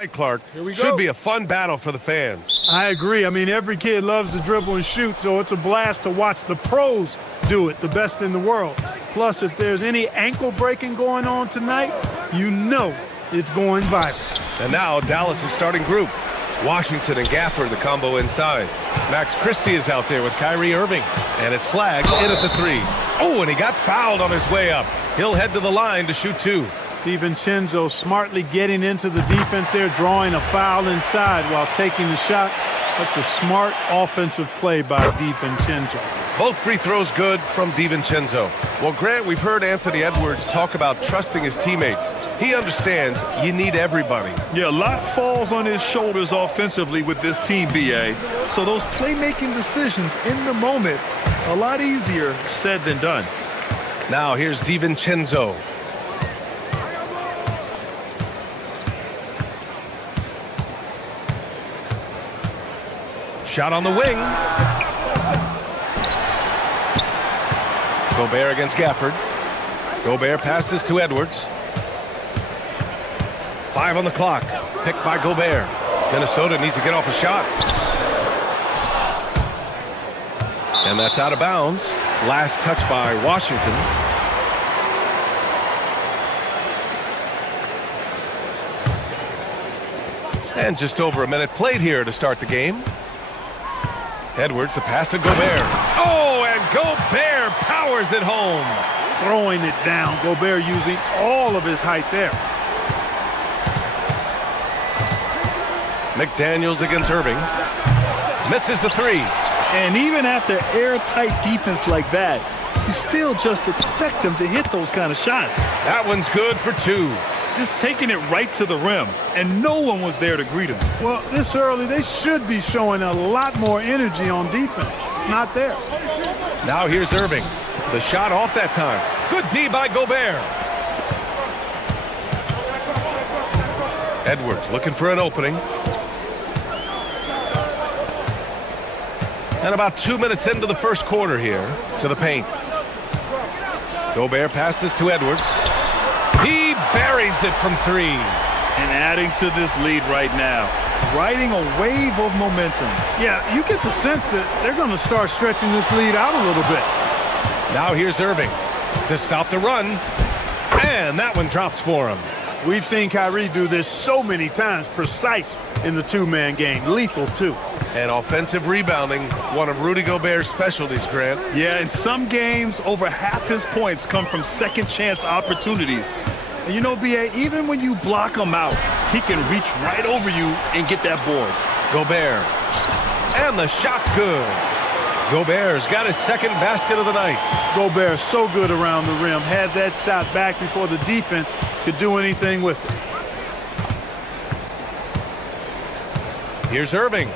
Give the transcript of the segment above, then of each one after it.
Hey, Clark. Here we go. Should be a fun battle for the fans. I agree. I mean, every kid loves to dribble and shoot, so it's a blast to watch the pros do it, the best in the world. Plus, if there's any ankle breaking going on tonight, you know it's going viral. And now Dallas' starting group. Washington and Gafford, the combo inside. Max Christie is out there with Kyrie Irving. And it's flagged in at the three. Oh, and he got fouled on his way up. He'll head to the line to shoot two. DiVincenzo smartly getting into the defense there, drawing a foul inside while taking the shot. That's a smart offensive play by DiVincenzo. Both free throws good from DiVincenzo. Well, Grant, we've heard Anthony Edwards talk about trusting his teammates. He understands you need everybody. Yeah, a lot falls on his shoulders offensively with this team, BA. So those playmaking decisions in the moment, a lot easier said than done. Now here's DiVincenzo. Shot on the wing. Gobert against Gafford. Gobert passes to Edwards. 5 on the clock. Picked by Gobert. Minnesota needs to get off a shot. And that's out of bounds. Last touch by Washington. And just over a minute played here to start the game. Edwards, the pass to Gobert. Oh, and Gobert powers it home. Throwing it down. Gobert using all of his height there. McDaniels against Irving. Misses the three. And even after airtight defense like that, you still just expect him to hit those kind of shots. That one's good for two. Just taking it right to the rim, and no one was there to greet him. Well, this early, they should be showing a lot more energy on defense. It's not there. Now here's Irving. The shot off that time. Good D by Gobert. Edwards looking for an opening. And about 2 minutes into the first quarter here to the paint. Gobert passes to Edwards. He buries it from three. And adding to this lead right now, riding a wave of momentum. Yeah, you get the sense that they're going to start stretching this lead out a little bit. Now here's Irving to stop the run. And that one drops for him. We've seen Kyrie do this so many times, precise in the two-man game, lethal too. And offensive rebounding, one of Rudy Gobert's specialties, Grant. Yeah, in some games, over half his points come from second-chance opportunities. And you know, BA, even when you block him out, he can reach right over you and get that board. Gobert. And the shot's good. Gobert's got his second basket of the night. Gobert so good around the rim. Had that shot back before the defense could do anything with it. Here's Irving.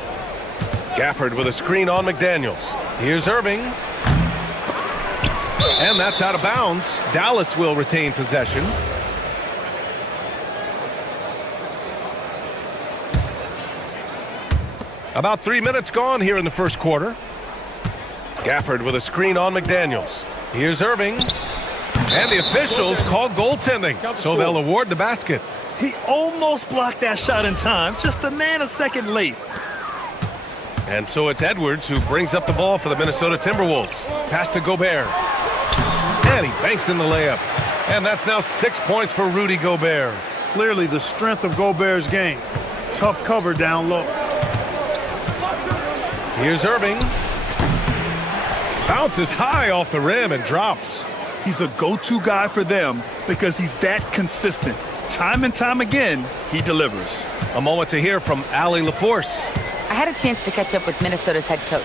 Gafford with a screen on McDaniels. Here's Irving. And that's out of bounds. Dallas will retain possession. About 3 minutes gone here in the first quarter. Gafford with a screen on McDaniels. Here's Irving. And the officials call goaltending, so they'll award the basket. He almost blocked that shot in time, just a nanosecond late. And so it's Edwards who brings up the ball for the Minnesota Timberwolves. Pass to Gobert. And he banks in the layup. And that's now 6 points for Rudy Gobert. Clearly the strength of Gobert's game. Tough cover down low. Here's Irving. Bounces high off the rim and drops. He's a go-to guy for them because he's that consistent. Time and time again, he delivers. A moment to hear from Allie LaForce. I had a chance to catch up with Minnesota's head coach.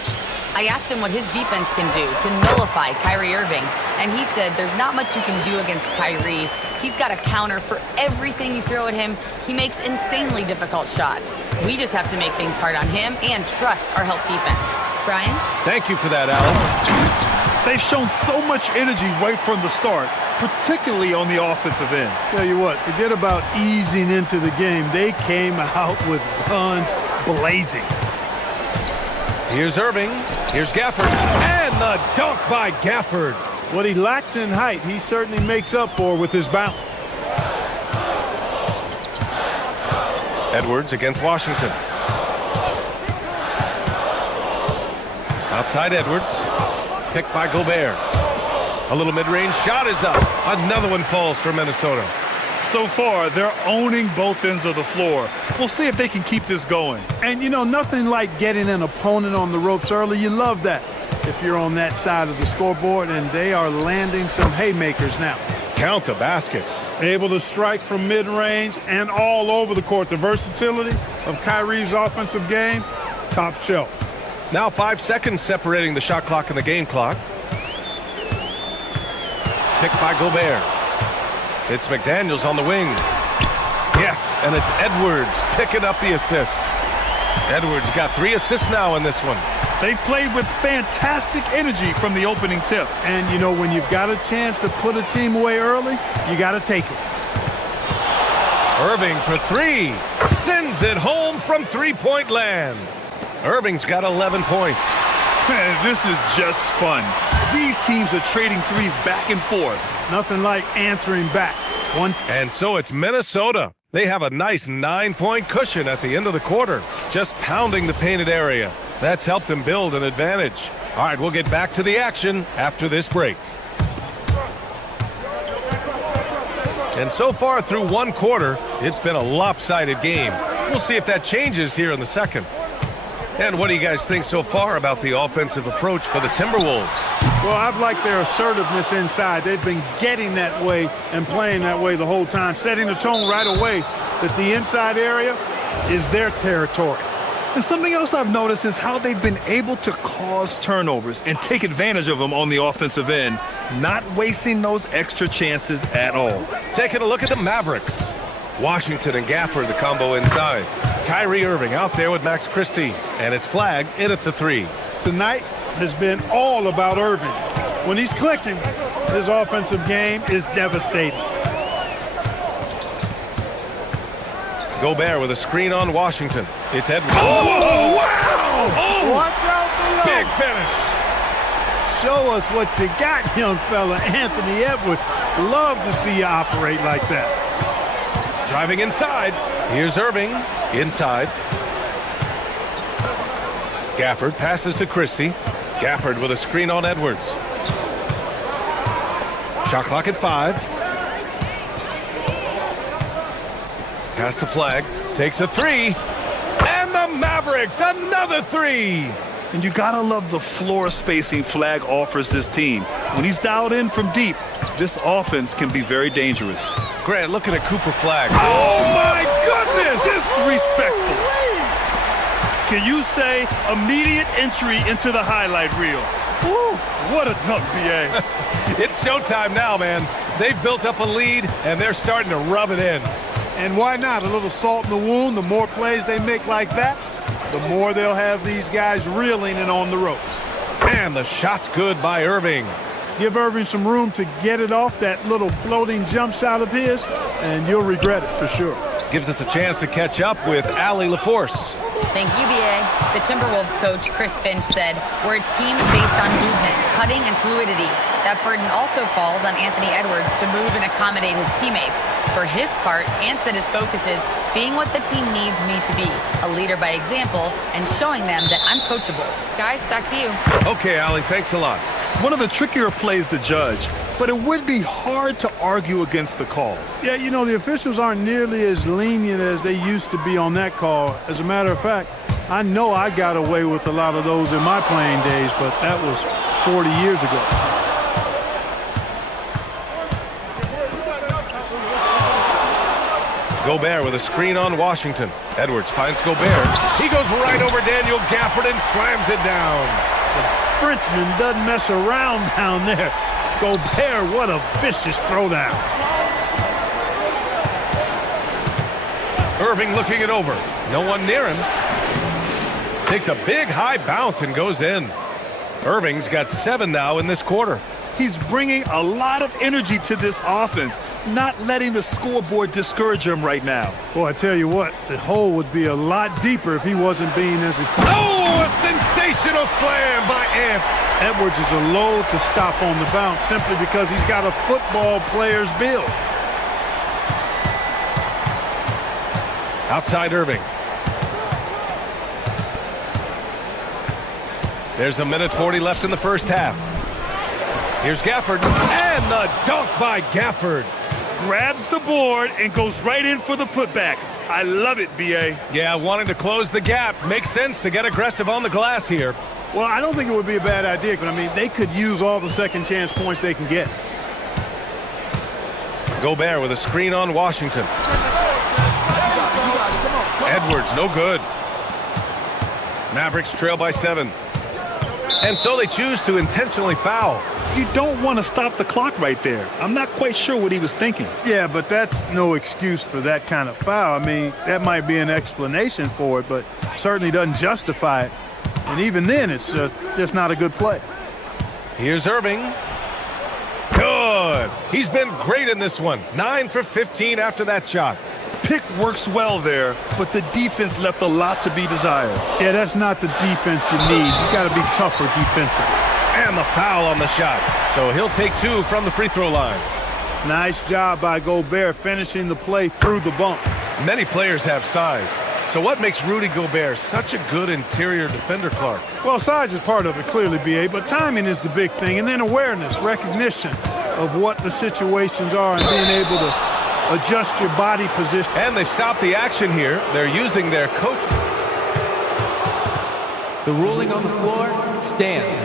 I asked him what his defense can do to nullify Kyrie Irving, and he said there's not much you can do against Kyrie. He's got a counter for everything you throw at him. He makes insanely difficult shots. We just have to make things hard on him and trust our help defense. Brian? Thank you for that, Allie. They've shown so much energy right from the start, particularly on the offensive end. Tell you what, forget about easing into the game. They came out with guns blazing. Here's Irving. Here's Gafford. And the dunk by Gafford. What he lacks in height, he certainly makes up for with his bounce. Edwards against Washington. Outside Edwards. Picked by Gobert. A little mid-range shot is up. Another one falls for Minnesota. So far, they're owning both ends of the floor. We'll see if they can keep this going. And, you know, nothing like getting an opponent on the ropes early. You love that if you're on that side of the scoreboard, and they are landing some haymakers now. Count the basket. Able to strike from mid-range and all over the court. The versatility of Kyrie's offensive game, top shelf. Now 5 seconds separating the shot clock and the game clock. Picked by Gobert. It's McDaniels on the wing. Yes, and it's Edwards picking up the assist. Edwards got 3 assists now in this one. They've played with fantastic energy from the opening tip. And, you know, when you've got a chance to put a team away early, you got to take it. Irving for 3. Sends it home from three-point land. Irving's got 11 points. Man, this is just fun. These teams are trading threes back and forth. Nothing like answering back. And so it's Minnesota. They have a nice 9-point cushion at the end of the quarter, just pounding the painted area. That's helped them build an advantage. All right, we'll get back to the action after this break. And so far through one quarter, it's been a lopsided game. We'll see if that changes here in the second. And what do you guys think so far about the offensive approach for the Timberwolves? Well, I've liked their assertiveness inside. They've been getting that way and playing that way the whole time, setting the tone right away that the inside area is their territory. And something else I've noticed is how they've been able to cause turnovers and take advantage of them on the offensive end, not wasting those extra chances at all. Taking a look at the Mavericks. Washington and Gafford, the combo inside. Kyrie Irving out there with Max Christie, and it's flagged in at the 3. Tonight has been all about Irving. When he's clicking, his offensive game is devastating. Gobert with a screen on Washington. It's Edwards. Oh, wow! Oh, watch out below. Big finish. Show us what you got, young fella. Anthony Edwards. Love to see you operate like that. Driving inside. Here's Irving. Inside. Gafford passes to Christie. Gafford with a screen on Edwards. Shot clock at 5. Pass to Flag. Takes a 3. And the Mavericks, another 3. And you gotta love the floor spacing Flag offers this team. When he's dialed in from deep, this offense can be very dangerous. Grant, looking at Cooper Flag. Oh my goodness! Disrespectful. Can you say immediate entry into the highlight reel? Woo, what a dunk, B.A. It's showtime now, man. They've built up a lead, and they're starting to rub it in. And why not? A little salt in the wound. The more plays they make like that, the more they'll have these guys reeling and on the ropes. And the shot's good by Irving. Give Irving some room to get it off that little floating jump shot of his, and you'll regret it for sure. Gives us a chance to catch up with Allie LaForce. Thank you, BA. The Timberwolves coach, Chris Finch, said, "We're a team based on movement, cutting, and fluidity. That burden also falls on Anthony Edwards to move and accommodate his teammates. For his part, Ant said his focus is being what the team needs me to be, a leader by example, and showing them that I'm coachable." Guys, back to you. Okay, Allie, thanks a lot. One of the trickier plays to judge, but it would be hard to argue against the call. Yeah, you know, the officials aren't nearly as lenient as they used to be on that call. As a matter of fact, I know I got away with a lot of those in my playing days, but that was 40 years ago. Gobert with a screen on Washington. Edwards finds Gobert. He goes right over Daniel Gafford and slams it down. The Frenchman doesn't mess around down there. Gobert, what a vicious throwdown. Irving looking it over. No one near him. Takes a big high bounce and goes in. Irving's got 7 now in this quarter. He's bringing a lot of energy to this offense, not letting the scoreboard discourage him right now. Boy, I tell you what, the hole would be a lot deeper if he wasn't being as efficient. Oh, a sensational slam by Ant. Edwards is a load to stop on the bounce simply because he's got a football player's build. Outside Irving. There's 1:40 left in the first half. Here's Gafford, and the dunk by Gafford. Grabs the board and goes right in for the putback. I love it, B.A. Yeah, wanting to close the gap. Makes sense to get aggressive on the glass here. Well, I don't think it would be a bad idea, but I mean, they could use all the second chance points they can get. Gobert with a screen on Washington. Edwards, no good. Mavericks trail by 7. And so they choose to intentionally foul. You don't want to stop the clock right there. I'm not quite sure what he was thinking. Yeah, but that's no excuse for that kind of foul. I mean, that might be an explanation for it, but certainly doesn't justify it. And even then, it's just not a good play. Here's Irving. Good. He's been great in this one. 9 for 15 after that shot. Pick works well there, but the defense left a lot to be desired. Yeah, that's not the defense you need. You got to be tougher defensively. And the foul on the shot. So he'll take 2 from the free throw line. Nice job by Gobert finishing the play through the bump. Many players have size. So what makes Rudy Gobert such a good interior defender, Clark? Well, size is part of it, clearly, B.A., but timing is the big thing. And then awareness, recognition of what the situations are and being able to adjust your body position. And they've stopped the action here. They're using their coach. The ruling on the floor stands.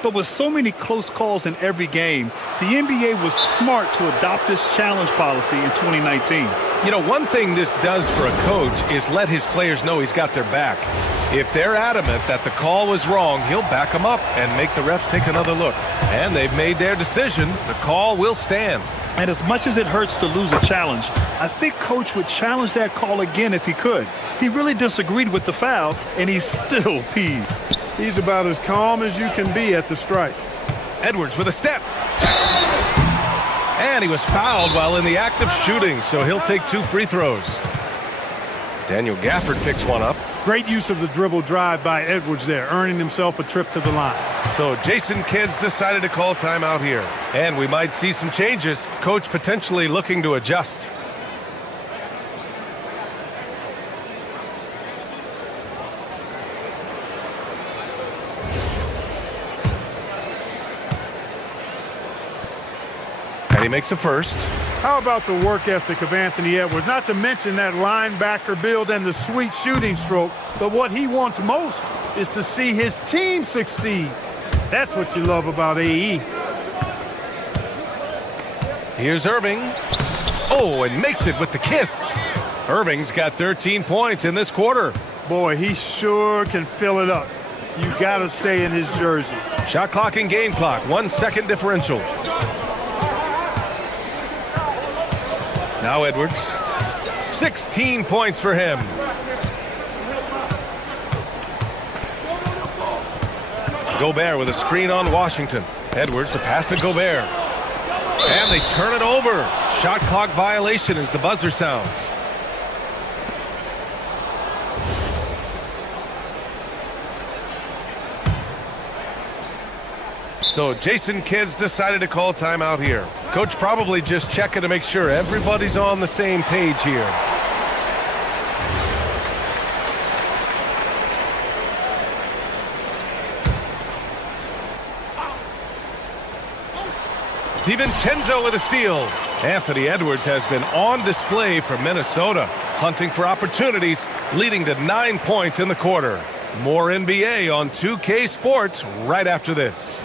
But with so many close calls in every game, the NBA was smart to adopt this challenge policy in 2019. You know, one thing this does for a coach is let his players know he's got their back. If they're adamant that the call was wrong, he'll back them up and make the refs take another look. And they've made their decision. The call will stand. And as much as it hurts to lose a challenge, I think Coach would challenge that call again if he could. He really disagreed with the foul, and he's still peeved. He's about as calm as you can be at the strike. Edwards with a step. And he was fouled while in the act of shooting, so he'll take 2 free throws. Daniel Gafford picks one up. Great use of the dribble drive by Edwards there, earning himself a trip to the line. So Jason Kidd's decided to call timeout here. And we might see some changes. Coach potentially looking to adjust. And he makes a first. How about the work ethic of Anthony Edwards? Not to mention that linebacker build and the sweet shooting stroke, but what he wants most is to see his team succeed. That's what you love about AE. Here's Irving. Oh, and makes it with the kiss. Irving's got 13 points in this quarter. Boy, he sure can fill it up. You got to stay in his jersey. Shot clock and game clock, 1 second differential. Now Edwards. 16 points for him. Gobert with a screen on Washington. Edwards, a pass to Gobert. And they turn it over. Shot clock violation as the buzzer sounds. So Jason Kidd's decided to call timeout here. Coach probably just checking to make sure everybody's on the same page here. DiVincenzo with a steal. Anthony Edwards has been on display for Minnesota, hunting for opportunities, leading to 9 points in the quarter. More NBA on 2K Sports right after this.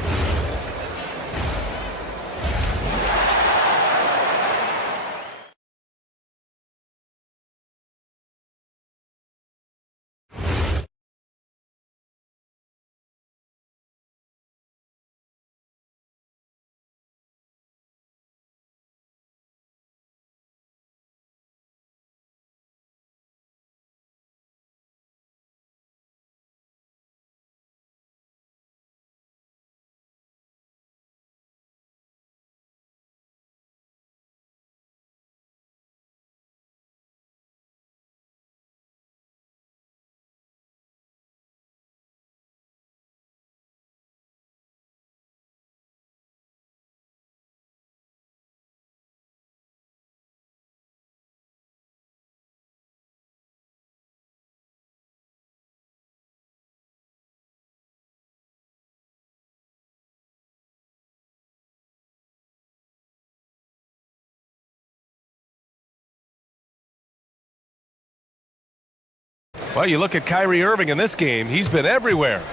Well, you look at Kyrie Irving in this game, he's been everywhere.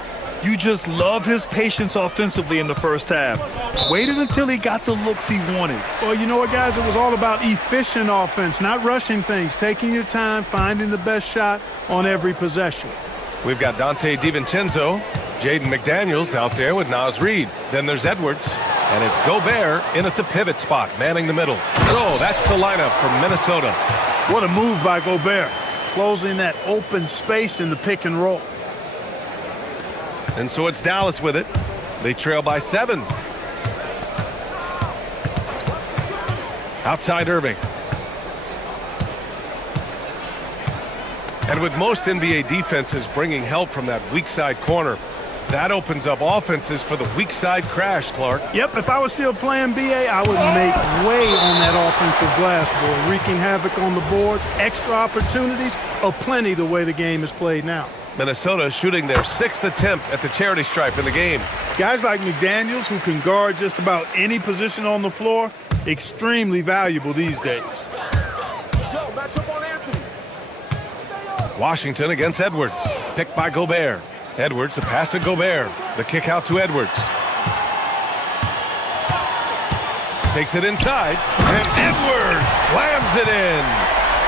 You just love his patience offensively in the first half. Waited until he got the looks he wanted. Well, you know what, guys? It was all about efficient offense, not rushing things, taking your time, finding the best shot on every possession. We've got Dante DiVincenzo, Jaden McDaniels out there with Naz Reid. Then there's Edwards, and it's Gobert in at the pivot spot, manning the middle. So that's the lineup for Minnesota. What a move by Gobert, closing that open space in the pick and roll. And so it's Dallas with it. They trail by 7. Outside Irving. And with most NBA defenses bringing help from that weak side corner, that opens up offenses for the weak side crash, Clark. Yep, if I was still playing BA, I would make way on that offensive glass, boy, wreaking havoc on the boards. Extra opportunities aplenty the way the game is played now. Minnesota shooting their 6th attempt at the charity stripe in the game. Guys like McDaniels, who can guard just about any position on the floor, extremely valuable these days. Washington against Edwards. Picked by Gobert. Edwards, the pass to Gobert. The kick out to Edwards. Takes it inside. And Edwards slams it in.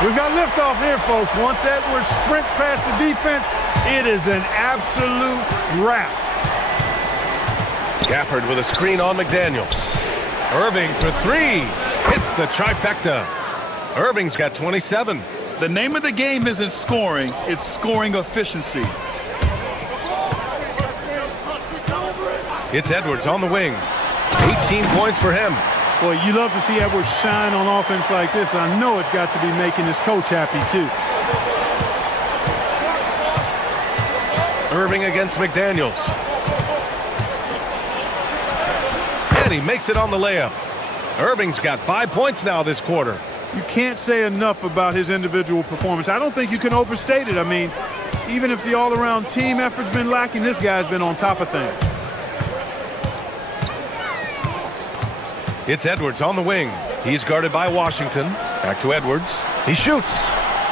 We've got liftoff here, folks. Once Edwards sprints past the defense, it is an absolute wrap. Gafford with a screen on McDaniels. Irving for 3. Hits the trifecta. Irving's got 27. The name of the game isn't scoring, it's scoring efficiency. It's Edwards on the wing. 18 points for him. Boy, you love to see Edwards shine on offense like this. I know it's got to be making his coach happy, too. Irving against McDaniels. And he makes it on the layup. Irving's got 5 points now this quarter. You can't say enough about his individual performance. I don't think you can overstate it. I mean, even if the all-around team effort's been lacking, this guy's been on top of things. It's Edwards on the wing. He's guarded by Washington. Back to Edwards. He shoots.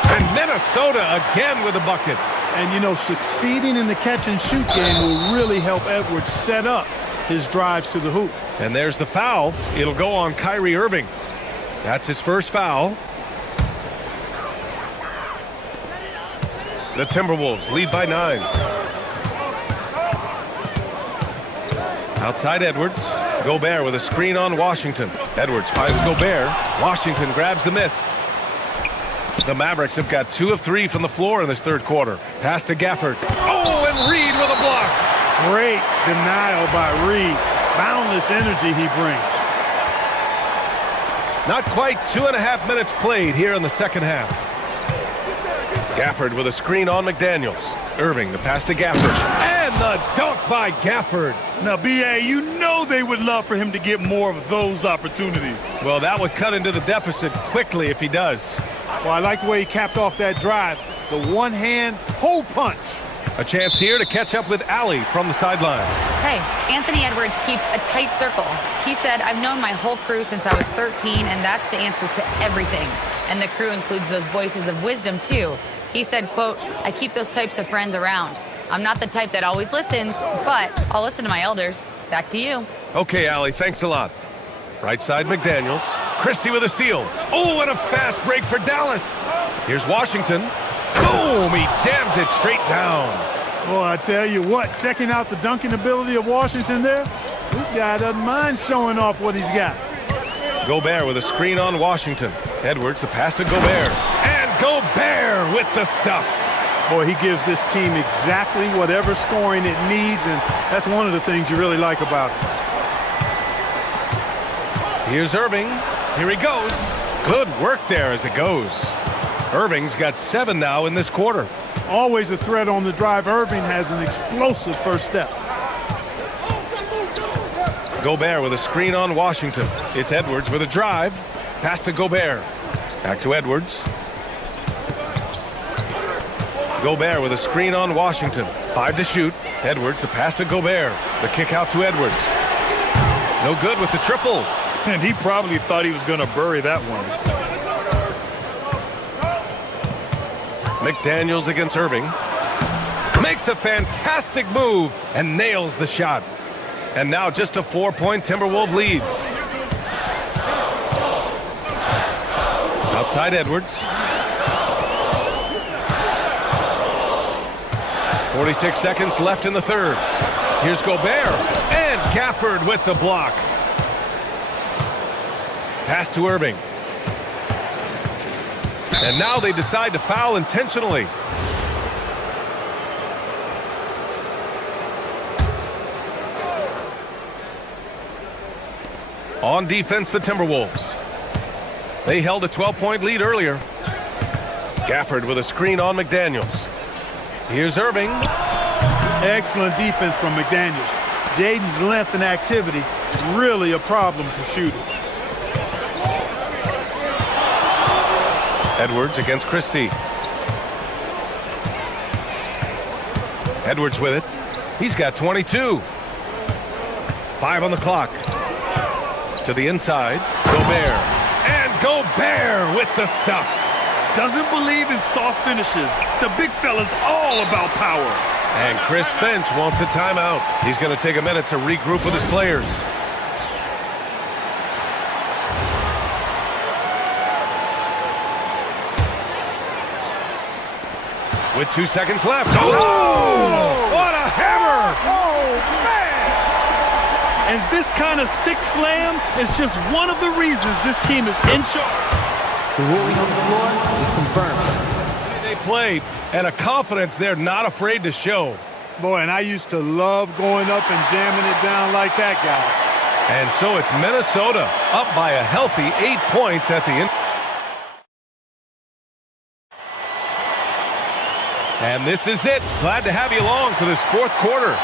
And Minnesota again with a bucket. And, you know, succeeding in the catch-and-shoot game will really help Edwards set up his drives to the hoop. And there's the foul. It'll go on Kyrie Irving. That's his first foul. The Timberwolves lead by 9. Outside Edwards. Gobert with a screen on Washington. Edwards finds Gobert. Washington grabs the miss. The Mavericks have got 2 of 3 from the floor in this third quarter. Pass to Gafford. Oh, and Reid with a block. Great denial by Reid. Boundless energy he brings. Not quite 2.5 minutes played here in the second half. Gafford with a screen on McDaniels. Irving, the pass to Gafford. And the dunk by Gafford. Now, B.A., you know they would love for him to get more of those opportunities. Well, that would cut into the deficit quickly if he does. Well, I like the way he capped off that drive. The one-hand hole punch. A chance here to catch up with Allie from the sideline. Hey, Anthony Edwards keeps a tight circle. He said, I've known my whole crew since I was 13, and that's the answer to everything. And the crew includes those voices of wisdom, too. He said, quote, I keep those types of friends around. I'm not the type that always listens, but I'll listen to my elders. Back to you. Okay, Allie, thanks a lot. Right side, McDaniels. Christie with a steal. Oh, and a fast break for Dallas. Here's Washington. Boom, he jams it straight down. Well, I tell you what, checking out the dunking ability of Washington there, this guy doesn't mind showing off what he's got. Gobert with a screen on Washington. Edwards, the pass to Gobert. And Gobert with the stuff. Boy, he gives this team exactly whatever scoring it needs, and that's one of the things you really like about it. Here's Irving. Here he goes. Good work there as it goes. Irving's got 7 now in this quarter. Always a threat on the drive. Irving has an explosive first step. Gobert with a screen on Washington. It's Edwards with a drive. Pass to Gobert. Back to Edwards. Gobert with a screen on Washington. 5 to shoot. Edwards, the pass to Gobert. The kick out to Edwards. No good with the triple. And he probably thought he was going to bury that one. McDaniels against Irving. Makes a fantastic move and nails the shot. And now just a 4-point Timberwolves lead. Outside Edwards. 46 seconds left in the third. Here's Gobert. And Gafford with the block. Pass to Irving. And now they decide to foul intentionally. On defense, the Timberwolves. They held a 12-point lead earlier. Gafford with a screen on McDaniels. Here's Irving. Excellent defense from McDaniels. Jaden's length and activity, really a problem for shooters. Edwards against Christie. Edwards with it. He's got 22. 5 on the clock. To the inside. Gobert. And Gobert with the stuff. Doesn't believe in soft finishes. The big fella's all about power. And Chris Finch wants a timeout. He's going to take a minute to regroup with his players. With 2 seconds left. Oh! What a hammer! Oh, man! And this kind of sick slam is just one of the reasons this team is in charge. The ruling on the floor is confirmed. They play, and a confidence they're not afraid to show. Boy, and I used to love going up and jamming it down like that, guys. And so it's Minnesota up by a healthy 8 points at the end. And this is it. Glad to have you along for this fourth quarter.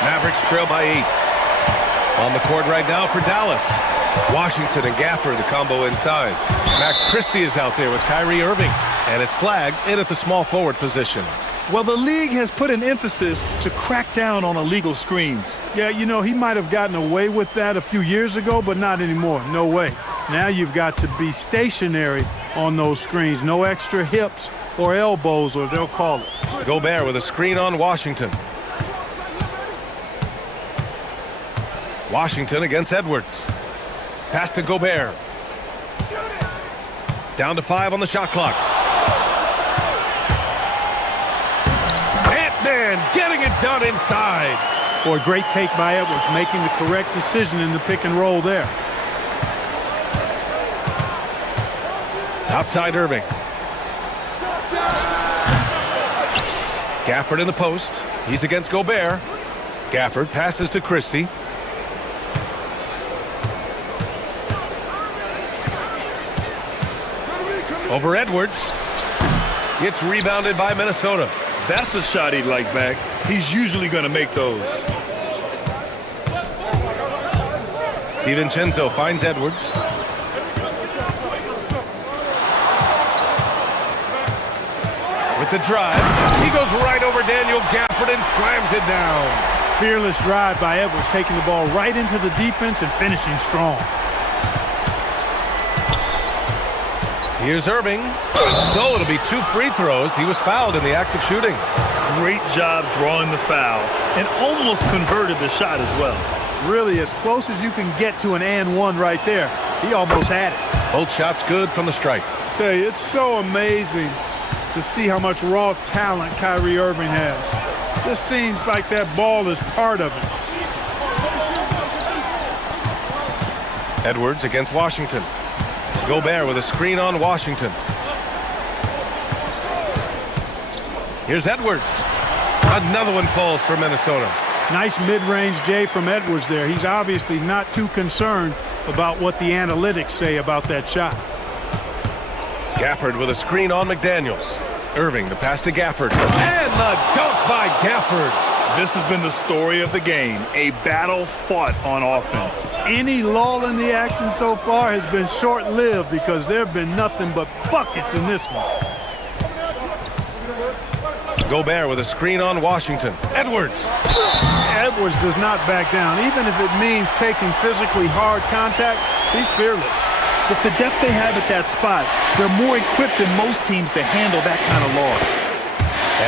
Mavericks trail by 8. On the court right now for Dallas. Washington and Gafford, the combo inside. Max Christie is out there with Kyrie Irving. And it's flagged in at the small forward position. Well, the league has put an emphasis to crack down on illegal screens. Yeah, you know, he might have gotten away with that a few years ago, but not anymore. No way. Now you've got to be stationary on those screens. No extra hips or elbows, or they'll call it. Gobert with a screen on Washington. Washington against Edwards. Pass to Gobert. Down to 5 on the shot clock. Ant-Man getting it done inside. Boy, great take by Edwards, making the correct decision in the pick and roll there. Outside Irving. Gafford in the post. He's against Gobert. Gafford passes to Christie. Over Edwards. It's rebounded by Minnesota. That's a shot he'd like back. He's usually going to make those. DiVincenzo finds Edwards. With the drive, he goes right over Daniel Gafford and slams it down. Fearless drive by Edwards, taking the ball right into the defense and finishing strong. Here's Irving. So it'll be 2 free throws. He was fouled in the act of shooting. Great job drawing the foul and almost converted the shot as well. Really as close as you can get to an and one right there. He almost had it. Both shots good from the stripe. Tell you, it's so amazing to see how much raw talent Kyrie Irving has. Just seems like that ball is part of it. Edwards against Washington. Gobert with a screen on Washington. Here's Edwards. Another one falls for Minnesota. Nice mid-range J from Edwards there. He's obviously not too concerned about what the analytics say about that shot. Gafford with a screen on McDaniels. Irving, the pass to Gafford. And the dunk by Gafford. This has been the story of the game, a battle fought on offense. Any lull in the action so far has been short-lived because there have been nothing but buckets in this one. Gobert with a screen on Washington. Edwards. Edwards does not back down. Even if it means taking physically hard contact, he's fearless. With the depth they have at that spot, they're more equipped than most teams to handle that kind of loss.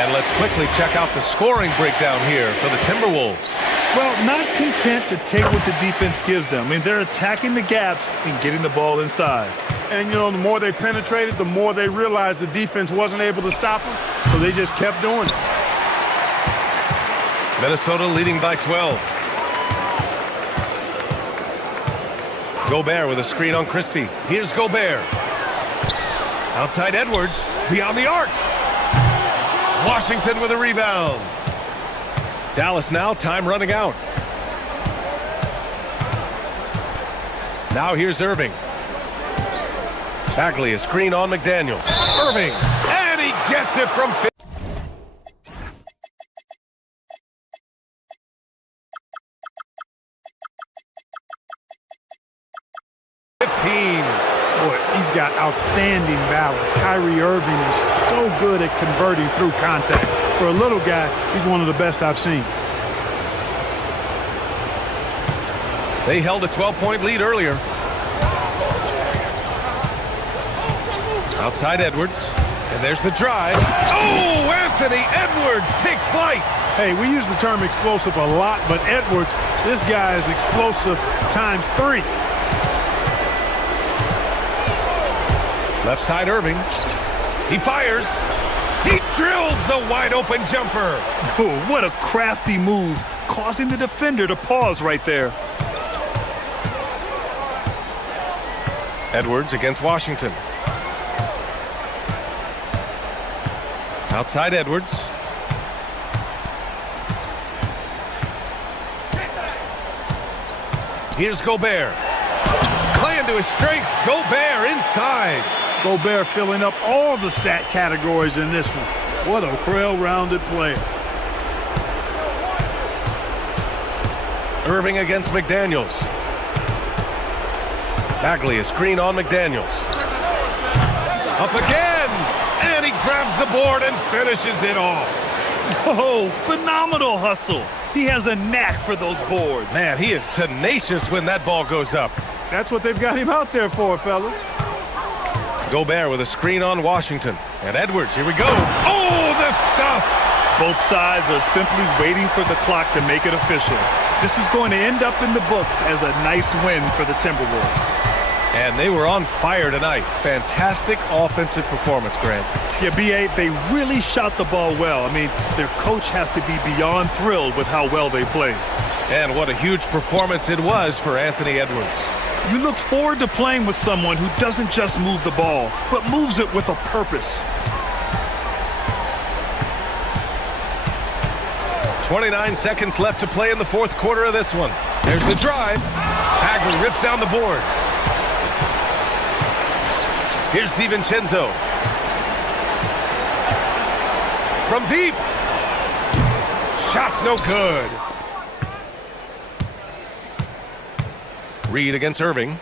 And let's quickly check out the scoring breakdown here for the Timberwolves. Well, not content to take what the defense gives them. I mean, they're attacking the gaps and getting the ball inside. And, you know, the more they penetrated, the more they realized the defense wasn't able to stop them, so they just kept doing it. Minnesota leading by 12. Gobert with a screen on Christie. Here's Gobert. Outside Edwards, beyond the arc. Washington with a rebound. Dallas now, time running out. Now here's Irving. Bagley, a screen on McDaniels. Irving, and he gets it from 15. Boy, he's got outstanding balance. Kyrie Irving is so good at converting through contact. For a little guy, he's one of the best I've seen. They held a 12-point lead earlier. Outside Edwards, and there's the drive. Oh, Anthony Edwards takes flight. Hey, we use the term explosive a lot, but Edwards, this guy is explosive times 3. Left side Irving. He fires. He drills the wide-open jumper. Oh, what a crafty move, causing the defender to pause right there. Edwards against Washington. Outside Edwards. Here's Gobert. Playing to his strength. Gobert inside. Gobert filling up all the stat categories in this one. What a well-rounded player. Irving against McDaniels. Bagley, a screen on McDaniels. Up again! And he grabs the board and finishes it off. Oh, phenomenal hustle. He has a knack for those boards. Man, he is tenacious when that ball goes up. That's what they've got him out there for, fellas. Gobert with a screen on Washington. And Edwards, here we go. Oh, the stuff! Both sides are simply waiting for the clock to make it official. This is going to end up in the books as a nice win for the Timberwolves. And they were on fire tonight. Fantastic offensive performance, Grant. Yeah, B.A., they really shot the ball well. I mean, their coach has to be beyond thrilled with how well they played. And what a huge performance it was for Anthony Edwards. You look forward to playing with someone who doesn't just move the ball, but moves it with a purpose. 29 seconds left to play in the fourth quarter of this one. There's the drive. Bagley rips down the board. Here's DiVincenzo. From deep. Shot's no good. Reed against Irving.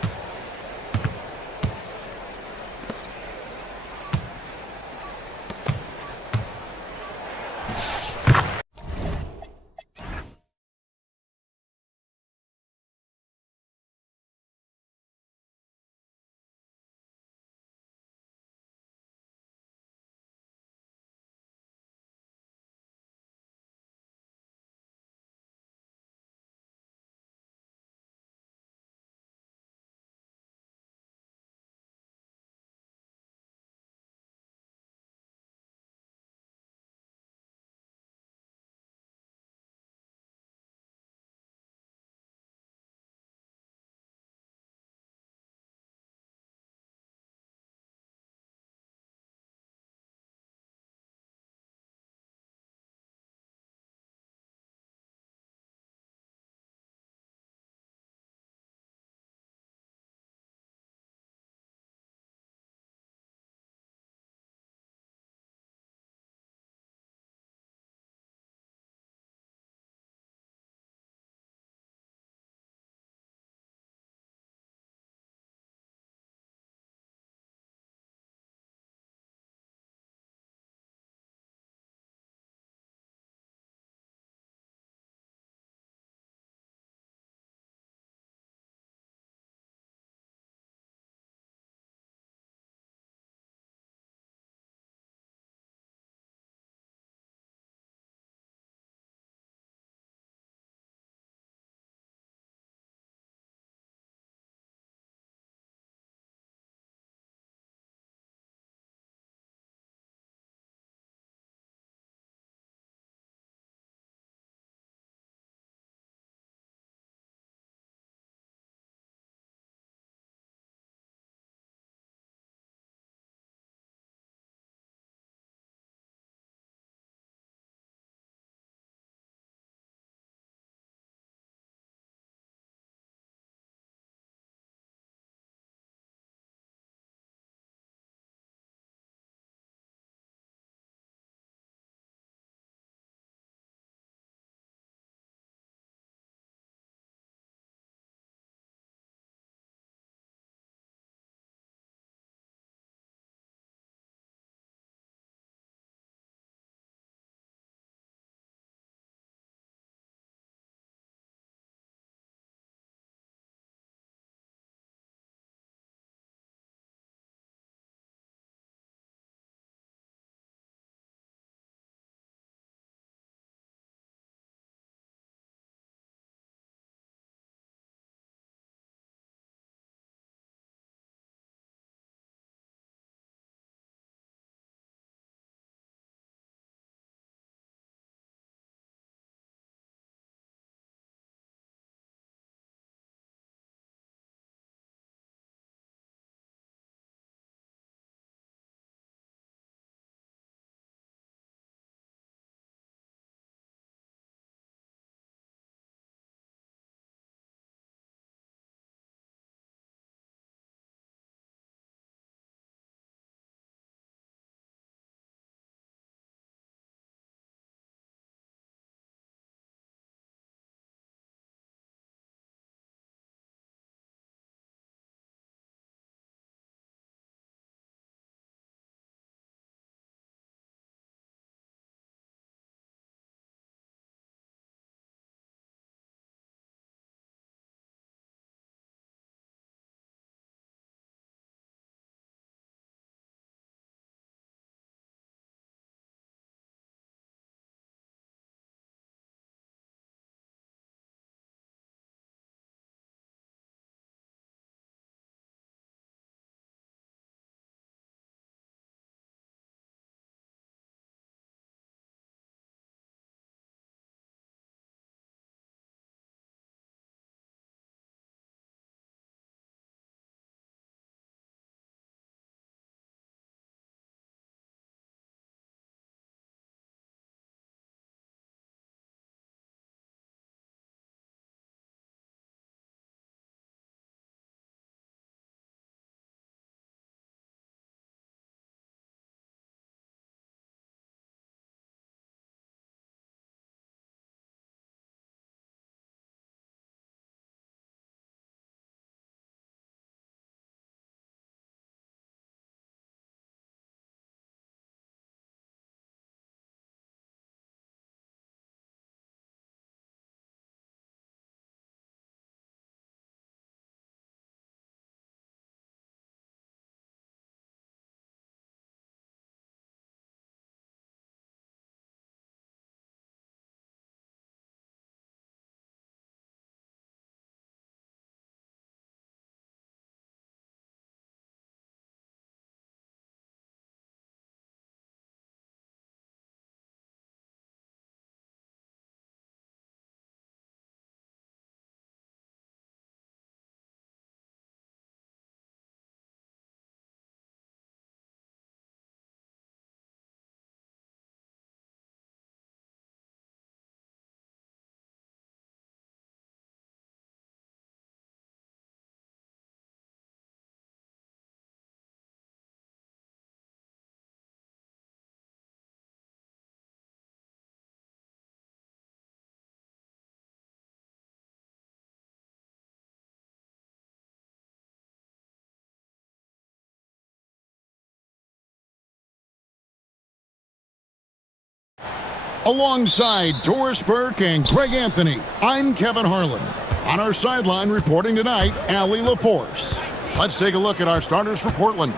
Alongside Doris Burke and Greg Anthony, I'm Kevin Harlan. On our sideline reporting tonight, Allie LaForce. Let's take a look at our starters for Portland.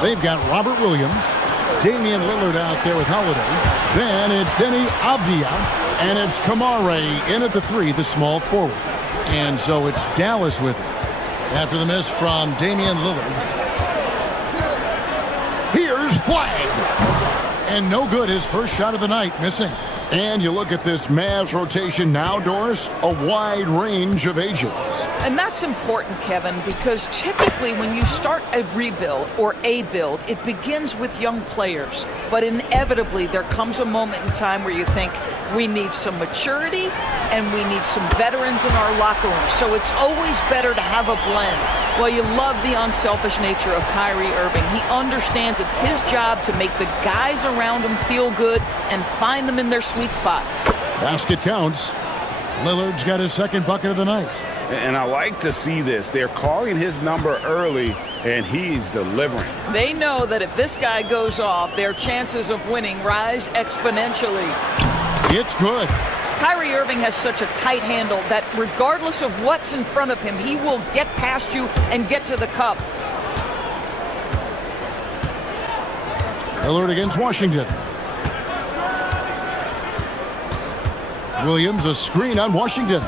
They've got Robert Williams, Damian Lillard out there with Holiday. Then it's Denny Avdia, and it's Kamare in at the 3, the small forward. And so it's Dallas with it. After the miss from Damian Lillard. Here's Flag. And no good, his first shot of the night, missing. And you look at this Mavs rotation now, Doris, a wide range of ages. And that's important, Kevin, because typically when you start a rebuild or a build, it begins with young players. But inevitably, there comes a moment in time where you think, we need some maturity and we need some veterans in our locker room. So it's always better to have a blend. Well, you love the unselfish nature of Kyrie Irving. He understands it's his job to make the guys around him feel good and find them in their sweet spots. Basket counts. Lillard's got his second bucket of the night. And I like to see this. They're calling his number early, and he's delivering. They know that if this guy goes off, their chances of winning rise exponentially. It's good. Kyrie Irving has such a tight handle that regardless of what's in front of him, he will get past you and get to the cup. Lillard against Washington. Williams, a screen on Washington.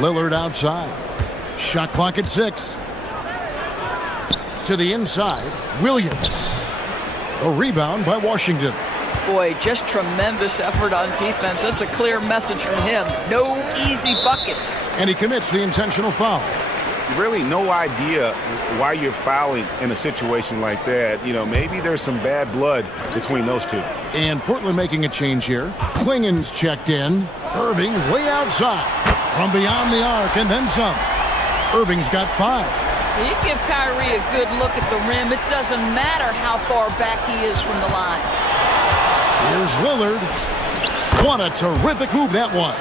Lillard outside. Shot clock at 6. To the inside, Williams. A rebound by Washington. Boy, just tremendous effort on defense. That's a clear message from him. No easy buckets. And he commits the intentional foul. Really no idea why you're fouling in a situation like that. You know, maybe there's some bad blood between those two. And Portland making a change here. Klingen's checked in. Irving way outside. From beyond the arc and then some. Irving's got 5. You give Kyrie a good look at the rim. It doesn't matter how far back he is from the line. Here's Lillard. What a terrific move that was.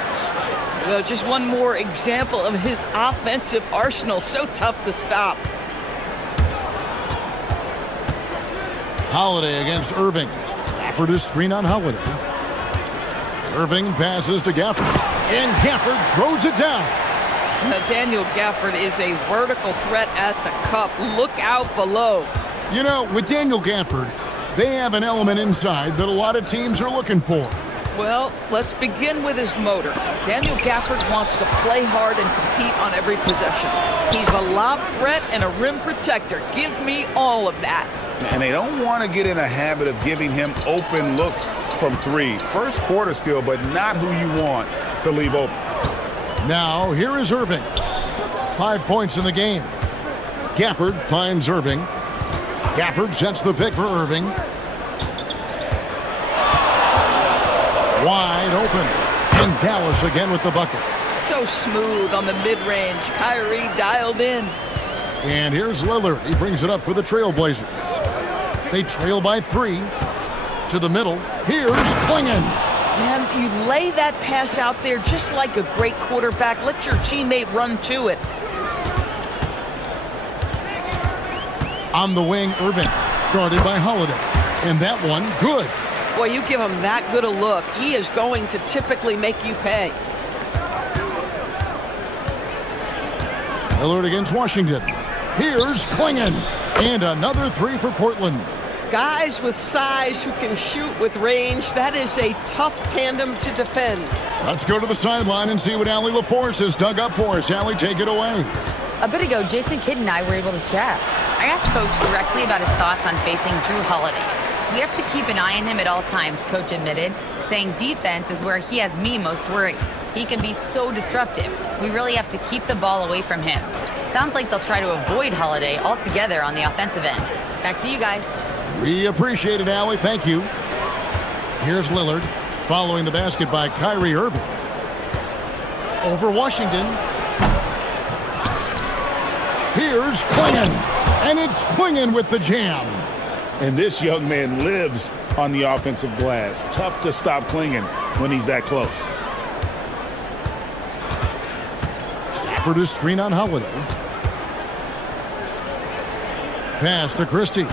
Well, just one more example of his offensive arsenal. So tough to stop. Holiday against Irving. Gafford is screen on Holiday. Irving passes to Gafford. And Gafford throws it down. Now, Daniel Gafford is a vertical threat at the cup. Look out below. You know, with Daniel Gafford, they have an element inside that a lot of teams are looking for. Well, let's begin with his motor. Daniel Gafford wants to play hard and compete on every possession. He's a lob threat and a rim protector. Give me all of that. And they don't want to get in a habit of giving him open looks from 3. First quarter still, but not who you want to leave open. Now, here is Irving. 5 points in the game. Gafford finds Irving. Gafford sets the pick for Irving. Wide open. And Dallas again with the bucket. So smooth on the mid-range. Kyrie dialed in. And here's Lillard. He brings it up for the Trailblazers. They trail by 3. To the middle. Here's Klingen. Man, you lay that pass out there just like a great quarterback. Let your teammate run to it. On the wing, Irving. Guarded by Holiday. And that one, good. Boy, you give him that good a look, he is going to typically make you pay. Lillard against Washington. Here's Klingen. And another 3 for Portland. Guys with size who can shoot with range, that is a tough tandem to defend. Let's go to the sideline and see what Allie LaForce has dug up for us. Allie, take it away. A bit ago, Jason Kidd and I were able to chat. I asked Coach directly about his thoughts on facing Drew Holiday. We have to keep an eye on him at all times, Coach admitted, saying defense is where he has me most worried. He can be so disruptive. We really have to keep the ball away from him. Sounds like they'll try to avoid Holiday altogether on the offensive end. Back to you guys. We appreciate it, Allie. Thank you. Here's Lillard, following the basket by Kyrie Irving. Over Washington. Here's Klingen. And it's Klingen with the jam. And this young man lives on the offensive glass. Tough to stop Klingen when he's that close. Gafford is screen on Holiday. Pass to Christie.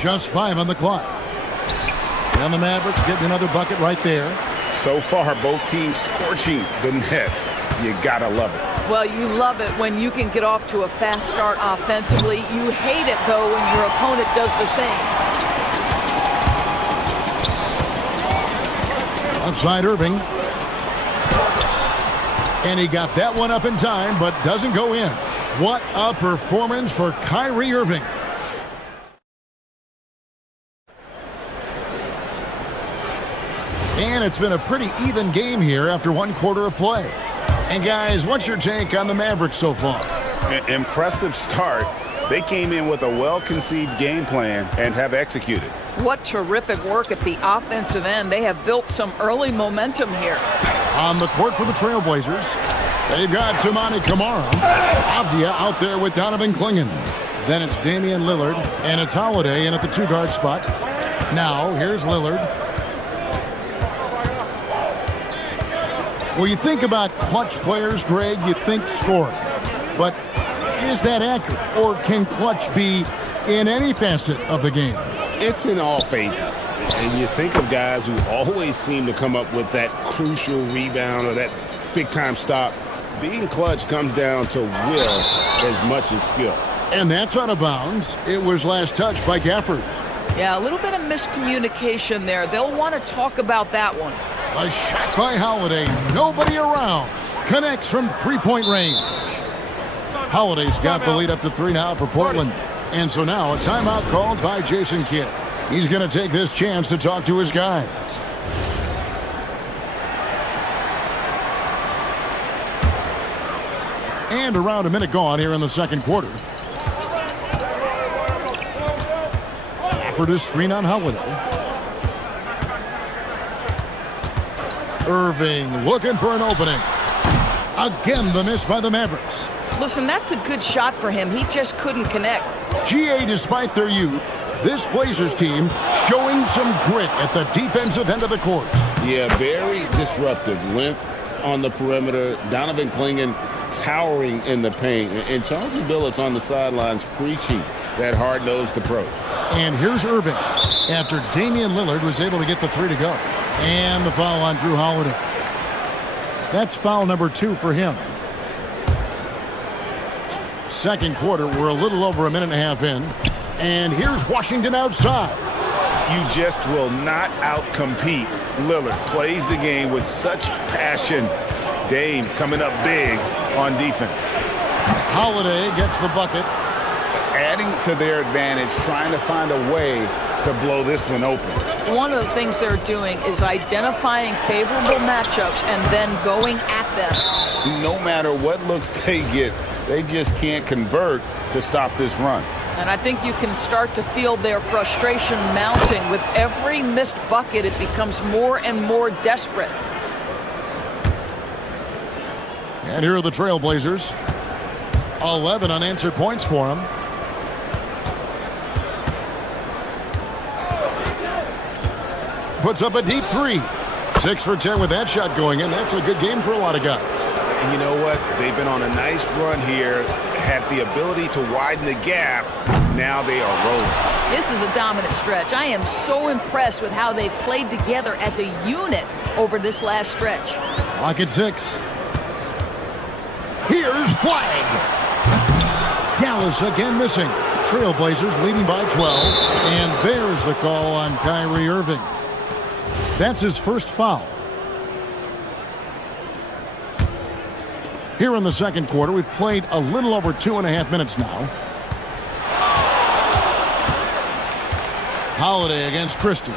Just 5 on the clock. And the Mavericks getting another bucket right there. So far, both teams scorching the nets. You gotta love it. Well, you love it when you can get off to a fast start offensively. You hate it, though, when your opponent does the same. Outside Irving. And he got that one up in time, but doesn't go in. What a performance for Kyrie Irving. And it's been a pretty even game here after one quarter of play. And guys, what's your take on the Mavericks so far? Impressive start. They came in with a well-conceived game plan and have executed. What terrific work at the offensive end. They have built some early momentum here. On the court for the Trailblazers, they've got Tamani Kamara. Avdia out there with Donovan Clingan. Then it's Damian Lillard, and it's Holiday in at the 2-guard spot. Now, here's Lillard. Well, you think about clutch players, Greg, you think scoring. But is that accurate? Or can clutch be in any facet of the game? It's in all phases. And you think of guys who always seem to come up with that crucial rebound or that big-time stop. Being clutch comes down to will as much as skill. And that's out of bounds. It was last touched by Gafford. Yeah, a little bit of miscommunication there. They'll want to talk about that one. A shot by Holiday. Nobody around. Connects from three-point range. Holiday's got the lead up to 3 now for Portland. And so now a timeout called by Jason Kidd. He's going to take this chance to talk to his guys. And around a minute gone here in the second quarter. Offered a screen on Holiday. Irving looking for an opening. Again, the miss by the Mavericks. Listen, that's a good shot for him. He just couldn't connect. GA, despite their youth, this Blazers team showing some grit at the defensive end of the court. Yeah, very disruptive. Length on the perimeter. Donovan Clingan towering in the paint. And Chauncey Billups on the sidelines preaching that hard-nosed approach. And here's Irving after Damian Lillard was able to get the 3 to go. And the foul on Drew Holiday. That's foul number 2 for him. Second quarter, we're a little over a minute and a half in. And here's Washington outside. You just will not outcompete Lillard. Plays the game with such passion. Dame coming up big on defense. Holiday gets the bucket. Adding to their advantage, trying to find a way to blow this one open. One of the things they're doing is identifying favorable matchups and then going at them. No matter what looks they get, they just can't convert to stop this run. And I think you can start to feel their frustration mounting. With every missed bucket, it becomes more and more desperate. And here are the Trailblazers. 11 unanswered points for them. Puts up a deep 3. 6 for 10 with that shot going in. That's a good game for a lot of guys. And you know what? They've been on a nice run here, have the ability to widen the gap. Now they are rolling. This is a dominant stretch. I am so impressed with how they've played together as a unit over this last stretch. Clock at 6. Here's flag. Dallas again missing. Trailblazers leading by 12. And there's the call on Kyrie Irving. That's his first foul. Here in the second quarter, we've played a little over 2.5 minutes now. Holiday against Christie.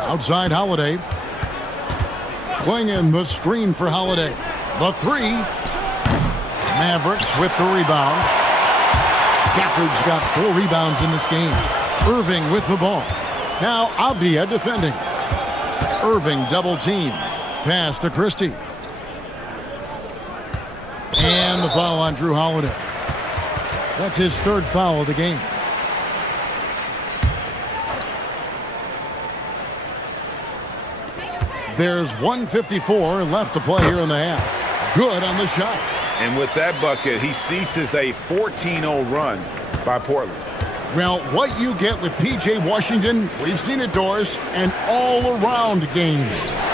Outside Holiday. Clingan the screen for Holiday. The 3. Mavericks with the rebound. Gafford's got 4 rebounds in this game. Irving with the ball. Now Avdia defending. Irving double team. Pass to Christie. And the foul on Drew Holiday. That's his 3rd foul of the game. There's 1:54 left to play here in the half. Good on the shot. And with that bucket, he ceases a 14-0 run by Portland. Well, what you get with P.J. Washington, we've seen it, Doris, an all-around game.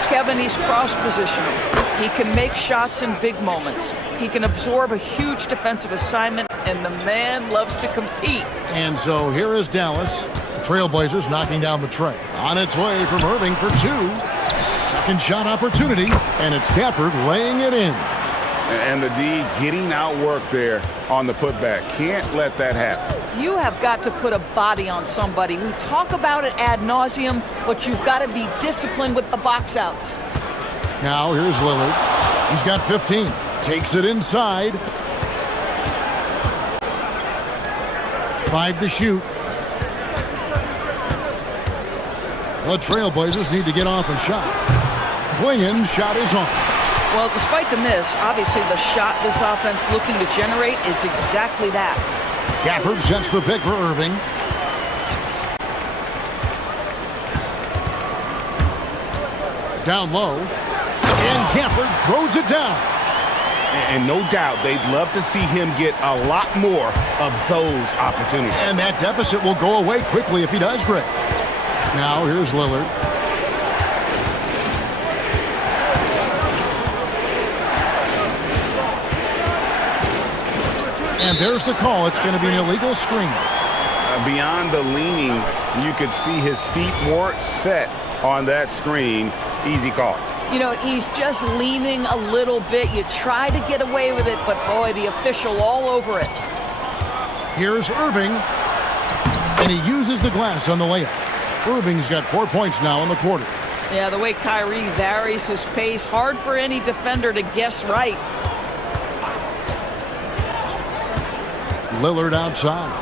Kevin, he's cross-positional. He can make shots in big moments. He can absorb a huge defensive assignment, and the man loves to compete. And so here is Dallas. The Trailblazers knocking down the tray. On its way from Irving for two. Second shot opportunity, and it's Gafford laying it in. And the D getting outworked there on the putback. Can't let that happen. You have got to put a body on somebody. We talk about it ad nauseum, but you've got to be disciplined with the box outs. Now here's Lillard. He's got 15. Takes it inside. 5 to shoot. The Trailblazers need to get off a shot. Klingen's shot is off. Well, despite the miss, obviously the shot this offense looking to generate is exactly that. Gafford sets the pick for Irving. Down low. And Gafford throws it down. And no doubt they'd love to see him get a lot more of those opportunities. And that deficit will go away quickly if he does, Greg. Now here's Lillard. And there's the call. It's going to be an illegal screen. Beyond the leaning, you could see his feet weren't set on that screen. Easy call. You know, he's just leaning a little bit. You try to get away with it, but boy, the official all over it. Here's Irving. And he uses the glass on the layup. Irving's got 4 points now in the quarter. Yeah, the way Kyrie varies his pace, hard for any defender to guess right. Lillard outside.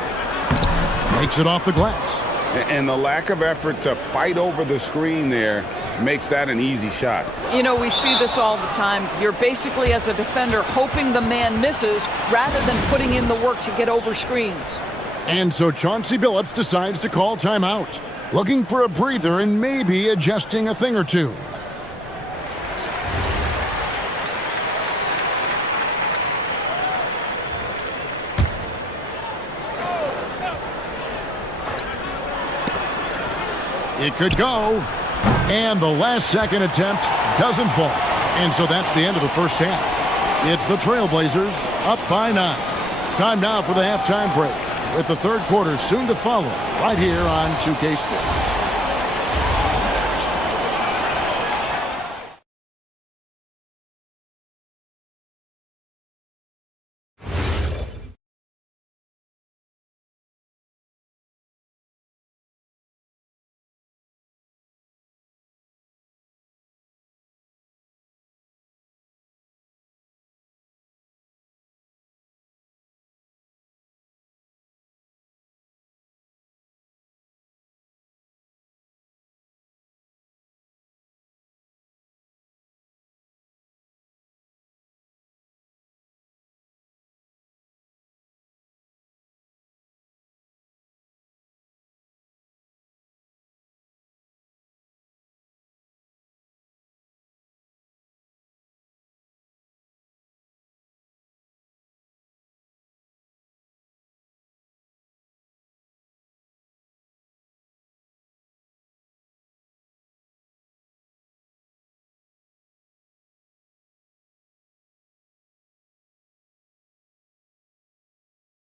Makes it off the glass. And the lack of effort to fight over the screen there makes that an easy shot. You know, we see this all the time. You're basically, as a defender, hoping the man misses rather than putting in the work to get over screens. And so Chauncey Billups decides to call timeout. Looking for a breather and maybe adjusting a thing or two. It could go. And the last second attempt doesn't fall. And so that's the end of the first half. It's the Trailblazers up by 9. Time now for the halftime break, with the third quarter soon to follow right here on 2K Sports.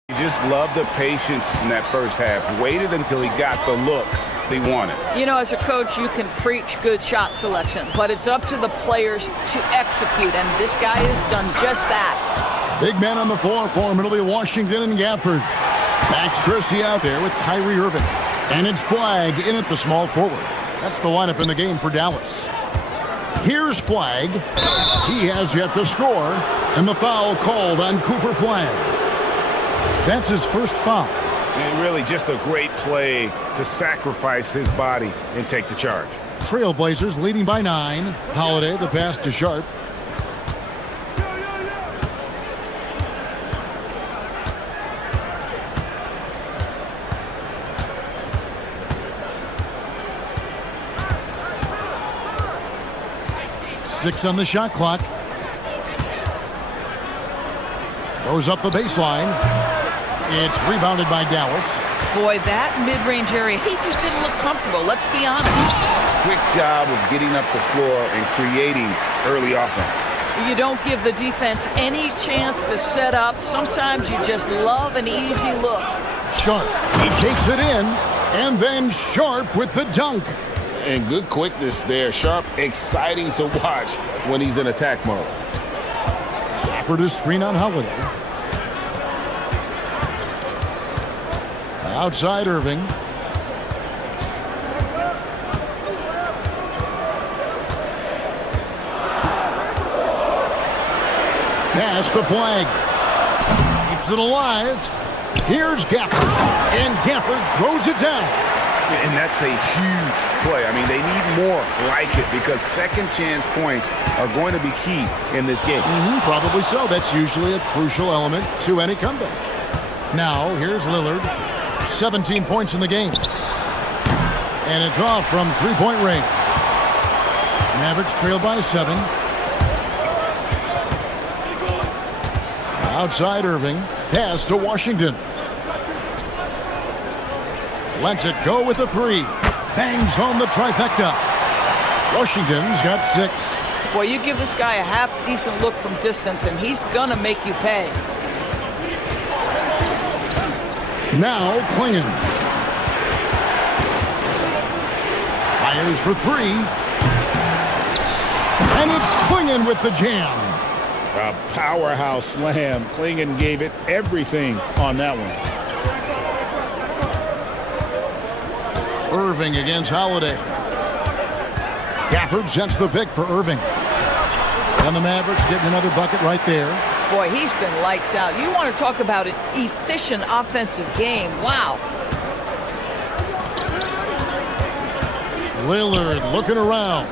He just loved the patience in that first half. Waited until he got the look they wanted. You know, as a coach, you can preach good shot selection, but it's up to the players to execute, and this guy has done just that. Big man on the floor for Middleby, Washington, and Gafford. Max Christie out there with Kyrie Irving. And it's Flag in at the small forward. That's the lineup in the game for Dallas. Here's Flag. He has yet to score, and the foul called on Cooper Flag. That's his first foul. And really just a great play to sacrifice his body and take the charge. Trailblazers leading by 9. Holiday, the pass to Sharp. Goes up the baseline. It's rebounded by Dallas. Boy, that mid-range area, he just didn't look comfortable. Let's be honest. Quick job of getting up the floor and creating early offense. You don't give the defense any chance to set up. Sometimes you just love an easy look. Sharp. He takes it in, and then Sharp with the dunk. And good quickness there. Sharp, exciting to watch when he's in attack mode. For the screen on Holiday. Outside Irving. Pass to Flag. Keeps it alive. Here's Gafford. And Gafford throws it down. And that's a huge play. I mean, they need more like it because second chance points are going to be key in this game. Probably so. That's usually a crucial element to any comeback. Now, here's Lillard. 17 points in the game. And it's off from three-point range. Mavericks trail by 7. Outside Irving. Pass to Washington. Lets it go with the 3. Bangs home the trifecta. Washington's got 6. Boy, you give this guy a half-decent look from distance, and he's gonna make you pay. Now Klingon. Fires for 3. And it's Klingon with the jam. A powerhouse slam. Klingon gave it everything on that one. Irving against Holiday. Gafford sets the pick for Irving. And the Mavericks getting another bucket right there. Boy, he's been lights out. You want to talk about an efficient offensive game. Wow. Lillard looking around.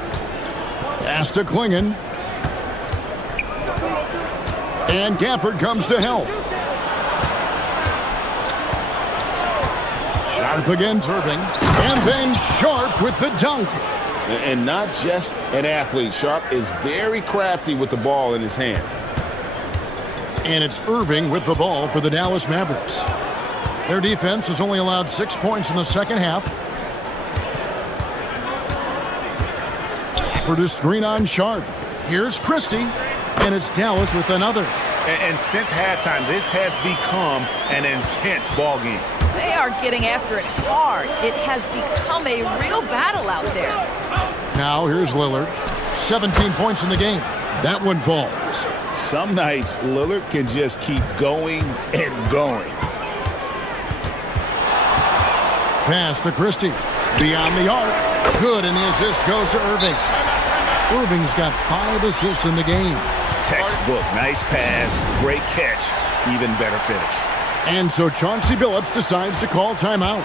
Pass to Klingon. And Gafford comes to help. Sharp against Irving. And then Sharp with the dunk. And not just an athlete. Sharp is very crafty with the ball in his hand. And it's Irving with the ball for the Dallas Mavericks. Their defense has only allowed 6 points in the second half. For the screen on Sharp. Here's Christie. And it's Dallas with another. And since halftime, this has become an intense ball game. They are getting after it hard. It has become a real battle out there. Now here's Lillard. 17 points in the game. That one falls. Some nights, Lillard can just keep going and going. Pass to Christie. Beyond the arc. Good, and the assist goes to Irving. Irving's got 5 assists in the game. Textbook. Nice pass. Great catch. Even better finish. And so Chauncey Billups decides to call timeout.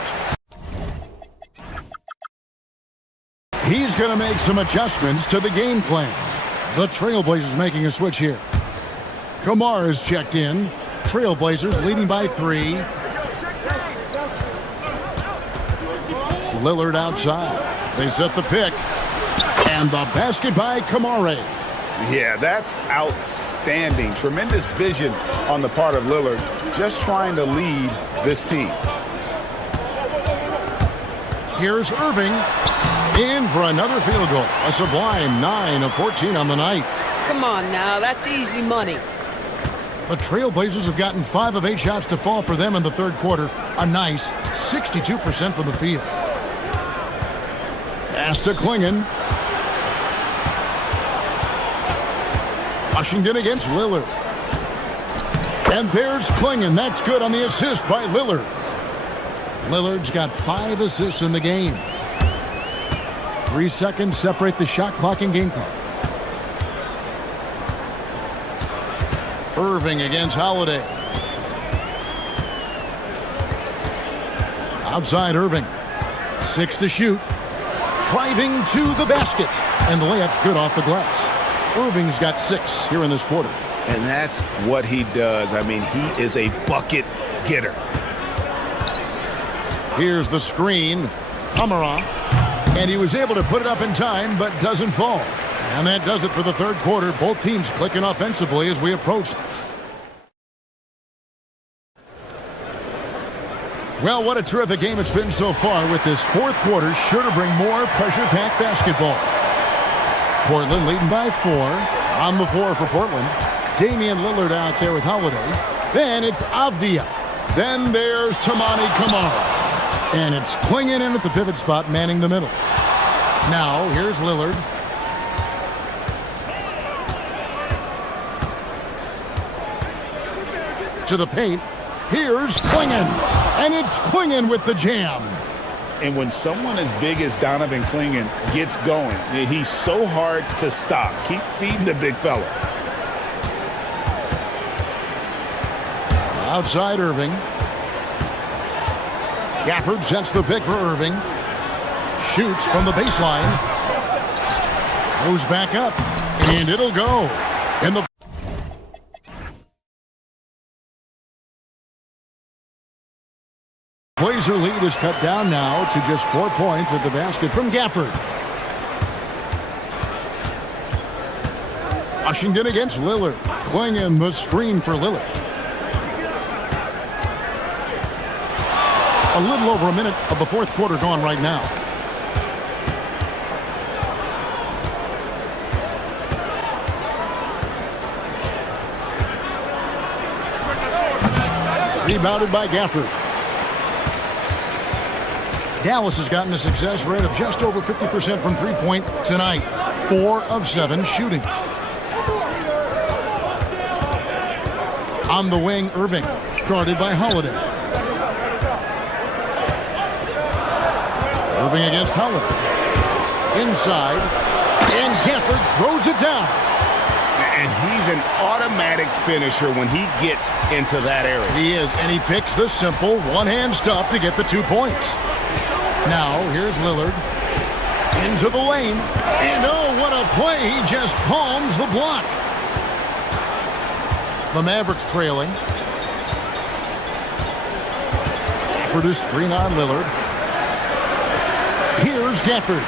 He's going to make some adjustments to the game plan. The Trailblazers making a switch here. Kamara is checked in. Trailblazers leading by 3. Lillard outside. They set the pick. And the basket by Kamara. Yeah, that's outstanding. Tremendous vision on the part of Lillard, just trying to lead this team. Here's Irving. In for another field goal. A sublime 9 of 14 on the night. Come on now, that's easy money. The Trailblazers have gotten 5 of 8 shots to fall for them in the third quarter. A nice 62% from the field. Pass to Klingon. Washington against Lillard. And there's Klingon. That's good on the assist by Lillard. Lillard's got 5 assists in the game. 3 seconds separate the shot clock and game clock. Irving against Holiday. Outside Irving. 6 to shoot. Driving to the basket. And the layup's good off the glass. Irving's got 6 here in this quarter. And that's what he does. I mean, he is a bucket getter. Here's the screen. Kamara. And he was able to put it up in time, but doesn't fall. And that does it for the third quarter. Both teams clicking offensively as we approach Well, what a terrific game it's been so far, with this fourth quarter sure to bring more pressure-packed basketball. Portland leading by 4. On the floor for Portland, Damian Lillard out there with Holiday. Then it's Avdia. Then there's Tamani Kamara. And it's Klingon in at the pivot spot, manning the middle. Now, here's Lillard. To the paint. Here's Klingon. And it's Klingon with the jam. And when someone as big as Donovan Klingon gets going, he's so hard to stop. Keep feeding the big fella. Outside Irving. Gafford sets the pick for Irving. Shoots from the baseline. Goes back up. And it'll go. In the Blazer lead is cut down now to just 4 points with the basket from Gafford. Washington against Lillard. Klingon the screen for Lillard. A little over a minute of the fourth quarter gone right now. Rebounded by Gafford. Dallas has gotten a success rate of just over 50% from three-point tonight. 4 of 7 shooting. On the wing, Irving, guarded by Holiday. Irving against Holiday. Inside, and Gafford throws it down. And he's an automatic finisher when he gets into that area. He is, and he picks the simple one-hand stuff to get the 2 points. Now, here's Lillard. Into the lane. And oh, what a play. He just palms the block. The Mavericks trailing. Gafford is screen on Lillard. Here's Gafford.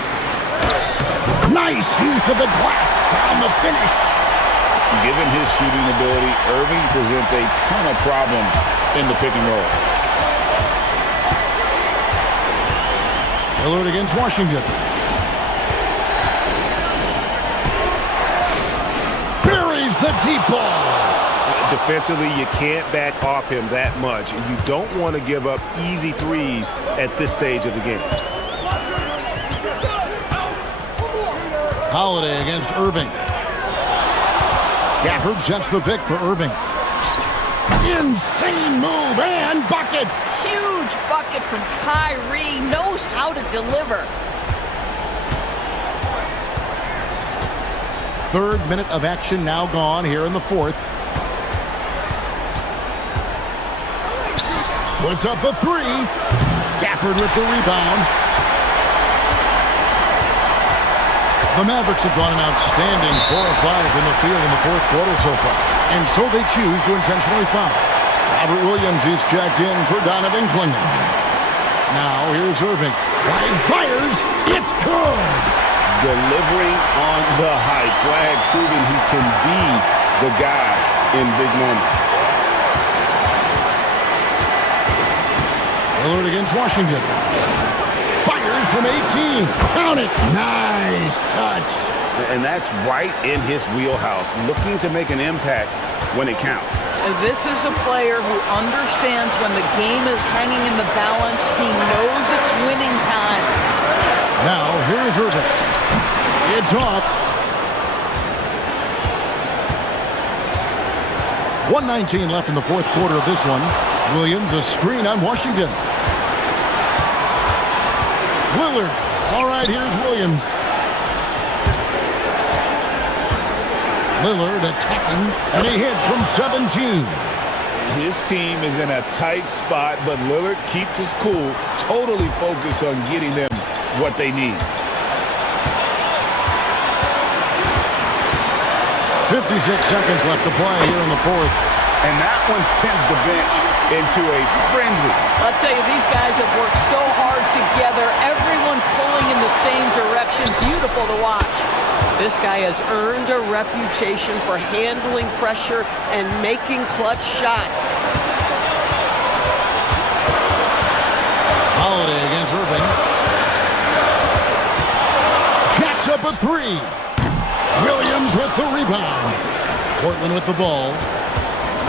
Nice use of the glass on the finish. Given his shooting ability, Irving presents a ton of problems in the pick and roll. Lillard against Washington. Buries the deep ball. Defensively, you can't back off him that much. You don't want to give up easy threes at this stage of the game. Holiday against Irving. Gafford sets the pick for Irving. Insane move and bucket. Huge bucket from Kyrie. Knows how to deliver. Third minute of action now gone here in the fourth. Puts up the 3. Gafford with the rebound. The Mavericks have gone an outstanding 4 of 5 from the field in the fourth quarter so far, and so they choose to intentionally foul. Robert Williams is checked in for Donovan Klingon. Now here's Irving. Fires. It's good. Delivering on the high flag, proving he can be the guy in big moments. Lillard against Washington. Fires from 18. Count it. Nice touch. And that's right in his wheelhouse, looking to make an impact when it counts. This is a player who understands when the game is hanging in the balance. He knows it's winning time. Now, here is Irving. It's off. 1:19 left in the fourth quarter of this one. Williams, a screen on Washington. Lillard. All right, here's Williams. Lillard attacking, and he hits from 17. His team is in a tight spot, but Lillard keeps his cool, totally focused on getting them what they need. 56 seconds left to play here in the fourth. And that one sends the bench into a frenzy. I'll tell you, these guys have worked so hard together. Everyone pulling in the same direction. Beautiful to watch. This guy has earned a reputation for handling pressure and making clutch shots. Holiday against Irving. Jacks up a three. Williams with the rebound. Portland with the ball.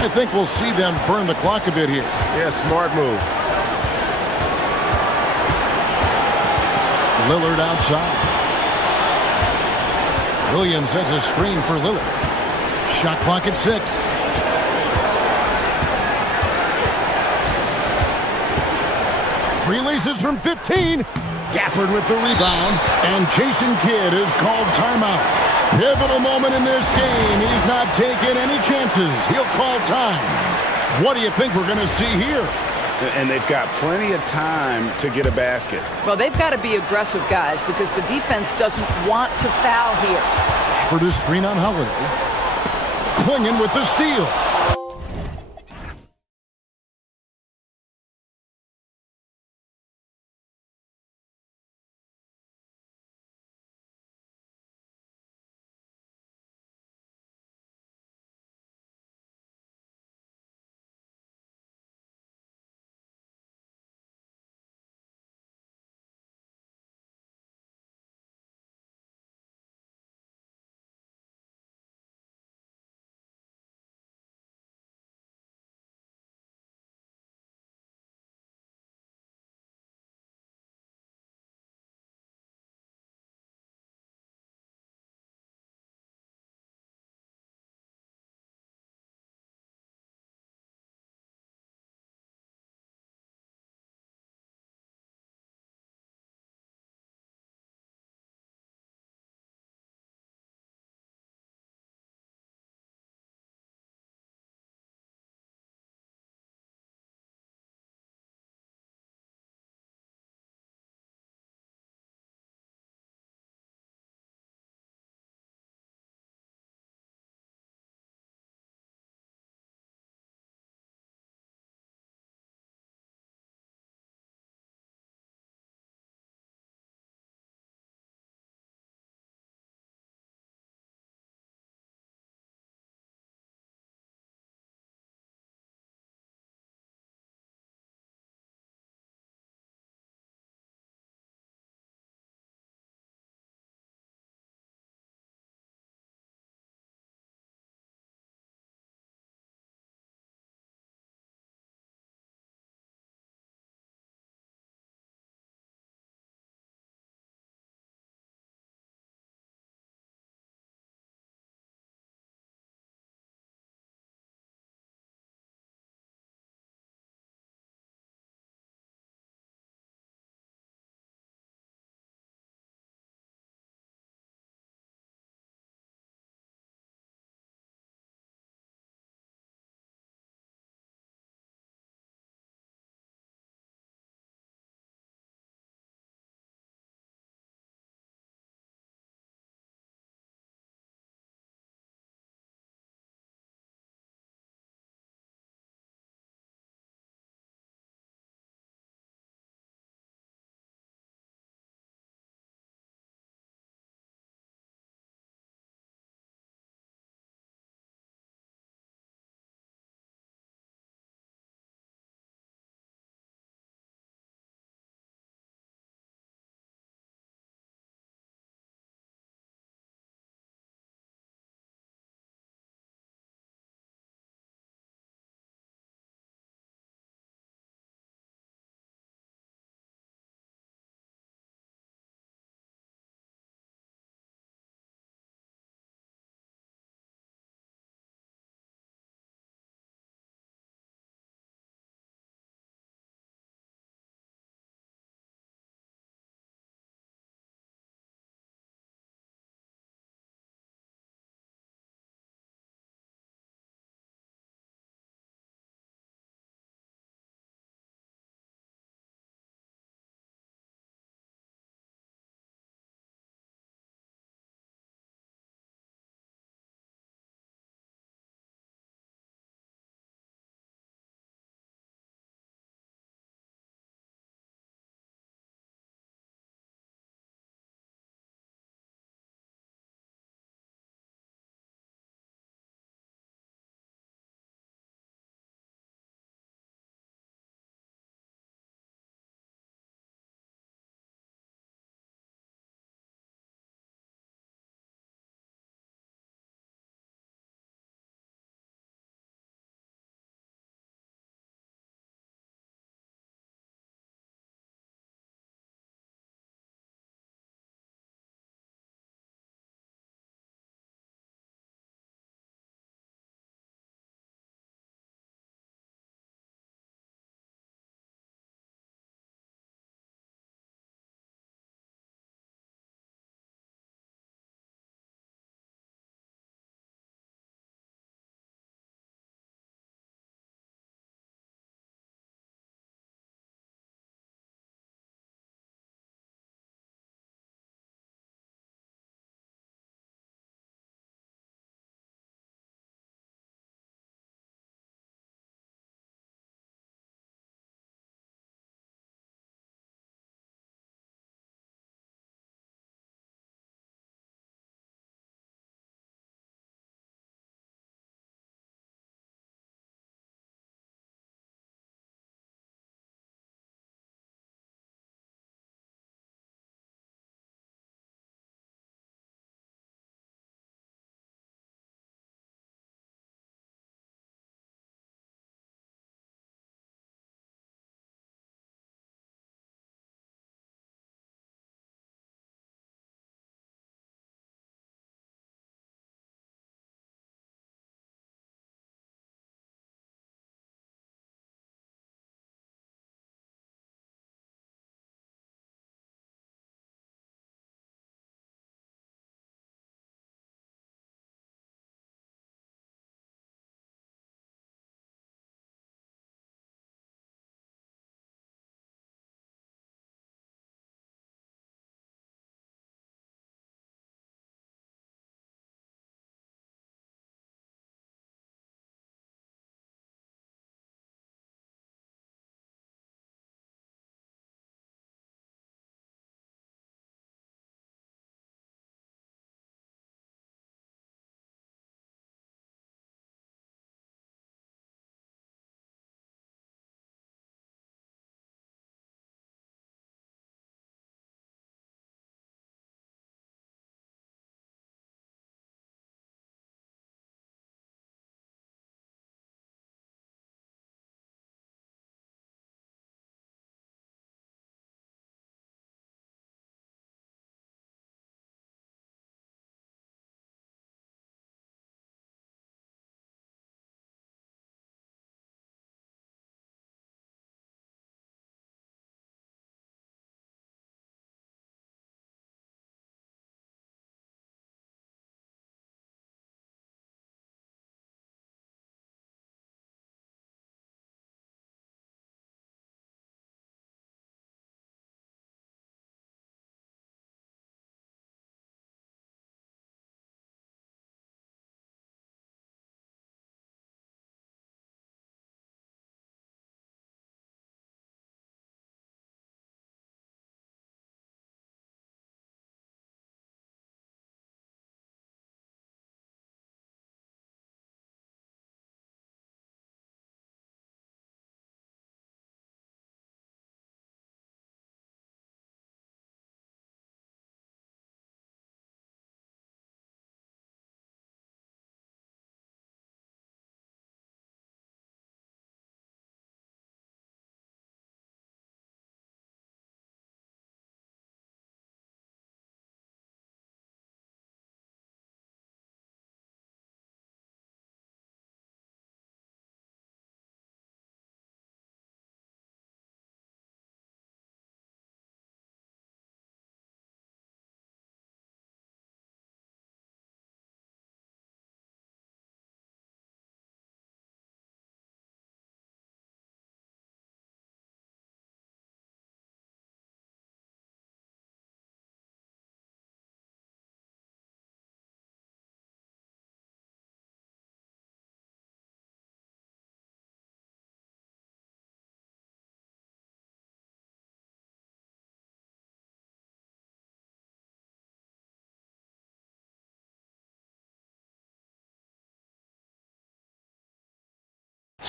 I think we'll see them burn the clock a bit here. Yeah, smart move. Lillard outside. Williams sets a screen for Lillard. Shot clock at 6. Releases from 15. Gafford with the rebound. And Jason Kidd is called timeout. Pivotal moment in this game. He's not taking any chances. He'll call time. What do you think we're going to see here? And they've got plenty of time to get a basket. Well, they've got to be aggressive, guys, because the defense doesn't want to foul here. For the screen on Holiday. Klingon with the steal.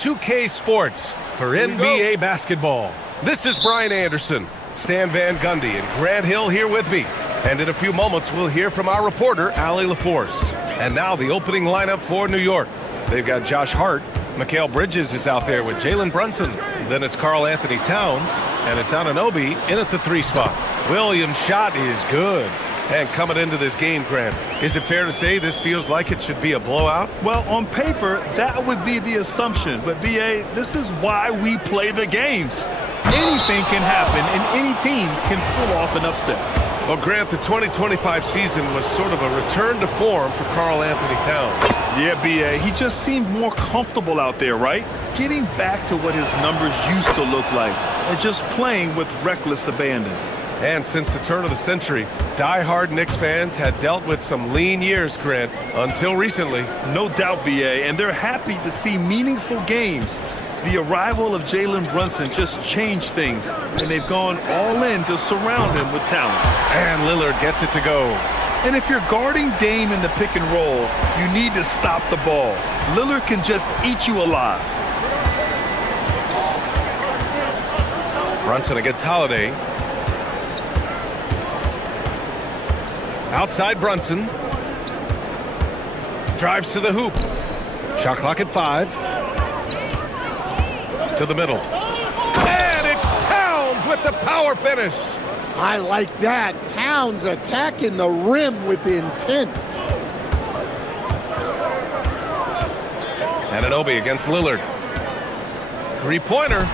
2K Sports for NBA basketball. This is Brian Anderson, Stan Van Gundy, and Grant Hill here with me. And in a few moments, we'll hear from our reporter, Allie LaForce. And now the opening lineup for New York. They've got Josh Hart. Mikal Bridges is out there with Jalen Brunson. Then it's Karl Anthony Towns, and it's Anunoby in at the 3 spot. Williams' shot is good. And coming into this game, Grant, is it fair to say this feels like it should be a blowout? Well, on paper, that would be the assumption. But, B.A., this is why we play the games. Anything can happen, and any team can pull off an upset. Well, Grant, the 2025 season was sort of a return to form for Karl Anthony Towns. Yeah, B.A., he just seemed more comfortable out there, right? Getting back to what his numbers used to look like and just playing with reckless abandon. And since the turn of the century, die-hard Knicks fans had dealt with some lean years, Grant, until recently. No doubt, B.A., and they're happy to see meaningful games. The arrival of Jalen Brunson just changed things, and they've gone all in to surround him with talent. And Lillard gets it to go. And if you're guarding Dame in the pick and roll, you need to stop the ball. Lillard can just eat you alive. Brunson against Holiday. Outside Brunson. Drives to the hoop. Shot clock at 5. To the middle. And it's Towns with the power finish. I like that. Towns attacking the rim with intent. Anunoby against Lillard. 3-pointer.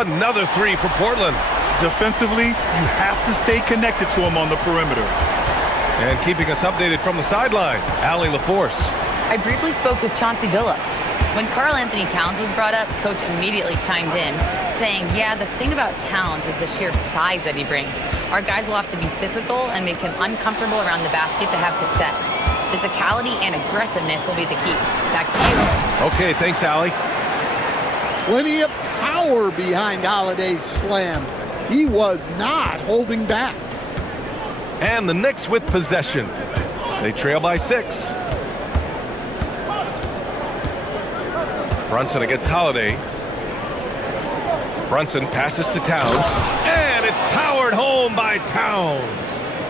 Another 3 for Portland. Defensively, you have to stay connected to him on the perimeter. And keeping us updated from the sideline, Allie LaForce. I briefly spoke with Chauncey Billups. When Karl Anthony Towns was brought up, Coach immediately chimed in, saying, yeah, the thing about Towns is the sheer size that he brings. Our guys will have to be physical and make him uncomfortable around the basket to have success. Physicality and aggressiveness will be the key. Back to you. Okay, thanks, Allie. Plenty of power behind Holiday's slam. He was not holding back. And the Knicks with possession. They trail by 6. Brunson against Holiday. Brunson passes to Towns. And it's powered home by Towns.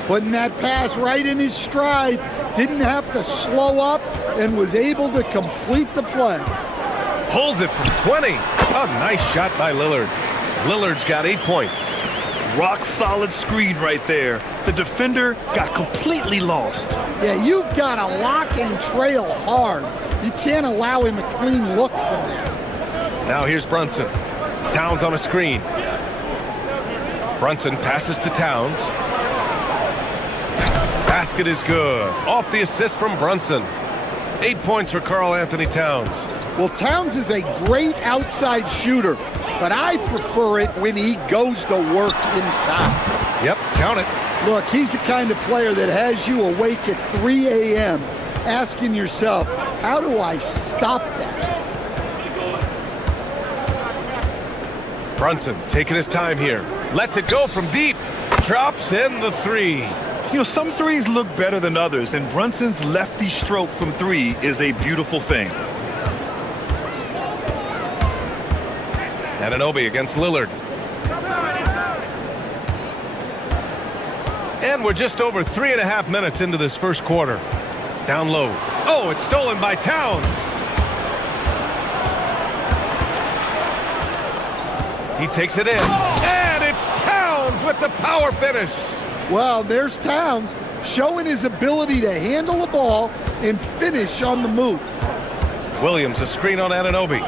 Putting that pass right in his stride. Didn't have to slow up and was able to complete the play. Pulls it from 20. A nice shot by Lillard. Lillard's got 8 points. Rock solid screen right there. The defender got completely lost. Yeah, you've got to lock and trail hard. You can't allow him a clean look from there. Now here's Brunson. Towns on a screen. Brunson passes to Towns. Basket is good. Off the assist from Brunson. 8 points for Karl Anthony Towns. Well, Towns is a great outside shooter, but I prefer it when he goes to work inside. Yep, count it. Look, he's the kind of player that has you awake at 3 a.m. asking yourself, how do I stop that? Brunson taking his time here. Lets it go from deep. Drops in the 3. You know, some threes look better than others, and Brunson's lefty stroke from 3 is a beautiful thing. Anunoby against Lillard. And we're just over 3.5 minutes into this first quarter. Down low. Oh, it's stolen by Towns. He takes it in. And it's Towns with the power finish. Well, there's Towns showing his ability to handle the ball and finish on the move. Williams, a screen on Anunoby.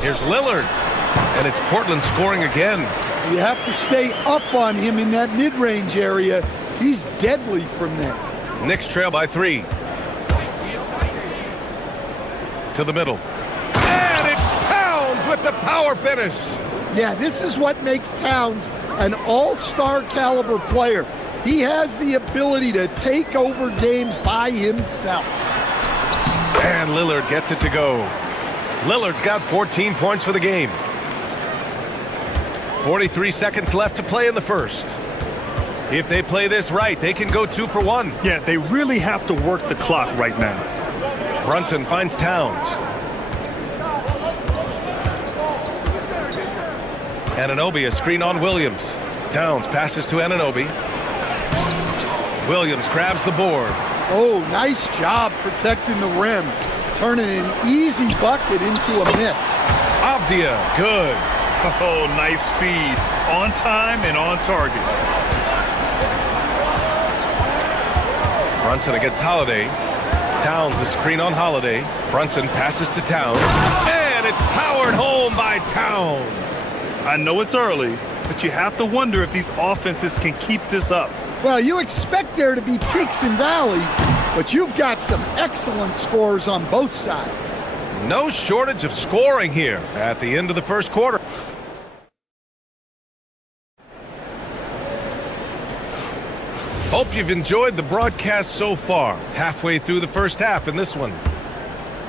Here's Lillard. And it's Portland scoring again. You have to stay up on him in that mid-range area. He's deadly from there. Knicks trail by 3. To the middle. And it's Towns with the power finish. Yeah, this is what makes Towns an all-star caliber player. He has the ability to take over games by himself. And Lillard gets it to go. Lillard's got 14 points for the game. 43 seconds left to play in the first. If they play this right, they can go 2 for 1. Yeah, they really have to work the clock right now. Brunson finds Towns. Anunoby, a screen on Williams. Towns passes to Anunoby. Williams grabs the board. Oh, nice job protecting the rim. Turning an easy bucket into a miss. Avdia, good. Oh, nice feed. On time and on target. Brunson against Holiday. Towns, a screen on Holiday. Brunson passes to Towns. And it's powered home by Towns. I know it's early, but you have to wonder if these offenses can keep this up. Well, you expect there to be peaks and valleys, but you've got some excellent scores on both sides. No shortage of scoring here at the end of the first quarter. Hope you've enjoyed the broadcast so far. Halfway through the first half in this one.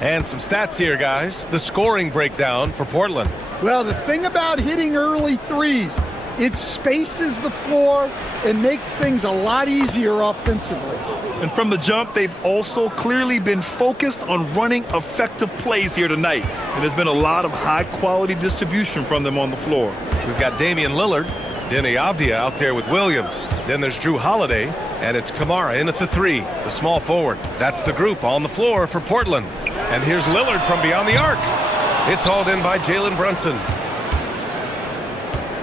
And some stats here, guys. The scoring breakdown for Portland. Well, the thing about hitting early threes, it spaces the floor and makes things a lot easier offensively. And from the jump, they've also clearly been focused on running effective plays here tonight. And there's been a lot of high-quality distribution from them on the floor. We've got Damian Lillard, Denny Avdia out there with Williams. Then there's Drew Holiday, and it's Kamara in at the 3, the small forward. That's the group on the floor for Portland. And here's Lillard from beyond the arc. It's hauled in by Jalen Brunson.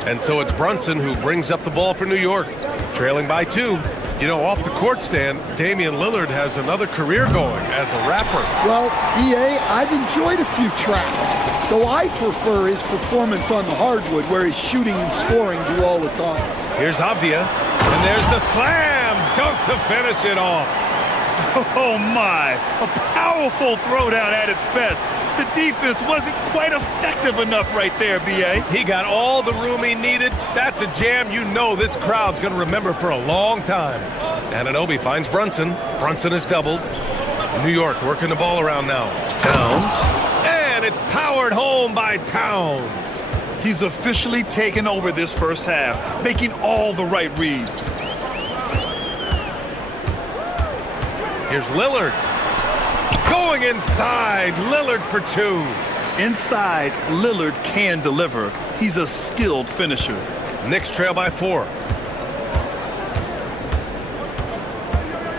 And so it's Brunson who brings up the ball for New York, trailing by 2. You know, off the court stand, Damian Lillard has another career going as a rapper. Well, EA, I've enjoyed a few tracks, though I prefer his performance on the hardwood where his shooting and scoring do all the talking. Here's Avdia, and there's the slam dunk to finish it off. Oh my, a powerful throwdown at its best. The defense wasn't quite effective enough right there, B.A. He got all the room he needed. That's a jam you know this crowd's going to remember for a long time. Anunoby finds Brunson. Brunson is doubled. New York working the ball around now. Towns. And it's powered home by Towns. He's officially taken over this first half, making all the right reads. Here's Lillard. Going inside, Lillard for 2. Inside, Lillard can deliver. He's a skilled finisher. Knicks trail by 4.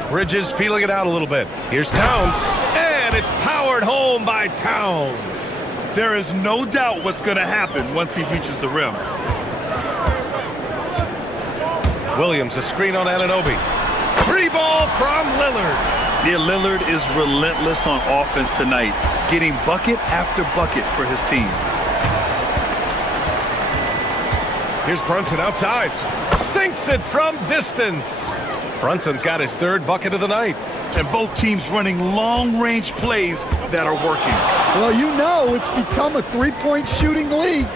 Bridges feeling it out a little bit. Here's Towns, and it's powered home by Towns. There is no doubt what's going to happen once he reaches the rim. Williams, a screen on Anunoby. 3 ball from Lillard. Yeah, Lillard is relentless on offense tonight, getting bucket after bucket for his team. Here's Brunson outside. Sinks it from distance. Brunson's got his 3rd bucket of the night. And both teams running long-range plays that are working. Well, you know it's become a three-point shooting league.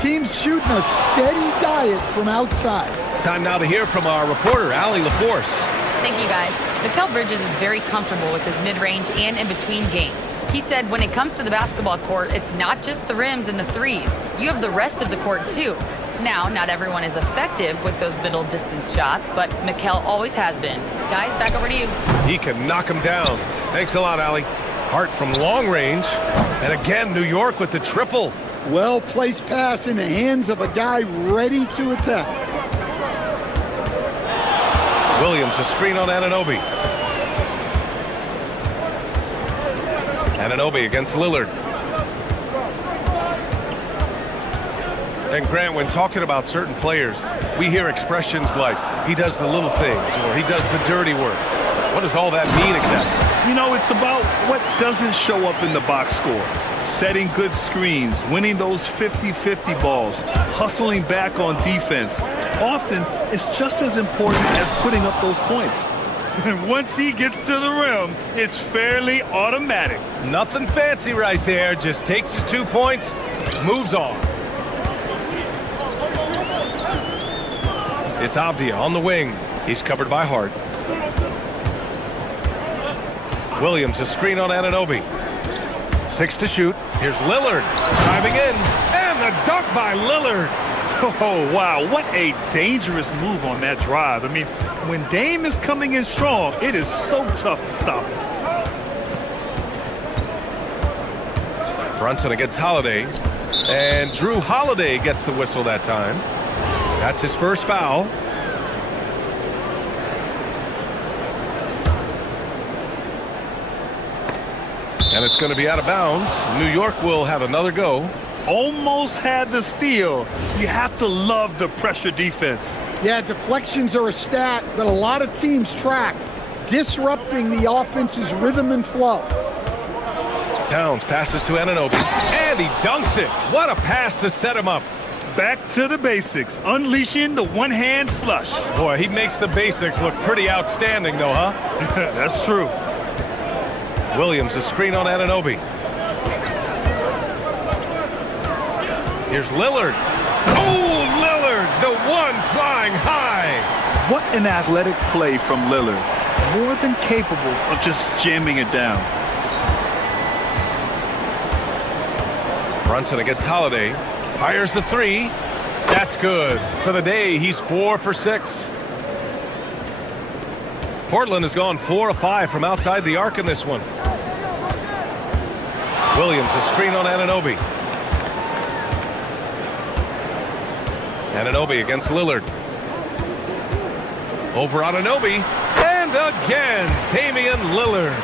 Teams shooting a steady diet from outside. Time now to hear from our reporter, Allie LaForce. Thank you, guys. Mikal Bridges is very comfortable with his mid-range and in-between game. He said when it comes to the basketball court, it's not just the rims and the threes. You have the rest of the court, too. Now, not everyone is effective with those middle distance shots, but Mikal always has been. Guys, back over to you. He can knock him down. Thanks a lot, Allie. Hart from long range. And again, New York with the triple. Well-placed pass in the hands of a guy ready to attack. Williams, a screen on Anunoby. Anunoby against Lillard. And Grant, when talking about certain players, we hear expressions like, he does the little things, or he does the dirty work. What does all that mean exactly? You know, it's about what doesn't show up in the box score. Setting good screens, winning those 50-50 balls, hustling back on defense. Often, it's just as important as putting up those points. And once he gets to the rim, it's fairly automatic. Nothing fancy right there. Just takes his 2 points, moves on. It's Avdia on the wing. He's covered by Hart. Williams, a screen on Anunoby. 6 to shoot. Here's Lillard driving in, and the dunk by Lillard. Oh, wow, what a dangerous move on that drive. I mean, when Dame is coming in strong, it is so tough to stop him. Brunson against Holiday. And Drew Holiday gets the whistle that time. That's his first foul. And it's going to be out of bounds. New York will have another go. Almost had the steal. You have to love the pressure defense. Yeah, deflections are a stat that a lot of teams track, disrupting the offense's rhythm and flow. Towns passes to Anunoby, and he dunks it. What a pass to set him up. Back to the basics, unleashing the one-hand flush. Boy, he makes the basics look pretty outstanding, though, huh? That's true. Williams, a screen on Anunoby. Here's Lillard. Oh, Lillard, the one flying high. What an athletic play from Lillard. More than capable of just jamming it down. Brunson against Holiday. Fires the three. That's good. For the day, he's 4 for 6. Portland has gone 4 of 5 from outside the arc in this one. Williams, a screen on Anunoby. Anunoby against Lillard. Over Anunoby. And again, Damian Lillard.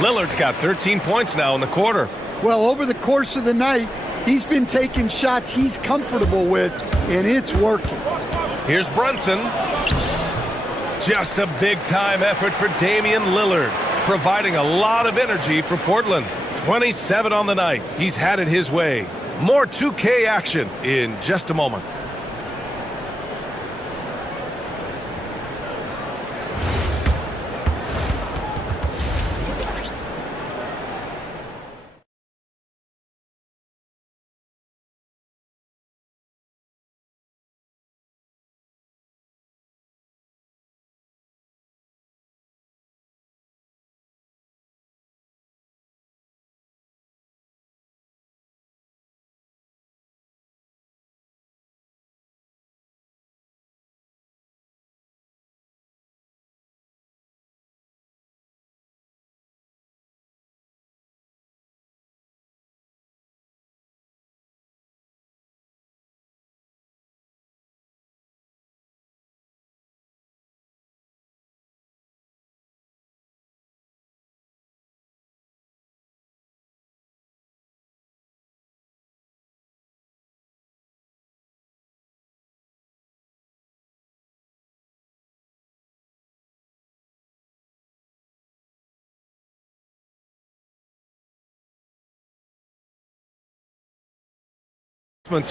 Lillard's got 13 points now in the quarter. Well, over the course of the night, he's been taking shots he's comfortable with, and it's working. Here's Brunson. Just a big-time effort for Damian Lillard, providing a lot of energy for Portland. 27 on the night. He's had it his way. More 2K action in just a moment.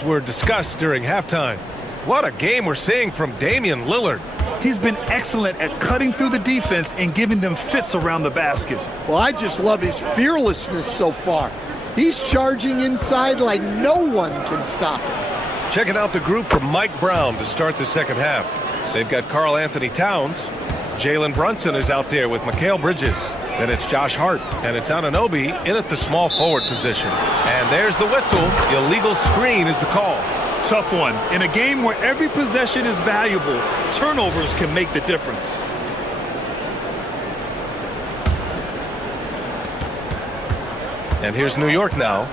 Were discussed during halftime. What a game we're seeing from Damian Lillard. He's been excellent at cutting through the defense and giving them fits around the basket. Well, I just love his fearlessness so far. He's charging inside like no one can stop him. Checking out the group from Mike Brown to start the second half. They've got Karl Anthony Towns. Jalen Brunson is out there with Mikal Bridges. Then it's Josh Hart, and it's Anunoby in at the small forward position. And there's the whistle. Illegal screen is the call. Tough one. In a game where every possession is valuable, turnovers can make the difference. And here's New York now.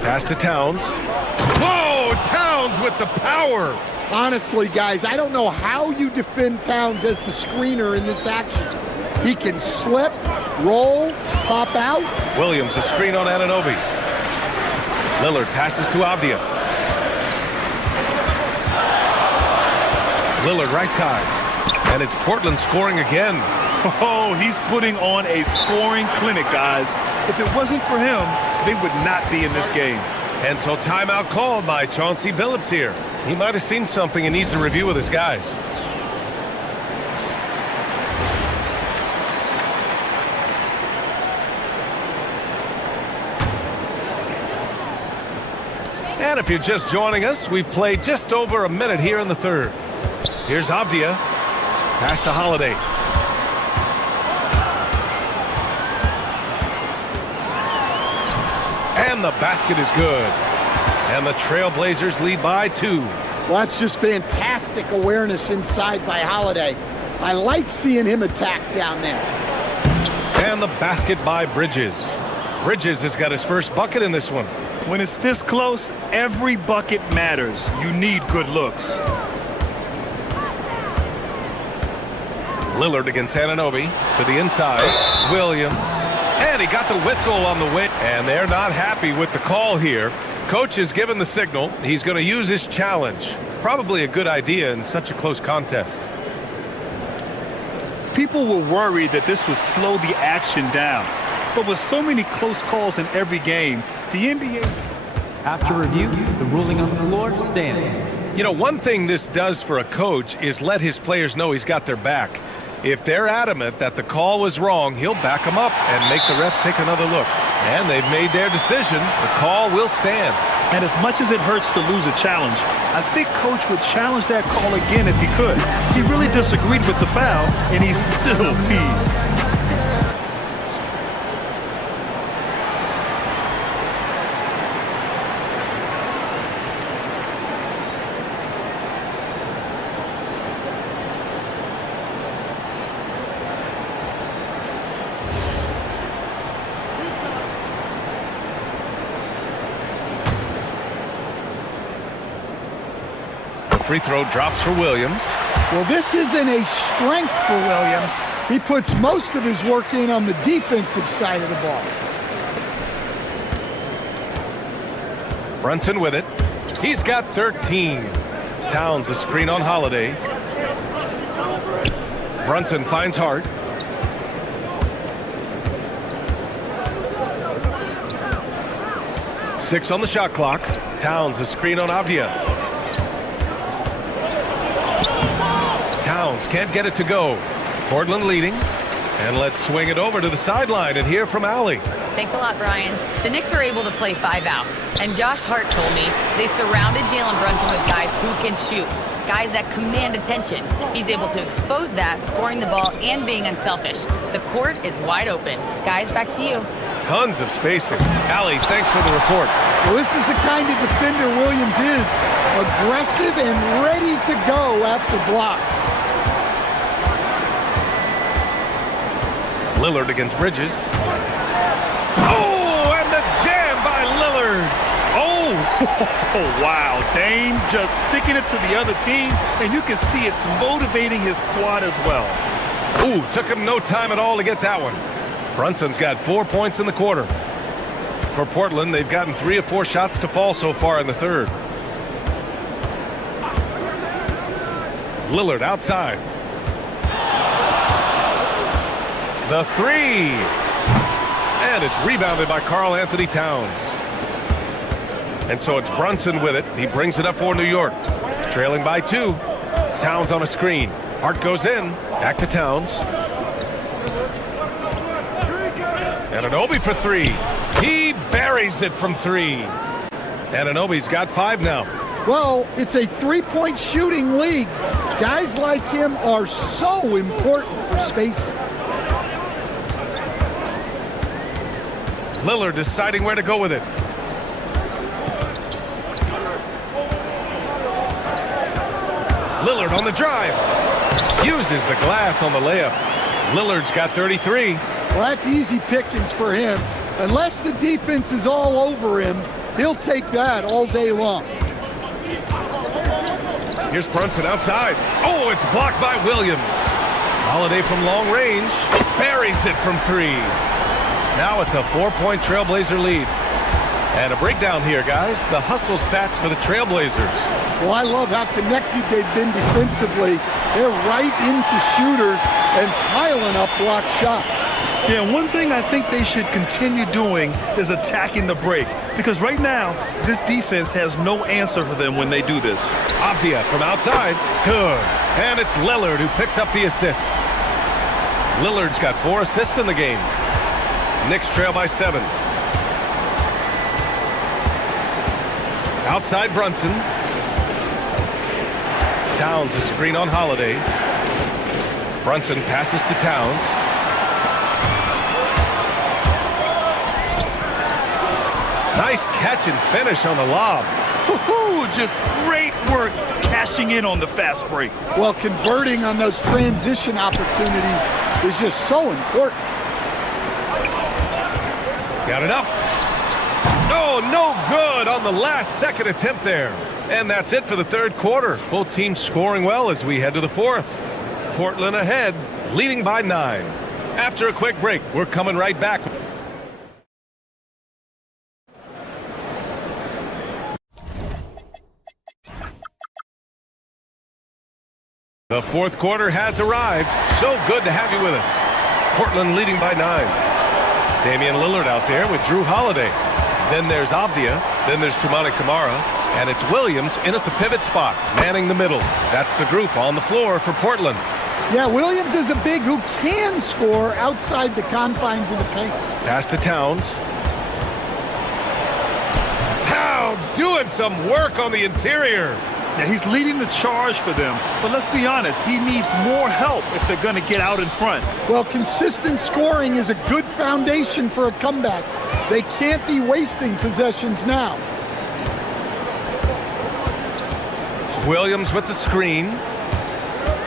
Pass to Towns. Whoa, Towns with the power. Honestly, guys, I don't know how you defend Towns as the screener in this action. He can slip, roll, pop out. Williams, a screen on Anunoby. Lillard passes to Avdia. Lillard right side. And it's Portland scoring again. Oh, he's putting on a scoring clinic, guys. If it wasn't for him, they would not be in this game. And so timeout called by Chauncey Billups here. He might have seen something and needs to review with his guys. And if you're just joining us, we've played just over a minute here in the third. Here's Avdia. Pass to Holiday. And the basket is good. And the Trailblazers lead by 2. Well, that's just fantastic awareness inside by Holiday. I like seeing him attack down there. And the basket by Bridges. Bridges has got his first bucket in this one. When it's this close, every bucket matters. You need good looks. Lillard against Anunoby to the inside. Williams. And he got the whistle on the win. And they're not happy with the call here. Coach has given the signal. He's going to use his challenge. Probably a good idea in such a close contest. People were worried that this would slow the action down. But with so many close calls in every game, the NBA... After review, the ruling on the floor stands. You know, one thing this does for a coach is let his players know he's got their back. If they're adamant that the call was wrong, he'll back them up and make the refs take another look. And they've made their decision. The call will stand. And as much as it hurts to lose a challenge, I think Coach would challenge that call again if he could. He really disagreed with the foul, and he still peeved. Free throw drops for Williams. Well, this isn't a strength for Williams. He puts most of his work in on the defensive side of the ball. Brunson with it. He's got 13. Towns a screen on Holiday. Brunson finds Hart. Six on the shot clock. Towns a screen on Avdia. Towns can't get it to go. Portland leading. And let's swing it over to the sideline and hear from Allie. Thanks a lot, Brian. The Knicks are able to play 5 out. And Josh Hart told me they surrounded Jalen Brunson with guys who can shoot. Guys that command attention. He's able to expose that, scoring the ball and being unselfish. The court is wide open. Guys, back to you. Tons of spacing. Allie, thanks for the report. Well, this is the kind of defender Williams is. Aggressive and ready to go after blocks. Lillard against Bridges. Oh, and the jam by Lillard. Oh, wow. Dame just sticking it to the other team, and you can see it's motivating his squad as well. Ooh, took him no time at all to get that one. Brunson's got 4 points in the quarter. For Portland, they've gotten 3 of 4 shots to fall so far in the third. Lillard outside. The three. And it's rebounded by Karl Anthony Towns. And so it's Brunson with it. He brings it up for New York. Trailing by 2. Towns on a screen. Hart goes in. Back to Towns. Anunoby for 3. He buries it from 3. Anunoby's got 5 now. Well, it's a three-point shooting league. Guys like him are so important for spacing. Lillard deciding where to go with it. Lillard on the drive. Uses the glass on the layup. Lillard's got 33. Well, that's easy pickings for him. Unless the defense is all over him, he'll take that all day long. Here's Brunson outside. Oh, it's blocked by Williams. Holiday from long range. Buries it from 3. Now it's a 4-point Trailblazer lead. And a breakdown here, guys. The hustle stats for the Trailblazers. Well, I love how connected they've been defensively. They're right into shooters and piling up block shots. Yeah, one thing I think they should continue doing is attacking the break. Because right now, this defense has no answer for them when they do this. Avdia from outside. Good. And it's Lillard who picks up the assist. Lillard's got 4 assists in the game. Knicks trail by 7. Outside Brunson. Towns a screen on Holiday. Brunson passes to Towns. Nice catch and finish on the lob. Just great work cashing in on the fast break. Well, converting on those transition opportunities is just so important. Got it up. Oh, no good on the last second attempt there. And that's it for the third quarter. Both teams scoring well as we head to the fourth. Portland ahead, leading by 9. After a quick break, we're coming right back. The fourth quarter has arrived. So good to have you with us. Portland leading by 9. Damian Lillard out there with Drew Holiday. Then there's Avdia. Then there's Toumani Camara. And it's Williams in at the pivot spot, manning the middle. That's the group on the floor for Portland. Yeah, Williams is a big who can score outside the confines of the paint. Pass to Towns. Towns doing some work on the interior. Now, he's leading the charge for them, but let's be honest, he needs more help if they're going to get out in front. Well, consistent scoring is a good foundation for a comeback. They can't be wasting possessions now. Williams with the screen.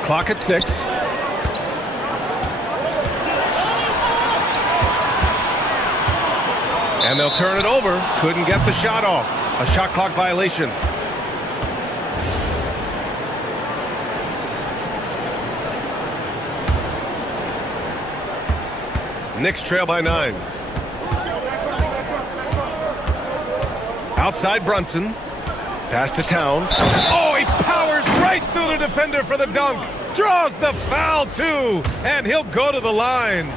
Clock at 6. And they'll turn it over. Couldn't get the shot off. A shot clock violation. Knicks trail by 9. Outside Brunson. Pass to Towns. Oh, he powers right through the defender for the dunk. Draws the foul, too. And he'll go to the line.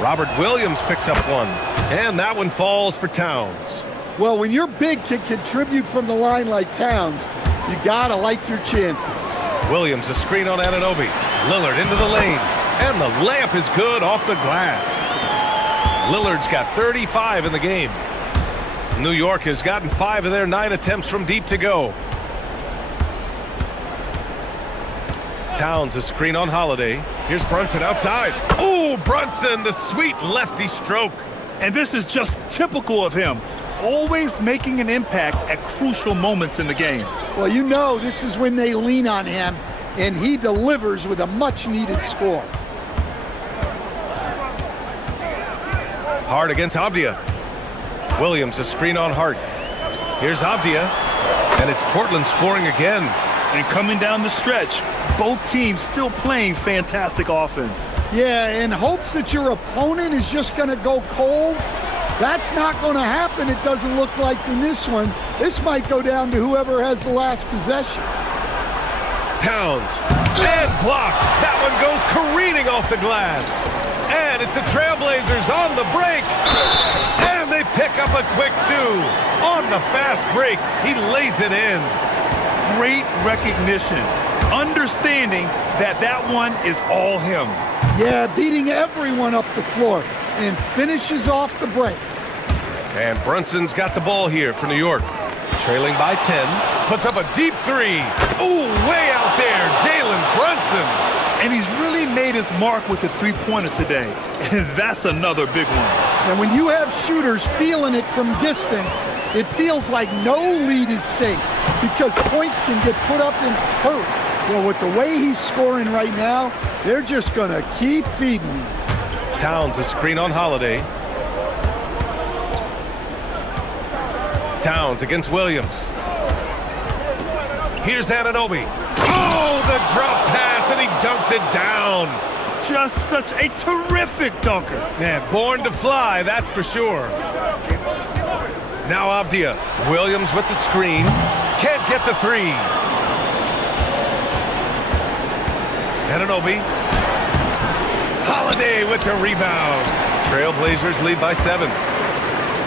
Robert Williams picks up one. And that one falls for Towns. Well, when your big can contribute from the line like Towns, you gotta like your chances. Williams, a screen on Anunoby. Lillard into the lane. And the layup is good off the glass. Lillard's got 35 in the game. New York has gotten 5 of their 9 attempts from deep to go. Towns, a screen on Holiday. Here's Brunson outside. Ooh, Brunson, the sweet lefty stroke. And this is just typical of him, always making an impact at crucial moments in the game. Well, you know this is when they lean on him, and he delivers with a much-needed score. Hart against Avdia. Williams, a screen on Hart. Here's Avdia, and it's Portland scoring again. And coming down the stretch, both teams still playing fantastic offense. Yeah, in hopes that your opponent is just going to go cold. That's not going to happen, it doesn't look like in this one. This might go down to whoever has the last possession. Towns, and blocked. That one goes careening off the glass. And it's the Trailblazers on the break. And they pick up a quick 2. On the fast break, he lays it in. Great recognition. Understanding that that one is all him. Yeah, beating everyone up the floor and finishes off the break. And Brunson's got the ball here for New York. Trailing by 10. Puts up a deep 3. Ooh, way out there, Jalen Brunson. And he's really made his mark with the three-pointer today. And that's another big one. And when you have shooters feeling it from distance, it feels like no lead is safe because points can get put up in hurry. Well, with the way he's scoring right now, they're just going to keep feeding him. Towns, a screen on Holiday. Towns against Williams. Here's Anunoby. Oh, the drop pass, and he dunks it down. Just such a terrific dunker. Man, born to fly, that's for sure. Now Avdia. Williams with the screen. Can't get the 3. Anunoby. Holiday with the rebound. Trailblazers lead by 7.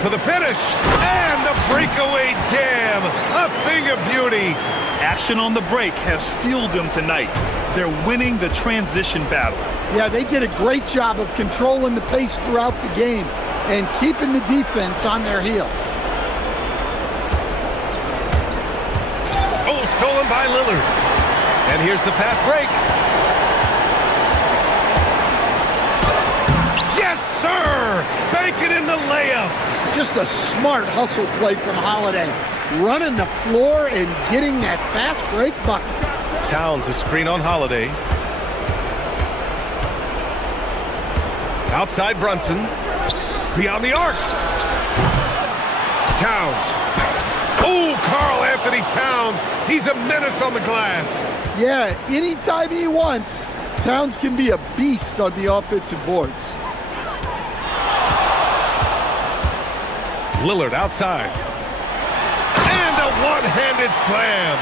For the finish, and the breakaway jam. A thing of beauty. Action on the break has fueled them tonight. They're winning the transition battle. Yeah, they did a great job of controlling the pace throughout the game and keeping the defense on their heels. Oh, stolen by Lillard. And here's the fast break. Yes, sir! Bank it in the layup. Just a smart hustle play from Holiday. running the floor and getting that fast break bucket. Towns a screen on Holiday. Outside Brunson. Beyond the arc. Towns. Oh, Karl Anthony Towns. He's a menace on the glass. Yeah, anytime he wants, Towns can be a beast on the offensive boards. Lillard outside. And a one-handed slam.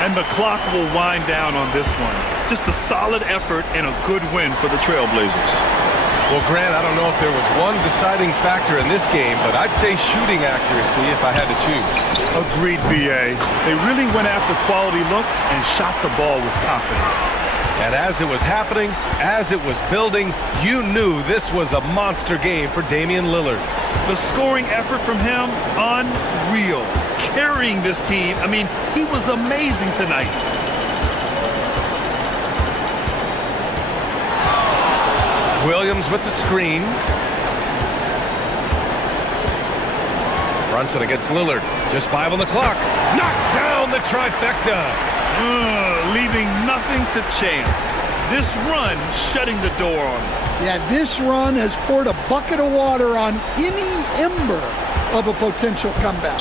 And the clock will wind down on this one. Just a solid effort and a good win for the Trailblazers. Well, Grant, I don't know if there was one deciding factor in this game, but I'd say shooting accuracy if I had to choose. Agreed, B.A. They really went after quality looks and shot the ball with confidence. And as it was happening, as it was building, you knew this was a monster game for Damian Lillard. The scoring effort from him, unreal. Carrying this team, I mean, he was amazing tonight. Williams with the screen. Brunson against Lillard. Just 5 on the clock. Knocks down the trifecta. Leaving nothing to chance. This run shutting the door on him. Yeah, this run has poured a bucket of water on any ember of a potential comeback.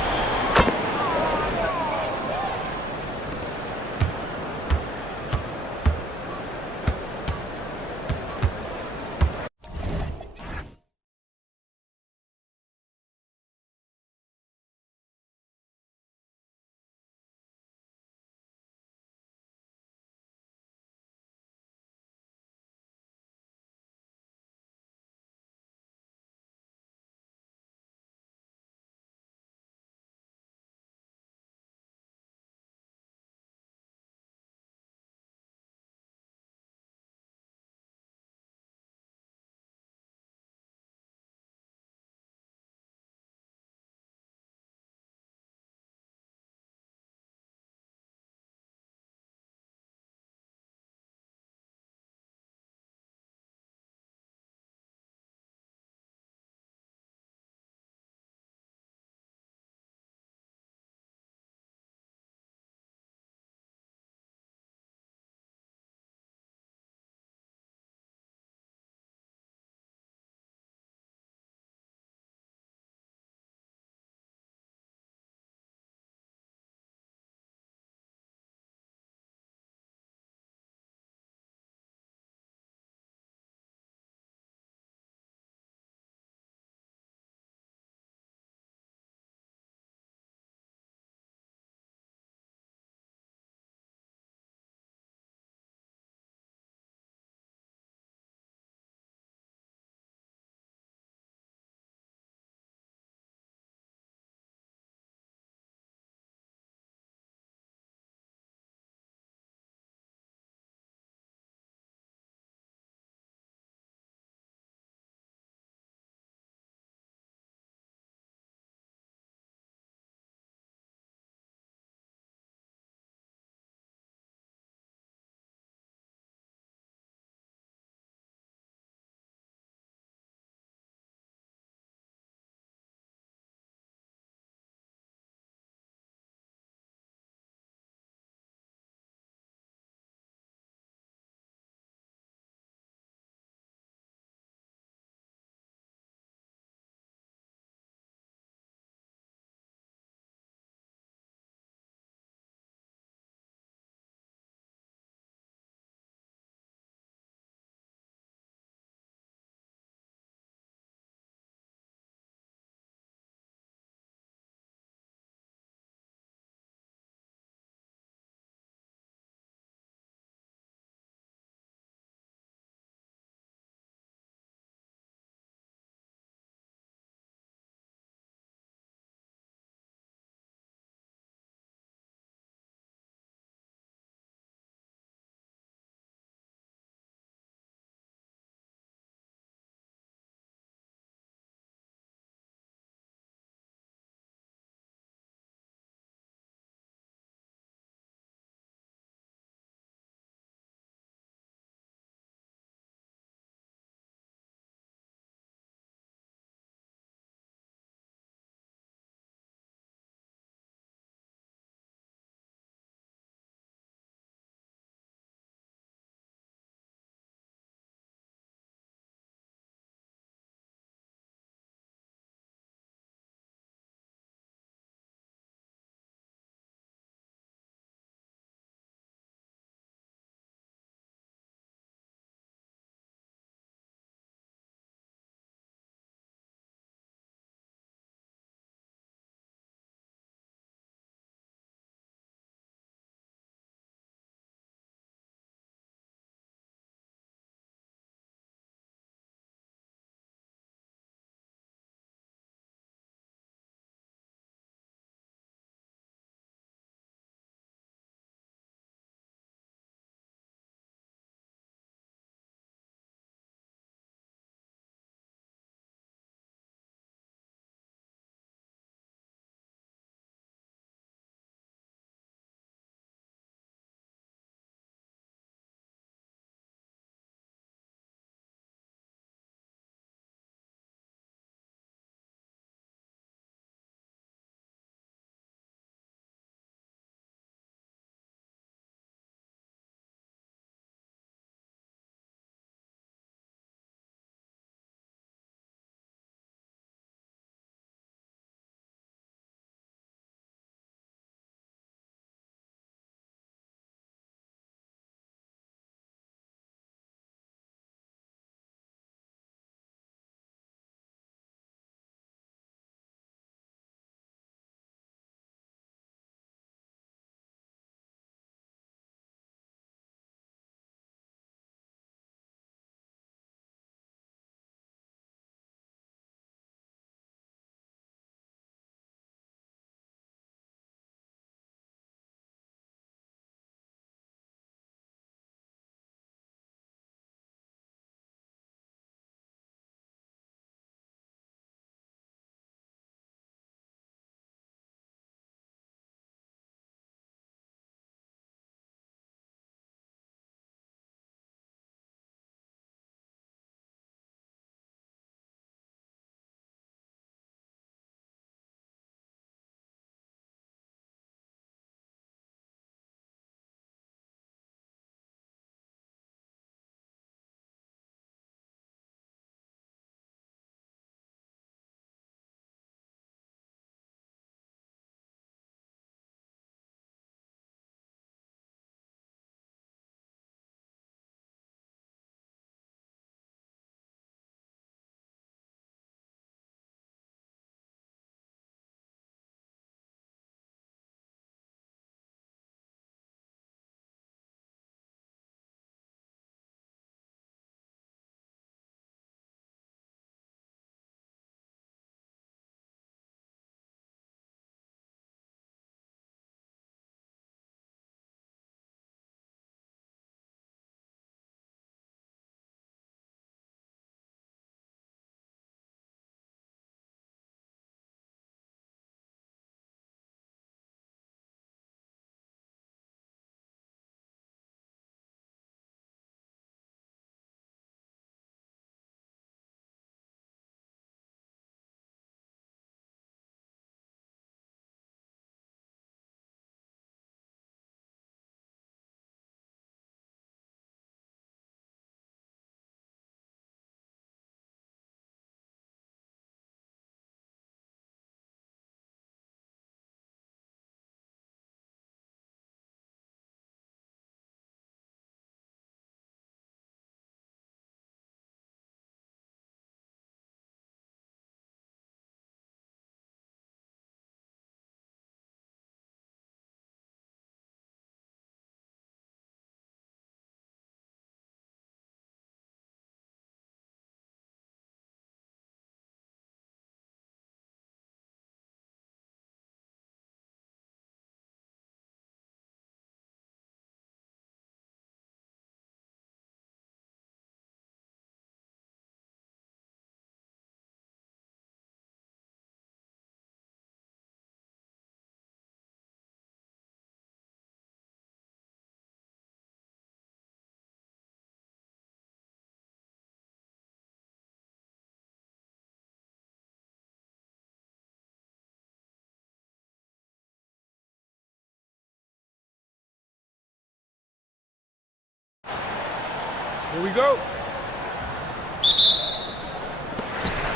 Here we go.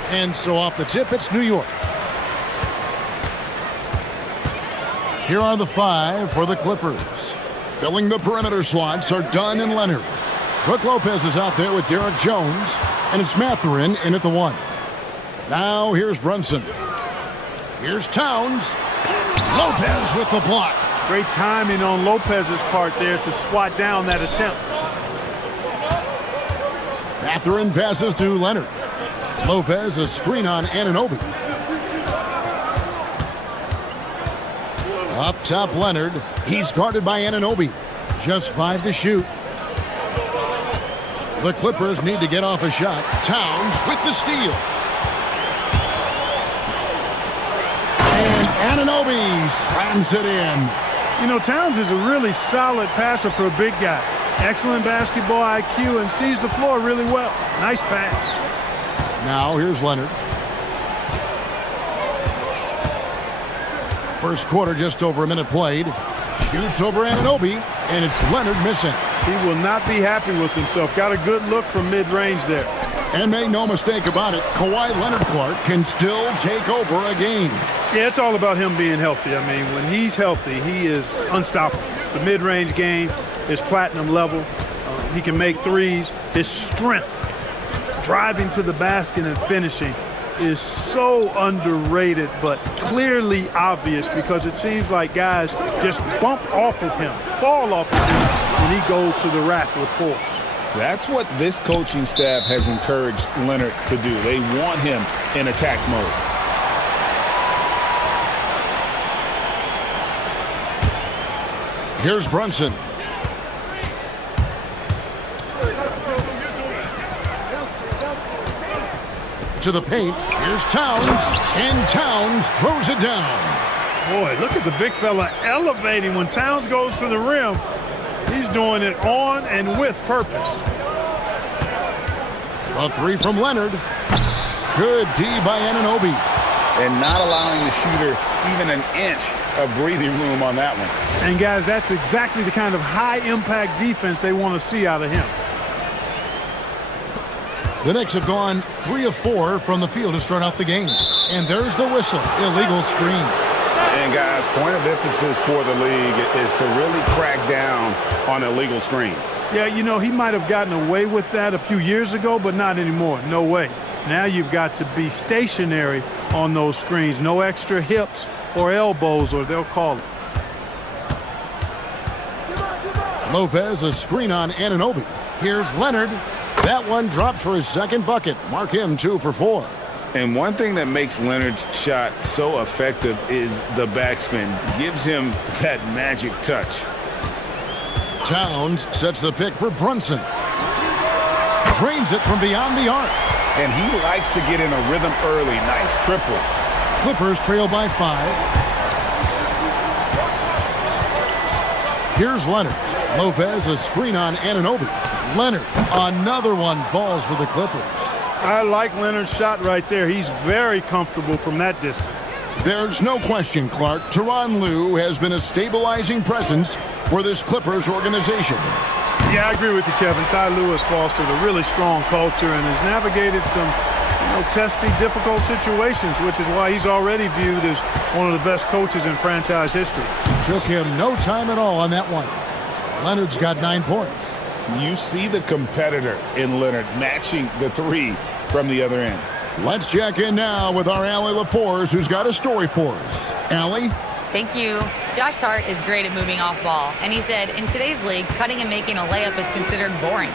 And so off the tip, it's New York. Here are the 5 for the Clippers. Filling the perimeter slots are Dunn and Leonard. Brook Lopez is out there with Derek Jones, and it's Mathurin in at the 1. Now here's Brunson. Here's Towns. Lopez with the block. Great timing on Lopez's part there to swat down that attempt. Mathurin passes to Leonard. Lopez, a screen on Anunoby. Up top, Leonard. He's guarded by Anunoby. Just 5 to shoot. The Clippers need to get off a shot. Towns with the steal. And Anunoby slams it in. You know, Towns is a really solid passer for a big guy. Excellent basketball IQ and sees the floor really well. Nice pass. Now here's Leonard. First quarter, just over a minute played. Shoots over Anunoby, and it's Leonard missing. He will not be happy with himself. Got a good look from mid-range there. And make no mistake about it, Kawhi Leonard-Clark can still take over a game. Yeah, it's all about him being healthy. I mean, when he's healthy, he is unstoppable. The mid-range game is platinum level. He can make threes. His strength, driving to the basket and finishing, is so underrated, but clearly obvious because it seems like guys just bump off of him, fall off of him when he goes to the rack with force. That's what this coaching staff has encouraged Leonard to do. They want him in attack mode. Here's Brunson. To the paint. Here's Towns. And Towns throws it down. Boy, look at the big fella elevating when Towns goes to the rim. He's doing it on and with purpose. A 3 from Leonard. Good D by Anunoby. And not allowing the shooter even an inch of breathing room on that one. And guys, that's exactly the kind of high-impact defense they want to see out of him. The Knicks have gone 3 of 4 from the field to start out the game. And there's the whistle. Illegal screen. And guys, point of emphasis for the league is to really crack down on illegal screens. Yeah, you know, he might have gotten away with that a few years ago, but not anymore. No way. Now you've got to be stationary on those screens. No extra hips or elbows, or they'll call it. Lopez, a screen on Anunoby. Here's Leonard. That one dropped for his second bucket. Mark him 2 for 4. And one thing that makes Leonard's shot so effective is the backspin. Gives him that magic touch. Towns sets the pick for Brunson. Drains it from beyond the arc. And he likes to get in a rhythm early. Nice triple. Clippers trail by 5. Here's Leonard. Lopez, a screen on Anunoby. Leonard, another one falls for the Clippers. I like Leonard's shot right there. He's very comfortable from that distance. There's no question, Clark. Tyronn Lue has been a stabilizing presence for this Clippers organization. Yeah, I agree with you, Kevin. Ty Lue has fostered a really strong culture and has navigated some testy, difficult situations, which is why he's already viewed as one of the best coaches in franchise history. Took him no time at all on that one. Leonard's got 9 points. You see the competitor in Leonard matching the 3 from the other end. Let's check in now with our Allie LaForce, who's got a story for us. Allie? Thank you. Josh Hart is great at moving off ball, and he said, in today's league, cutting and making a layup is considered boring.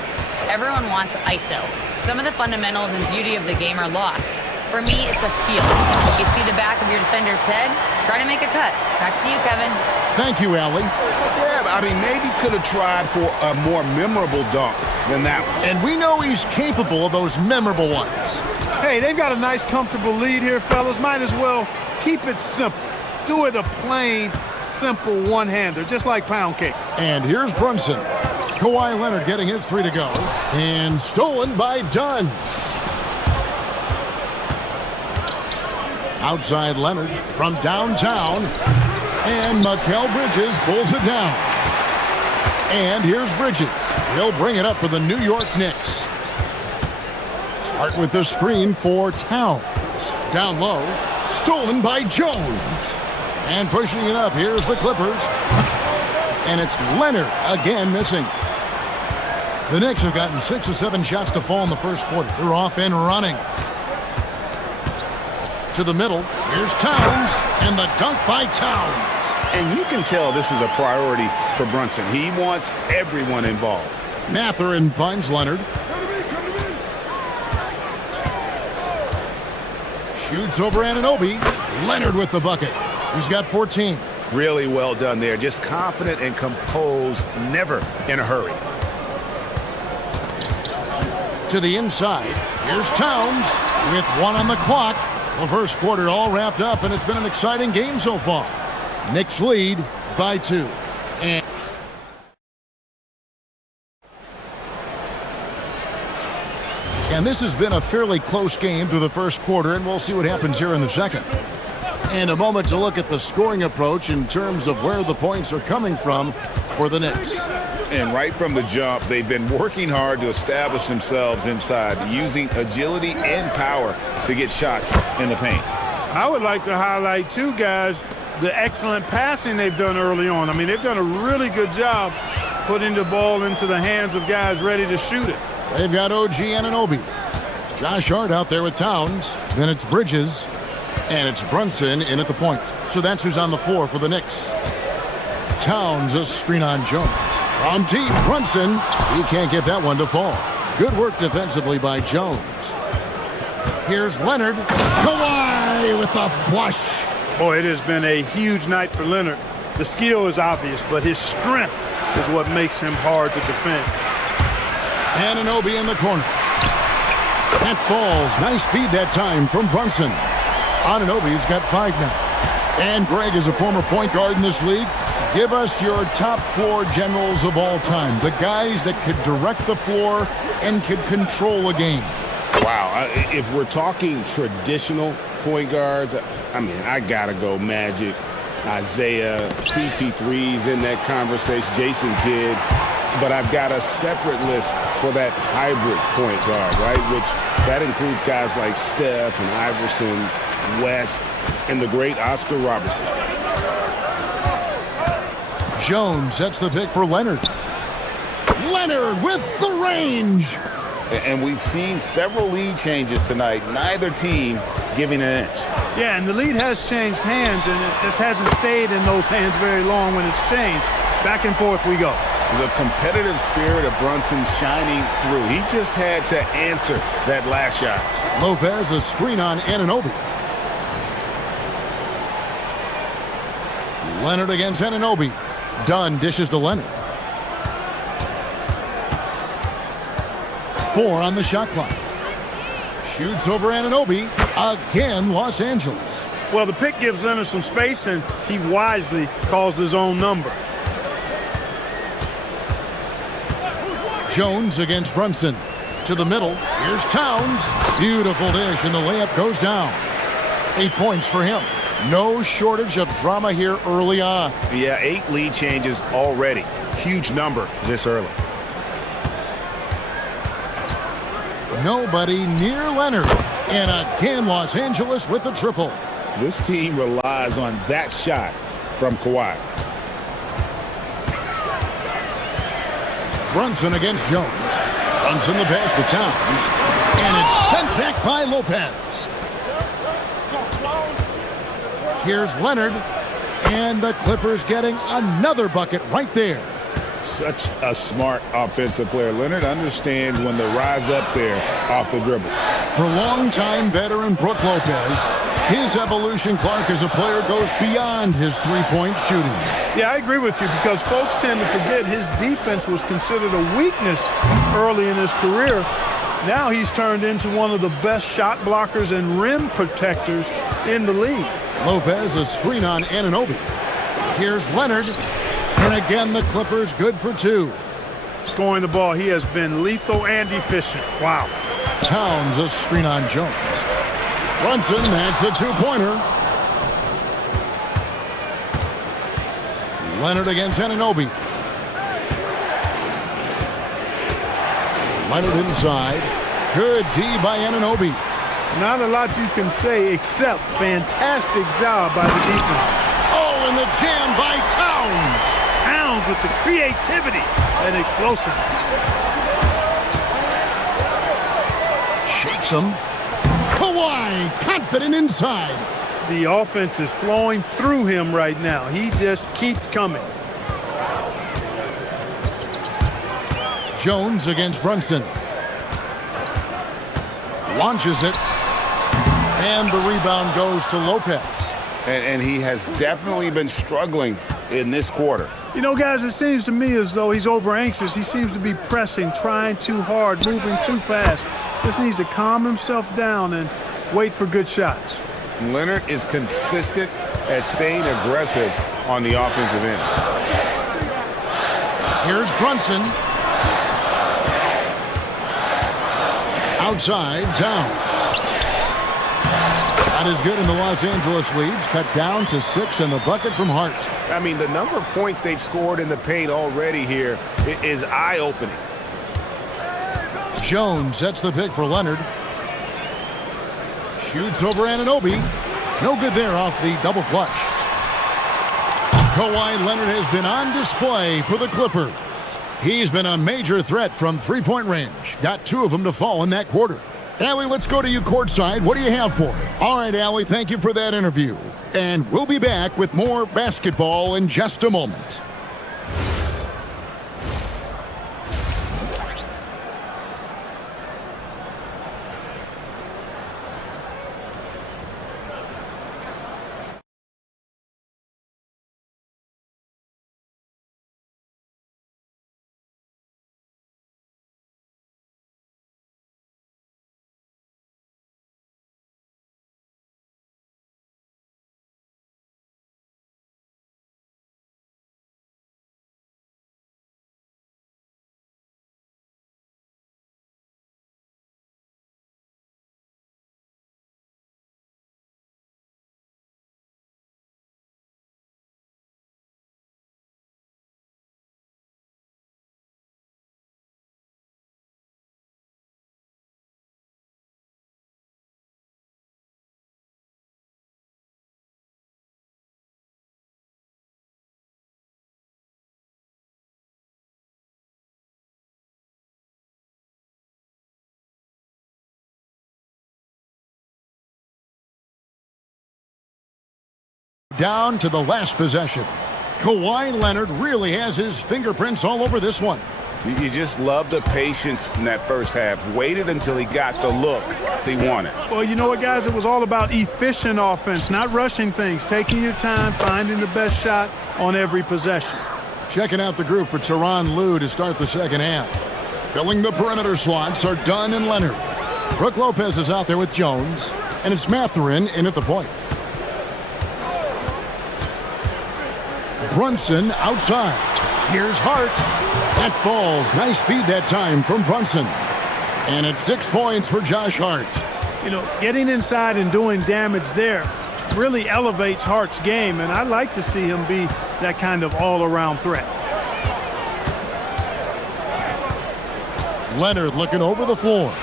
Everyone wants ISO. Some of the fundamentals and beauty of the game are lost. For me, it's a feel. If you see the back of your defender's head, try to make a cut. Back to you, Kevin. Thank you, Allie. Yeah, I mean, maybe could have tried for a more memorable dunk than that one. And we know he's capable of those memorable ones. Hey, they've got a nice, comfortable lead here, fellas. Might as well keep it simple. Do it a plain, simple one-hander, just like pound cake. And here's Brunson. Kawhi Leonard getting his 3 to go. And stolen by Dunn. Outside Leonard from downtown. And Mikal Bridges pulls it down. And here's Bridges. He'll bring it up for the New York Knicks. Start with the screen for Towns. Down low, stolen by Jones. And pushing it up, here's the Clippers. And it's Leonard again missing. The Knicks have gotten 6 or 7 shots to fall in the first quarter. They're off and running. To the middle, here's Towns, and the dunk by Towns. And you can tell this is a priority for Brunson. He wants everyone involved. Mathurin finds Leonard. Shoots over Anunoby. Leonard with the bucket. He's got 14. Really well done there. Just confident and composed, never in a hurry. To the inside, here's Towns with 1 on the clock. The first quarter all wrapped up, and it's been an exciting game so far. Knicks lead by 2. And this has been a fairly close game through the first quarter, and we'll see what happens here in the second. And a moment to look at the scoring approach in terms of where the points are coming from for the Knicks. And right from the jump, they've been working hard to establish themselves inside, using agility and power to get shots in the paint. I would like to highlight, too, guys, the excellent passing they've done early on. I mean, they've done a really good job putting the ball into the hands of guys ready to shoot it. They've got OG Anunoby. Josh Hart out there with Towns. Then it's Bridges. And it's Brunson in at the point. So that's who's on the floor for the Knicks. Towns, a screen on Jones. From deep, Brunson. He can't get that one to fall. Good work defensively by Jones. Here's Leonard. Kawhi with the flush. Boy, it has been a huge night for Leonard. The skill is obvious, but his strength is what makes him hard to defend. Anunoby in the corner. That falls. Nice feed that time from Brunson. Anunoby's got 5 now. And Greg is a former point guard in this league. Give us your top 4 generals of all time. The guys that could direct the floor and could control a game. Wow. If we're talking traditional point guards, I mean, I got to go Magic, Isaiah, CP3's in that conversation, Jason Kidd. But I've got a separate list for that hybrid point guard, right? Which that includes guys like Steph and Iverson, West, and the great Oscar Robertson. Jones sets the pick for Leonard. Leonard with the range. And we've seen several lead changes tonight. Neither team giving an inch. Yeah, and the lead has changed hands, and it just hasn't stayed in those hands very long when it's changed. Back and forth we go. The competitive spirit of Brunson shining through. He just had to answer that last shot. Lopez, a screen on Anunoby. Leonard against Anunoby. Dunn dishes to Leonard. 4 on the shot clock. Shoots over Anunoby. Again, Los Angeles. Well, the pick gives Leonard some space, and he wisely calls his own number. Jones against Brunson. To the middle. Here's Towns. Beautiful dish, and the layup goes down. 8 points for him. No shortage of drama here early on. Yeah, 8 lead changes already. Huge number this early. Nobody near Leonard. And again, Los Angeles with the triple. This team relies on that shot from Kawhi. Brunson against Jones. Brunson the pass to Towns. And it's sent back by Lopez. Here's Leonard. And the Clippers getting another bucket right there. Such a smart offensive player. Leonard understands when to rise up there off the dribble. For longtime veteran Brook Lopez, his evolution, Clark, as a player goes beyond his three-point shooting. Yeah, I agree with you because folks tend to forget his defense was considered a weakness early in his career. Now he's turned into one of the best shot blockers and rim protectors in the league. Lopez, a screen on Anunoby. Here's Leonard. And again, the Clippers good for 2. Scoring the ball, he has been lethal and efficient. Wow. Towns, a screen on Jones. Brunson, that's a 2-pointer. Leonard against Anunoby. Leonard inside. Good D by Anunoby. Not a lot you can say except fantastic job by the defense. Oh, and the jam by Towns. Towns with the creativity and explosive. Shakes him. Kawhi, confident inside. The offense is flowing through him right now. He just keeps coming. Jones against Brunson. Launches it. And the rebound goes to Lopez. And he has definitely been struggling in this quarter. You know, guys, it seems to me as though he's over anxious. He seems to be pressing, trying too hard, moving too fast. Just needs to calm himself down and wait for good shots. Leonard is consistent at staying aggressive on the offensive end. Here's Brunson. Outside, Towns. Not as good in the Los Angeles leads. Cut down to 6 and the bucket from Hart. I mean, the number of points they've scored in the paint already here is eye-opening. Jones sets the pick for Leonard. Shoots over Anunoby. No good there off the double clutch. Kawhi Leonard has been on display for the Clippers. He's been a major threat from three-point range. Got 2 of them to fall in that quarter. Allie, let's go to you courtside. What do you have for it? All right, Allie, thank you for that interview. And we'll be back with more basketball in just a moment. Down to the last possession. Kawhi Leonard really has his fingerprints all over this one. You just love the patience in that first half. Waited until he got the look he wanted. Well, you know what, guys? It was all about efficient offense, not rushing things, taking your time, finding the best shot on every possession. Checking out the group for Tyronn Lue to start the second half. Filling the perimeter slots are Dunn and Leonard. Brook Lopez is out there with Jones, and it's Mathurin in at the point. Brunson outside. Here's Hart. That falls. Nice feed that time from Brunson. And it's 6 points for Josh Hart. You know, getting inside and doing damage there really elevates Hart's game, and I'd like to see him be that kind of all-around threat. Leonard looking over the floor.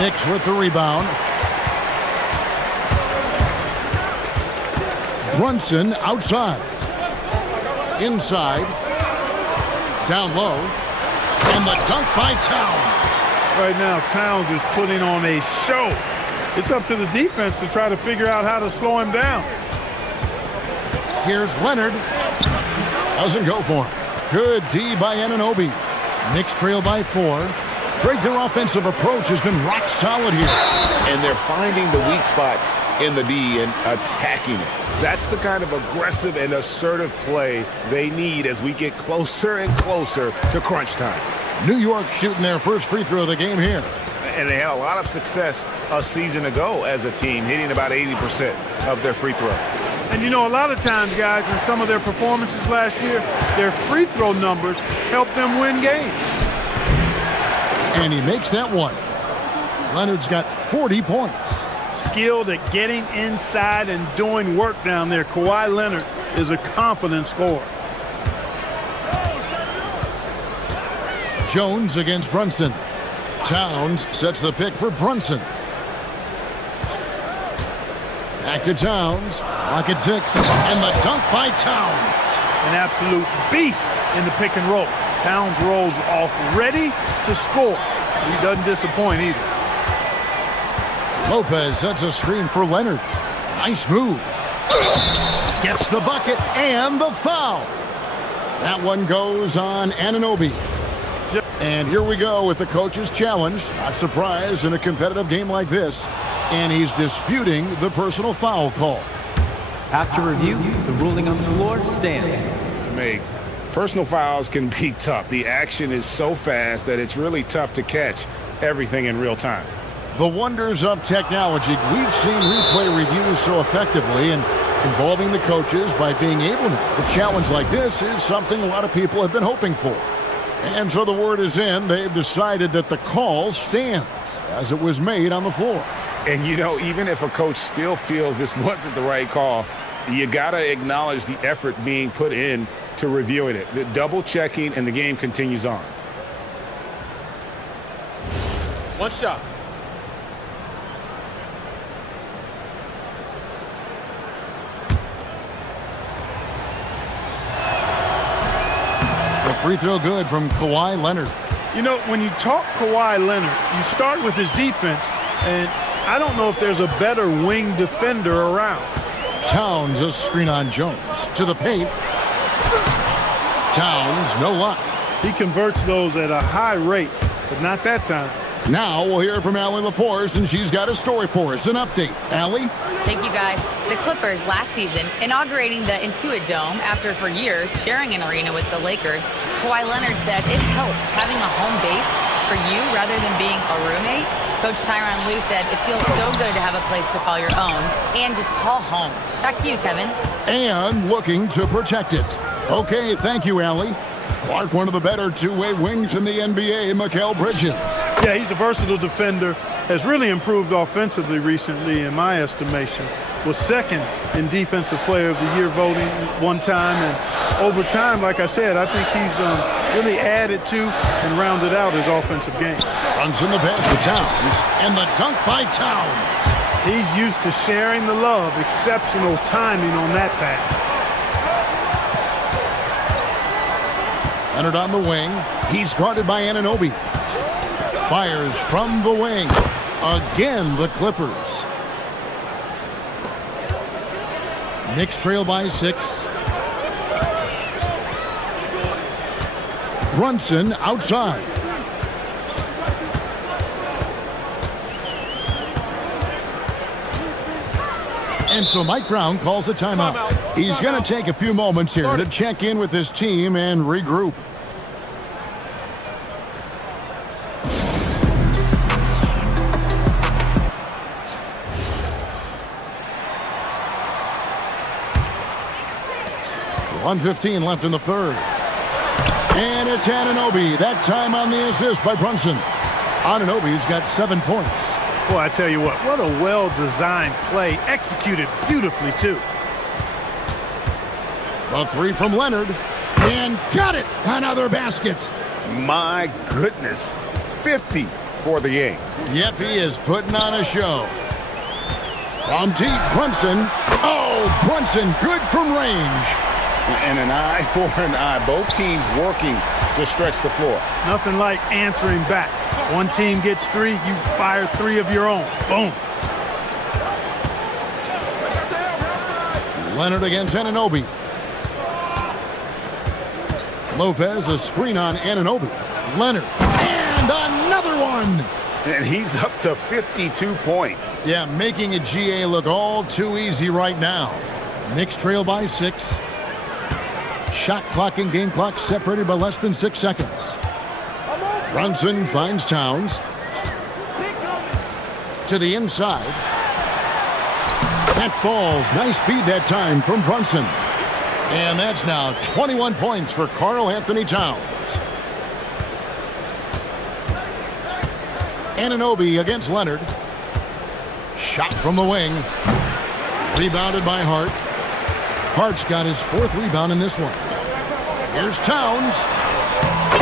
Knicks with the rebound. Brunson outside. Inside. Down low. And the dunk by Towns. Right now, Towns is putting on a show. It's up to the defense to try to figure out how to slow him down. Here's Leonard. Doesn't go for him. Good D by Anunoby. Knicks trail by 4. Greg, their offensive approach has been rock solid here. And they're finding the weak spots in the D and attacking it. That's the kind of aggressive and assertive play they need as we get closer and closer to crunch time. New York shooting their first free throw of the game here. And they had a lot of success a season ago as a team, hitting about 80% of their free throw. And you know, a lot of times, guys, in some of their performances last year, their free throw numbers helped them win games. And he makes that one. Leonard's got 40 points. Skilled at getting inside and doing work down there. Kawhi Leonard is a confident scorer. Jones against Brunson. Towns sets the pick for Brunson. Back to Towns. Pocket 6. And the dunk by Towns. An absolute beast in the pick and roll. Towns rolls off ready to score. He doesn't disappoint either. Lopez sets a screen for Leonard. Nice move. Gets the bucket and the foul. That one goes on Anunoby. And here we go with the coach's challenge. Not surprised in a competitive game like this. And he's disputing the personal foul call. After review, the ruling on the floor stands. Meg, personal fouls can be tough. The action is so fast that it's really tough to catch everything in real time. The wonders of technology. We've seen replay reviews so effectively and involving the coaches by being able to. A challenge like this is something a lot of people have been hoping for. And so the word is in. They've decided that the call stands as it was made on the floor. And, you know, even if a coach still feels this wasn't the right call, you got to acknowledge the effort being put in to reviewing it. The double checking, and the game continues on. One shot. The free throw good from Kawhi Leonard. You know, when you talk Kawhi Leonard, you start with his defense, and I don't know if there's a better wing defender around. Towns a screen on Jones. To the paint. Towns, no luck. He converts those at a high rate, but not that time. Now we'll hear from Allie LaForce, and she's got a story for us. An update. Allie? Thank you, guys. The Clippers last season, inaugurating the Intuit Dome after for years sharing an arena with the Lakers, Kawhi Leonard said it helps having a home base for you rather than being a roommate. Coach Tyronn Lue said it feels so good to have a place to call your own and just call home. Back to you, Kevin. And looking to protect it. Okay, thank you, Allie. Clark, one of the better two-way wings in the NBA, Mikal Bridges. Yeah, he's a versatile defender, has really improved offensively recently in my estimation. Was second in Defensive Player of the Year voting one time, and over time, like I said, I think he's really added to and rounded out his offensive game. Brunson the pass to Towns, and the dunk by Towns. He's used to sharing the love. Exceptional timing on that pass. Leonard on the wing. He's guarded by Anunoby. Fires from the wing. Again, the Clippers. Knicks trail by 6. Brunson outside. And so Mike Brown calls a timeout. He's going to take a few moments here to check in with his team and regroup. .115 left in the third. And it's Anunoby. That time on the assist by Brunson. Anunoby's got 7 points. Boy, I tell you what a well-designed play, executed beautifully, too. The three from Leonard, and got it! Another basket. My goodness, 50 for the game. Yep, he is putting on a show. From deep, Brunson. Oh, Brunson, good from range. And an eye for an eye. Both teams working to stretch the floor. Nothing like answering back. One team gets 3, you fire 3 of your own. Boom. Leonard against Anunoby. Lopez, a screen on Anunoby. Leonard, and another one! And he's up to 52 points. Yeah, making a GA look all too easy right now. Knicks trail by 6. Shot clock and game clock separated by less than 6 seconds. Brunson finds Towns. To the inside. That falls. Nice feed that time from Brunson. And that's now 21 points for Karl Anthony Towns. Anunoby against Leonard. Shot from the wing. Rebounded by Hart. Hart's got his 4th rebound in this one. Here's Towns.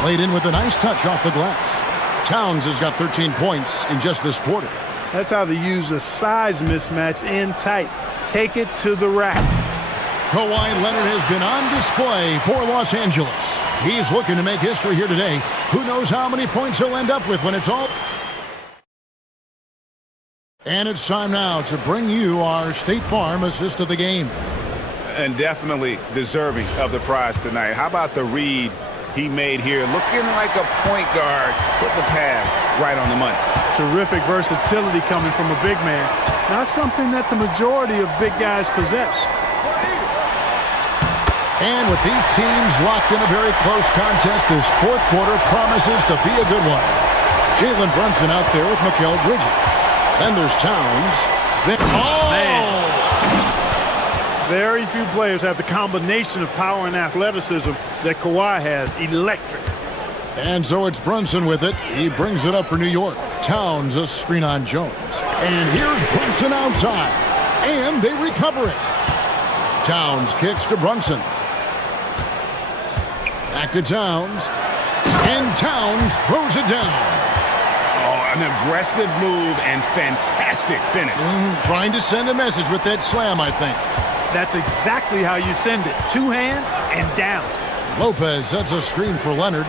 Played in with a nice touch off the glass. Towns has got 13 points in just this quarter. That's how they use a size mismatch in tight. Take it to the rack. Kawhi Leonard has been on display for Los Angeles. He's looking to make history here today. Who knows how many points he'll end up with when it's all... And it's time now to bring you our State Farm assist of the game. And definitely deserving of the prize tonight. How about the read he made here? Looking like a point guard. Put the pass right on the money. Terrific versatility coming from a big man. Not something that the majority of big guys possess. And with these teams locked in a very close contest, this fourth quarter promises to be a good one. Jalen Brunson out there with Mikal Bridges. Then there's Towns. Then, Man. Very few players have the combination of power and athleticism that Kawhi has. Electric. And so it's Brunson with it. He brings it up for New York. Towns a screen on Jones. And here's Brunson outside. And they recover it. Towns kicks to Brunson. Back to Towns. And Towns throws it down. Oh, an aggressive move and fantastic finish. Trying to send a message with that slam, I think. That's exactly how you send it. Two hands and down. Lopez sets a screen for Leonard.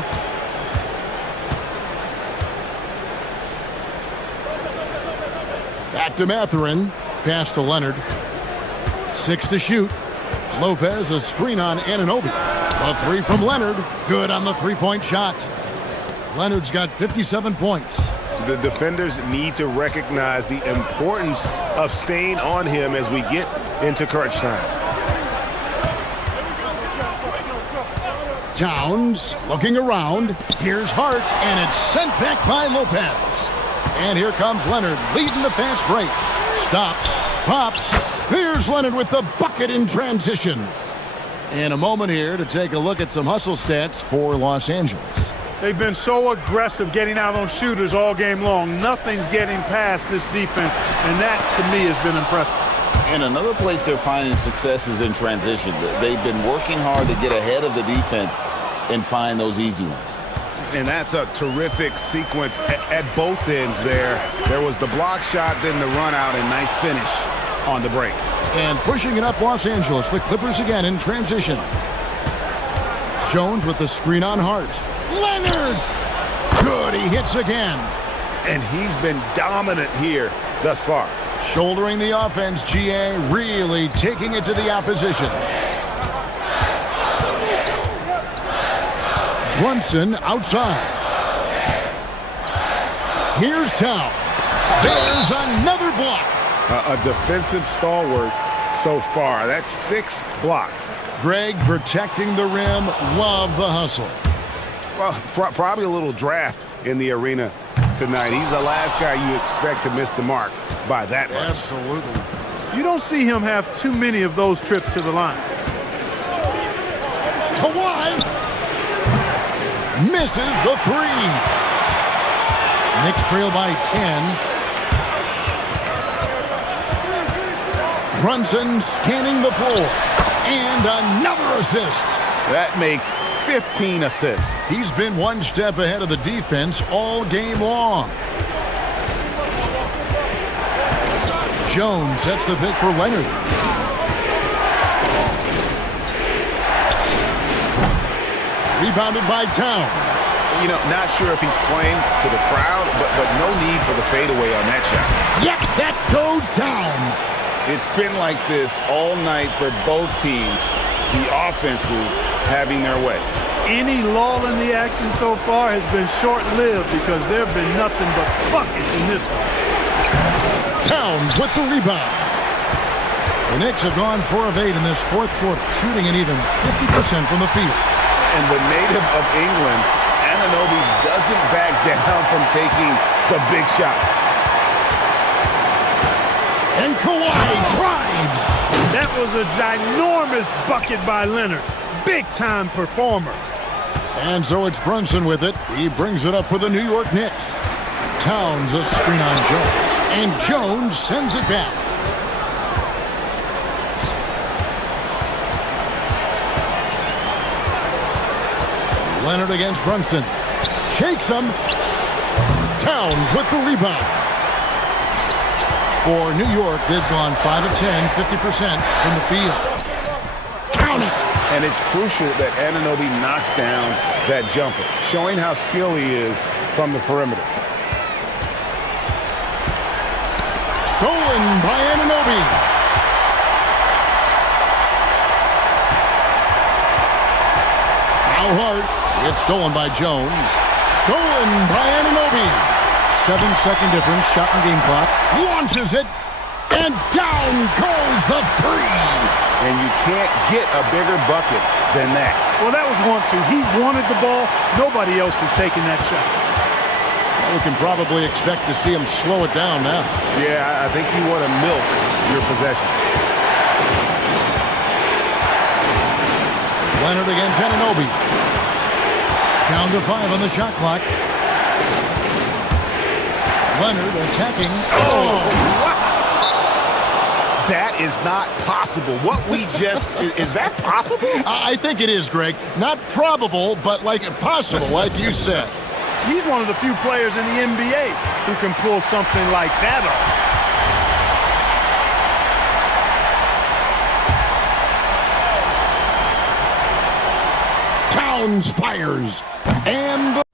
Back to Mathurin. Pass to Leonard. 6 to shoot. Lopez a screen on Anunoby. A three from Leonard. Good on the three-point shot. Leonard's got 57 points. The defenders need to recognize the importance of staying on him as we get into crunch time. Towns looking around. Here's Hart, and it's sent back by Lopez. And here comes Leonard leading the fast break. Stops, pops. Here's Leonard with the bucket in transition. In a moment here to take a look at some hustle stats for Los Angeles. They've been so aggressive getting out on shooters all game long. Nothing's getting past this defense, and that, to me, has been impressive. And another place they're finding success is in transition. They've been working hard to get ahead of the defense and find those easy ones. And that's a terrific sequence at both ends there. There was the block shot, then the run out, and nice finish on the break. And pushing it up Los Angeles, the Clippers again in transition. Jones with the screen on Hart. Leonard! Good, he hits again. And he's been dominant here thus far. Shouldering the offense, GA really taking it to the opposition. Brunson outside. Here's Town. There's another block. A defensive stalwart so far. That's 6 blocks. Greg protecting the rim. Love the hustle. Well, probably a little draft in the arena tonight. He's the last guy you expect to miss the mark by that much. Absolutely. You don't see him have too many of those trips to the line. Kawhi misses the three. Knicks trail by 10. Brunson scanning the floor. And another assist. That makes 15 assists. He's been one step ahead of the defense all game long. Jones sets the pick for Leonard. Rebounded by Towns. You know, not sure if he's playing to the crowd, but no need for the fadeaway on that shot. Yep, that goes down. It's been like this all night for both teams. The offenses having their way. Any lull in the action so far has been short-lived because there have been nothing but buckets in this one. Towns with the rebound. The Knicks have gone 4 of 8 in this fourth quarter, shooting an even 50% from the field. And the native of England, Anunoby, doesn't back down from taking the big shots. And Kawhi drives. That was a ginormous bucket by Leonard. Big-time performer. And so it's Brunson with it. He brings it up for the New York Knicks. Towns a screen on Jones. And Jones sends it back. Leonard against Brunson. Shakes him. Towns with the rebound. For New York, they've gone 5 of 10, 50% from the field. Count it! And it's crucial that Anunoby knocks down that jumper, showing how skilled he is from the perimeter. Stolen by Anunoby. Now Hart. It's stolen by Jones. Stolen by Anunoby. 7-second difference, shot and game clock. Launches it. And down goes the three. And you can't get a bigger bucket than that. Well, that was 1-2. He wanted the ball. Nobody else was taking that shot. Well, we can probably expect to see him slow it down now. Yeah, I think you want to milk your possession. Leonard against Anunoby. Down to 5 on the shot clock. Leonard attacking. Oh, wow. That is not possible. What we just, is that possible? I think it is, Greg. Not probable, but like possible, like you said. He's one of the few players in the NBA who can pull something like that off. Towns fires. And the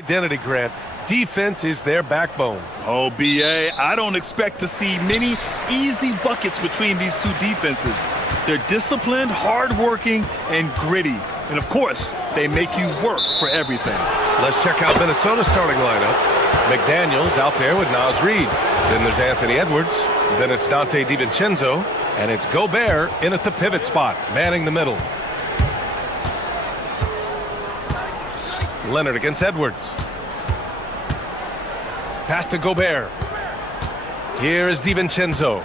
Identity, Grant. Defense is their backbone. Oh, BA, I don't expect to see many easy buckets between these two defenses. They're disciplined, hardworking, and gritty. And of course, they make you work for everything. Let's check out Minnesota's starting lineup. McDaniels out there with Naz Reid. Then there's Anthony Edwards. Then it's Dante DiVincenzo. And it's Gobert in at the pivot spot, manning the middle. Leonard against Edwards. Pass to Gobert. Here is DiVincenzo.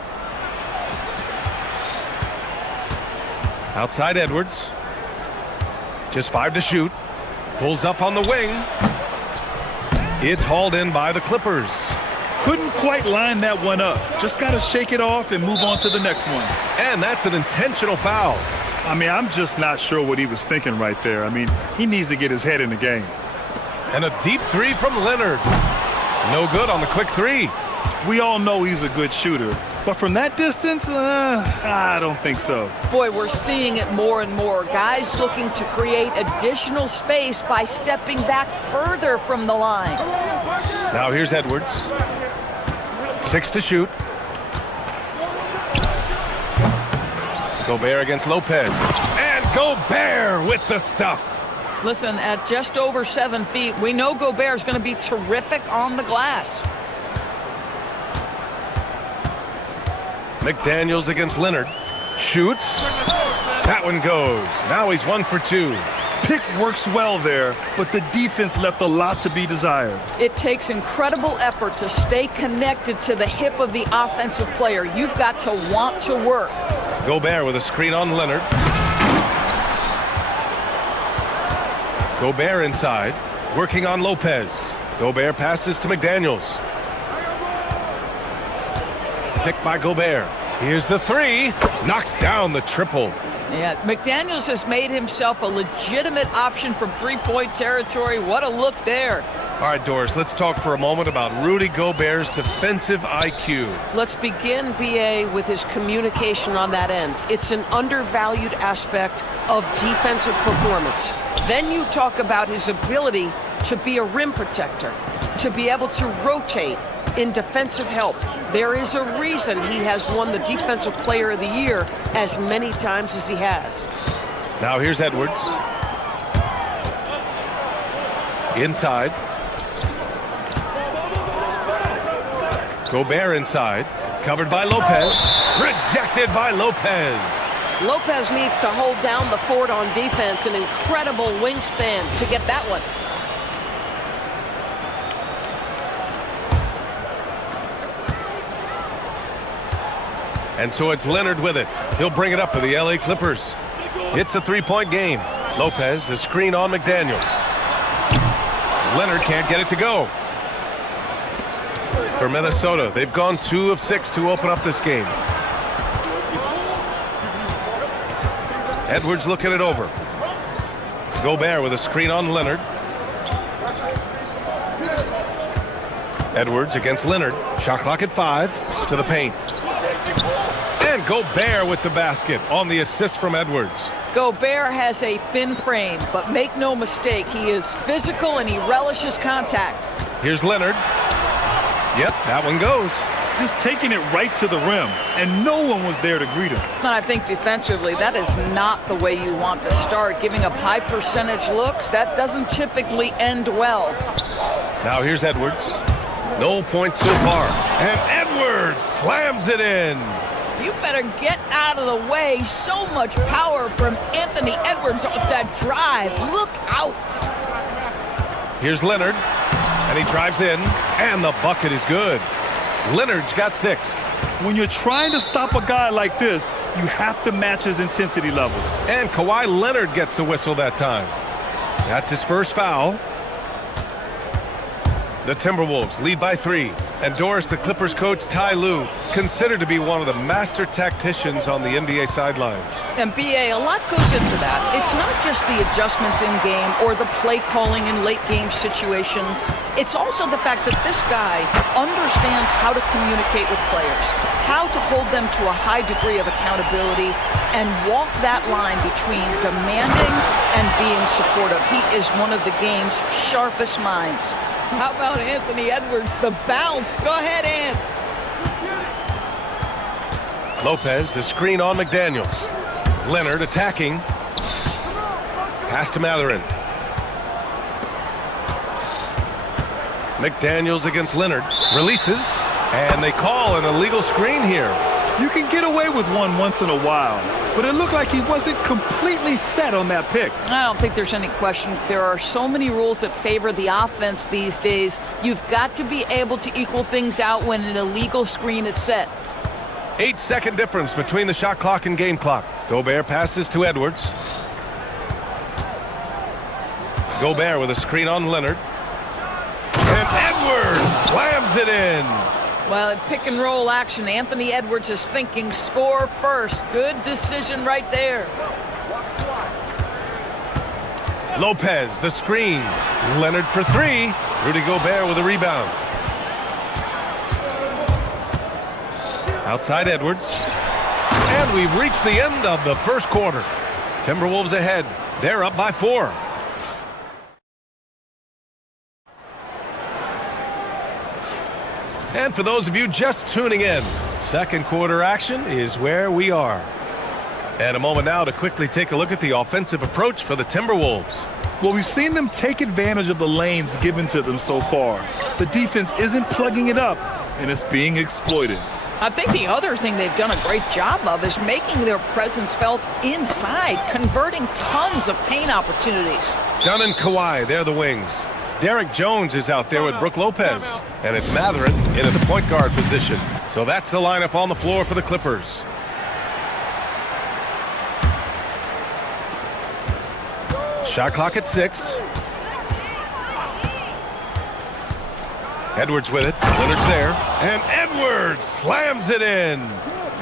Outside Edwards. Just 5 to shoot. Pulls up on the wing. It's hauled in by the Clippers. Couldn't quite line that one up. Just got to shake it off and move on to the next one. And that's an intentional foul. I mean, I'm just not sure what he was thinking right there. I mean, he needs to get his head in the game. And a deep three from Leonard. No good on the quick three. We all know he's a good shooter. But from that distance, I don't think so. Boy, we're seeing it more and more. Guys looking to create additional space by stepping back further from the line. Now here's Edwards. 6 to shoot. Gobert against Lopez. And Gobert with the stuff. Listen, at just over 7 feet, we know Gobert's going to be terrific on the glass. McDaniels against Leonard. Shoots. That one goes. Now he's 1 for 2. Pick works well there, but the defense left a lot to be desired. It takes incredible effort to stay connected to the hip of the offensive player. You've got to want to work. Gobert with a screen on Leonard. Gobert inside, working on Lopez. Gobert passes to McDaniels. Picked by Gobert. Here's the three. Knocks down the triple. Yeah, McDaniels has made himself a legitimate option from three-point territory. What a look there. All right, Doris, let's talk for a moment about Rudy Gobert's defensive IQ. Let's begin, BA, with his communication on that end. It's an undervalued aspect of defensive performance. Then you talk about his ability to be a rim protector, to be able to rotate in defensive help. There is a reason he has won the Defensive Player of the Year as many times as he has. Now here's Edwards. Inside. Gobert inside. Covered by Lopez. Rejected by Lopez. Lopez needs to hold down the fort on defense. An incredible wingspan to get that one. And so it's Leonard with it. He'll bring it up for the LA Clippers. It's a three-point game. Lopez, the screen on McDaniels. Leonard can't get it to go. For Minnesota, they've gone 2 of 6 to open up this game. Edwards looking it over. Gobert with a screen on Leonard. Edwards against Leonard. Shot clock at 5 to the paint. And Gobert with the basket on the assist from Edwards. Gobert has a thin frame, but make no mistake, he is physical and he relishes contact. Here's Leonard. Yep, that one goes. Just taking it right to the rim, and no one was there to greet him. And I think defensively, that is not the way you want to start. Giving up high percentage looks, that doesn't typically end well. Now here's Edwards. No points so far. And Edwards slams it in. You better get out of the way. So much power from Anthony Edwards off that drive. Look out. Here's Leonard. And he drives in. And the bucket is good. Leonard's got 6. When you're trying to stop a guy like this, you have to match his intensity level. And Kawhi Leonard gets a whistle that time. That's his first foul. The Timberwolves lead by 3. And Doris, the Clippers coach Ty Lue, considered to be one of the master tacticians on the NBA sidelines. And BA, a lot goes into that. It's not just the adjustments in game or the play calling in late game situations. It's also the fact that this guy understands how to communicate with players, how to hold them to a high degree of accountability, and walk that line between demanding and being being supportive. He is one of the game's sharpest minds. How about Anthony Edwards, the bounce? Go ahead, Ant. Lopez, the screen on McDaniels. Leonard attacking. Pass to Matherin. McDaniels against Leonard. Releases. And they call an illegal screen here. You can get away with one once in a while, but it looked like he wasn't completely set on that pick. I don't think there's any question. There are so many rules that favor the offense these days. You've got to be able to equal things out when an illegal screen is set. 8-second difference between the shot clock and game clock. Gobert passes to Edwards. Gobert with a screen on Leonard. And Edwards slams it in. Well, in pick and roll action, Anthony Edwards is thinking score first. Good decision right there. Lopez, the screen. Leonard for three. Rudy Gobert with a rebound. Outside Edwards. And we've reached the end of the first quarter. Timberwolves ahead. They're up by 4. And for those of you just tuning in, second quarter action is where we are. And a moment now to quickly take a look at the offensive approach for the Timberwolves. Well, we've seen them take advantage of the lanes given to them so far. The defense isn't plugging it up, and it's being exploited. I think the other thing they've done a great job of is making their presence felt inside, converting tons of paint opportunities. Dunn and Kawhi, they're the wings. Derek Jones is out there with Brook Lopez. And it's Matherin in at the point guard position. So that's the lineup on the floor for the Clippers. Shot clock at 6. Edwards with it. Leonard's there. And Edwards slams it in.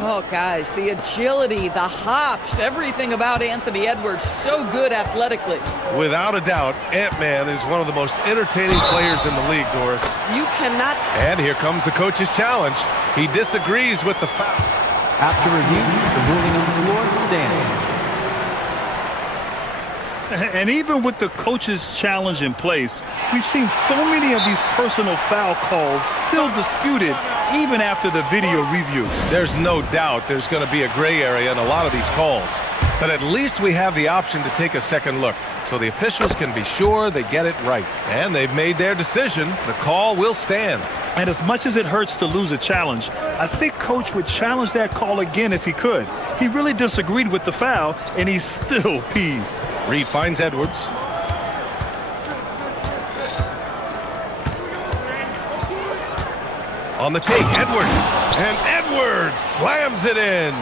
Oh, guys, the agility, the hops, everything about Anthony Edwards, so good athletically. Without a doubt, Ant-Man is one of the most entertaining players in the league, Doris. You cannot... And here comes the coach's challenge. He disagrees with the foul. After review, the ruling on the floor stands. And even with the coach's challenge in place, we've seen so many of these personal foul calls still disputed even after the video review. There's no doubt there's going to be a gray area in a lot of these calls. But at least we have the option to take a second look, so the officials can be sure they get it right. And they've made their decision. The call will stand. And as much as it hurts to lose a challenge, I think Coach would challenge that call again if he could. He really disagreed with the foul, and he's still peeved. Reed finds Edwards. On the take, Edwards. And Edwards slams it in.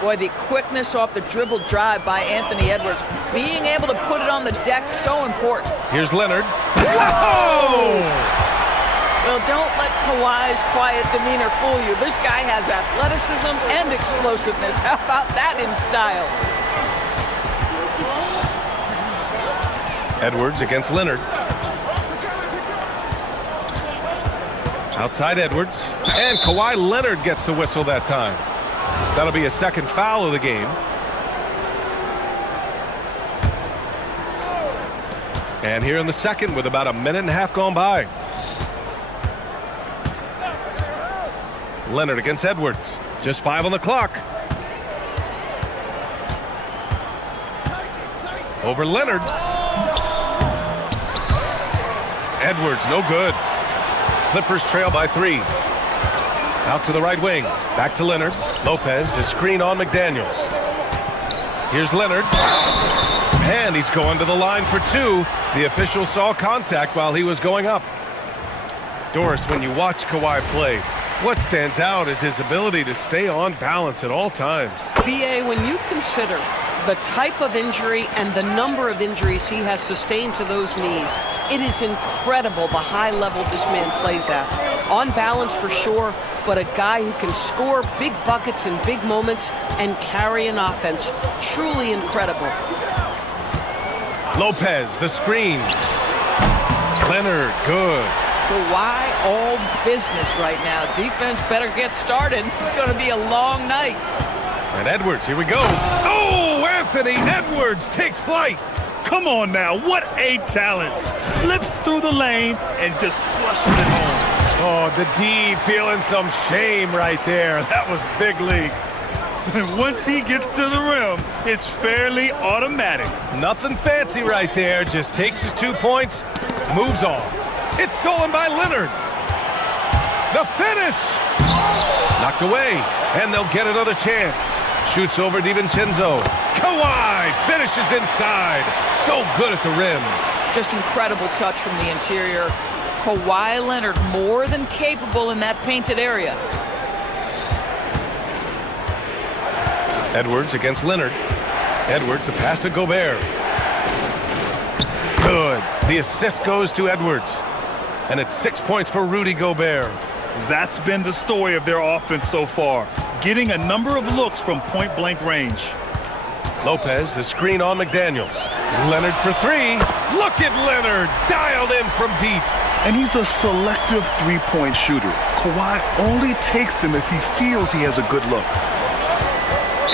Boy, the quickness off the dribble drive by Anthony Edwards. Being able to put it on the deck, so important. Here's Leonard. Whoa! Well, don't let Kawhi's quiet demeanor fool you. This guy has athleticism and explosiveness. How about that in style? Edwards against Leonard. Outside Edwards. And Kawhi Leonard gets a whistle that time. That'll be a second foul of the game. And here in the second with about a minute and a half gone by. Leonard against Edwards. Just 5 on the clock. Over Leonard. Edwards, no good. Clippers trail by 3. Out to the right wing. Back to Leonard. Lopez, the screen on McDaniels. Here's Leonard. And he's going to the line for 2. The official saw contact while he was going up. Doris, when you watch Kawhi play, what stands out is his ability to stay on balance at all times. BA, when you consider the type of injury and the number of injuries he has sustained to those knees, it is incredible the high level this man plays at. On balance for sure, but a guy who can score big buckets in big moments and carry an offense. Truly incredible. Lopez, the screen. Leonard, good. Kawhi all business right now. Defense better get started. It's going to be a long night. And Edwards, here we go. Oh, Anthony Edwards takes flight. Come on now, what a talent. Slips through the lane and just flushes it home. Oh, the D feeling some shame right there. That was big league. And once he gets to the rim, it's fairly automatic. Nothing fancy right there. Just takes his 2 points, moves on. It's stolen by Leonard. The finish! Knocked away, and they'll get another chance. Shoots over DiVincenzo. Kawhi finishes inside. So good at the rim. Just incredible touch from the interior. Kawhi Leonard more than capable in that painted area. Edwards against Leonard. Edwards, the pass to Gobert. Good. The assist goes to Edwards. And it's 6 points for Rudy Gobert. That's been the story of their offense so far, getting a number of looks from point-blank range. Lopez, the screen on McDaniels. Leonard for three. Look at Leonard, dialed in from deep. And he's a selective three-point shooter. Kawhi only takes them if he feels he has a good look.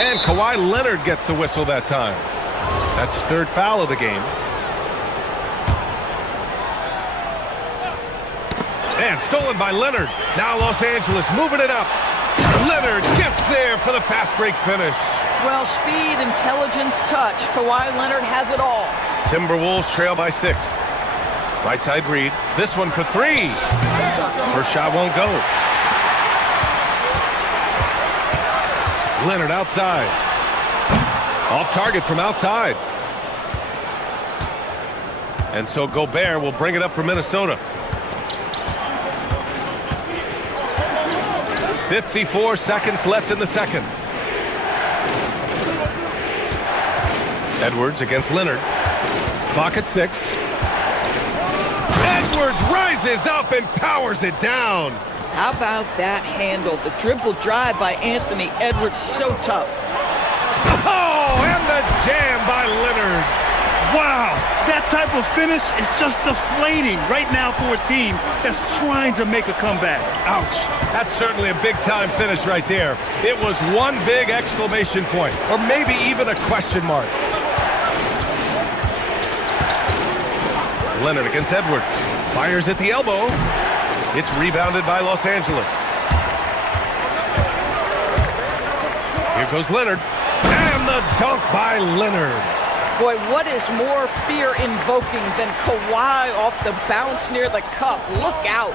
And Kawhi Leonard gets a whistle that time. That's his third foul of the game. And stolen by Leonard. Now Los Angeles moving it up. Leonard gets there for the fast break finish. Well, speed, intelligence, touch. Kawhi Leonard has it all. Timberwolves trail by 6. Right side Reed. This one for three. First shot won't go. Leonard outside. Off target from outside. And so Gobert will bring it up for Minnesota. 54 seconds left in the second. Edwards against Leonard. Clock at 6. Edwards rises up and powers it down. How about that handle? The dribble drive by Anthony Edwards, so tough. Oh, and the jam by Leonard. Wow, that type of finish is just deflating right now for a team that's trying to make a comeback. Ouch. That's certainly a big-time finish right there. It was one big exclamation point, or maybe even a question mark. Leonard against Edwards. Fires at the elbow. It's rebounded by Los Angeles. Here goes Leonard. And the dunk by Leonard. Boy, what is more fear-invoking than Kawhi off the bounce near the cup? Look out.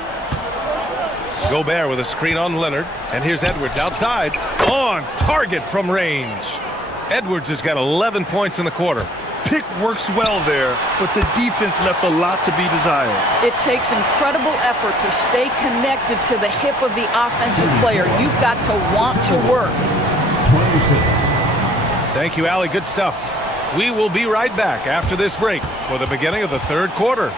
Gobert with a screen on Leonard. And here's Edwards outside. On target from range. Edwards has got 11 points in the quarter. Pick works well there, but the defense left a lot to be desired. It takes incredible effort to stay connected to the hip of the offensive player. You've got to want to work. Thank you, Allie. Good stuff. We will be right back after this break for the beginning of the third quarter.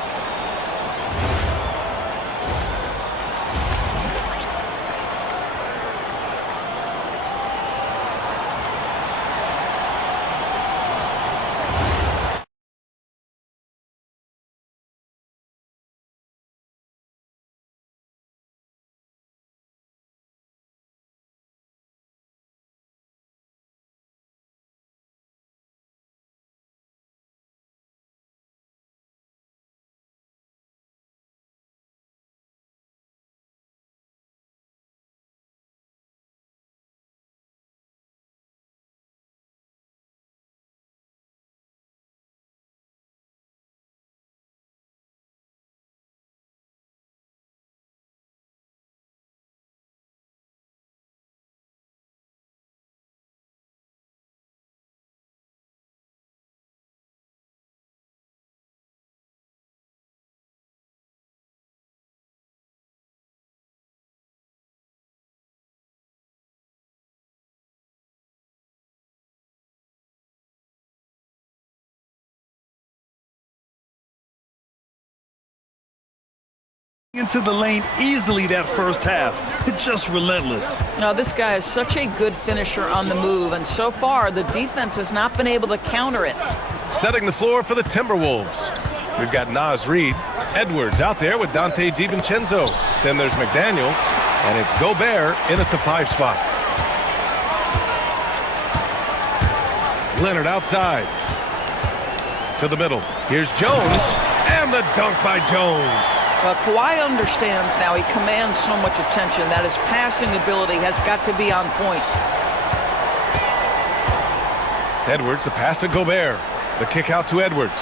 Into the lane easily that first half. It's just relentless. Now, this guy is such a good finisher on the move, and so far the defense has not been able to counter it. Setting the floor for the Timberwolves. We've got Naz Reid. Edwards out there with Dante DiVincenzo. Then there's McDaniels, and it's Gobert in at the 5 spot. Leonard outside. To the middle. Here's Jones. And the dunk by Jones. Kawhi understands now. He commands so much attention that his passing ability has got to be on point. Edwards, the pass to Gobert. The kick out to Edwards.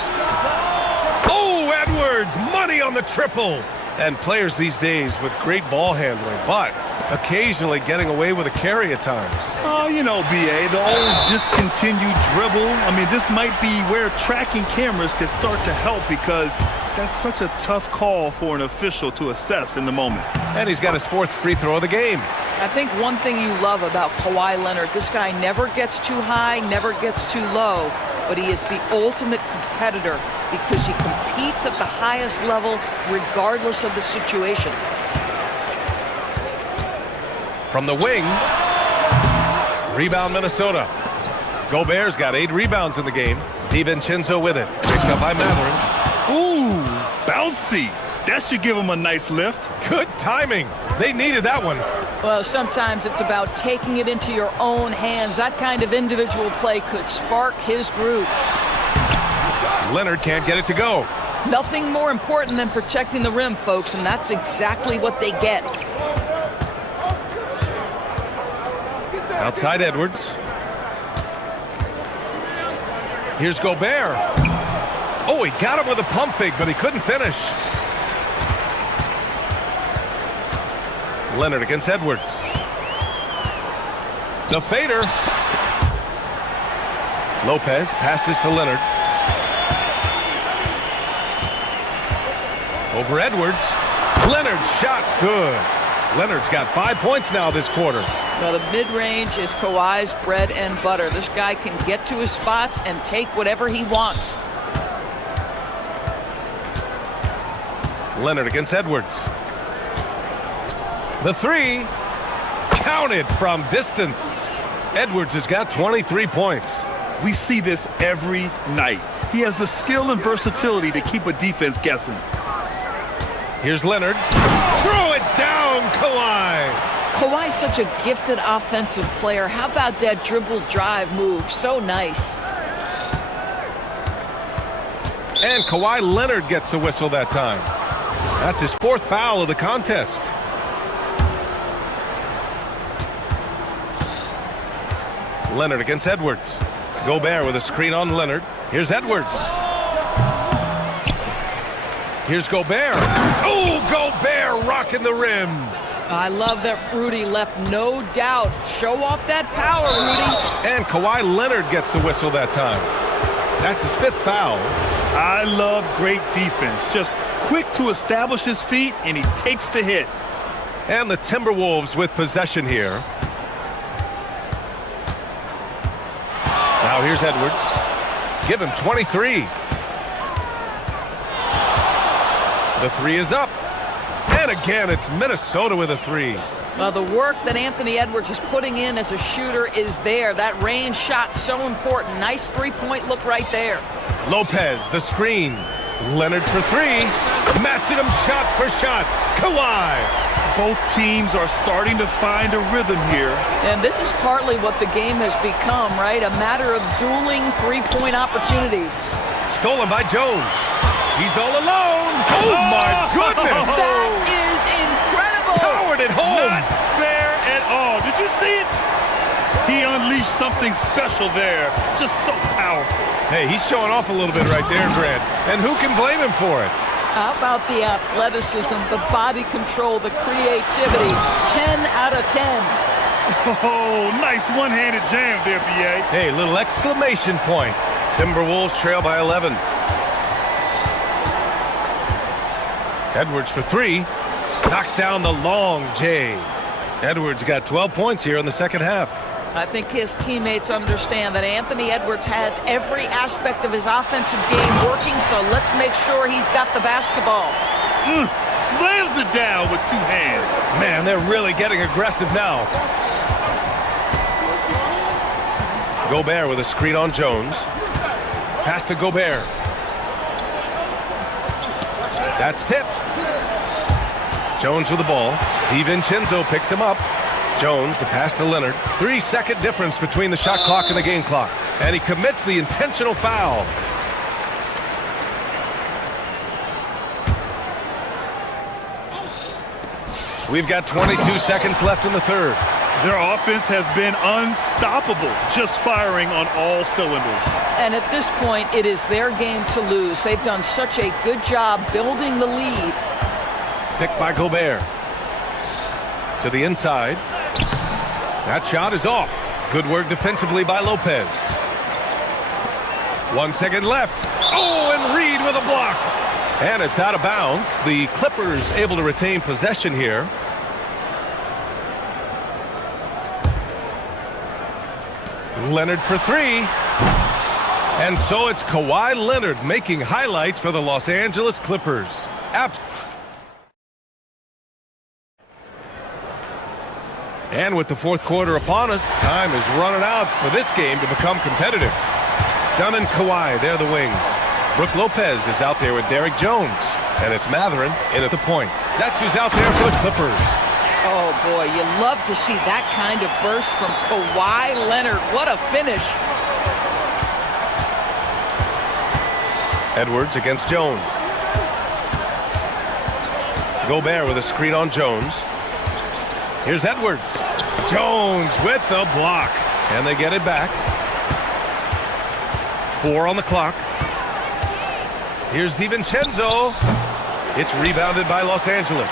Oh, Edwards! Money on the triple! And players these days with great ball handling, but occasionally getting away with a carry at times. Oh, you know, BA, the old discontinued dribble. I mean, this might be where tracking cameras could start to help because that's such a tough call for an official to assess in the moment. And he's got his 4th free throw of the game. I think one thing you love about Kawhi Leonard, this guy never gets too high, never gets too low, but he is the ultimate competitor because he competes at the highest level regardless of the situation. From the wing, rebound Minnesota. Gobert's got 8 rebounds in the game. DiVincenzo with it. Picked up by Matherin. Ooh, bouncy. That should give him a nice lift. Good timing. They needed that one. Well, sometimes it's about taking it into your own hands. That kind of individual play could spark his groove. Leonard can't get it to go. Nothing more important than protecting the rim, folks, and that's exactly what they get. Outside Edwards. Here's Gobert. Oh, he got him with a pump fake, but he couldn't finish. Leonard against Edwards. The fader. Lopez passes to Leonard. Over Edwards. Leonard's shot's good. Leonard's got 5 points now this quarter. Now, the mid-range is Kawhi's bread and butter. This guy can get to his spots and take whatever he wants. Leonard against Edwards. The 3. Counted from distance. Edwards has got 23 points. We see this every night. He has the skill and versatility to keep a defense guessing. Here's Leonard. Throw it down, Kawhi. Kawhi's such a gifted offensive player. How about that dribble drive move? So nice. And Kawhi Leonard gets a whistle that time. That's his 4th foul of the contest. Leonard against Edwards. Gobert with a screen on Leonard. Here's Edwards. Here's Gobert. Oh, Gobert rocking the rim. I love that Rudy left no doubt. Show off that power, Rudy. And Kawhi Leonard gets a whistle that time. That's his 5th foul. I love great defense. Just quick to establish his feet, and he takes the hit. And the Timberwolves with possession here. Now here's Edwards. Give him 23. The 3 is up. And again, it's Minnesota with a 3. Well, the work that Anthony Edwards is putting in as a shooter is there. That range shot so important. Nice 3-point look right there. Lopez, the screen. Leonard for 3. Matching him shot for shot. Kawhi. Both teams are starting to find a rhythm here. And this is partly what the game has become, right? A matter of dueling 3-point opportunities. Stolen by Jones. He's all alone. Oh, my goodness. That is incredible. Powered it home. Not fair at all. Did you see it? He unleashed something special there. Just so powerful. Hey, he's showing off a little bit right there, Grant. And who can blame him for it? How about the athleticism, the body control, the creativity? 10 out of 10. Oh, nice one-handed jam there, B.A. Hey, little exclamation point. Timberwolves trail by 11. Edwards for 3. Knocks down the long J. Edwards got 12 points here in the second half. I think his teammates understand that Anthony Edwards has every aspect of his offensive game working, so let's make sure he's got the basketball. Slams it down with 2 hands. Man, they're really getting aggressive now. Gobert with a screen on Jones. Pass to Gobert. That's tipped. Jones with the ball. DiVincenzo picks him up. Jones, the pass to Leonard. 3-second difference between the shot clock and the game clock. And he commits the intentional foul. We've got 22 seconds left in the third. Their offense has been unstoppable, just firing on all cylinders. And at this point, it is their game to lose. They've done such a good job building the lead. Picked by Gobert. To the inside. That shot is off. Good work defensively by Lopez. 1 second left. Oh, and Reed with a block. And it's out of bounds. The Clippers able to retain possession here. Leonard for three. And so it's Kawhi Leonard making highlights for the Los Angeles Clippers. And with the fourth quarter upon us, time is running out for this game to become competitive. Dunn and Kawhi, they're the wings. Brook Lopez is out there with Derrick Jones. And it's Matherin in at the point. That's who's out there for the Clippers. Oh, boy, you love to see that kind of burst from Kawhi Leonard. What a finish. Edwards against Jones. Gobert with a screen on Jones. Here's Edwards. Jones with the block. And they get it back. 4 on the clock. Here's DiVincenzo. It's rebounded by Los Angeles.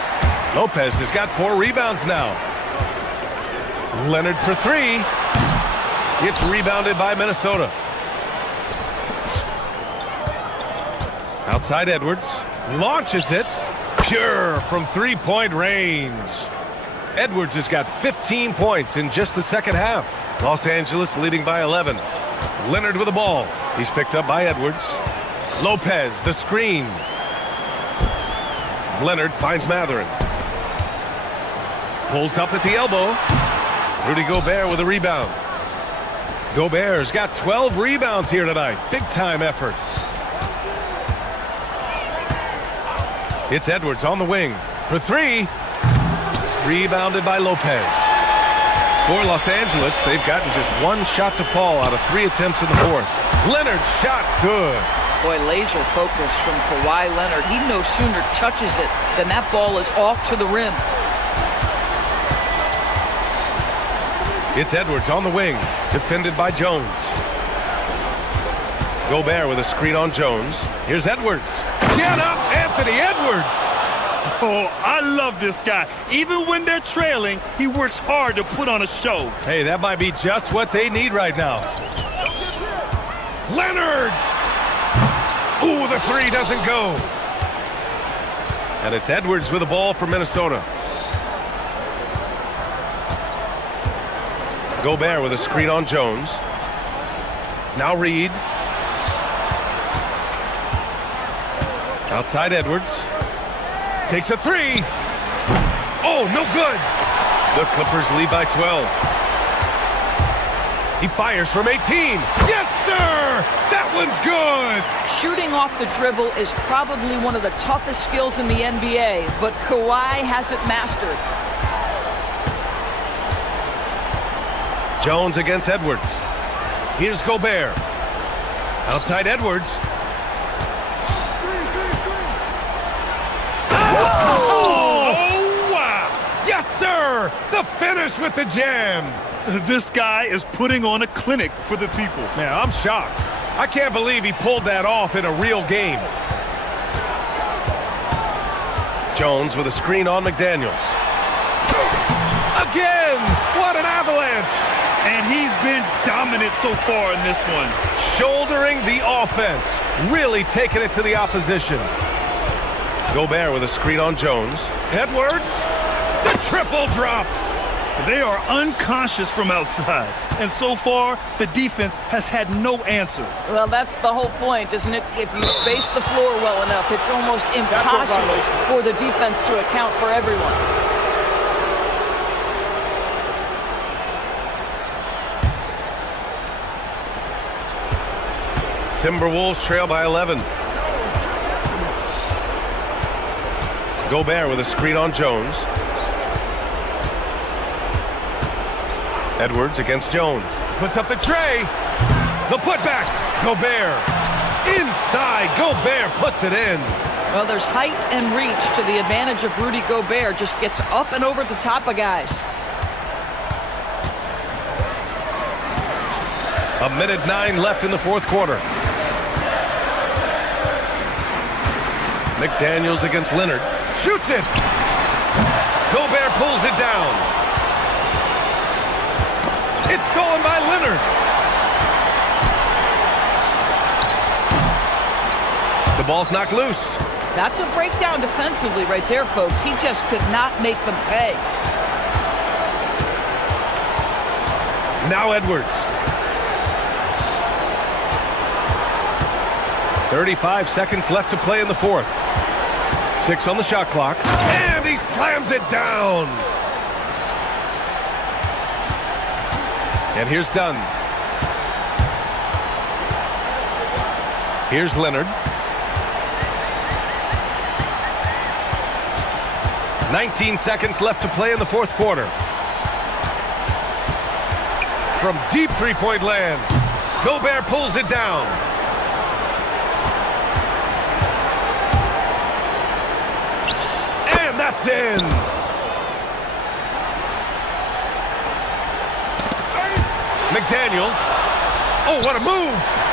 Lopez has got 4 rebounds now. Leonard for 3. It's rebounded by Minnesota. Outside Edwards. Launches it. Pure from three-point range. Edwards has got 15 points in just the second half. Los Angeles leading by 11. Leonard with the ball. He's picked up by Edwards. Lopez, the screen. Leonard finds Matherin. Pulls up at the elbow. Rudy Gobert with a rebound. Gobert's got 12 rebounds here tonight. Big-time effort. It's Edwards on the wing for 3. Rebounded by Lopez. For Los Angeles, they've gotten just 1 shot to fall out of 3 attempts in the fourth. Leonard's shot's good. Boy, laser focus from Kawhi Leonard. He no sooner touches it than that ball is off to the rim. It's Edwards on the wing, defended by Jones. Gobert with a screen on Jones. Here's Edwards. Get up, Anthony Edwards! Oh, I love this guy. Even when they're trailing, he works hard to put on a show. Hey, that might be just what they need right now. Leonard! Ooh, the 3 doesn't go. And it's Edwards with the ball for Minnesota. Gobert with a screen on Jones. Now Reed. Outside Edwards. Takes a 3. Oh, no good. The Clippers lead by 12. He fires from 18. Yes, sir! That one's good! Shooting off the dribble is probably one of the toughest skills in the NBA, but Kawhi has it mastered. Jones against Edwards. Here's Gobert. Outside Edwards. Oh, wow! Yes, sir! The finish with the jam! This guy is putting on a clinic for the people. Man, I'm shocked. I can't believe he pulled that off in a real game. Jones with a screen on McDaniels. Again! What an avalanche! And he's been dominant so far in this one. Shouldering the offense. Really taking it to the opposition. Gobert with a screen on Jones. Edwards. The triple drops. They are unconscious from outside. And so far, the defense has had no answer. Well, that's the whole point, isn't it? If you space the floor well enough, it's almost impossible for the defense to account for everyone. Timberwolves trail by 11. Gobert with a screen on Jones. Edwards against Jones. Puts up the tray. The putback. Gobert. Inside. Gobert puts it in. Well, there's height and reach to the advantage of Rudy Gobert. Just gets up and over the top of guys. A minute 9 left in the fourth quarter. McDaniels against Leonard. Shoots it. Gobert pulls it down. It's stolen by Leonard. The ball's knocked loose. That's a breakdown defensively right there, folks. He just could not make them pay. Now Edwards. 35 seconds left to play in the fourth. 6 on the shot clock. And he slams it down. And here's Dunn. Here's Leonard. 19 seconds left to play in the fourth quarter. From deep three-point land, Gobert pulls it down. And that's in. McDaniels. Oh, what a move.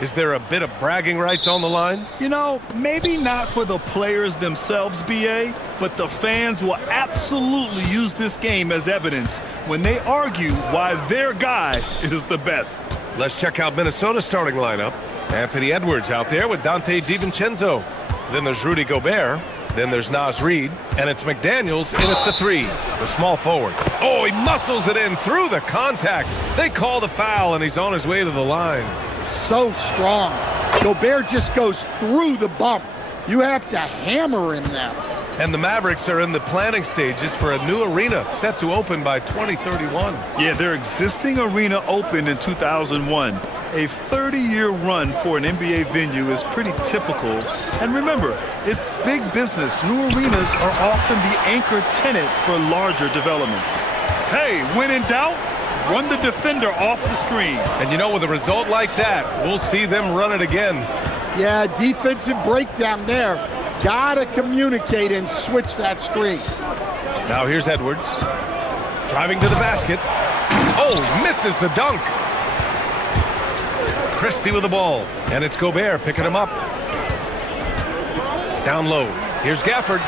Is there a bit of bragging rights on the line? You know, maybe not for the players themselves, BA, but the fans will absolutely use this game as evidence when they argue why their guy is the best. Let's check out Minnesota's starting lineup. Anthony Edwards out there with Dante DiVincenzo. Then there's Rudy Gobert. Then there's Naz Reid, and it's McDaniels in at the 3, the small forward. Oh, he muscles it in through the contact. They call the foul, and he's on his way to the line. So strong. Gobert just goes through the bump. You have to hammer him now. And the Mavericks are in the planning stages for a new arena set to open by 2031. Yeah, their existing arena opened in 2001. A 30-year run for an NBA venue is pretty typical. And remember, it's big business. New arenas are often the anchor tenant for larger developments. Hey, when in doubt, run the defender off the screen. And you know, with a result like that, we'll see them run it again. Yeah, defensive breakdown there. Gotta communicate and switch that screen. Now here's Edwards. Driving to the basket. Oh, misses the dunk. Christie with the ball. And it's Gobert picking him up. Down low. Here's Gafford.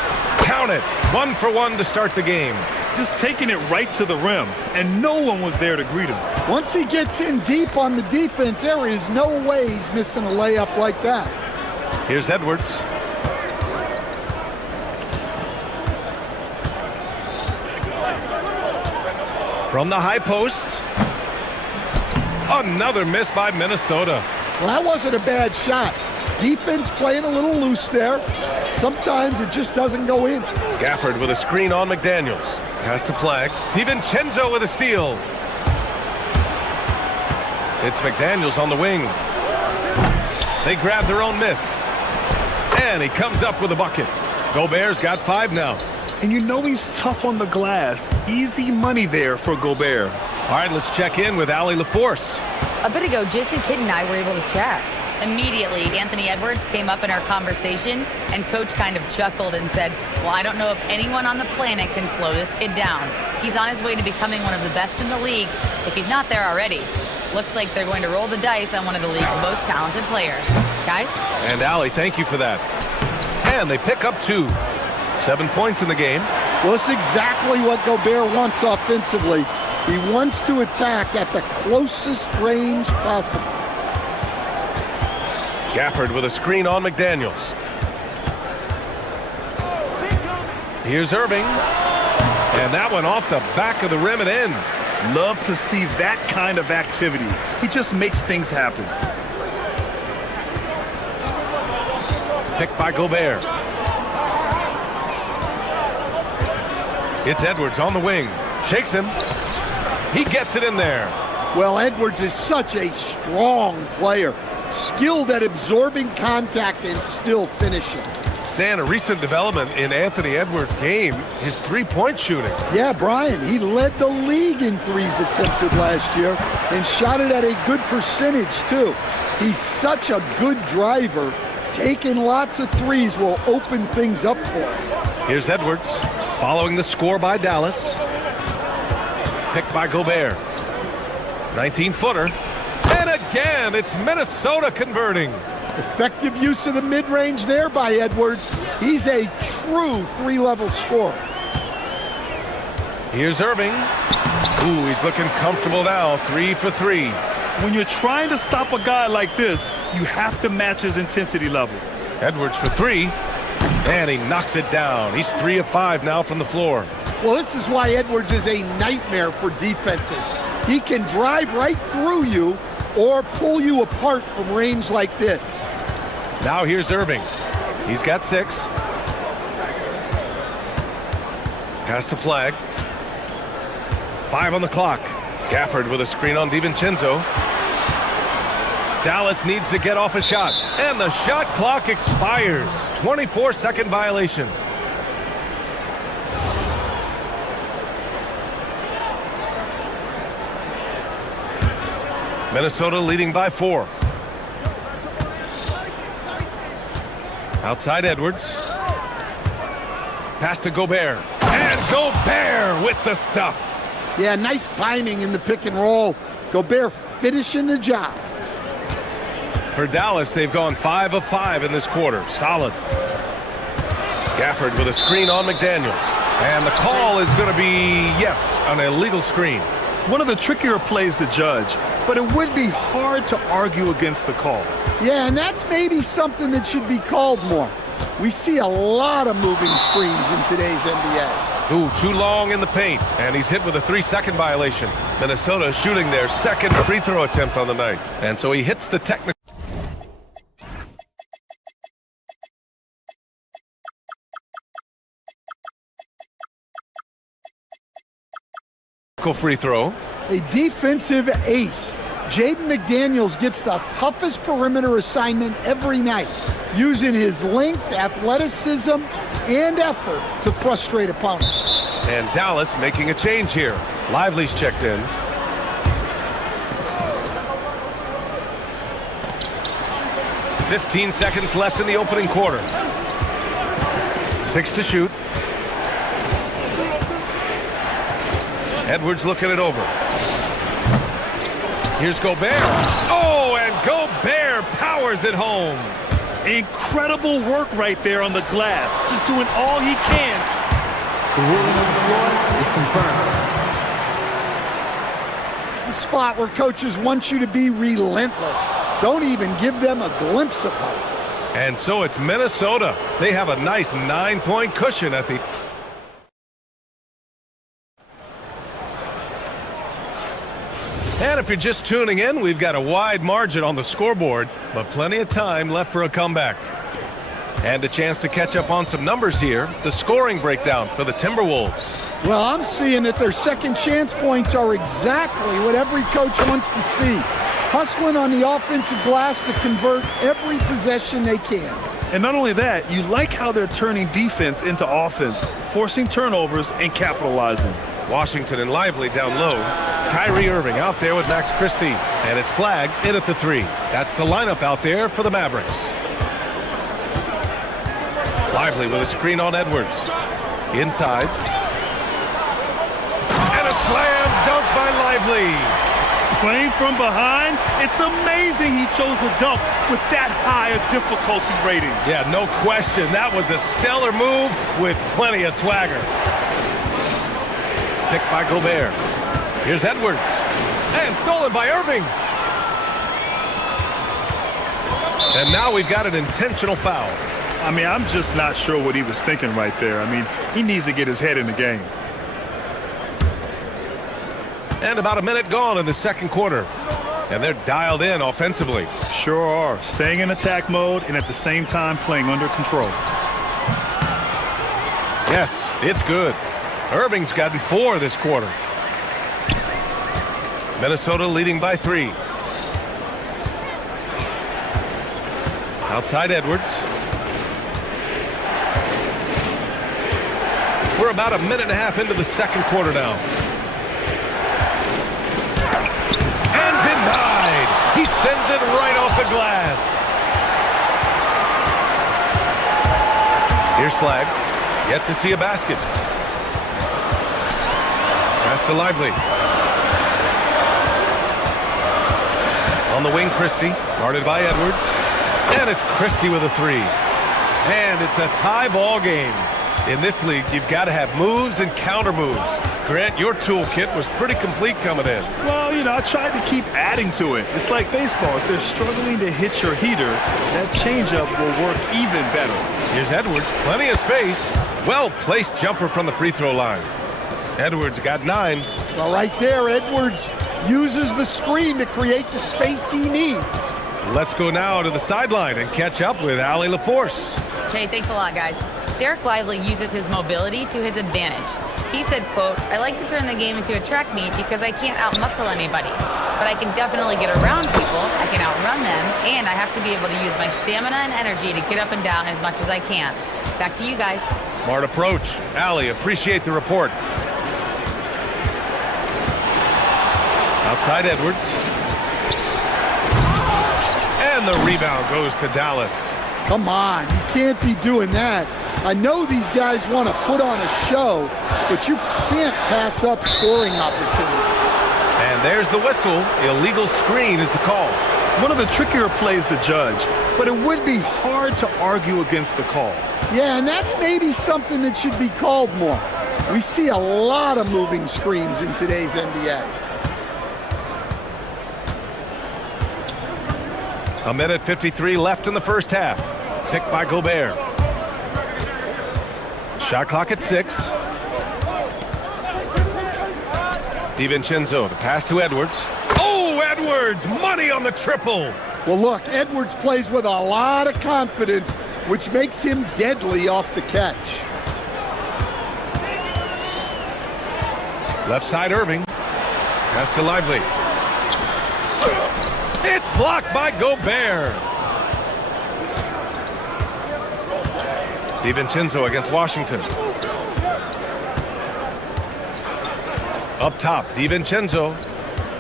Count it. 1 for 1 to start the game. Just taking it right to the rim, and no one was there to greet him. Once he gets in deep on the defense, there is no way he's missing a layup like that. Here's Edwards. From the high post. Another miss by Minnesota. Well, that wasn't a bad shot. Defense playing a little loose there. Sometimes it just doesn't go in. Gafford with a screen on McDaniels. Pass to Flag. DiVincenzo with a steal. It's McDaniels on the wing. They grab their own miss. And he comes up with a bucket. Gobert's got 5 now. And you know he's tough on the glass. Easy money there for Gobert. All right, let's check in with Allie LaForce. A bit ago, Jason Kidd and I were able to chat. Immediately, Anthony Edwards came up in our conversation, and Coach kind of chuckled and said, well, I don't know if anyone on the planet can slow this kid down. He's on his way to becoming one of the best in the league, if he's not there already. Looks like they're going to roll the dice on one of the league's most talented players. Guys? And Allie, thank you for that. And they pick up 2. 7 points in the game. Well, it's exactly what Gobert wants offensively. He wants to attack at the closest range possible. Gafford with a screen on McDaniels. Here's Irving. And that one off the back of the rim and in. Love to see that kind of activity. He just makes things happen. Picked by Gobert. It's Edwards on the wing. Shakes him. He gets it in there. Well, Edwards is such a strong player. Skilled at absorbing contact and still finishing. Stan, a recent development in Anthony Edwards' game, his three-point shooting. Yeah, Brian, he led the league in threes attempted last year and shot it at a good percentage, too. He's such a good driver. Taking lots of threes will open things up for him. Here's Edwards, following the score by Dallas. Picked by Gobert. 19-footer. And again, it's Minnesota converting. Effective use of the mid-range there by Edwards. He's a true three-level scorer. Here's Irving. Ooh, he's looking comfortable now. 3 for 3. When you're trying to stop a guy like this, you have to match his intensity level. Edwards for 3. And he knocks it down. He's 3 of 5 now from the floor. Well, this is why Edwards is a nightmare for defenses. He can drive right through you or pull you apart from range like this. Now here's Irving. He's got 6. Pass to Flag. 5 on the clock. Gafford with a screen on DiVincenzo. Dallas needs to get off a shot. And the shot clock expires. 24-second violation. Minnesota leading by 4. Outside Edwards. Pass to Gobert. And Gobert with the stuff. Yeah, nice timing in the pick and roll. Gobert finishing the job. For Dallas, they've gone 5 of 5 in this quarter. Solid. Gafford with a screen on McDaniels. And the call is going to be, yes, an illegal screen. One of the trickier plays to judge, but it would be hard to argue against the call. Yeah, and that's maybe something that should be called more. We see a lot of moving screens in today's NBA. Ooh, too long in the paint, and he's hit with a 3-second violation. Minnesota shooting their second free throw attempt on the night, and so he hits the technical free throw. A defensive ace. Jaden McDaniels gets the toughest perimeter assignment every night, using his length, athleticism, and effort to frustrate opponents. And Dallas making a change here. Lively's checked in. "15 seconds left in the opening quarter. 6 to shoot. Edwards looking it over. Here's Gobert. Oh, and Gobert powers it home. Incredible work right there on the glass. Just doing all he can. The ruling on the floor is confirmed. The spot where coaches want you to be relentless. Don't even give them a glimpse of hope. And so it's Minnesota. They have a nice 9-point cushion at the... And if you're just tuning in, we've got a wide margin on the scoreboard, but plenty of time left for a comeback. And a chance to catch up on some numbers here. The scoring breakdown for the Timberwolves. Well, I'm seeing that their second chance points are exactly what every coach wants to see. Hustling on the offensive glass to convert every possession they can. And not only that, you like how they're turning defense into offense, forcing turnovers and capitalizing. Washington and Lively down low. Kyrie Irving out there with Max Christie. And it's flagged in at the 3. That's the lineup out there for the Mavericks. Lively with a screen on Edwards. Inside. And a slam dunk by Lively. Playing from behind, it's amazing he chose a dunk with that high a difficulty rating. Yeah, no question. That was a stellar move with plenty of swagger. Picked by Gobert. Here's Edwards. And stolen by Irving. And now we've got an intentional foul. I mean, I'm just not sure what he was thinking right there. I mean, he needs to get his head in the game. And about a minute gone in the second quarter. And they're dialed in offensively. Sure are. Staying in attack mode and at the same time playing under control. Yes, it's good. Irving's gotten 4 this quarter. Minnesota leading by 3. Outside Edwards. We're about a minute and a half into the second quarter now. And denied. He sends it right off the glass. Here's flag. Yet to see a basket. Pass to Lively. On the wing, Christie. Guarded by Edwards. And it's Christie with a 3. And it's a tie ball game. In this league, you've got to have moves and counter moves. Grant, your toolkit was pretty complete coming in. Well, you know, I tried to keep adding to it. It's like baseball. If they're struggling to hit your heater, that changeup will work even better. Here's Edwards. Plenty of space. Well-placed jumper from the free throw line. Edwards got 9. Well, right there, Edwards uses the screen to create the space he needs. Let's go now to the sideline and catch up with Allie LaForce. Okay, thanks a lot, guys. Derek Lively uses his mobility to his advantage. He said, quote, "I like to turn the game into a track meet because I can't out-muscle anybody. But I can definitely get around people, I can outrun them, and I have to be able to use my stamina and energy to get up and down as much as I can." Back to you guys. Smart approach. Allie, appreciate the report. Outside Edwards. And the rebound goes to Dallas. Come on, you can't be doing that. I know these guys want to put on a show, but you can't pass up scoring opportunities. And there's the whistle. Illegal screen is the call. One of the trickier plays to judge, but it would be hard to argue against the call. Yeah, and that's maybe something that should be called more. We see a lot of moving screens in today's NBA. A minute 53 left in the first half. Picked by Gobert. Shot clock at 6. DiVincenzo, the pass to Edwards. Oh, Edwards! Money on the triple! Well, look, Edwards plays with a lot of confidence, which makes him deadly off the catch. Left side, Irving. Pass to Lively. It's blocked by Gobert. DiVincenzo against Washington. Up top, DiVincenzo.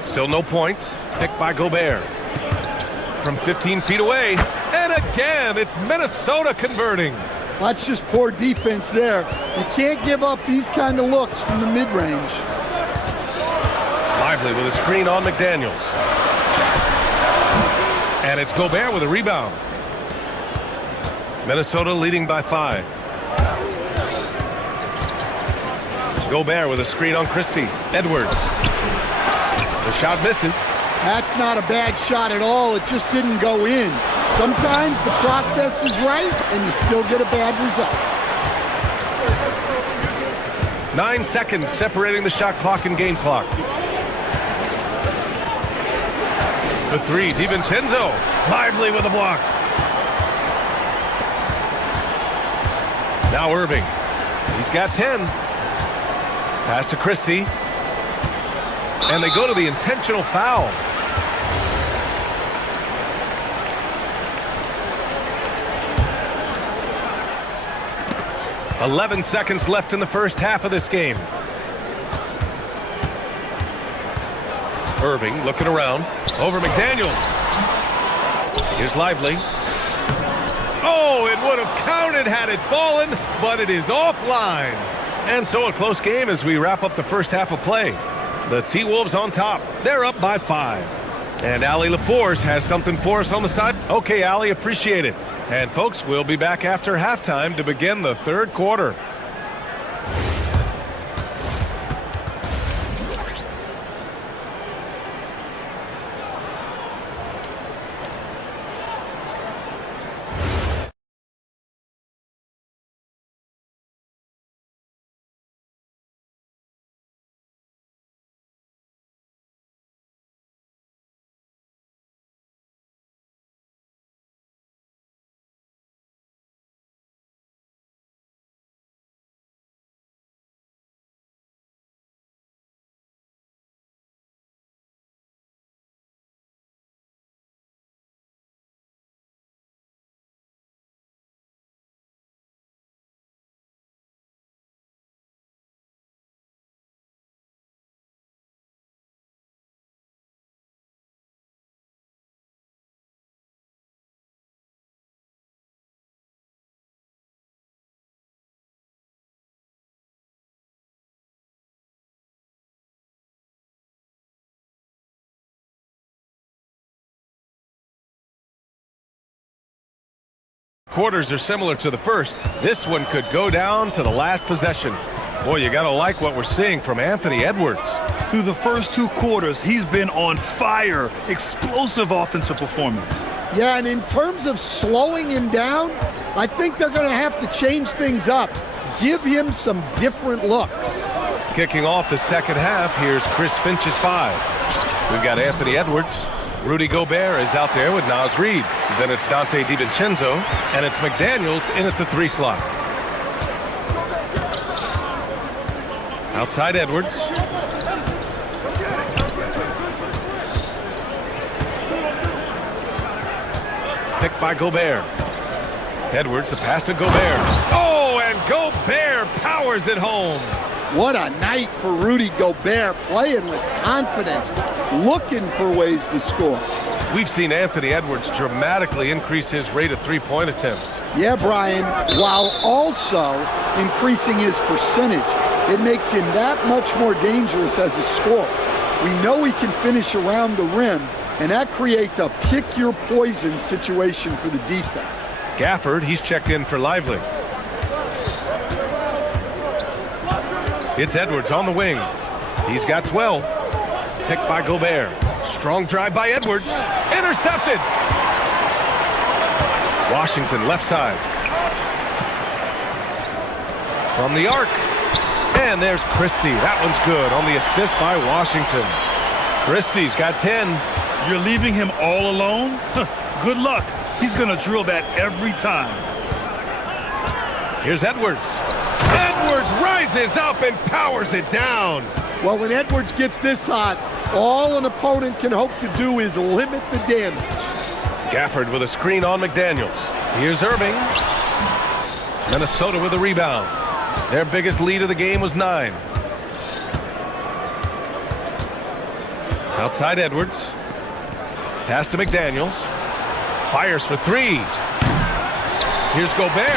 Still no points. Picked by Gobert. From 15 feet away. And again, it's Minnesota converting. That's just poor defense there. You can't give up these kind of looks from the mid-range. Lively with a screen on McDaniels. And it's Gobert with a rebound. Minnesota leading by 5. Gobert with a screen on Christie. Edwards. The shot misses. That's not a bad shot at all. It just didn't go in. Sometimes the process is right, and you still get a bad result. 9 seconds separating the shot clock and game clock. The 3, DiVincenzo. Lively with a block. Now Irving. He's got 10. Pass to Christie. And they go to the intentional foul. "11 seconds left in the first half of this game." Irving looking around. Over McDaniels. Here's Lively. Oh, it would have counted had it fallen, but it is offline. And so a close game as we wrap up the first half of play. The T-Wolves on top. They're up by 5. And Allie LaForce has something for us on the side. Okay, Allie, appreciate it. And folks, we'll be back after halftime to begin the third quarter. Quarters are similar to the first. This one could go down to the last possession. Boy, you gotta like what we're seeing from Anthony Edwards. Through the first 2 quarters, he's been on fire. Explosive offensive performance. Yeah, and in terms of slowing him down, I think they're going to have to change things up. Give him some different looks. Kicking off the second half, here's Chris Finch's 5. We've got Anthony Edwards. Rudy Gobert is out there with Naz Reid. Then it's Dante DiVincenzo, and it's McDaniels in at the 3 slot. Outside Edwards. Picked by Gobert. Edwards, the pass to Gobert. Oh, and Gobert powers it home. What a night for Rudy Gobert, playing with confidence, looking for ways to score. We've seen Anthony Edwards dramatically increase his rate of three-point attempts. Yeah, Brian, while also increasing his percentage. It makes him that much more dangerous as a scorer. We know he can finish around the rim, and that creates a pick-your-poison situation for the defense. Gafford, he's checked in for Lively. It's Edwards on the wing. He's got 12. Picked by Gobert. Strong drive by Edwards. Intercepted. Washington left side. From the arc. And there's Christie. That one's good on the assist by Washington. Christie's got 10. You're leaving him all alone? Good luck. He's going to drill that every time. Here's Edwards. Edwards rises up and powers it down. Well, when Edwards gets this hot, all an opponent can hope to do is limit the damage. Gafford with a screen on McDaniels. Here's Irving. Minnesota with a rebound. Their biggest lead of the game was 9. Outside Edwards. Pass to McDaniels. Fires for 3. Here's Gobert.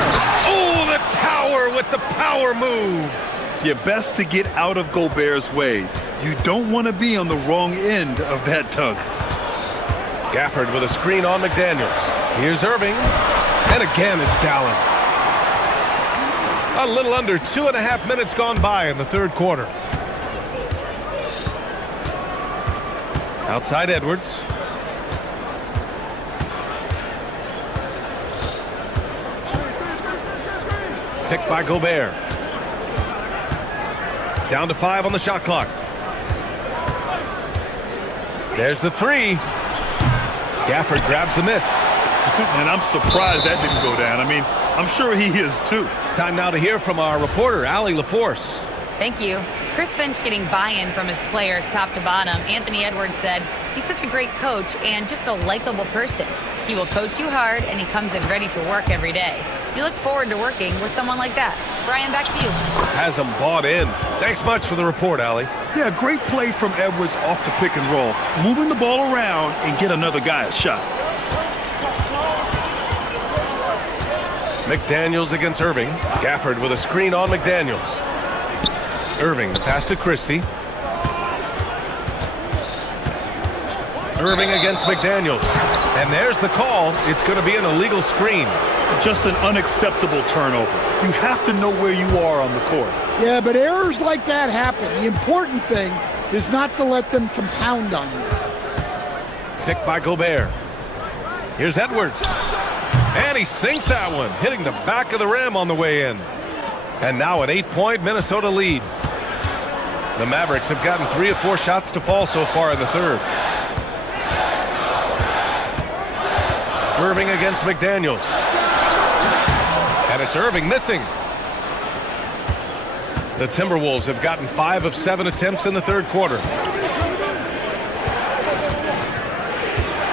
Oh, the tower with the power move. You're best to get out of Gobert's way. You don't want to be on the wrong end of that tug. Gafford with a screen on McDaniels. Here's Irving. And again, it's Dallas. A little under 2.5 minutes gone by in the third quarter. Outside Edwards. Picked by Gobert. Down to 5 on the shot clock. There's the 3. Gafford grabs the miss. And I'm surprised that didn't go down. I mean, I'm sure he is too. Time now to hear from our reporter, Allie LaForce. Thank you. Chris Finch getting buy-in from his players top to bottom. Anthony Edwards said he's such a great coach and just a likable person. He will coach you hard and he comes in ready to work every day. You look forward to working with someone like that. Brian, back to you. Has him bought in. Thanks much for the report, Allie. Yeah, great play from Edwards off the pick and roll. Moving the ball around and get another guy a shot. McDaniels against Irving. Gafford with a screen on McDaniels. Irving, the pass to Christie. Irving against McDaniels. And there's the call. It's going to be an illegal screen. Just an unacceptable turnover. You have to know where you are on the court. Yeah, but errors like that happen. The important thing is not to let them compound on you. Picked by Gobert. Here's Edwards. And he sinks that one, hitting the back of the rim on the way in. And now an 8-point Minnesota lead. The Mavericks have gotten 3 of 4 shots to fall so far in the third. Irving against McDaniels. And it's Irving missing. The Timberwolves have gotten 5 of 7 attempts in the third quarter.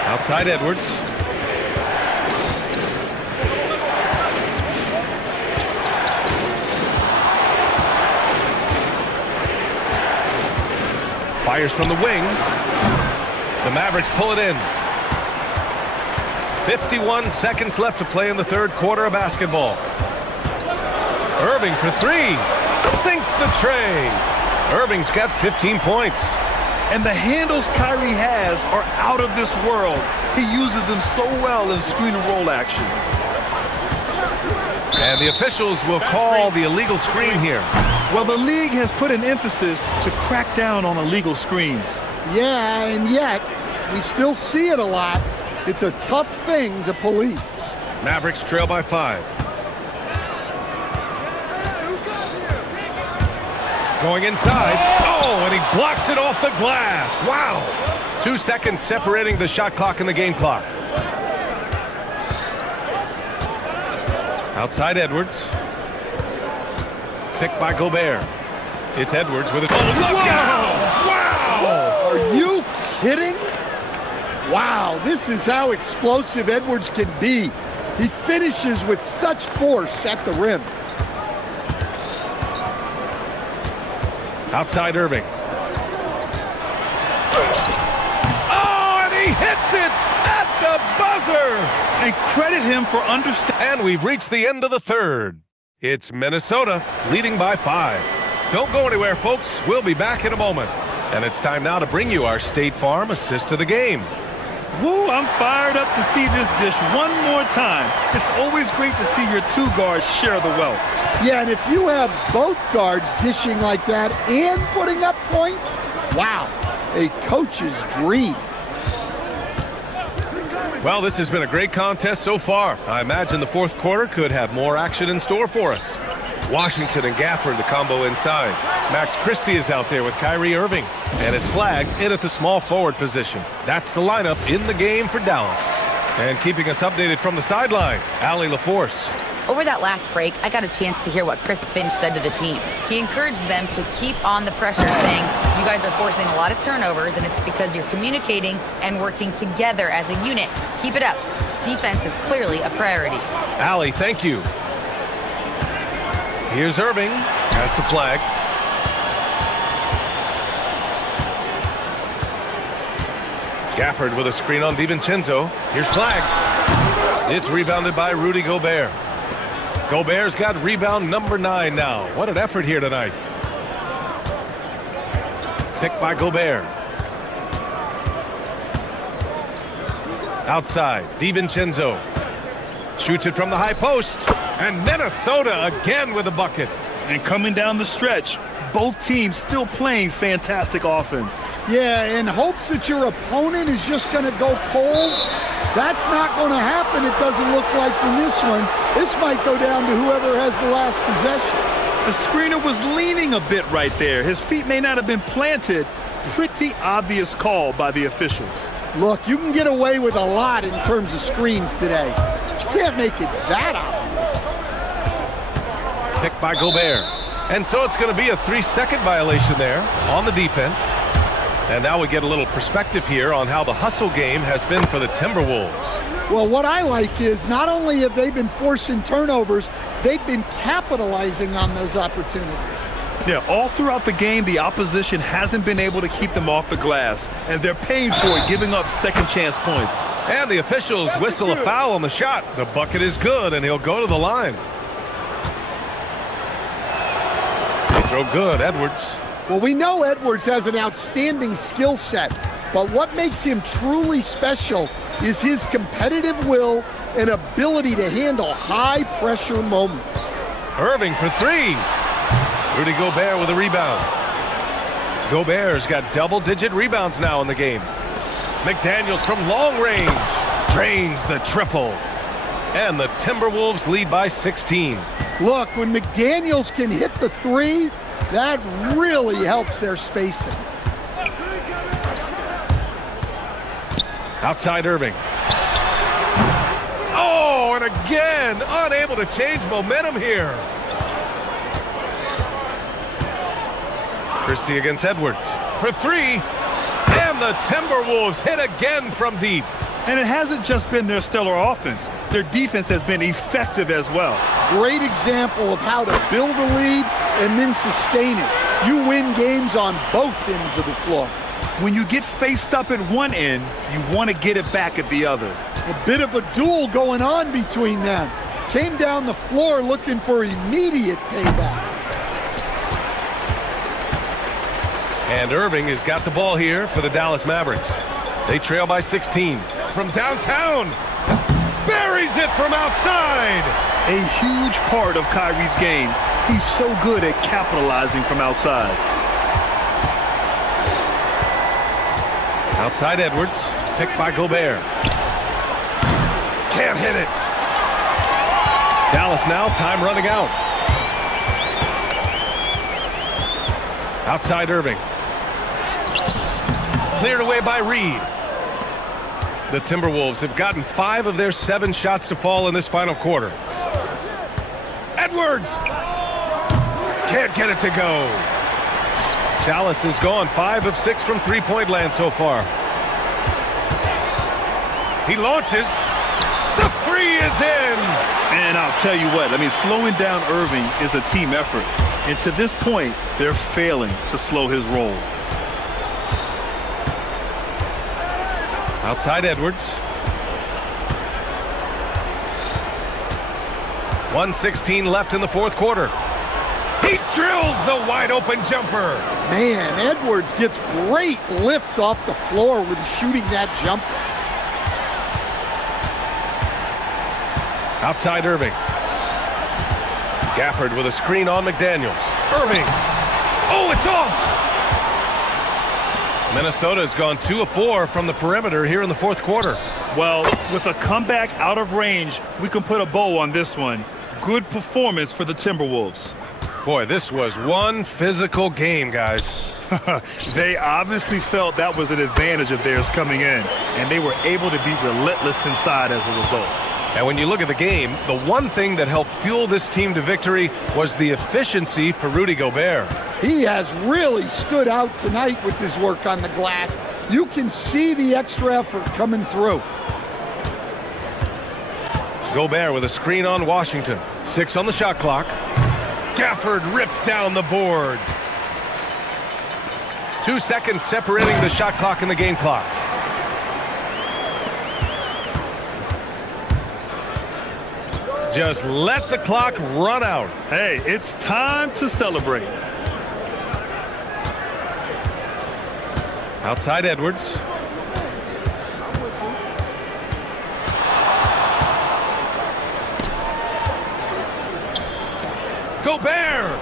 Outside Edwards. Fires from the wing. The Mavericks pull it in. 51 seconds left to play in the third quarter of basketball. Irving for 3. Sinks the tray. Irving's got 15 points. And the handles Kyrie has are out of this world. He uses them so well in screen and roll action. And the officials will call the illegal screen here. Well, the league has put an emphasis to crack down on illegal screens. Yeah, and yet we still see it a lot. It's a tough thing to police. Mavericks trail by 5. Going inside. Oh, and he blocks it off the glass. Wow. 2 seconds separating the shot clock and the game clock. Outside Edwards. Picked by Gobert. It's Edwards with a... Oh, look out! Wow! Are you kidding? Wow, this is how explosive Edwards can be. He finishes with such force at the rim. Outside Irving. Oh, and he hits it at the buzzer! And credit him for understanding. And we've reached the end of the third. It's Minnesota leading by 5. Don't go anywhere, folks. We'll be back in a moment. And it's time now to bring you our State Farm assist of the game. Woo, I'm fired up to see this dish one more time. It's always great to see your two guards share the wealth. Yeah, and if you have both guards dishing like that and putting up points, wow, a coach's dream. Well, this has been a great contest so far. I imagine the fourth quarter could have more action in store for us. Washington and Gafford, the combo inside. Max Christie is out there with Kyrie Irving. And it's flagged in at the small forward position. That's the lineup in the game for Dallas. And keeping us updated from the sideline, Allie LaForce. Over that last break, I got a chance to hear what Chris Finch said to the team. He encouraged them to keep on the pressure, saying, you guys are forcing a lot of turnovers, and it's because you're communicating and working together as a unit. Keep it up. Defense is clearly a priority. Allie, thank you. Here's Irving, has to flag. Gafford with a screen on DiVincenzo. Here's flag. It's rebounded by Rudy Gobert. Gobert's got rebound number 9 now. What an effort here tonight. Picked by Gobert. Outside, DiVincenzo. Shoots it from the high post. And Minnesota again with a bucket. And coming down the stretch, both teams still playing fantastic offense. Yeah, in hopes that your opponent is just going to go cold. That's not going to happen, it doesn't look like, in this one. This might go down to whoever has the last possession. The screener was leaning a bit right there. His feet may not have been planted. Pretty obvious call by the officials. Look, you can get away with a lot in terms of screens today. But you can't make it that obvious. Picked by Gobert. And so it's going to be a 3-second violation there on the defense. And now we get a little perspective here on how the hustle game has been for the Timberwolves. Well, what I like is not only have they been forcing turnovers, they've been capitalizing on those opportunities. Yeah, all throughout the game, the opposition hasn't been able to keep them off the glass, and they're paying for it, giving up second chance points. And the officials whistle a foul on the shot. The bucket is good, and he'll go to the line. Free throw good, Edwards. Well, we know Edwards has an outstanding skill set, but what makes him truly special is his competitive will and ability to handle high-pressure moments. Irving for 3. Rudy Gobert with a rebound. Gobert's got double-digit rebounds now in the game. McDaniels from long range drains the triple. And the Timberwolves lead by 16. Look, when McDaniels can hit the 3, that really helps their spacing. Outside Irving. Oh, and again, unable to change momentum here. Christie against Edwards for 3. And the Timberwolves hit again from deep. And it hasn't just been their stellar offense. Their defense has been effective as well. Great example of how to build a lead and then sustain it. You win games on both ends of the floor. When you get faced up at one end, you want to get it back at the other. A bit of a duel going on between them. Came down the floor looking for immediate payback. And Irving has got the ball here for the Dallas Mavericks. They trail by 16. From downtown, buries it from outside. A huge part of Kyrie's game. He's so good at capitalizing from outside. Outside Edwards, picked by Gobert. Can't hit it. Dallas now, time running out. Outside Irving. Cleared away by Reed. The Timberwolves have gotten 5 of their 7 shots to fall in this final quarter. Edwards! Can't get it to go. Dallas has gone 5 of 6 from three-point land so far. He launches. The 3 is in! And I'll tell you what, slowing down Irving is a team effort. And to this point, they're failing to slow his roll. Outside Edwards. 1:16 left in the fourth quarter. He drills the wide-open jumper. Man, Edwards gets great lift off the floor when shooting that jumper. Outside Irving. Gafford with a screen on McDaniels. Irving. Oh, it's off! Minnesota has gone 2 of 4 from the perimeter here in the fourth quarter. Well, with a comeback out of range, we can put a bow on this one. Good performance for the Timberwolves. Boy, this was one physical game, guys. They obviously felt that was an advantage of theirs coming in, and they were able to be relentless inside as a result. And when you look at the game, the one thing that helped fuel this team to victory was the efficiency for Rudy Gobert. He has really stood out tonight with his work on the glass. You can see the extra effort coming through. Gobert with a screen on Washington. 6 on the shot clock. Gafford ripped down the board. 2 seconds separating the shot clock and the game clock. Just let the clock run out. Hey, it's time to celebrate. Outside Edwards. Gobert!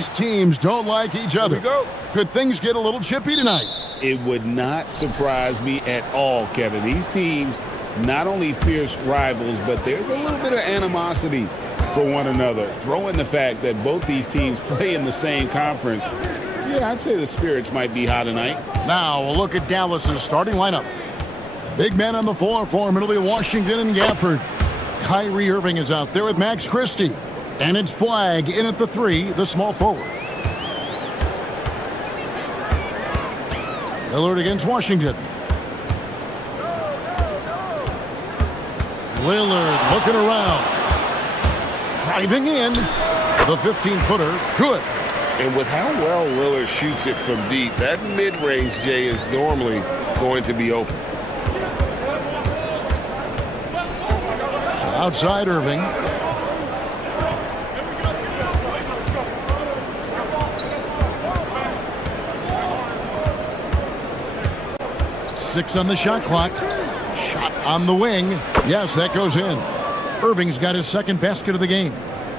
These teams don't like each other. Here we go. Could things get a little chippy tonight? It would not surprise me at all, Kevin. These teams, not only fierce rivals, but there's a little bit of animosity for one another. Throw in the fact that both these teams play in the same conference. Yeah, I'd say the spirits might be high tonight. Now, a look at Dallas's starting lineup. Big men on the floor for Middle Washington and Gafford. Kyrie Irving is out there with Max Christie. And it's Flagg in at the 3, the small forward. Lillard against Washington. Lillard looking around. Driving in. The 15-footer. Good. And with how well Lillard shoots it from deep, that mid-range, Jay, is normally going to be open. Outside Irving. Six on the shot clock. Shot on the wing. Yes, that goes in. Irving's got his second basket of the game.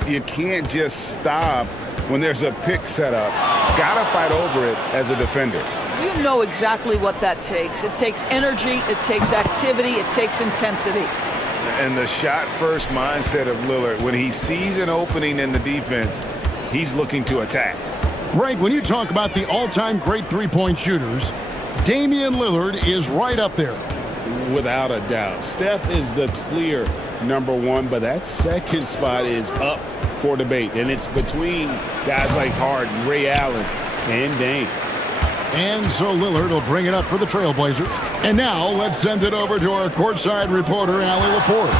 You can't just stop when there's a pick set up. Gotta fight over it as a defender. You know exactly what that takes. It takes energy, it takes activity, it takes intensity. And the shot-first mindset of Lillard, when he sees an opening in the defense, he's looking to attack. Greg, when you talk about the all-time great three-point shooters, Damian Lillard is right up there. Without a doubt. Steph is the clear #1, but that second spot is up for debate. And it's between guys like Harden, Ray Allen, and Dame. And so Lillard will bring it up for the Trailblazers. And now let's send it over to our courtside reporter, Allie LaForce.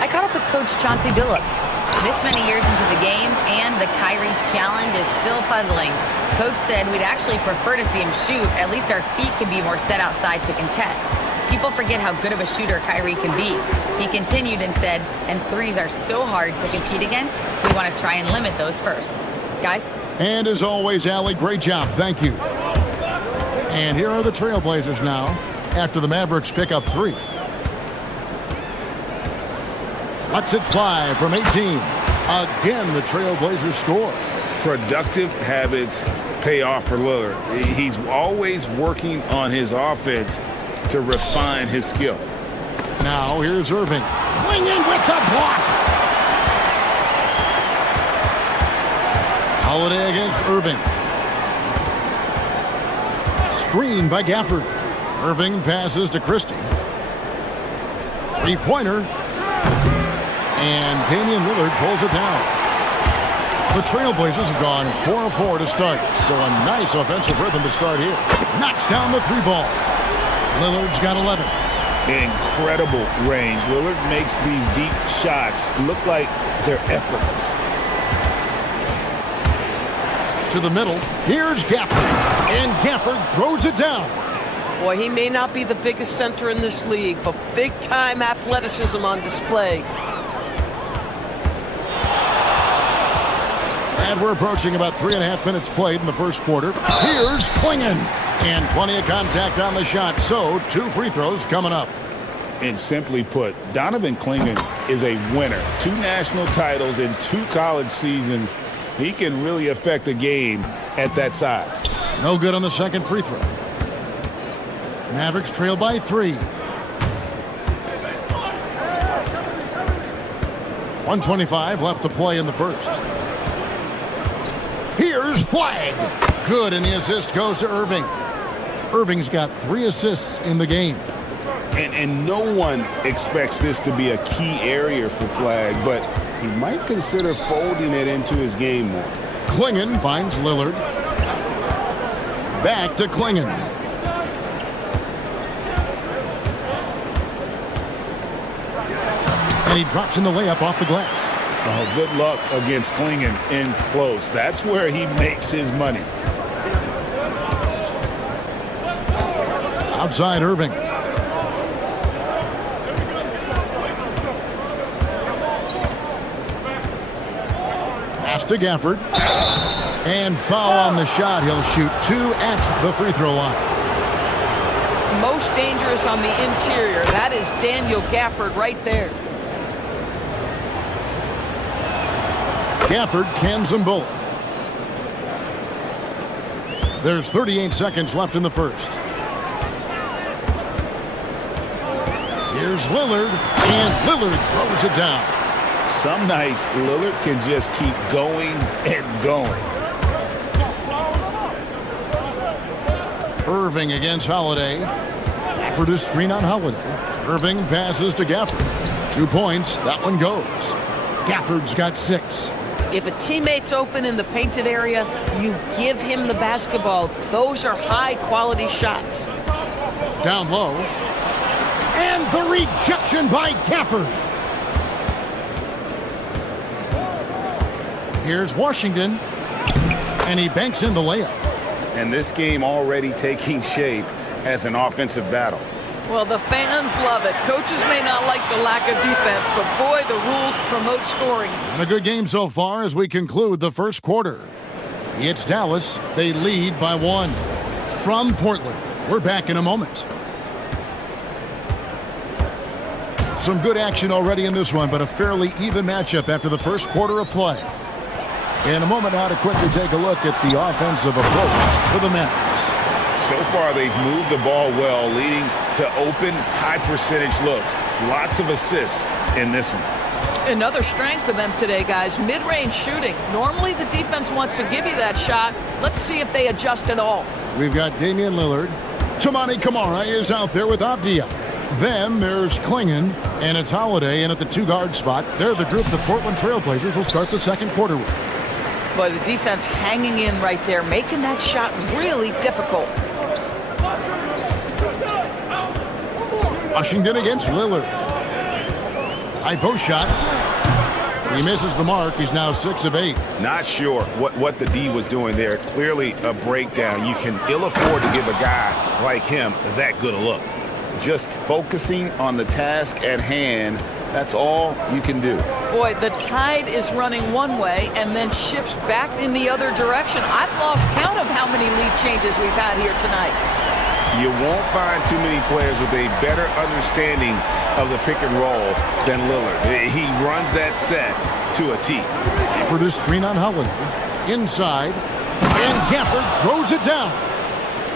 I caught up with Coach Chauncey Billups. This many years into the game, and the Kyrie challenge is still puzzling. Coach said we'd actually prefer to see him shoot. At least our feet can be more set outside to contest. People forget how good of a shooter Kyrie can be. He continued and said, and threes are so hard to compete against, we want to try and limit those first. Guys? And as always, Allie, great job. Thank you. And here are the Trailblazers now after the Mavericks pick up 3. Lets it fly from 18. Again, the Trailblazers score. Productive habits pay off for Lillard. He's always working on his offense to refine his skill. Now here's Irving. Swinging with the block. Holiday against Irving. Screen by Gafford. Irving passes to Christie. Three-pointer. And Damian Lillard pulls it down. The Trailblazers have gone 4 of 4 to start, so a nice offensive rhythm to start here. Knocks down the 3-ball. Lillard's got 11. Incredible range. Lillard makes these deep shots look like they're effortless. To the middle. Here's Gafford. And Gafford throws it down. Boy, he may not be the biggest center in this league, but big-time athleticism on display. And we're approaching about 3.5 minutes played in the first quarter. Here's Klingon. And plenty of contact on the shot, so 2 free throws coming up. And simply put, Donovan Klingon is a winner. 2 national titles in 2 college seasons. He can really affect a game at that size. No good on the second free throw. Mavericks trail by 3. 1:25 left to play in the first. Here's Flagg. Good, and the assist goes to Irving. Irving's got 3 assists in the game. And no one expects this to be a key area for Flagg, but he might consider folding it into his game more. Klingon finds Lillard. Back to Klingon. And he drops in the layup off the glass. Oh, good luck against Klingon in close. That's where he makes his money. Outside Irving. Pass to Gafford. And foul on the shot. He'll shoot 2 at the free throw line. Most dangerous on the interior. That is Daniel Gafford right there. Gafford cans them both. There's 38 seconds left in the first. Here's Lillard, and Lillard throws it down. Some nights, Lillard can just keep going and going. Irving against Holiday. Gafford is screen on Holiday. Irving passes to Gafford. 2 points. That one goes. Gafford's got 6. If a teammate's open in the painted area, you give him the basketball. Those are high-quality shots. Down low. And the rejection by Gafford. Here's Washington. And he banks in the layup. And this game already taking shape as an offensive battle. Well, the fans love it. Coaches may not like the lack of defense, but boy, the rules promote scoring. And a good game so far as we conclude the first quarter. It's Dallas. They lead by 1. From Portland, we're back in a moment. Some good action already in this one, but a fairly even matchup after the first quarter of play. In a moment now to quickly take a look at the offensive approach for the Mavericks. So far, they've moved the ball well, leading to open, high-percentage looks. Lots of assists in this one. Another strength for them today, guys. Mid-range shooting. Normally, the defense wants to give you that shot. Let's see if they adjust at all. We've got Damian Lillard. Tamani Kamara is out there with Avdia. Then there's Klingon, and it's Holiday in at the 2-guard spot. They're the group the Portland Trailblazers will start the second quarter with. Boy, the defense hanging in right there, making that shot really difficult. Washington against Lillard. High post shot. He misses the mark. He's now 6 of 8. Not sure what the D was doing there. Clearly a breakdown. You can ill afford to give a guy like him that good a look. Just focusing on the task at hand. That's all you can do. Boy, the tide is running one way and then shifts back in the other direction. I've lost count of how many lead changes we've had here tonight. You won't find too many players with a better understanding of the pick and roll than Lillard. He runs that set to a T. For the screen on Holiday. Inside. And Gafford throws it down.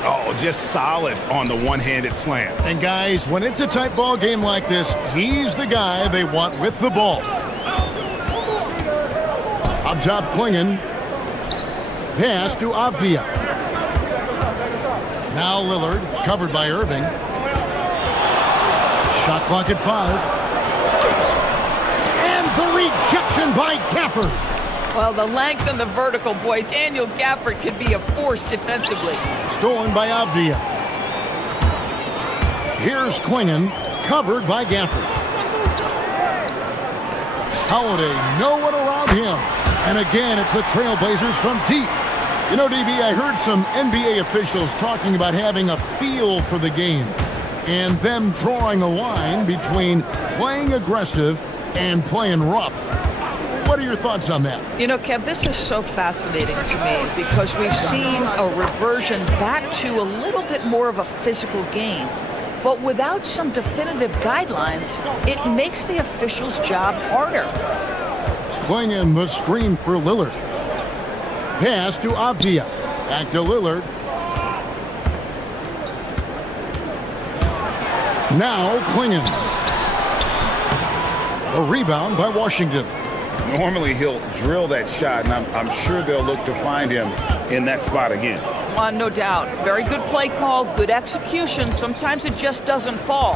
Oh, just solid on the one-handed slam. And guys, when it's a tight ball game like this, he's the guy they want with the ball. Up top, Klingon. Pass to Avdia. Now Lillard, covered by Irving. Shot clock at 5. And the rejection by Gafford. Well, the length and the vertical, boy, Daniel Gafford can be a force defensively. Stolen by Avdia. Here's Klingon, covered by Gafford. Holiday, no one around him. And again, it's the Trailblazers from deep. You know, DB, I heard some NBA officials talking about having a feel for the game and them drawing a line between playing aggressive and playing rough. What are your thoughts on that? You know, Kev, this is so fascinating to me because we've seen a reversion back to a little bit more of a physical game. But without some definitive guidelines, it makes the officials' job harder. Klingon the screen for Lillard. Pass to Avdia. Back to Lillard. Now Klingon. A rebound by Washington. Normally he'll drill that shot, and I'm sure they'll look to find him in that spot again. No doubt. Very good play call, good execution. Sometimes it just doesn't fall.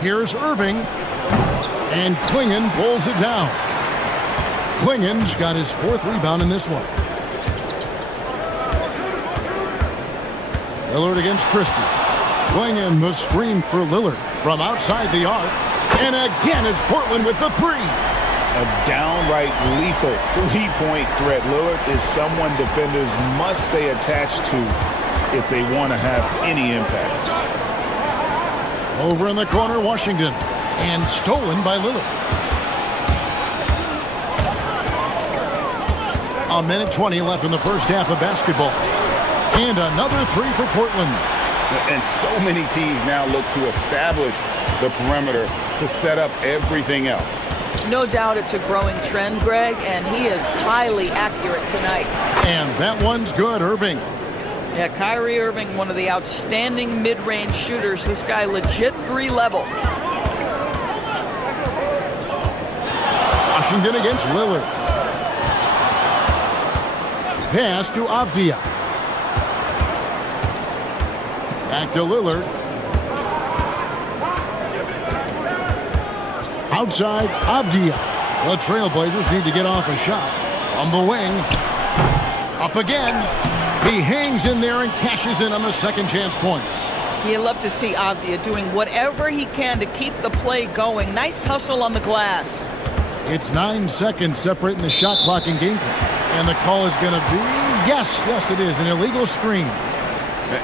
Here's Irving. And Klingon pulls it down. Klingon's got his 4th rebound in this one. Lillard against Christie. Klingon the screen for Lillard from outside the arc. And again, it's Portland with the 3. A downright lethal 3-point threat. Lillard is someone defenders must stay attached to if they want to have any impact. Over in the corner, Washington. And stolen by Lillard. A minute 20 left in the first half of basketball. And another 3 for Portland. And so many teams now look to establish the perimeter to set up everything else. No doubt it's a growing trend, Greg, and he is highly accurate tonight. And that one's good, Irving. Yeah, Kyrie Irving, one of the outstanding mid-range shooters. This guy legit 3-level. Washington against Lillard. Pass to Avdia. Back to Lillard. Outside, Avdia. The Trailblazers need to get off a shot. From the wing. Up again. He hangs in there and cashes in on the second chance points. You love to see Avdia doing whatever he can to keep the play going. Nice hustle on the glass. It's 9 seconds separating the shot clock and game clock. And the call is going to be, yes, it is, an illegal screen.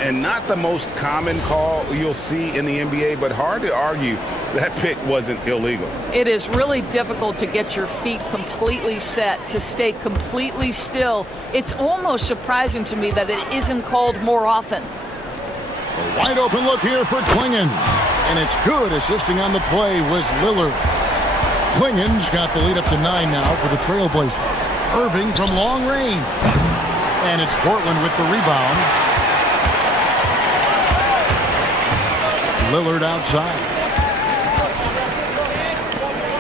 And not the most common call you'll see in the NBA, but hard to argue that pick wasn't illegal. It is really difficult to get your feet completely set, to stay completely still. It's almost surprising to me that it isn't called more often. A wide open look here for Klingon. And it's good. Assisting on the play was Lillard. Klingon's got the lead up to 9 now for the Trailblazers. Irving from long range. And it's Portland with the rebound. Lillard outside.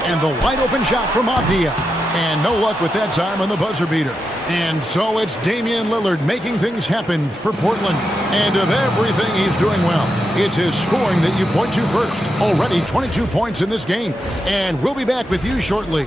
And the wide open shot from Avdia. And no luck with that time on the buzzer beater. And so it's Damian Lillard making things happen for Portland. And of everything he's doing well, it's his scoring that you point to first. Already 22 points in this game. And we'll be back with you shortly.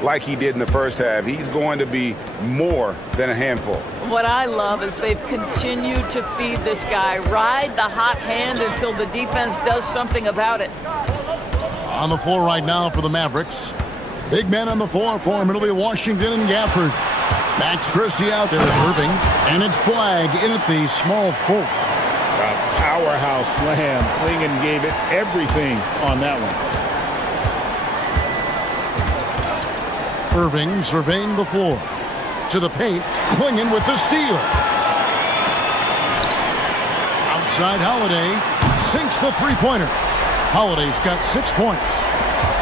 Like he did in the first half, he's going to be more than a handful. What I love is they've continued to feed this guy, ride the hot hand until the defense does something about it. On the floor right now for the Mavericks. Big man on the floor for him. It'll be Washington and Gafford. Max Christie out there with Irving. And it's Flag in at the small forward. A powerhouse slam. Klingon gave it everything on that one. Irving surveying the floor. To the paint. Klingon with the steal. Outside Holiday. Sinks the three-pointer. Holiday's got 6 points.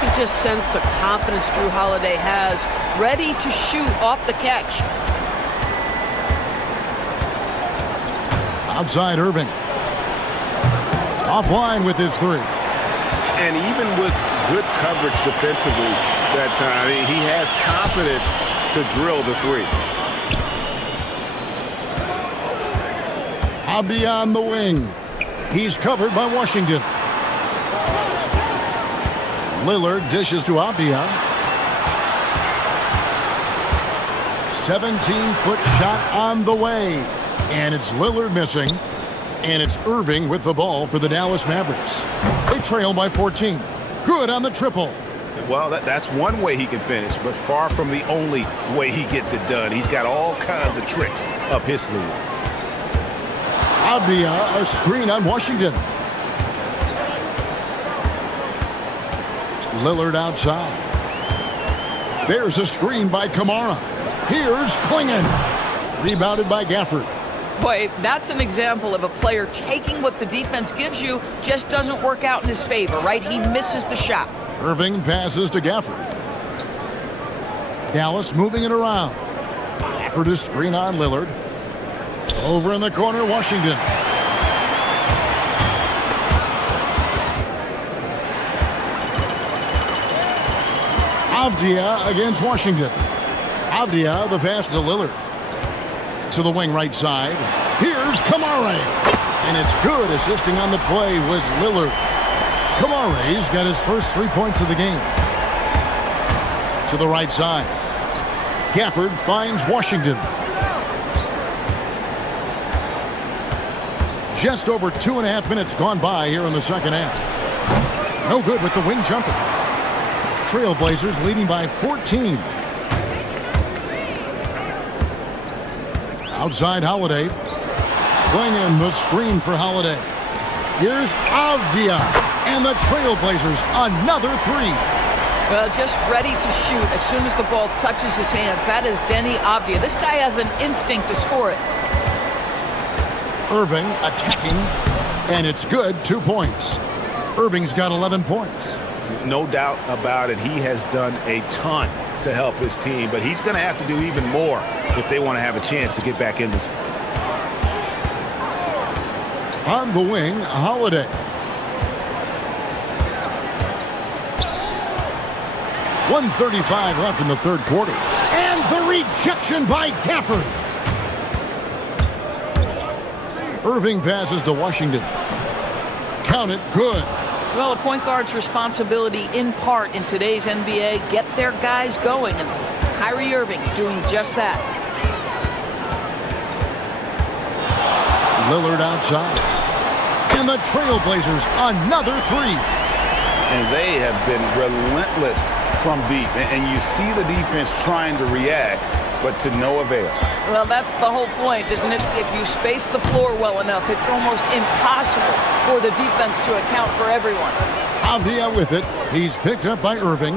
You can just sense the confidence Drew Holiday has. Ready to shoot off the catch. Outside Irving. Offline with his three. And even with good coverage defensively that time, he has confidence to drill the three. Avdia on the wing. He's covered by Washington. Lillard dishes to Avdia. 17-foot shot on the way. And it's Lillard missing. And it's Irving with the ball for the Dallas Mavericks. They trail by 14. Good on the triple. Well, that's one way he can finish, but far from the only way he gets it done. He's got all kinds of tricks up his sleeve. Avdia, a screen on Washington. Lillard outside. There's a screen by Kamara. Here's Klingon. Rebounded by Gafford. Boy, that's an example of a player taking what the defense gives you, just doesn't work out in his favor, right? He misses the shot. Irving passes to Gafford. Dallas moving it around. Gafford is screen on Lillard. Over in the corner, Washington. Avdia against Washington. Avdia, the pass to Lillard. To the wing right side. Here's Kamare. And it's good. Assisting on the play was Lillard. Kamare's got his first 3 points of the game. To the right side. Gafford finds Washington. Just over 2.5 minutes gone by here in the second half. No good with the wing jumping. Trailblazers leading by 14. Outside Holiday. Playing in the screen for Holiday. Here's Avdia. And the Trailblazers another three. Well, just ready to shoot as soon as the ball touches his hands. That is Denny Avdia. This guy has an instinct to score it. Irving attacking, and it's good. 2 points. Irving's got 11 points. No doubt about it. He has done a ton to help his team, but he's going to have to do even more if they want to have a chance to get back in this. On the wing, Holiday. 1:35 left in the third quarter. And the rejection by Gafford. Irving passes to Washington. Count it, good. Well, a point guard's responsibility in part in today's NBA, get their guys going. And Kyrie Irving doing just that. Lillard outside. And the Trailblazers another three. And they have been relentless from deep. And you see the defense trying to react, but to no avail. Well, that's the whole point, isn't it? If you space the floor well enough, it's almost impossible for the defense to account for everyone. Avdia with it. He's picked up by Irving.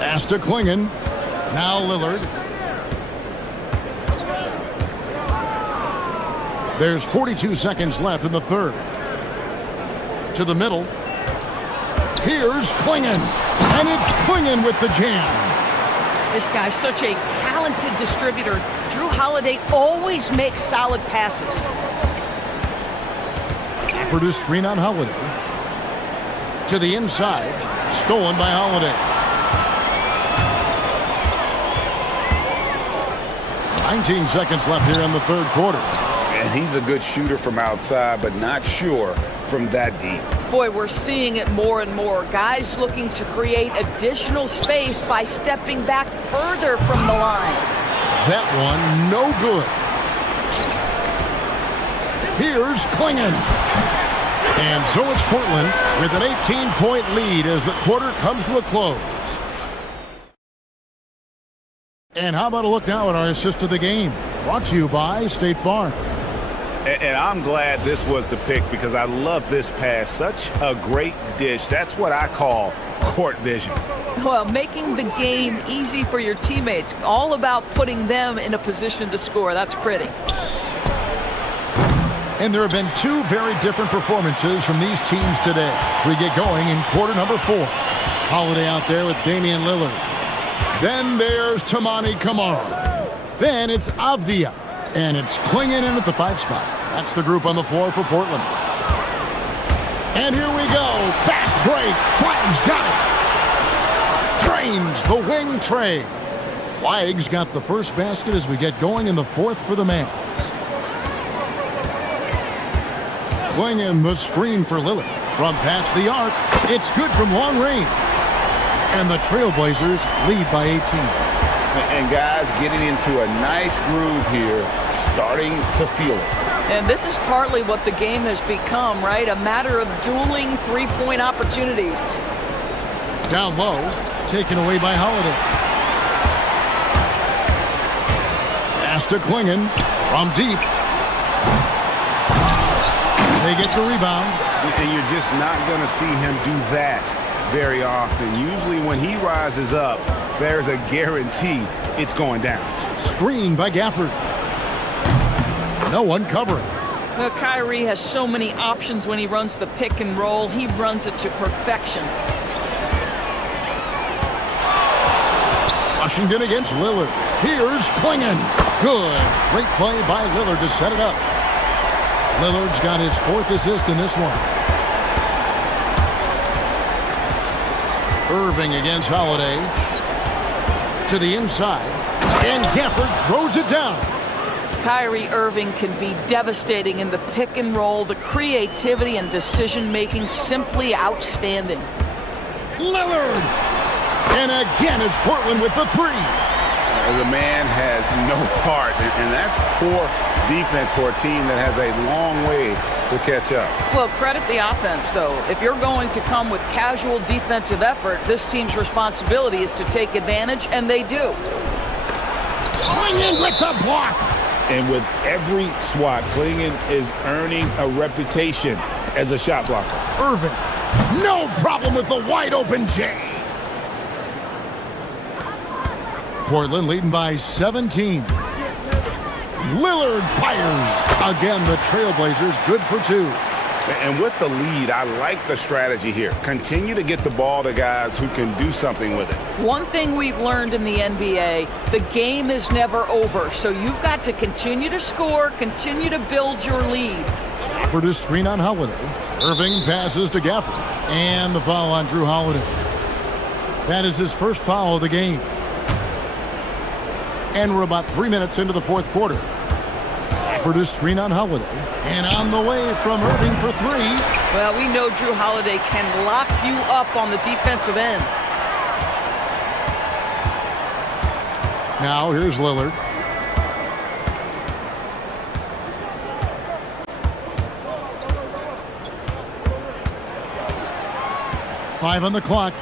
Pass to Klingon. Now Lillard. There's 42 seconds left in the third. To the middle. Here's Klingon. And it's Klingon with the jam. This guy's such a talented distributor. Drew Holiday always makes solid passes. For the screen on Holiday. To the inside. Stolen by Holiday. 19 seconds left here in the third quarter. And he's a good shooter from outside, but not sure from that deep. Boy, we're seeing it more and more. Guys looking to create additional space by stepping back further from the line. That one, no good. Here's Klingon. And so it's Portland with an 18-point lead as the quarter comes to a close. And how about a look now at our assist of the game? Brought to you by State Farm. And I'm glad this was the pick because I love this pass. Such a great dish. That's what I call court vision. Well, making the game easy for your teammates. All about putting them in a position to score. That's pretty. And there have been two very different performances from these teams today. As we get going in quarter number 4. Holiday out there with Damian Lillard. Then there's Tamani Kamara. Then it's Avdia. And it's Klingon in at the 5 spot. That's the group on the floor for Portland. And here we go. Fast break. Flag's got it. Trains the wing trade. Flag's got the first basket as we get going in the fourth for the Mavs. Klingon the screen for Lillard. From past the arc. It's good from long range. And the Trailblazers lead by 18. And guys getting into a nice groove here, starting to feel it. And this is partly what the game has become, right? A matter of dueling three-point opportunities. Down low, taken away by Holiday. Pass to Klingon from deep. They get the rebound. And you're just not going to see him do that very often. Usually when he rises up, there's a guarantee it's going down. Screen by Gafford. No one covering. Well, Kyrie has so many options when he runs the pick and roll. He runs it to perfection. Washington against Lillard. Here's Klingon. Good. Great play by Lillard to set it up. Lillard's got his 4th assist in this one. Irving against Holiday. To the inside, and Gafford throws it down. Kyrie Irving can be devastating in the pick and roll. The creativity and decision-making simply outstanding. Lillard! And again, it's Portland with the three. The man has no heart, and that's poor defense for a team that has a long way to catch up. Well, credit the offense, though. If you're going to come with casual defensive effort, this team's responsibility is to take advantage, and they do. Klingon with the block. And with every swat, Klingon is earning a reputation as a shot blocker. Irving, no problem with the wide open J. Portland leading by 17. Lillard fires. Again, the Trailblazers good for two. And with the lead, I like the strategy here. Continue to get the ball to guys who can do something with it. One thing we've learned in the NBA, the game is never over. So you've got to continue to score, continue to build your lead. For the screen on Holiday. Irving passes to Gafford. And the foul on Drew Holiday. That is his first foul of the game. And we're about 3 minutes into the fourth quarter. For the screen on Holiday. And on the way from Irving for three. Well, we know Drew Holiday can lock you up on the defensive end. Now here's Lillard. Five on the clock.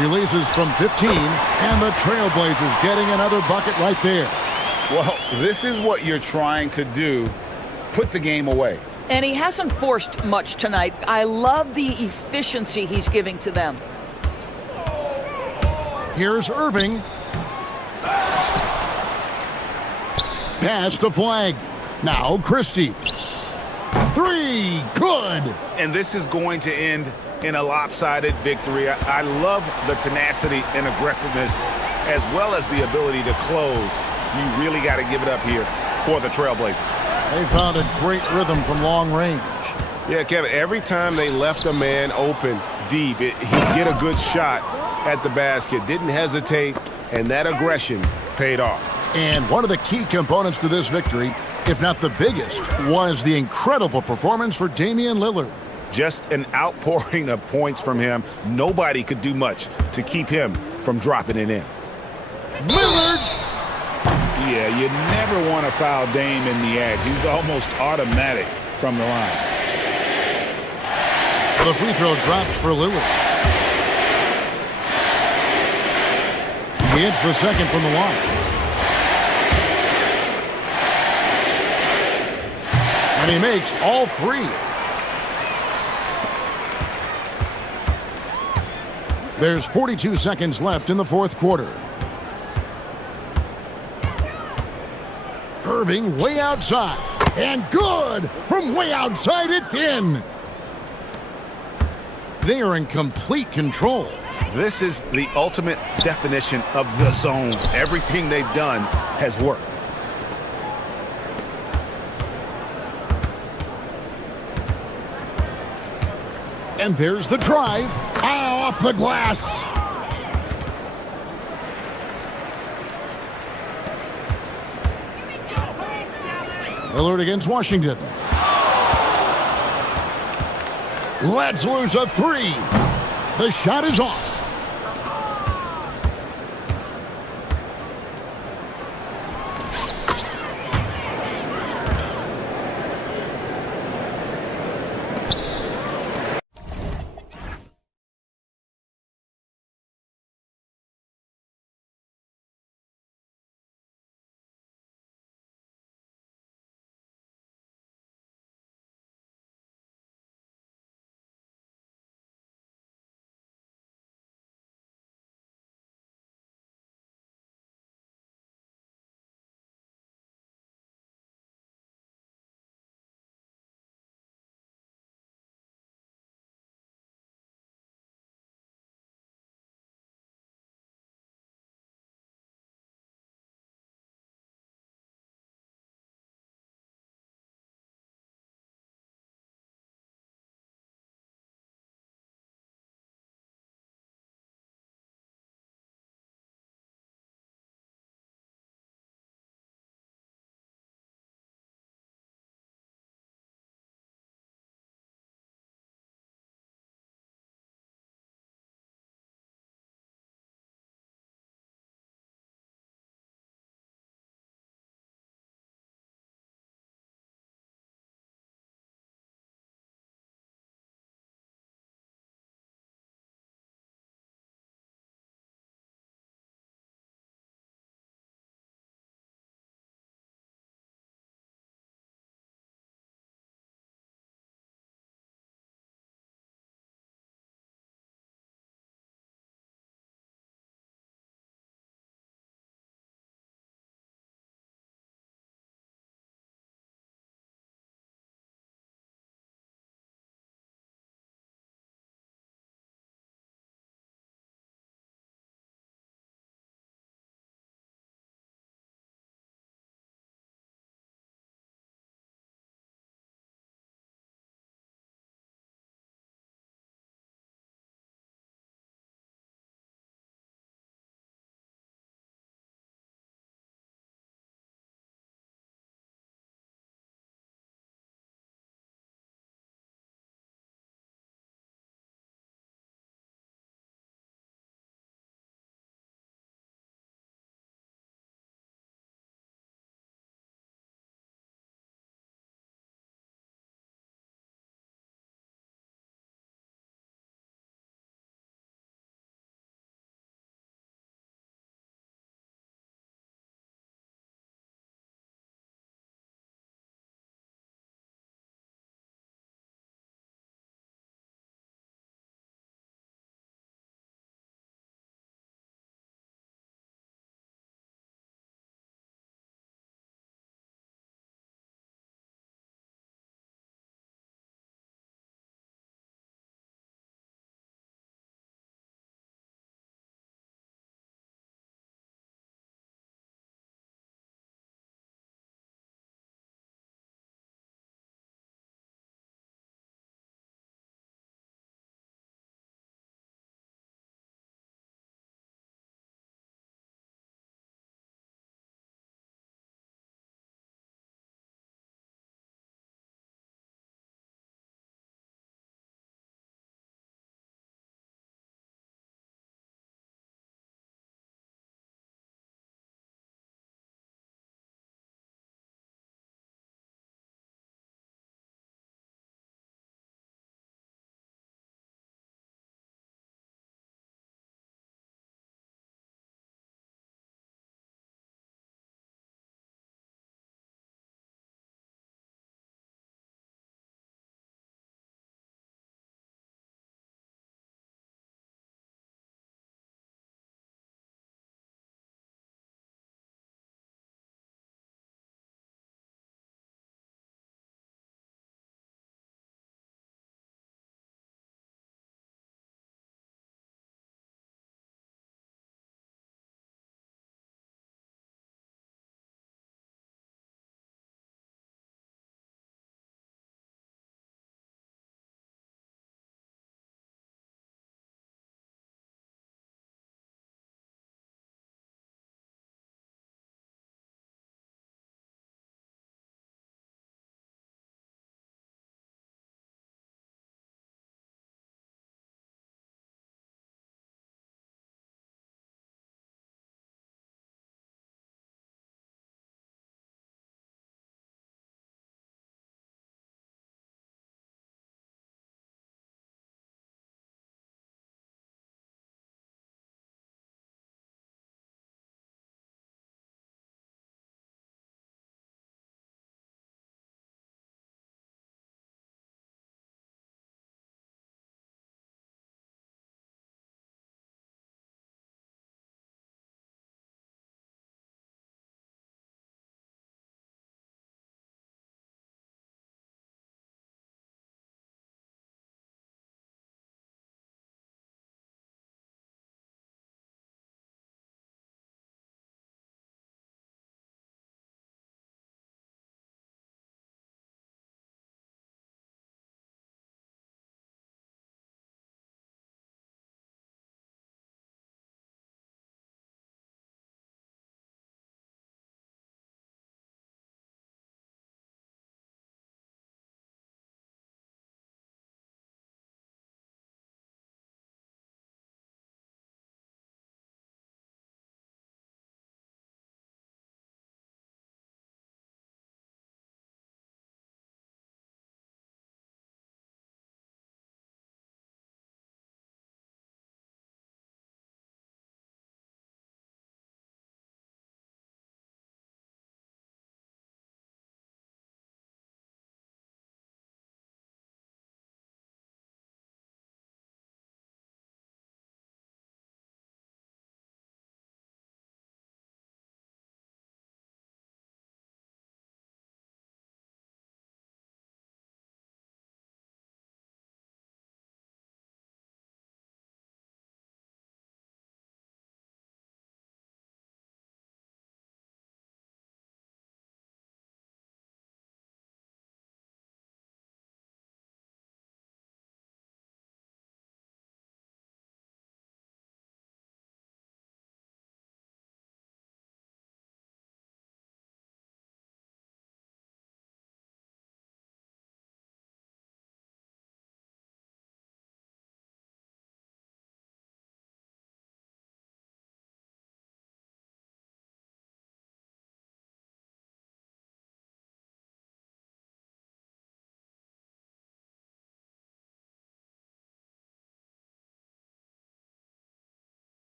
Releases from 15, and the Trailblazers getting another bucket right there. Well, this is what you're trying to do. Put the game away. And he hasn't forced much tonight. I love the efficiency he's giving to them. Here's Irving. Pass to Flag. Now Christie. Three, good. And this is going to end in a lopsided victory. I love the tenacity and aggressiveness as well as the ability to close. You really got to give it up here for the Trailblazers. They found a great rhythm from long range. Yeah, Kevin, every time they left a man open deep, he'd get a good shot at the basket, didn't hesitate, and that aggression paid off. And one of the key components to this victory, if not the biggest, was the incredible performance for Damian Lillard. Just an outpouring of points from him. Nobody could do much to keep him from dropping it in. Lillard! Yeah, you never want to foul Dame in the act. He's almost automatic from the line. The free throw drops for Lillard. He hits the second from the line. And he makes all three. There's 42 seconds left in the fourth quarter. Irving way outside. And good! From way outside, it's in! They are in complete control. This is the ultimate definition of the zone. Everything they've done has worked. And there's the drive. Off the glass. Lillard against Washington. Let's lose a three. The shot is off.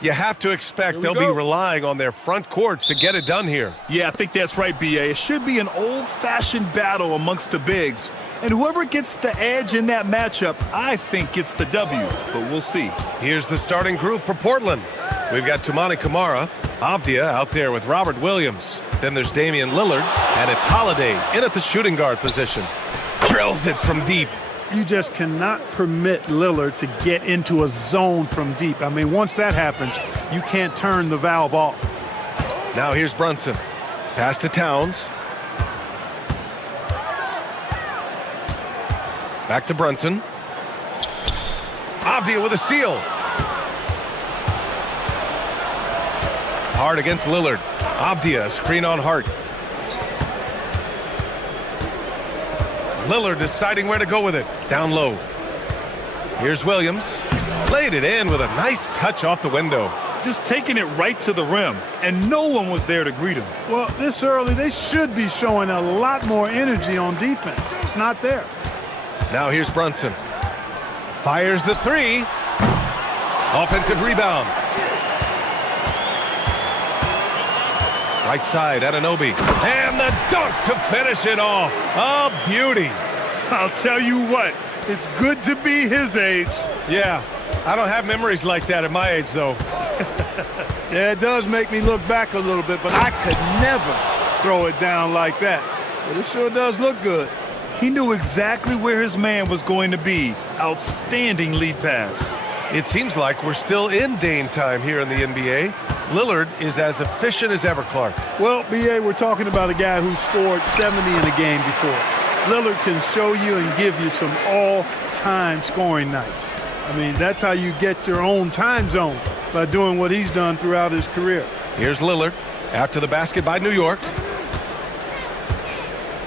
You have to expect they'll be relying on their front courts to get it done here. Yeah, I think that's right, B.A. It should be an old-fashioned battle amongst the bigs. And whoever gets the edge in that matchup, I think gets the W. But we'll see. Here's the starting group for Portland. We've got Tumani Kamara, Avdia out there with Robert Williams. Then there's Damian Lillard, and it's Holiday in at the shooting guard position. Drills it from deep. You just cannot permit Lillard to get into a zone from deep. I mean, once that happens, you can't turn the valve off. Now here's Brunson. Pass to Towns. Back to Brunson. Avdia with a steal. Hart against Lillard. Avdia, screen on Hart. Lillard deciding where to go with it. Down low. Here's Williams. Laid it in with a nice touch off the window. Just taking it right to the rim, and no one was there to greet him. Well, this early, they should be showing a lot more energy on defense. It's not there. Now here's Brunson. Fires the three. Offensive rebound. Right side, Anunoby. And the dunk to finish it off. A beauty. I'll tell you what, it's good to be his age. Yeah, I don't have memories like that at my age, though. Yeah, it does make me look back a little bit, but I could never throw it down like that. But it sure does look good. He knew exactly where his man was going to be. Outstanding lead pass. It seems like we're still in Dame time here in the NBA. Lillard is as efficient as ever, Clark. Well, B.A., we're talking about a guy who scored 70 in a game before. Lillard can show you and give you some all-time scoring nights. I mean, that's how you get your own time zone, by doing what he's done throughout his career. Here's Lillard after the basket by New York.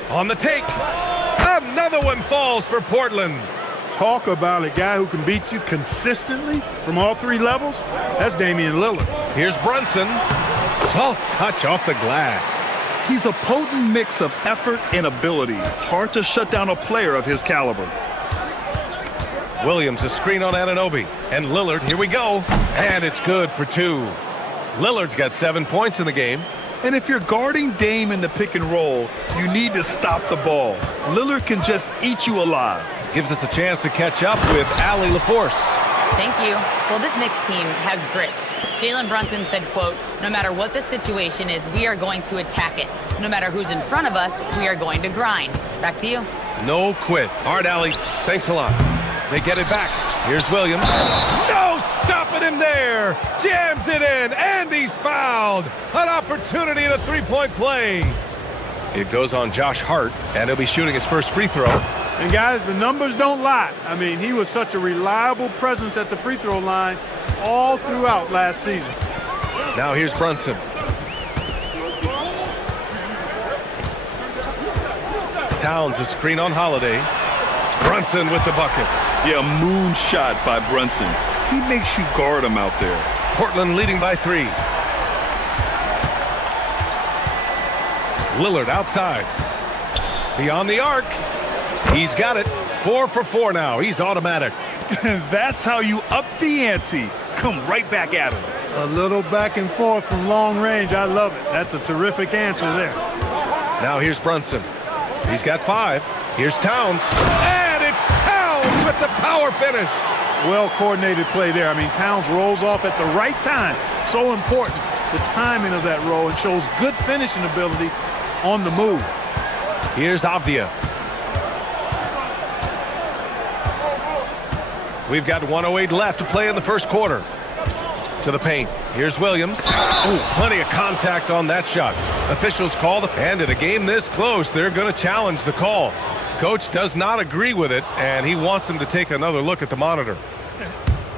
On the take. Another one falls for Portland. Talk about a guy who can beat you consistently from all three levels. That's Damian Lillard. Here's Brunson. Soft touch off the glass. He's a potent mix of effort and ability. Hard to shut down a player of his caliber. Williams, a screen on Anunoby. And Lillard, here we go. And it's good for two. Lillard's got 7 points in the game. And if you're guarding Dame in the pick and roll, you need to stop the ball. Lillard can just eat you alive. Gives us a chance to catch up with Allie LaForce. Thank you. Well, this Knicks team has grit. Jalen Brunson said, quote, "No matter what the situation is, we are going to attack it. No matter who's in front of us, we are going to grind." Back to you. No quit. All right, Allie. Thanks a lot. They get it back. Here's Williams. No stopping him there. Jams it in, and he's fouled. An opportunity in a three-point play. It goes on Josh Hart, and he'll be shooting his first free throw. And guys, the numbers don't lie. I mean, he was such a reliable presence at the free throw line all throughout last season. Now here's Brunson. Towns, a screen on Holiday. Brunson with the bucket. Yeah, moonshot by Brunson. He makes you guard him out there. Portland leading by 3. Lillard outside. Beyond the arc. He's got it. 4 for 4 now. He's automatic. That's how you up the ante. Come right back at him. A little back and forth from long range. I love it. That's a terrific answer there. Now here's Brunson. He's got 5. Here's Towns. And it's Towns with the power finish. Well-coordinated play there. I mean, Towns rolls off at the right time. So important, the timing of that roll, and shows good finishing ability on the move. Here's Avdia. We've got 1:08 left to play in the first quarter. To the paint. Here's Williams. Oh, plenty of contact on that shot. Officials call the and in a game this close, they're going to challenge the call. Coach does not agree with it, and he wants them to take another look at the monitor.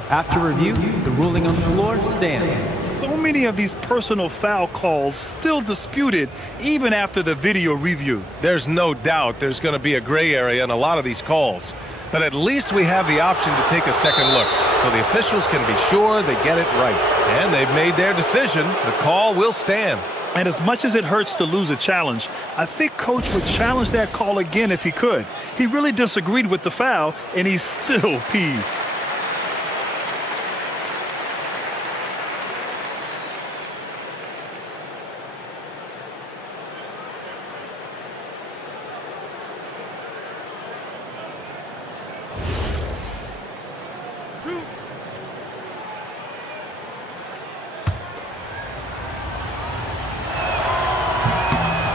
After review, the ruling on the floor stands. So many of these personal foul calls still disputed even after the video review. There's no doubt there's going to be a gray area in a lot of these calls. But at least we have the option to take a second look, so the officials can be sure they get it right. And they've made their decision. The call will stand. And as much as it hurts to lose a challenge, I think Coach would challenge that call again if he could. He really disagreed with the foul, and he's still peeved.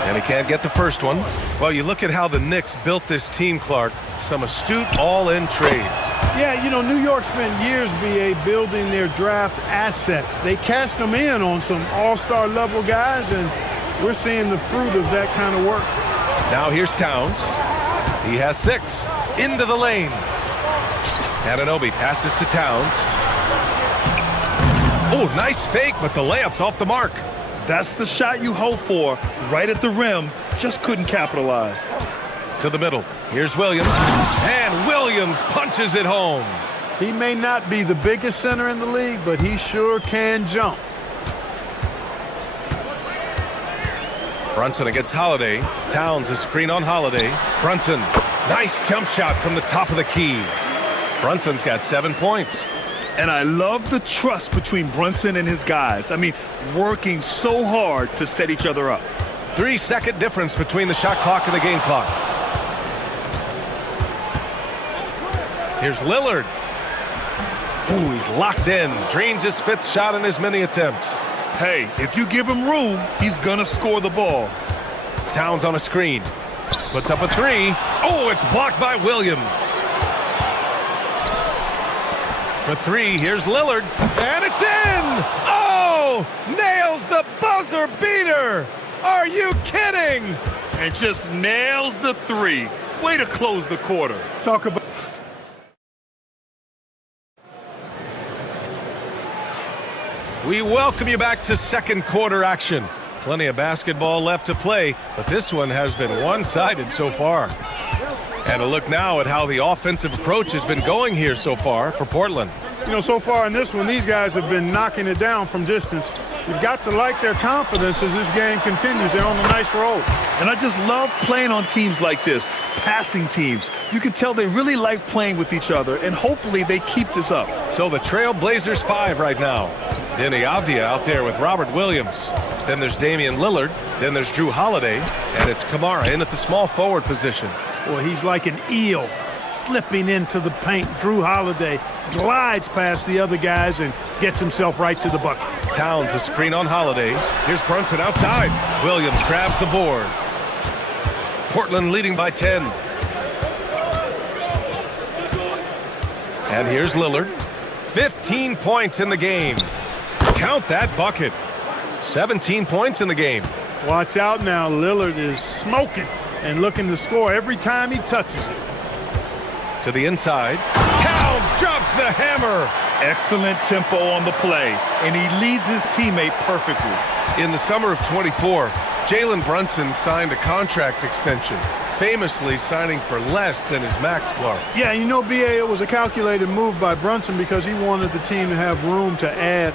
And he can't get the first one. Well, you look at how the Knicks built this team, Clark. Some astute all-in trades. Yeah, you know, New York spent years, BA, building their draft assets. They cashed them in on some all-star level guys, and we're seeing the fruit of that kind of work. Now here's Towns. He has 6. Into the lane. Anunoby passes to Towns. Oh, nice fake, but the layup's off the mark. That's the shot you hope for, right at the rim. Just couldn't capitalize. To the middle. Here's Williams. And Williams punches it home. He may not be the biggest center in the league, but he sure can jump. Brunson against Holiday. Towns a screen on Holiday. Brunson. Nice jump shot from the top of the key. Brunson's got 7 points. And I love the trust between Brunson and his guys. I mean, working so hard to set each other up. 3-second difference between the shot clock and the game clock. Here's Lillard. Ooh, he's locked in. Drains his 5th shot in his many attempts. Hey, if you give him room, he's gonna score the ball. Towns on a screen. Puts up a 3. Oh, it's blocked by Williams. For 3, here's Lillard. And it's in! Oh! Nails the buzzer beater! Are you kidding? And just nails the 3. Way to close the quarter. Talk about... We welcome you back to second quarter action. Plenty of basketball left to play, but this one has been one-sided so far. And a look now at how the offensive approach has been going here so far for Portland. You know, so far in this one, these guys have been knocking it down from distance. You've got to like their confidence as this game continues. They're on a nice roll. And I just love playing on teams like this, passing teams. You can tell they really like playing with each other, and hopefully they keep this up. So the Trail Blazers 5 right now. Denny Avdia out there with Robert Williams. Then there's Damian Lillard. Then there's Drew Holiday. And it's Kamara in at the small forward position. Well, he's like an eel slipping into the paint. Drew Holiday glides past the other guys and gets himself right to the bucket. Towns a screen on Holiday. Here's Brunson outside. Williams grabs the board. Portland leading by 10. And here's Lillard. 15 points in the game. Count that bucket. 17 points in the game. Watch out now. Lillard is smoking and looking to score every time he touches it. To the inside. Towns drops the hammer. Excellent tempo on the play, and he leads his teammate perfectly. In the summer of 24, Jalen Brunson signed a contract extension, famously signing for less than his max, Clark. Yeah, you know, BA, it was a calculated move by Brunson because he wanted the team to have room to add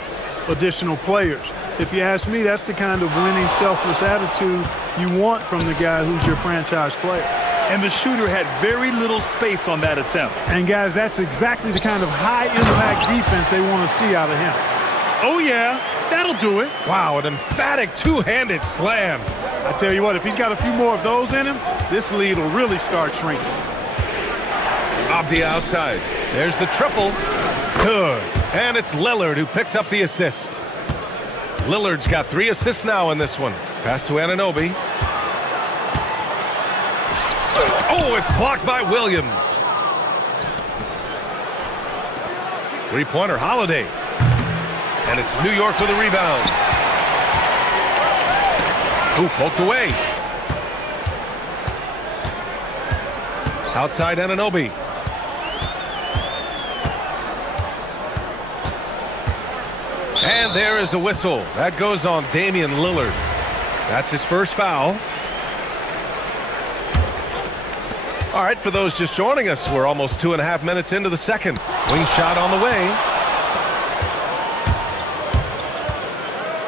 additional players. If you ask me, that's the kind of winning, selfless attitude you want from the guy who's your franchise player. And the shooter had very little space on that attempt. And guys, that's exactly the kind of high-impact defense they want to see out of him. Oh yeah, that'll do it. Wow, an emphatic two-handed slam. I tell you what, if he's got a few more of those in him, this lead will really start shrinking. Avdia outside. There's the triple. Good. And it's Lillard who picks up the assist. Lillard's got 3 assists now in this one. Pass to Anunoby. Oh, it's blocked by Williams. Three-pointer Holiday. And it's New York with a rebound. Ooh, poked away. Outside Anunoby. And there is a whistle. That goes on Damian Lillard. That's his first foul. All right, for those just joining us, we're almost 2.5 minutes into the second. Wing shot on the way.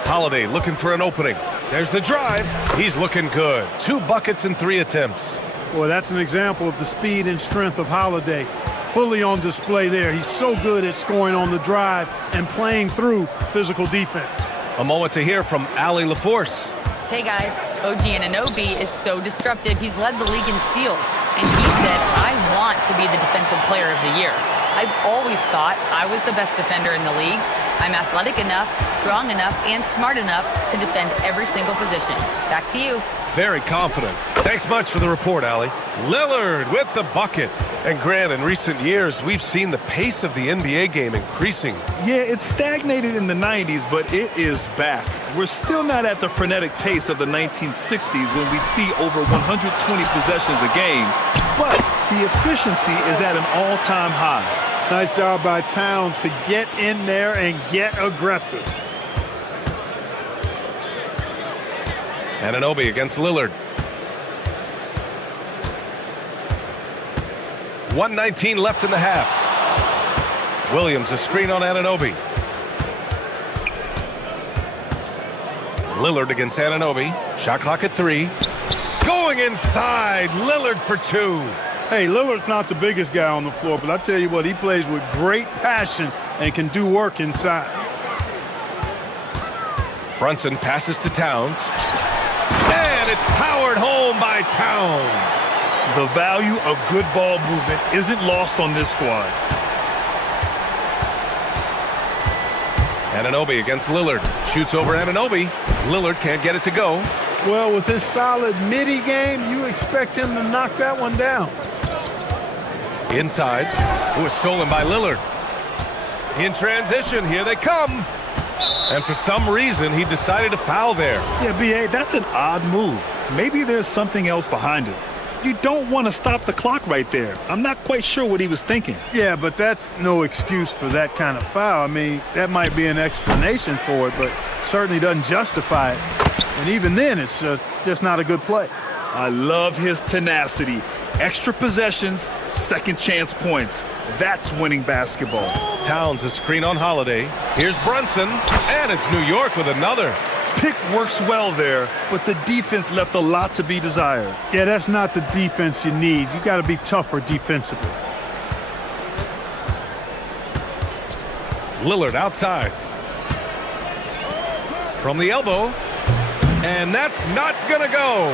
Holiday looking for an opening. There's the drive. He's looking good. 2 buckets in 3 attempts. Boy, that's an example of the speed and strength of Holiday. Fully on display there. He's so good at scoring on the drive and playing through physical defense. A moment to hear from Allie LaForce. Hey guys, OG Anunoby is so disruptive. He's led the league in steals. And he said, I want to be the defensive player of the year. I've always thought I was the best defender in the league. I'm athletic enough, strong enough, and smart enough to defend every single position. Back to you. Very confident. Thanks much for the report, Allie. Lillard with the bucket. And Grant, in recent years, we've seen the pace of the NBA game increasing. Yeah, it stagnated in the 90s, but it is back. We're still not at the frenetic pace of the 1960s when we'd see over 120 possessions a game, but the efficiency is at an all-time high. Nice job by Towns to get in there and get aggressive. Anunoby against Lillard. 1:19 left in the half. Williams, a screen on Anunoby. Lillard against Anunoby. Shot clock at 3. Going inside. Lillard for 2. Hey, Lillard's not the biggest guy on the floor, but I tell you what, he plays with great passion and can do work inside. Brunson passes to Towns. And it's powered home by Towns. The value of good ball movement isn't lost on this squad. Anunoby against Lillard. Shoots over Anunoby. Lillard can't get it to go. Well, with his solid midi game, you expect him to knock that one down. Inside. It was stolen by Lillard. In transition, here they come. And for some reason, he decided to foul there. Yeah, B.A., that's an odd move. Maybe there's something else behind it. You don't want to stop the clock right there. I'm not quite sure what he was thinking. Yeah, but that's no excuse for that kind of foul. I mean, that might be an explanation for it, but certainly doesn't justify it. And even then, it's just not a good play. I love his tenacity. Extra possessions, second chance points. That's winning basketball. Towns a screen on Holiday. Here's Brunson, and it's New York with another. Pick works well there, but the defense left a lot to be desired. Yeah, that's not the defense you need. You got to be tougher defensively. Lillard outside. From the elbow. And that's not gonna go.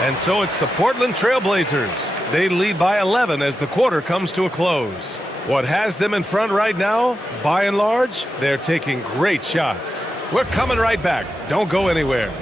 And so it's the Portland Trailblazers. They lead by 11 as the quarter comes to a close. What has them in front right now, by and large, they're taking great shots. We're coming right back. Don't go anywhere.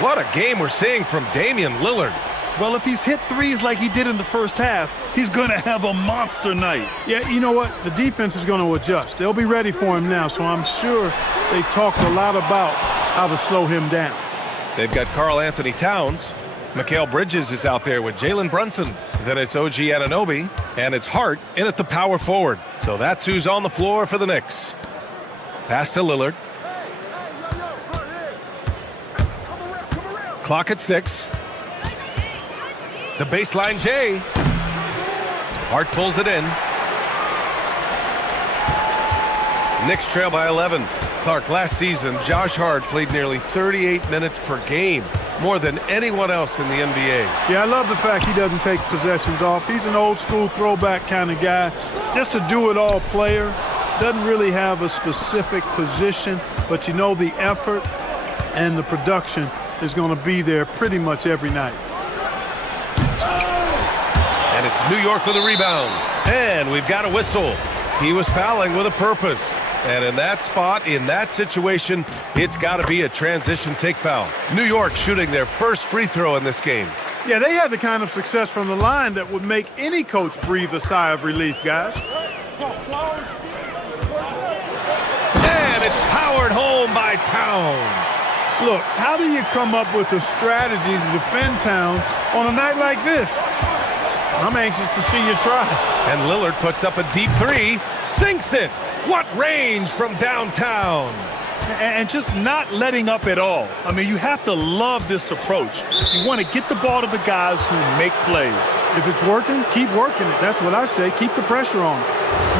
What a game we're seeing from Damian Lillard. Well, if he's hit threes like he did in the first half, he's going to have a monster night. Yeah, you know what? The defense is going to adjust. They'll be ready for him now, so I'm sure they talked a lot about how to slow him down. They've got Karl Anthony Towns. Mikal Bridges is out there with Jalen Brunson. Then it's OG Anunoby, and it's Hart in at the power forward. So that's who's on the floor for the Knicks. Pass to Lillard. Clock at 6. The baseline J. Hart pulls it in. Knicks trail by 11. Clark, last season, Josh Hart played nearly 38 minutes per game, more than anyone else in the NBA. Yeah, I love the fact he doesn't take possessions off. He's an old-school throwback kind of guy. Just a do-it-all player. Doesn't really have a specific position, but you know the effort and the production is going to be there pretty much every night. And it's New York with a rebound. And we've got a whistle. He was fouling with a purpose. And in that spot, in that situation, it's got to be a transition take foul. New York shooting their first free throw in this game. Yeah, they had the kind of success from the line that would make any coach breathe a sigh of relief, guys. And it's powered home by Towns. Look, how do you come up with a strategy to defend Towns on a night like this? I'm anxious to see you try. And Lillard puts up a deep three, sinks it. What range from downtown. And just not letting up at all. I mean, you have to love this approach. You want to get the ball to the guys who make plays. If it's working, keep working it. That's what I say. Keep the pressure on.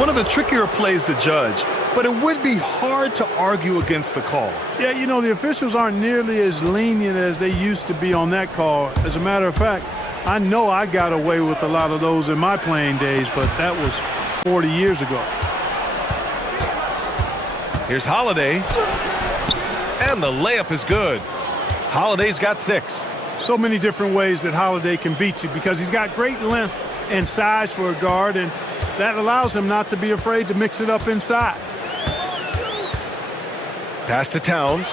One of the trickier plays to judge, but it would be hard to argue against the call. Yeah, you know, the officials aren't nearly as lenient as they used to be on that call. As a matter of fact, I know I got away with a lot of those in my playing days, but that was 40 years ago. Here's Holiday. And the layup is good. Holiday's got 6. So many different ways that Holiday can beat you because he's got great length and size for a guard, and that allows him not to be afraid to mix it up inside. Pass to Towns.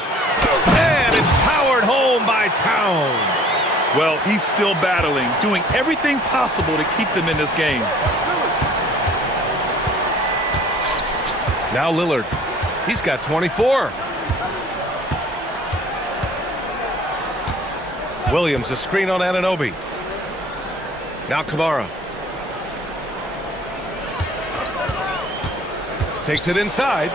And it's powered home by Towns. Well, he's still battling, doing everything possible to keep them in this game. Now Lillard. He's got 24. Williams, a screen on Anunoby. Now Kamara. Takes it inside.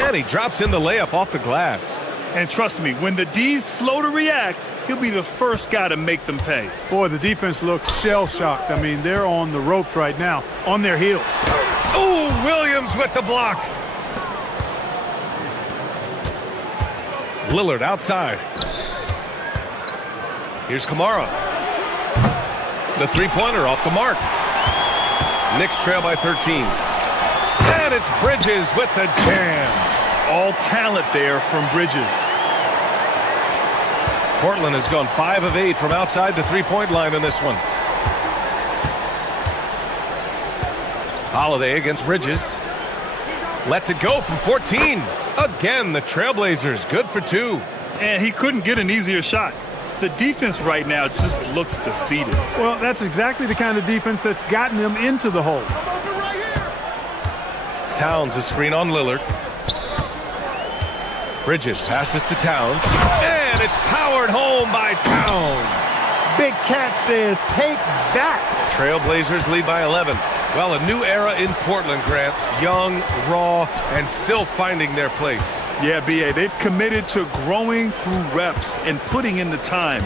And he drops in the layup off the glass. And trust me, when the D's slow to react, he'll be the first guy to make them pay. Boy, the defense looks shell-shocked. I mean, they're on the ropes right now, on their heels. Oh, Williams with the block. Lillard outside. Here's Kamara. The three-pointer off the mark. Knicks trail by 13. And it's Bridges with the jam. All talent there from Bridges. Portland has gone 5 of 8 from outside the three-point line in this one. Holiday against Bridges. Lets it go from 14. Again, the Trailblazers good for 2. And he couldn't get an easier shot. The defense right now just looks defeated. Well, that's exactly the kind of defense that's gotten them into the hole. Towns a screen on Lillard. Bridges passes to Towns. And it's powered home by Towns. Big Cat says, take that. Trailblazers lead by 11. Well, a new era in Portland, Grant. Young, raw, and still finding their place. Yeah, B.A., they've committed to growing through reps and putting in the time.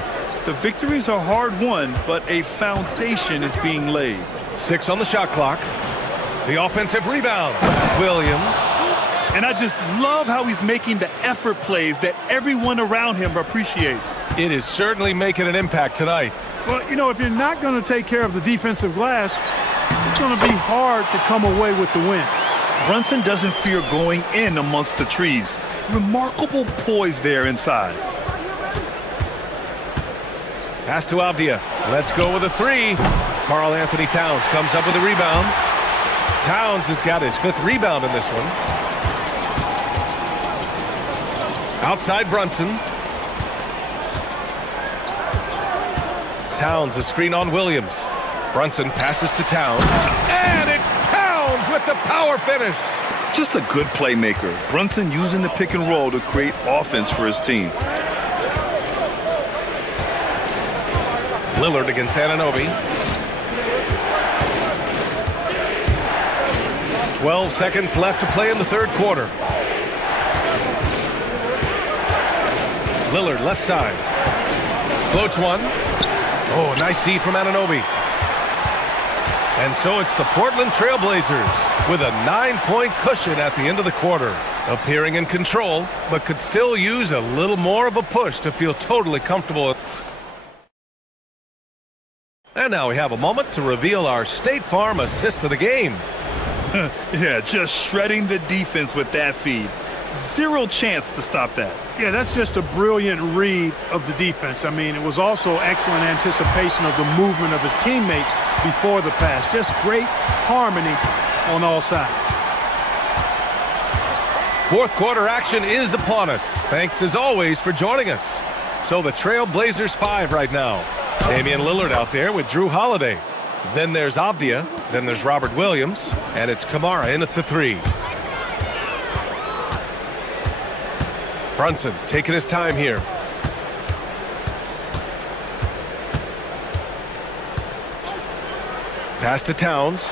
The victories are hard-won, but a foundation is being laid. 6 on the shot clock. The offensive rebound. Williams. And I just love how he's making the effort plays that everyone around him appreciates. It is certainly making an impact tonight. Well, you know, if you're not going to take care of the defensive glass, it's going to be hard to come away with the win. Brunson doesn't fear going in amongst the trees. Remarkable poise there inside. Pass to Avdia. Let's go with a 3. Karl Anthony Towns comes up with a rebound. Towns has got his 5th rebound in this one. Outside Brunson. Towns a screen on Williams. Brunson passes to Towns. And it's Towns with the power finish. Just a good playmaker. Brunson using the pick and roll to create offense for his team. Lillard against Anunoby. 12 seconds left to play in the third quarter. Lillard left side. Floats one. Oh, nice D from Anunoby. And so it's the Portland Trailblazers with a 9-point cushion at the end of the quarter. Appearing in control, but could still use a little more of a push to feel totally comfortable. And now we have a moment to reveal our State Farm assist of the game. Yeah, just shredding the defense with that feed. Zero chance to stop that. Yeah, that's just a brilliant read of the defense. I mean, it was also excellent anticipation of the movement of his teammates before the pass. Just great harmony on all sides. Fourth quarter action is upon us. Thanks as always for joining us. So the Trail Blazers 5 right now. Damian Lillard out there with Drew Holiday. Then there's Avdia. Then there's Robert Williams. And it's Kamara in at the 3. Brunson taking his time here. Pass to Towns.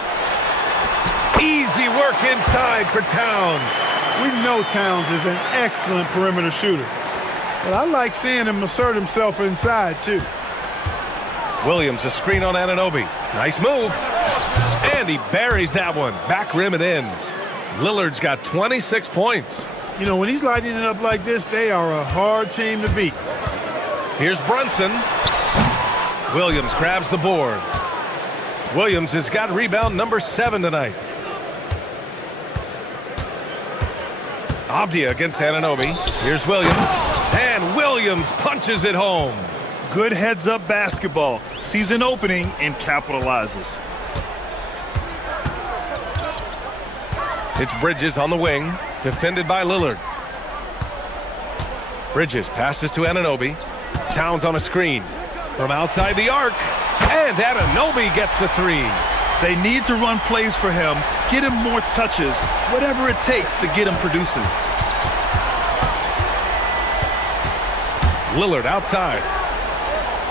Easy work inside for Towns. We know Towns is an excellent perimeter shooter, but I like seeing him assert himself inside, too. Williams, a screen on Anunoby. Nice move. And he buries that one. Back rim and in. Lillard's got 26 points. You know, when he's lighting it up like this, they are a hard team to beat. Here's Brunson. Williams grabs the board. Williams has got rebound number 7 tonight. Avdia against Anunoby. Here's Williams. And Williams punches it home. Good heads-up basketball. Sees an opening and capitalizes. It's Bridges on the wing, defended by Lillard. Bridges passes to Anunoby. Towns on a screen. From outside the arc. And Anunoby gets the 3. They need to run plays for him, get him more touches, whatever it takes to get him producing. Lillard outside.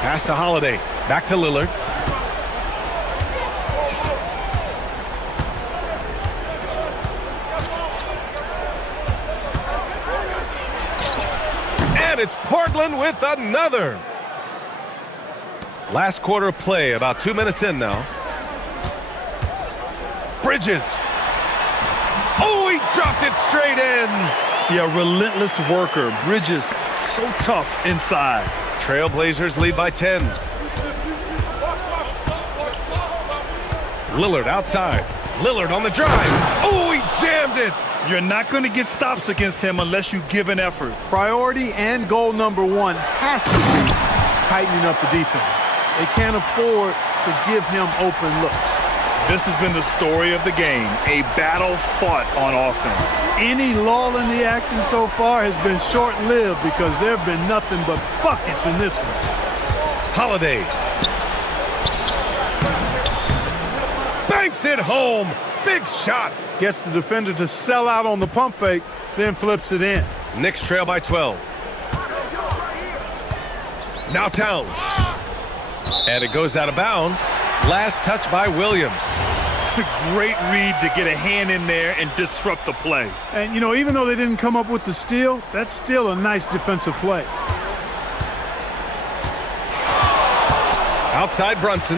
Pass to Holiday. Back to Lillard. And it's Portland with another. Last quarter of play, about 2 minutes in now. Bridges. Oh, he dropped it straight in. Yeah, relentless worker. Bridges, so tough inside. Trailblazers lead by 10. Lillard outside. Lillard on the drive. Oh, he jammed it. You're not going to get stops against him unless you give an effort. Priority and goal number 1 has to be tightening up the defense. They can't afford to give him open looks. This has been the story of the game, a battle fought on offense. Any lull in the action so far has been short-lived because there have been nothing but buckets in this one. Holiday. Banks it home. Big shot. Gets the defender to sell out on the pump fake, then flips it in. Knicks trail by 12. Now Towns. And it goes out of bounds. Last touch by Williams. Great read to get a hand in there and disrupt the play. And, you know, even though they didn't come up with the steal, that's still a nice defensive play. Outside Brunson.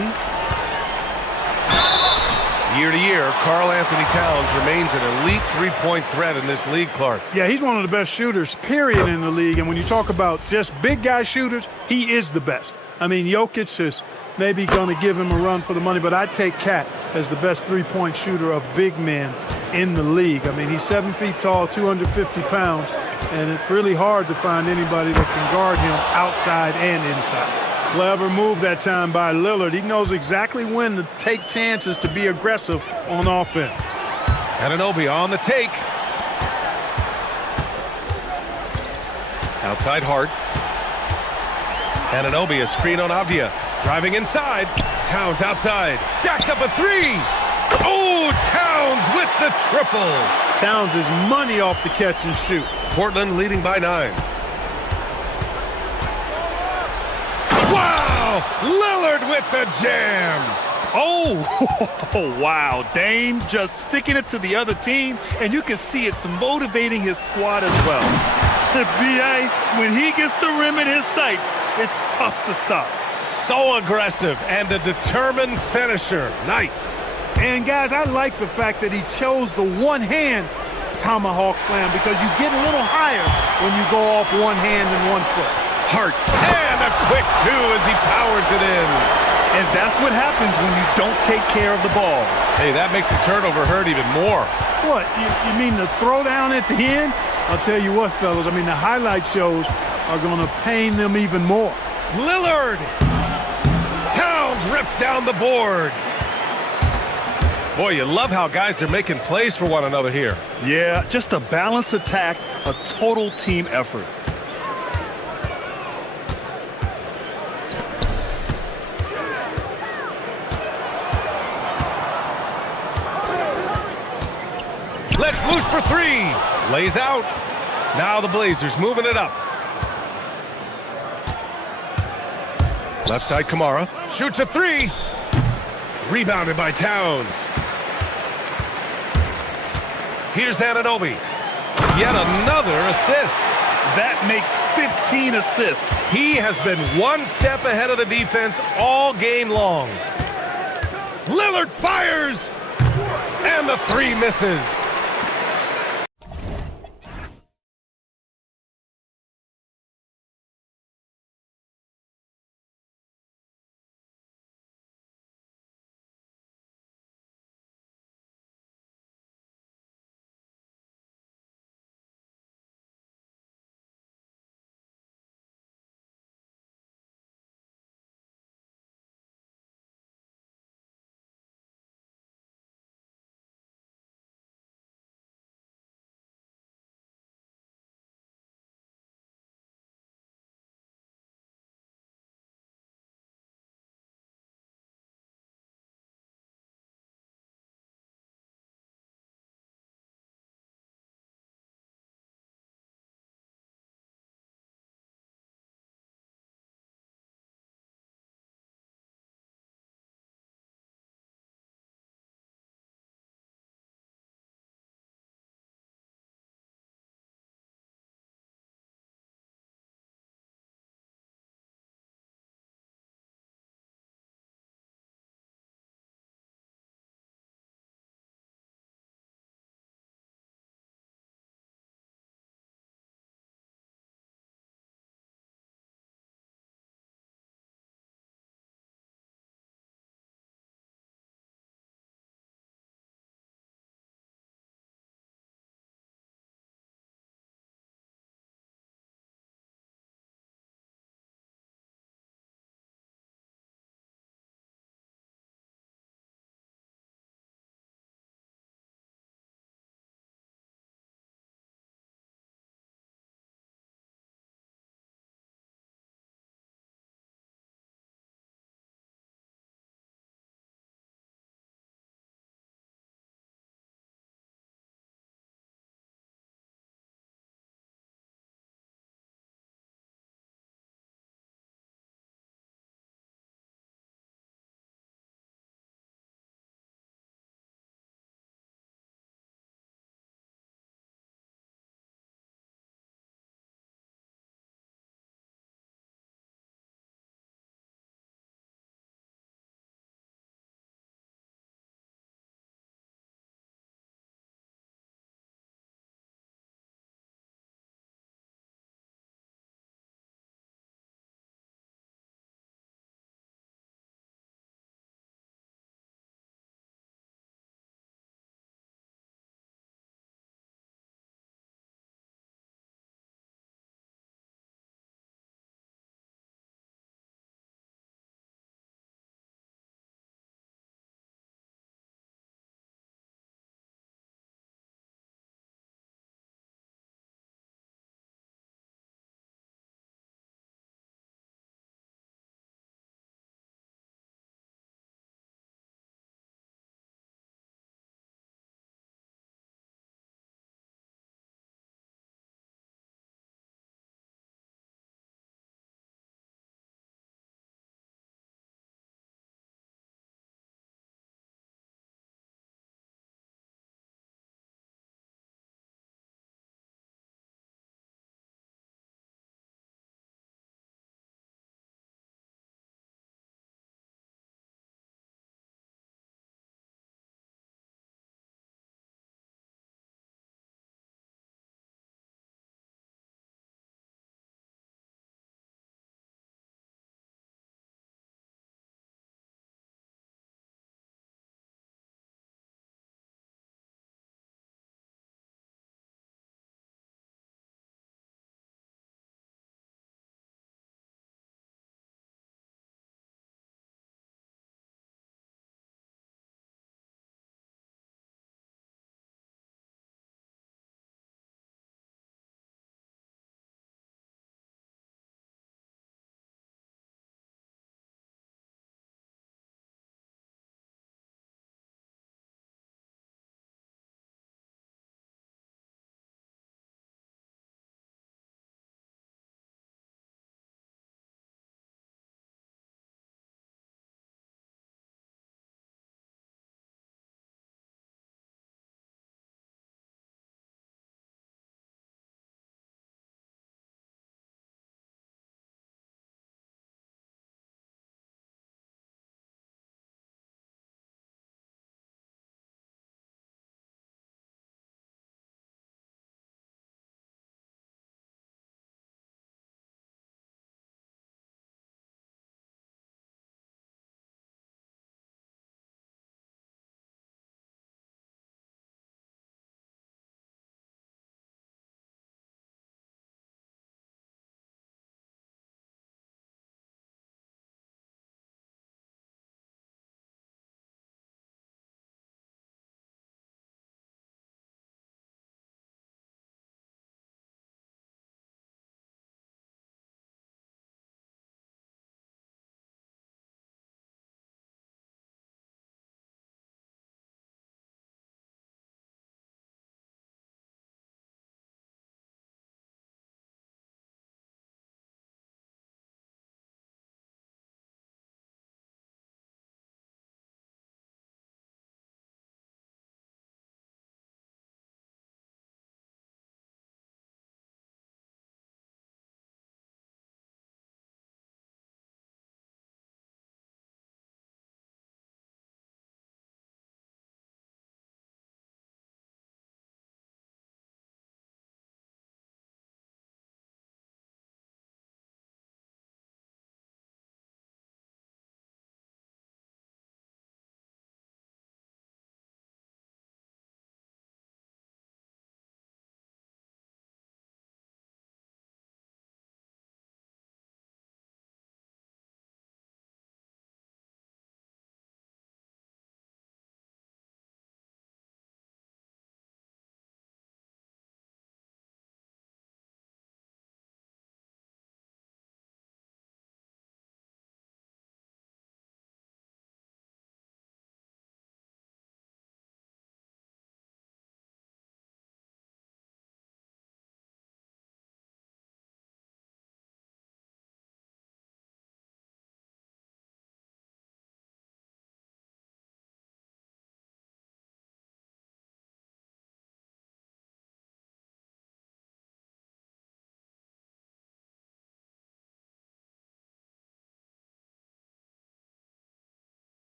Year to year, Karl Anthony Towns remains an elite three-point threat in this league, Clark. Yeah, he's one of the best shooters, period, in the league. And when you talk about just big guy shooters, he is the best. I mean, Jokic is maybe going to give him a run for the money, but I'd take Cat as the best three-point shooter of big men in the league. I mean, he's 7 feet tall, 250 pounds, and it's really hard to find anybody that can guard him outside and inside. Clever move that time by Lillard. He knows exactly when to take chances to be aggressive on offense. Anunoby on the take. Outside Hart. Anunoby, a screen on Avdia. Driving inside. Towns outside. Jacks up a 3. Oh, Towns with the triple. Towns is money off the catch and shoot. Portland leading by 9. Wow! Lillard with the jam. Oh, wow. Dame just sticking it to the other team, and you can see it's motivating his squad as well. B.A., when he gets the rim in his sights, it's tough to stop. So aggressive and a determined finisher. Nice. And, guys, I like the fact that he chose the one-hand tomahawk slam because you get a little higher when you go off one hand and 1 foot. Hart, and a quick 2 as he powers it in. And that's what happens when you don't take care of the ball. Hey, that makes the turnover hurt even more. What, you mean the throwdown at the end? I'll tell you what, fellas, I mean, the highlight shows are going to pain them even more. Lillard! Towns rips down the board. Boy, you love how guys are making plays for one another here. Yeah, just a balanced attack, a total team effort. Let's loose for three. Lays out. Now the Blazers moving it up. Left side, Kamara. Shoots a three. Rebounded by Towns. Here's Anunoby. Yet another assist. That makes 15 assists. He has been one step ahead of the defense all game long. Lillard fires. And the three misses.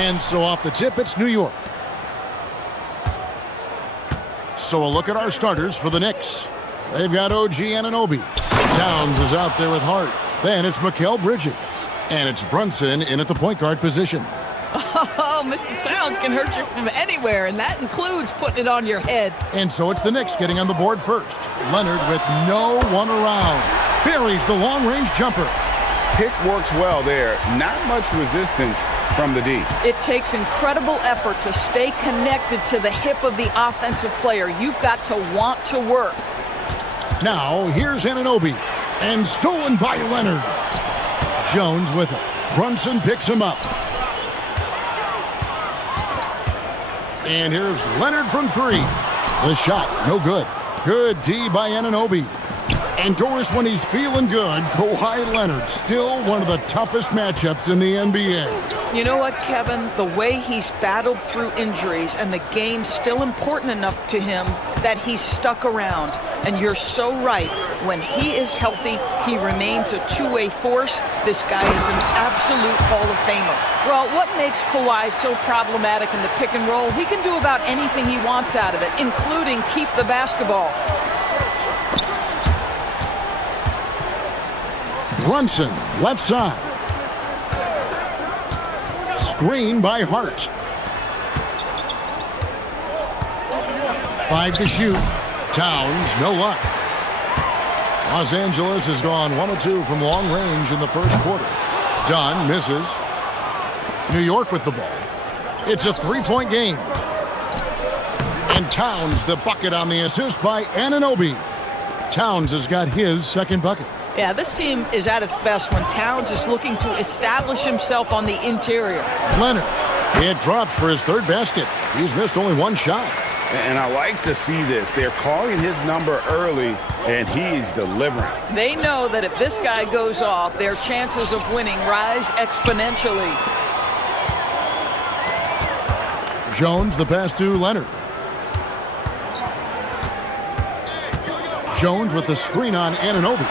And so off the tip, it's New York. So a look at our starters for the Knicks. They've got OG Anunoby. Towns is out there with Hart. Then it's Mikal Bridges. And it's Brunson in at the point guard position. Oh, Mr. Towns can hurt you from anywhere, and that includes putting it on your head. And so it's the Knicks getting on the board first. Leonard with no one around. Buries the long-range jumper. Pick works well there. Not much resistance from the D. It takes incredible effort to stay connected to the hip of the offensive player. You've got to want to work. Now, here's Anunoby. And stolen by Leonard. Jones with it. Brunson picks him up. And here's Leonard from three. The shot, no good. Good D by Anunoby. And Doris, when he's feeling good, Kawhi Leonard, still one of the toughest matchups in the NBA. You know what, Kevin? The way he's battled through injuries and the game's still important enough to him that he's stuck around. And you're so right. When he is healthy, he remains a two-way force. This guy is an absolute Hall of Famer. Well, what makes Kawhi so problematic in the pick and roll? He can do about anything he wants out of it, including keep the basketball. Brunson, left side. Screen by Hart. 5 to shoot. Towns, no luck. Los Angeles has gone 1 of 2 from long range in the first quarter. Dunn misses. New York with the ball. It's a three-point game. And Towns the bucket on the assist by Anunoby. Towns has got his second bucket. Yeah, this team is at its best when Towns is looking to establish himself on the interior. Leonard, it drops for his third basket. He's missed only one shot. And I like to see this. They're calling his number early, and he's delivering. They know that if this guy goes off, their chances of winning rise exponentially. Jones, the pass to Leonard. Jones with the screen on Anunoby.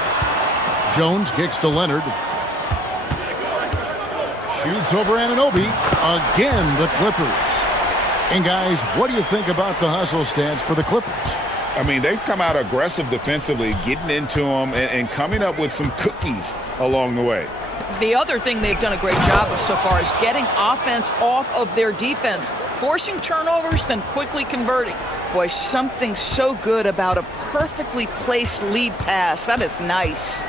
Jones kicks to Leonard. Shoots over Anunoby. Again, the Clippers. And guys, what do you think about the hustle stance for the Clippers? I mean, they've come out aggressive defensively, getting into them and coming up with some cookies along the way. The other thing they've done a great job of so far is getting offense off of their defense, forcing turnovers, then quickly converting. Boy, something so good about a perfectly placed lead pass. That is nice.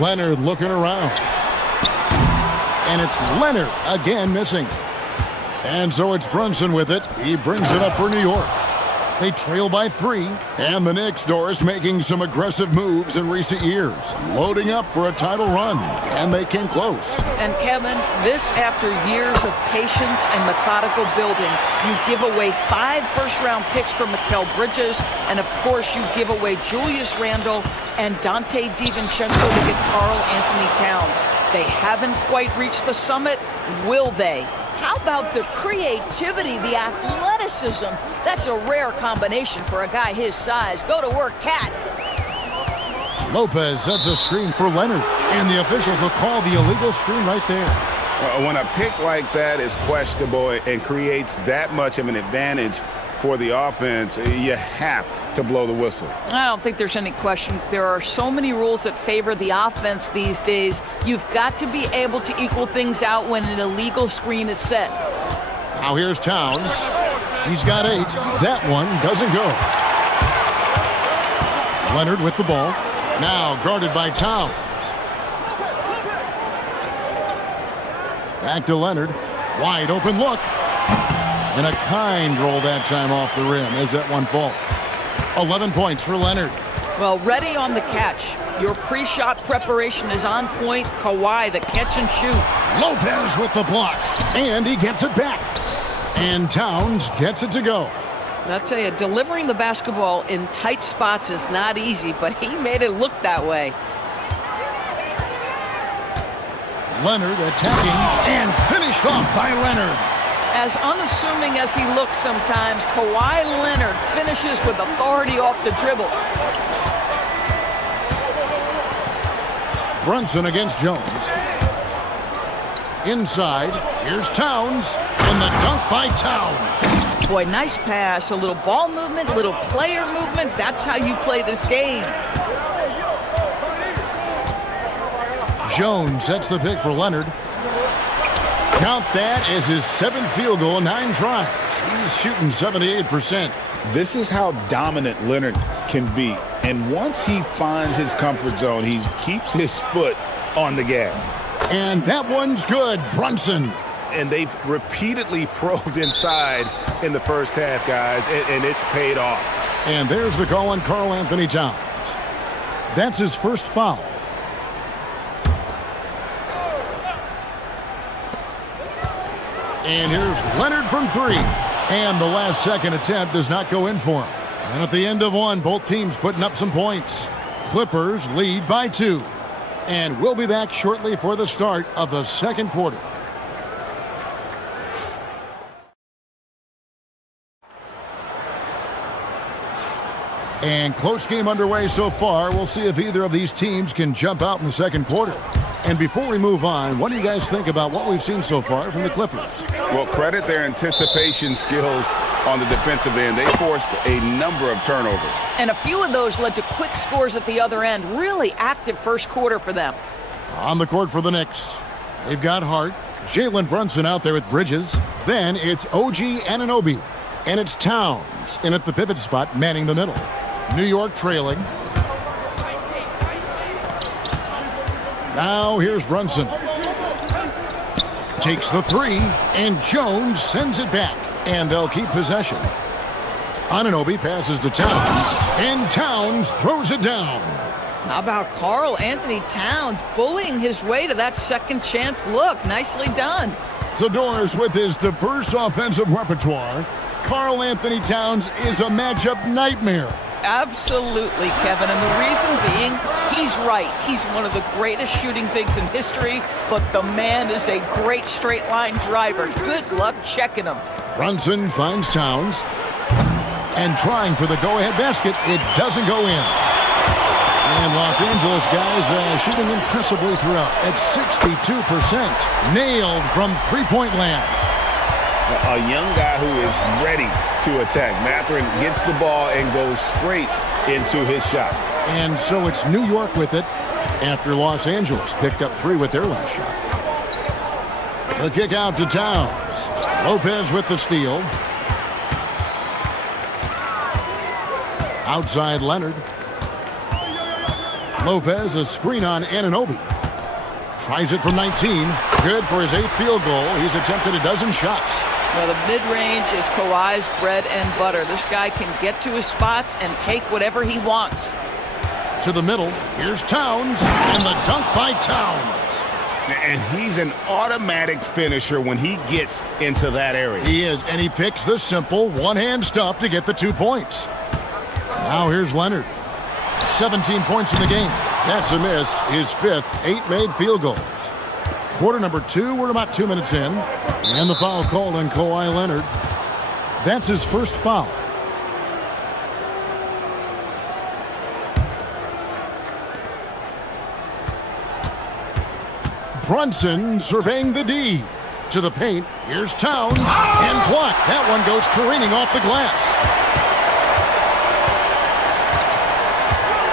Leonard looking around. And it's Leonard again missing. And so it's Brunson with it. He brings it up for New York. They trail by 3. And the Knicks, Doris, making some aggressive moves in recent years. Loading up for a title run. And they came close. And Kevin, this after years of patience and methodical building. You give away 5 first-round picks for Mikal Bridges. And of course, you give away Julius Randle and Dante DiVincenzo to get Karl Anthony Towns. They haven't quite reached the summit. Will they? How about the creativity, the athleticism? That's a rare combination for a guy his size. Go to work, Cat. Lopez sets a screen for Leonard. And the officials will call the illegal screen right there. When a pick like that is questionable and creates that much of an advantage for the offense, you have to blow the whistle. I don't think there's any question. There are so many rules that favor the offense these days. You've got to be able to equal things out when an illegal screen is set. Now here's Towns. He's got 8. That one doesn't go. Leonard with the ball. Now guarded by Towns. Back to Leonard. Wide open look. And a kind roll that time off the rim as that one falls. 11 points for Leonard. Well, ready on the catch. Your pre-shot preparation is on point. Kawhi, the catch and shoot. Lopez with the block. And he gets it back. And Towns gets it to go. I'll tell you, delivering the basketball in tight spots is not easy, but he made it look that way. Leonard attacking and finished off by Leonard. As unassuming as he looks sometimes, Kawhi Leonard finishes with authority off the dribble. Brunson against Jones. Inside, here's Towns, and the dunk by Towns. Boy, nice pass, a little ball movement, a little player movement. That's how you play this game. Jones sets the pick for Leonard. Count that as his 7th field goal in 9 tries. He's shooting 78%. This is how dominant Leonard can be. And once he finds his comfort zone, he keeps his foot on the gas. And that one's good, Brunson. And they've repeatedly probed inside in the first half, guys, and it's paid off. And there's the call on Karl Anthony Towns. That's his first foul. And here's Leonard from 3. And the last second attempt does not go in for him. And at the end of one, both teams putting up some points. Clippers lead by 2. And we'll be back shortly for the start of the second quarter. And close game underway so far. We'll see if either of these teams can jump out in the second quarter. And before we move on, what do you guys think about what we've seen so far from the Clippers? Well, credit their anticipation skills on the defensive end. They forced a number of turnovers. And a few of those led to quick scores at the other end. Really active first quarter for them. On the court for the Knicks, they've got Hart, Jalen Brunson out there with Bridges. Then it's OG Anunoby. And it's Towns in at the pivot spot, manning the middle. New York trailing. Now here's Brunson. Takes the 3, and Jones sends it back. And they'll keep possession. Anunoby passes to Towns, and Towns throws it down. How about Karl Anthony Towns bullying his way to that second chance look? Nicely done. Zador's with his diverse offensive repertoire. Karl Anthony Towns is a matchup nightmare. Absolutely, Kevin. And the reason being, he's right. He's one of the greatest shooting bigs in history, but the man is a great straight line driver. Good luck checking him. Brunson finds Towns. And trying for the go-ahead basket, it doesn't go in. And Los Angeles guys shooting impressively throughout at 62%. Nailed from three-point land. A young guy who is ready to attack. Mathurin gets the ball and goes straight into his shot. And so it's New York with it after Los Angeles picked up 3 with their last shot. The kick out to Towns. Lopez with the steal. Outside Leonard. Lopez, a screen on Anunoby. Tries it from 19. Good for his 8th field goal. He's attempted a dozen shots. Well, the mid-range is Kawhi's bread and butter. This guy can get to his spots and take whatever he wants. To the middle. Here's Towns. And the dunk by Towns. And he's an automatic finisher when he gets into that area. He is, and he picks the simple one-hand stuff to get the 2 points. Now here's Leonard. 17 points in the game. That's a miss. His 5th, 8 made field goals. Quarter number 2, we're about 2 minutes in. And the foul called on Kawhi Leonard. That's his first foul. Brunson surveying the D. To the paint. Here's Towns. And blocked. That one goes careening off the glass.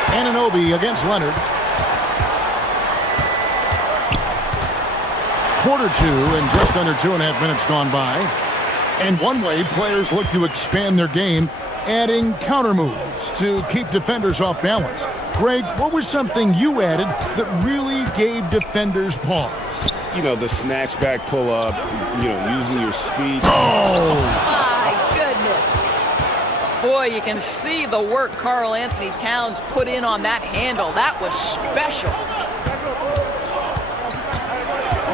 Anunoby against Leonard. Quarter 2 and just under 2.5 minutes gone by. And one way players look to expand their game, adding counter moves to keep defenders off balance. Greg, what was something you added that really gave defenders pause? You know, the snatchback pull-up, using your speed. Oh! My goodness. Boy, you can see the work Karl Anthony Towns put in on that handle. That was special.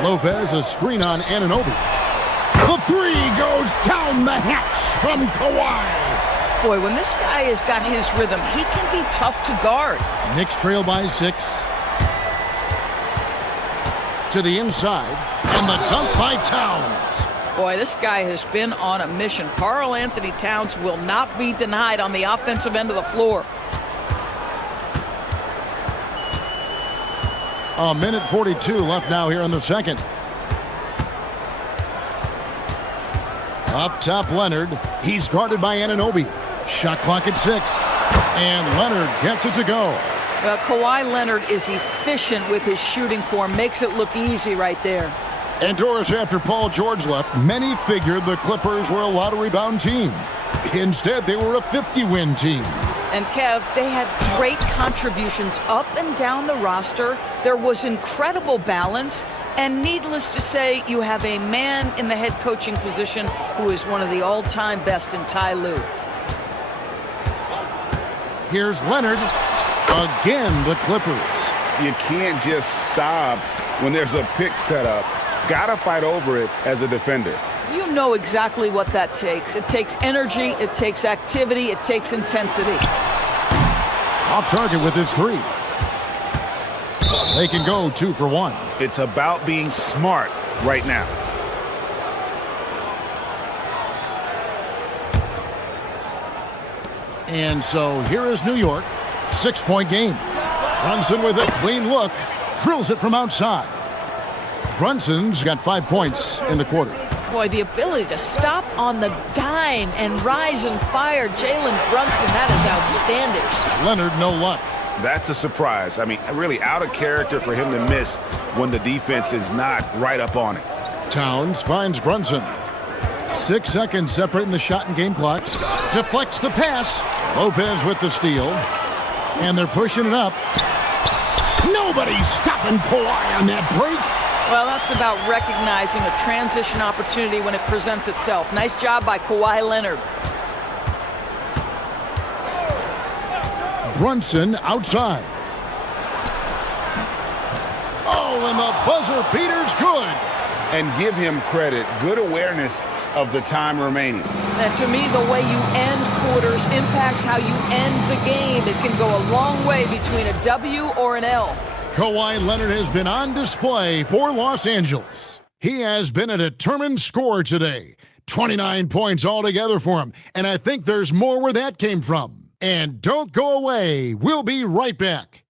Lopez, a screen on Anunoby. The 3 goes down the hatch from Kawhi. Boy, when this guy has got his rhythm, he can be tough to guard. Knicks trail by 6. To the inside, and the dunk by Towns. Boy, this guy has been on a mission. Karl Anthony Towns will not be denied on the offensive end of the floor. A minute 42 left now here in the second. Up top, Leonard. He's guarded by Anunoby. Shot clock at 6. And Leonard gets it to go. Well, Kawhi Leonard is efficient with his shooting form. Makes it look easy right there. And Doris, after Paul George left, many figured the Clippers were a lottery-bound team. Instead, they were a 50-win team. And Kev, they had great contributions up and down the roster. There was incredible balance. And needless to say, you have a man in the head coaching position who is one of the all-time best in Ty Lue. Here's Leonard. Again, the Clippers. You can't just stop when there's a pick set up. Gotta fight over it as a defender. You know exactly what that takes. It takes energy, it takes activity, it takes intensity. Off target with his 3. They can go 2 for 1. It's about being smart right now. And so here is New York. 6-point game. Brunson with a clean look. Drills it from outside. Brunson's got 5 points in the quarter. Boy, the ability to stop on the dime and rise and fire Jalen Brunson, that is outstanding. Leonard, no luck. That's a surprise. I mean, really out of character for him to miss when the defense is not right up on it. Towns finds Brunson. 6 seconds separating the shot and game clocks. Deflects the pass. Lopez with the steal. And they're pushing it up. Nobody's stopping Kawhi on that break. Well, that's about recognizing a transition opportunity when it presents itself. Nice job by Kawhi Leonard. Brunson outside. Oh, and the buzzer beater's good. And give him credit. Good awareness of the time remaining. And to me, the way you end quarters impacts how you end the game. It can go a long way between a W or an L. Kawhi Leonard has been on display for Los Angeles. He has been a determined scorer today. 29 points altogether for him. And I think there's more where that came from. And don't go away. We'll be right back.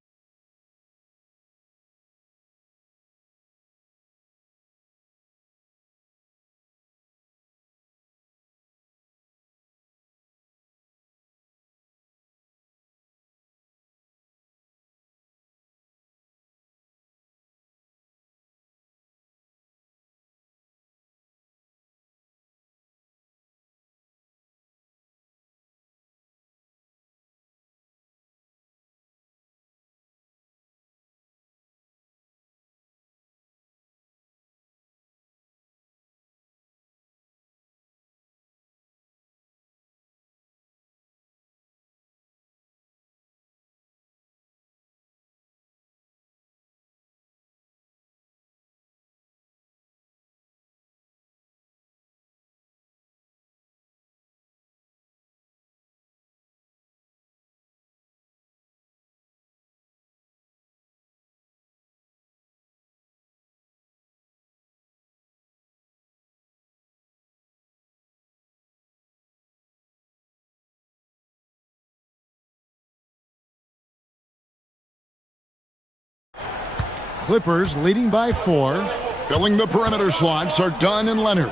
Clippers leading by 4. Filling the perimeter slots are Dunn and Leonard.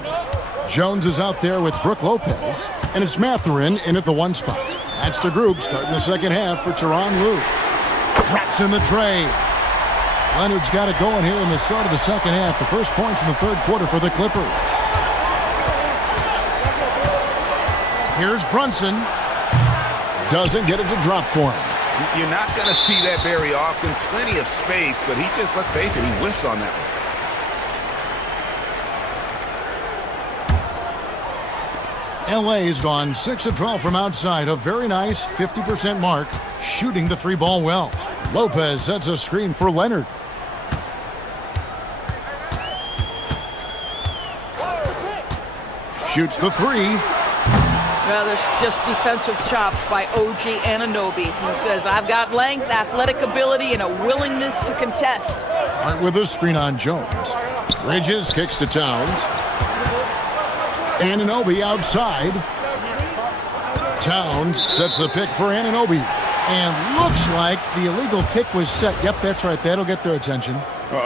Jones is out there with Brook Lopez, and it's Mathurin in at the 1 spot. That's the group starting the second half for Tyronn Lue. Drops in the tray. Leonard's got it going here in the start of the second half. The first points in the third quarter for the Clippers. Here's Brunson. Doesn't get it to drop for him. You're not going to see that very often. Plenty of space, but he just, let's face it, he whiffs on that one. LA's gone 6 of 12 from outside. A very nice 50% mark, shooting the 3-ball well. Lopez sets a screen for Leonard. Shoots the 3. Well, there's just defensive chops by OG Anunoby. He says, I've got length, athletic ability, and a willingness to contest. Hart with a screen on Jones. Bridges kicks to Towns. Anunoby outside. Towns sets the pick for Anunoby. And looks like the illegal pick was set. Yep, that's right. That'll get their attention.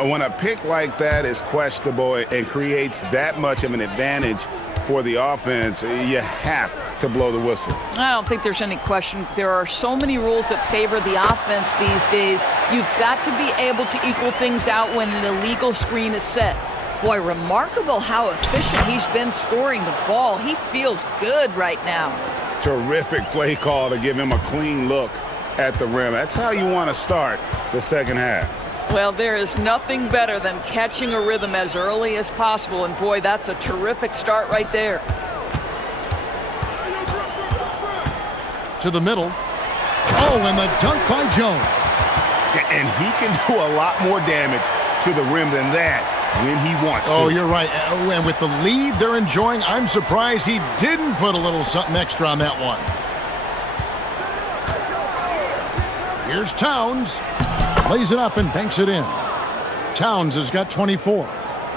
When a pick like that is questionable and creates that much of an advantage for the offense, you have to blow the whistle. I don't think there's any question. There are so many rules that favor the offense these days. You've got to be able to equal things out when an illegal screen is set. Boy, remarkable how efficient he's been scoring the ball. He feels good right now. Terrific play call to give him a clean look at the rim. That's how you want to start the second half. Well, there is nothing better than catching a rhythm as early as possible, and boy, that's a terrific start right there. To the middle. Oh, and the dunk by Jones. And he can do a lot more damage to the rim than that when he wants to. Oh, you're right. And with the lead they're enjoying, I'm surprised he didn't put a little something extra on that one. Here's Towns. Lays it up and banks it in. Towns has got 24.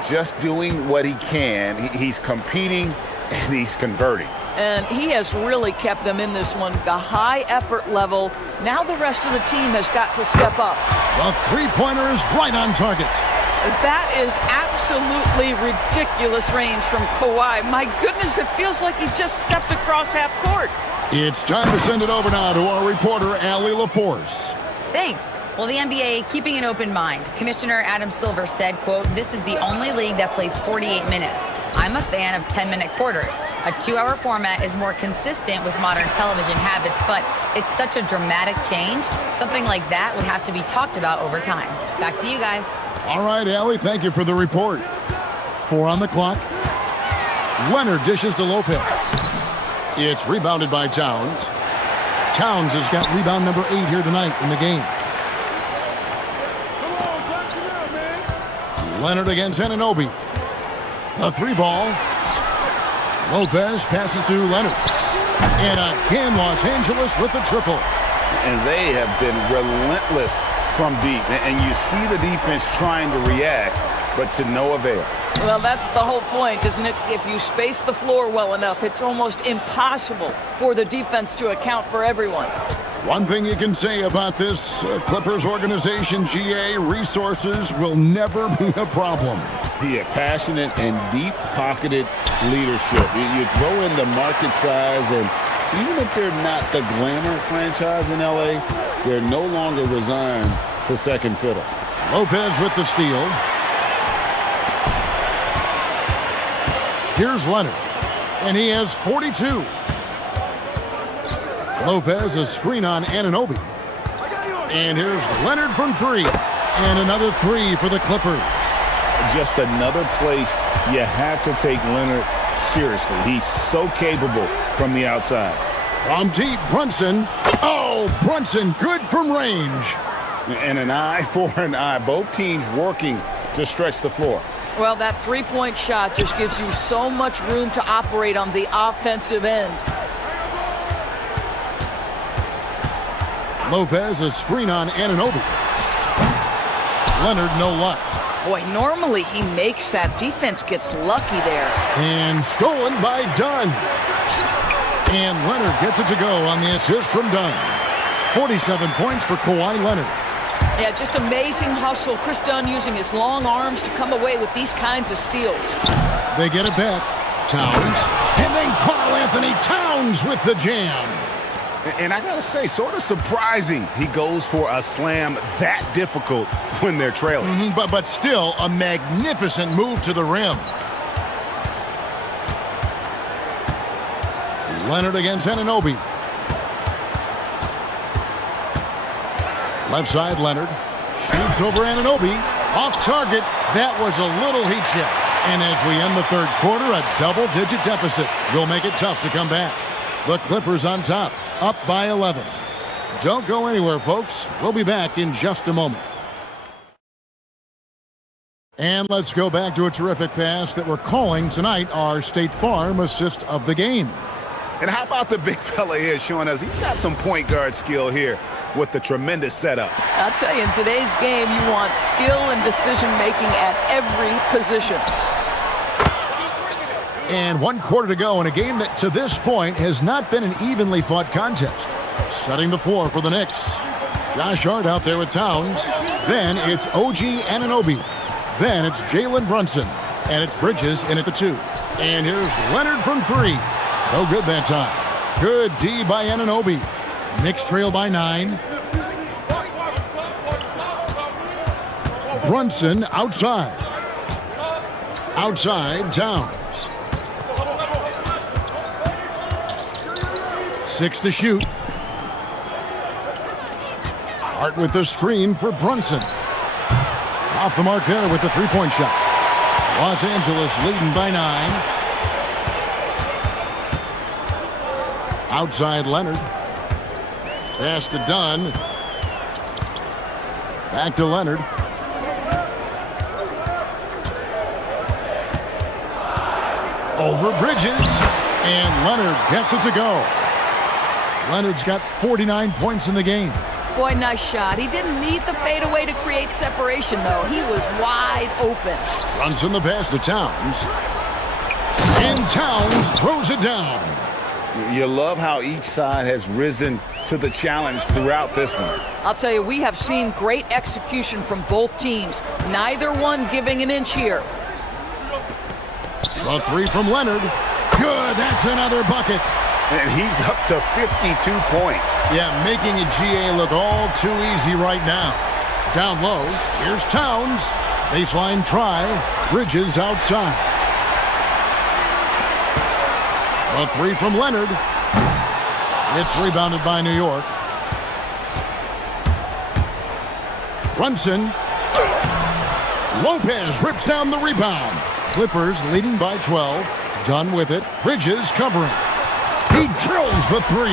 Just doing what he can. He's competing and he's converting. And he has really kept them in this one. The high effort level. Now the rest of the team has got to step up. The three-pointer is right on target. That is absolutely ridiculous range from Kawhi. My goodness, it feels like he just stepped across half court. It's time to send it over now to our reporter, Allie LaForce. Thanks. Well, the NBA keeping an open mind. Commissioner Adam Silver said, quote, "This is the only league that plays 48 minutes. I'm a fan of 10-minute quarters. A 2-hour format is more consistent with modern television habits, but it's such a dramatic change. Something like that would have to be talked about over time." Back to you guys. All right, Allie, thank you for the report. 4 on the clock. Leonard dishes to Lopez. It's rebounded by Towns. Towns has got rebound number 8 here tonight in the game. Leonard against Anunoby. A 3-ball. Lopez passes to Leonard. And again, Los Angeles with the triple. And they have been relentless from deep. And you see the defense trying to react, but to no avail. Well, that's the whole point, isn't it? If you space the floor well enough, it's almost impossible for the defense to account for everyone. One thing you can say about this Clippers organization, GA, resources will never be a problem. Yeah, passionate and deep-pocketed leadership. You throw in the market size, and even if they're not the glamour franchise in LA, they're no longer resigned to second fiddle. Lopez with the steal. Here's Leonard, and he has 42. Lopez, a screen on Anunoby. And here's Leonard from 3. And another 3 for the Clippers. Just another place you have to take Leonard seriously. He's so capable from the outside. From deep, Brunson. Oh, Brunson, good from range. And an eye for an eye. Both teams working to stretch the floor. Well, that three-point shot just gives you so much room to operate on the offensive end. Lopez, a screen on Anunoby. Leonard, no luck. Boy, normally he makes that. Defense gets lucky there. And stolen by Dunn. And Leonard gets it to go on the assist from Dunn. 47 points for Kawhi Leonard. Yeah, just amazing hustle. Chris Dunn using his long arms to come away with these kinds of steals. They get it back. Towns. And then Karl Anthony Towns with the jam. And I gotta say, sort of surprising he goes for a slam that difficult when they're trailing. But still a magnificent move to the rim. Leonard against Anunoby. Left side, Leonard. Shoots over Anunoby. Off target. That was a little heat check. And as we end the third quarter, a double-digit deficit will make it tough to come back. The Clippers on top, up by 11. Don't go anywhere, folks. We'll be back in just a moment. And let's go back to a terrific pass that we're calling tonight our State Farm assist of the game. And how about the big fella here showing us he's got some point guard skill here with the tremendous setup. I'll tell you, in today's game, you want skill and decision-making at every position. And 1 quarter to go in a game that to this point has not been an evenly fought contest. Setting the floor for the Knicks. Josh Hart out there with Towns. Then it's OG Anunoby. Then it's Jalen Brunson. And it's Bridges in at the 2. And here's Leonard from 3. No good that time. Good D by Anunoby. Knicks trail by 9. Brunson outside. Outside, Towns. 6 to shoot. Hart with the screen for Brunson. Off the mark there with the three-point shot. Los Angeles leading by 9. Outside Leonard. Pass to Dunn. Back to Leonard. Over Bridges. And Leonard gets it to go. Leonard's got 49 points in the game. Boy, nice shot. He didn't need the fadeaway to create separation, though. He was wide open. Runs in the pass to Towns. And Towns throws it down. You love how each side has risen to the challenge throughout this one. I'll tell you, we have seen great execution from both teams. Neither one giving an inch here. The 3 from Leonard. Good, that's another bucket. And he's up to 52 points. Yeah, making a GA look all too easy right now. Down low, here's Towns. Baseline try, Bridges outside. The 3 from Leonard. It's rebounded by New York. Brunson. Lopez rips down the rebound. Clippers leading by 12. Done with it. Bridges covering. He drills the 3.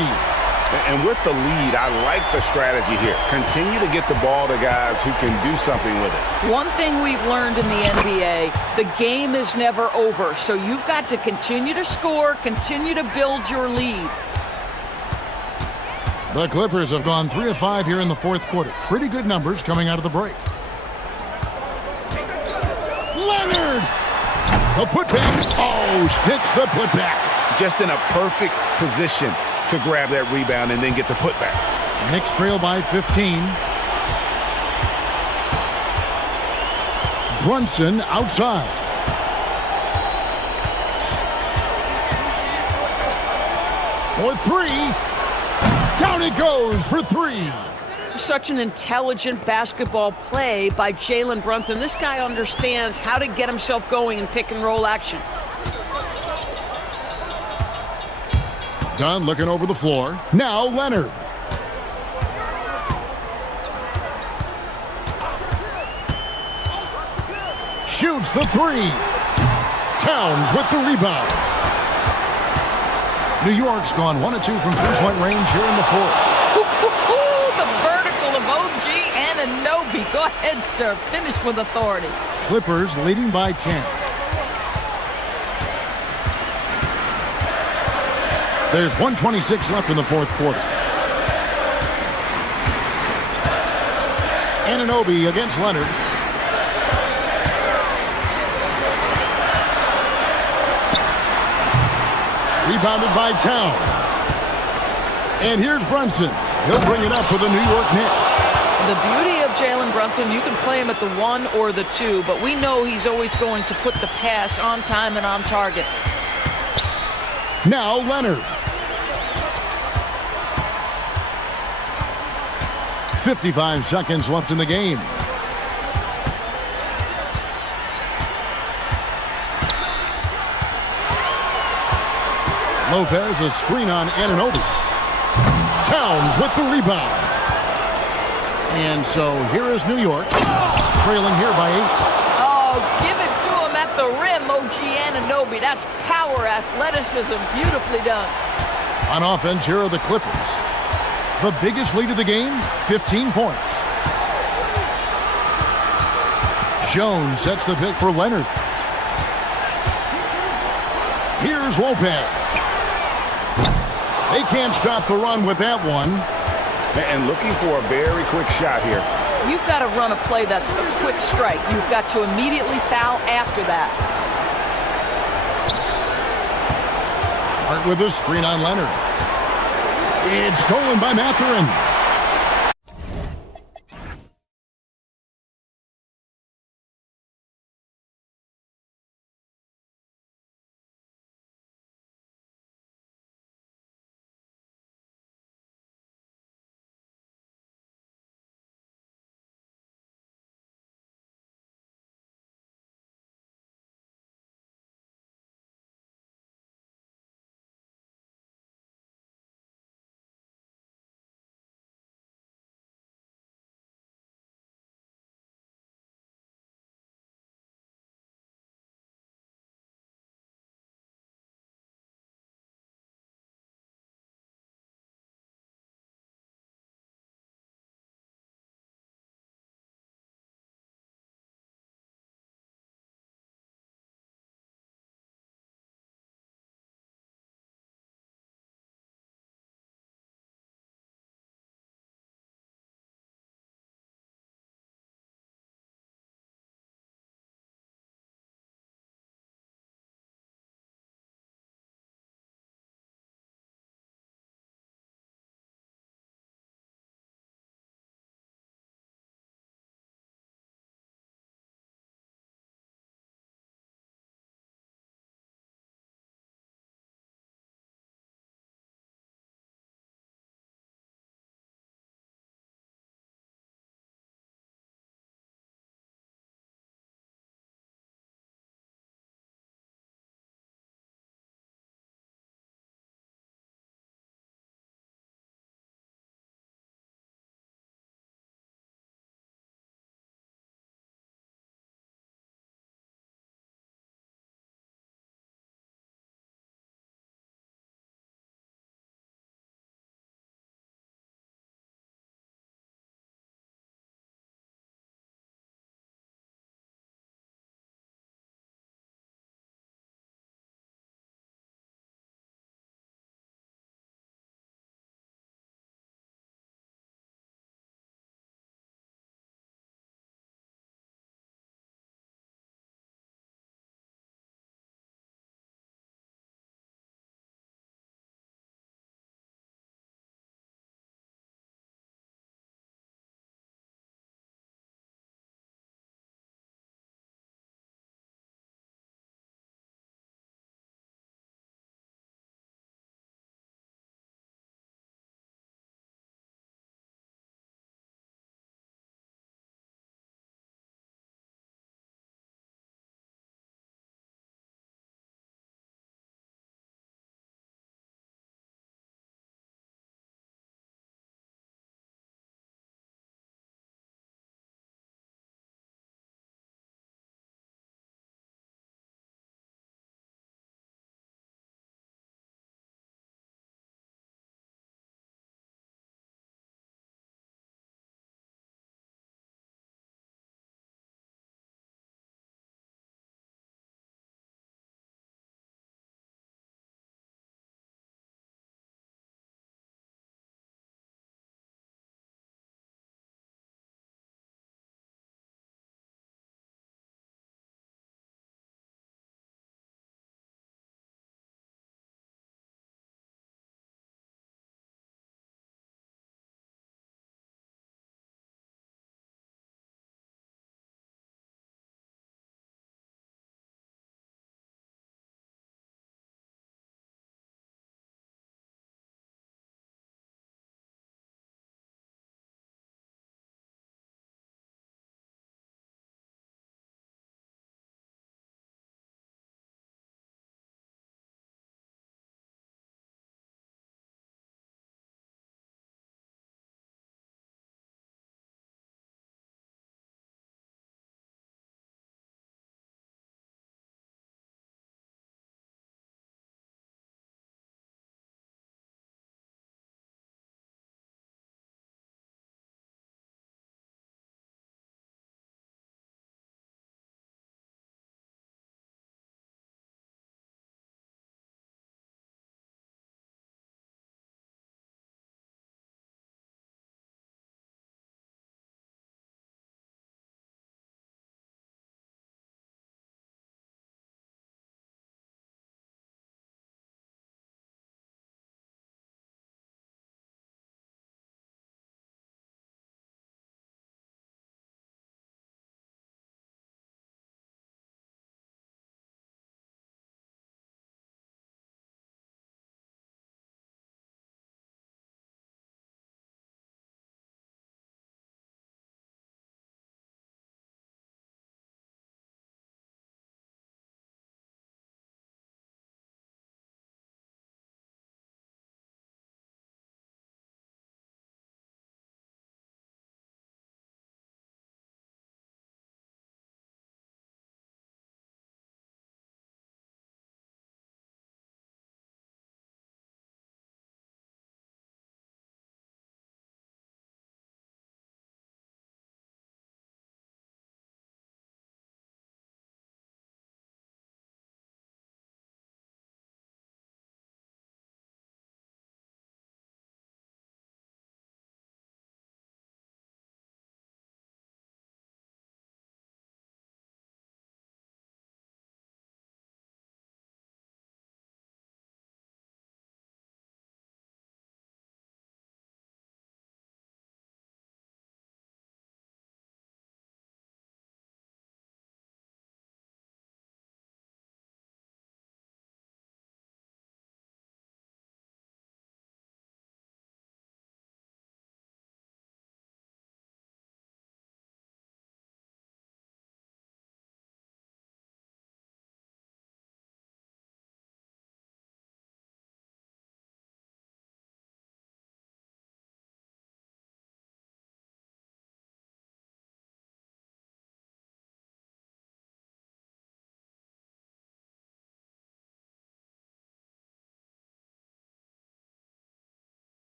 And with the lead, I like the strategy here. Continue to get the ball to guys who can do something with it. One thing we've learned in the NBA, the game is never over. So you've got to continue to score, continue to build your lead. The Clippers have gone 3 of 5 here in the fourth quarter. Pretty good numbers coming out of the break. Leonard! The putback. Oh, sticks the putback. Just in a perfect position to grab that rebound and then get the putback. Knicks trail by 15. Brunson outside. For 3. Down it goes for 3. Such an intelligent basketball play by Jalen Brunson. This guy understands how to get himself going in pick and roll action. Dunn looking over the floor. Now Leonard. Shoots the 3. Towns with the rebound. New York's gone 1 of 2 from three-point range here in the fourth. The vertical of OG Anunoby. Go ahead, sir. Finish with authority. Clippers leading by 10. There's 1:26 left in the fourth quarter. Anunoby against Leonard. Rebounded by Towns. And here's Brunson. He'll bring it up for the New York Knicks. The beauty of Jalen Brunson, you can play him at the 1 or the 2, but we know he's always going to put the pass on time and on target. Now Leonard. 55 seconds left in the game. Lopez, a screen on Anunoby. Towns with the rebound. And so here is New York, trailing here by 8. Oh, give it to him at the rim, OG Anunoby. That's power, athleticism, beautifully done. On offense, here are the Clippers. The biggest lead of the game, 15 points. Jones sets the pick for Leonard. Here's Lopez. They can't stop the run with that one. And looking for a very quick shot here. You've got to run a play that's a quick strike. You've got to immediately foul after that. Hart with a screen on Leonard. It's stolen by Mathurin.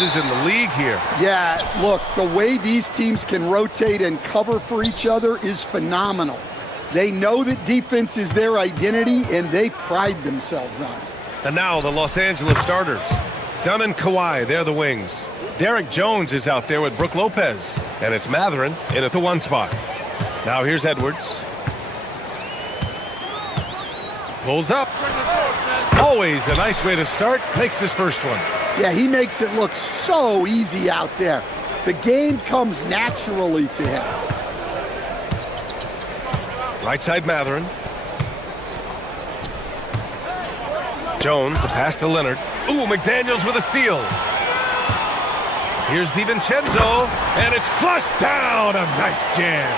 is in the league here. Yeah, look, the way these teams can rotate and cover for each other is phenomenal. They know that defense is their identity, and they pride themselves on it. And now the Los Angeles starters. Dunn and Kawhi, they're the wings. Derek Jones is out there with Brook Lopez. And it's Matherin in at the 1 spot. Now here's Edwards. Pulls up. Always a nice way to start. Makes his first one. Yeah, he makes it look so easy out there. The game comes naturally to him. Right side Matherin. Jones, the pass to Leonard. Ooh, McDaniels with a steal. Here's DiVincenzo, and it's flushed down. A nice jam.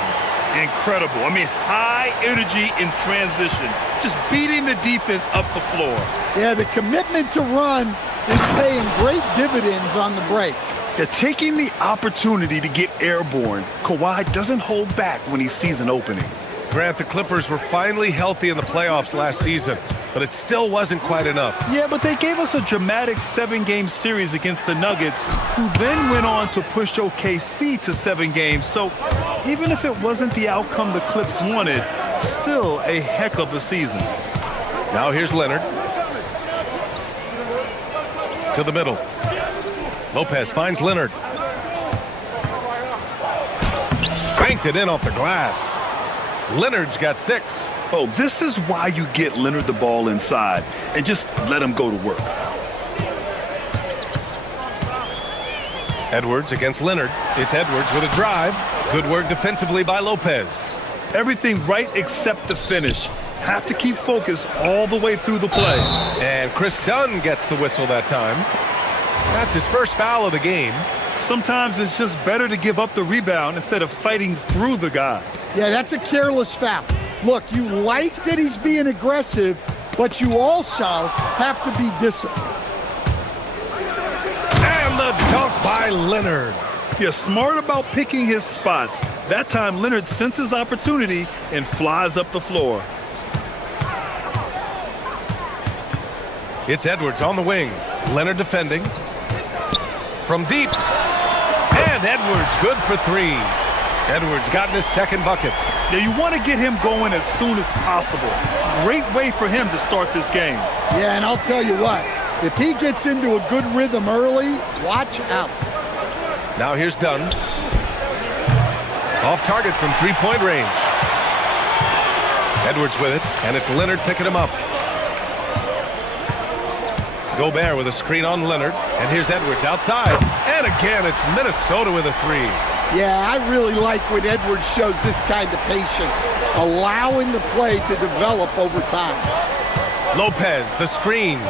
Incredible. I mean, high energy in transition. Just beating the defense up the floor. Yeah, the commitment to run is paying great dividends on the break. They're taking the opportunity to get airborne. Kawhi doesn't hold back when he sees an opening. Grant, the Clippers were finally healthy in the playoffs last season, but it still wasn't quite enough. Yeah, but they gave us a dramatic 7-game series against the Nuggets, who then went on to push OKC to 7 games. So even if it wasn't the outcome the Clips wanted, still a heck of a season. Now here's Leonard. To the middle. Lopez finds Leonard. Banked it in off the glass. Leonard's got 6. Oh, this is why you get Leonard the ball inside and just let him go to work. Edwards against Leonard. It's Edwards with a drive. Good work defensively by Lopez. Everything right except the finish. Have to keep focused all the way through the play. And Chris Dunn gets the whistle that time. That's his first foul of the game. Sometimes it's just better to give up the rebound instead of fighting through the guy. Yeah, that's a careless foul. Look, you like that he's being aggressive, but you also have to be disciplined. And the dunk by Leonard. Yeah, smart about picking his spots. That time, Leonard senses opportunity and flies up the floor. It's Edwards on the wing. Leonard defending. From deep. And Edwards good for 3. Edwards gotten his second bucket. Yeah, you want to get him going as soon as possible. Great way for him to start this game. Yeah, and I'll tell you what, if he gets into a good rhythm early, watch out. Now here's Dunn. Off target from 3-point range. Edwards with it, and it's Leonard picking him up. Gobert with a screen on Leonard, and here's Edwards outside. And again, it's Minnesota with a 3. Yeah, I really like when Edwards shows this kind of patience, allowing the play to develop over time. Lopez, the screen.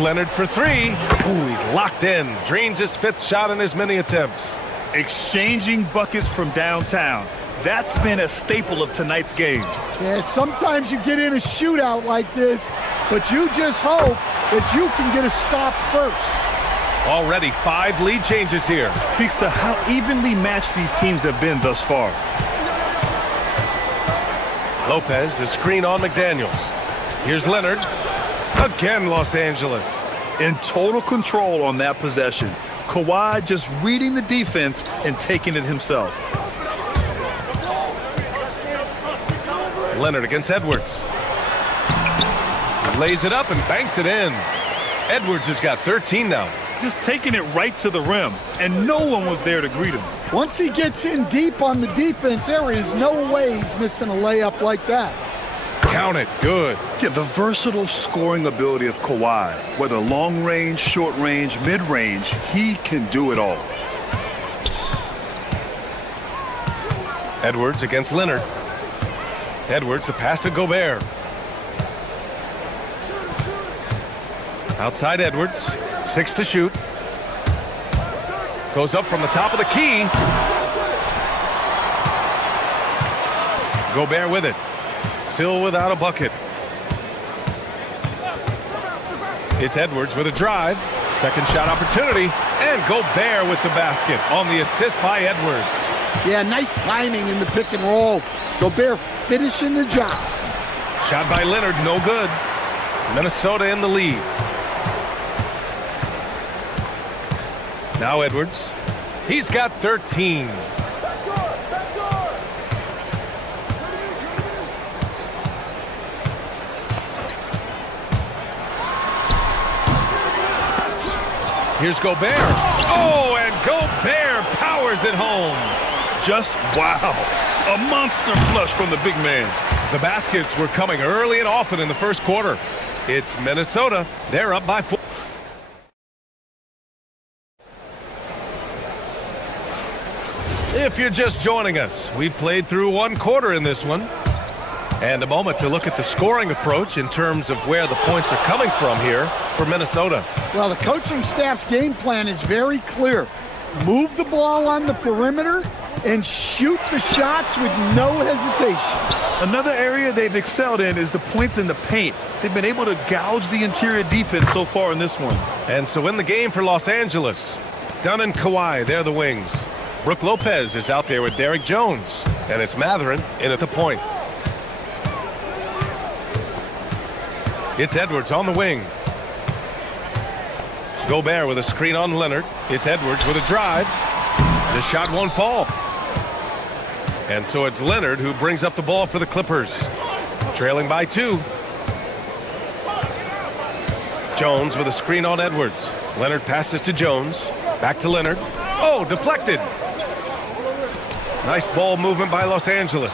Leonard for 3. Ooh, he's locked in. Drains his 5th shot in his many attempts. Exchanging buckets from downtown. That's been a staple of tonight's game. Yeah, sometimes you get in a shootout like this, but you just hope that you can get a stop first. Already 5 lead changes here. Speaks to how evenly matched these teams have been thus far. Lopez, the screen on McDaniels. Here's Leonard. Again, Los Angeles. In total control on that possession. Kawhi just reading the defense and taking it himself. Leonard against Edwards. Lays it up and banks it in. Edwards has got 13 now. Just taking it right to the rim, and no one was there to greet him. Once he gets in deep on the defense, there is no way he's missing a layup like that. Count it. Good. Yeah, the versatile scoring ability of Kawhi, whether long range, short range, mid range, he can do it all. Edwards against Leonard. Edwards, the pass to Gobert. Outside Edwards. 6 to shoot. Goes up from the top of the key. Gobert with it. Still without a bucket. It's Edwards with a drive. Second shot opportunity. And Gobert with the basket on the assist by Edwards. Yeah, nice timing in the pick and roll. Gobert finishing the job. Shot by Leonard, no good. Minnesota in the lead. Now Edwards. He's got 13. Here's Gobert. Oh, and Gobert powers it home. Just wow. A monster flush from the big man. The baskets were coming early and often in the first quarter. It's Minnesota. They're up by 4. If you're just joining us, we played through one quarter in this one. And a moment to look at the scoring approach in terms of where the points are coming from here for Minnesota. Well, the coaching staff's game plan is very clear. Move the ball on the perimeter and shoot the shots with no hesitation. Another area they've excelled in is the points in the paint. They've been able to gouge the interior defense so far in this one. And so in the game for Los Angeles, Dunn and Kawhi, they're the wings. Brook Lopez is out there with Derek Jones. And it's Matherin in at the point. It's Edwards on the wing. Gobert with a screen on Leonard. It's Edwards with a drive. The shot won't fall. And so it's Leonard who brings up the ball for the Clippers. Trailing by 2. Jones with a screen on Edwards. Leonard passes to Jones. Back to Leonard. Oh, deflected. Nice ball movement by Los Angeles.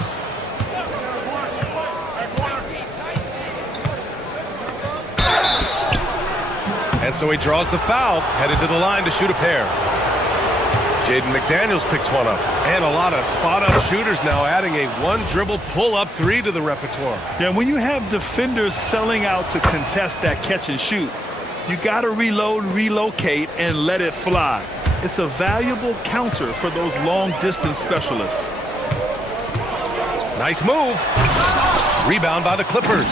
And so he draws the foul, headed to the line to shoot a pair. Jaden McDaniels picks one up. And a lot of spot-up shooters now, adding a one-dribble pull-up 3 to the repertoire. Yeah, when you have defenders selling out to contest that catch and shoot, you got to reload, relocate, and let it fly. It's a valuable counter for those long-distance specialists. Nice move. Rebound by the Clippers.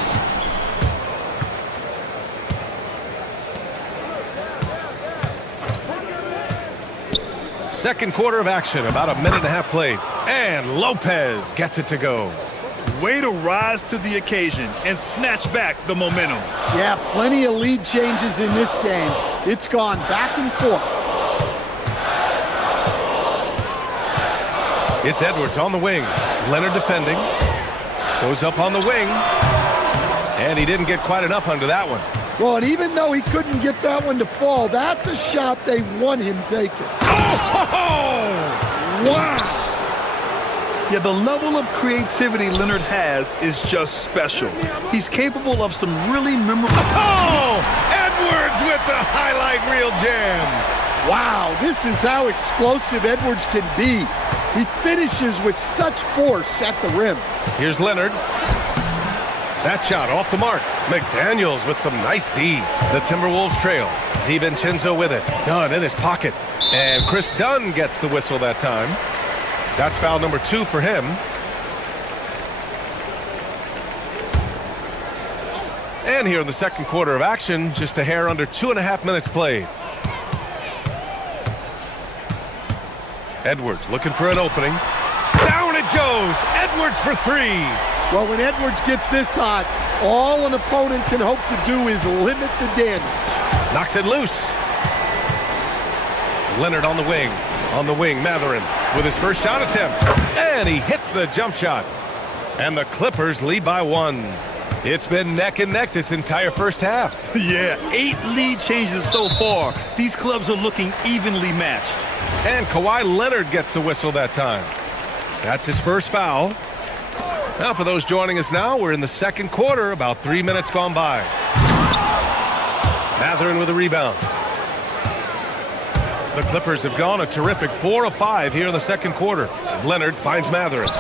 Second quarter of action, about a minute and a half played. And Lopez gets it to go. Way to rise to the occasion and snatch back the momentum. Yeah, plenty of lead changes in this game. It's gone back and forth. It's Edwards on the wing. Leonard defending. Goes up on the wing. And he didn't get quite enough under that one. Well, and even though he couldn't get that one to fall, that's a shot they want him taking. Oh! Wow! Yeah, the level of creativity Leonard has is just special. He's capable of some really memorable... Oh! Edwards with the highlight reel jam. Wow, this is how explosive Edwards can be. He finishes with such force at the rim. Here's Leonard. That shot off the mark. McDaniels with some nice D. The Timberwolves trail. DiVincenzo with it. Dunn in his pocket. And Chris Dunn gets the whistle that time. That's foul number 2 for him. And here in the second quarter of action, just a hair under 2.5 minutes played. Edwards looking for an opening. Down it goes. Edwards for 3. Well, when Edwards gets this hot, all an opponent can hope to do is limit the damage. Knocks it loose. Leonard on the wing. On the wing, Matherin with his first shot attempt. And he hits the jump shot. And the Clippers lead by 1. It's been neck and neck this entire first half. Yeah, 8 lead changes so far. These clubs are looking evenly matched. And Kawhi Leonard gets the whistle that time. That's his first foul. Now for those joining us now, we're in the second quarter, about 3 minutes gone by. Matherin with a rebound. The Clippers have gone a terrific 4 of 5 here in the second quarter. Leonard finds Matherin.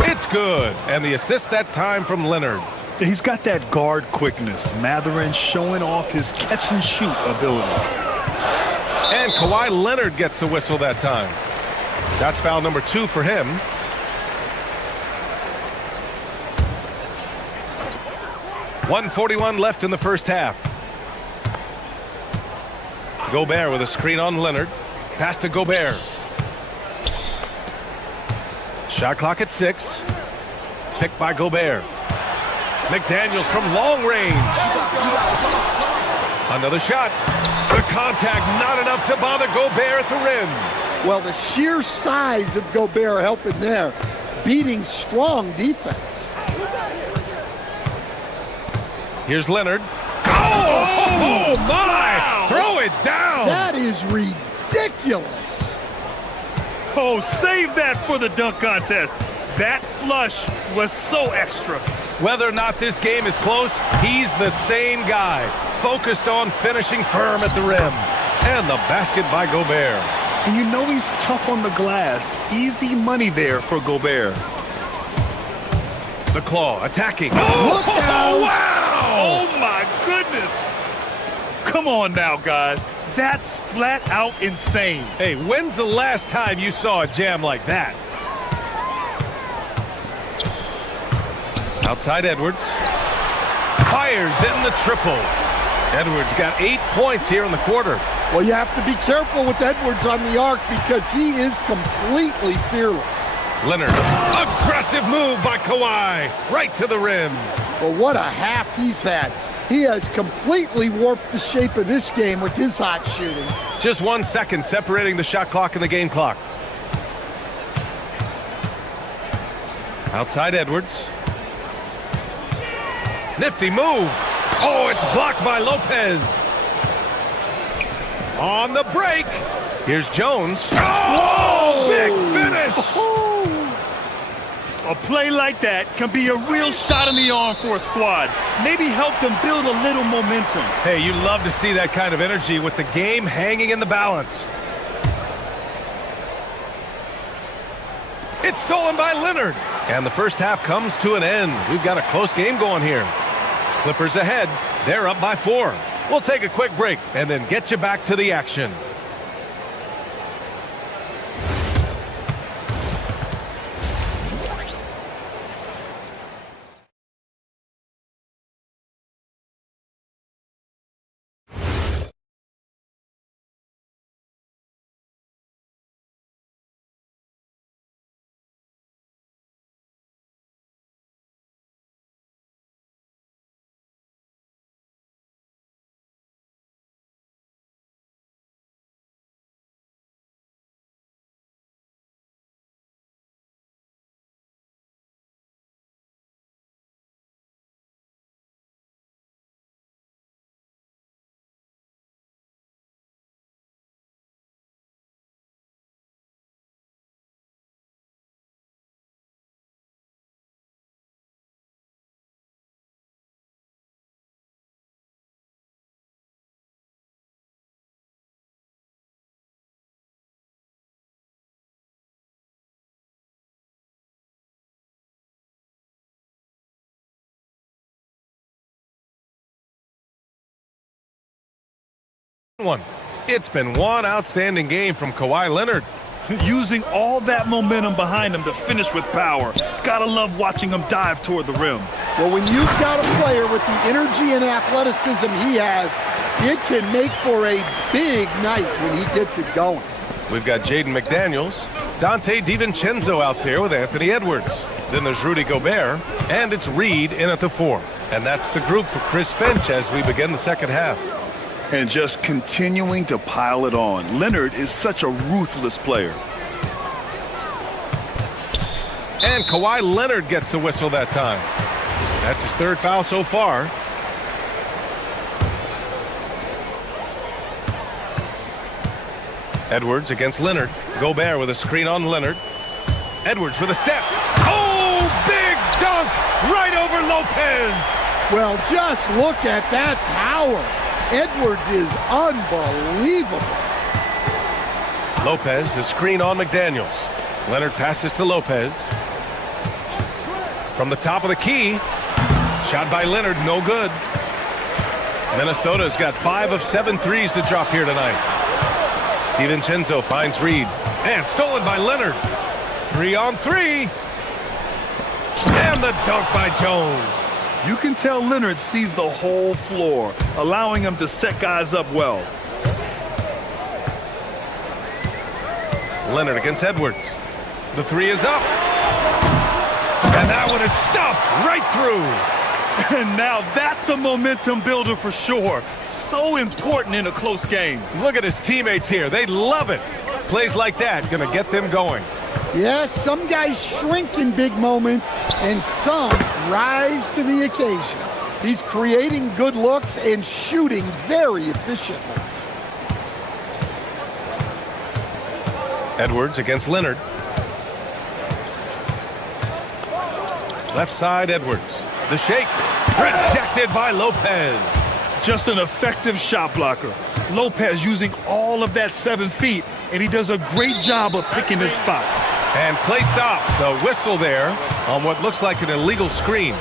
It's good. And the assist that time from Leonard. He's got that guard quickness. Matherin showing off his catch and shoot ability. And Kawhi Leonard gets the whistle that time. That's foul number 2 for him. .141 left in the first half. Gobert with a screen on Leonard. Pass to Gobert. Shot clock at 6. Picked by Gobert. McDaniels from long range. Another shot. The contact not enough to bother Gobert at the rim. Well, the sheer size of Gobert helping there, beating strong defense. Here's Leonard. Oh, my! Wow. Throw it down! That is ridiculous. Oh, save that for the dunk contest. That flush was so extra. Whether or not this game is close, he's the same guy, focused on finishing firm at the rim. And the basket by Gobert. And you know he's tough on the glass. Easy money there for Gobert. The claw attacking. Oh, wow! Oh, my goodness. Come on now, guys. That's flat out insane. Hey, when's the last time you saw a jam like that? Outside Edwards. Fires in the triple. Edwards got 8 points here in the quarter. Well, you have to be careful with Edwards on the arc because he is completely fearless. Leonard, aggressive move by Kawhi, right to the rim. Well, what a half he's had. He has completely warped the shape of this game with his hot shooting. Just 1 second separating the shot clock and the game clock. Outside Edwards. Nifty move. Oh, it's blocked by Lopez. On the break. Here's Jones. Oh, big finish. A play like that can be a real shot in the arm for a squad. Maybe help them build a little momentum. Hey, you love to see that kind of energy with the game hanging in the balance. It's stolen by Leonard. And the first half comes to an end. We've got a close game going here. Clippers ahead. They're up by 4. We'll take a quick break and then get you back to the action. It's been one outstanding game from Kawhi Leonard. Using all that momentum behind him to finish with power. Gotta love watching him dive toward the rim. Well, when you've got a player with the energy and athleticism he has, it can make for a big night when he gets it going. We've got Jaden McDaniels, Dante DiVincenzo out there with Anthony Edwards. Then there's Rudy Gobert, and it's Reed in at the 4. And that's the group for Chris Finch as we begin the second half. And just continuing to pile it on. Leonard is such a ruthless player. And Kawhi Leonard gets a whistle that time. That's his 3rd foul so far. Edwards against Leonard. Gobert with a screen on Leonard. Edwards with a step. Oh, big dunk right over Lopez. Well, just look at that power. Edwards is unbelievable. Lopez, the screen on McDaniels. Leonard passes to Lopez. From the top of the key. Shot by Leonard, no good. Minnesota's got 5 of 7 threes to drop here tonight. DiVincenzo finds Reed. And stolen by Leonard. 3 on 3. And the dunk by Jones. You can tell Leonard sees the whole floor, allowing him to set guys up well. Leonard against Edwards. The 3 is up. And that one is stuffed right through. And now that's a momentum builder for sure. So important in a close game. Look at his teammates here. They love it. Plays like that going to get them going. Yes, some guys shrink in big moments, and some rise to the occasion. He's creating good looks and shooting very efficiently. Edwards against Leonard. Left side, Edwards. The shake. Rejected by Lopez. Just an effective shot blocker. Lopez using all of that 7 feet, and he does a great job of picking his spots. And play stops. A whistle there on what looks like an illegal screen.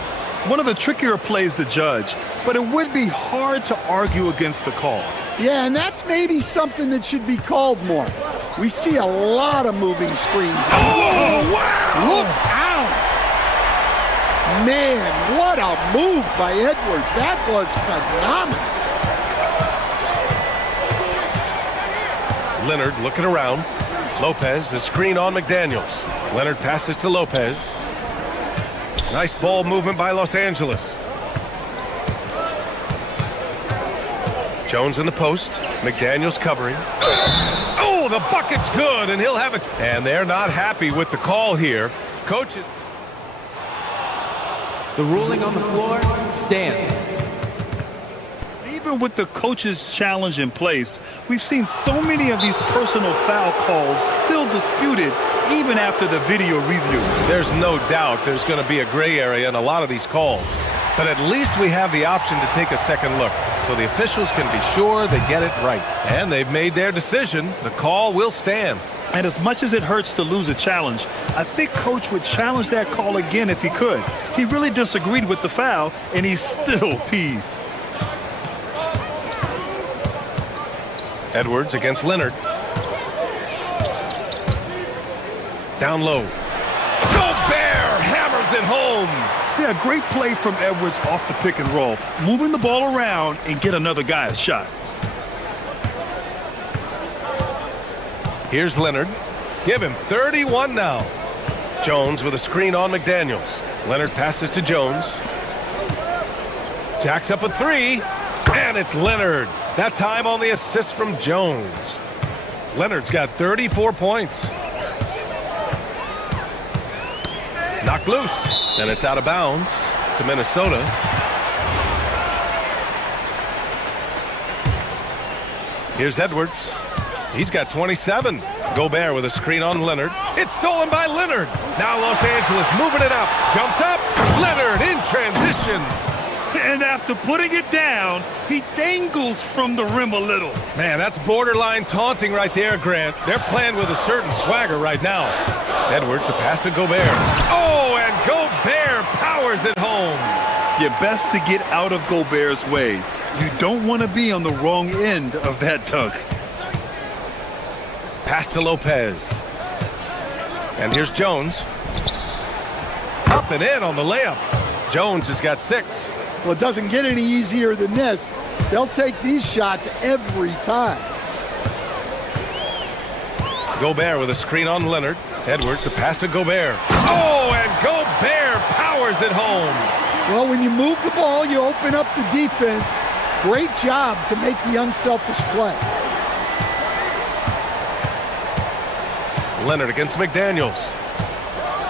One of the trickier plays to judge, but it would be hard to argue against the call. Yeah, and that's maybe something that should be called more. We see a lot of moving screens. Oh, wow! Look out! Man, what a move by Edwards. That was phenomenal. Leonard looking around. Lopez, the screen on McDaniels. Leonard passes to Lopez. Nice ball movement by Los Angeles. Jones in the post. McDaniels covering. Oh, the bucket's good, and he'll have it. And they're not happy with the call here. Coaches. The ruling on the floor stands. Even with the coach's challenge in place, we've seen so many of these personal foul calls still disputed even after the video review. There's no doubt there's going to be a gray area in a lot of these calls. But at least we have the option to take a second look, so the officials can be sure they get it right. And they've made their decision. The call will stand. And as much as it hurts to lose a challenge, I think Coach would challenge that call again if he could. He really disagreed with the foul, and he's still peeved. Edwards against Leonard. Down low. Gobert hammers it home. Yeah, great play from Edwards off the pick and roll, moving the ball around and get another guy a shot. Here's Leonard. Give him 31 now. Jones with a screen on McDaniels. Leonard passes to Jones. Jacks up a three, and it's Leonard. That time on the assist from Jones. Leonard's got 34 points. Knocked loose, and it's out of bounds to Minnesota. Here's Edwards. He's got 27. Gobert with a screen on Leonard. It's stolen by Leonard. Now Los Angeles moving it up. Jumps up. Leonard in transition. And after putting it down, he dangles from the rim a little. Man, that's borderline taunting right there, Grant. They're playing with a certain swagger right now. Edwards, the pass to Gobert. Oh, and Gobert powers it home. You're best to get out of Gobert's way. You don't want to be on the wrong end of that dunk. Pass to Lopez. And here's Jones. Up and in on the layup. Jones has got 6. Well, it doesn't get any easier than this. They'll take these shots every time. Gobert with a screen on Leonard. Edwards, the pass to Gobert. Oh, and Gobert powers it home. Well, when you move the ball, you open up the defense. Great job to make the unselfish play. Leonard against McDaniels.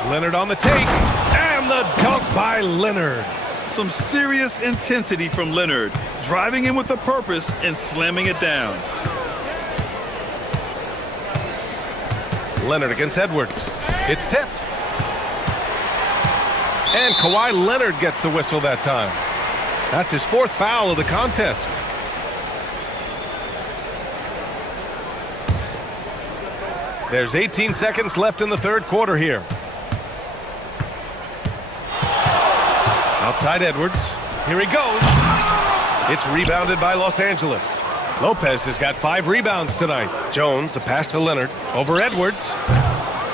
Leonard on the take, and the dunk by Leonard. Some serious intensity from Leonard, driving in with a purpose and slamming it down. Leonard against Edwards. It's tipped. And Kawhi Leonard gets the whistle that time. That's his 4th foul of the contest. There's 18 seconds left in the 3rd quarter here. Outside Edwards. Here he goes. It's rebounded by Los Angeles. Lopez has got 5 rebounds tonight. Jones, the pass to Leonard. Over Edwards.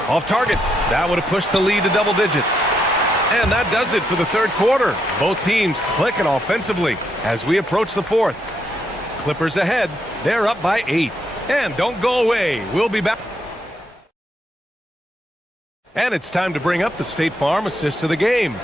Off target. That would have pushed the lead to double digits. And that does it for the 3rd quarter. Both teams clicking offensively as we approach the 4th. Clippers ahead. They're up by 8. And don't go away. We'll be back. And it's time to bring up the State Farm assist of the game.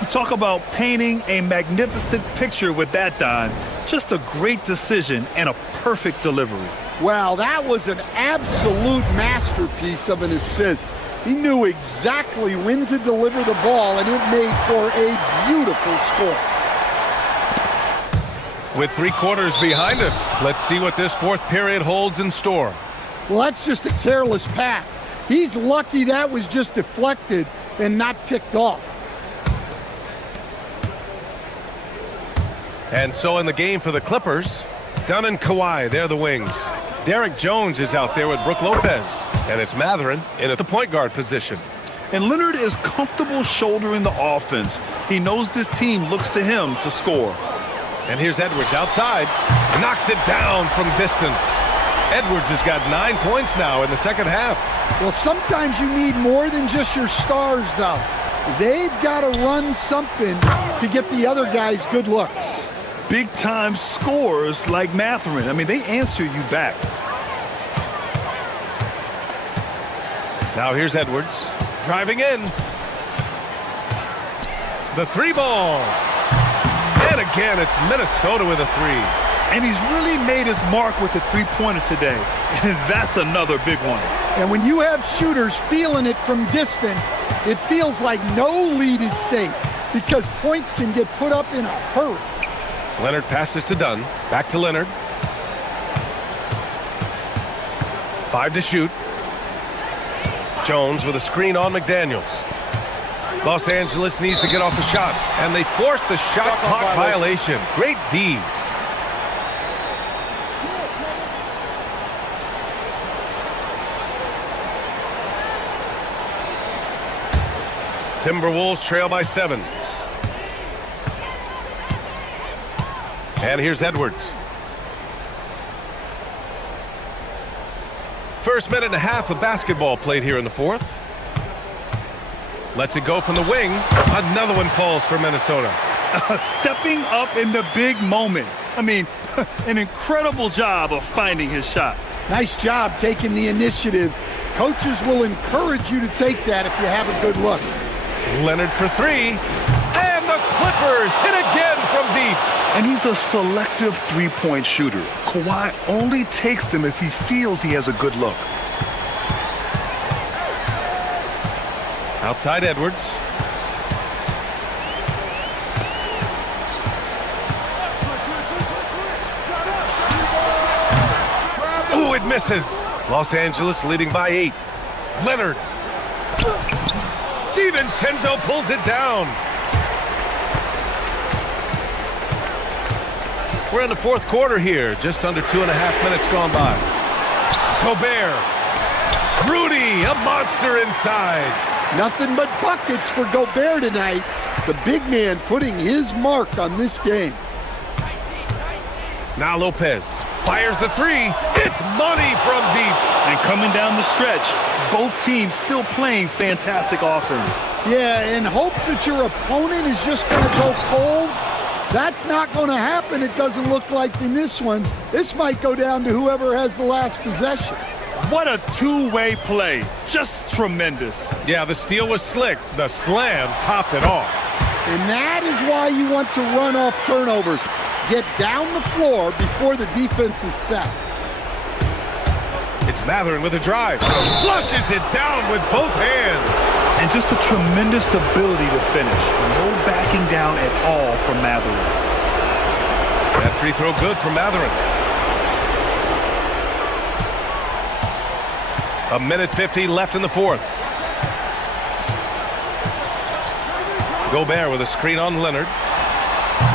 You talk about painting a magnificent picture with that, Don. Just a great decision and a perfect delivery. Well, that was an absolute masterpiece of an assist. He knew exactly when to deliver the ball, and it made for a beautiful score. With 3 quarters behind us, let's see what this fourth period holds in store. Well, that's just a careless pass. He's lucky that was just deflected and not picked off. And so in the game for the Clippers, Dunn and Kawhi, they're the wings. Derek Jones is out there with Brook Lopez, and it's Mathurin in at the point guard position. And Leonard is comfortable shouldering the offense. He knows this team looks to him to score. And here's Edwards outside, knocks it down from distance. Edwards has got 9 points now in the second half. Well, sometimes you need more than just your stars, though. They've got to run something to get the other guys good looks. Big-time scorers like Mathurin. I mean, they answer you back. Now here's Edwards, driving in. The 3 ball. And again, it's Minnesota with a 3. And he's really made his mark with the three-pointer today. And that's another big one. And when you have shooters feeling it from distance, it feels like no lead is safe because points can get put up in a hurry. Leonard passes to Dunn. Back to Leonard. 5 to shoot. Jones with a screen on McDaniels. Los Angeles needs to get off a shot, and they force the shot clock violation. Great D. Timberwolves trail by 7. And here's Edwards. First minute and a half of basketball played here in the fourth. Lets it go from the wing. Another one falls for Minnesota. Stepping up in the big moment. I mean, an incredible job of finding his shot. Nice job taking the initiative. Coaches will encourage you to take that if you have a good look. Leonard for 3. And the Clippers hit again from deep. And he's a selective three-point shooter. Kawhi only takes them if he feels he has a good look. Outside Edwards. Ooh, it misses. Los Angeles leading by 8. Leonard. DiVincenzo pulls it down. We're in the fourth quarter here. Just under 2.5 minutes gone by. Gobert. Rudy, a monster inside. Nothing but buckets for Gobert tonight. The big man putting his mark on this game. Now Lopez fires the 3. It's money from deep. And coming down the stretch, both teams still playing fantastic offense. Yeah, in hopes that your opponent is just going to go cold. That's not going to happen, it doesn't look like in this one. This might go down to whoever has the last possession. What a two-way play. Just tremendous. Yeah, the steal was slick. The slam topped it off. And that is why you want to run off turnovers. Get down the floor before the defense is set. It's Mathurin with a drive. Flushes it down with both hands. And just a tremendous ability to finish. No backing down at all from Mathurin. That free throw good from Mathurin. 1:50 left in the fourth. Gobert with a screen on Leonard.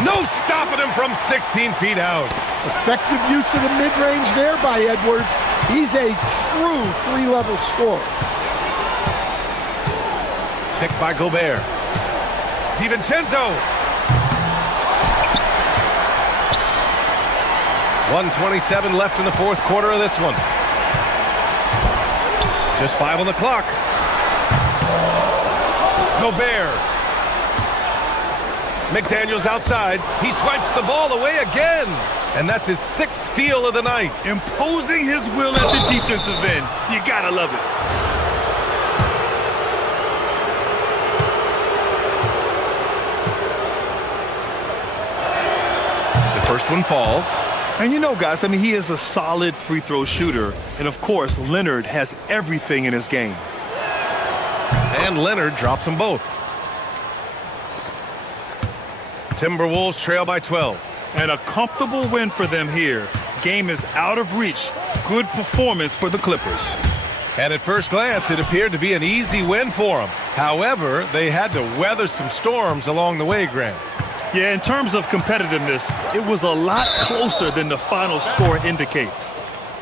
No stopping him from 16 feet out. Effective use of the mid-range there by Edwards. He's a true three-level scorer. Picked by Gobert. DiVincenzo. 1:27 left in the fourth quarter of this one. Just 5 on the clock. Gobert. McDaniels outside. He swipes the ball away again. And that's his 6th steal of the night. Imposing his will at the defensive end. You gotta love it. First one falls. And you know, guys, I mean, he is a solid free throw shooter. And of course, Leonard has everything in his game. And Leonard drops them both. Timberwolves trail by 12. And a comfortable win for them here. Game is out of reach. Good performance for the Clippers. And at first glance, it appeared to be an easy win for them. However, they had to weather some storms along the way, Grant. Yeah, in terms of competitiveness, it was a lot closer than the final score indicates.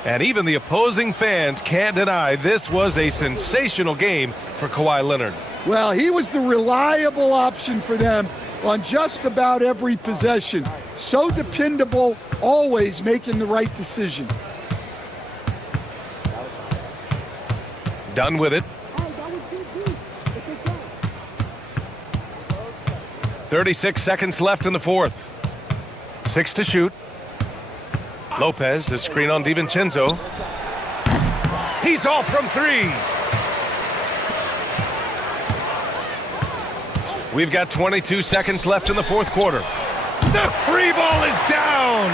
And even the opposing fans can't deny this was a sensational game for Kawhi Leonard. Well, he was the reliable option for them on just about every possession. So dependable, always making the right decision. Done with it. 36 seconds left in the fourth. 6 to shoot. Lopez, the screen on DiVincenzo. He's off from 3. We've got 22 seconds left in the fourth quarter. The free ball is down.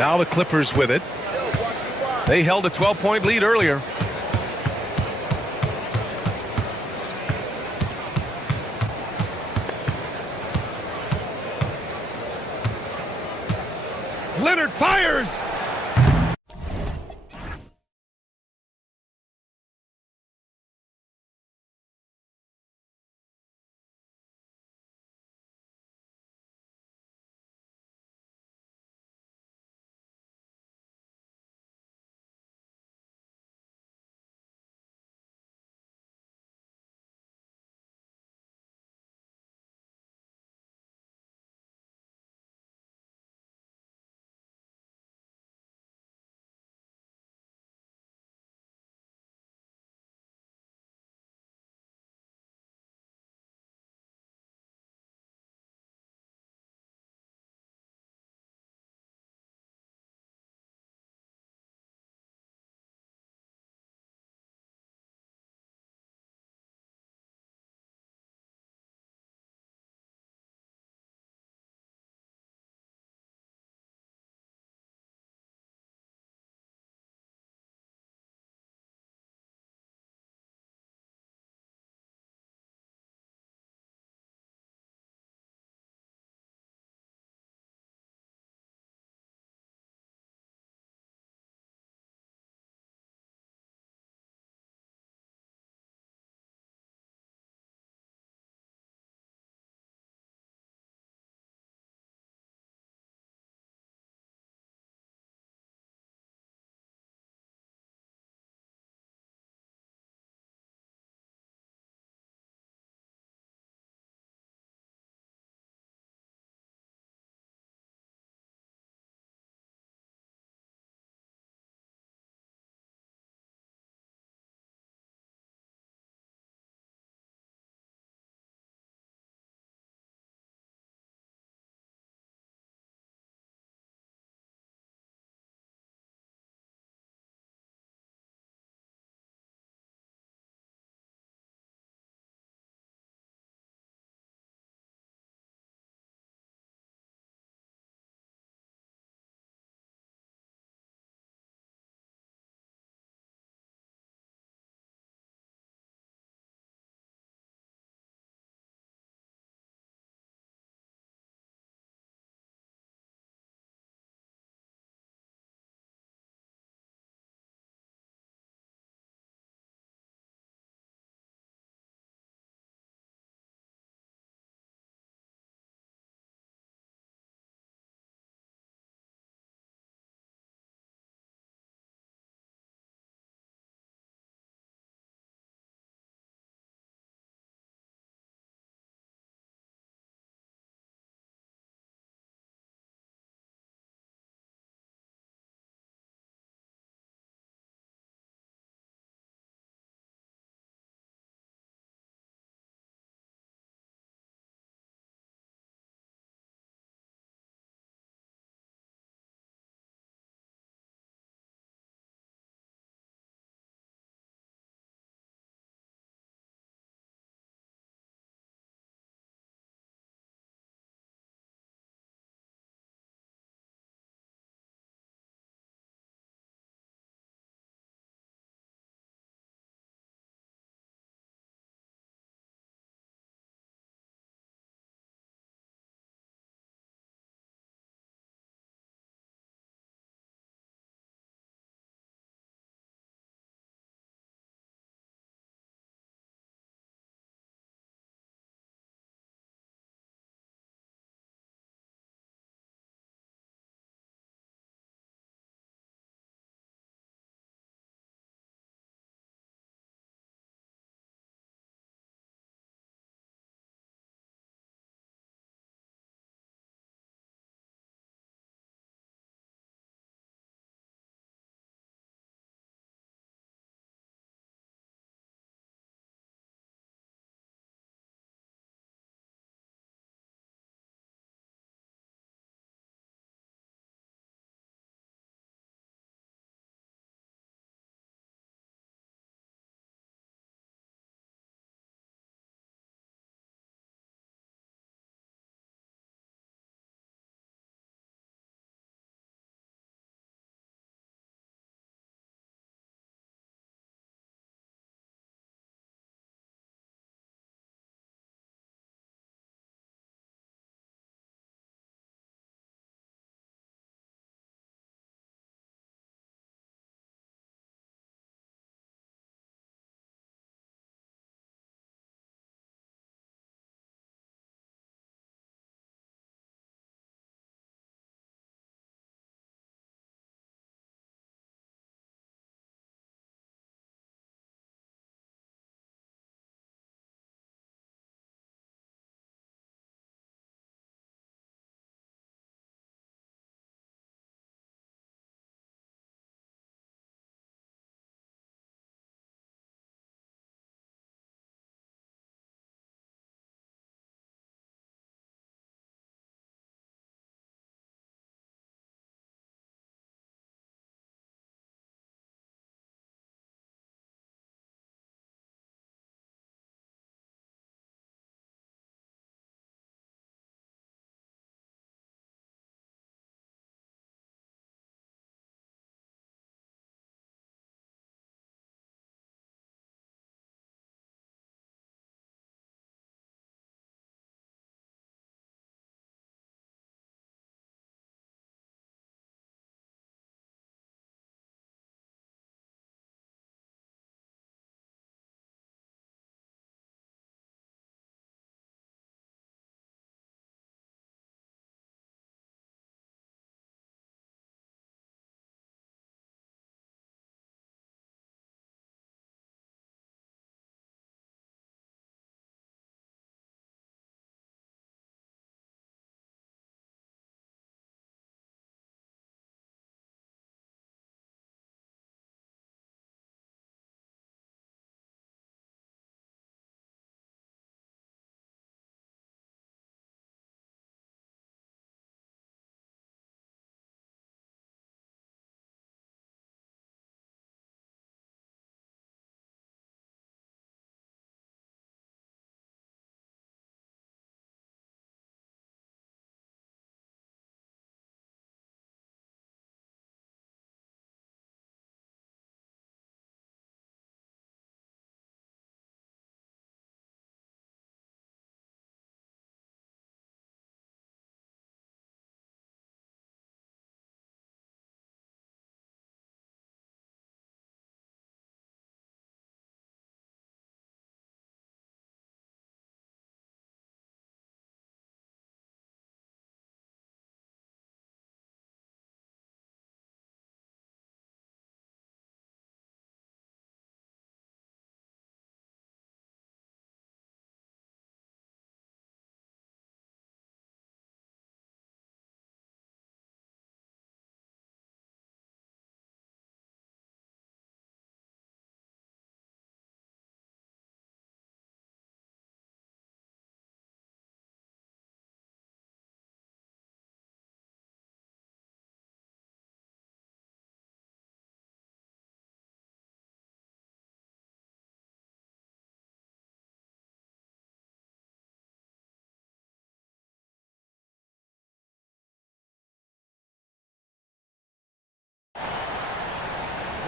Now the Clippers with it. They held a 12-point lead earlier. Leonard fires.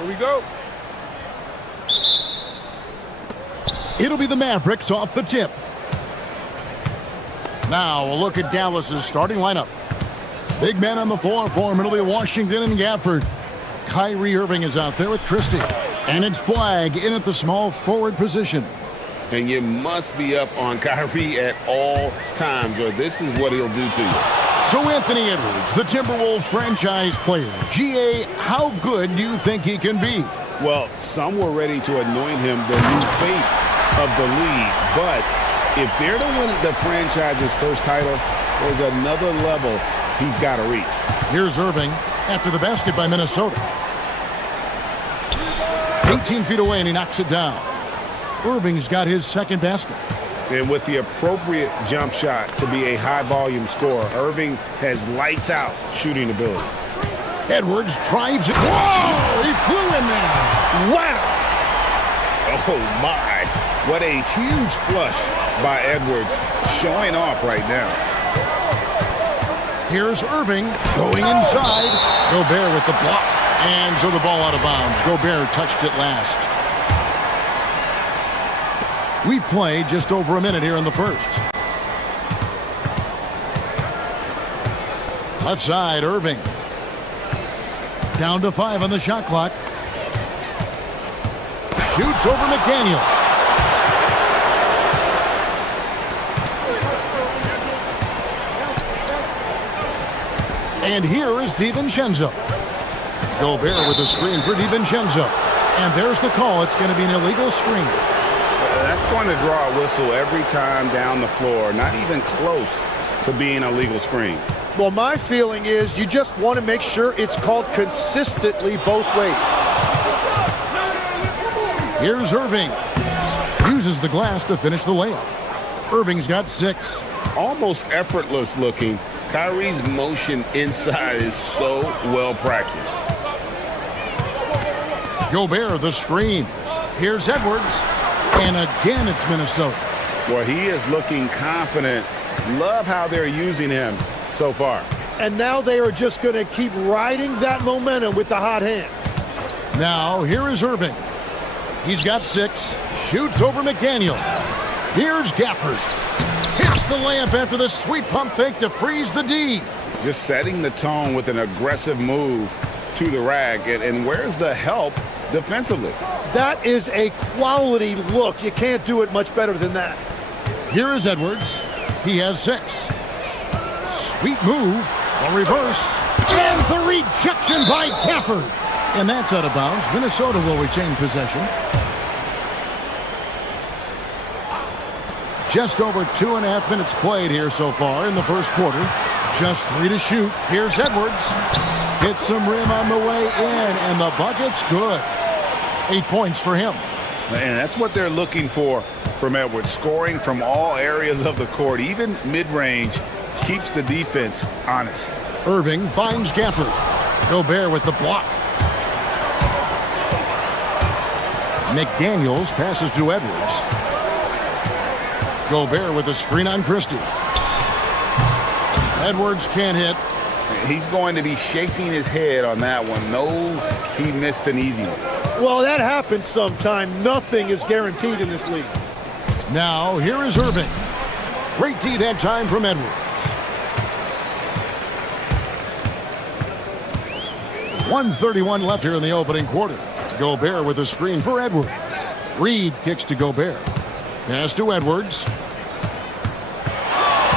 Here we go. It'll be the Mavericks off the tip. Now a look at Dallas's starting lineup. Big men on the floor for him. It'll be Washington and Gafford. Kyrie Irving is out there with Christie. And it's Flag in at the small forward position. And you must be up on Kyrie at all times, or this is what he'll do to you. So Anthony Edwards, the Timberwolves franchise player. GA, how good do you think he can be? Well, some were ready to anoint him the new face of the league, but if they're to win the franchise's first title, there's another level he's got to reach. Here's Irving after the basket by Minnesota. 18 feet away, and he knocks it down. Irving's got his second basket. And with the appropriate jump shot to be a high-volume scorer, Irving has lights-out shooting ability. Edwards drives it. Whoa! He flew in there. Wow! Oh, my. What a huge flush by Edwards, showing off right now. Here's Irving going inside. Gobert with the block. And so the ball out of bounds. Gobert touched it last. We've played just over a minute here in the first. Left side, Irving. Down to 5 on the shot clock. Shoots over McDaniel. And here is DiVincenzo. Gobert with a screen for DiVincenzo. And there's the call. It's going to be an illegal screen. That's going to draw a whistle every time down the floor. Not even close to being a legal screen. Well, my feeling is you just want to make sure it's called consistently both ways. Here's Irving. Uses the glass to finish the layup. Irving's got 6. Almost effortless looking. Kyrie's motion inside is so well practiced. Gobert, the screen. Here's Edwards. And again, it's Minnesota. Well, he is looking confident. Love how they're using him so far. And now they are just going to keep riding that momentum with the hot hand. Now, here is Irving. He's got 6. Shoots over McDaniel. Here's Gafford. Hits the layup after the sweet pump fake to freeze the D. Just setting the tone with an aggressive move to the rack. And where's the help defensively? That is a quality look. You can't do it much better than that. Here is Edwards. He has 6. Sweet move. A reverse. And the rejection by Gafford. And that's out of bounds. Minnesota will retain possession. Just over 2.5 minutes played here so far in the first quarter. Just 3 to shoot. Here's Edwards. Hits some rim on the way in, and the bucket's good. 8 points for him. And that's what they're looking for from Edwards. Scoring from all areas of the court, even mid-range, keeps the defense honest. Irving finds Gafford. Gobert with the block. McDaniels passes to Edwards. Gobert with a screen on Christie. Edwards can't hit. He's going to be shaking his head on that one. Knows he missed an easy one. Well, that happens sometime. Nothing is guaranteed in this league. Now, here is Irving. Great D that time from Edwards. 1:31 left here in the opening quarter. Gobert with a screen for Edwards. Reed kicks to Gobert. Pass to Edwards.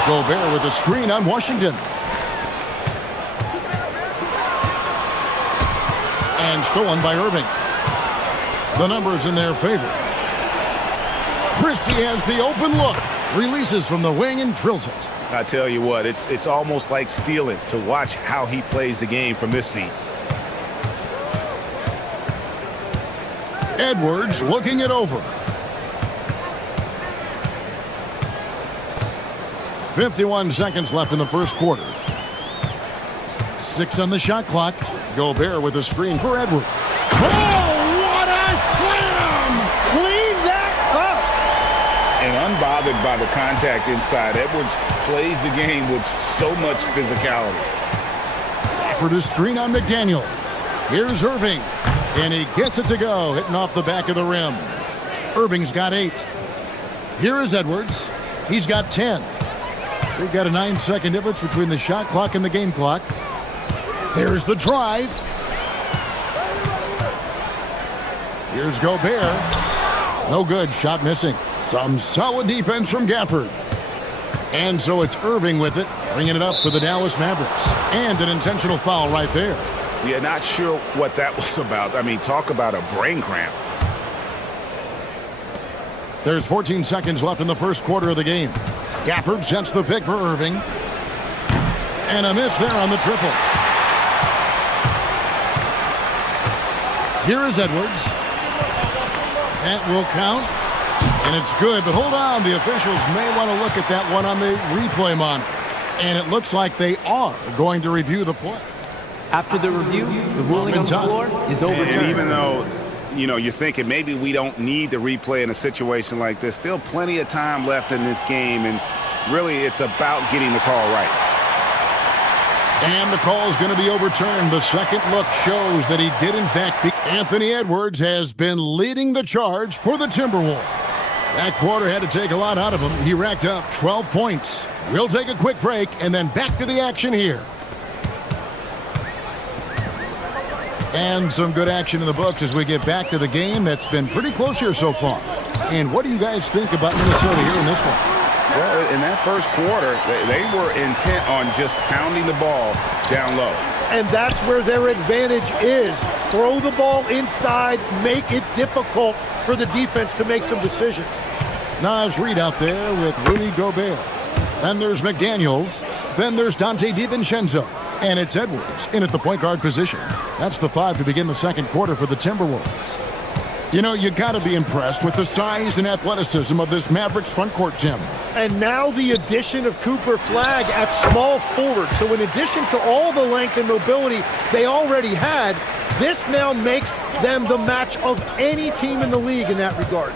Gobert with a screen on Washington. And stolen by Irving. The numbers in their favor. Christie has the open look. Releases from the wing and drills it. I tell you what, it's almost like stealing to watch how he plays the game from this seat. Edwards looking it over. 51 seconds left in the first quarter. 6 on the shot clock. Gobert with a screen for Edwards. Oh, what a slam! Clean that up! And unbothered by the contact inside, Edwards plays the game with so much physicality. For the screen on McDaniels. Here's Irving. And he gets it to go, hitting off the back of the rim. Irving's got 8. Here is Edwards. He's got 10. We've got a 9-second difference between the shot clock and the game clock. There's the drive. Here's Gobert. No good. Shot missing. Some solid defense from Gafford. And so it's Irving with it, bringing it up for the Dallas Mavericks. And an intentional foul right there. Yeah, not sure what that was about. I mean, talk about a brain cramp. There's 14 seconds left in the first quarter of the game. Gafford sets the pick for Irving. And a miss there on the triple. Here is Edwards. That will count. And it's good, but hold on. The officials may want to look at that one on the replay monitor. And it looks like they are going to review the play. After the review, the ruling on the floor is overturned. And even though, you're thinking maybe we don't need the replay in a situation like this, still plenty of time left in this game, and really it's about getting the call right. And the call is going to be overturned. The second look shows that he did, in fact, beat. Anthony Edwards has been leading the charge for the Timberwolves. That quarter had to take a lot out of him. He racked up 12 points. We'll take a quick break and then back to the action here. And some good action in the books as we get back to the game that's been pretty close here so far. And what do you guys think about Minnesota here in this one? Well, in that first quarter, they were intent on just pounding the ball down low. And that's where their advantage is. Throw the ball inside, make it difficult for the defense to make some decisions. Naz Reid out there with Rudy Gobert. Then there's McDaniels. Then there's Dante DiVincenzo. And it's Edwards in at the point guard position. That's the 5 to begin the second quarter for the Timberwolves. You got to be impressed with the size and athleticism of this Mavericks front court, Jim. And now the addition of Cooper Flagg at small forward. So in addition to all the length and mobility they already had, this now makes them the match of any team in the league in that regard.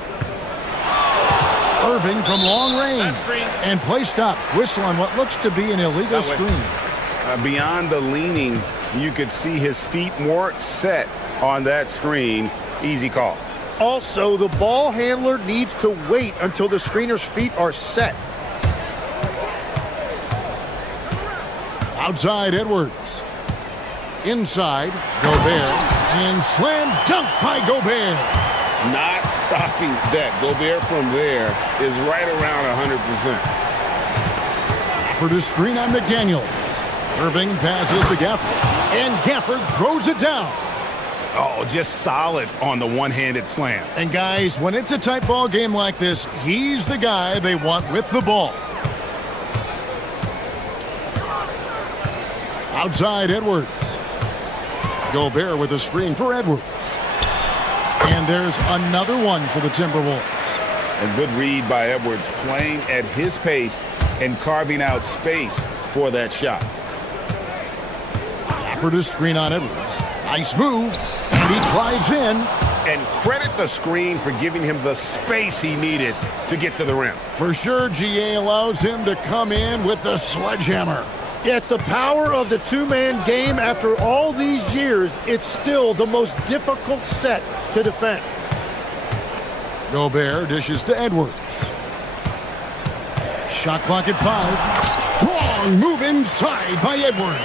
Irving from long range. And play stops. Whistle on what looks to be an illegal screen. Beyond the leaning, you could see his feet more set on that screen. Easy call. Also, the ball handler needs to wait until the screener's feet are set. Outside Edwards. Inside Gobert. And slam dunk by Gobert. Not stopping that. Gobert from there is right around 100%. For the screen on McDaniels. Irving passes to Gafford. And Gafford throws it down. Oh, just solid on the one-handed slam. And guys, when it's a tight ball game like this, he's the guy they want with the ball. Outside Edwards. Gobert with a screen for Edwards. And there's another one for the Timberwolves. A good read by Edwards, playing at his pace and carving out space for that shot. For the screen on Edwards. Nice move. And he drives in. And credit the screen for giving him the space he needed to get to the rim. For sure, GA allows him to come in with the sledgehammer. Yeah, it's the power of the two-man game. After all these years, it's still the most difficult set to defend. Gobert dishes to Edwards. Shot clock at 5. Strong move inside by Edwards.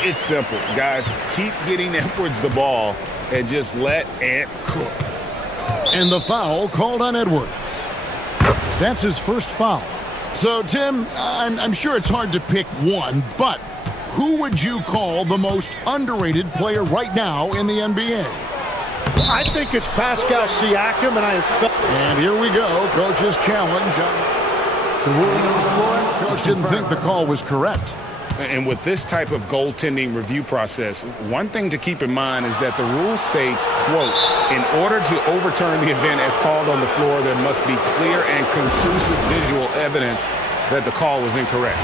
It's simple, guys. Keep getting Edwards the ball and just let Ant cook. And the foul called on Edwards. That's his first foul. So, Tim, I'm sure it's hard to pick one, but who would you call the most underrated player right now in the NBA? I think it's Pascal Siakam, and I have felt... And here we go, coach's challenge. The ruling on the floor. Coach didn't think the call was correct. And with this type of goaltending review process, one thing to keep in mind is that the rule states, quote, in order to overturn the event as called on the floor, there must be clear and conclusive visual evidence that the call was incorrect.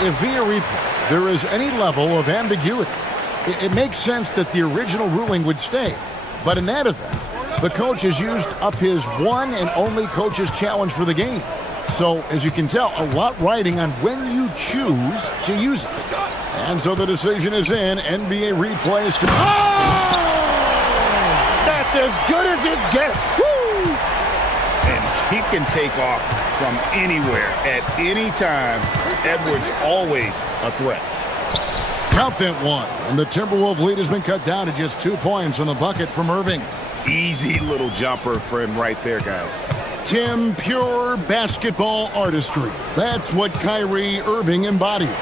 If via replay there is any level of ambiguity, it makes sense that the original ruling would stay. But in that event, the coach has used up his one and only coach's challenge for the game. So, as you can tell, a lot riding on when you choose to use it. And so the decision is in. NBA replays. That's as good as it gets. Woo! And he can take off from anywhere at any time. Edwards always a threat. Count that one. And the Timberwolves lead has been cut down to just 2 points on the bucket from Irving. Easy little jumper for him right there, guys. Tim, pure basketball artistry. That's what Kyrie Irving embodied.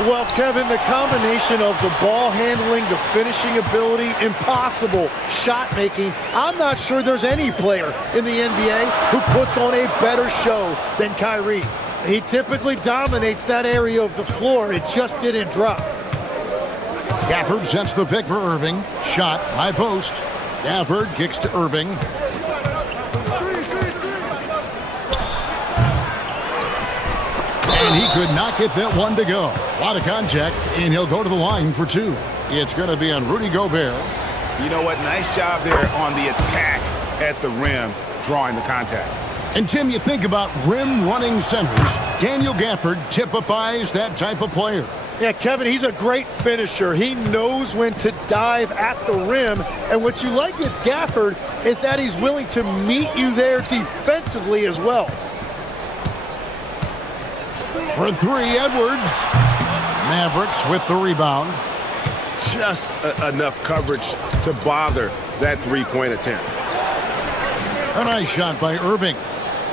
Well, Kevin, the combination of the ball handling, the finishing ability, impossible shot making. I'm not sure there's any player in the NBA who puts on a better show than Kyrie. He typically dominates that area of the floor. It just didn't drop. Gafford sets the pick for Irving. Shot, high post. Gafford kicks to Irving. And he could not get that one to go. A lot of contact, and he'll go to the line for 2. It's going to be on Rudy Gobert. You know what? Nice job there on the attack at the rim, drawing the contact. And Tim, you think about rim running centers. Daniel Gafford typifies that type of player. Yeah, Kevin, he's a great finisher. He knows when to dive at the rim. And what you like with Gafford is that he's willing to meet you there defensively as well. For 3, Edwards. Mavericks with the rebound. Just enough coverage to bother that three-point attempt. A nice shot by Irving.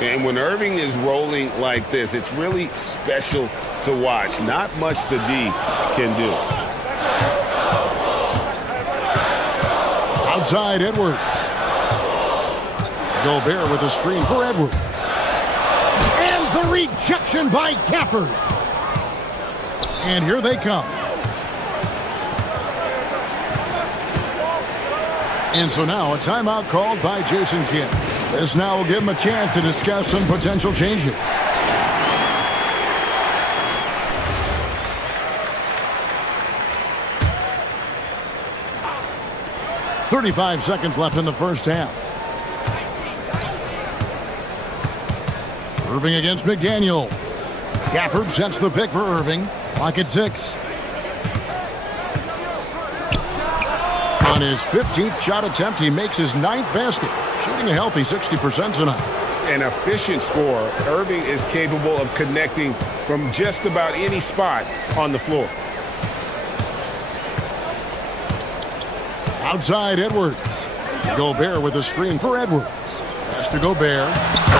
And when Irving is rolling like this, it's really special to watch. Not much the D can do. Outside Edwards. Gobert with a screen for Edwards. And the rejection by Gafford. And here they come. And so now a timeout called by Jason Kidd. This now will give him a chance to discuss some potential changes. "35 seconds left in the first half. Irving against McDaniel. Gafford sets the pick for Irving. Clock at 6. On his 15th shot attempt, he makes his 9th basket, shooting a healthy 60% tonight. An efficient scorer, Irving is capable of connecting from just about any spot on the floor. Outside Edwards. Gobert with a screen for Edwards. Pass to Gobert.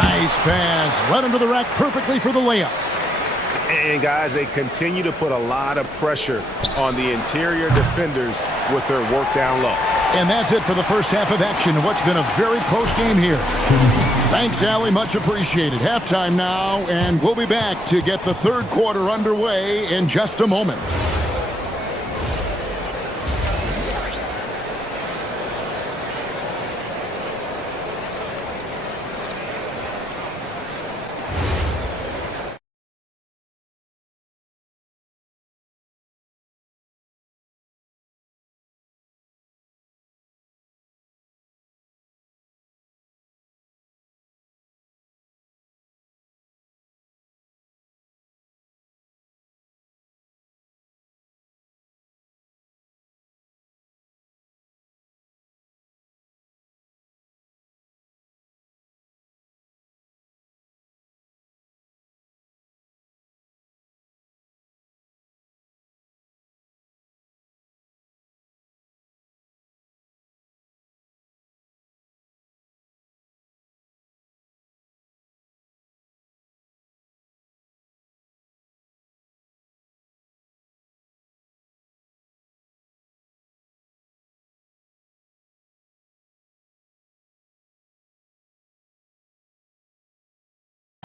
Nice pass. Led him to the rack perfectly for the layup. And guys, they continue to put a lot of pressure on the interior defenders with their work down low. And that's it for the first half of action. What's been a very close game here. Thanks, Allie. Much appreciated. Halftime now, and we'll be back to get the third quarter underway in just a moment.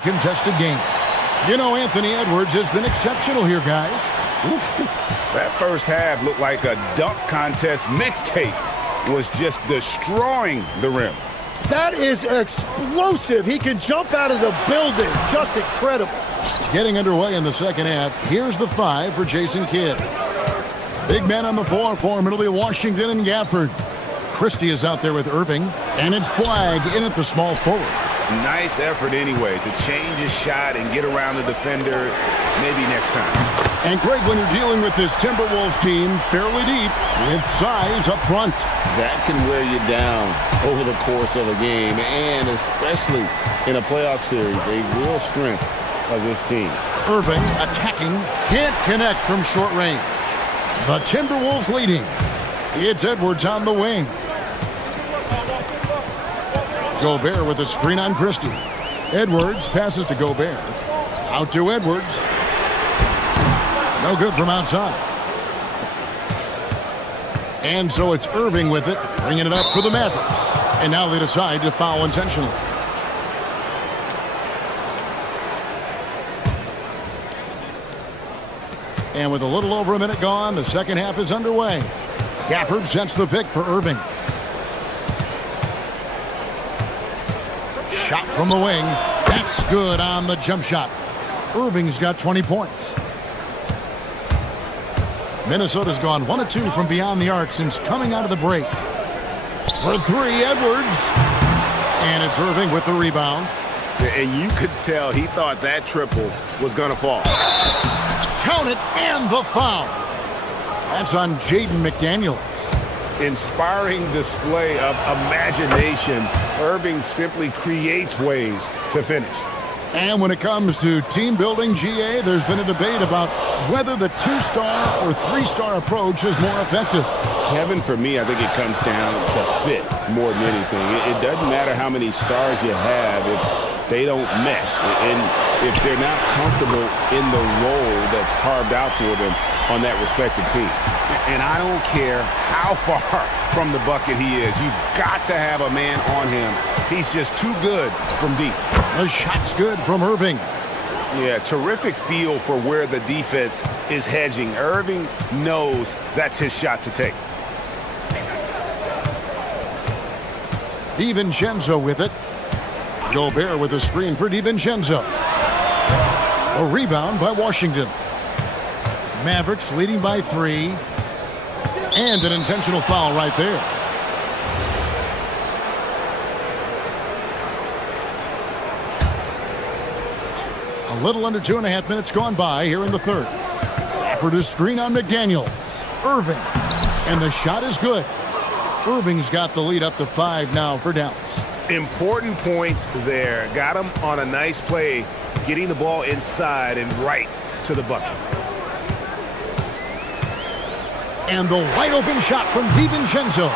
Contested game. You know, Anthony Edwards has been exceptional here, guys. Oof. That first half looked like a dunk contest mixtape was just destroying the rim. That is explosive. He can jump out of the building. Just incredible. Getting underway in the second half. Here's the 5 for Jason Kidd. Big man on the floor for him. It'll be Washington and Gafford. Christie is out there with Irving. And it's Flag in at the small forward. Nice effort anyway to change his shot and get around the defender maybe next time. And Greg, when you're dealing with this Timberwolves team fairly deep with size up front, that can wear you down over the course of a game, and especially in a playoff series, a real strength of this team. Irving attacking, can't connect from short range. The Timberwolves leading. It's Edwards on the wing. Gobert with a screen on Christie. Edwards passes to Gobert. Out to Edwards. No good from outside. And so it's Irving with it, bringing it up for the Mavericks. And now they decide to foul intentionally. And with a little over a minute gone, the second half is underway. Gafford sets the pick for Irving. Shot from the wing. That's good on the jump shot. Irving's got 20 points. Minnesota's gone 1 of 2 from beyond the arc since coming out of the break. For 3, Edwards. And it's Irving with the rebound. And you could tell he thought that triple was going to fall. Count it, and the foul. That's on Jaden McDaniels. Inspiring display of imagination. Irving simply creates ways to finish. And when it comes to team building, GA, there's been a debate about whether the 2-star or 3-star approach is more effective. Kevin, for me, I think it comes down to fit more than anything. It doesn't matter how many stars you have if they don't mesh, and if they're not comfortable in the role that's carved out for them on that respective team. And I don't care how far from the bucket he is. You've got to have a man on him. He's just too good from deep. The shot's good from Irving. Yeah, terrific feel for where the defense is hedging. Irving knows that's his shot to take. DiVincenzo with it. Gobert with a screen for DiVincenzo. A rebound by Washington. Mavericks leading by 3. And an intentional foul right there. A little under 2.5 minutes gone by here in the third. For the screen on McDaniels. Irving. And the shot is good. Irving's got the lead up to 5 now for Dallas. Important points there. Got him on a nice play, getting the ball inside and right to the bucket. And the wide open shot from DiVincenzo.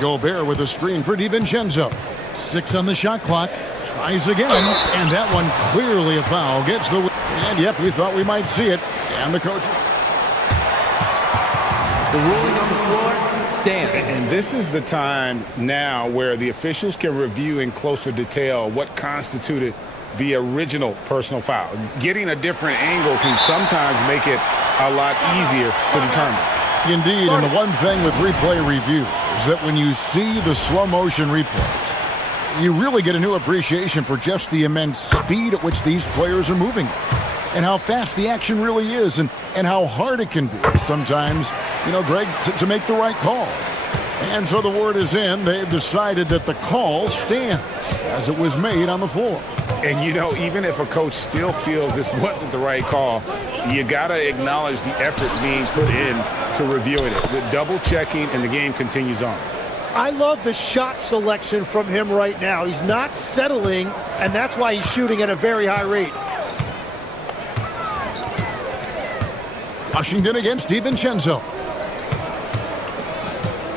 Gobert with a screen for DiVincenzo. 6 on the shot clock. Tries again. And that one clearly a foul. Gets the win. And yep, we thought we might see it. And the coach. The ruling on the floor stands. And this is the time now where the officials can review in closer detail what constituted the original personal foul. Getting a different angle can sometimes make it a lot easier to determine. Indeed, and the one thing with replay review is that when you see the slow motion replays, you really get a new appreciation for just the immense speed at which these players are moving and how fast the action really is and how hard it can be sometimes, you know, Greg, to make the right call. And so the word is in. They've decided that the call stands as it was made on the floor. And, you know, even if a coach still feels this wasn't the right call, you got to acknowledge the effort being put in to reviewing it. The double checking, and the game continues on. I love the shot selection from him right now. He's not settling, and that's why he's shooting at a very high rate. Washington against DiVincenzo.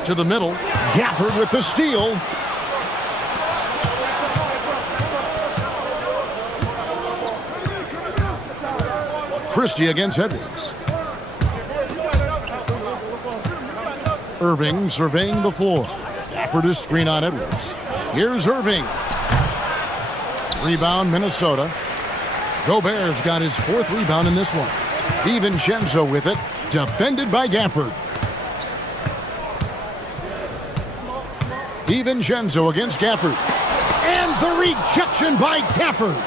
To the middle. Gafford with the steal. Christie against Edwards. Irving surveying the floor. Gafford is screen on Edwards. Here's Irving. Rebound Minnesota. Gobert's got his 4th rebound in this one. DiVincenzo with it. Defended by Gafford. DiVincenzo against Gafford. And the rejection by Gafford.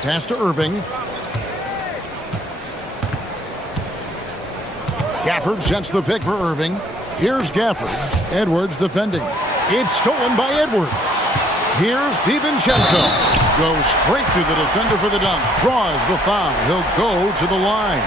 Pass to Irving. Gafford sets the pick for Irving. Here's Gafford. Edwards defending. It's stolen by Edwards. Here's DiVincenzo. Goes straight through the defender for the dunk. Draws the foul. He'll go to the line.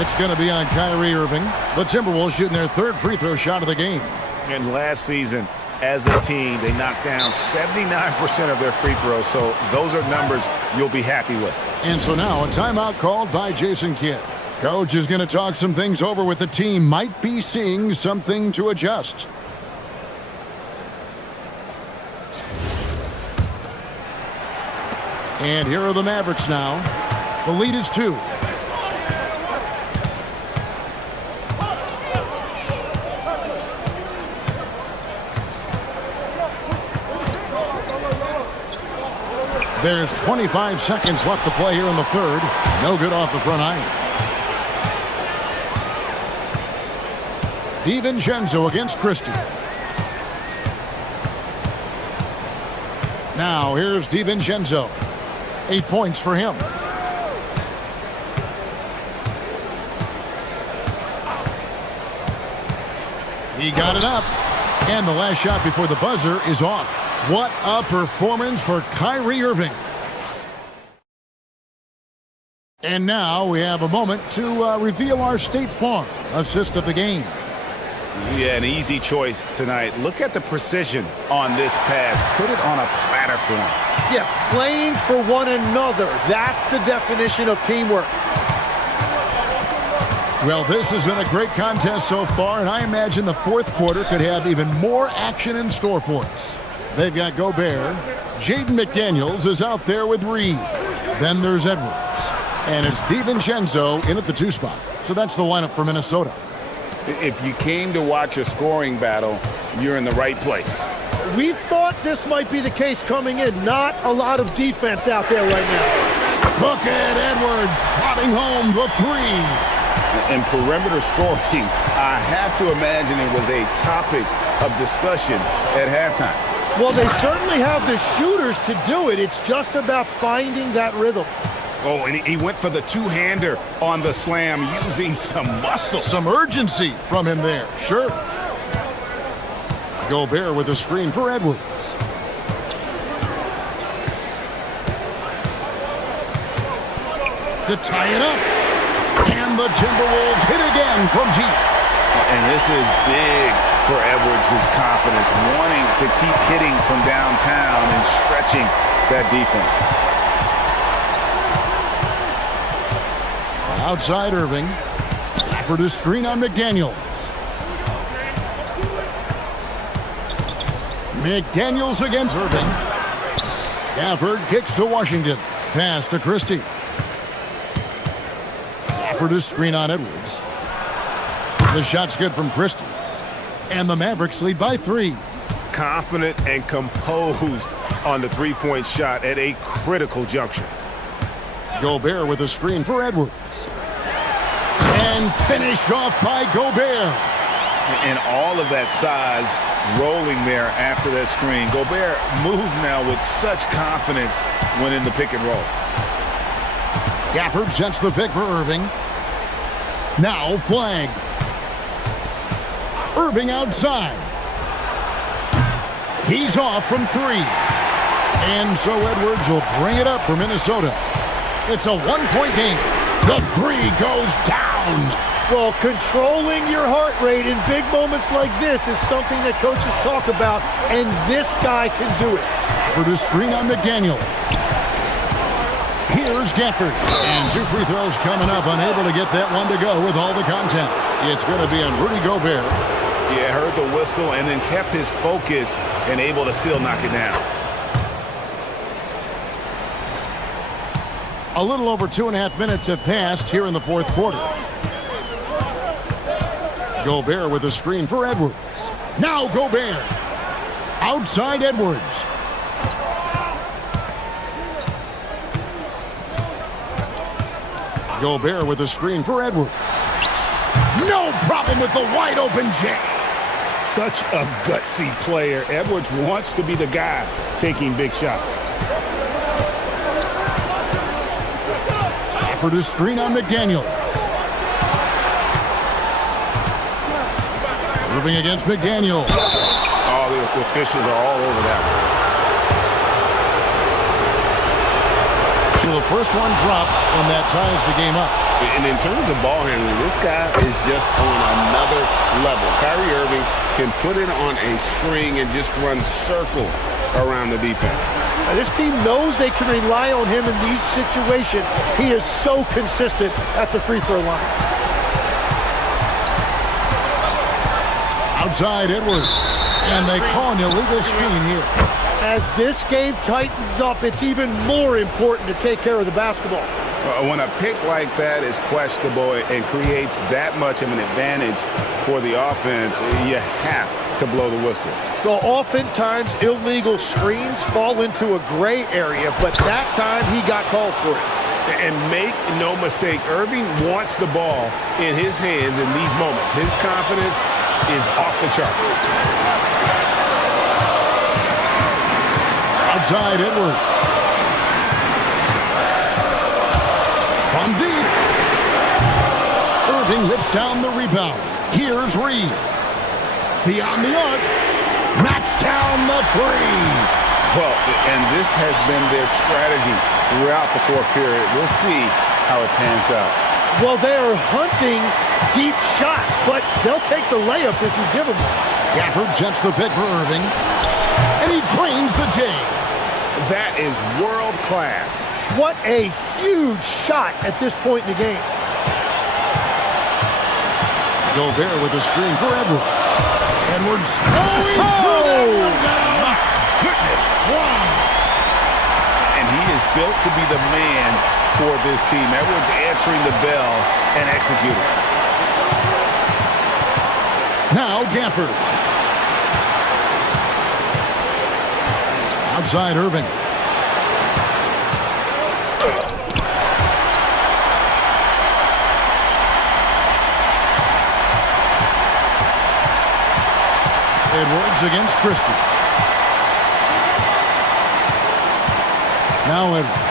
It's going to be on Kyrie Irving. The Timberwolves shooting their third free throw shot of the game. And last season, as a team, they knocked down 79% of their free throws, so those are numbers you'll be happy with. And so now a timeout called by Jason Kidd. Coach is going to talk some things over with the team. Might be seeing something to adjust. And here are the Mavericks now. The lead is 2. There's 25 seconds left to play here in the third. No good off the front iron. DiVincenzo against Christie. Now here's DiVincenzo. 8 points for him. He got it up. And the last shot before the buzzer is off. What a performance for Kyrie Irving. And now we have a moment to reveal our State Farm assist of the game. Yeah, an easy choice tonight. Look at the precision on this pass. Put it on a platter for him. Yeah, playing for one another. That's the definition of teamwork. Well, this has been a great contest so far, and I imagine the fourth quarter could have even more action in store for us. They've got Gobert. Jaden McDaniels is out there with Reed. Then there's Edwards. And it's DiVincenzo in at the 2 spot. So that's the lineup for Minnesota. If you came to watch a scoring battle, you're in the right place. We thought this might be the case coming in. Not a lot of defense out there right now. Look at Edwards slotting home the 3. In perimeter scoring, I have to imagine it was a topic of discussion at halftime. Well, they certainly have the shooters to do it. It's just about finding that rhythm. Oh, and he went for the two-hander on the slam using some muscle. Some urgency from him there, sure. Gobert with a screen for Edwards. To tie it up. And the Timberwolves hit again from deep. And this is big for Edwards' confidence, wanting to keep hitting from downtown and stretching that defense. Outside Irving. For the screen on McDaniels. McDaniels against Irving. Gafford kicks to Washington. Pass to Christie. Gafford is screen on Edwards. The shot's good from Christie. And the Mavericks lead by 3. Confident and composed on the three-point shot at a critical juncture. Gobert with a screen for Edwards. And finished off by Gobert. And all of that size rolling there after that screen. Gobert moves now with such confidence when in the pick and roll. Gafford sets the pick for Irving. Now flag. Irving outside. He's off from 3. And so Edwards will bring it up for Minnesota. It's a 1-point game. The 3 goes down. Well, controlling your heart rate in big moments like this is something that coaches talk about, and this guy can do it. For the screen on McDaniel. Here's Gafford. And 2 free throws coming up, unable to get that one to go with all the contact. It's going to be on Rudy Gobert. Yeah, heard the whistle and then kept his focus and able to still knock it down. A little over 2.5 minutes have passed here in the fourth quarter. Gobert with a screen for Edwards. Now Gobert. Outside Edwards. Gobert with a screen for Edwards. No problem with the wide open J. Such a gutsy player. Edwards wants to be the guy taking big shots. For the screen on McDaniel. Irving against McDaniel. Oh, the officials are all over that. So the first one drops, and that ties the game up. And in terms of ball handling, this guy is just on another level. Kyrie Irving can put it on a string and just run circles around the defense. Now, this team knows they can rely on him in these situations. He is so consistent at the free throw line. Outside Edwards. And they call an illegal screen here. As this game tightens up, it's even more important to take care of the basketball. When a pick like that is questionable and creates that much of an advantage for the offense, you have to blow the whistle. Well, oftentimes illegal screens fall into a gray area, but that time he got called for it. And make no mistake, Irving wants the ball in his hands in these moments. His confidence is off the charts. Outside Edwards. From deep. Irving rips down the rebound. Here's Reed. Beyond the arc. Knocks down the three. Well, and this has been their strategy throughout the fourth period. We'll see how it pans out. Well, they are hunting deep shots, but they'll take the layup if you give them one. Gafford sets the pick for Irving. And he drains the J. That is world class. What a huge shot at this point in the game. Gobert with a screen for Edwards. Edwards. My goodness. Wow. And he is built to be the man for this team. Edwards answering the bell and executing. Now Gafford. Outside Irving. Edwards against Christie. Now Edwards.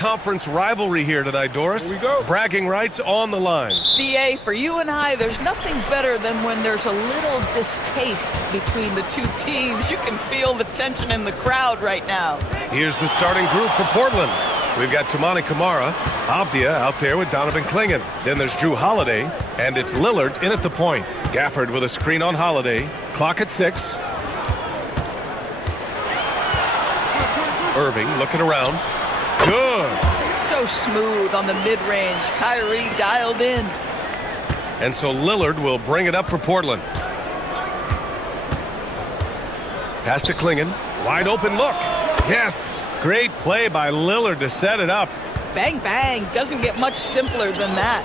conference rivalry here tonight, Doris. Here we go. Bragging rights on the line. BA, for you and I, there's nothing better than when there's a little distaste between the two teams. You can feel the tension in the crowd right now. Here's the starting group for Portland. We've got Tamani Kamara, Abdia out there with Donovan Clingan. Then there's Drew Holiday, and it's Lillard in at the point. Gafford with a screen on Holiday. Clock at 6. Irving looking around. Good. So smooth on the mid-range. Kyrie dialed in. And so Lillard will bring it up for Portland. Pass to Clingan. Wide open look. Yes. Great play by Lillard to set it up. Bang, bang. Doesn't get much simpler than that.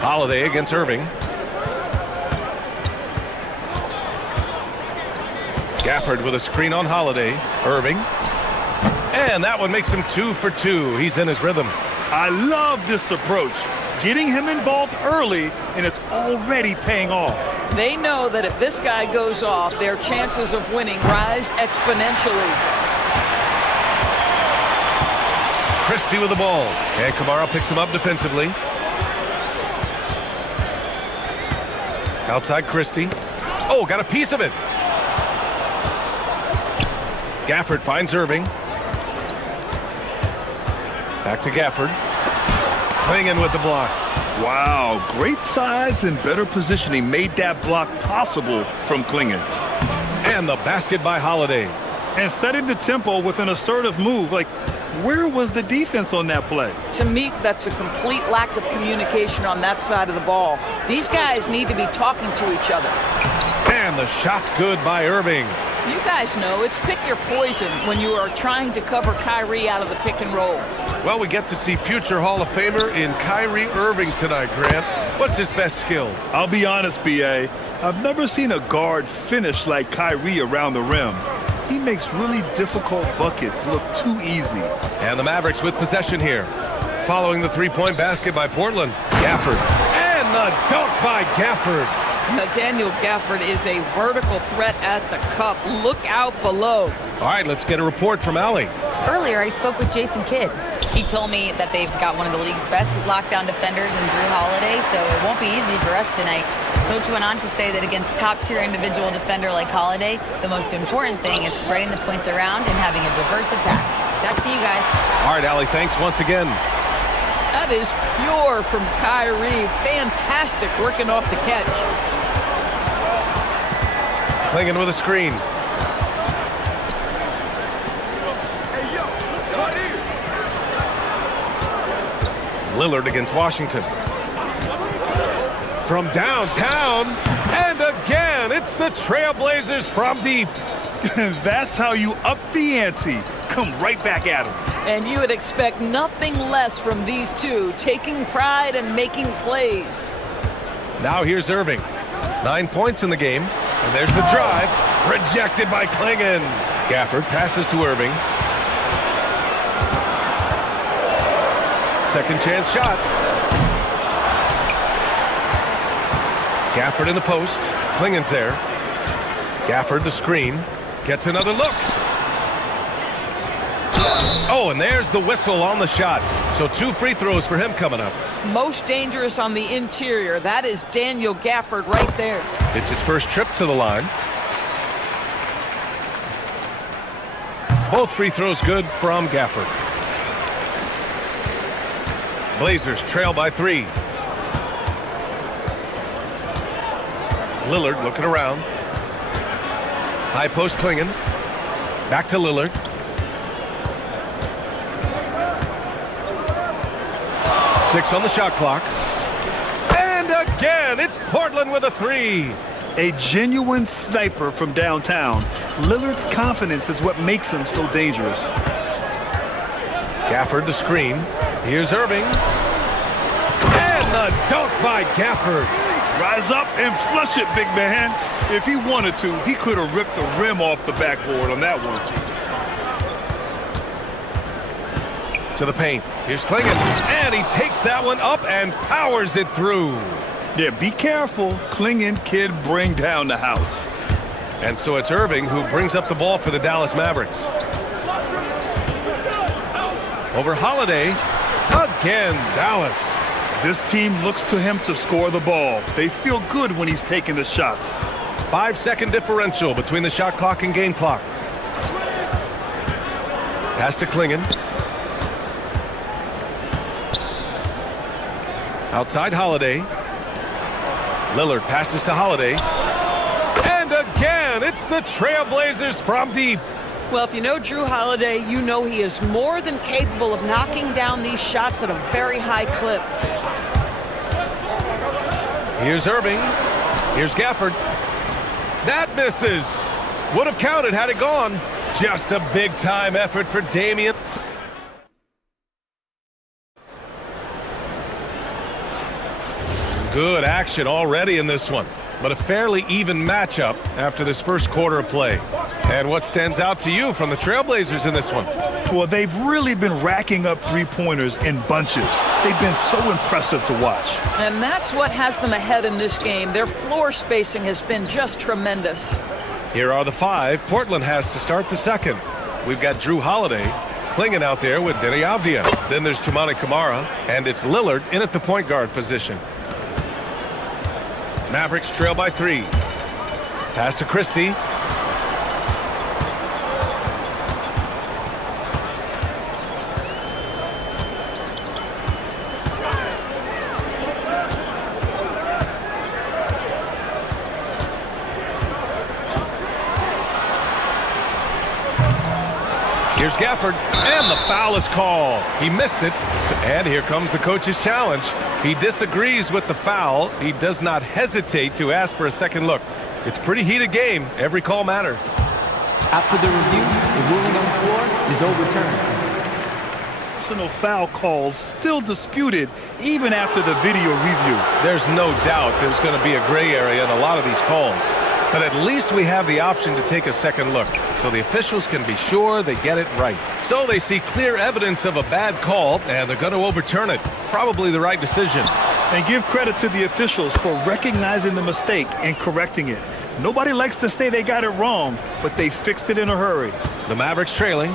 Holiday against Irving. Gafford with a screen on Holiday. Irving. And that one makes him 2 for 2. He's in his rhythm. I love this approach. Getting him involved early, and it's already paying off. They know that if this guy goes off, their chances of winning rise exponentially. Christie with the ball. And Kamara picks him up defensively. Outside Christie. Oh, got a piece of it. Gafford finds Irving. Back to Gafford. Clingan with the block. Wow, great size and better positioning made that block possible from Clingan. And the basket by Holiday. And setting the tempo with an assertive move. Like, where was the defense on that play? To me, that's a complete lack of communication on that side of the ball. These guys need to be talking to each other. And the shot's good by Irving. You guys know it's pick your poison when you are trying to cover Kyrie out of the pick and roll. Well, we get to see future Hall of Famer in Kyrie Irving tonight, Grant. What's his best skill? I'll be honest, BA. I've never seen a guard finish like Kyrie around the rim. He makes really difficult buckets look too easy. And the Mavericks with possession here. Following the three-point basket by Portland. Gafford. And the dunk by Gafford. Now, Daniel Gafford is a vertical threat at the cup. Look out below. All right, let's get a report from Allie. Earlier, I spoke with Jason Kidd. He told me that they've got one of the league's best lockdown defenders in Drew Holiday, so it won't be easy for us tonight. Coach went on to say that against top-tier individual defender like Holiday, the most important thing is spreading the points around and having a diverse attack. Back to you guys. All right, Allie, thanks once again. That is pure from Kyrie. Fantastic working off the catch. Clingan with a screen. Lillard against Washington. From downtown, and again, it's the Trailblazers from deep. That's how you up the ante. Come right back at him. And you would expect nothing less from these two, taking pride and making plays. Now here's Irving. 9 points in the game, and there's the drive. Rejected by Clingan. Gafford passes to Irving. Second chance shot. Gafford in the post. Clingan's there. Gafford the screen. Gets another look. Oh, and there's the whistle on the shot. So 2 free throws for him coming up. Most dangerous on the interior. That is Daniel Gafford right there. It's his first trip to the line. Both free throws good from Gafford. Blazers trail by 3. Lillard looking around. High post Clingan. Back to Lillard. Six on the shot clock. And again, it's Portland with a 3. A genuine sniper from downtown. Lillard's confidence is what makes him so dangerous. Gafford the screen. Here's Irving. And the dunk by Gafford. Rise up and flush it, big man. If he wanted to, he could have ripped the rim off the backboard on that one. To the paint. Here's Clingan. And he takes that one up and powers it through. Yeah, be careful. Clingan kid bring down the house. And so it's Irving who brings up the ball for the Dallas Mavericks. Over Holiday. Again, Dallas. This team looks to him to score the ball. They feel good when he's taking the shots. 5-second differential between the shot clock and game clock. Pass to Klingen. Outside Holiday. Lillard passes to Holiday. And again, it's the Trailblazers from deep. Well, if you know Drew Holiday, you know he is more than capable of knocking down these shots at a very high clip. Here's Irving. Here's Gafford. That misses. Would have counted had it gone. Just a big-time effort for Damian. Good action already in this one, but a fairly even matchup after this first quarter of play. And what stands out to you from the Trailblazers in this one? Well, they've really been racking up three-pointers in bunches. They've been so impressive to watch. And that's what has them ahead in this game. Their floor spacing has been just tremendous. Here are the five Portland has to start the second. We've got Drew Holiday, Klingen out there with Denny Avdia. Then there's Toumani Camara, and it's Lillard in at the point guard position. Mavericks trail by 3. Pass to Christie. Here's Gafford, and the foul is called. He missed it, and here comes the coach's challenge. He disagrees with the foul. He does not hesitate to ask for a second look. It's a pretty heated game. Every call matters. After the review, the ruling on the floor is overturned. Personal foul calls still disputed even after the video review. There's no doubt there's going to be a gray area in a lot of these calls. But at least we have the option to take a second look, so the officials can be sure they get it right. So they see clear evidence of a bad call, and they're going to overturn it. Probably the right decision. And give credit to the officials for recognizing the mistake and correcting it. Nobody likes to say they got it wrong, but they fixed it in a hurry. The Mavericks trailing.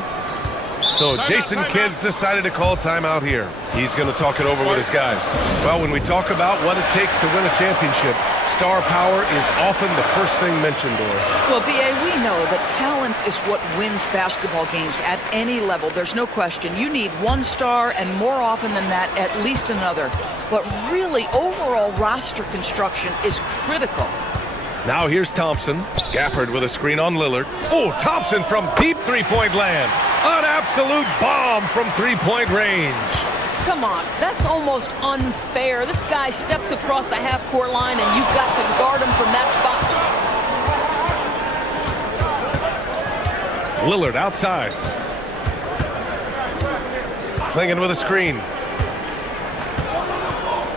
So Jason Kidd's decided to call timeout here. He's going to talk it over with his guys. Well, when we talk about what it takes to win a championship, star power is often the first thing mentioned, Doris. Well, B.A., we know that talent is what wins basketball games at any level. There's no question. You need one star, and more often than that, at least another. But really, overall roster construction is critical. Now here's Thompson. Gafford with a screen on Lillard. Oh, Thompson from deep three-point land. An absolute bomb from three-point range. Come on, that's almost unfair. This guy steps across the half-court line, and you've got to guard him from that spot. Lillard outside. Klingen with a screen.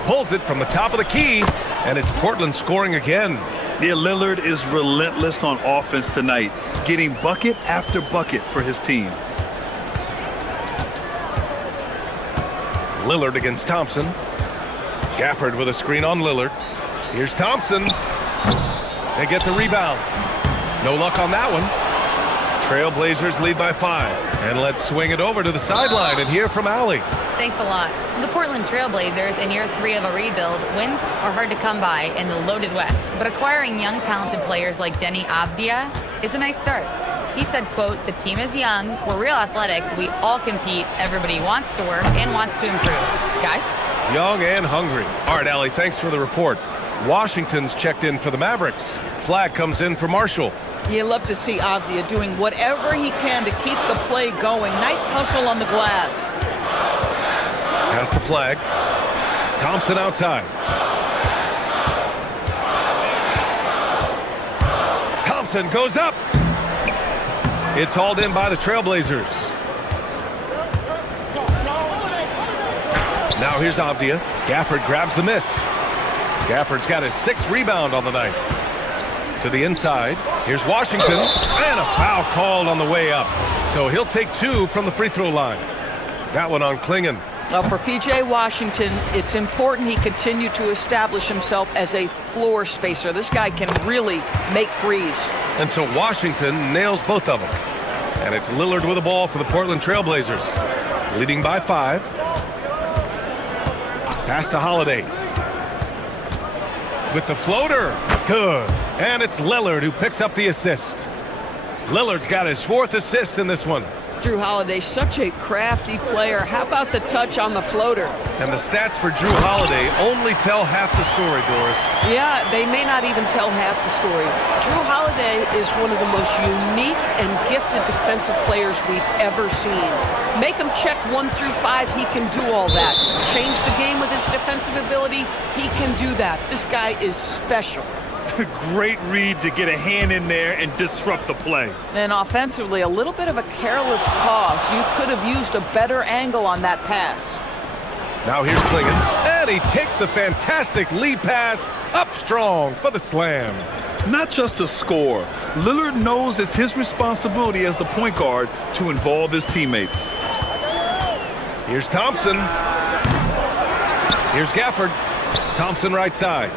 Pulls it from the top of the key, and it's Portland scoring again. Yeah, Lillard is relentless on offense tonight, getting bucket after bucket for his team. Lillard against Thompson. Gafford with a screen on Lillard. Here's Thompson. They get the rebound. No luck on that one. Trailblazers lead by 5. And let's swing it over to the sideline and hear from Allie. Thanks a lot. The Portland Trailblazers, in year 3 of a rebuild, wins are hard to come by in the loaded West. But acquiring young, talented players like Denny Avdia is a nice start. He said, quote, "The team is young, we're real athletic, we all compete, everybody wants to work and wants to improve." Guys? Young and hungry. All right, Allie, thanks for the report. Washington's checked in for the Mavericks. Flag comes in for Marshall. You love to see Avdia doing whatever he can to keep the play going. Nice hustle on the glass. Pass to Flag. Thompson outside. Thompson goes up. It's hauled in by the Trailblazers. Now here's Avdia. Gafford grabs the miss. Gafford's got his 6th rebound on the night. To the inside. Here's Washington. And a foul called on the way up. So he'll take 2 from the free throw line. That one on Klingen. Well, for P.J. Washington, it's important he continue to establish himself as a floor spacer. This guy can really make threes. And so Washington nails both of them. And it's Lillard with the ball for the Portland Trailblazers. leading by 5. Pass to Holiday. With the floater. Good. And it's Lillard who picks up the assist. Lillard's got his 4th assist in this one. Drew Holiday, such a crafty player. How about the touch on the floater? And the stats for Drew Holiday only tell half the story, Doris. Yeah, they may not even tell half the story. Drew Holiday is one of the most unique and gifted defensive players we've ever seen. Make him check 1 through 5, he can do all that. Change the game with his defensive ability, he can do that. This guy is special. Great read to get a hand in there and disrupt the play. And offensively, a little bit of a careless toss. You could have used a better angle on that pass. Now here's Klingon, and he takes the fantastic lead pass up strong for the slam. Not just to score, Lillard knows it's his responsibility as the point guard to involve his teammates. Here's Thompson. Here's Gafford. Thompson right side.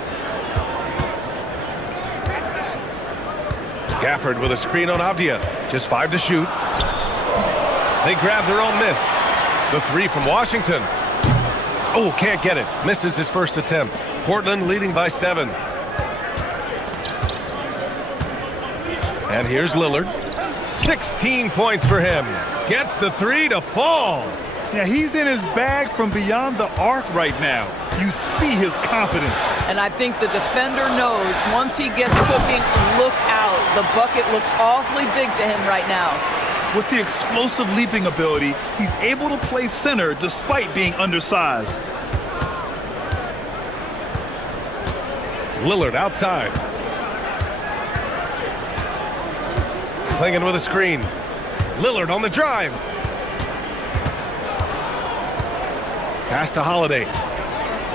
Gafford with a screen on Avdia. Just 5 to shoot. They grab their own miss. The 3 from Washington. Oh, can't get it. Misses his first attempt. Portland leading by 7. And here's Lillard. 16 points for him. Gets the 3 to fall. Yeah, he's in his bag from beyond the arc right now. You see his confidence. And I think the defender knows once he gets cooking, look out. The bucket looks awfully big to him right now. With the explosive leaping ability, he's able to play center despite being undersized. Lillard outside. Klingon with a screen. Lillard on the drive. Pass to Holiday.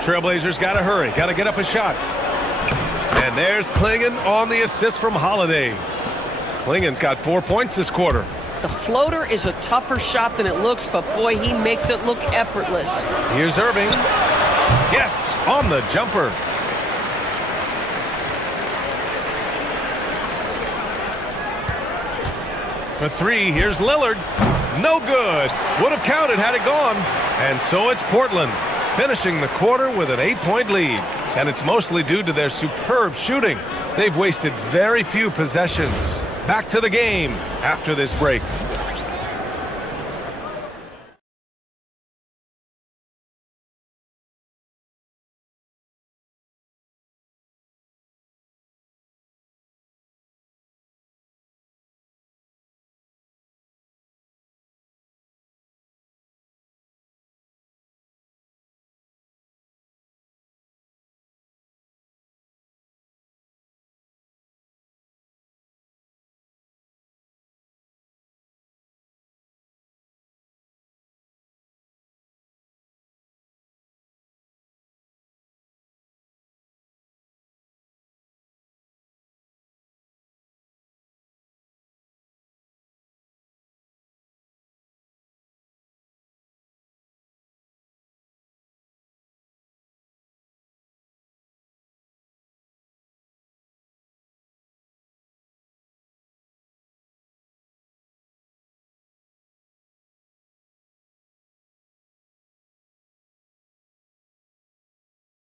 Trailblazers got to hurry. Got to get up a shot. And there's Klingon on the assist from Holiday. Klingon's got 4 points this quarter. The floater is a tougher shot than it looks, but boy, he makes it look effortless. Here's Irving. Yes, on the jumper. For 3, here's Lillard. No good. Would have counted had it gone. And so it's Portland, finishing the quarter with an 8-point lead. And it's mostly due to their superb shooting. They've wasted very few possessions. Back to the game after this break.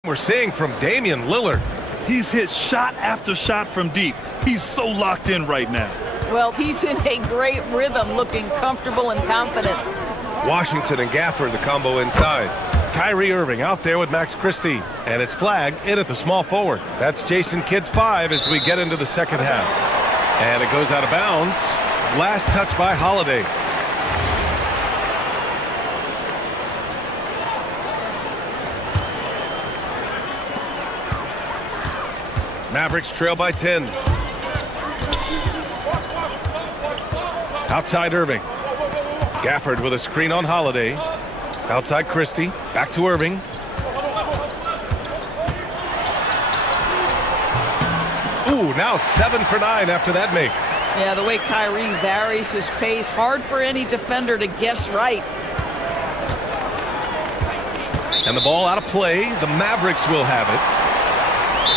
We're seeing from Damian Lillard. He's hit shot after shot from deep. He's so locked in right now. Well, he's in a great rhythm, looking comfortable and confident. Washington and Gafford, the combo inside. Kyrie Irving out there with Max Christie. And it's flagged in at the small forward. That's Jason Kidd's 5 as we get into the second half. And it goes out of bounds. Last touch by Holiday. Mavericks trail by 10. Outside Irving. Gafford with a screen on Holiday. Outside Christie. Back to Irving. Ooh, now 7 for 9 after that make. Yeah, the way Kyrie varies his pace, hard for any defender to guess right. And the ball out of play. The Mavericks will have it.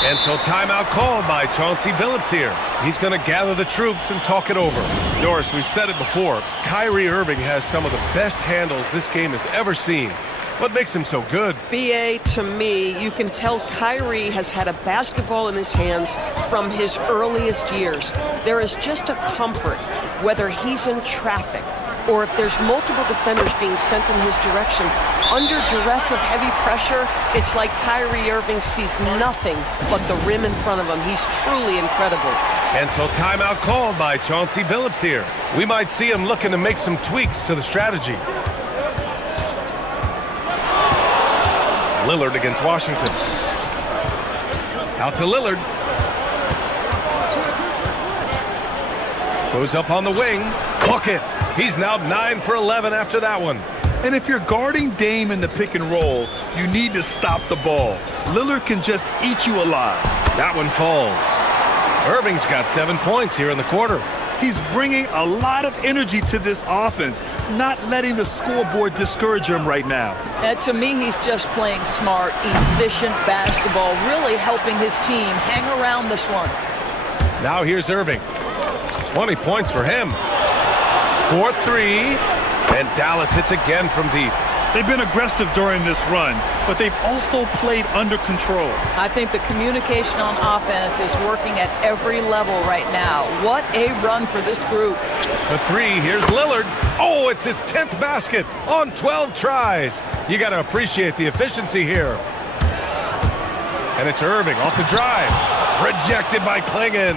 And so timeout called by Chauncey Billups here. He's going to gather the troops and talk it over. Doris, we've said it before. Kyrie Irving has some of the best handles this game has ever seen. What makes him so good? BA, to me, you can tell Kyrie has had a basketball in his hands from his earliest years. There is just a comfort, whether he's in traffic or if there's multiple defenders being sent in his direction. Under duress of heavy pressure, it's like Kyrie Irving sees nothing but the rim in front of him. He's truly incredible. And so timeout called by Chauncey Billups here. We might see him looking to make some tweaks to the strategy. Lillard against Washington. Out to Lillard. Goes up on the wing. Bucket. He's now 9 for 11 after that one. And if you're guarding Dame in the pick and roll, you need to stop the ball. Lillard can just eat you alive. That one falls. Irving's got 7 points here in the quarter. He's bringing a lot of energy to this offense, not letting the scoreboard discourage him right now. And to me, he's just playing smart, efficient basketball, really helping his team hang around this one. Now here's Irving. 20 points for him. 4-3, and Dallas hits again from deep. They've been aggressive during this run, but they've also played under control. I think the communication on offense is working at every level right now. What a run for this group. For 3, here's Lillard. Oh, it's his 10th basket on 12 tries. You got to appreciate the efficiency here. And it's Irving off the drive. Rejected by Klingon.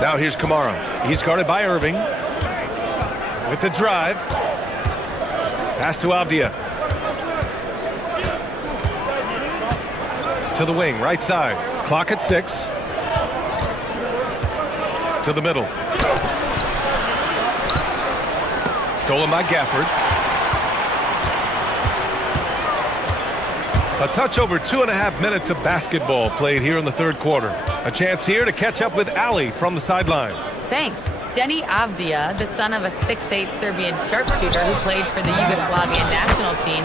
Now here's Kamara. He's guarded by Irving. With the drive. Pass to Avdia. To the wing, right side. Clock at 6. To the middle. Stolen by Gafford. A touch over 2.5 minutes of basketball played here in the third quarter. A chance here to catch up with Ali from the sideline. Thanks. Denny Avdia, the son of a 6'8" Serbian sharpshooter who played for the Yugoslavian national team.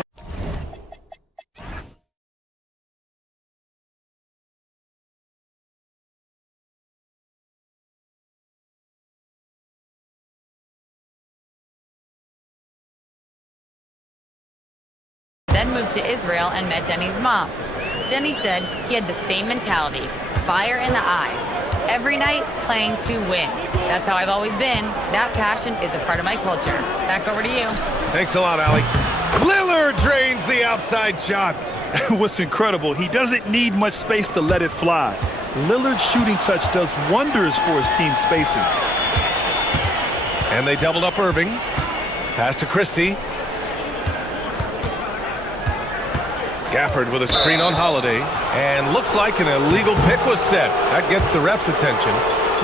Then moved to Israel and met Denny's mom. Denny said he had the same mentality, fire in the eyes. Every night, playing to win. That's how I've always been. That passion is a part of my culture. Back over to you. Thanks a lot, Ali. Lillard drains the outside shot. What's incredible, he doesn't need much space to let it fly. Lillard's shooting touch does wonders for his team's spacing. And they doubled up Irving. Pass to Christie. Gafford with a screen on Holiday. And looks like an illegal pick was set. That gets the ref's attention.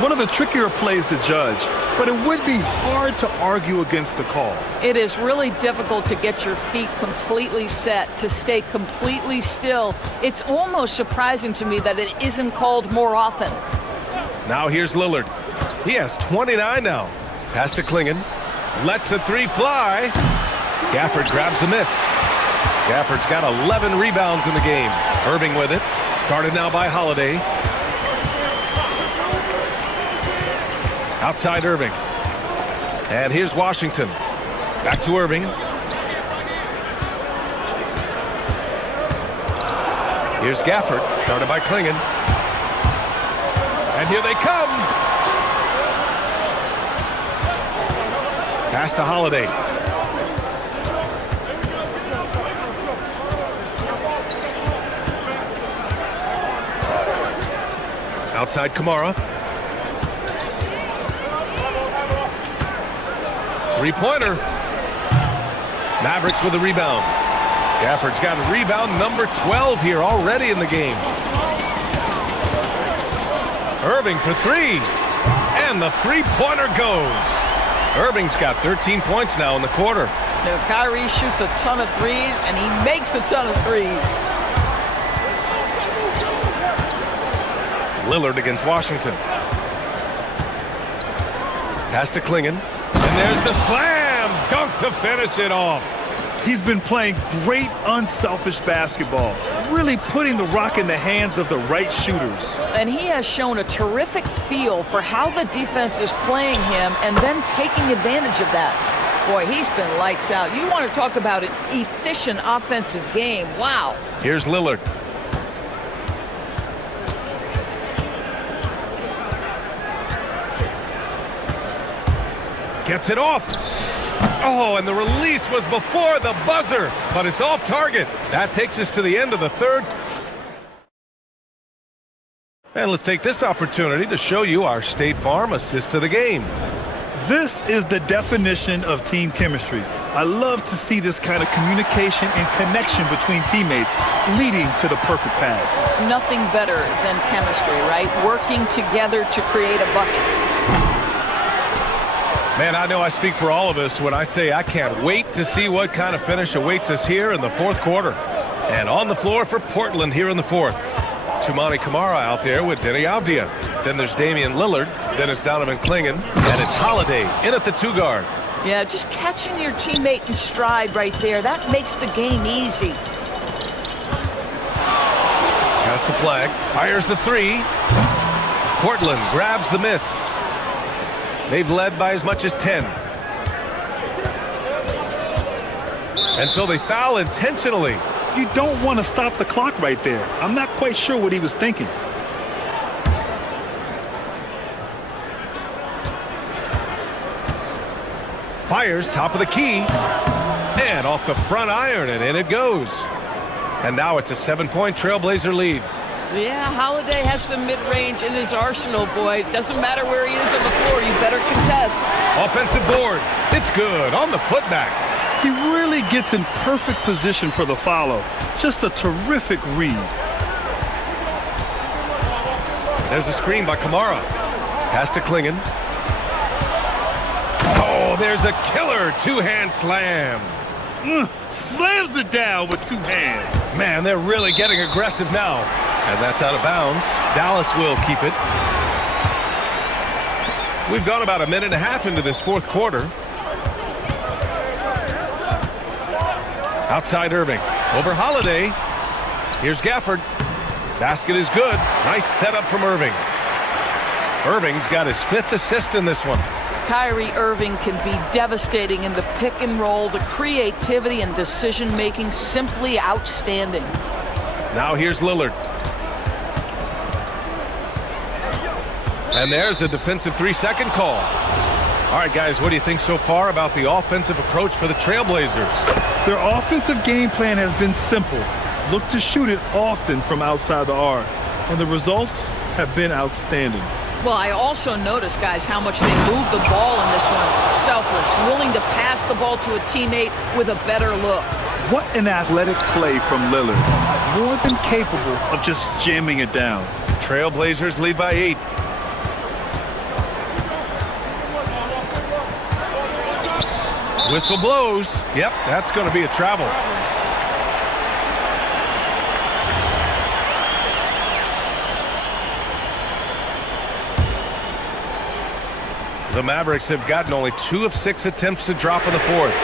One of the trickier plays to judge, but it would be hard to argue against the call. It is really difficult to get your feet completely set, to stay completely still. It's almost surprising to me that it isn't called more often. Now here's Lillard. He has 29 now. Pass to Klingon. Lets the 3 fly. Gafford grabs the miss. Gafford's got 11 rebounds in the game. Irving with it. Guarded now by Holiday. Outside Irving. And here's Washington. Back to Irving. Here's Gafford. Guarded by Klingon. And here they come. Pass to Holiday. Outside Kamara. 3-pointer. Mavericks with a rebound. Gafford's got rebound number 12 here already in the game. Irving for 3. And the 3-pointer goes. Irving's got 13 points now in the quarter. Now, Kyrie shoots a ton of threes, and he makes a ton of threes. Lillard against Washington. Pass to Klingon. And there's the slam dunk to finish it off. He's been playing great unselfish basketball, really putting the rock in the hands of the right shooters. And he has shown a terrific feel for how the defense is playing him and then taking advantage of that. Boy, he's been lights out. You want to talk about an efficient offensive game. Wow. Here's Lillard. Gets it off. Oh, and the release was before the buzzer, but it's off target. That takes us to the end of the third. And let's take this opportunity to show you our State Farm assist to the game. This is the definition of team chemistry. I love to see this kind of communication and connection between teammates leading to the perfect pass. Nothing better than chemistry, right? Working together to create a bucket. Man, I know I speak for all of us when I say I can't wait to see what kind of finish awaits us here in the fourth quarter. And on the floor for Portland here in the fourth. Tumani Kamara out there with Denny Avdia. Then there's Damian Lillard. Then it's Donovan Clingan. And it's Holiday in at the two guard. Yeah, just catching your teammate in stride right there. That makes the game easy. Has to flag. Fires the three. Portland grabs the miss. They've led by as much as 10. And so they foul intentionally. You don't want to stop the clock right there. I'm not quite sure what he was thinking. Fires top of the key. And off the front iron, and in it goes. And now it's a 7-point Trailblazer lead. Yeah, Holiday has the mid-range in his arsenal, boy. Doesn't matter where he is on the floor, you better contest. Offensive board. It's good on the putback. He really gets in perfect position for the follow. Just a terrific read. There's a screen by Kamara. Pass to Clingan. Oh, there's a killer two-hand slam. Slams it down with two hands. Man, they're really getting aggressive now. And that's out of bounds. Dallas will keep it. We've gone about a minute and a half into this fourth quarter. Outside Irving. Over Holiday. Here's Gafford. Basket is good. Nice setup from Irving. Irving's got his 5th assist in this one. Kyrie Irving can be devastating in the pick and roll. The creativity and decision-making simply outstanding. Now here's Lillard. And there's a defensive 3-second call. All right, guys, what do you think so far about the offensive approach for the Trailblazers? Their offensive game plan has been simple. Look to shoot it often from outside the arc. And the results have been outstanding. Well, I also noticed, guys, how much they move the ball in this one. Selfless, willing to pass the ball to a teammate with a better look. What an athletic play from Lillard. More than capable of just jamming it down. Trailblazers lead by 8. Whistle blows. Yep, that's going to be a travel. The Mavericks have gotten only 2 of 6 attempts to drop in the fourth.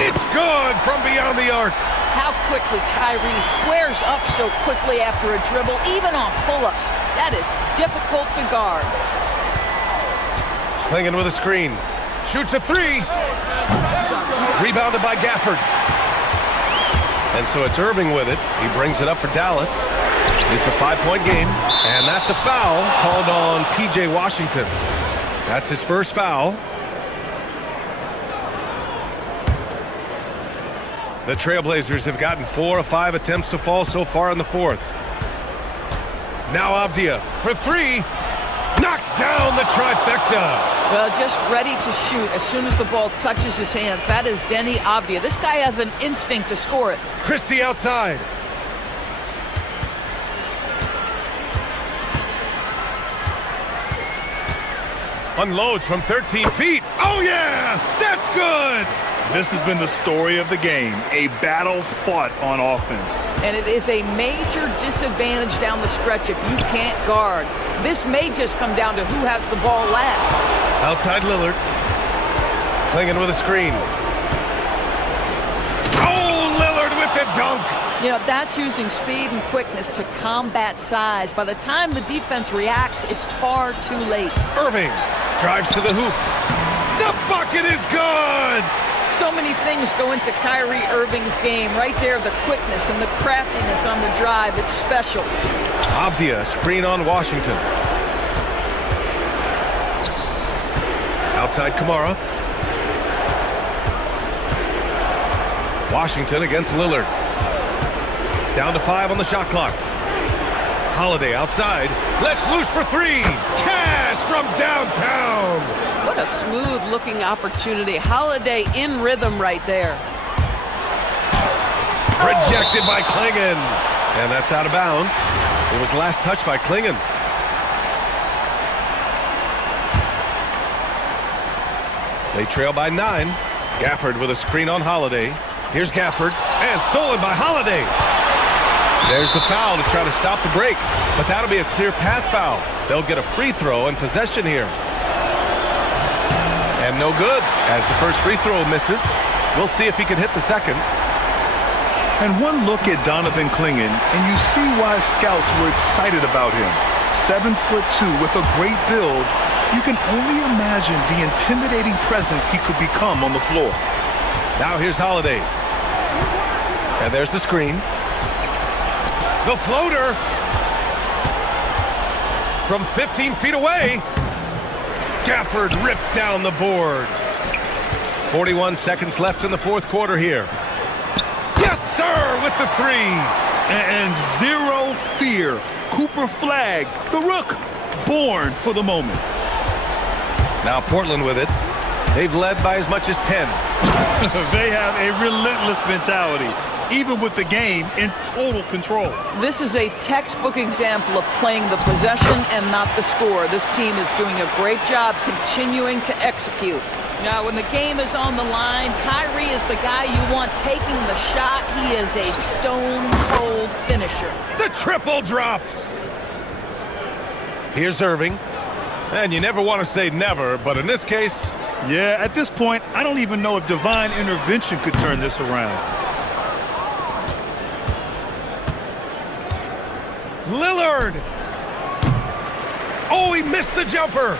It's good from beyond the arc. How quickly Kyrie squares up so quickly after a dribble, even on pull-ups. That is difficult to guard. Clingan with a screen. Shoots a 3. Rebounded by Gafford. And so it's Irving with it. He brings it up for Dallas. It's a 5-point game. And that's a foul called on P.J. Washington. That's his first foul. The Trailblazers have gotten 4 of 5 attempts to fall so far in the fourth. Now Avdia for 3. Knocks down the trifecta. Well, just ready to shoot as soon as the ball touches his hands. That is Denny Avdia. This guy has an instinct to score it. Christie outside. Unloads from 13 feet. Oh, yeah! That's good! This has been the story of the game, a battle fought on offense. And it is a major disadvantage down the stretch if you can't guard. This may just come down to who has the ball last. Outside Lillard. Clingan with a screen. dunk! You know, that's using speed and quickness to combat size. By the time the defense reacts, it's far too late. Irving drives to the hoop. The bucket is good! So many things go into Kyrie Irving's game. Right there, the quickness and the craftiness on the drive. It's special. Avdia, screen on Washington. Outside Kamara. Washington against Lillard. Down to 5 on the shot clock. Holiday outside. Let's loose for 3. Cash from downtown. What a smooth-looking opportunity. Holiday in rhythm right there. Rejected by Klingon. And that's out of bounds. It was last touched by Klingon. They trail by 9. Gafford with a screen on Holiday. Here's Gafford, and stolen by Holiday. There's the foul to try to stop the break, but that'll be a clear path foul. They'll get a free throw and possession here. And no good, as the first free throw misses. We'll see if he can hit the second. And one look at Donovan Klingon, and you see why scouts were excited about him. 7'2" with a great build. You can only imagine the intimidating presence he could become on the floor. Now here's Holiday. And there's the screen. The floater. From 15 feet away. Gafford rips down the board. 41 seconds left in the fourth quarter here. Yes, sir, with the 3. And zero fear. Cooper Flagg, the rook, born for the moment. Now Portland with it. They've led by as much as 10. They have a relentless mentality, even with the game in total control. This is a textbook example of playing the possession and not the score. This team is doing a great job continuing to execute. Now, when the game is on the line, Kyrie is the guy you want taking the shot. He is a stone-cold finisher. The triple drops. Here's Irving. And you never want to say never, but in this case... Yeah, at this point, I don't even know if divine intervention could turn this around. Lillard! Oh, he missed the jumper!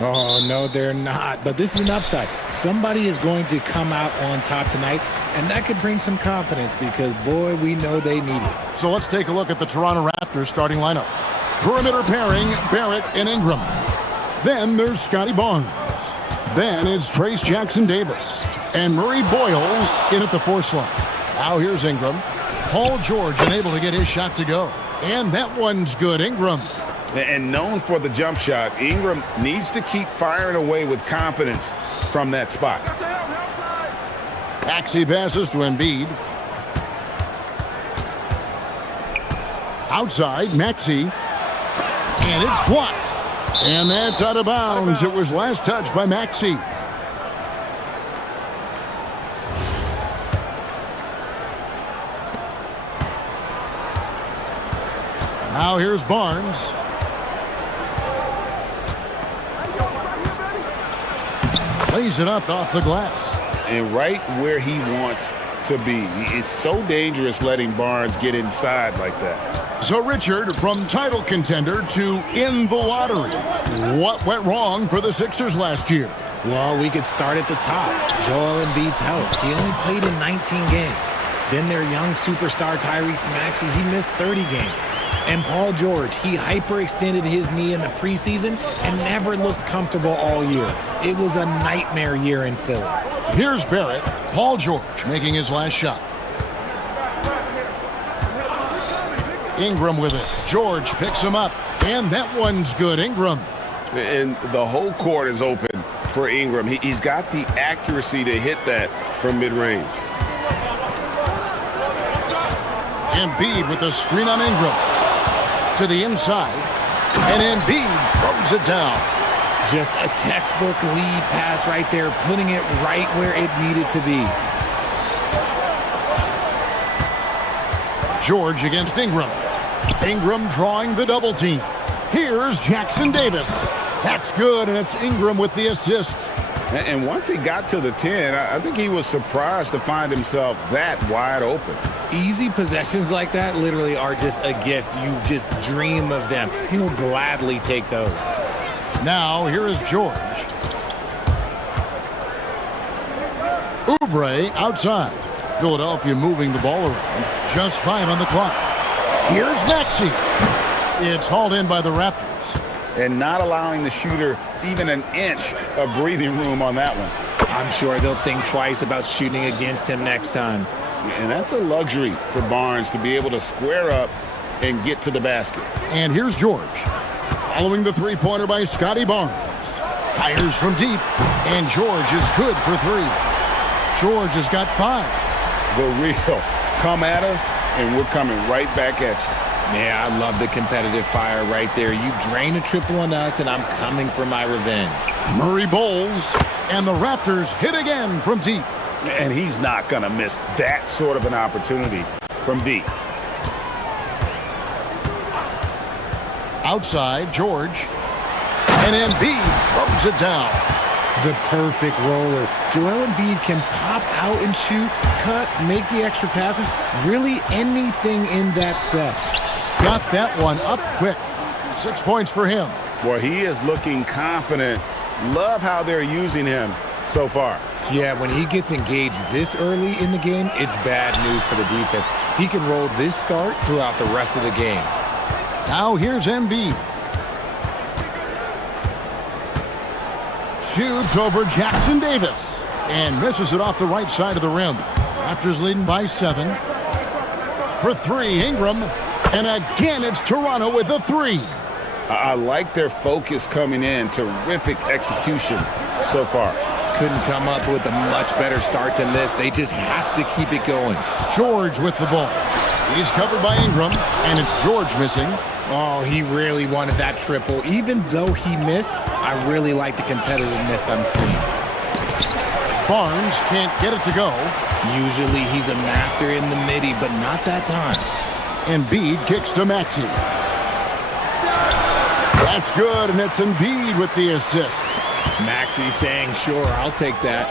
Oh, no, they're not. But this is an upside. Somebody is going to come out on top tonight, and that could bring some confidence because, boy, we know they need it. So let's take a look at the Toronto Raptors starting lineup. Perimeter pairing, Barrett and Ingram. Then there's Scotty Barnes. Then it's Trace Jackson-Davis. And Murray Boyles in at the 4 slot. Now here's Ingram. Paul George unable to get his shot to go. And that one's good, Ingram. And known for the jump shot, Ingram needs to keep firing away with confidence from that spot. Maxey passes to Embiid. Outside, Maxey. And it's blocked. And that's out of bounds. It was last touched by Maxey. Now here's Barnes. Lays it up off the glass. And right where he wants to be. It's so dangerous letting Barnes get inside like that. So Richard, from title contender to in the lottery, what went wrong for the Sixers last year? Well, we could start at the top. Joel Embiid's health. He only played in 19 games. Then their young superstar Tyrese Maxey, he missed 30 games. And Paul George, he hyperextended his knee in the preseason and never looked comfortable all year. It was a nightmare year in Philly. Here's Barrett. Paul George making his last shot. Ingram with it. George picks him up. And that one's good, Ingram. And the whole court is open for Ingram. He's got the accuracy to hit that from mid-range. Embiid with the screen on Ingram. To the inside. And Embiid throws it down. Just a textbook lead pass right there, putting it right where it needed to be. George against Ingram. Ingram drawing the double team. Here's Jackson-Davis. That's good, and it's Ingram with the assist. And once he got to the 10, I think he was surprised to find himself that wide open. Easy possessions like that literally are just a gift. You just dream of them. He'll gladly take those. Now, here is George. Oubre outside. Philadelphia moving the ball around. Just 5 on the clock. Here's Maxey. It's hauled in by the Raptors. And not allowing the shooter even an inch of breathing room on that one. I'm sure they'll think twice about shooting against him next time. And that's a luxury for Barnes to be able to square up and get to the basket. And here's George. Following the three-pointer by Scotty Barnes. Fires from deep. And George is good for 3. George has got 5. The real come at us, and we're coming right back at you. Yeah, I love the competitive fire right there. You drain a triple on us, and I'm coming for my revenge. Murray bowls, and the Raptors hit again from deep. And he's not going to miss that sort of an opportunity from deep. Outside, George. And Embiid throws it down. The perfect roller. Joel Embiid can pop out and shoot, cut, make the extra passes, really anything in that set. Got that one up quick. 6 points for him. Well, he is looking confident. Love how they're using him so far. Yeah, when he gets engaged this early in the game, it's bad news for the defense. He can roll this start throughout the rest of the game. Now here's Embiid. Shoots over Jackson-Davis and misses it off the right side of the rim. Raptors leading by 7. For 3, Ingram. And again, it's Toronto with a 3. I like their focus coming in. Terrific execution so far. Couldn't come up with a much better start than this. They just have to keep it going. George with the ball. He's covered by Ingram, and it's George missing. Oh, he really wanted that triple. Even though he missed, I really like the competitiveness I'm seeing. Barnes can't get it to go. Usually he's a master in the midi, but not that time. Embiid kicks to Maxey. That's good, and it's Embiid with the assist. Maxey saying, sure, I'll take that.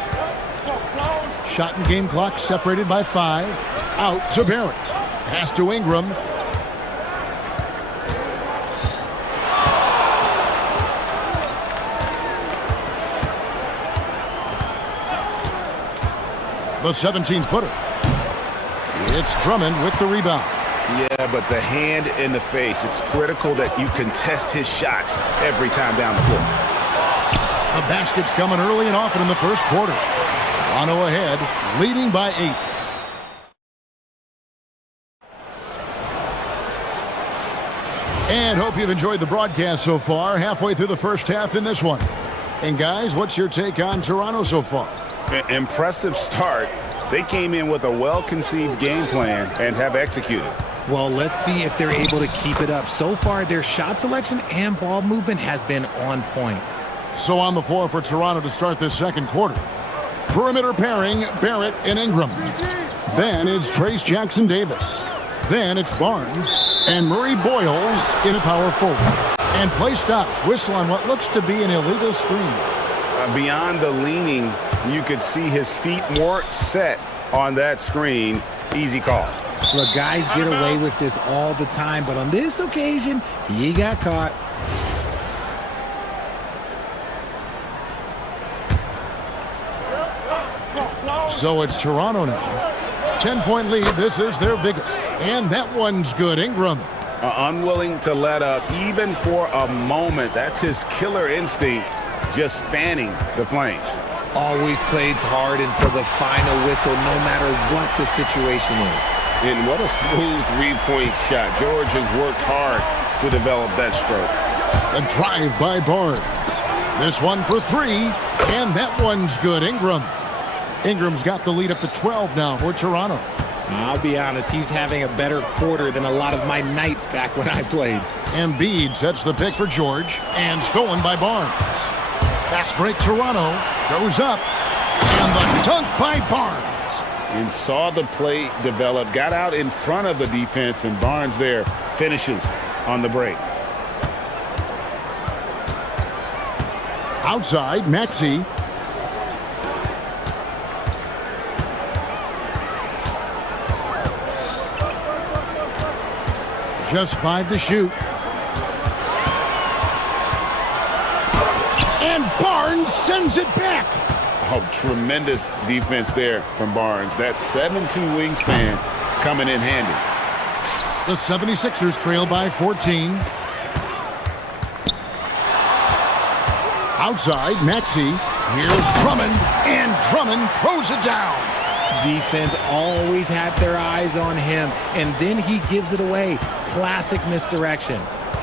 Shot and game clock separated by 5. Out to Barrett. Pass to Ingram. The 17-footer. It's Drummond with the rebound. Yeah, but the hand in the face, it's critical that you contest his shots every time down the floor. The basket's coming early and often in the first quarter. Toronto ahead, leading by 8. And hope you've enjoyed the broadcast so far, halfway through the first half in this one. And guys, what's your take on Toronto so far? Impressive start. They came in with a well-conceived game plan and have executed. Well, let's see if they're able to keep it up. So far, their shot selection and ball movement has been on point. So on the floor for Toronto to start this second quarter. Perimeter pairing, Barrett and Ingram. Then it's Trace Jackson-Davis. Then it's Barnes and Murray Boyles in a power forward. And play stops. Whistle on what looks to be an illegal screen. Beyond the leaning, you could see his feet more set on that screen. Easy call. Look, guys get away with this all the time, but on this occasion, he got caught. So it's Toronto now. 10-point lead. This is their biggest. And that one's good. Ingram. Unwilling to let up even for a moment. That's his killer instinct, just fanning the flames. Always plays hard until the final whistle, no matter what the situation is. And what a smooth three-point shot. George has worked hard to develop that stroke. A drive by Barnes. This one for 3, and that one's good. Ingram. Ingram's got the lead up to 12 now for Toronto. I'll be honest, he's having a better quarter than a lot of my nights back when I played. Embiid sets the pick for George, and stolen by Barnes. Fast break Toronto, goes up, and the dunk by Barnes. And saw the play develop, got out in front of the defense, and Barnes there finishes on the break. Outside, Maxey. Just 5 to shoot. And Barnes sends it back. Oh, tremendous defense there from Barnes. That 7'2" wingspan coming in handy. The 76ers trail by 14. Outside, Maxey. Here's Drummond, and Drummond throws it down. Defense always had their eyes on him, and then he gives it away. Classic misdirection.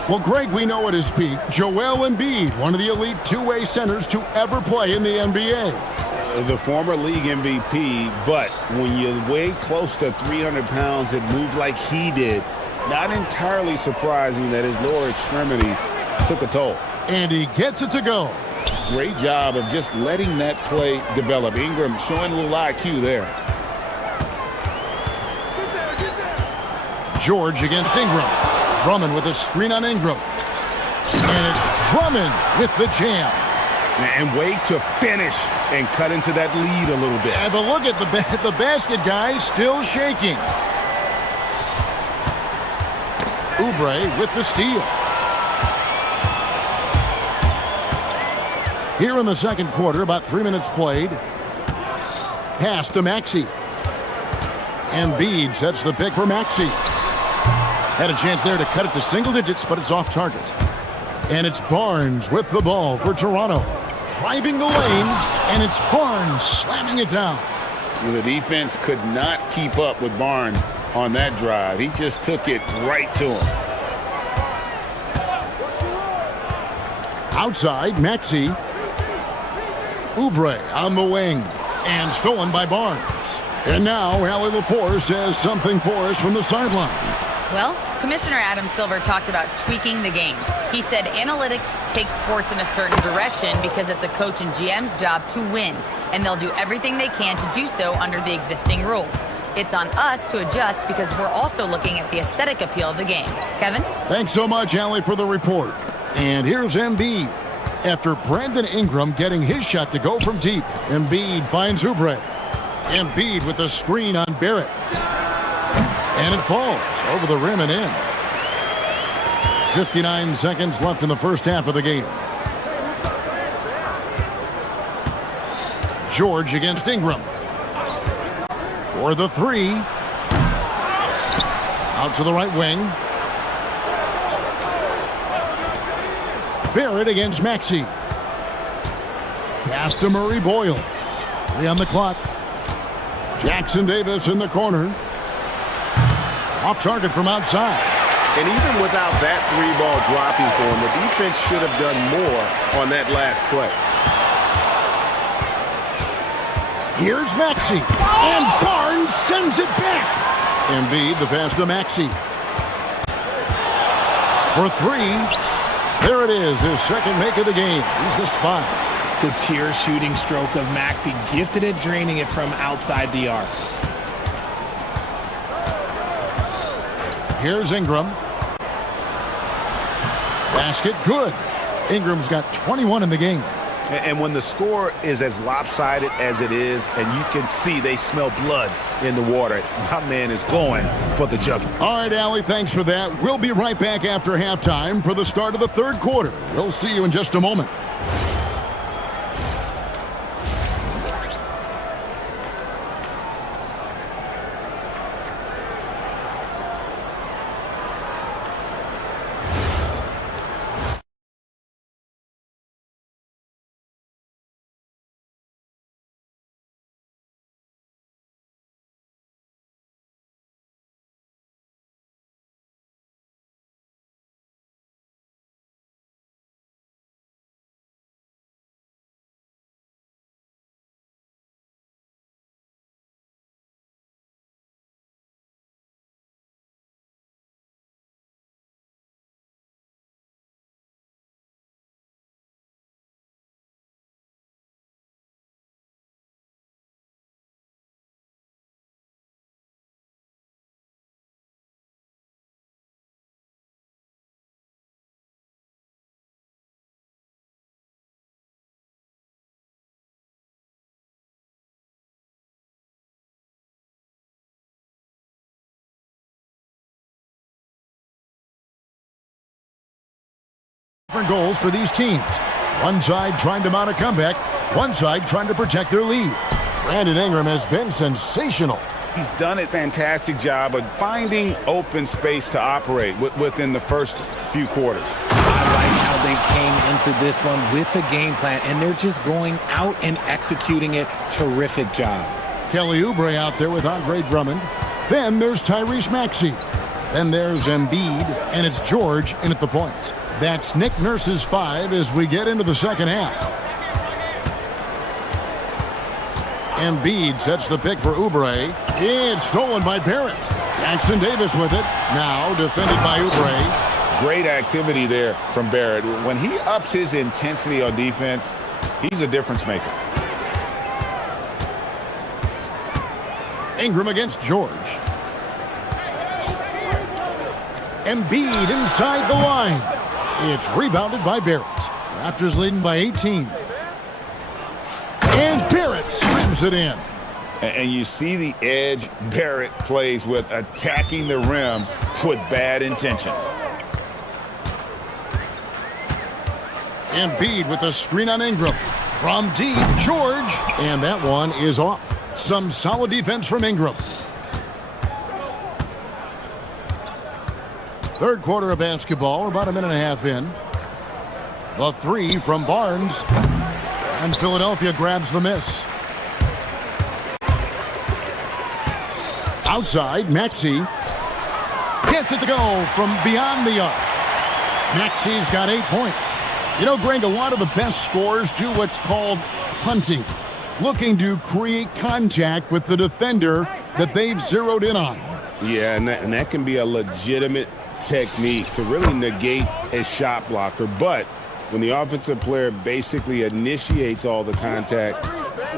Well, Greg, we know at his peak, Joel Embiid, one of the elite two-way centers to ever play in the NBA. The former league MVP, but when you weigh close to 300 pounds and move like he did, not entirely surprising that his lower extremities took a toll. And he gets it to go. Great job of just letting that play develop. Ingram showing a little IQ there. George against Ingram. Drummond with a screen on Ingram. And it's Drummond with the jam. And wait to finish and cut into that lead a little bit. Yeah, but look at the basket, guys, still shaking. Oubre with the steal. Here in the second quarter, about 3 minutes played. Pass to Maxey. Embiid sets the pick for Maxey. Had a chance there to cut it to single digits, but it's off target. And it's Barnes with the ball for Toronto. Driving the lane, and it's Barnes slamming it down. The defense could not keep up with Barnes on that drive. He just took it right to him. Outside, Maxey. Oubre on the wing, and stolen by Barnes. And now Allie LaForce has something for us from the sideline. Well, Commissioner Adam Silver talked about tweaking the game. He said analytics takes sports in a certain direction because it's a coach and GM's job to win, and they'll do everything they can to do so under the existing rules. It's on us to adjust because we're also looking at the aesthetic appeal of the game. Kevin? Thanks so much, Allie, for the report. And here's Embiid. After Brandon Ingram getting his shot to go from deep, Embiid finds Oubre. Embiid with a screen on Barrett. And it falls over the rim and in. 59 seconds left in the first half of the game. George against Ingram. for the three. Out to the right wing. Barrett against Maxey. Pass to Murray Boyle. 3 on the clock. Jackson Davis in the corner. Off target from outside. And even without that three ball dropping for him, the defense should have done more on that last play. Here's Maxey. And Barnes sends it back. Embiid, the pass to Maxey. For three. There it is, his second make of the game. He's missed 5. The pure shooting stroke of Maxey, gifted at draining it from outside the arc. Here's Ingram. Basket, good. Ingram's got 21 in the game. And when the score is as lopsided as it is, and you can see they smell blood in the water, my man is going for the jugular. All right, Allie, thanks for that. We'll be right back after halftime for the start of the third quarter. We'll see you in just a moment. Different goals for these teams. One side trying to mount a comeback, one side trying to protect their lead. Brandon Ingram has been sensational. He's done a fantastic job of finding open space to operate within the first few quarters. I like how they came into this one with a game plan, and they're just going out and executing it. Terrific job. Kelly Oubre out there with Andre Drummond. Then there's Tyrese Maxey. Then there's Embiid, and it's George in at the point. That's Nick Nurse's 5 as we get into the second half. Embiid sets the pick for Oubre. It's stolen by Barrett. Jackson Davis with it. Now defended by Oubre. Great activity there from Barrett. When he ups his intensity on defense, he's a difference maker. Ingram against George. Embiid inside the line. It's rebounded by Barrett. Raptors leading by 18. And Barrett slams it in. And you see the edge Barrett plays with, attacking the rim with bad intentions. Embiid with a screen on Ingram. From deep, George. And that one is off. Some solid defense from Ingram. Third quarter of basketball, about a minute and a half in. The three from Barnes. And Philadelphia grabs the miss. Outside, Maxey gets it to go from beyond the arc. Maxey's got 8 points. You know, Greg, a lot of the best scorers do what's called hunting, looking to create contact with the defender that they've zeroed in on. Yeah, and that can be a legitimate technique to really negate a shot blocker. But when the offensive player basically initiates all the contact,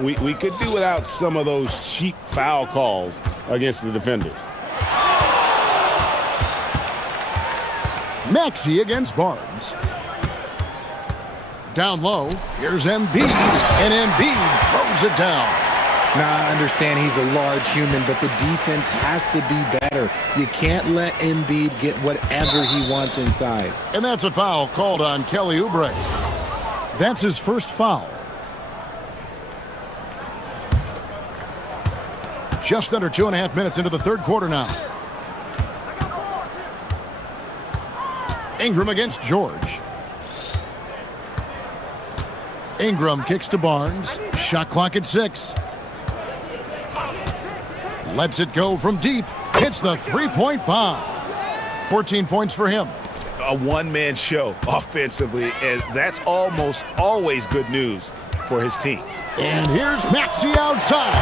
we could do without some of those cheap foul calls against the defenders. Maxey against Barnes. Down low, here's Embiid, and Embiid throws it down. Now, I understand he's a large human, but the defense has to be better. You can't let Embiid get whatever he wants inside. And that's a foul called on Kelly Oubre. That's his first foul. Just under 2.5 minutes into the third quarter now. Ingram against George. Ingram kicks to Barnes. Shot clock at 6. Lets it go from deep. Hits the three-point bomb. 14 points for him. A one-man show offensively, and that's almost always good news for his team. And here's Maxey outside.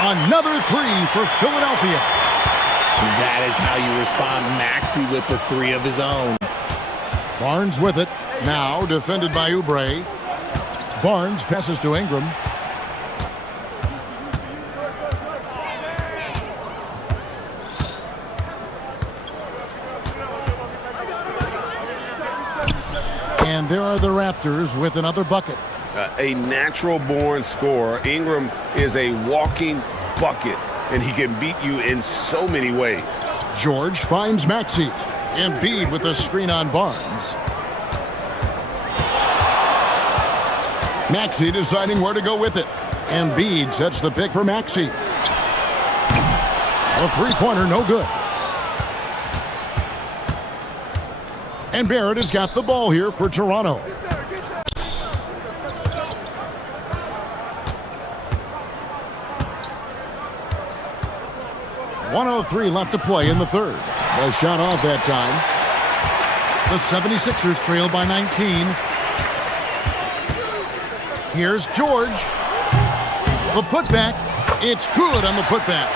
Another three for Philadelphia. That is how you respond. Maxey with the three of his own. Barnes with it. Now defended by Oubre. Barnes passes to Ingram. And there are the Raptors with another bucket. A natural-born scorer. Ingram is a walking bucket, and he can beat you in so many ways. George finds Maxey. Embiid with a screen on Barnes. Maxey deciding where to go with it. Embiid sets the pick for Maxey. A three-pointer, no good. And Barrett has got the ball here for Toronto. .103 left to play in the third. The shot off that time. The 76ers trail by 19. Here's George. The putback. It's good on the putback.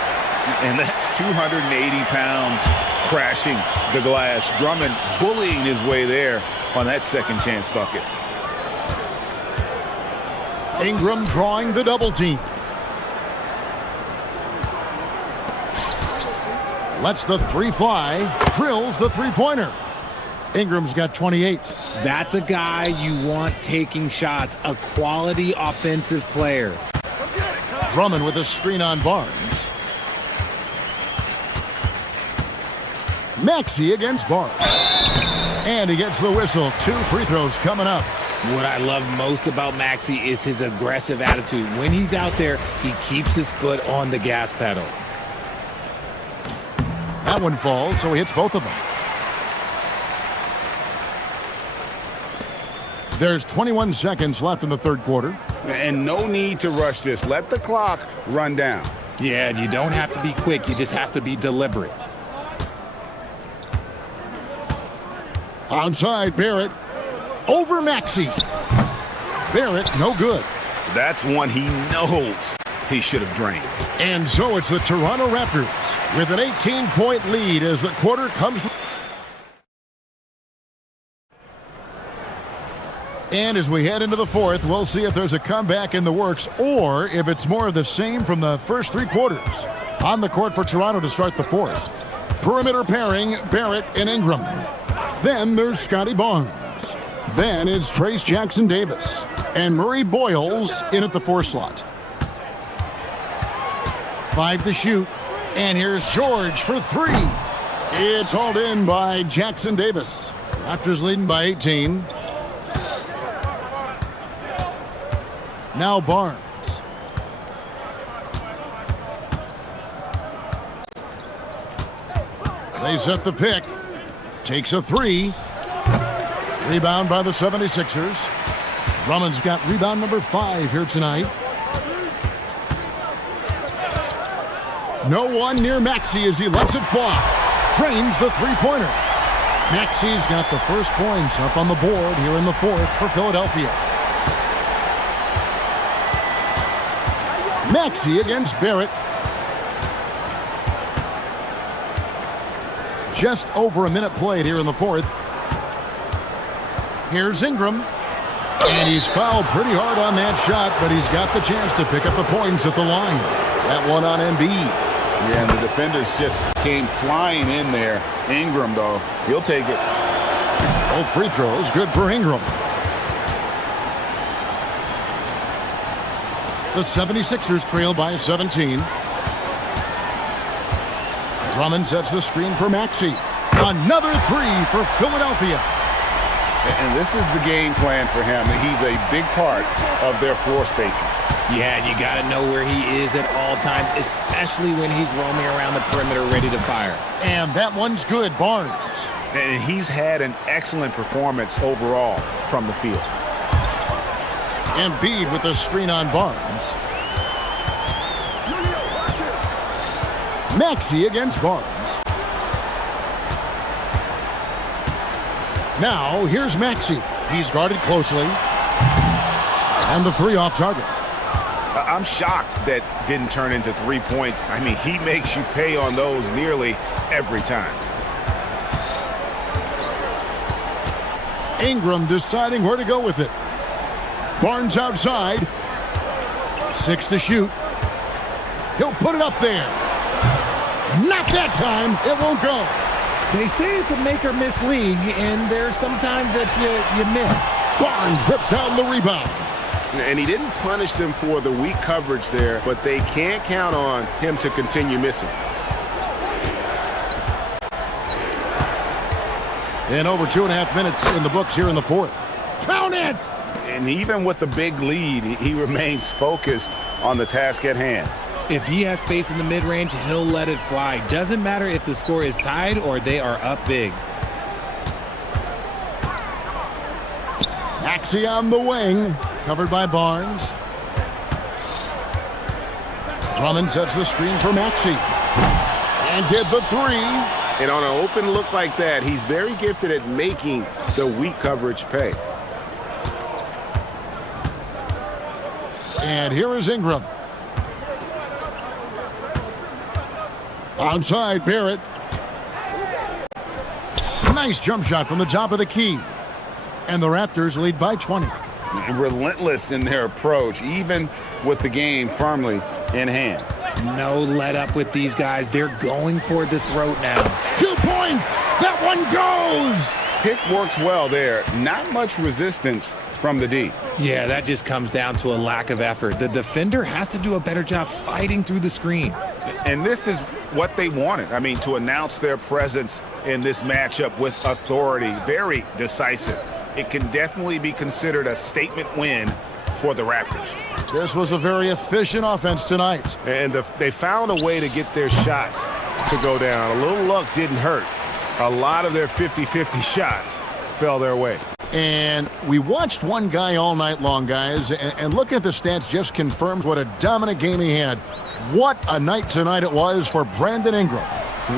And that's 280 pounds crashing the glass. Drummond bullying his way there on that second chance bucket. Ingram drawing the double team. Lets the three fly. Drills the three-pointer. Ingram's got 28. That's a guy you want taking shots. A quality offensive player. Drummond with a screen on Barnes. Maxey against Barnes. And he gets the whistle. 2 free throws coming up. What I love most about Maxey is his aggressive attitude. When he's out there, he keeps his foot on the gas pedal. That one falls, so he hits both of them. There's 21 seconds left in the third quarter. And no need to rush this. Let the clock run down. Yeah, and you don't have to be quick. You just have to be deliberate. Outside, Barrett. Over Maxey. Barrett, no good. That's one he knows he should have drained. And so it's the Toronto Raptors with an 18-point lead as the quarter comes. And as we head into the fourth, we'll see if there's a comeback in the works or if it's more of the same from the first 3 quarters. On the court for Toronto to start the fourth. Perimeter pairing, Barrett and Ingram. Then there's Scotty Barnes. Then it's Trace Jackson-Davis. And Murray Boyles in at the 4 slot. 5 to shoot. And here's George for 3. It's hauled in by Jackson-Davis. Raptors leading by 18. Now Barnes. They set the pick. Takes a 3. Rebound by the 76ers. Drummond's got rebound number 5 here tonight. No one near Maxey as he lets it fly. Trains the three-pointer. Maxey's got the first points up on the board here in the fourth for Philadelphia. Maxey against Barrett. Just over a minute played here in the fourth. Here's Ingram. And he's fouled pretty hard on that shot, but he's got the chance to pick up the points at the line. That one on Embiid. Yeah, and the defenders just came flying in there. Ingram, though, he'll take it. Both free throws, good for Ingram. The 76ers trail by 17. Drummond sets the screen for Maxey. Another 3 for Philadelphia. And this is the game plan for him. He's a big part of their floor spacing. Yeah, and you got to know where he is at all times, especially when he's roaming around the perimeter ready to fire. And that one's good, Barnes. And he's had an excellent performance overall from the field. Embiid with the screen on Barnes. Maxey against Barnes. Now, here's Maxey. He's guarded closely. And the three off target. I'm shocked that didn't turn into 3 points. I mean, he makes you pay on those nearly every time. Ingram deciding where to go with it. Barnes outside. 6 to shoot. He'll put it up there. Not that time. It won't go. They say it's a make-or-miss league, and there's sometimes that you miss. Barnes rips down the rebound. And he didn't punish them for the weak coverage there, but they can't count on him to continue missing. And over 2.5 minutes in the books here in the fourth. Count it! And even with the big lead, he remains focused on the task at hand. If he has space in the mid-range, he'll let it fly. Doesn't matter if the score is tied or they are up big. Maxey on the wing, covered by Barnes. Drummond sets the screen for Maxey. And get the three. And on an open look like that, he's very gifted at making the weak coverage pay. And here is Ingram. Outside, Barrett. Nice jump shot from the top of the key. And the Raptors lead by 20. Relentless in their approach, even with the game firmly in hand. No let up with these guys. They're going for the throat now. 2 points. That one goes. Pick works well there. Not much resistance from the D. Yeah, that just comes down to a lack of effort. The defender has to do a better job fighting through the screen. And this is what they wanted. I mean, to announce their presence in this matchup with authority. Very decisive. It can definitely be considered a statement win for the Raptors. This was a very efficient offense tonight. And they found a way to get their shots to go down. A little luck didn't hurt. A lot of their 50-50 shots fell their way. And we watched one guy all night long, guys, and looking at the stats just confirms what a dominant game he had. What a night tonight it was for Brandon Ingram.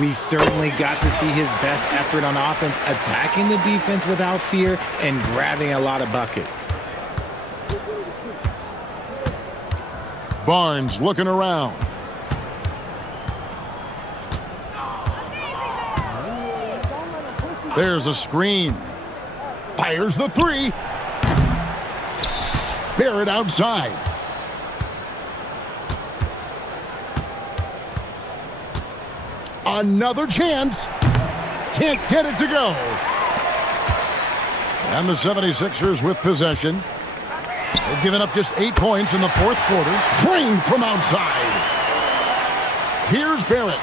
We certainly got to see his best effort on offense, attacking the defense without fear and grabbing a lot of buckets. Barnes looking around. There's a screen. Fires the three. Barrett outside. Another chance. Can't get it to go. And the 76ers with possession. They've given up just 8 points in the fourth quarter. Drained from outside. Here's Barrett.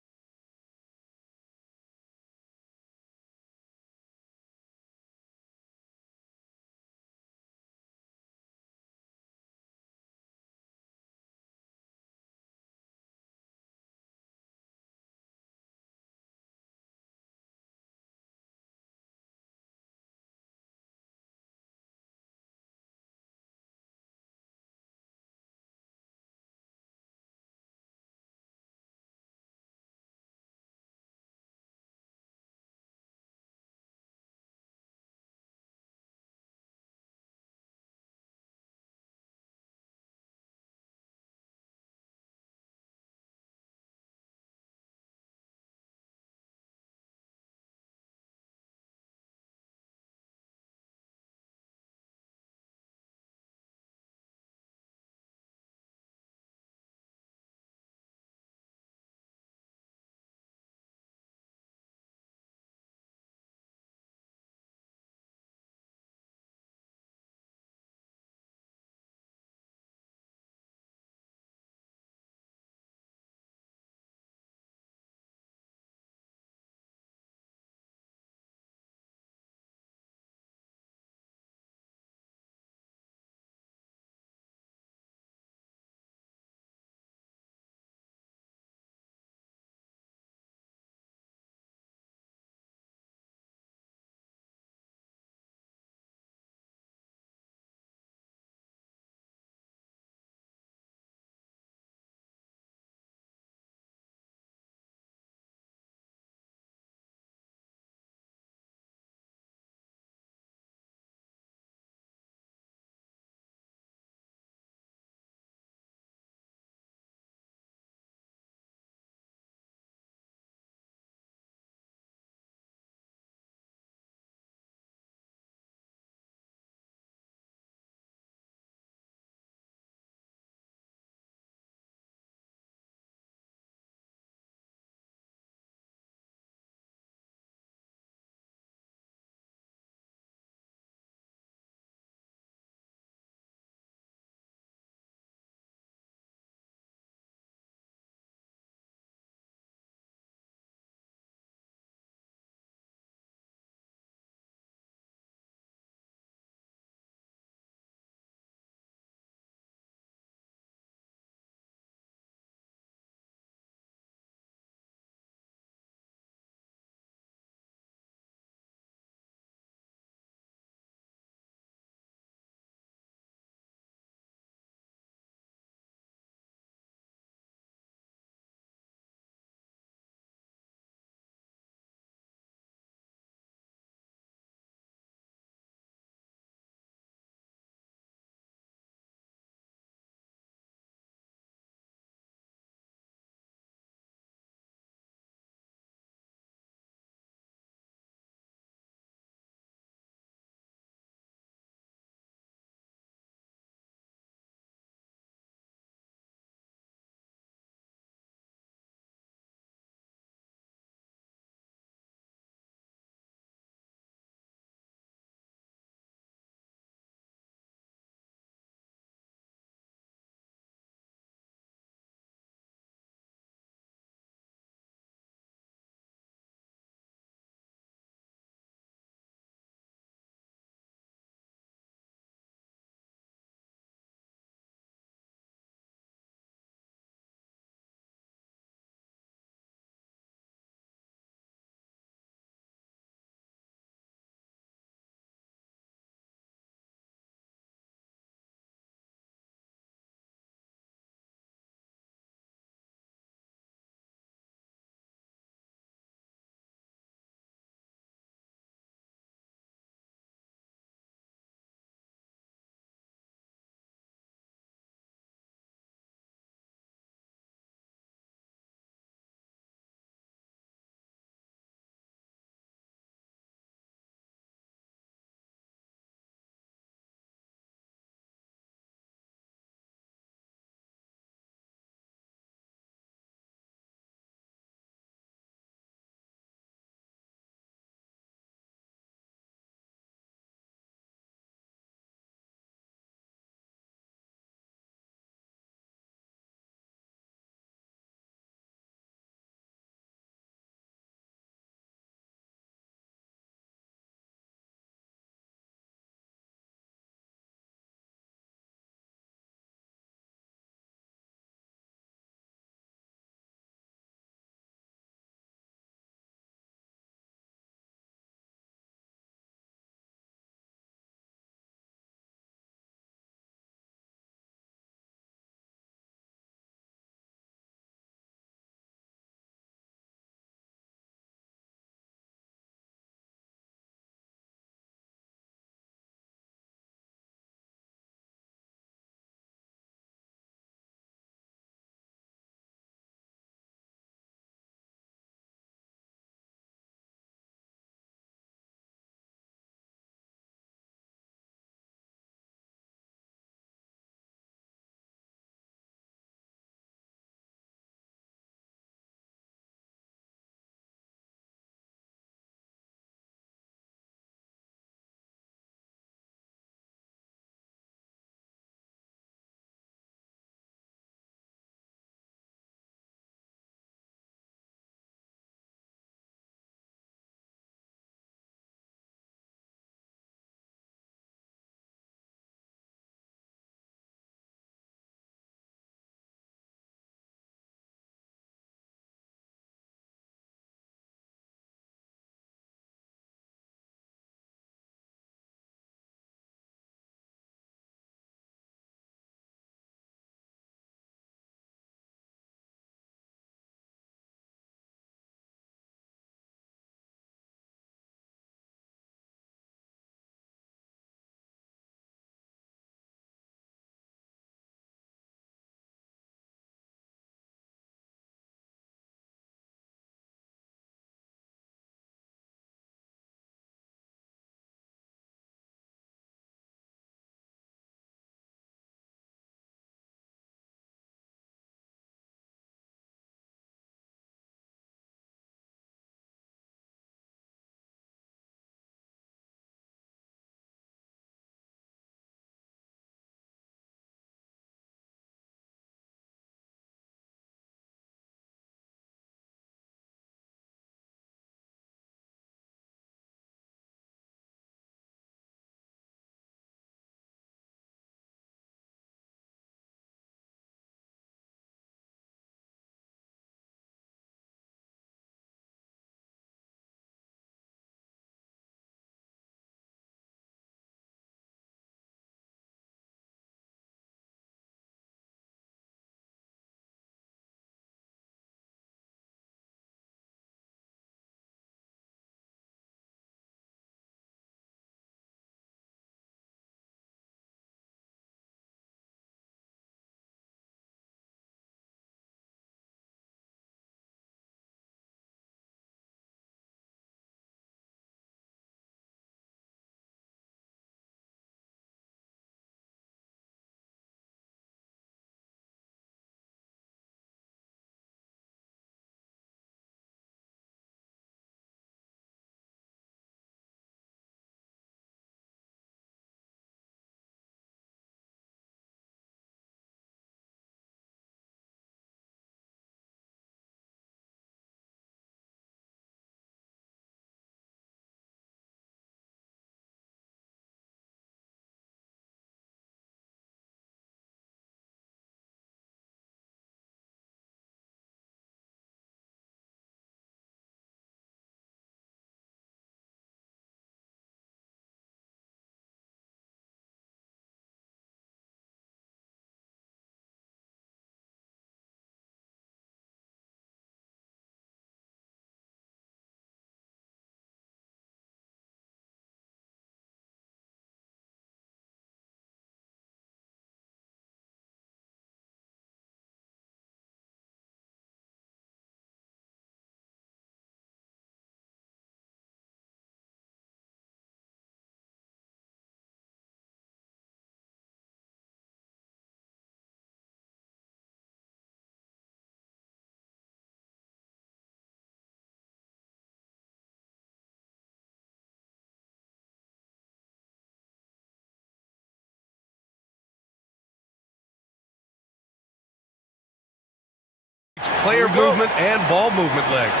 player movement and ball movement legs.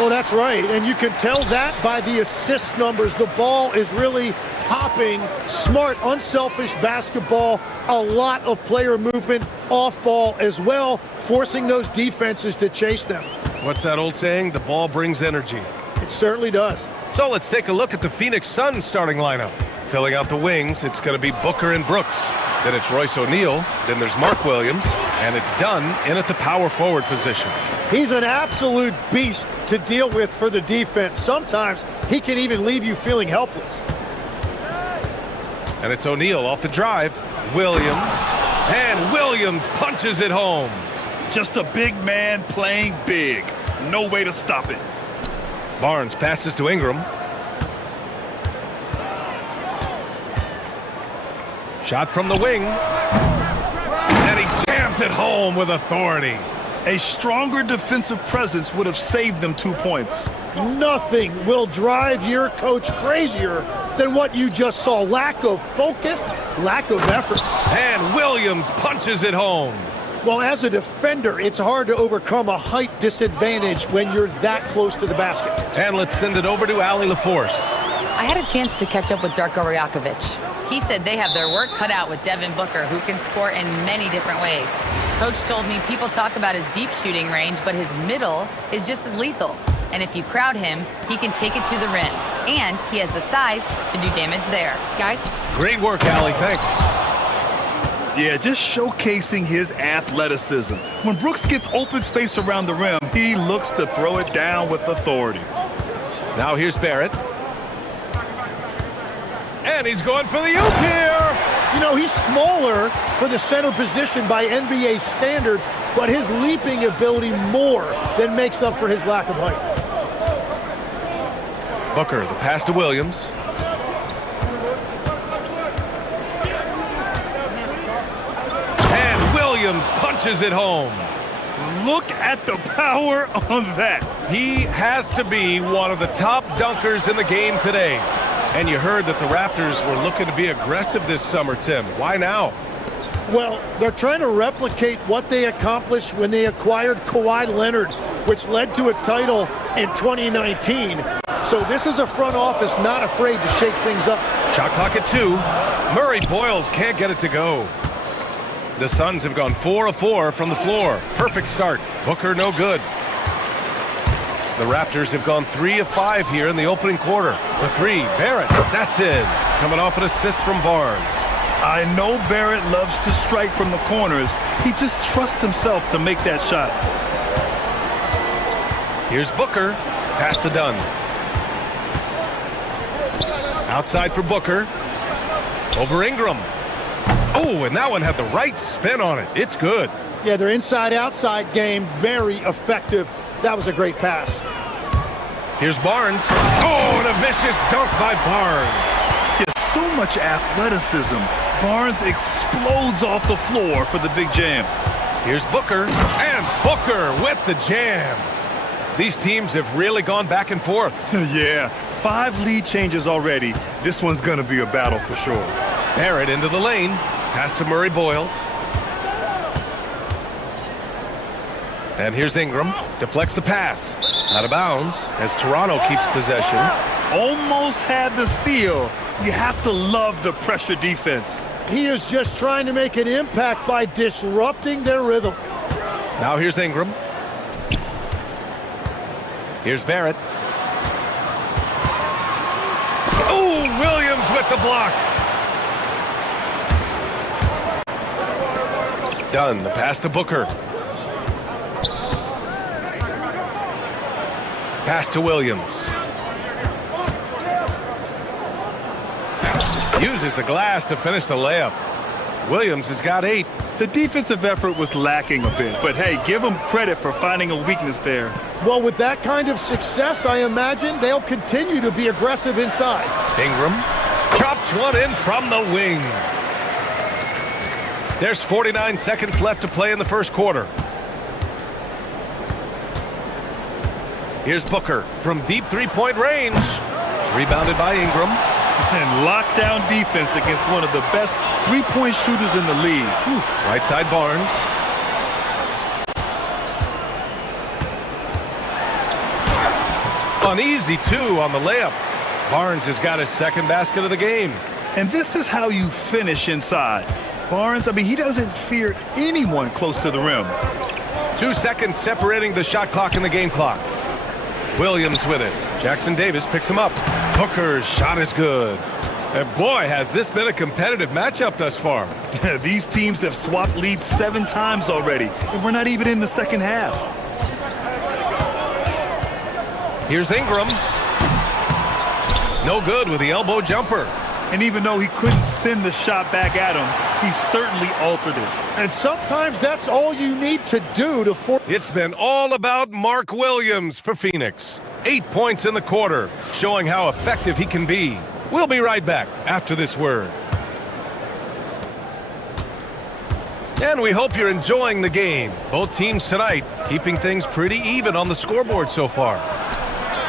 Oh, that's right. And you can tell that by the assist numbers. The ball is really hopping, smart, unselfish basketball, a lot of player movement off ball as well, forcing those defenses to chase them. What's that old saying? The ball brings energy. It certainly does. So let's take a look at the Phoenix Suns starting lineup. Filling out the wings, it's going to be Booker and Brooks. Then it's Royce O'Neal. Then there's Mark Williams. And it's Dunn in at the power forward position. He's an absolute beast to deal with for the defense. Sometimes he can even leave you feeling helpless. And it's O'Neal off the drive. Williams. And Williams punches it home. Just a big man playing big. No way to stop it. Barnes passes to Ingram. Shot from the wing. And he jams it home with authority. A stronger defensive presence would have saved them 2 points. Nothing will drive your coach crazier than what you just saw. Lack of focus, lack of effort. And Williams punches it home. Well, as a defender, it's hard to overcome a height disadvantage when you're that close to the basket. And let's send it over to Allie LaForce. I had a chance to catch up with Darko Rajakovic. He said they have their work cut out with Devin Booker, who can score in many different ways. Coach told me people talk about his deep shooting range, but his middle is just as lethal. And if you crowd him, he can take it to the rim. And he has the size to do damage there. Guys? Great work, Allie. Thanks. Yeah, just showcasing his athleticism. When Brooks gets open space around the rim, he looks to throw it down with authority. Now here's Barrett. And he's going for the oop here. You know, he's smaller for the center position by NBA standard, but his leaping ability more than makes up for his lack of height. Booker, the pass to Williams. And Williams punches it home. Look at the power on that. He has to be one of the top dunkers in the game today. And you heard that the Raptors were looking to be aggressive this summer, Tim. Why now? Well, they're trying to replicate what they accomplished when they acquired Kawhi Leonard, which led to a title in 2019. So this is a front office not afraid to shake things up. Shot clock at 2. Murray Boyles can't get it to go. The Suns have gone 4 of 4 from the floor. Perfect start. Booker no good. The Raptors have gone 3 of 5 here in the opening quarter. For 3, Barrett, that's in. Coming off an assist from Barnes. I know Barrett loves to strike from the corners. He just trusts himself to make that shot. Here's Booker. Pass to Dunn. Outside for Booker. Over Ingram. Oh, and that one had the right spin on it. It's good. Yeah, their inside-outside game, very effective. That was a great pass. Here's Barnes. Oh, and a vicious dunk by Barnes. There's so much athleticism. Barnes explodes off the floor for the big jam. Here's Booker. And Booker with the jam. These teams have really gone back and forth. Yeah, 5 lead changes already. This one's going to be a battle for sure. Barrett into the lane. Pass to Murray Boyles. And here's Ingram. Deflects the pass. Out of bounds as Toronto keeps possession. Almost had the steal. You have to love the pressure defense. He is just trying to make an impact by disrupting their rhythm. Now here's Ingram. Here's Barrett. Oh, Williams with the block. Dunn, the pass to Booker. Pass to Williams. Uses the glass to finish the layup. Williams has got 8. The defensive effort was lacking a bit, but hey, give them credit for finding a weakness there. Well, with that kind of success, I imagine they'll continue to be aggressive inside. Ingram chops one in from the wing. There's 49 seconds left to play in the first quarter. Here's Booker from deep three-point range. Rebounded by Ingram. And lockdown defense against one of the best three-point shooters in the league. Right side Barnes. An easy 2 on the layup. Barnes has got his second basket of the game. And this is how you finish inside. Barnes, I mean, he doesn't fear anyone close to the rim. 2 seconds separating the shot clock and the game clock. Williams with it. Jackson Davis picks him up. Booker's shot is good. And boy, has this been a competitive matchup thus far. These teams have swapped leads 7 times already, and we're not even in the second half. Here's Ingram. No good with the elbow jumper. And even though he couldn't send the shot back at him, he certainly altered it. And sometimes that's all you need to do to force. It's been all about Mark Williams for Phoenix. 8 points in the quarter, showing how effective he can be. We'll be right back after this word. And we hope you're enjoying the game. Both teams tonight keeping things pretty even on the scoreboard so far.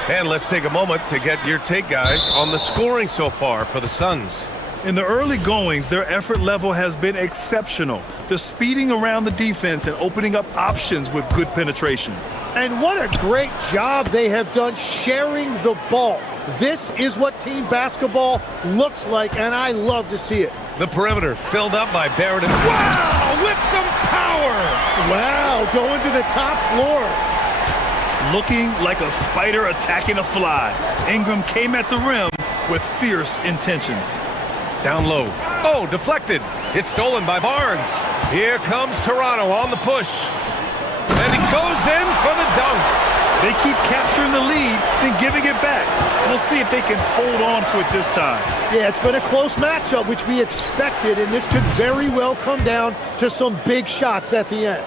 And let's take a moment to get your take, guys, on the scoring so far for the Suns. In the early goings, their effort level has been exceptional. They're speeding around the defense and opening up options with good penetration. And what a great job they have done sharing the ball. This is what team basketball looks like, and I love to see it. The perimeter filled up by Barrett. Wow, with some power! Wow, going to the top floor. Looking like a spider attacking a fly. Ingram came at the rim with fierce intentions. Down low. Oh, deflected. It's stolen by Barnes. Here comes Toronto on the push. And he goes in for the dunk. They keep capturing the lead, then giving it back. We'll see if they can hold on to it this time. Yeah, it's been a close matchup, which we expected, and this could very well come down to some big shots at the end.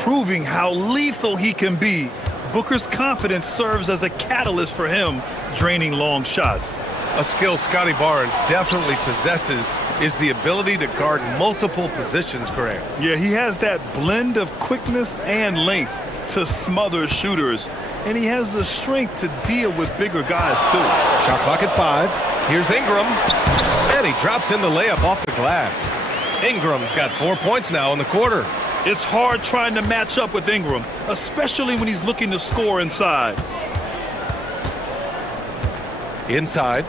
Proving how lethal he can be. Booker's confidence serves as a catalyst for him, draining long shots. A skill Scotty Barnes definitely possesses is the ability to guard multiple positions, Graham. Yeah, he has that blend of quickness and length to smother shooters, and he has the strength to deal with bigger guys, too. Shot clock at 5. Here's Ingram, and he drops in the layup off the glass. Ingram's got 4 points now in the quarter. It's hard trying to match up with Ingram, especially when he's looking to score inside. Inside.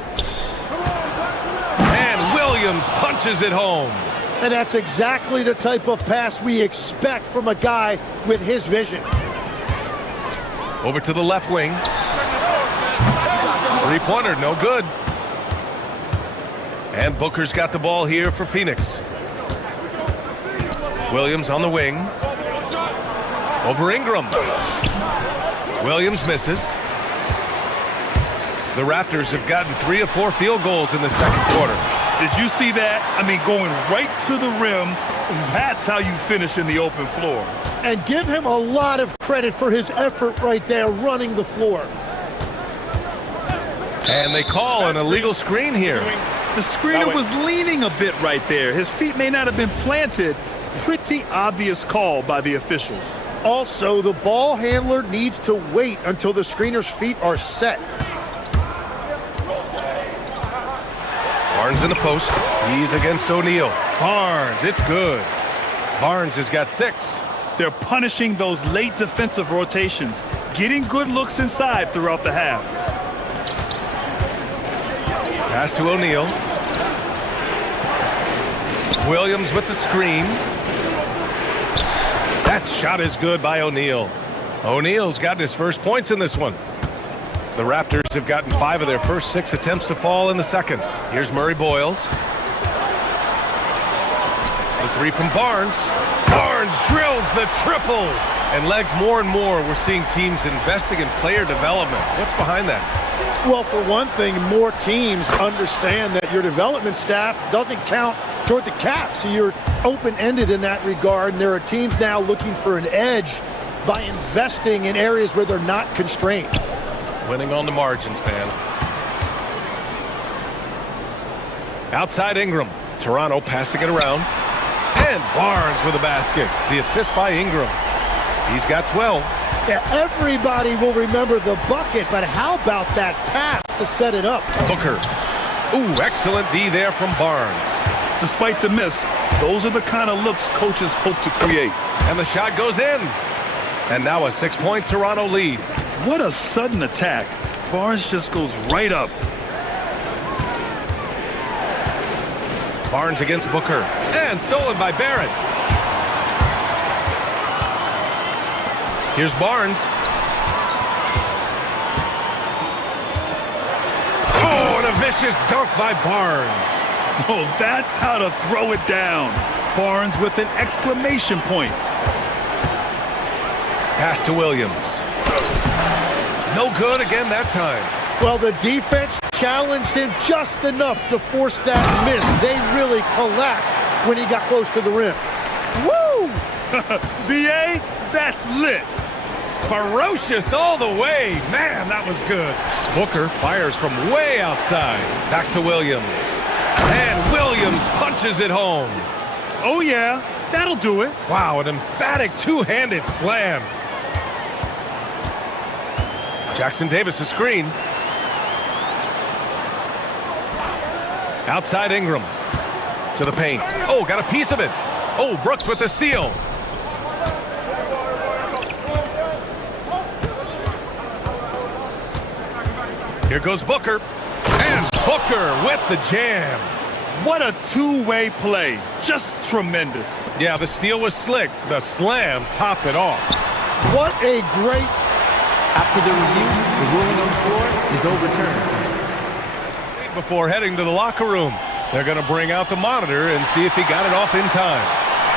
And Williams punches it home. And that's exactly the type of pass we expect from a guy with his vision. Over to the left wing. Three-pointer, no good. And Booker's got the ball here for Phoenix. Williams on the wing. Over Ingram. Williams misses. The Raptors have gotten 3 of 4 field goals in the second quarter. Did you see that? I mean, going right to the rim, that's how you finish in the open floor. And give him a lot of credit for his effort right there running the floor. And they call an illegal screen here. The screener was leaning a bit right there. His feet may not have been planted. Pretty obvious call by the officials. Also, the ball handler needs to wait until the screener's feet are set. Barnes in the post. He's against O'Neal. Barnes, it's good. Barnes has got 6. They're punishing those late defensive rotations, getting good looks inside throughout the half. Pass to O'Neal. Williams with the screen. That shot is good by O'Neal. O'Neal's gotten his first points in this one. The Raptors have gotten 5 of their first 6 attempts to fall in the second. Here's Murray Boyles. The 3 from Barnes. Barnes drills the triple. And legs more and more, we're seeing teams investing in player development. What's behind that? Well, for one thing, more teams understand that your development staff doesn't count toward the cap. So you're open-ended in that regard. And there are teams now looking for an edge by investing in areas where they're not constrained. Winning on the margins, man. Outside Ingram. Toronto passing it around. And Barnes with a basket. The assist by Ingram. He's got 12. Yeah, everybody will remember the bucket, but how about that pass to set it up? Booker. Ooh, excellent D there from Barnes. Despite the miss, those are the kind of looks coaches hope to create. And the shot goes in. And now a 6-point Toronto lead. What a sudden attack. Barnes just goes right up. Barnes against Booker. And stolen by Barrett. Here's Barnes. Oh, and a vicious dunk by Barnes. Oh, that's how to throw it down. Barnes with an exclamation point. Pass to Williams. No good again that time. Well, the defense challenged him just enough to force that miss. They really collapsed when he got close to the rim. Woo! BA, that's lit. Ferocious all the way. Man, that was good. Booker fires from way outside. Back to Williams. And Williams punches it home. Oh, yeah, that'll do it. Wow, an emphatic two-handed slam. Jackson Davis a screen. Outside Ingram. To the paint. Oh, got a piece of it. Oh, Brooks with the steal. Here goes Booker. And Booker with the jam. What a two-way play. Just tremendous. Yeah, the steal was slick. The slam topped it off. What a great... After the review, the ruling on the floor is overturned. Before heading to the locker room, they're going to bring out the monitor and see if he got it off in time.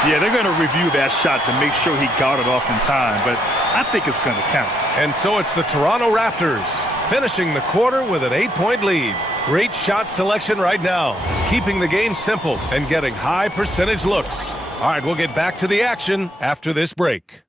Yeah, they're going to review that shot to make sure he got it off in time, but I think it's going to count. And so it's the Toronto Raptors finishing the quarter with an 8-point lead. Great shot selection right now, keeping the game simple and getting high percentage looks. All right, we'll get back to the action after this break.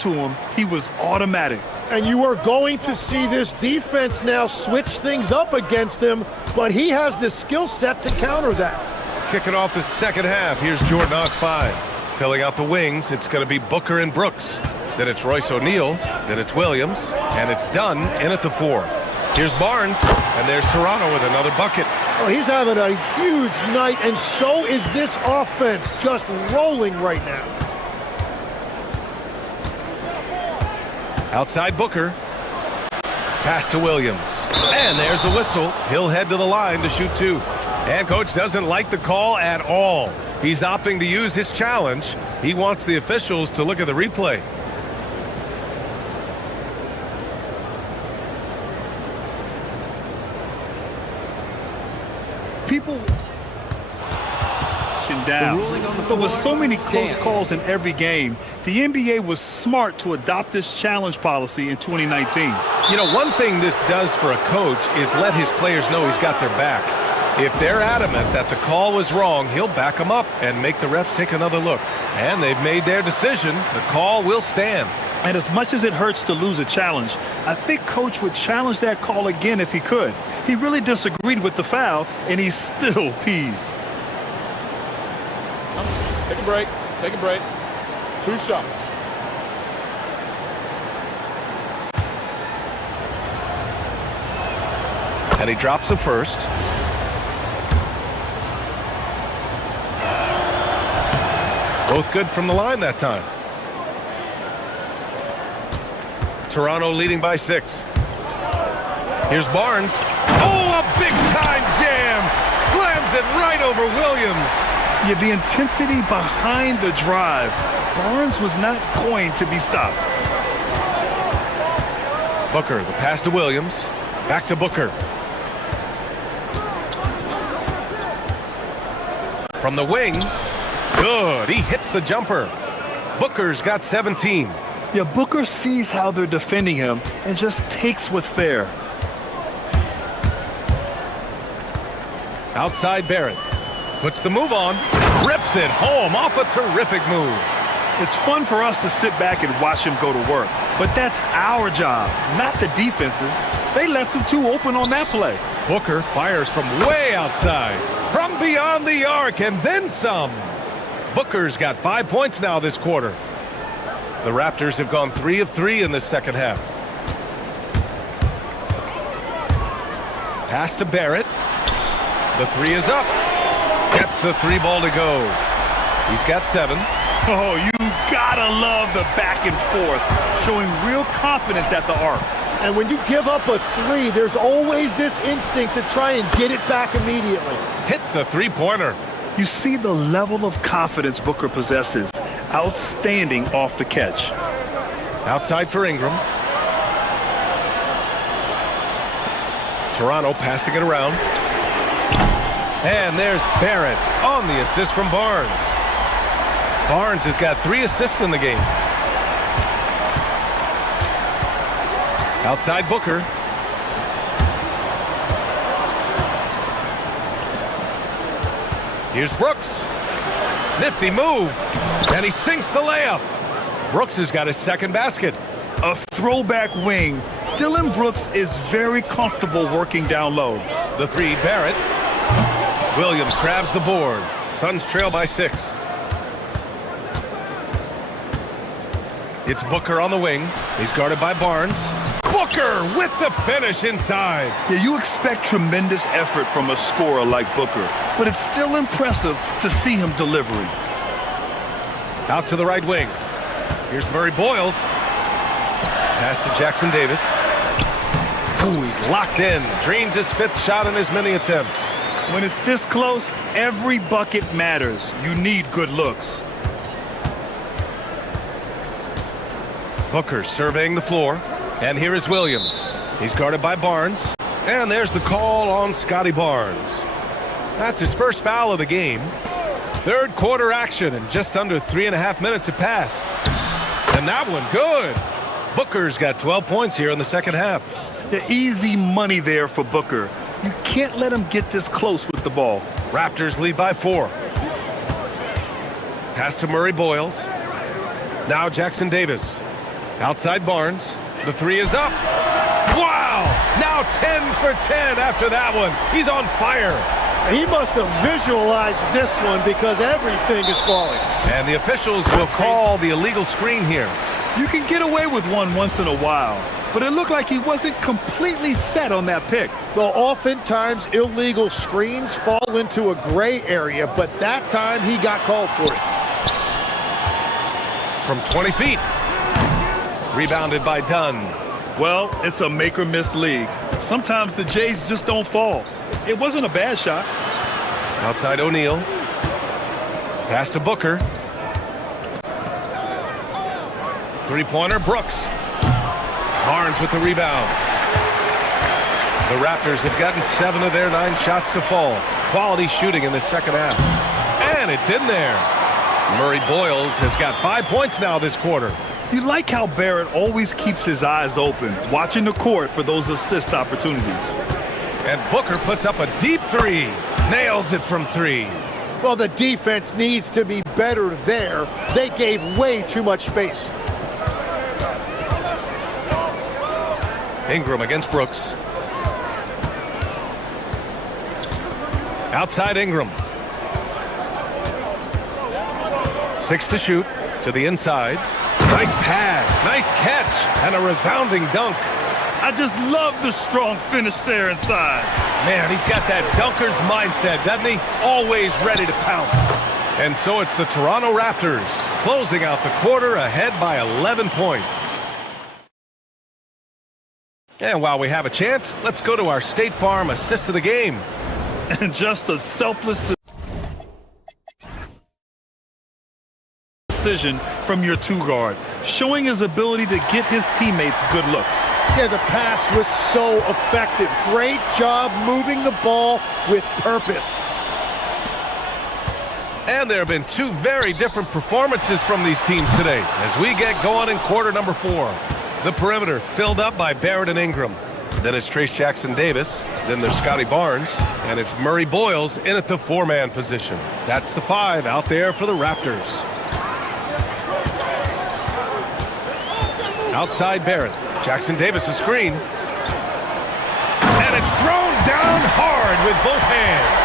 To him, he was automatic. And you are going to see this defense now switch things up against him, but he has the skill set to counter that. Kicking off the second half, here's Jordan Knox 5. Filling out the wings, it's going to be Booker and Brooks. Then it's Royce O'Neal, then it's Williams, and it's Dunn in at the 4. Here's Barnes, and there's Toronto with another bucket. Oh, he's having a huge night, and so is this offense, just rolling right now. Outside Booker. Pass to Williams. And there's the whistle. He'll head to the line to shoot 2. And coach doesn't like the call at all. He's opting to use his challenge. He wants the officials to look at the replay. People down. But with so many close calls in every game, the NBA was smart to adopt this challenge policy in 2019. You know, one thing this does for a coach is let his players know he's got their back. If they're adamant that the call was wrong, he'll back them up and make the refs take another look. And they've made their decision. The call will stand. And as much as it hurts to lose a challenge, I think coach would challenge that call again if he could. He really disagreed with the foul, and he's still peeved. Take a break. Take a break. 2 shots. And he drops the first. Both good from the line that time. Toronto leading by 6. Here's Barnes. Oh, a big-time jam! Slams it right over Williams. Yeah, the intensity behind the drive. Barnes was not going to be stopped. Booker, the pass to Williams. Back to Booker. From the wing. Good. He hits the jumper. Booker's got 17. Yeah, Booker sees how they're defending him and just takes what's there. Outside Barrett. Puts the move on. Rips it home off a terrific move. It's fun for us to sit back and watch him go to work, but that's our job, not the defense's. They left him too open on that play. Booker fires from way outside, from beyond the arc, and then some. Booker's got 5 points now this quarter. The Raptors have gone 3 of 3 in the second half. Pass to Barrett. The three is up. Gets the three ball to go. He's got 7. Oh, you gotta love the back and forth, showing real confidence at the arc. And when you give up a 3, there's always this instinct to try and get it back immediately. Hits the three-pointer. You see the level of confidence Booker possesses. Outstanding off the catch. Outside for Ingram. Toronto passing it around. And there's Barrett on the assist from Barnes. Barnes has got 3 assists in the game. Outside Booker. Here's Brooks. Nifty move. And he sinks the layup. Brooks has got his second basket. A throwback wing. Dylan Brooks is very comfortable working down low. The three, Barrett. Williams grabs the board. Suns trail by 6. It's Booker on the wing. He's guarded by Barnes. Booker with the finish inside. Yeah, you expect tremendous effort from a scorer like Booker, but it's still impressive to see him delivering. Out to the right wing. Here's Murray Boyles. Pass to Jackson Davis. Ooh, he's locked in. Drains his 5th shot in as many attempts. When it's this close, every bucket matters. You need good looks. Booker surveying the floor. And here is Williams. He's guarded by Barnes. And there's the call on Scotty Barnes. That's his first foul of the game. Third quarter action, and just under 3.5 minutes have passed. And that one good. Booker's got 12 points here in the second half. The easy money there for Booker. You can't let him get this close with the ball. Raptors lead by 4. Pass to Murray Boyles. Now Jackson Davis. Outside Barnes. The three is up. Wow! Now 10 for 10 after that one. He's on fire. He must have visualized this one because everything is falling. And the officials will call the illegal screen here. You can get away with one once in a while, but it looked like he wasn't completely set on that pick. Well, oftentimes illegal screens fall into a gray area, but that time he got called for it. From 20 feet. Rebounded by Dunn. Well, it's a make or miss league. Sometimes the Jays just don't fall. It wasn't a bad shot. Outside O'Neal. Pass to Booker. Three-pointer, Brooks. Barnes with the rebound. The Raptors have gotten 7 of their 9 shots to fall. Quality shooting in the second half. And it's in there. Murray Boyles has got 5 points now this quarter. You like how Barrett always keeps his eyes open, watching the court for those assist opportunities. And Booker puts up a deep 3. Nails it from 3. Well, the defense needs to be better there. They gave way too much space. Ingram against Brooks. Outside Ingram. 6 to shoot. To the inside. Nice pass. Nice catch. And a resounding dunk. I just love the strong finish there inside. Man, he's got that dunker's mindset, doesn't he? Always ready to pounce. And so it's the Toronto Raptors closing out the quarter ahead by 11 points. And while we have a chance, let's go to our State Farm assist of the game. And just a selfless precision from your two-guard, showing his ability to get his teammates good looks. Yeah, the pass was so effective. Great job moving the ball with purpose. And there have been two very different performances from these teams today as we get going in quarter number 4. The perimeter filled up by Barrett and Ingram. Then it's Trace Jackson-Davis. Then there's Scotty Barnes. And it's Murray Boyles in at the 4-man position. That's the 5 out there for the Raptors. Outside Barrett. Jackson-Davis a screen. And it's thrown down hard with both hands.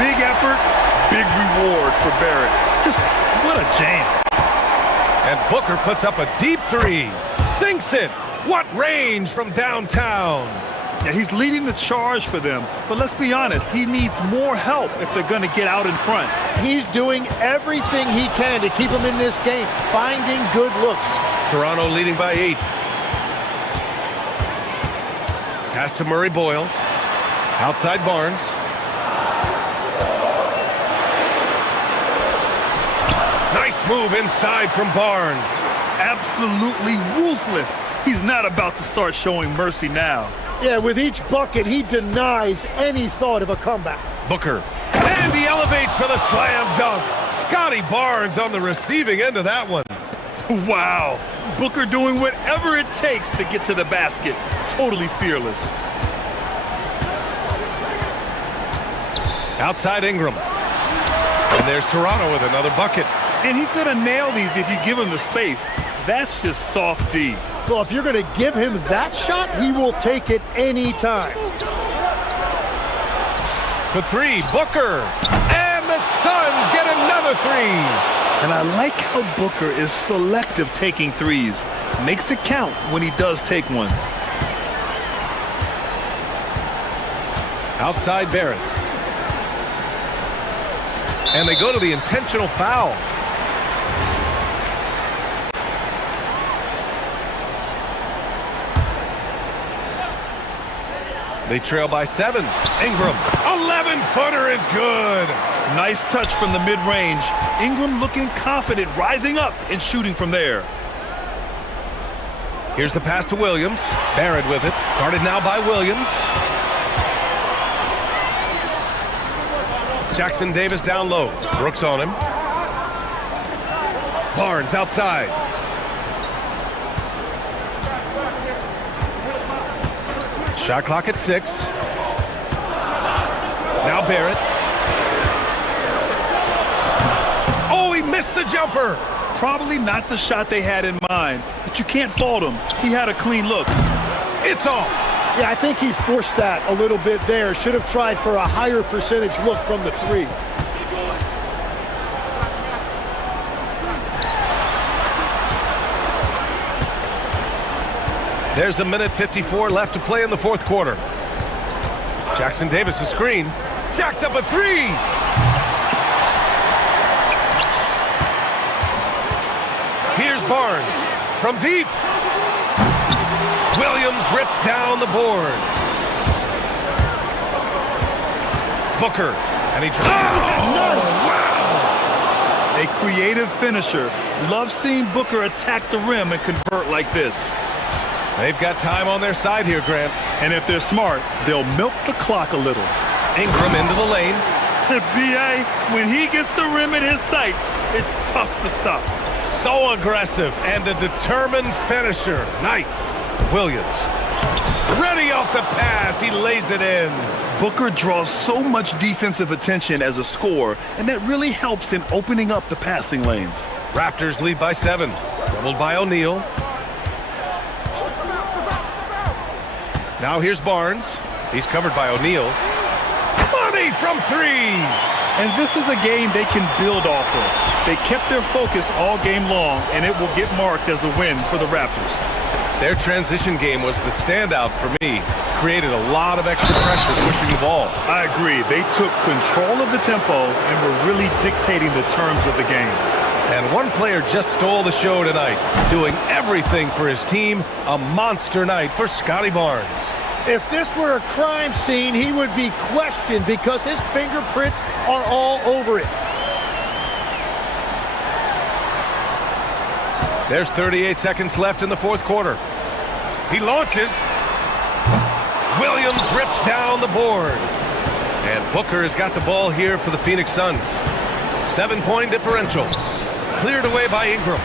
Big effort, big reward for Barrett. Just what a jam. And Booker puts up a deep 3. Sinks it. What range from downtown. Yeah, he's leading the charge for them. But let's be honest, he needs more help if they're going to get out in front. He's doing everything he can to keep them in this game, finding good looks. Toronto leading by 8. Pass to Murray Boyles. Outside Barnes. Nice move inside from Barnes. Absolutely ruthless. He's not about to start showing mercy now. Yeah, with each bucket, he denies any thought of a comeback. Booker. And he elevates for the slam dunk. Scotty Barnes on the receiving end of that one. Wow. Booker doing whatever it takes to get to the basket. Totally fearless. Outside Ingram. And there's Toronto with another bucket. And he's going to nail these if you give him the space. That's just soft D. Well, if you're going to give him that shot, he will take it any time. For 3, Booker. And the Suns get another 3. And I like how Booker is selective taking threes. Makes it count when he does take one. Outside Barrett. And they go to the intentional foul. They trail by 7. Ingram, 11-footer is good. Nice touch from the mid-range. Ingram looking confident, rising up and shooting from there. Here's the pass to Williams. Barrett with it. Guarded now by Williams. Jackson-Davis down low. Brooks on him. Barnes outside. Shot clock at 6. Now Barrett. Oh, he missed the jumper. Probably not the shot they had in mind, but you can't fault him. He had a clean look. It's off. Yeah, I think he forced that a little bit there. Should have tried for a higher percentage look from the 3. There's 1:54 left to play in the 4th quarter. Jackson-Davis a screen. Jacks up a 3. Here's Barnes from deep. Williams rips down the board. Booker, and he wow! A creative finisher. Love seeing Booker attack the rim and convert like this. They've got time on their side here, Grant. And if they're smart, they'll milk the clock a little. Ingram into the lane. B.A., when he gets the rim in his sights, it's tough to stop. So aggressive and a determined finisher. Nice. Williams. Ready off the pass. He lays it in. Booker draws so much defensive attention as a scorer, and that really helps in opening up the passing lanes. Raptors lead by 7. Doubled by O'Neal. Now here's Barnes. He's covered by O'Neal. Money from 3. And this is a game they can build off of. They kept their focus all game long, and it will get marked as a win for the Raptors. Their transition game was the standout for me. Created a lot of extra pressure pushing the ball. I agree. They took control of the tempo and were really dictating the terms of the game. And one player just stole the show tonight, doing everything for his team. A monster night for Scotty Barnes. If this were a crime scene, he would be questioned because his fingerprints are all over it. There's 38 seconds left in the fourth quarter. He launches. Williams rips down the board. And Booker has got the ball here for the Phoenix Suns. 7-point differential. Cleared away by Ingram.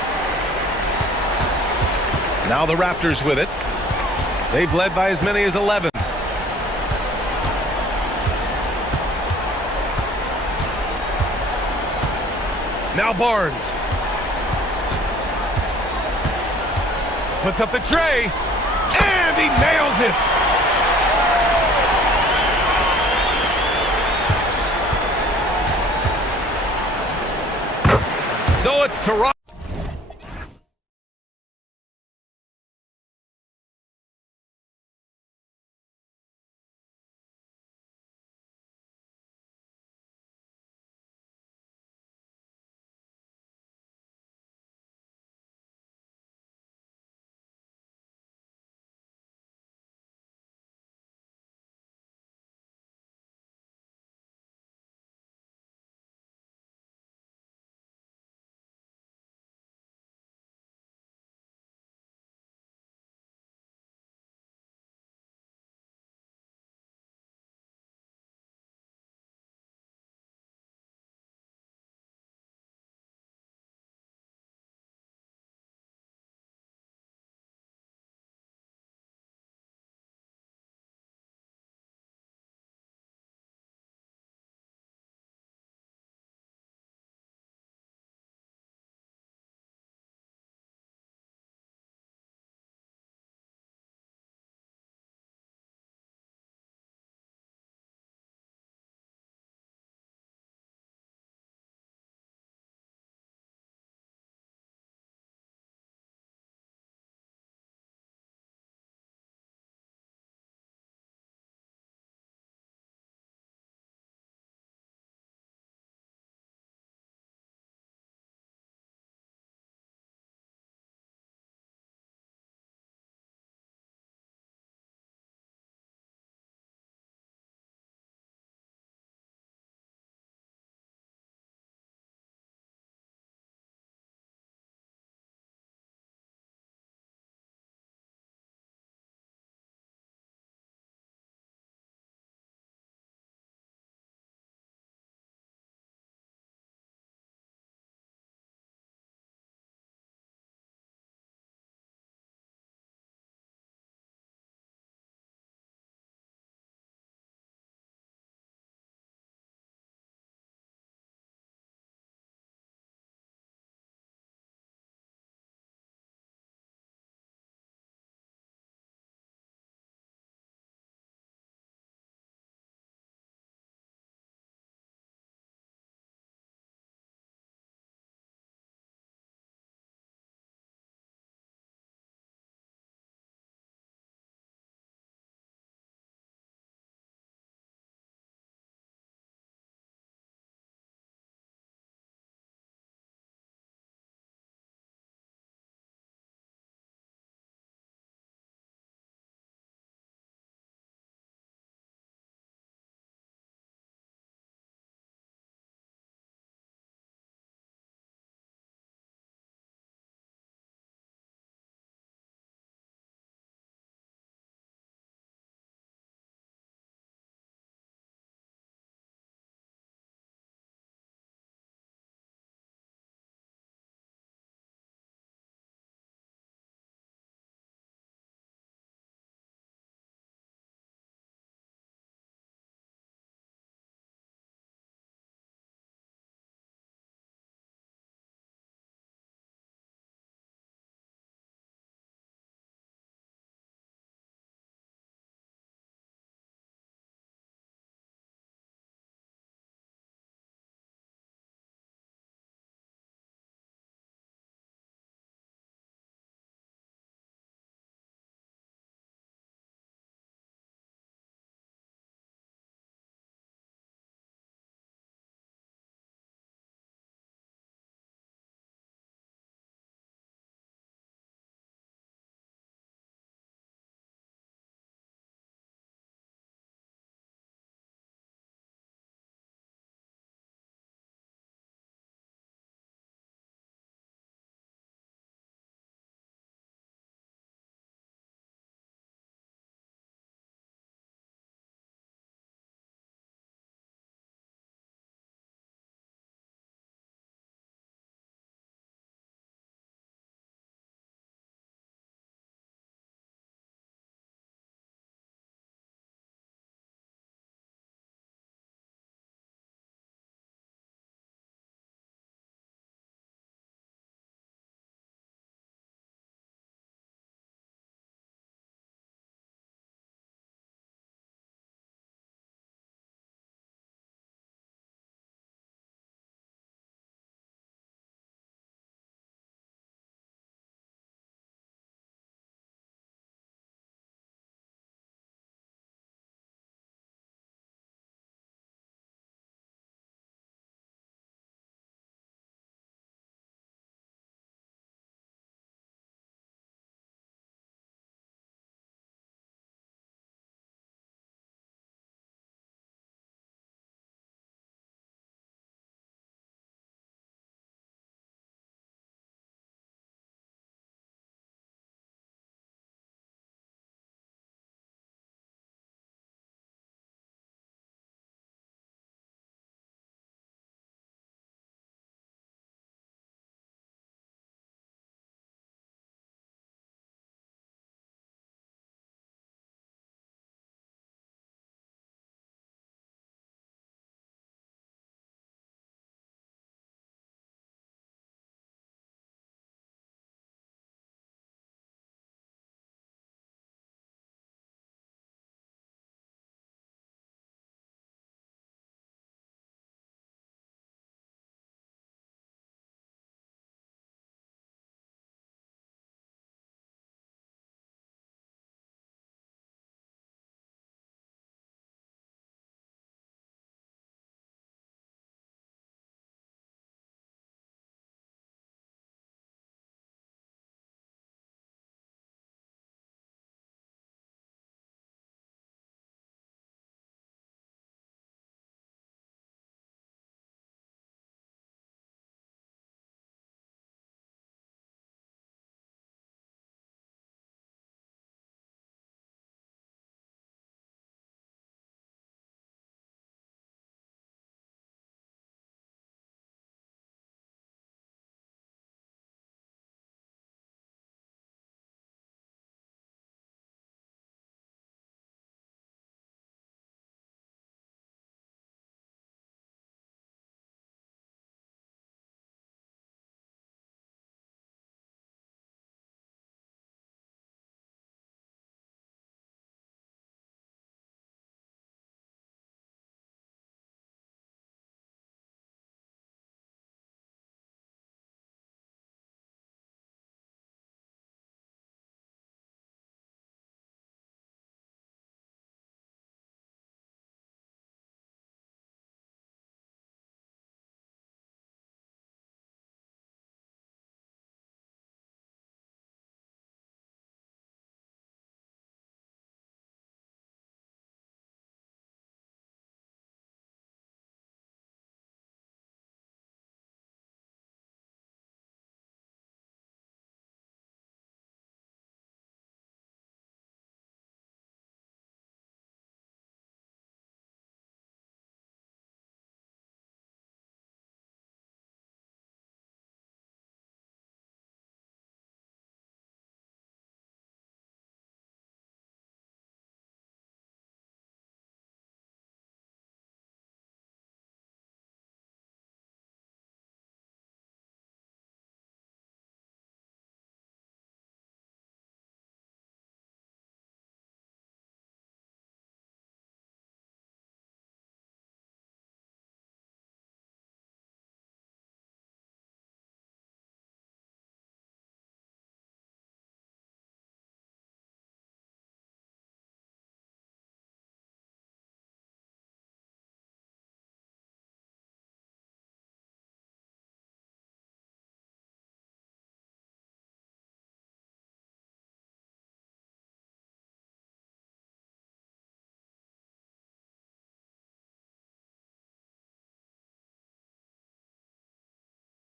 Now the Raptors with it. They've led by as many as 11. Now Barnes. Puts up the tray. And he nails it. So it's Toronto.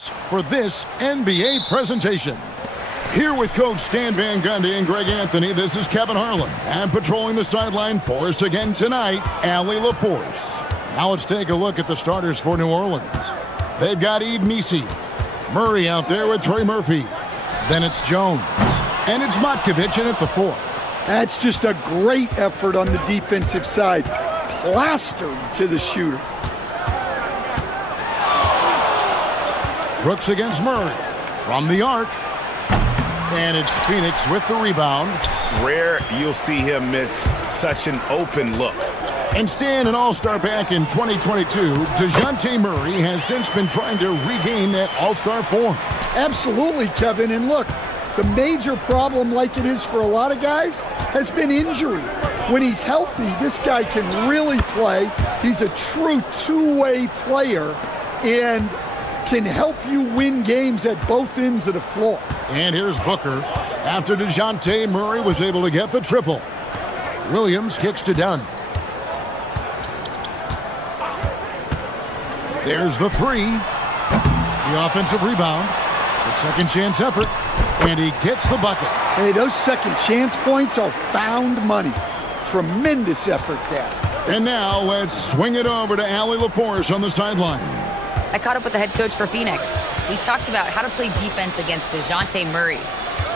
hosts for this NBA presentation. Here with Coach Stan Van Gundy and Greg Anthony, this is Kevin Harlan. And patrolling the sideline for us again tonight, Allie LaForce. Now let's take a look at the starters for New Orleans. They've got Yves Missi. Murray out there with Trey Murphy. Then it's Jones. And it's Matkovic in at the 4. That's just a great effort on the defensive side. Plastered to the shooter. Brooks against Murray. From the arc. And it's Phoenix with the rebound. Rare you'll see him miss such an open look. And Stan, an all-star back in 2022, DeJounte Murray has since been trying to regain that all-star form. Absolutely, Kevin. And look, the major problem, like it is for a lot of guys, has been injury. When he's healthy, this guy can really play. He's a true two-way player and can help you win games at both ends of the floor. And here's Booker after DeJounte Murray was able to get the triple. Williams kicks to Dunn. There's the 3. The offensive rebound. The second chance effort. And he gets the bucket. Hey, those second chance points are found money. Tremendous effort there. And now let's swing it over to Allie LaForce on the sideline. I caught up with the head coach for Phoenix. We talked about how to play defense against DeJounte Murray.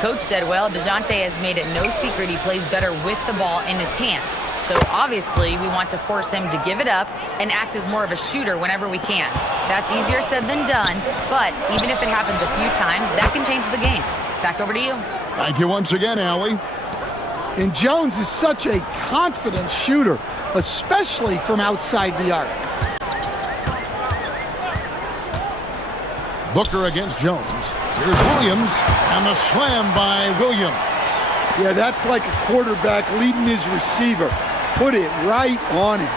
Coach said, well, DeJounte has made it no secret he plays better with the ball in his hands. So obviously we want to force him to give it up and act as more of a shooter whenever we can. That's easier said than done, but even if it happens a few times, that can change the game. Back over to you. Thank you once again, Allie. And Jones is such a confident shooter, especially from outside the arc. Booker against Jones. Here's Williams, and the slam by Williams. Yeah, that's like a quarterback leading his receiver. Put it right on him.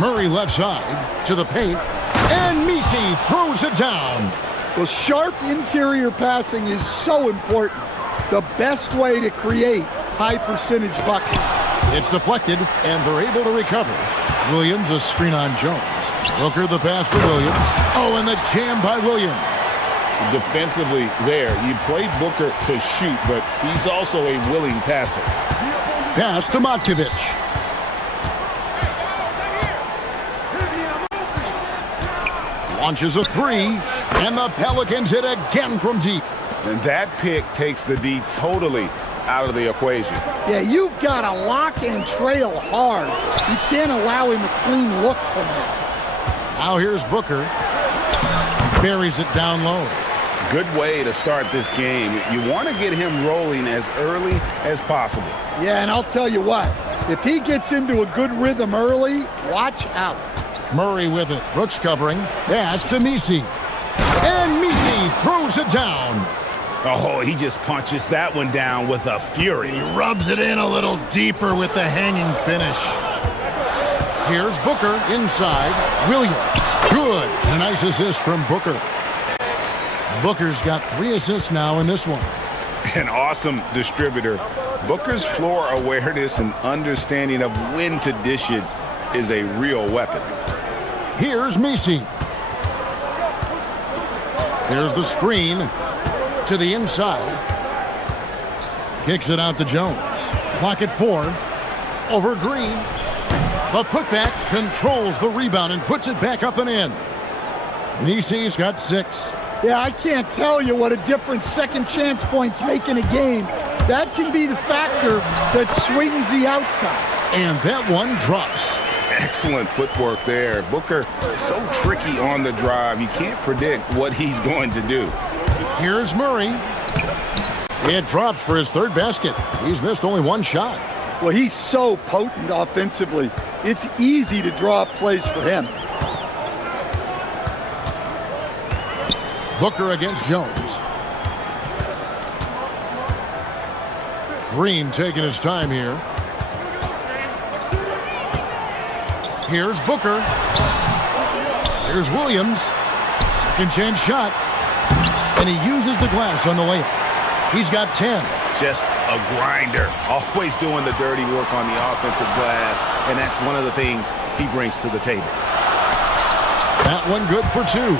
Murray left side to the paint, and Missi throws it down. Well, sharp interior passing is so important. The best way to create high percentage buckets. It's deflected, and they're able to recover. Williams, a screen on Jones. Booker the pass to Williams. Oh, and the jam by Williams. Defensively there, you play Booker to shoot, but he's also a willing passer. Pass to Matkovic. Launches a 3, and the Pelicans hit again from deep. And that pick takes the D totally out of the equation. Yeah, you've got to lock and trail hard. You can't allow him a clean look from there. Now here's Booker. Buries it down low. Good way to start this game. You want to get him rolling as early as possible. Yeah, and I'll tell you what, if he gets into a good rhythm early, watch out. Murray with it. Brooks covering. Pass to Missi. And Missi throws it down. Oh, he just punches that one down with a fury. He rubs it in a little deeper with the hanging finish. Here's Booker inside. Williams. Good. A nice assist from Booker. Booker's got 3 assists now in this one. An awesome distributor. Booker's floor awareness and understanding of when to dish it is a real weapon. Here's Missi. Here's the screen to the inside. Kicks it out to Jones. Clock at 4. Over Green. The putback controls the rebound and puts it back up and in. Missi's got 6. Yeah, I can't tell you what a difference second chance points make in a game. That can be the factor that swings the outcome. And that one drops. Excellent footwork there. Booker so tricky on the drive. You can't predict what he's going to do. Here's Murray. It drops for his 3rd basket. He's missed only 1 shot. Well, he's so potent offensively. It's easy to draw up plays for him. Booker against Jones. Green taking his time here. Here's Booker. Here's Williams. Second chance shot. And he uses the glass on the layup. He's got 10. Just a grinder. Always doing the dirty work on the offensive glass. And that's one of the things he brings to the table. That one good for 2.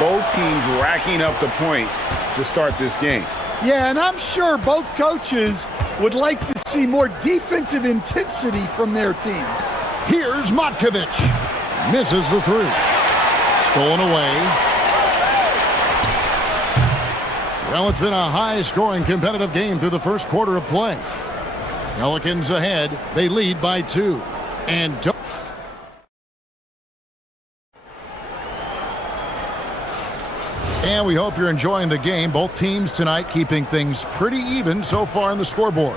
Both teams racking up the points to start this game. Yeah, and I'm sure both coaches would like to see more defensive intensity from their teams. Here's Matkovic. Misses the 3. Stolen away. Well, it's been a high-scoring competitive game through the first quarter of play. Pelicans ahead. They lead by 2. And we hope you're enjoying the game. Both teams tonight keeping things pretty even so far on the scoreboard.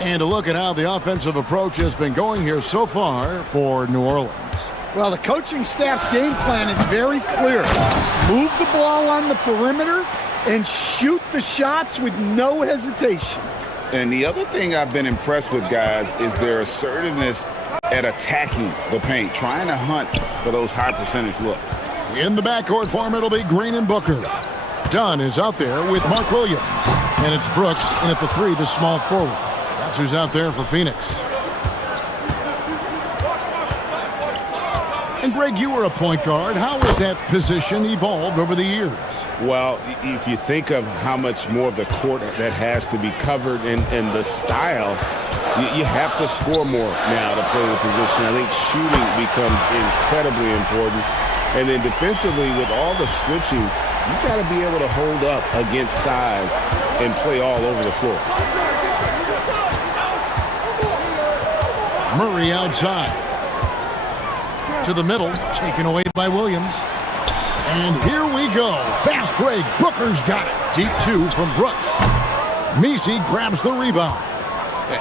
And a look at how the offensive approach has been going here so far for New Orleans. Well, the coaching staff's game plan is very clear. Move the ball on the perimeter and shoot the shots with no hesitation. And the other thing I've been impressed with, guys, is their assertiveness at attacking the paint, trying to hunt for those high percentage looks. In the backcourt form, it'll be Green and Booker. Dunn is out there with Mark Williams. And it's Brooks in at the 3, the small forward. That's who's out there for Phoenix. And Greg, you were a point guard. How has that position evolved over the years? Well, if you think of how much more of the court that has to be covered and the style, you have to score more now to play the position. I think shooting becomes incredibly important. And then defensively, with all the switching, you got to be able to hold up against size and play all over the floor. Murray outside. To the middle, taken away by Williams. And here we go. Fast break. Booker's got it. Deep 2 from Brooks. Messi grabs the rebound.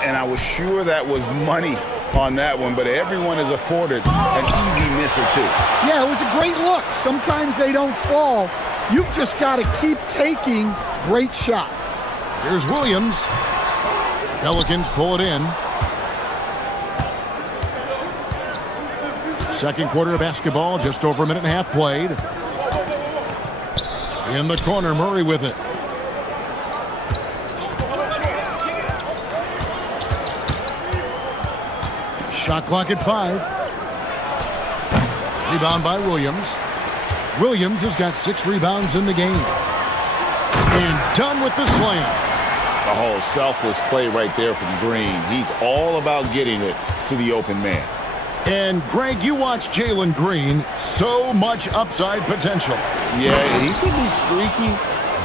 And I was sure that was money on that one, but everyone is afforded an easy miss or 2. Yeah, it was a great look. Sometimes they don't fall. You've just got to keep taking great shots. Here's Williams. Pelicans pull it in. Second quarter of basketball, just over a minute and a half played. In the corner, Murray with it. Shot clock at 5. Rebound by Williams. Williams has got 6 rebounds in the game. And done with the slam. The whole selfless play right there from Green. He's all about getting it to the open man. And Greg, you watch Jalen Green. So much upside potential. Yeah, he can be streaky,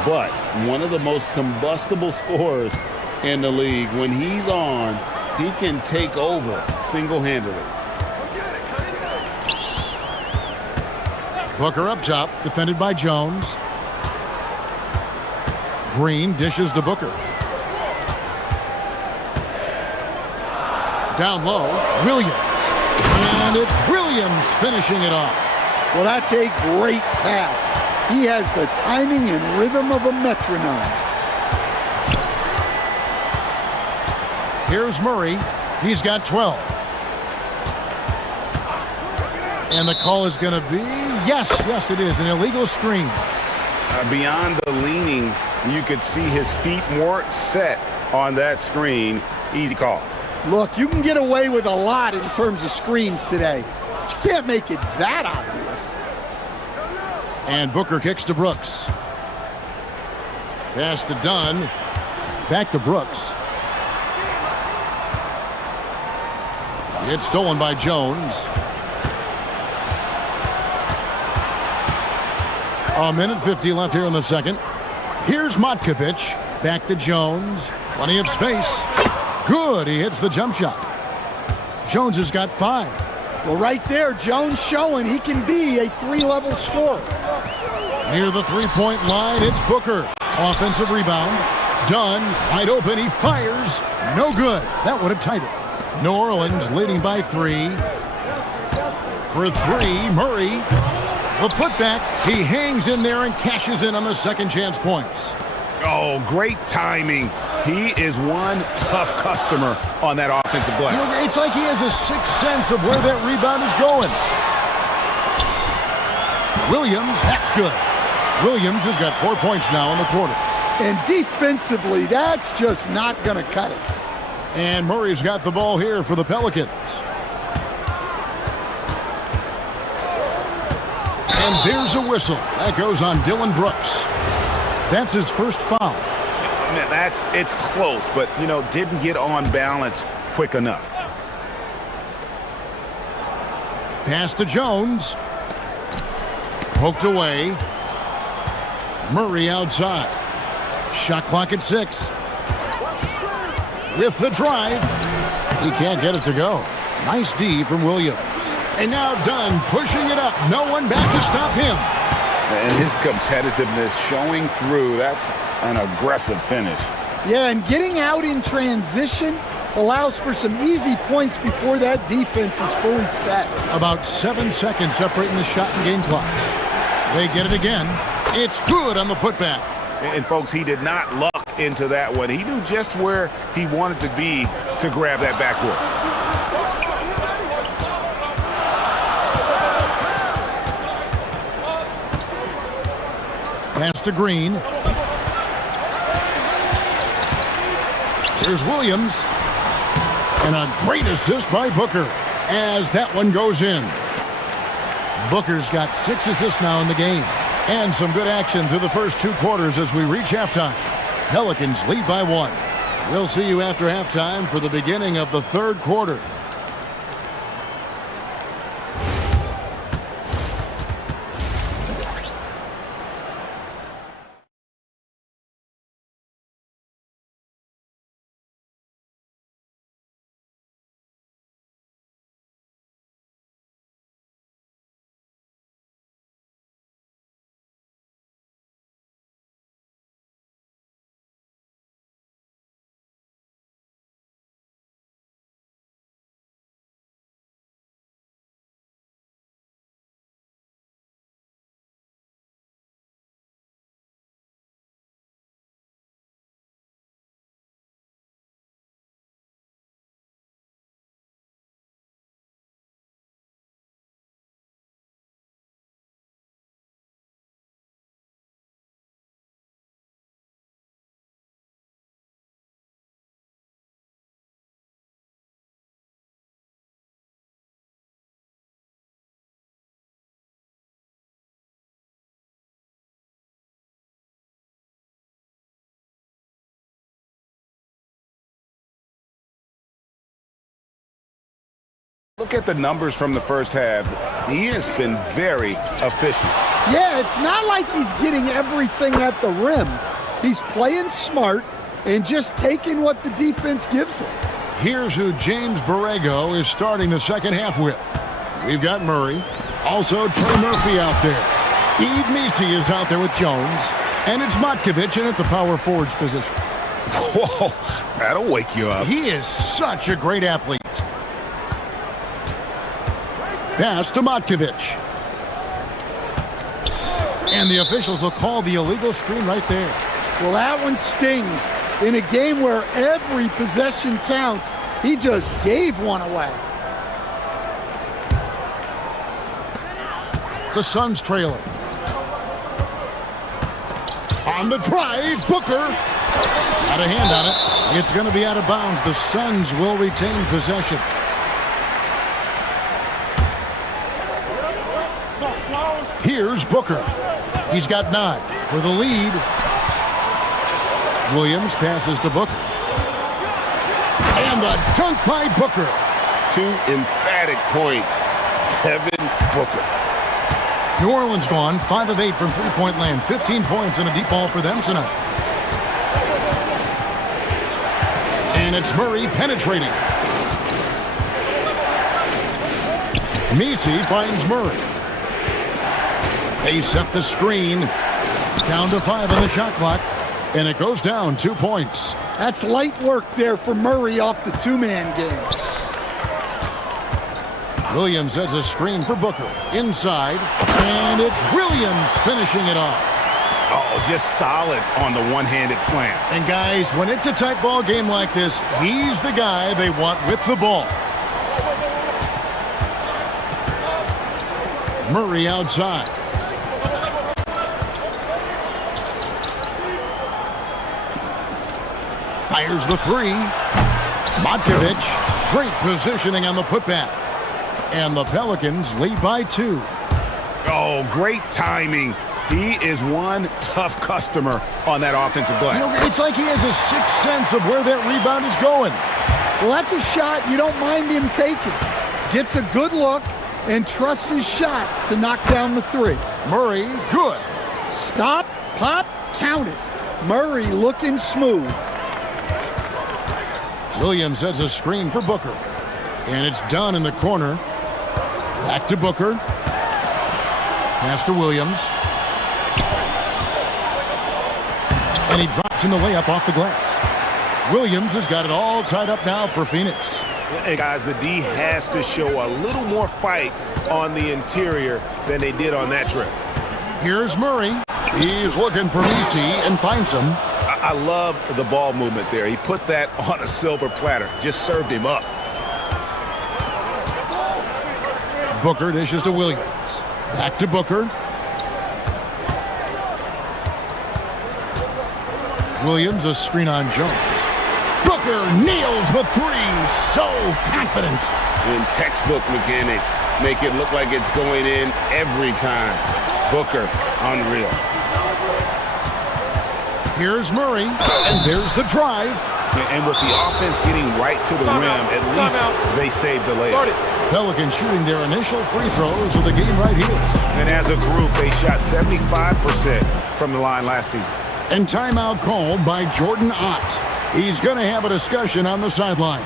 but one of the most combustible scorers in the league. When he's on, he can take over single-handedly. Booker up top, defended by Jones. Green dishes to Booker. Down low, Williams. And it's Williams finishing it off. Well, that's a great pass. He has the timing and rhythm of a metronome. Here's Murray. He's got 12. And the call is going to be, yes, it is, an illegal screen. Beyond the leaning, you could see his feet more set on that screen. Easy call. Look, you can get away with a lot in terms of screens today, but you can't make it that obvious. And Booker kicks to Brooks. Pass to Dunn. Back to Brooks. It's stolen by Jones. A minute 50 left here in the second. Here's Matkovic. Back to Jones. Plenty of space. Good. He hits the jump shot. Jones has got 5. Well, right there, Jones showing he can be a 3-level scorer. Near the 3-point line, it's Booker. Offensive rebound. Dunn, wide open. He fires. No good. That would have tied it. New Orleans leading by 3. For 3, Murray. The putback. He hangs in there and cashes in on the second chance points. Oh, great timing. He is one tough customer on that offensive glass. It's like he has a sixth sense of where that rebound is going. Williams, that's good. Williams has got 4 points now in the quarter. And defensively, that's just not going to cut it. And Murray's got the ball here for the Pelicans. And there's a whistle. That goes on Dylan Brooks. That's his first foul. Man, it's close, but, didn't get on balance quick enough. Pass to Jones. Poked away. Murray outside. Shot clock at 6. With the drive. He can't get it to go. Nice D from Williams. And now Dunn pushing it up. No one back to stop him. And his competitiveness showing through. That's an aggressive finish. Yeah, and getting out in transition allows for some easy points before that defense is fully set. About 7 seconds separating the shot and game clocks. They get it again. It's good on the putback. And folks, he did not luck into that one. He knew just where he wanted to be to grab that backboard. Pass to Green. Here's Williams. And a great assist by Booker as that one goes in. Booker's got 6 assists now in the game. And some good action through the first 2 quarters as we reach halftime. Pelicans lead by 1. We'll see you after halftime for the beginning of the 3rd quarter. Look at the numbers from the first half. He has been very efficient. Yeah, it's not like he's getting everything at the rim. He's playing smart and just taking what the defense gives him. Here's who James Borrego is starting the second half with. We've got Murray. Also Trey Murphy out there. Eve Messi is out there with Jones. And it's Matkovic in at the power forwards position. Whoa, that'll wake you up. He is such a great athlete. Pass to Matkovic. And the officials will call the illegal screen right there. Well, that one stings. In a game where every possession counts, he just gave one away. The Suns trailing. On the drive, Booker. Got a hand on it. It's going to be out of bounds. The Suns will retain possession. Here's Booker. He's got 9 for the lead. Williams passes to Booker. And a dunk by Booker. 2 emphatic points. Devin Booker. New Orleans gone 5 of 8 from three-point land. 15 points and a deep ball for them tonight. And it's Murray penetrating. Messi finds Murray. They set the screen. Down to 5 on the shot clock. And it goes down 2 points. That's light work there for Murray off the 2-man game. Williams sets a screen for Booker. Inside. And it's Williams finishing it off. Oh, just solid on the one-handed slam. And guys, when it's a tight ball game like this, he's the guy they want with the ball. Murray outside. Fires the 3. Matkovic. Great positioning on the putback. And the Pelicans lead by 2. Oh, great timing. He is one tough customer on that offensive glass. You know, it's like he has a sixth sense of where that rebound is going. Well, that's a shot you don't mind him taking. Gets a good look and trusts his shot to knock down the three. Murray, good. Stop, pop, count it. Murray looking smooth. Williams has a screen for Booker. And it's done in the corner. Back to Booker. Pass to Williams. And he drops in the layup off the glass. Williams has got it all tied up now for Phoenix. Hey guys, the D has to show a little more fight on the interior than they did on that trip. Here's Murray. He's looking for Messi and finds him. I love the ball movement there. He put that on a silver platter. Just served him up. Booker dishes to Williams. Back to Booker. Williams, a screen on Jones. Booker nails the three. So confident. When textbook mechanics make it look like it's going in every time. Booker, unreal. Here's Murray, and there's the drive. And with the offense getting right to the rim, at least they saved the layup. Pelicans shooting their initial free throws of the game right here. And as a group, they shot 75% from the line last season. And timeout called by Jordan Ott. He's going to have a discussion on the sideline.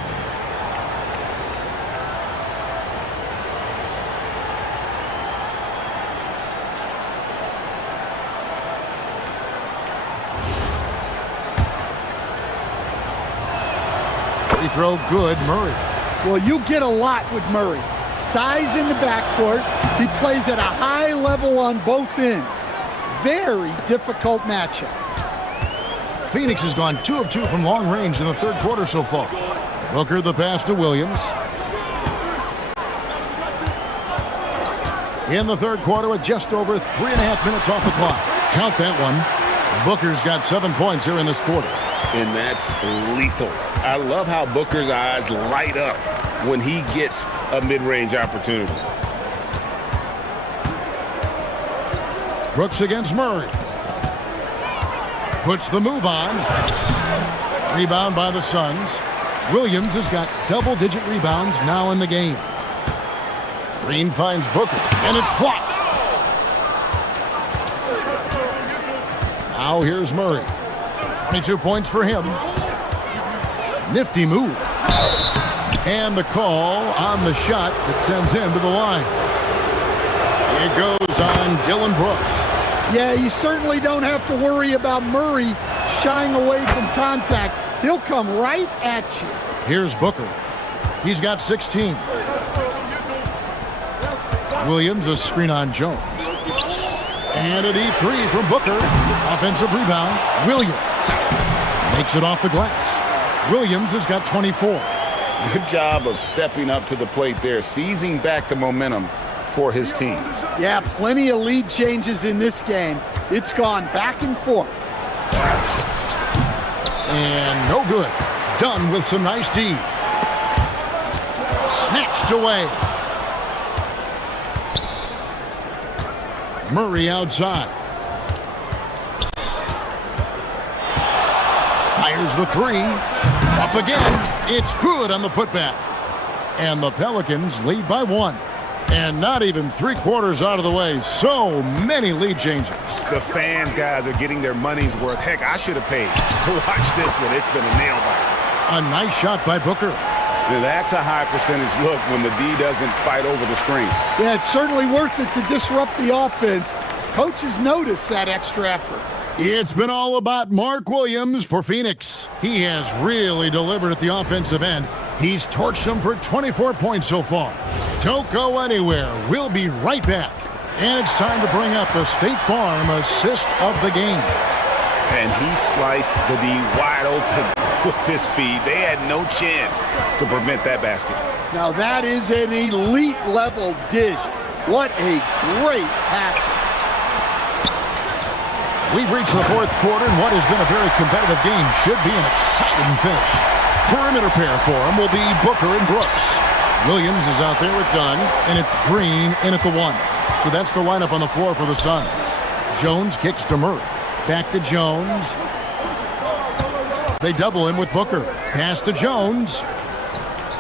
Free throw good, Murray. Well, you get a lot with Murray. Size in the backcourt. He plays at a high level on both ends. Very difficult matchup. Phoenix has gone 2 of 2 from long range in the third quarter so far. Booker the pass to Williams. In the third quarter with just over 3.5 minutes off the clock. Count that one. Booker's got 7 points here in this quarter. And that's lethal. I love how Booker's eyes light up when he gets a mid-range opportunity. Brooks against Murray. Puts the move on. Rebound by the Suns. Williams has got double-digit rebounds now in the game. Green finds Booker, and it's blocked. Now here's Murray. 22 points for him. Nifty move. And the call on the shot that sends him to the line. It goes on Dylan Brooks. Yeah, you certainly don't have to worry about Murray shying away from contact. He'll come right at you. Here's Booker. He's got 16. Williams, a screen on Jones. And a deep three from Booker. Offensive rebound. Williams makes it off the glass. Williams has got 24. Good job of stepping up to the plate there, seizing back the momentum for his team. Yeah, plenty of lead changes in this game. It's gone back and forth. And no good. Done with some nice D. Snatched away. Murray outside. Fires the three. Up again. It's good on the putback. And the Pelicans lead by 1. And not even 3/4 out of the way. So many lead changes. The fans, guys, are getting their money's worth. Heck, I should have paid to watch this one. It's been a nail biter. A nice shot by Booker. Now, that's a high percentage look when the D doesn't fight over the screen. Yeah, it's certainly worth it to disrupt the offense. Coaches notice that extra effort. It's been all about Mark Williams for Phoenix. He has really delivered at the offensive end. He's torched them for 24 points so far. Don't go anywhere. We'll be right back. And it's time to bring up the State Farm assist of the game. And he sliced the D wide open with his feed. They had no chance to prevent that basket. Now that is an elite level dish. What a great pass. We've reached the fourth quarter, and what has been a very competitive game should be an exciting finish. Perimeter pair for him will be Booker and Brooks. Williams is out there with Dunn, and it's Green in at the 1. So that's the lineup on the floor for the Suns. Jones kicks to Murray. Back to Jones. They double him with Booker. Pass to Jones.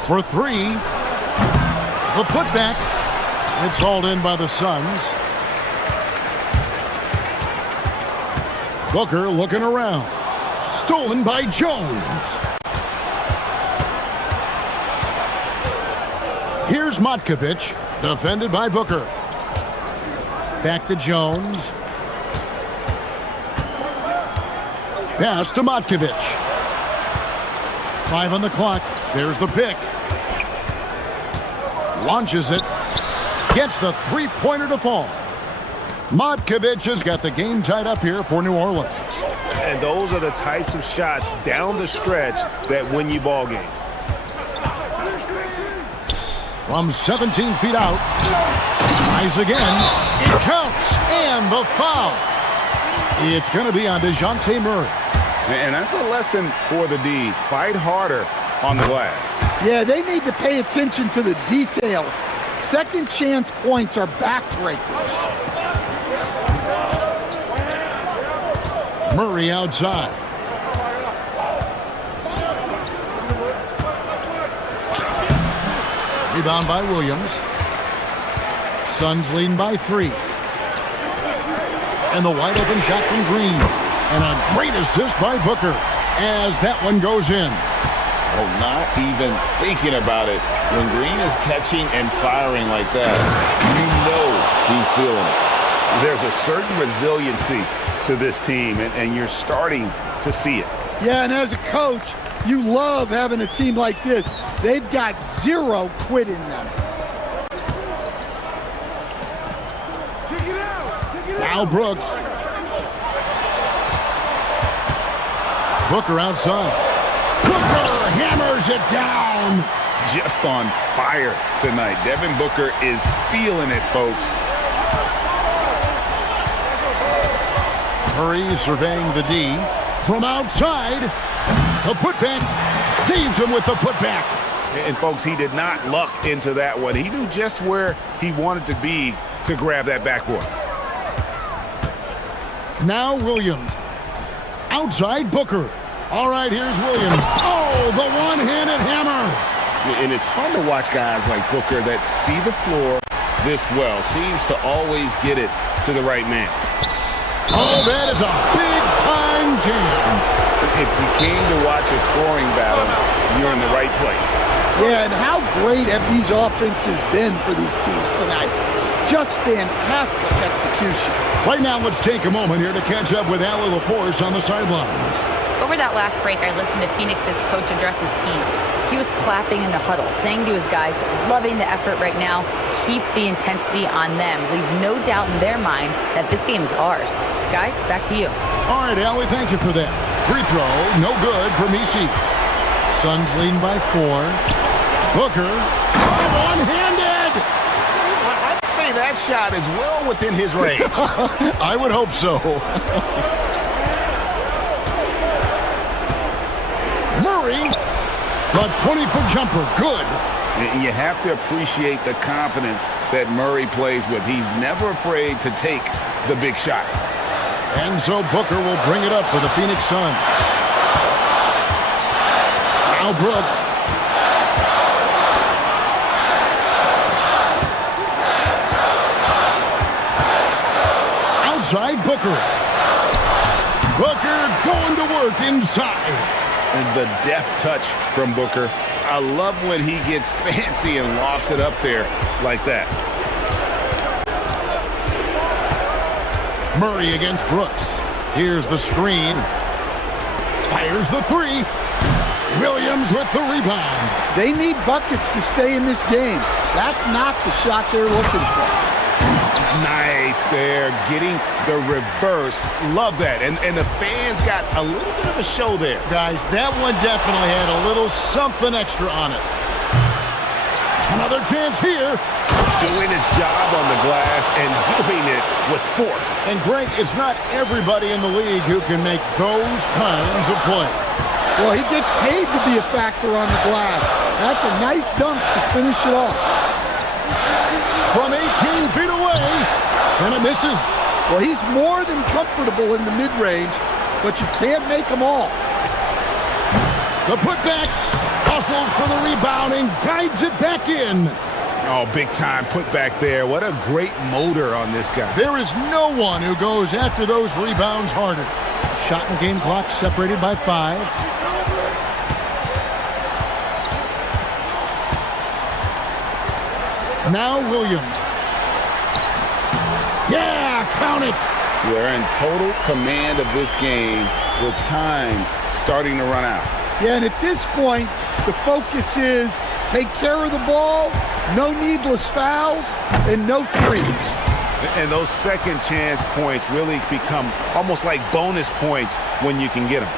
For three. The putback. It's hauled in by the Suns. Booker looking around. Stolen by Jones. Here's Matkovic. Defended by Booker. Back to Jones. Pass to Matkovic. 5 on the clock. There's the pick. Launches it. Gets the three-pointer to fall. Matkovic has got the game tied up here for New Orleans. And those are the types of shots down the stretch that win you ball games. From 17 feet out. Tries again. It counts. And the foul. It's going to be on DeJounte Murray. And that's a lesson for the D. Fight harder on the glass. Yeah, they need to pay attention to the details. Second chance points are backbreakers. Murray outside. Rebound by Williams. Suns leading by 3. And the wide open shot from Green. And a great assist by Booker as that one goes in. Oh, not even thinking about it. When Green is catching and firing like that, you know he's feeling it. There's a certain resiliency to this team, and you're starting to see it. Yeah, and as a coach, you love having a team like this. They've got zero quit in them. Now Brooks. Booker outside. Booker hammers it down. Just on fire tonight. Devin Booker is feeling it, folks. Murray surveying the D. From outside, the putback saves him with the putback. And folks, he did not luck into that one. He knew just where he wanted to be to grab that backboard. Now Williams. Outside Booker. All right, here's Williams. Oh, the one-handed hammer. And it's fun to watch guys like Booker that see the floor this well. Seems to always get it to the right man. Oh, that is a big-time jam. If you came to watch a scoring battle, you're in the right place. Yeah, and how great have these offenses been for these teams tonight? Just fantastic execution. Right now, let's take a moment here to catch up with Allie LaForce on the sidelines. Over that last break, I listened to Phoenix's coach address his team. He was clapping in the huddle, saying to his guys, loving the effort right now, keep the intensity on them. Leave no doubt in their mind that this game is ours. Guys, back to you. All right, Allie, thank you for that. Free throw, no good for Misi. Suns leading by 4. Booker, one-handed! I'd say that shot is well within his range. I would hope so. Murray, the 20-foot jumper, good. And you have to appreciate the confidence that Murray plays with. He's never afraid to take the big shot. And so Booker will bring it up for the Phoenix Suns. Now Brooks. Outside Booker. Booker going to work inside. And the deft touch from Booker. I love when he gets fancy and lofts it up there like that. Murray against Brooks. Here's the screen. Fires the 3. Williams with the rebound. They need buckets to stay in this game. That's not the shot they're looking for. Nice there, getting the reverse. Love that. And the fans got a little bit of a show there. Guys, that one definitely had a little something extra on it. Another chance here. Doing his job on the glass and doing it with force. And Greg, it's not everybody in the league who can make those kinds of plays. Well, he gets paid to be a factor on the glass. That's a nice dunk to finish it off. From 18 feet away, And it misses. Well, he's more than comfortable in the mid-range, but you can't make them all. The putback, hustles for the rebound and guides it back in. Oh, big time putback there. What a great motor on this guy. There is no one who goes after those rebounds harder. Shot and game clock separated by 5. Now Williams. Yeah, count it. They're in total command of this game with time starting to run out. Yeah, and at this point, the focus is take care of the ball, no needless fouls, and no threes. And those second chance points really become almost like bonus points when you can get them.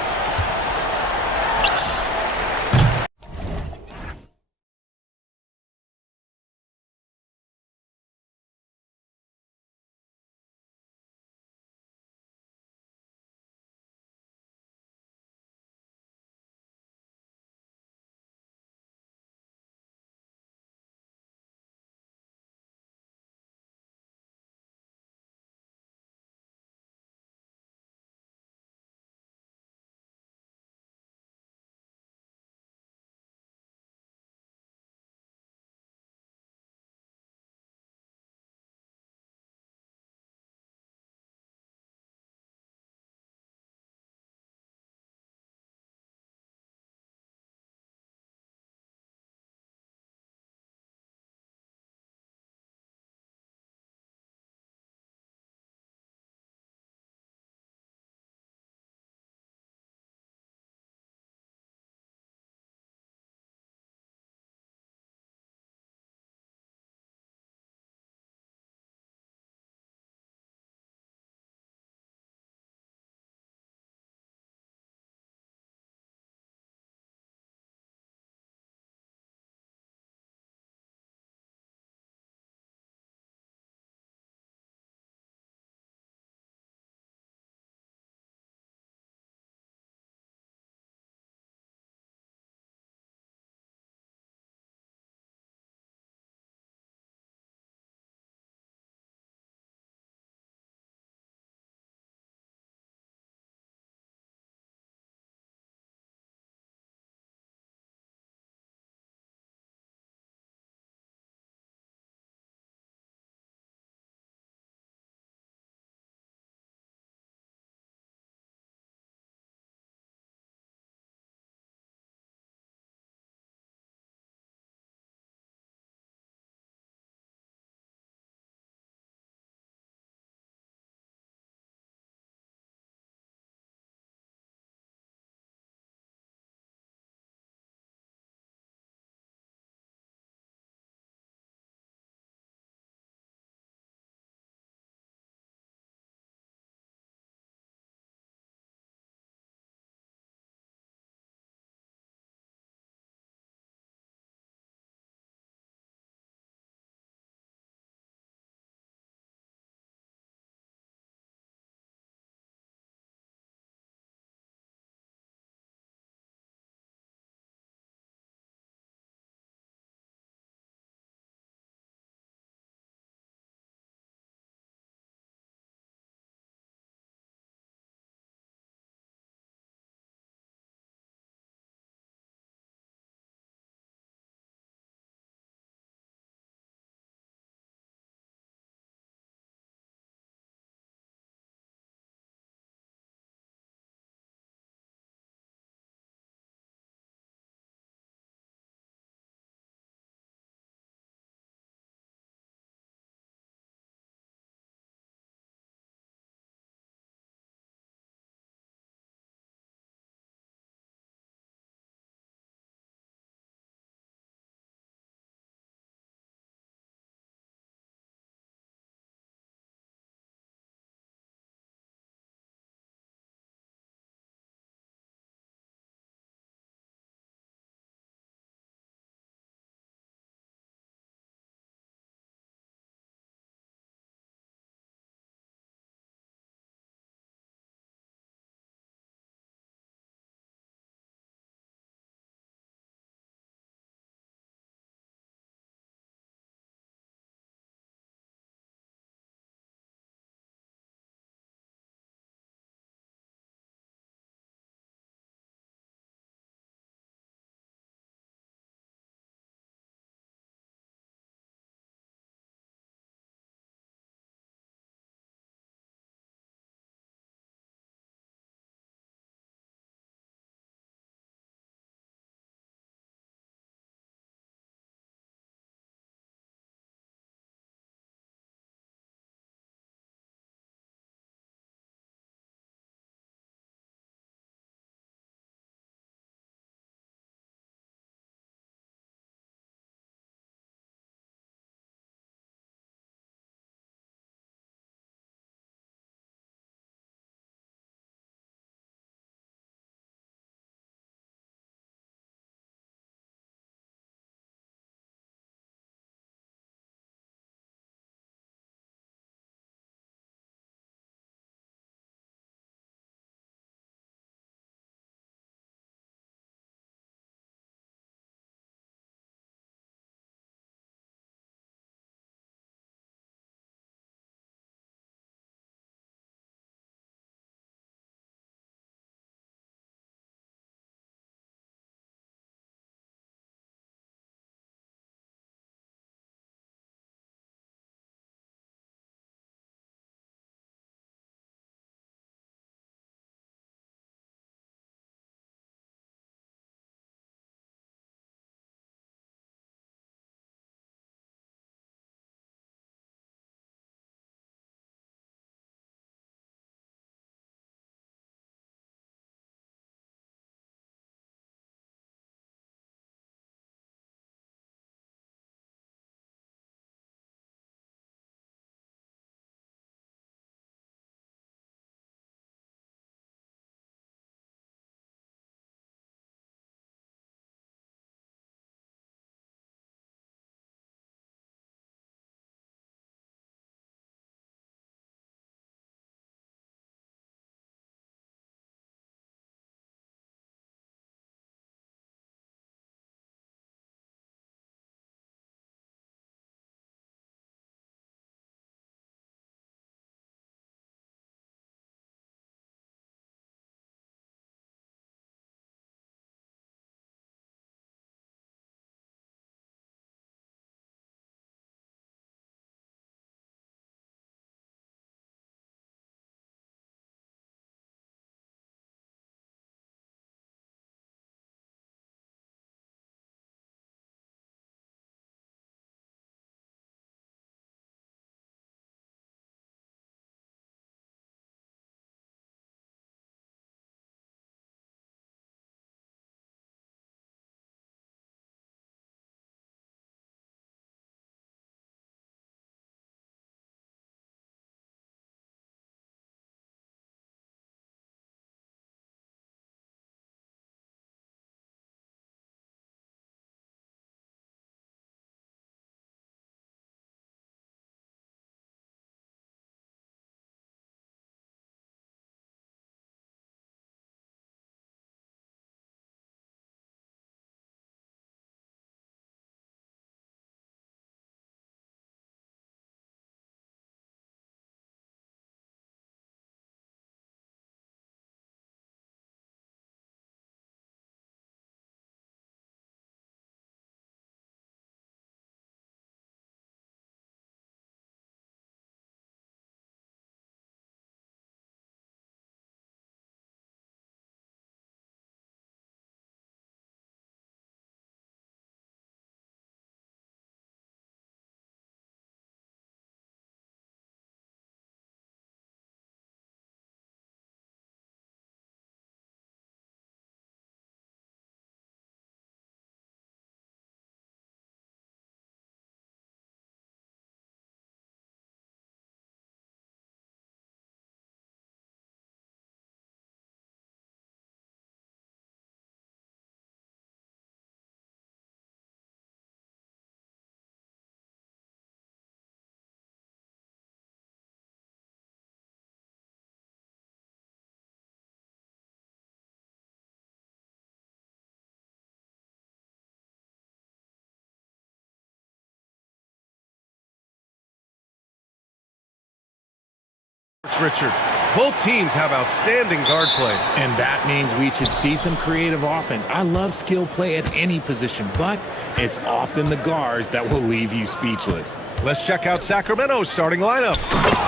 Richard. Both teams have outstanding guard play. And that means we should see some creative offense. I love skill play at any position, but it's often the guards that will leave you speechless. Let's check out Sacramento's starting lineup.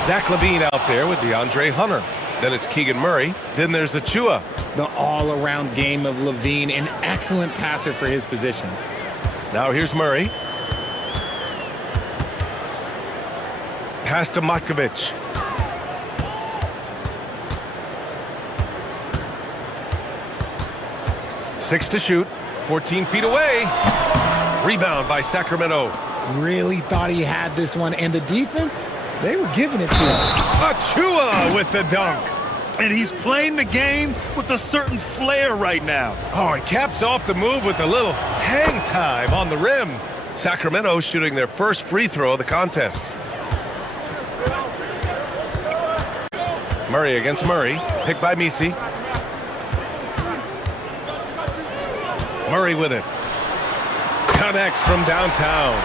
Zach LaVine out there with DeAndre Hunter. Then it's Keegan Murray. Then there's Achua. The all-around game of LaVine, an excellent passer for his position. Now here's Murray. Pass to Matkovic. Six to shoot. 14 feet away. Rebound by Sacramento. Really thought he had this one, and the defense, they were giving it to him. Achua with the dunk. And he's playing the game with a certain flair right now. Oh, he caps off the move with a little hang time on the rim. Sacramento shooting their first free throw of the contest. Murray against Murray. Picked by Misi. Murray with it. Connects from downtown.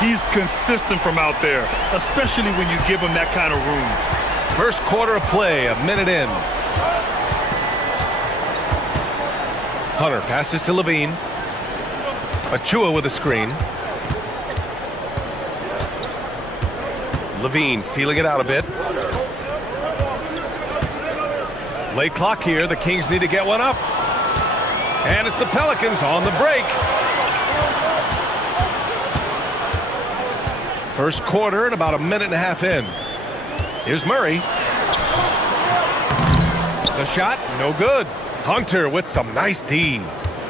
He's consistent from out there, especially when you give him that kind of room. First quarter of play, a minute in. Hunter passes to LaVine. Achua with a screen. LaVine feeling it out a bit. Late clock here. The Kings need to get one up. And it's the Pelicans on the break. First quarter and about a minute and a half in. Here's Murray. The shot, no good. Hunter with some nice D.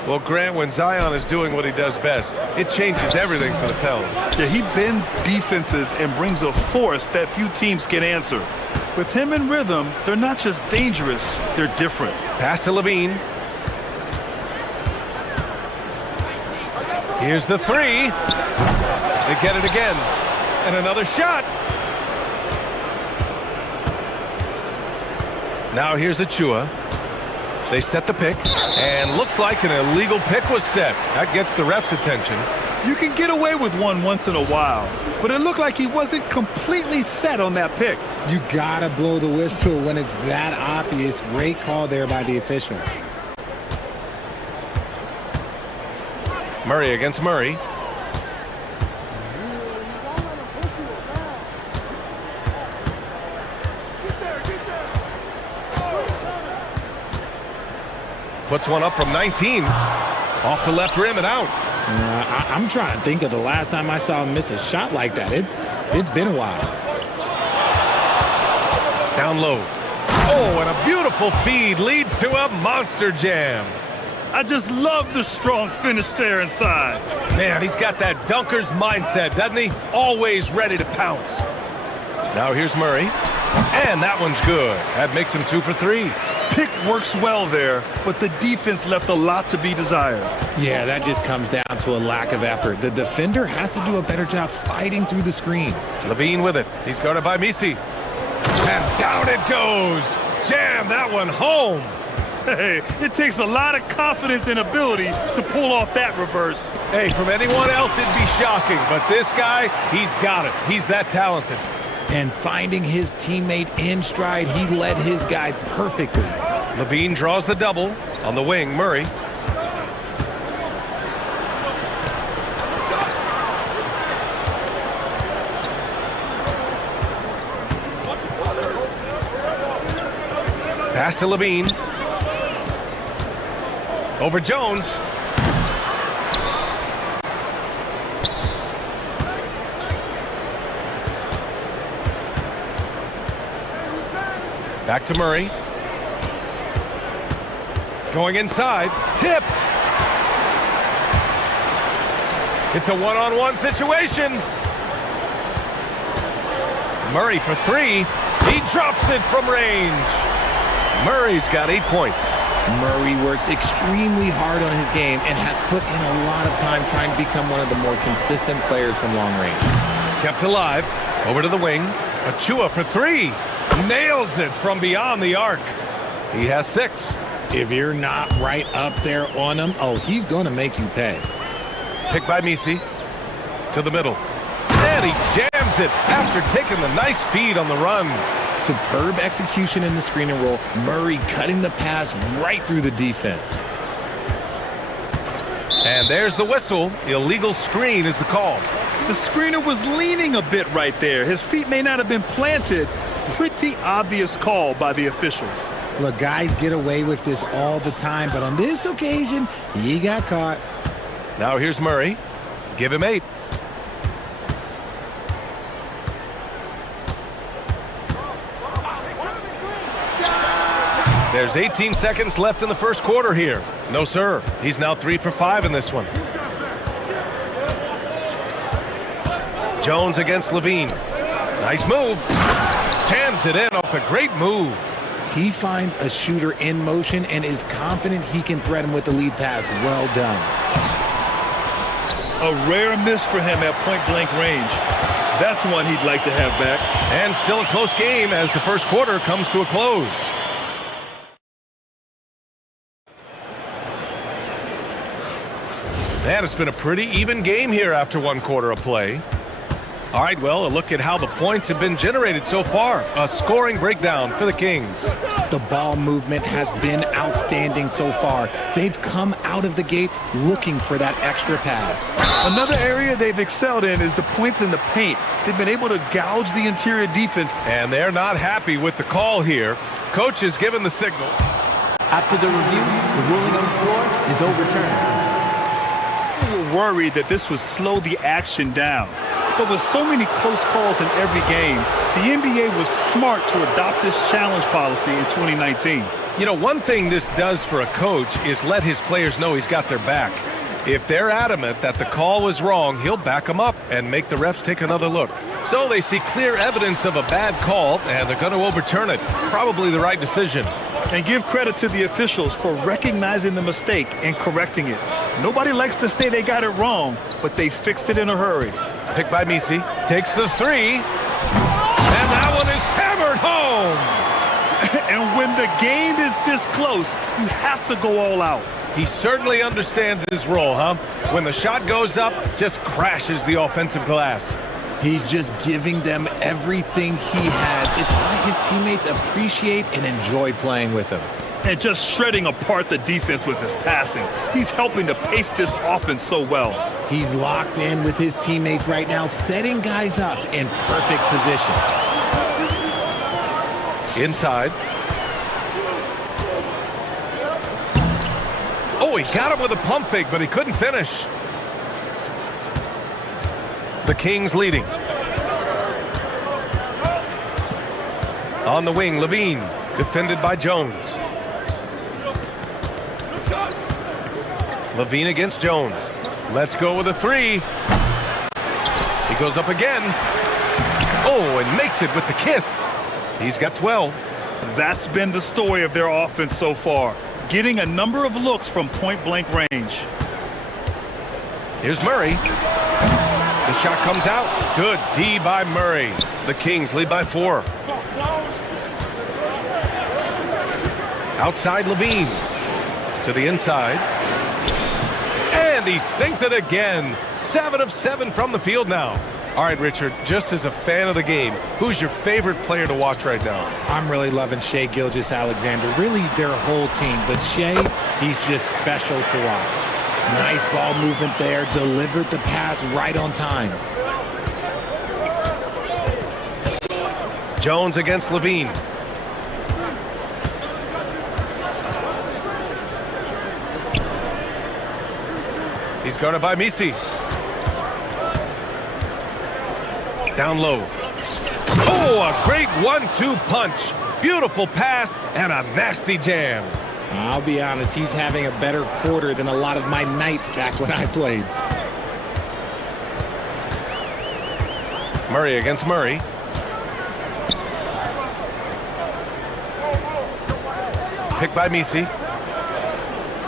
Well, Grant, when Zion is doing what he does best, it changes everything for the Pels. Yeah, he bends defenses and brings a force that few teams can answer. With him in rhythm, they're not just dangerous, they're different. Pass to LaVine. Here's the three. They get it again. And another shot. Now here's Achua. They set the pick, and looks like an illegal pick was set. That gets the ref's attention. You can get away with one once in a while, but it looked like he wasn't completely set on that pick. You gotta blow the whistle when it's that obvious. Great call there by the official. Murray against Murray. Puts one up from 19. Off the left rim and out. I'm trying to think of the last time I saw him miss a shot like that. It's been a while. Down low. Oh, and a beautiful feed leads to a monster jam. I just love the strong finish there inside. Man, he's got that dunker's mindset, doesn't he? Always ready to pounce. Now here's Murray. And that one's good. That makes him 2 for 3. Pick works well there, but the defense left a lot to be desired. Yeah, that just comes down to a lack of effort. The defender has to do a better job fighting through the screen. LaVine with it. He's guarded by Misi. And down it goes. Jam that one home. Hey, it takes a lot of confidence and ability to pull off that reverse. Hey, from anyone else, it'd be shocking. But this guy, he's got it. He's that talented. And finding his teammate in stride, he led his guy perfectly. LaVine draws the double. On the wing, Murray. Pass to LaVine. Over Jones. Back to Murray. Going inside. Tipped. It's a one-on-one situation. Murray for 3. He drops it from range. Murray's got 8 points. Murray works extremely hard on his game and has put in a lot of time trying to become one of the more consistent players from long range. Kept alive. Over to the wing. Achua for 3. Nails it from beyond the arc. He has 6. If you're not right up there on him, oh, he's going to make you pay. Picked by Misi. To the middle. And he jams grabs it after taking the nice feed on the run. Superb execution in the screen and roll. Murray cutting the pass right through the defense. And there's the whistle. Illegal screen is the call. The screener was leaning a bit right there. His feet may not have been planted. Pretty obvious call by the officials. Look, guys get away with this all the time, but on this occasion, he got caught. Now here's Murray. Give him 8. There's 18 seconds left in the first quarter here. No, sir. He's now 3 for 5 in this one. Jones against Levine. Nice move. Jams it in off a great move. He finds a shooter in motion and is confident he can thread him with the lead pass. Well done. A rare miss for him at point-blank range. That's one he'd like to have back. And still a close game as the first quarter comes to a close. And it's been a pretty even game here after one quarter of play. All right, well, a look at how the points have been generated so far. A scoring breakdown for the Kings. The ball movement has been outstanding so far. They've come out of the gate looking for that extra pass. Another area they've excelled in is the points in the paint. They've been able to gouge the interior defense. And they're not happy with the call here. Coach has given the signal. After the review, the ruling on the floor is overturned. We were worried that this would slow the action down. But with so many close calls in every game, the NBA was smart to adopt this challenge policy in 2019. You know, one thing this does for a coach is let his players know he's got their back. If they're adamant that the call was wrong, he'll back them up and make the refs take another look. So they see clear evidence of a bad call, and they're going to overturn it. Probably the right decision. And give credit to the officials for recognizing the mistake and correcting it. Nobody likes to say they got it wrong, but they fixed it in a hurry. Picked by Misi, takes the 3, and that one is hammered home. And when the game is this close, you have to go all out. He certainly understands his role, huh? When the shot goes up, just crashes the offensive glass. He's just giving them everything he has. It's why his teammates appreciate and enjoy playing with him. And just shredding apart the defense with his passing. He's helping to pace this offense so well. He's locked in with his teammates right now, setting guys up in perfect position. Inside. Oh, he got him with a pump fake, but he couldn't finish. The Kings leading. On the wing, Levine, defended by Jones. Levine against Jones. Let's go with a 3. He goes up again. Oh, and makes it with the kiss. He's got 12. That's been the story of their offense so far. Getting a number of looks from point-blank range. Here's Murray. The shot comes out. Good D by Murray. The Kings lead by 4. Outside Levine. To the inside. And he sinks it again. 7 of 7 from the field now. All right, Richard, just as a fan of the game, who's your favorite player to watch right now? I'm really loving Shai Gilgeous-Alexander, really their whole team. But Shai, he's just special to watch. Nice ball movement there, delivered the pass right on time. Jones against Levine. He's guarded by Misi. Down low. Oh, a great 1-2 punch. Beautiful pass and a nasty jam. I'll be honest, he's having a better quarter than a lot of my nights back when I played. Murray against Murray. Picked by Misi.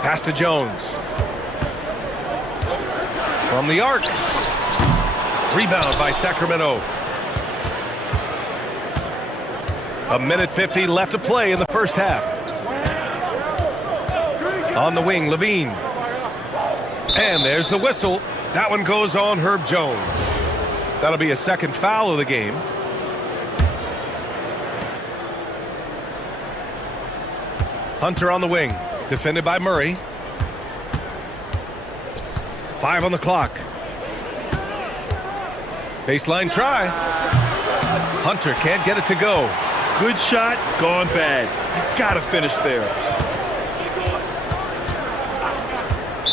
Pass to Jones. From the arc. Rebound by Sacramento. 1:50 left to play in the first half. On the wing, Levine. And there's the whistle. That one goes on Herb Jones. That'll be a second foul of the game. Hunter on the wing, defended by Murray. 5 on the clock. Baseline try. Hunter can't get it to go. Good shot, gone bad. You gotta finish there.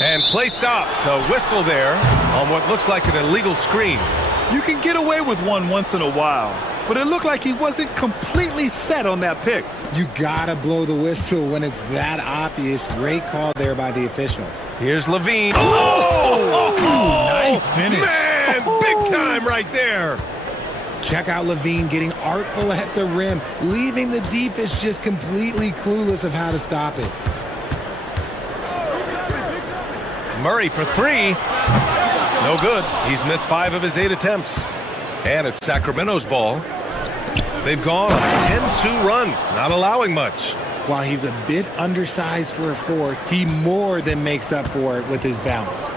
And play stops. A whistle there on what looks like an illegal screen. You can get away with one once in a while, but it looked like he wasn't completely set on that pick. You gotta blow the whistle when it's that obvious. Great call there by the official. Here's Levine. Oh! Nice finish. Man, big time right there. Check out Levine getting artful at the rim, leaving the defense just completely clueless of how to stop it. Murray for 3. No good. He's missed 5 of his 8 attempts. And it's Sacramento's ball. They've gone on a 10-2 run, not allowing much. While he's a bit undersized for a 4, he more than makes up for it with his bounce.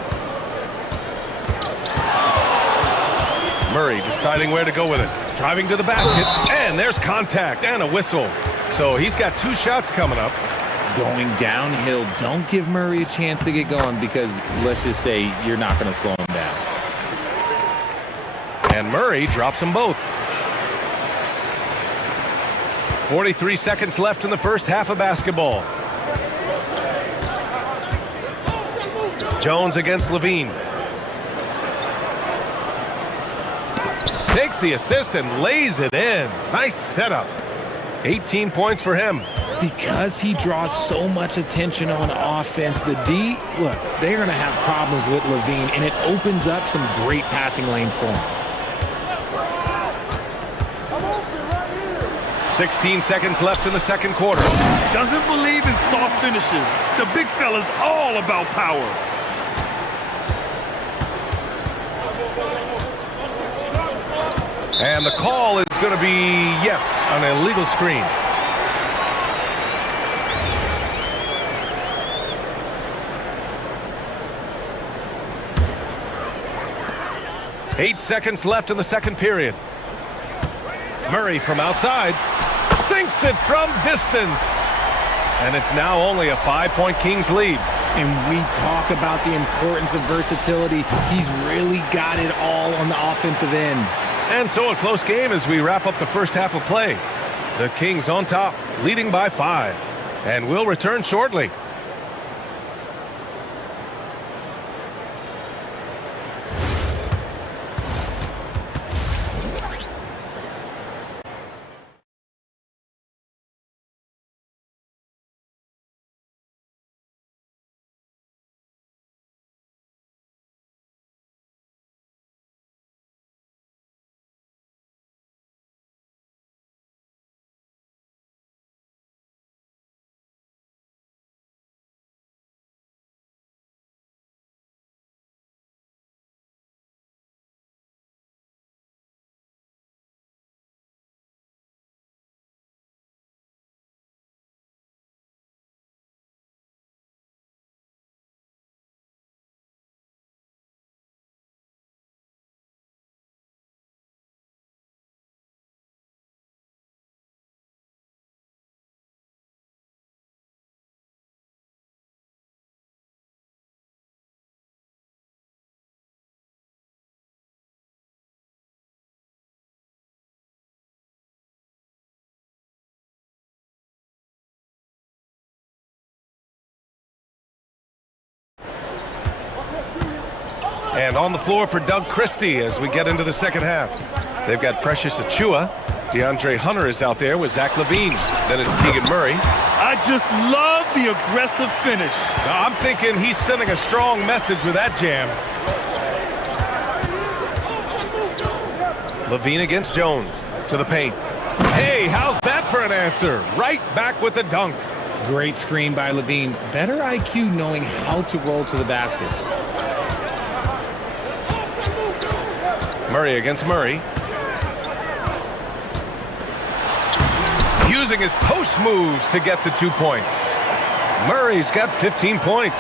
Murray deciding where to go with it. Driving to the basket, and there's contact and a whistle. So he's got 2 shots coming up. Going downhill, don't give Murray a chance to get going because let's just say you're not going to slow him down. And Murray drops them both. 43 seconds left in the first half of basketball. Jones against Levine. Takes the assist and lays it in. Nice setup. 18 points for him. Because he draws so much attention on offense, the D, look, they're going to have problems with Levine, and it opens up some great passing lanes for him. 16 seconds left in the second quarter. Doesn't believe in soft finishes. The big fella's all about power. And the call is going to be, yes, an illegal screen. Eight seconds left in the second period. Murray from outside sinks it from distance. And it's now only a 5-point Kings lead. And we talk about the importance of versatility. He's really got it all on the offensive end. And so a close game as we wrap up the first half of play. The Kings on top, leading by 5. And we'll return shortly. And on the floor for Doug Christie as we get into the second half. They've got Precious Achiuwa. DeAndre Hunter is out there with Zach Levine. Then it's Keegan Murray. I just love the aggressive finish. Now, I'm thinking he's sending a strong message with that jam. Levine against Jones to the paint. Hey, how's that for an answer? Right back with the dunk. Great screen by Levine. Better IQ knowing how to roll to the basket. Murray against Murray. Using his post moves to get the 2 points. Murray's got 15 points.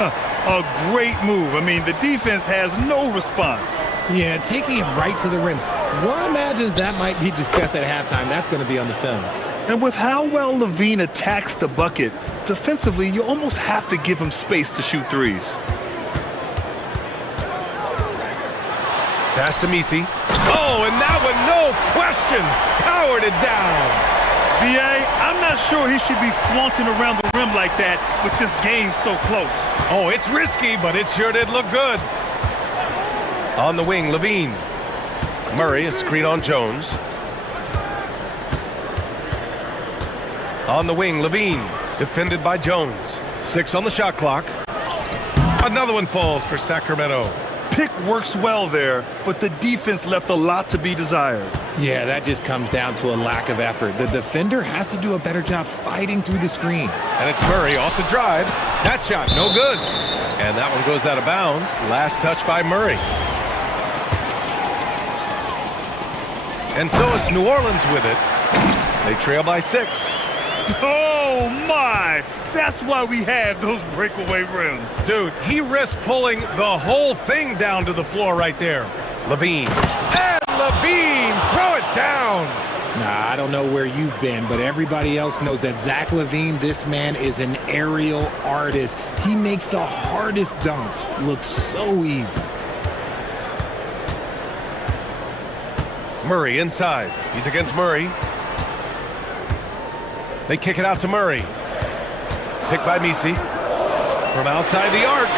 A great move. I mean, the defense has no response. Yeah, taking it right to the rim. One imagines that might be discussed at halftime. That's going to be on the film. And with how well Levine attacks the bucket, defensively, you almost have to give him space to shoot threes. Pass to Misi. Oh, and that one, no question, powered it down. B.A., I'm not sure he should be flaunting around the rim like that with this game so close. Oh, it's risky, but it sure did look good. On the wing, Levine. Murray, a screen on Jones. On the wing, Levine, defended by Jones. 6 on the shot clock. Another one falls for Sacramento. Pick works well there, but the defense left a lot to be desired. Yeah, that just comes down to a lack of effort. The defender has to do a better job fighting through the screen. And it's Murray off the drive. That shot, no good. And that one goes out of bounds. Last touch by Murray. And so it's New Orleans with it. They trail by 6. Oh, my! That's why we have those breakaway rims. Dude, he risked pulling the whole thing down to the floor right there. Levine. And Levine! Throw it down! Nah, I don't know where you've been, but everybody else knows that Zach LaVine, this man is an aerial artist. He makes the hardest dunks look so easy. Murray inside. He's against Murray. They kick it out to Murray. Picked by Misi. From outside the arc.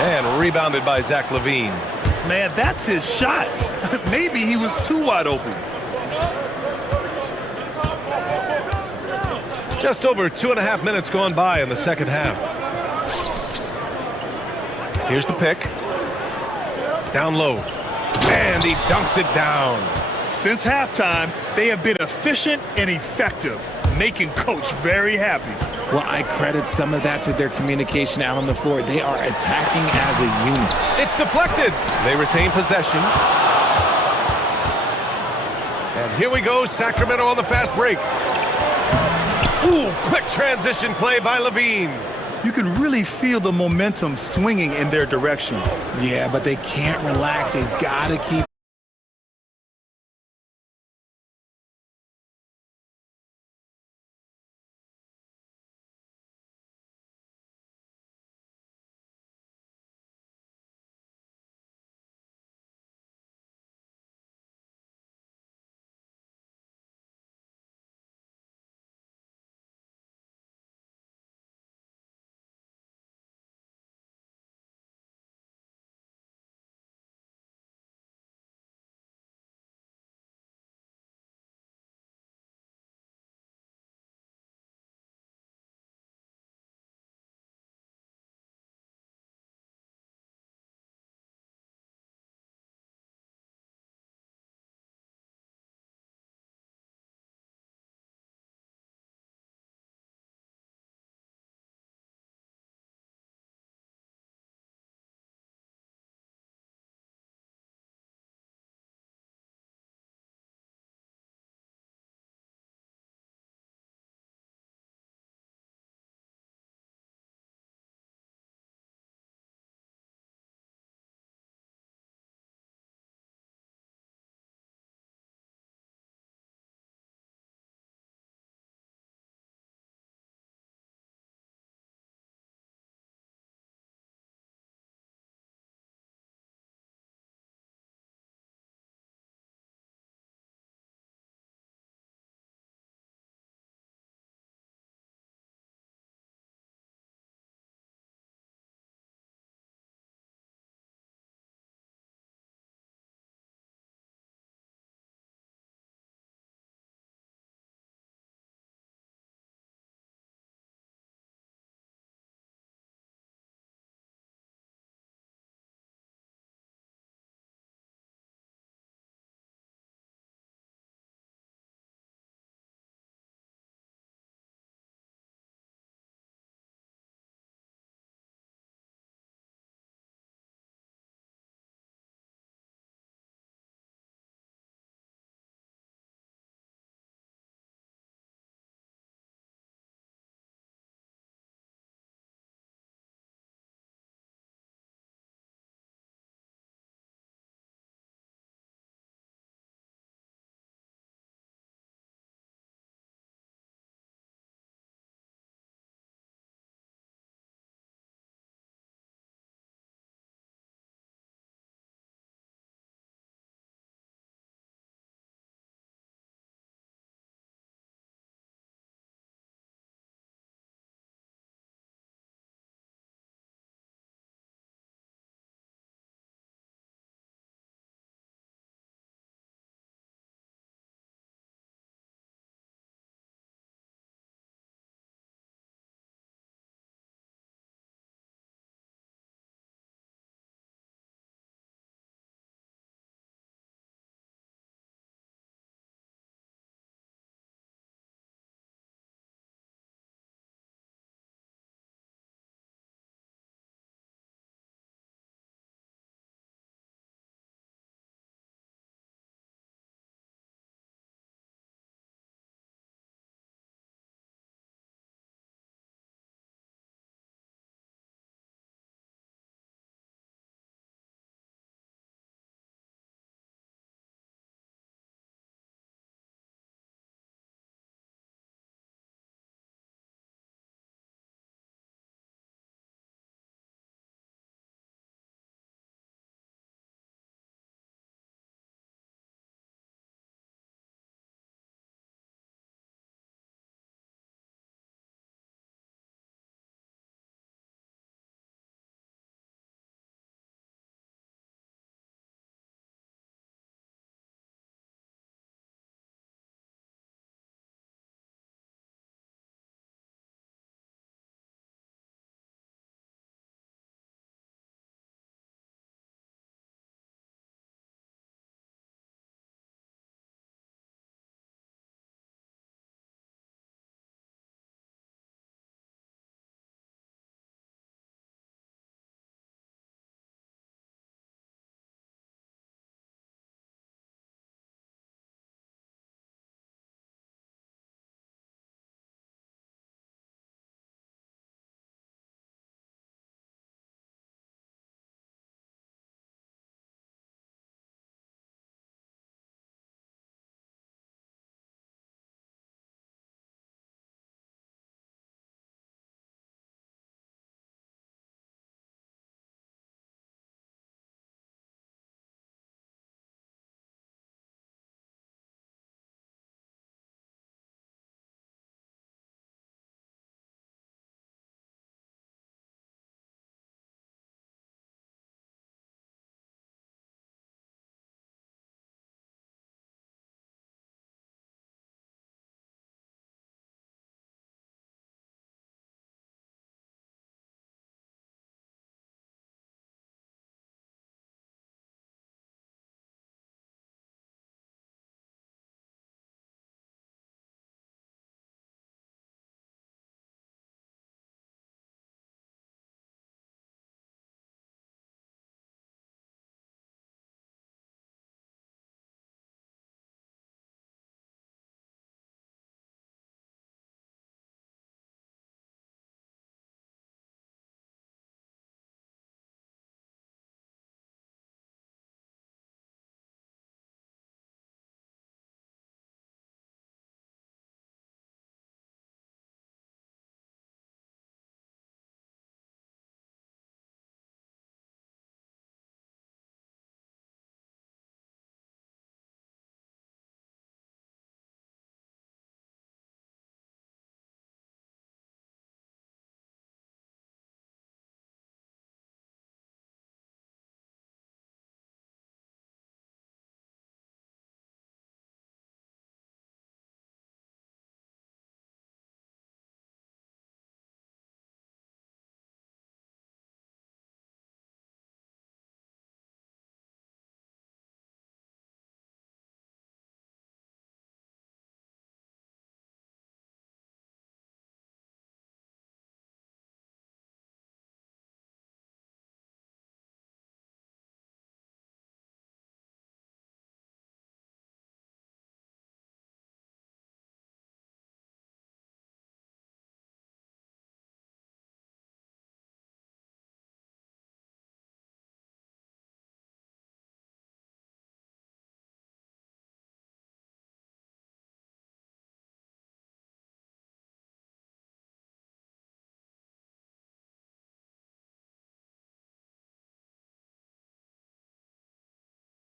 And rebounded by Zach LaVine. Man, that's his shot. Maybe he was too wide open. Just over 2.5 minutes gone by in the second half. Here's the pick. Down low. And he dunks it down. Since halftime, they have been efficient and effective, making Coach very happy. Well, I credit some of that to their communication out on the floor. They are attacking as a unit. It's deflected. They retain possession. And here we go, Sacramento on the fast break. Ooh, quick transition play by Levine. You can really feel the momentum swinging in their direction. Yeah, but they can't relax. They've got to keep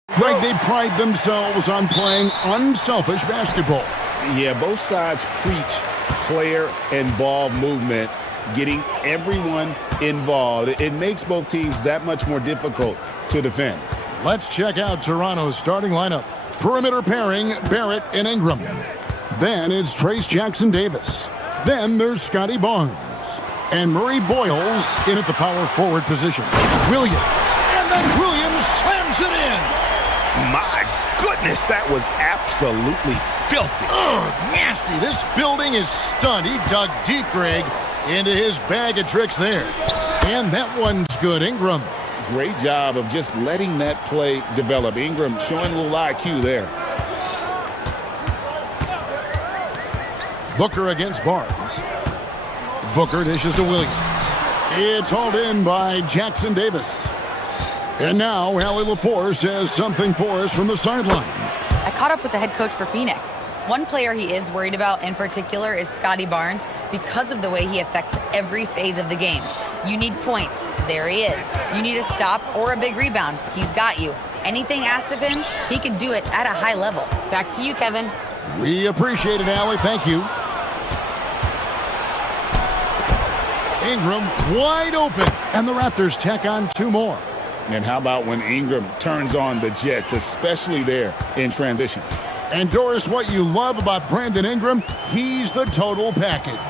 Greg, they pride themselves on playing unselfish basketball. Yeah, both sides preach player and ball movement, getting everyone involved. It makes both teams that much more difficult to defend. Let's check out Toronto's starting lineup. Perimeter pairing, Barrett and Ingram. Then it's Trace Jackson-Davis. Then there's Scotty Barnes. And Murray Boyles in at the power forward position. Williams. And then Williams slams it in. My goodness, that was absolutely filthy. Oh, nasty. This building is stunned. He dug deep, Greg, into his bag of tricks there. And that one's good. Ingram. Great job of just letting that play develop. Ingram showing a little IQ there. Booker against Barnes. Booker dishes to Williams. It's hauled in by Jackson-Davis. And now Allie LaForce has something for us from the sideline. I caught up with the head coach for Phoenix. One player he is worried about in particular is Scotty Barnes because of the way he affects every phase of the game. You need points. There he is. You need a stop or a big rebound. He's got you. Anything asked of him, he can do it at a high level. Back to you, Kevin. We appreciate it, Allie. Thank you. Ingram wide open, and the Raptors tack on two more. And how about when Ingram turns on the Jets, especially there in transition? And Doris, what you love about Brandon Ingram, he's the total package.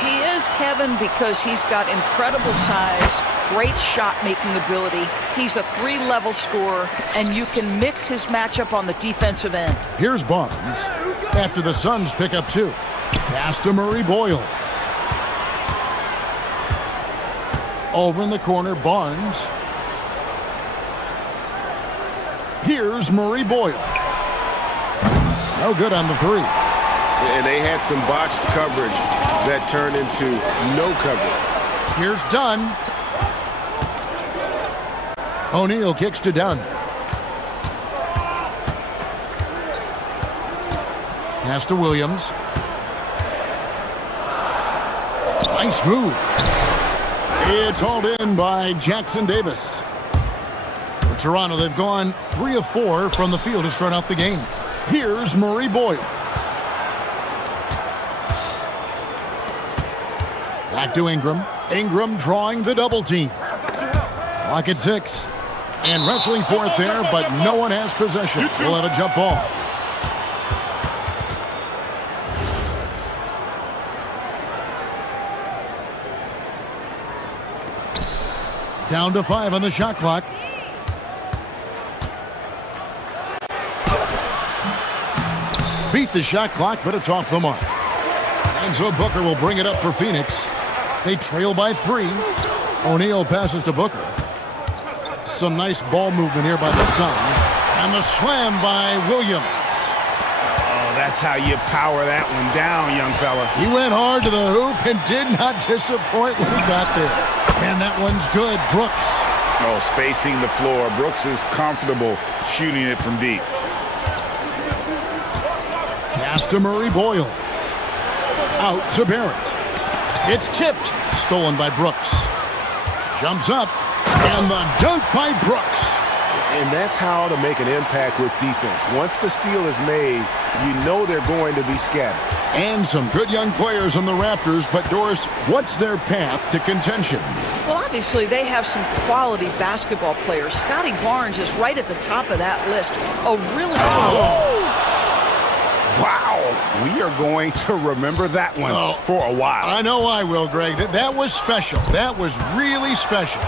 He is, Kevin, because he's got incredible size, great shot-making ability. He's a three-level scorer, and you can mix his matchup on the defensive end. Here's Barnes after the Suns pick up two. Pass to Murray Boyles. Over in the corner, Barnes. Here's Murray Boyles. No good on the three. And they had some botched coverage that turned into no coverage. Here's Dunn. O'Neal kicks to Dunn. Pass to Williams. Nice move. It's hauled in by Jackson-Davis. For Toronto, they've gone 3 of 4 from the field to start out the game. Here's Murray Boyles. Back to Ingram. Ingram drawing the double team. Clock at 6. And wrestling for it there, but no one has possession. We'll have a jump ball. Down to 5 on the shot clock. Beat the shot clock, but it's off the mark. And so Booker will bring it up for Phoenix. They trail by 3. O'Neal passes to Booker. Some nice ball movement here by the Suns. And the slam by Williams. Oh, that's how you power that one down, young fella. He went hard to the hoop and did not disappoint when he got there. And that one's good. Brooks. Oh, spacing the floor. Brooks is comfortable shooting it from deep. Pass to Murray Boyles. Out to Barrett. It's tipped. Stolen by Brooks. Jumps up. And the dunk by Brooks. And that's how to make an impact with defense. Once the steal is made, you know they're going to be scattered. And some good young players on the Raptors, but Doris, what's their path to contention? Well, obviously, they have some quality basketball players. Scotty Barnes is right at the top of that list. A really Wow. We are going to remember that one for a while. I know I will, Greg. That was special. That was really special.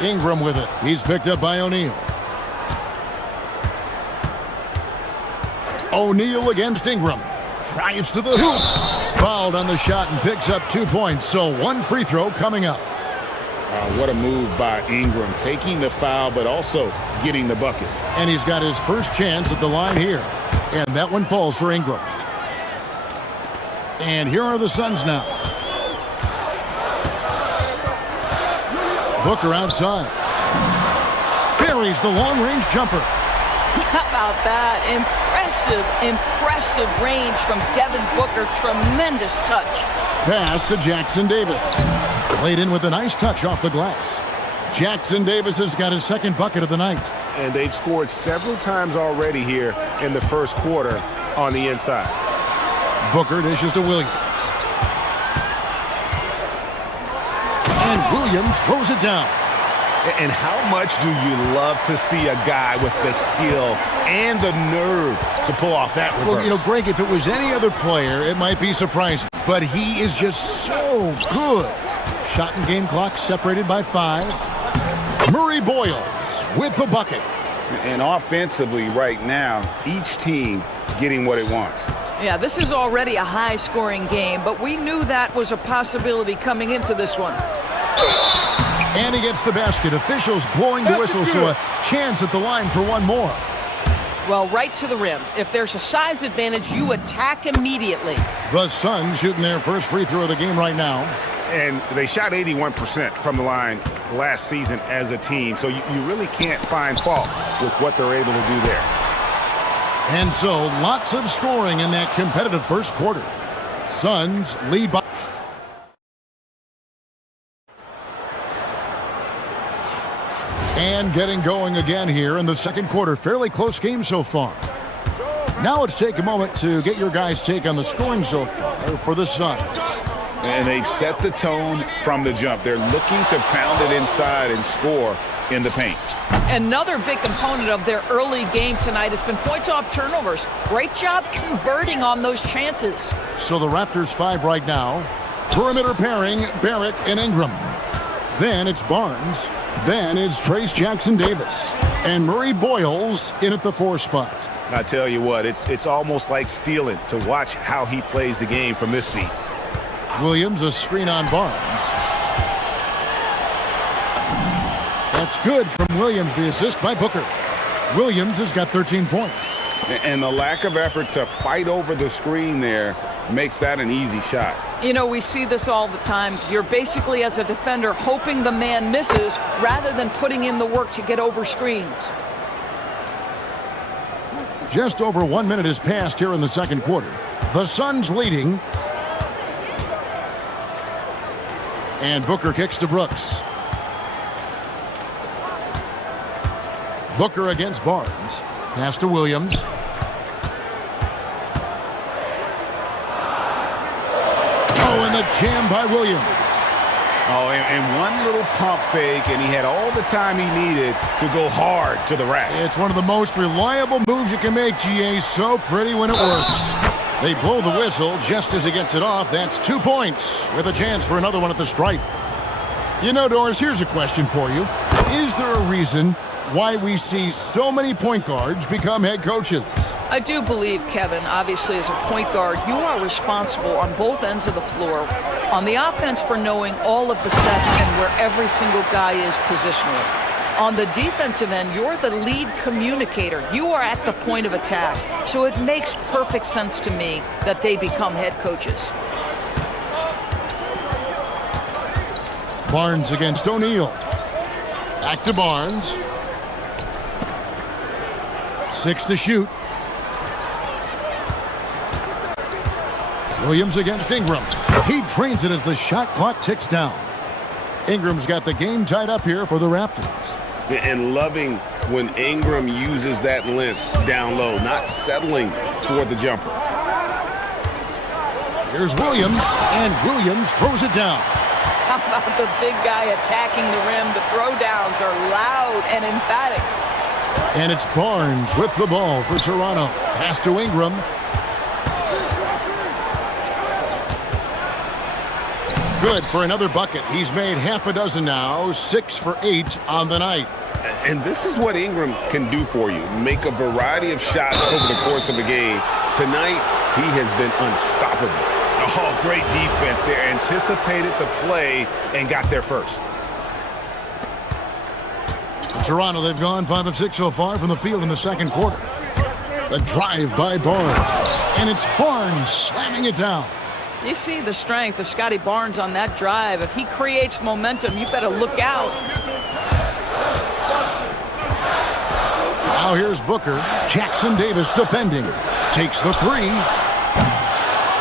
Ingram with it. He's picked up by O'Neal. O'Neal against Ingram. Drives to the hoop. Fouled on the shot and picks up 2 points. So one free throw coming up. What a move by Ingram. Taking the foul, but also getting the bucket. And he's got his first chance at the line here. And that one falls for Ingram. And here are the Suns now. Booker outside. Buries the long-range jumper. How about that? Impressive range from Devin Booker. Tremendous touch. Pass to Jackson-Davis. Played in with a nice touch off the glass. Jackson-Davis has got his second bucket of the night. and they've scored several times already here in the first quarter on the inside. Booker dishes to Williams. And Williams throws it down. And how much do you love to see a guy with the skill and the nerve to pull off that reverse? Well, you know, Greg, if it was any other player, it might be surprising. But he is just so good. Shot and game clock separated by 5. Murray Boyles with the bucket. And offensively right now, each team getting what it wants. Yeah, this is already a high-scoring game, but we knew that was a possibility coming into this one. And he gets the basket. Officials blowing the whistle, so a chance at the line for one more. Well, right to the rim. If there's a size advantage, you attack immediately. The Suns shooting their first free throw of the game right now. And they shot 81% from the line last season as a team, so you really can't find fault with what they're able to do there. And so, lots of scoring in that competitive first quarter. Suns lead by... And getting going again here in the second quarter. Fairly close game so far. Now let's take a moment to get your guys' take on the scoring so far for the Suns. And they've set the tone from the jump. They're looking to pound it inside and score in the paint. Another big component of their early game tonight has been points off turnovers. Great job converting on those chances. So the Raptors 5 right now. Perimeter pairing, Barrett and Ingram. Then it's Barnes. Then it's Trace Jackson-Davis. And Murray Boyles in at the 4 spot. I tell you what, it's almost like stealing to watch how he plays the game from this seat. Williams, a screen on Barnes. That's good from Williams, the assist by Booker. Williams has got 13 points. And the lack of effort to fight over the screen there makes that an easy shot. You know, we see this all the time. You're basically, as a defender, hoping the man misses rather than putting in the work to get over screens. Just over 1 minute has passed here in the second quarter. The Suns leading. And Booker kicks to Brooks. Booker against Barnes. Pass to Williams. Oh, and the jam by Williams. Oh, and one little pump fake, and he had all the time he needed to go hard to the rack. It's one of the most reliable moves you can make, GA. So pretty when it works. They blow the whistle just as he gets it off. That's 2 points with a chance for another one at the stripe. You know, Doris, here's a question for you. Is there a reason why we see so many point guards become head coaches? I do believe, Kevin, obviously as a point guard, you are responsible on both ends of the floor. On the offense for knowing all of the sets and where every single guy is positionally. On the defensive end, you're the lead communicator. You are at the point of attack. So it makes perfect sense to me that they become head coaches. Barnes against O'Neal. Back to Barnes. 6 to shoot. Williams against Ingram. He drains it as the shot clock ticks down. Ingram's got the game tied up here for the Raptors. And loving when Ingram uses that length down low, not settling for the jumper. Here's Williams, and Williams throws it down. How about the big guy attacking the rim? The throwdowns are loud and emphatic. And it's Barnes with the ball for Toronto. Pass to Ingram. Good for another bucket. He's made half a dozen now, 6 for 8 on the night. And this is what Ingram can do for you. Make a variety of shots over the course of a game. Tonight, he has been unstoppable. Oh, great defense there. Anticipated the play and got there first. In Toronto, they've gone 5 of 6 so far from the field in the second quarter. The drive by Barnes. And it's Barnes slamming it down. You see the strength of Scotty Barnes on that drive. If he creates momentum, you better look out. Now here's Booker. Jackson-Davis defending. Takes the 3.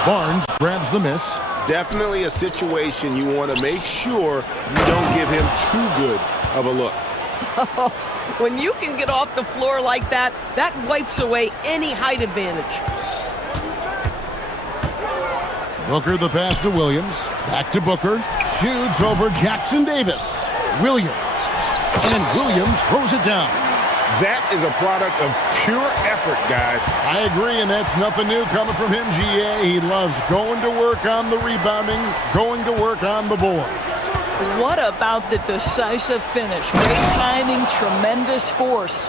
Barnes grabs the miss. Definitely a situation you want to make sure you don't give him too good of a look. When you can get off the floor like that, that wipes away any height advantage. Booker the pass to Williams. Back to Booker. Shoots over Jackson Davis. Williams. And Williams throws it down. That is a product of pure effort, guys. I agree, and that's nothing new coming from him, GA. He loves going to work on the rebounding, going to work on the board. What about the decisive finish? Great timing, tremendous force.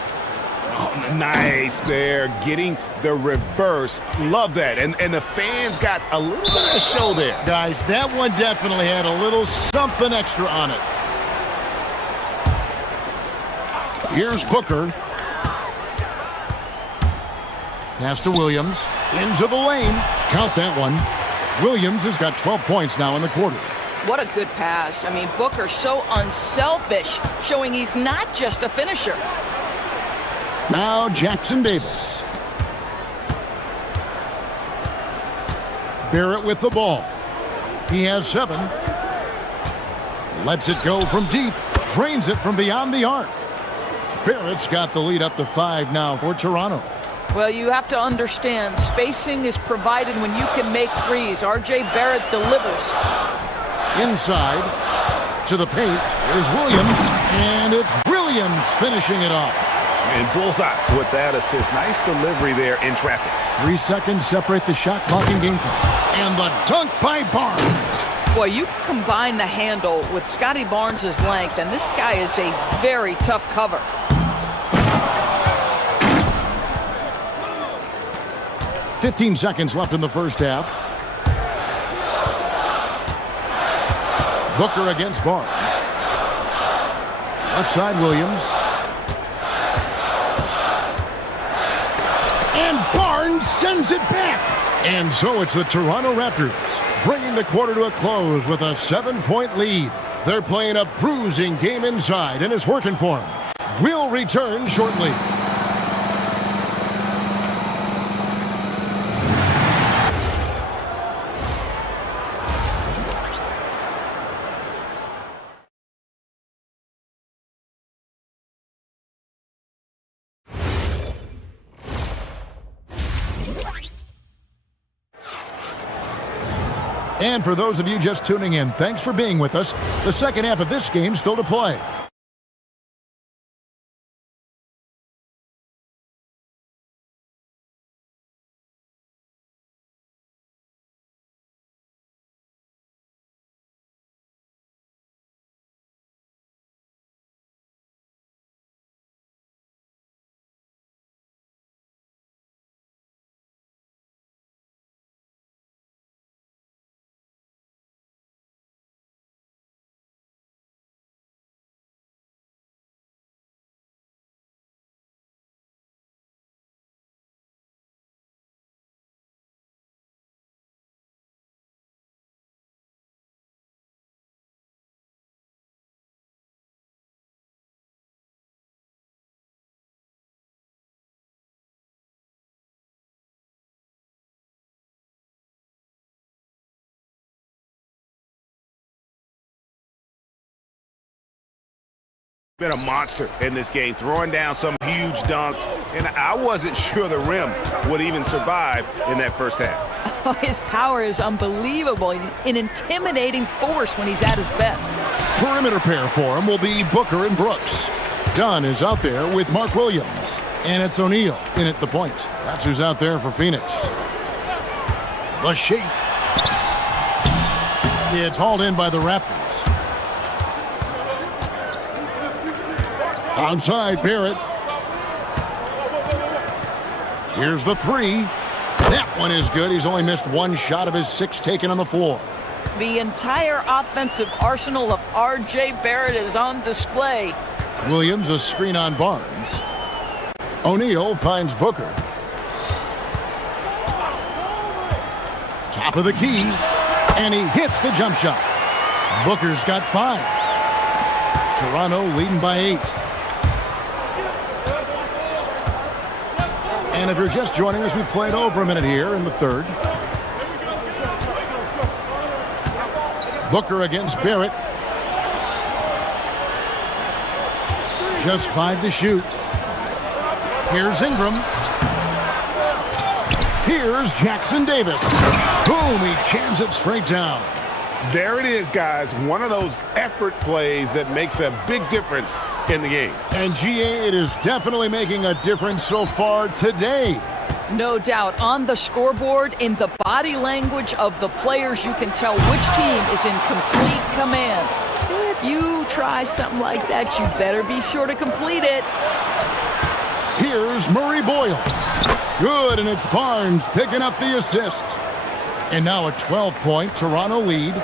Oh, nice there, getting the reverse. Love that. And the fans got a little bit of a show there. Guys, that one definitely had a little something extra on it. Here's Booker. Pass to Williams. Into the lane. Count that one. Williams has got 12 points now in the quarter. What a good pass. I mean, Booker's so unselfish, showing he's not just a finisher. Now Jackson Davis. Barrett with the ball. He has 7. Lets it go from deep. Drains it from beyond the arc. Barrett's got the lead up to 5 now for Toronto. Well, you have to understand, spacing is provided when you can make threes. R.J. Barrett delivers. Inside to the paint. There's Williams, and it's Williams finishing it off. And bullseye with that assist. Nice delivery there in traffic. 3 seconds separate the shot clock and game clock. And the dunk by Barnes. Boy, you combine the handle with Scotty Barnes' length, and this guy is a very tough cover. "15 seconds left in the first half. Booker against Barnes. Left side, Williams. And Barnes sends it back. And so it's the Toronto Raptors bringing the quarter to a close with a 7-point lead. They're playing a bruising game inside, and it's working for them. We'll return shortly. And for those of you just tuning in, thanks for being with us. The second half of this game still to play. Been a monster in this game, throwing down some huge dunks, and I wasn't sure the rim would even survive in that first half. Oh, his power is unbelievable, an intimidating force when he's at his best. Perimeter pair for him will be Booker and Brooks. Dunn is out there with Mark Williams, and it's O'Neal in at the point. That's who's out there for Phoenix. The shake. It's hauled in by the Raptors. Outside, Barrett. Here's the 3. That one is good. He's only missed 1 shot of his 6 taken on the floor. The entire offensive arsenal of R.J. Barrett is on display. Williams, a screen on Barnes. O'Neal finds Booker. Top of the key. And he hits the jump shot. Booker's got 5. Toronto leading by 8. And if you're just joining us, we played over a minute here in the third. Booker against Barrett. Just 5 to shoot. Here's Ingram. Here's Jackson Davis. Boom, he jams it straight down. There it is, guys. One of those effort plays that makes a big difference in the game. And GA, it is definitely making a difference so far today. No doubt. On the scoreboard, in the body language of the players, you can tell which team is in complete command. If you try something like that, you better be sure to complete it. Here's Murray Boyle. Good, and it's Barnes picking up the assist. And now a 12-point Toronto lead.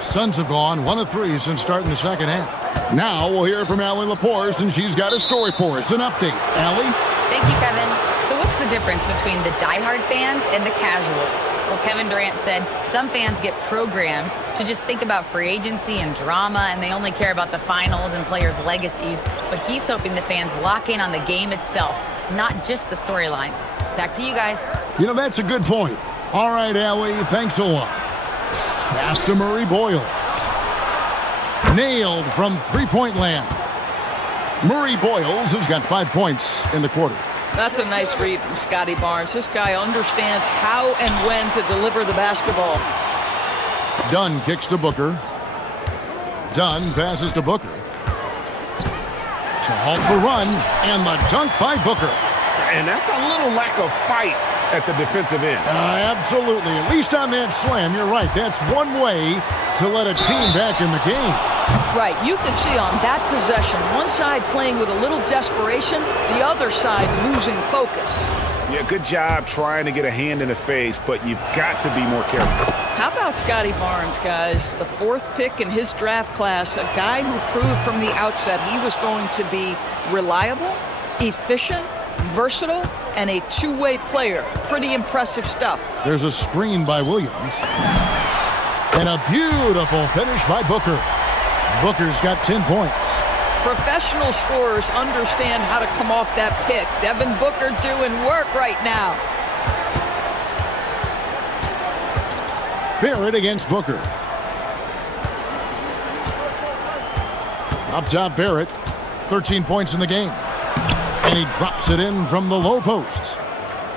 Suns have gone 1 of 3 since starting the second half. Now we'll hear from Allie LaForce, and she's got a story for us. An update. Allie? Thank you, Kevin. So what's the difference between the diehard fans and the casuals? Well, Kevin Durant said some fans get programmed to just think about free agency and drama, and they only care about the finals and players' legacies. But he's hoping the fans lock in on the game itself, not just the storylines. Back to you guys. You know, that's a good point. All right, Allie, thanks a lot. Pass to Murray Boyle. Nailed from three-point land. Murray Boyles has got 5 points in the quarter. That's a nice read from Scotty Barnes. This guy understands how and when to deliver the basketball. Dunn kicks to Booker. Dunn passes to Booker. To halt the run, and the dunk by Booker. And that's a little lack of fight at the defensive end. Absolutely. At least on that slam, you're right. That's one way to let a team back in the game. Right. You can see on that possession, one side playing with a little desperation, the other side losing focus. Yeah, good job trying to get a hand in the face, but you've got to be more careful. How about Scotty Barnes, guys? The 4th pick in his draft class, a guy who proved from the outset he was going to be reliable, efficient, versatile, and a two-way player. Pretty impressive stuff. There's a screen by Williams. And a beautiful finish by Booker. Booker's got 10 points. Professional scorers understand how to come off that pick. Devin Booker doing work right now. Barrett against Booker. Up top, Barrett. 13 points in the game. And he drops it in from the low post.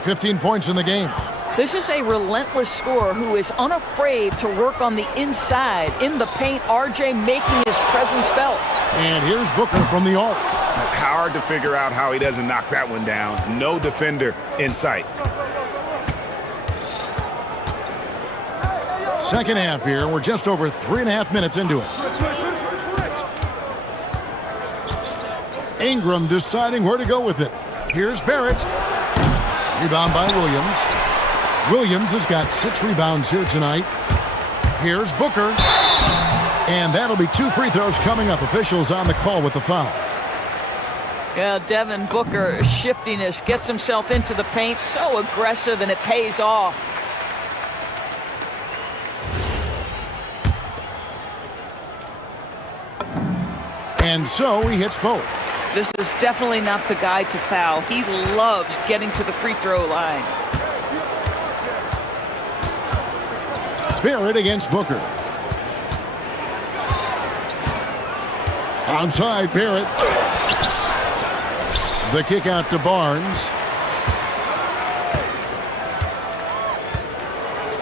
15 points in the game. This is a relentless scorer who is unafraid to work on the inside. In the paint, RJ making his presence felt. And here's Booker from the arc. Hard to figure out how he doesn't knock that one down. No defender in sight. Second half here. We're just over 3.5 minutes into it. Ingram deciding where to go with it. Here's Barrett. Rebound by Williams. Williams has got 6 rebounds here tonight. Here's Booker. And that'll be 2 free throws coming up. Officials on the call with the foul. Yeah, Devin Booker, shiftiness, gets himself into the paint. So aggressive, and it pays off. And so he hits both. This is definitely not the guy to foul. He loves getting to the free throw line. Barrett against Booker. Outside, Barrett. The kick out to Barnes.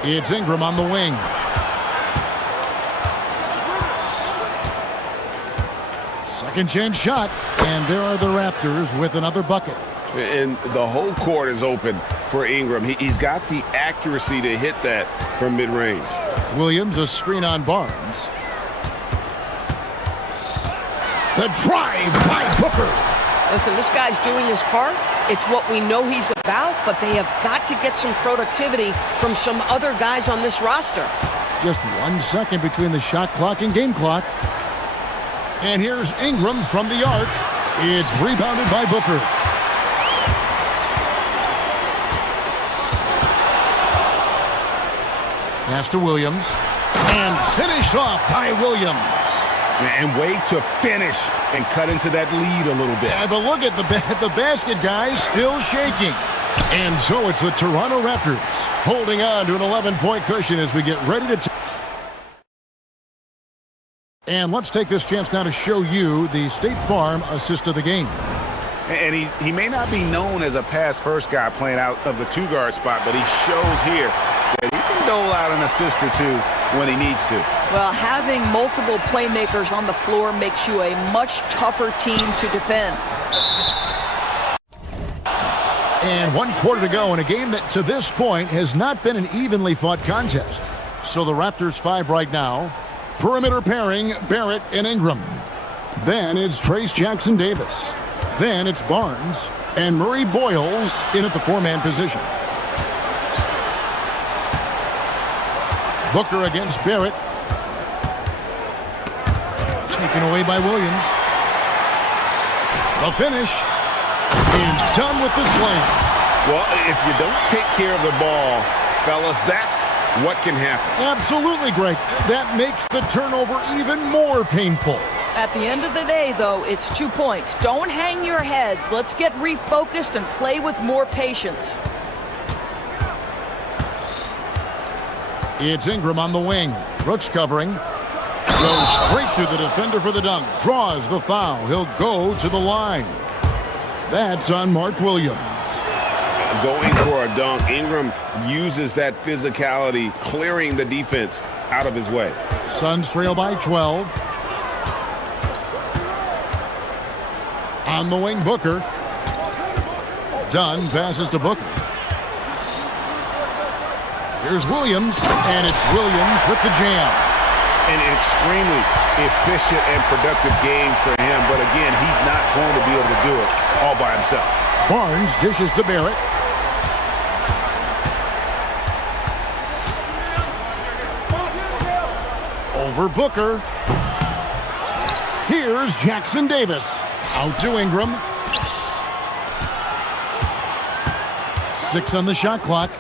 It's Ingram on the wing. Second chance shot, and there are the Raptors with another bucket. And the whole court is open for Ingram. He's got the accuracy to hit that from mid-range. Williams, a screen on Barnes. The drive by Booker. Listen, this guy's doing his part. It's what we know he's about, but they have got to get some productivity from some other guys on this roster. Just 1 second between the shot clock and game clock. And here's Ingram from the arc. It's rebounded by Booker. Pass to Williams. And finished off by Williams. And way to finish and cut into that lead a little bit. Yeah, but look at the basket, guys, still shaking. And so it's the Toronto Raptors holding on to an 11-point cushion as we get ready to... And let's take this chance now to show you the State Farm assist of the game. And he may not be known as a pass-first guy playing out of the two-guard spot, but he shows here that he can dole out an assist or two when he needs to. Well, having multiple playmakers on the floor makes you a much tougher team to defend. And 1 quarter to go in a game that to this point has not been an evenly fought contest. So the Raptors 5 right now. Perimeter pairing, Barrett and Ingram. Then it's Trace Jackson-Davis. Then it's Barnes and Murray Boyles in at the 4-man position. Booker against Barrett. Taken away by Williams. The finish. And done with the slam. Well, if you don't take care of the ball, fellas, that's what can happen. Absolutely, Greg. That makes the turnover even more painful. At the end of the day, though, it's 2 points. Don't hang your heads. Let's get refocused and play with more patience. It's Ingram on the wing. Brooks covering. Goes straight through the defender for the dunk. Draws the foul. He'll go to the line. That's on Mark Williams. Going for a dunk. Ingram uses that physicality, clearing the defense out of his way. Suns trail by 12. On the wing, Booker. Dunn passes to Booker. Here's Williams, and it's Williams with the jam. An extremely efficient and productive game for him, but again, he's not going to be able to do it all by himself. Barnes dishes to Barrett. Over Booker. Here's Jackson-Davis. Out to Ingram. 6 on the shot clock.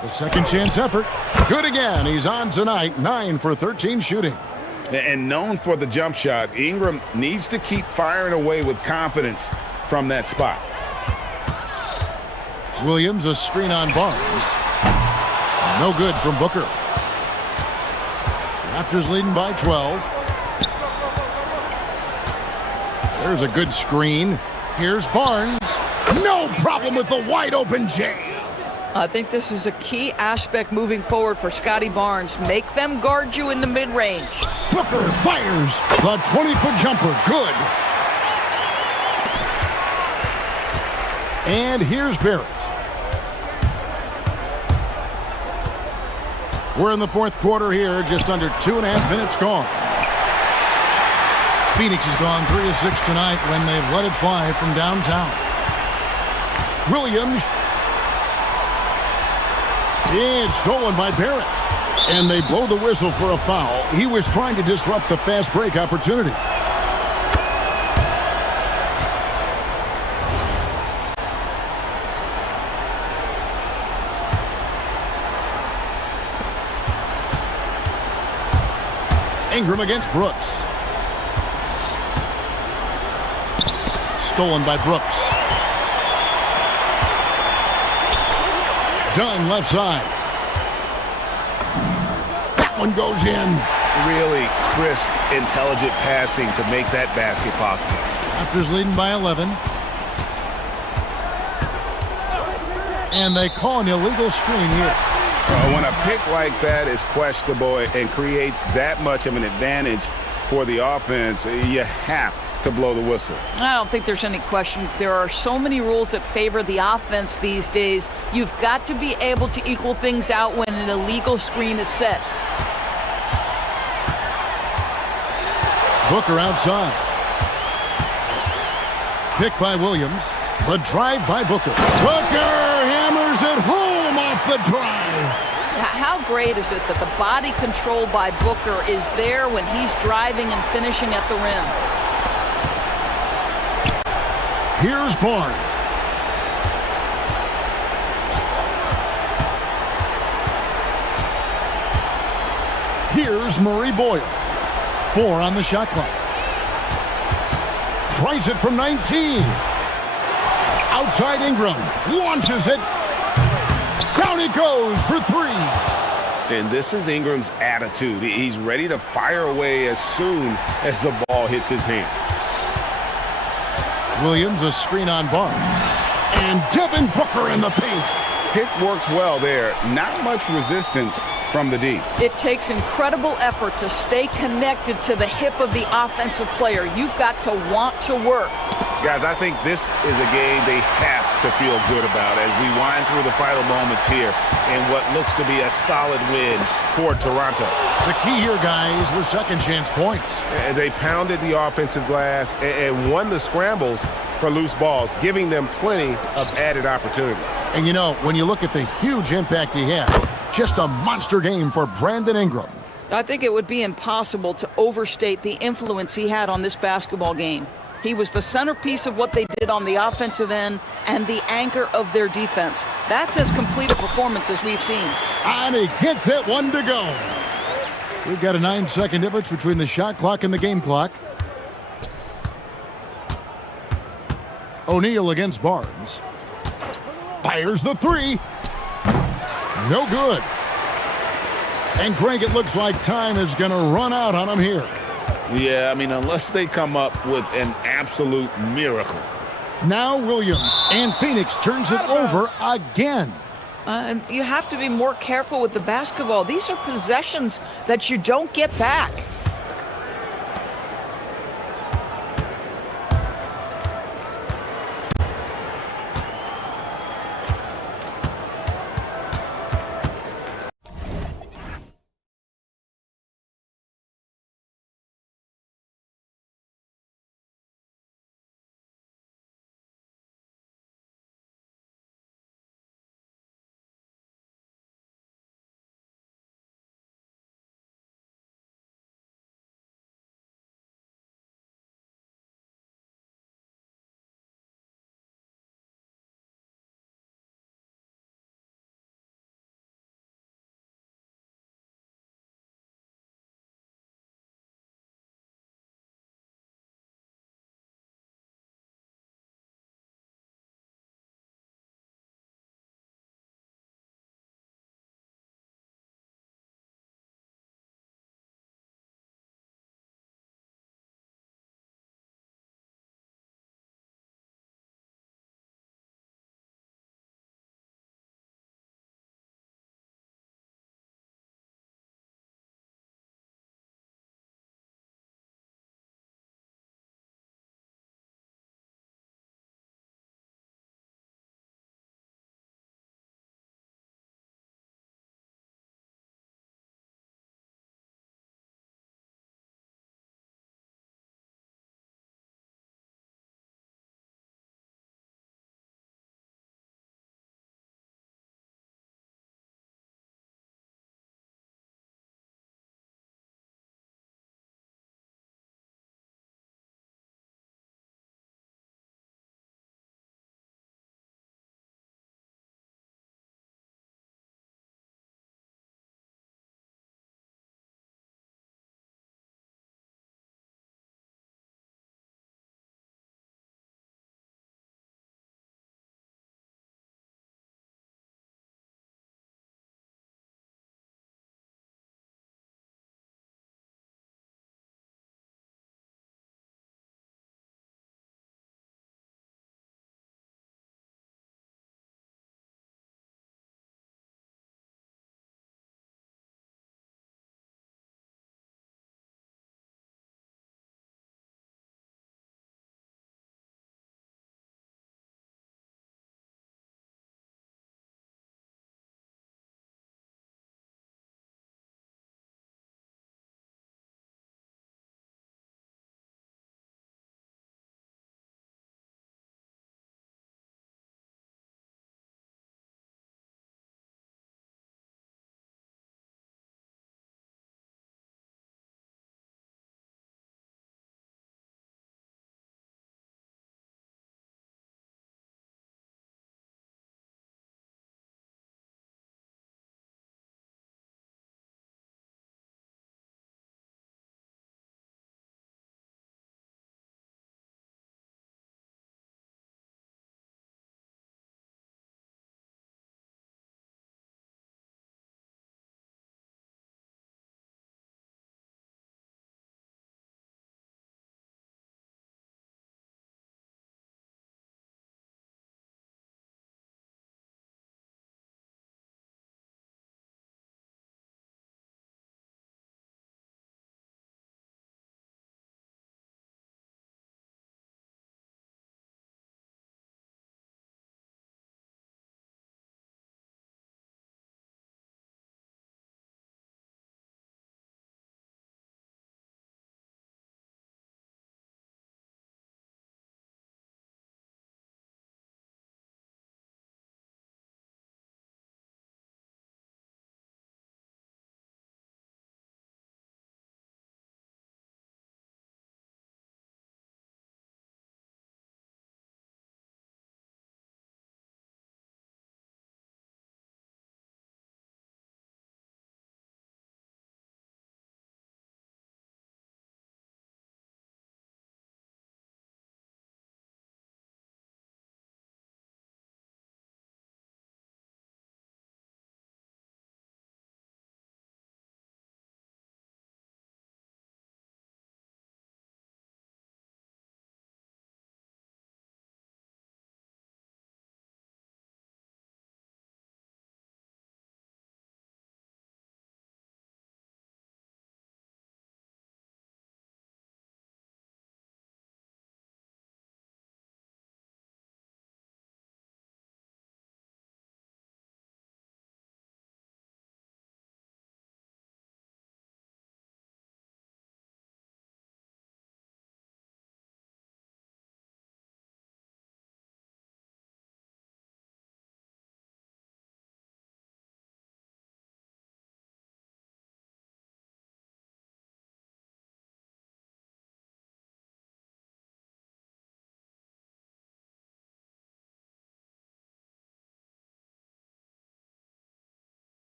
The second chance effort. Good again. He's on tonight. 9 for 13 shooting. And known for the jump shot, Ingram needs to keep firing away with confidence from that spot. Williams, a screen on Barnes. No good from Booker. Raptors leading by 12. There's a good screen. Here's Barnes. No problem with the wide open jam. I think this is a key aspect moving forward for Scotty Barnes. Make them guard you in the mid-range. Booker fires the 20-foot jumper. Good. And here's Barrett. We're in the fourth quarter here, just under 2.5 minutes gone. Phoenix has gone 3 of 6 tonight when they've let it fly from downtown. Williams. It's stolen by Barrett. And they blow the whistle for a foul. He was trying to disrupt the fast break opportunity. Ingram against Brooks. Stolen by Brooks. Dunn left side. That one goes in. Really crisp, intelligent passing to make that basket possible. Raptors leading by 11. And they call an illegal screen here. When a pick like that is questionable and creates that much of an advantage for the offense, you have to blow the whistle. I don't think there's any question. There are so many rules that favor the offense these days. You've got to be able to equal things out when an illegal screen is set. Booker outside. Pick by Williams. The drive by Booker. Booker hammers it home off the drive. How great is it that the body control by Booker is there when he's driving and finishing at the rim? Here's Barnes. Here's Murray Boyle. 4 on the shot clock. Tries it from 19. Outside Ingram. Launches it. Down it goes for 3. And this is Ingram's attitude. He's ready to fire away as soon as the ball hits his hand. Williams, a screen on Barnes. And Devin Booker in the paint. Pick works well there. Not much resistance from the D. It takes incredible effort to stay connected to the hip of the offensive player. You've got to want to work. Guys, I think this is a game they have to feel good about as we wind through the final moments here in what looks to be a solid win for Toronto. The key here, guys, was second chance points. And they pounded the offensive glass and won the scrambles for loose balls, giving them plenty of added opportunity. And you know, when you look at the huge impact he had, just a monster game for Brandon Ingram. I think it would be impossible to overstate the influence he had on this basketball game. He was the centerpiece of what they did on the offensive end and the anchor of their defense. That's as complete a performance as we've seen. And he gets that one to go. We've got a 9-second difference between the shot clock and the game clock. O'Neal against Barnes. Fires the three. No good. And Greg, it looks like time is going to run out on him here. Yeah, I mean, unless they come up with an absolute miracle. Now Williams, and Phoenix turns it over again. And you have to be more careful with the basketball. These are possessions that you don't get back.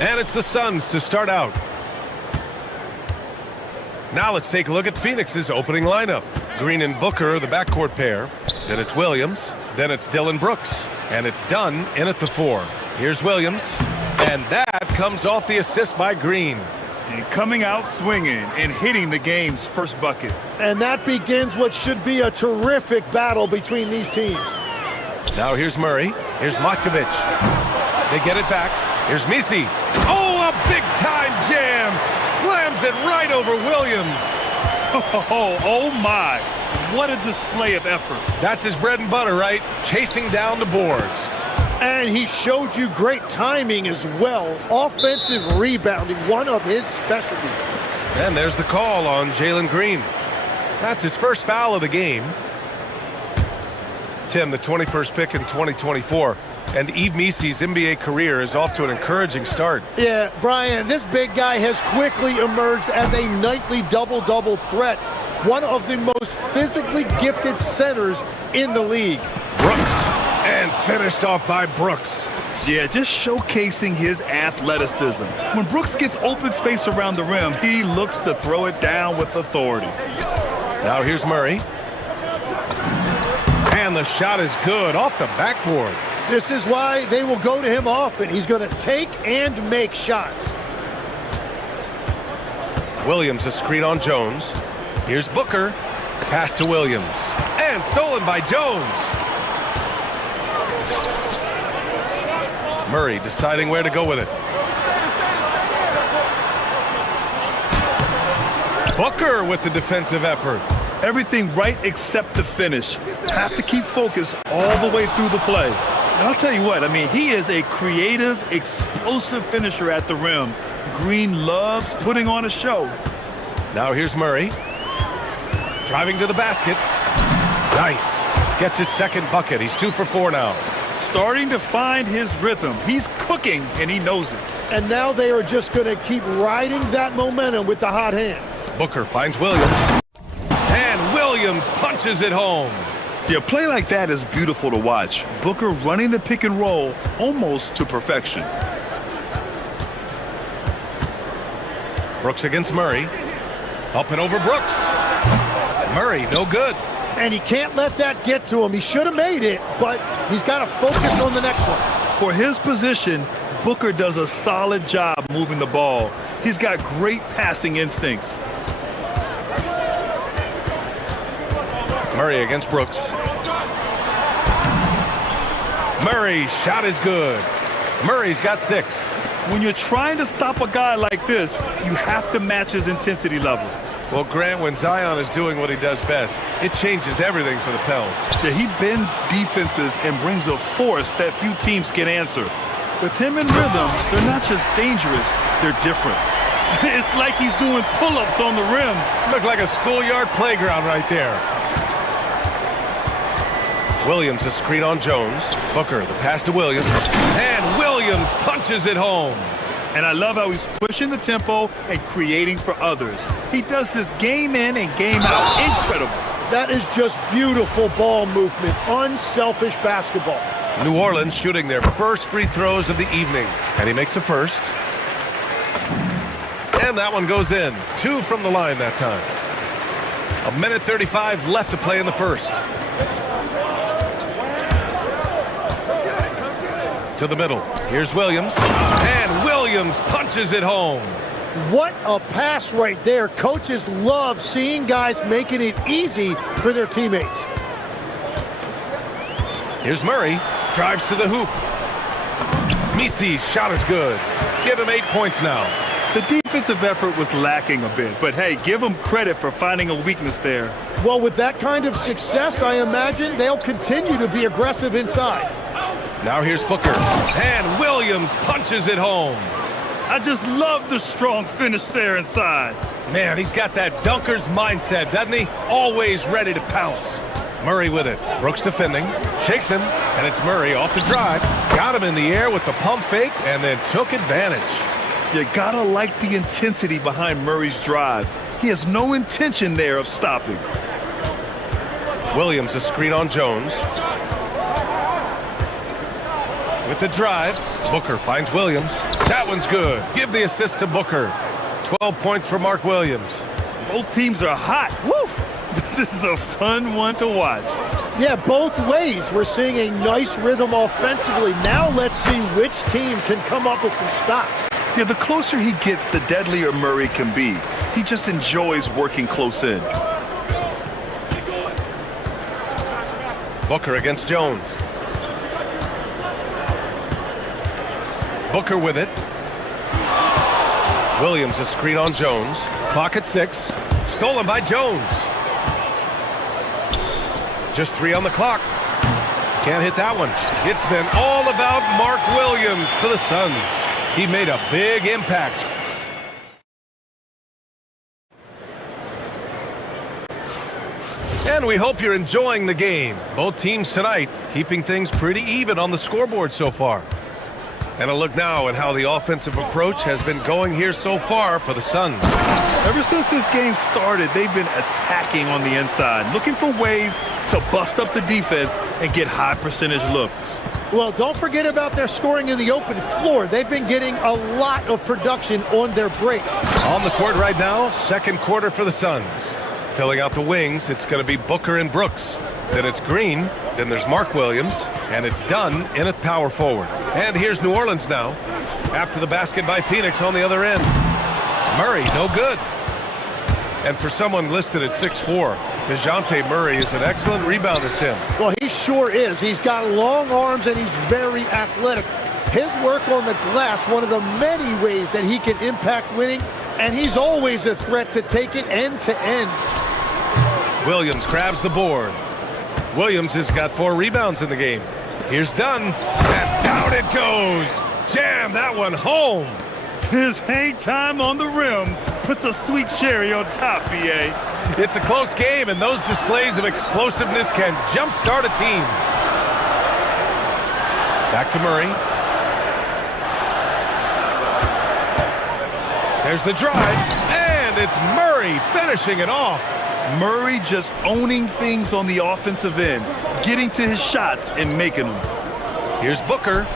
And it's the Suns to start out. Now let's take a look at Phoenix's opening lineup. Green and Booker, the backcourt pair. Then it's Williams. Then it's Dylan Brooks. And it's Dunn in at the 4. Here's Williams. And that comes off the assist by Green. And coming out swinging and hitting the game's first bucket. And that begins what should be a terrific battle between these teams. Now here's Murray. Here's Matkovic. They get it back. Here's Misi. Oh, a big-time jam. Slams it right over Williams. Oh my. What a display of effort. That's his bread and butter, right? Chasing down the boards. And he showed you great timing as well. Offensive rebounding, one of his specialties. And there's the call on Jalen Green. That's his first foul of the game. Tim, the 21st pick in 2024. And Yves Misi's NBA career is off to an encouraging start. Yeah, Brian, this big guy has quickly emerged as a nightly double-double threat. One of the most physically gifted centers in the league. Brooks, and finished off by Brooks. Yeah, just showcasing his athleticism. When Brooks gets open space around the rim, he looks to throw it down with authority. Now here's Murray. And the shot is good off the backboard. This is why they will go to him often. He's going to take and make shots. Williams a screen on Jones. Here's Booker. Pass to Williams. And stolen by Jones. Murray deciding where to go with it. Booker with the defensive effort. Everything right except the finish. Have to keep focused all the way through the play. And I'll tell you what, I mean, he is a creative, explosive finisher at the rim. Green loves putting on a show. Now here's Murray. Driving to the basket. Nice. Gets his second bucket. He's 2 for 4 now. Starting to find his rhythm. He's cooking, and he knows it. And now they are just going to keep riding that momentum with the hot hand. Booker finds Williams. And Williams punches it home. Yeah, a play like that is beautiful to watch. Booker running the pick and roll almost to perfection. Brooks against Murray. Up and over Brooks. Murray, no good. And he can't let that get to him. He should have made it, but he's got to focus on the next one. For his position, Booker does a solid job moving the ball. He's got great passing instincts. Murray against Brooks. Murray's shot is good. Murray's got 6. When you're trying to stop a guy like this, you have to match his intensity level. Well, Grant, when Zion is doing what he does best, it changes everything for the Pels. Yeah, he bends defenses and brings a force that few teams can answer. With him in rhythm, they're not just dangerous, they're different. It's like he's doing pull-ups on the rim. Look like a schoolyard playground right there. Williams a screen on Jones. Booker, the pass to Williams. And Williams punches it home. And I love how he's pushing the tempo and creating for others. He does this game in and game out. Incredible. That is just beautiful ball movement. Unselfish basketball. New Orleans shooting their first free throws of the evening. And he makes the first. And that one goes in. 2 from the line that time. 1:35 left to play in the first. To the middle. Here's Williams. And Williams punches it home. What a pass right there. Coaches love seeing guys making it easy for their teammates. Here's Murray. Drives to the hoop. Misi's shot is good. Give him 8 points now. The defensive effort was lacking a bit, but hey, give them credit for finding a weakness there. Well, with that kind of success, I imagine they'll continue to be aggressive inside. Now here's Booker. And Williams punches it home. I just love the strong finish there inside. Man, he's got that dunker's mindset, doesn't he? Always ready to pounce. Murray with it. Brooks defending. Shakes him. And it's Murray off the drive. Got him in the air with the pump fake and then took advantage. You gotta like the intensity behind Murray's drive. He has no intention there of stopping. Williams a screen on Jones. With the drive, Booker finds Williams. That one's good. Give the assist to Booker. 12 points for Mark Williams. Both teams are hot. Woo! This is a fun one to watch. Yeah, both ways. We're seeing a nice rhythm offensively. Now let's see which team can come up with some stops. Yeah, the closer he gets, the deadlier Murray can be. He just enjoys working close in. Booker against Jones. Booker with it. Williams a screen on Jones. Clock at 6. Stolen by Jones. Just 3 on the clock. Can't hit that one. It's been all about Mark Williams for the Suns. He made a big impact. And we hope you're enjoying the game. Both teams tonight keeping things pretty even on the scoreboard so far. And a look now at how the offensive approach has been going here so far for the Suns. Ever since this game started, they've been attacking on the inside, looking for ways to bust up the defense and get high percentage looks. Well, don't forget about their scoring in the open floor. They've been getting a lot of production on their break. On the court right now, second quarter for the Suns. Filling out the wings, it's going to be Booker and Brooks. Then it's Green, then there's Mark Williams, and it's Dunn in at power forward. And here's New Orleans now, after the basket by Phoenix on the other end. Murray, no good. And for someone listed at 6'4", DeJounte Murray is an excellent rebounder, Tim. Well, he sure is. He's got long arms and he's very athletic. His work on the glass, one of the many ways that he can impact winning, and he's always a threat to take it end to end. Williams grabs the board. Williams has got 4 rebounds in the game. Here's Dunn, and down it goes. Jam that one home. His hang time on the rim puts a sweet cherry on top, BA. It's a close game, and those displays of explosiveness can jumpstart a team. Back to Murray. There's the drive, and it's Murray finishing it off. Murray just owning things on the offensive end, getting to his shots and making them. Here's Booker.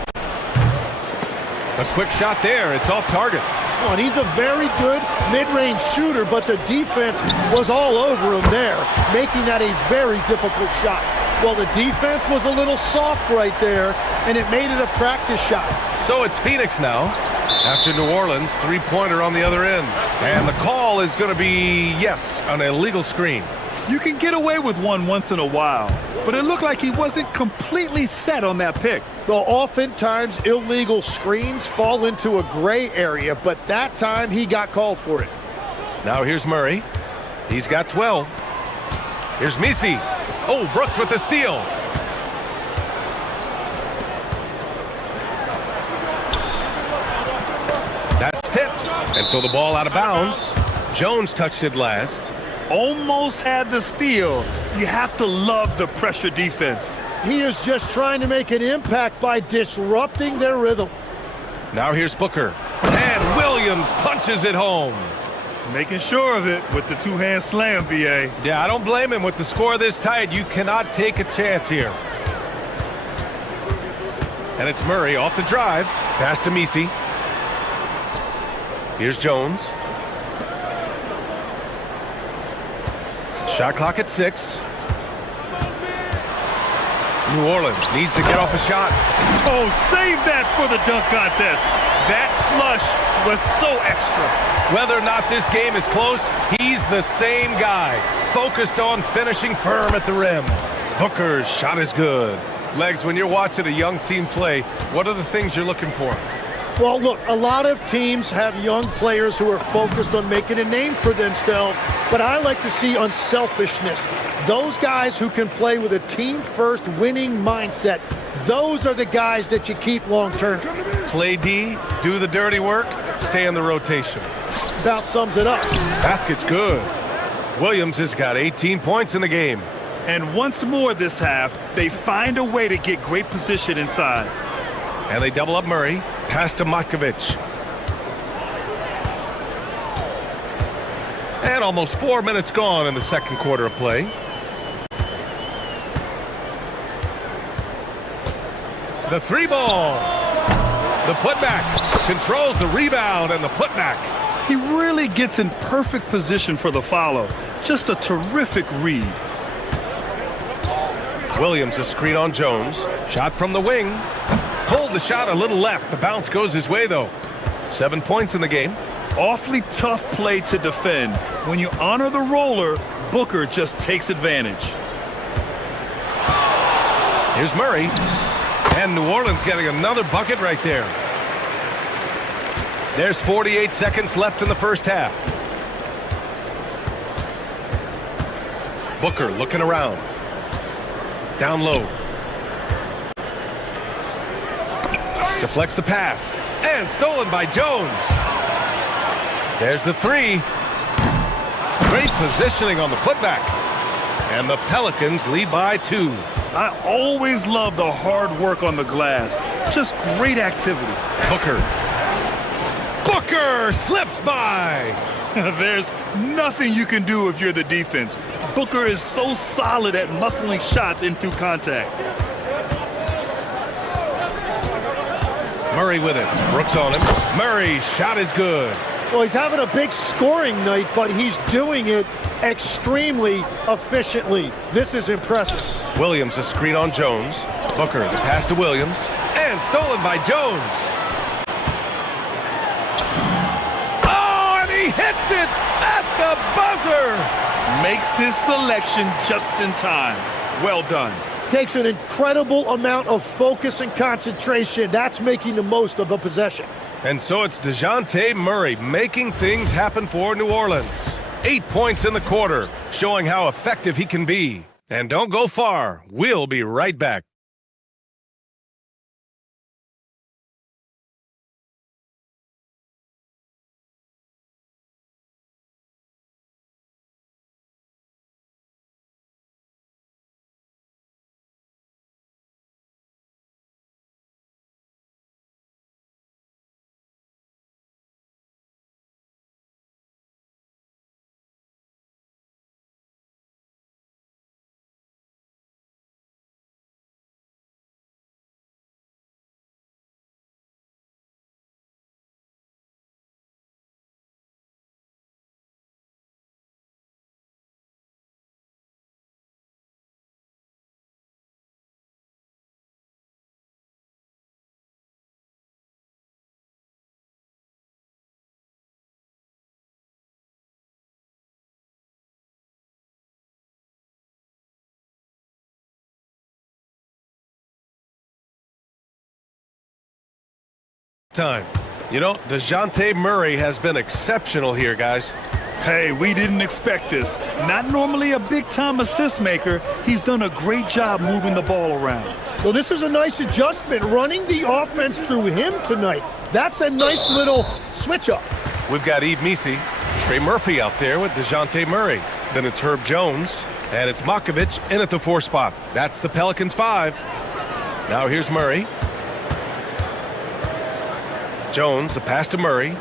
A quick shot there. It's off target. Oh, and he's a very good mid-range shooter, but the defense was all over him there, making that a very difficult shot. Well, the defense was a little soft right there, and it made it a practice shot. So it's Phoenix now. After New Orleans, three-pointer on the other end. And the call is going to be, yes, an illegal screen. You can get away with one once in a while, but it looked like he wasn't completely set on that pick. Well, oftentimes illegal screens fall into a gray area, but that time he got called for it. Now here's Murray. He's got 12. Here's Misi. Oh, Brooks with the steal. That's tipped. And so the ball out of bounds. Jones touched it last. Almost had the steal. You have to love the pressure defense. He is just trying to make an impact by disrupting their rhythm. Now here's Booker. And Williams punches it home. Making sure of it with the two-hand slam, BA. Yeah, I don't blame him. With the score this tight, you cannot take a chance here. And it's Murray off the drive. Pass to Misi. Here's Jones. Shot clock at 6. New Orleans needs to get off a shot. Oh, save that for the dunk contest. That flush was so extra. Whether or not this game is close, he's the same guy. Focused on finishing firm at the rim. Booker's shot is good. Legs, when you're watching a young team play, what are the things you're looking for? Well, look, a lot of teams have young players who are focused on making a name for themselves, but I like to see unselfishness. Those guys who can play with a team-first winning mindset, those are the guys that you keep long-term. Play D, do the dirty work, stay in the rotation. About sums it up. Basket's good. Williams has got 18 points in the game. And once more this half, they find a way to get great position inside. And they double up Murray. Pass to Matkovic. And almost 4 minutes gone in the second quarter of play. The three ball. The putback. Controls the rebound and the putback. He really gets in perfect position for the follow. Just a terrific read. Williams a screen on Jones. Shot from the wing. Pulled the shot a little left. The bounce goes his way, though. 7 points in the game. Awfully tough play to defend. When you honor the roller, Booker just takes advantage. Here's Murray. And New Orleans getting another bucket right there. There's 48 seconds left in the first half. Booker looking around. Down low. Deflects the pass. And stolen by Jones. There's the three. Great positioning on the putback. And the Pelicans lead by 2. I always love the hard work on the glass. Just great activity. Booker. Booker slips by. There's nothing you can do if you're the defense. Booker is so solid at muscling shots in through contact. Murray with it. Brooks on him. Murray's shot is good. Well, he's having a big scoring night, but he's doing it extremely efficiently. This is impressive. Williams a screen on Jones. Booker the pass to Williams. And stolen by Jones. Oh, and he hits it at the buzzer. Makes his selection just in time. Well done. Takes an incredible amount of focus and concentration. That's making the most of the possession. And so it's DeJounte Murray making things happen for New Orleans. 8 points in the quarter, showing how effective he can be. And don't go far. We'll be right back. Time. You know, DeJounte Murray has been exceptional here, guys. Hey, we didn't expect this. Not normally a big-time assist maker. He's done a great job moving the ball around. Well, this is a nice adjustment, running the offense through him tonight. That's a nice little switch-up. We've got Eve Misi, Trey Murphy out there with DeJounte Murray. Then it's Herb Jones, and it's Makovich in at the 4 spot. That's the Pelicans 5. Now here's Murray. Jones, the pass to Murray. Ooh,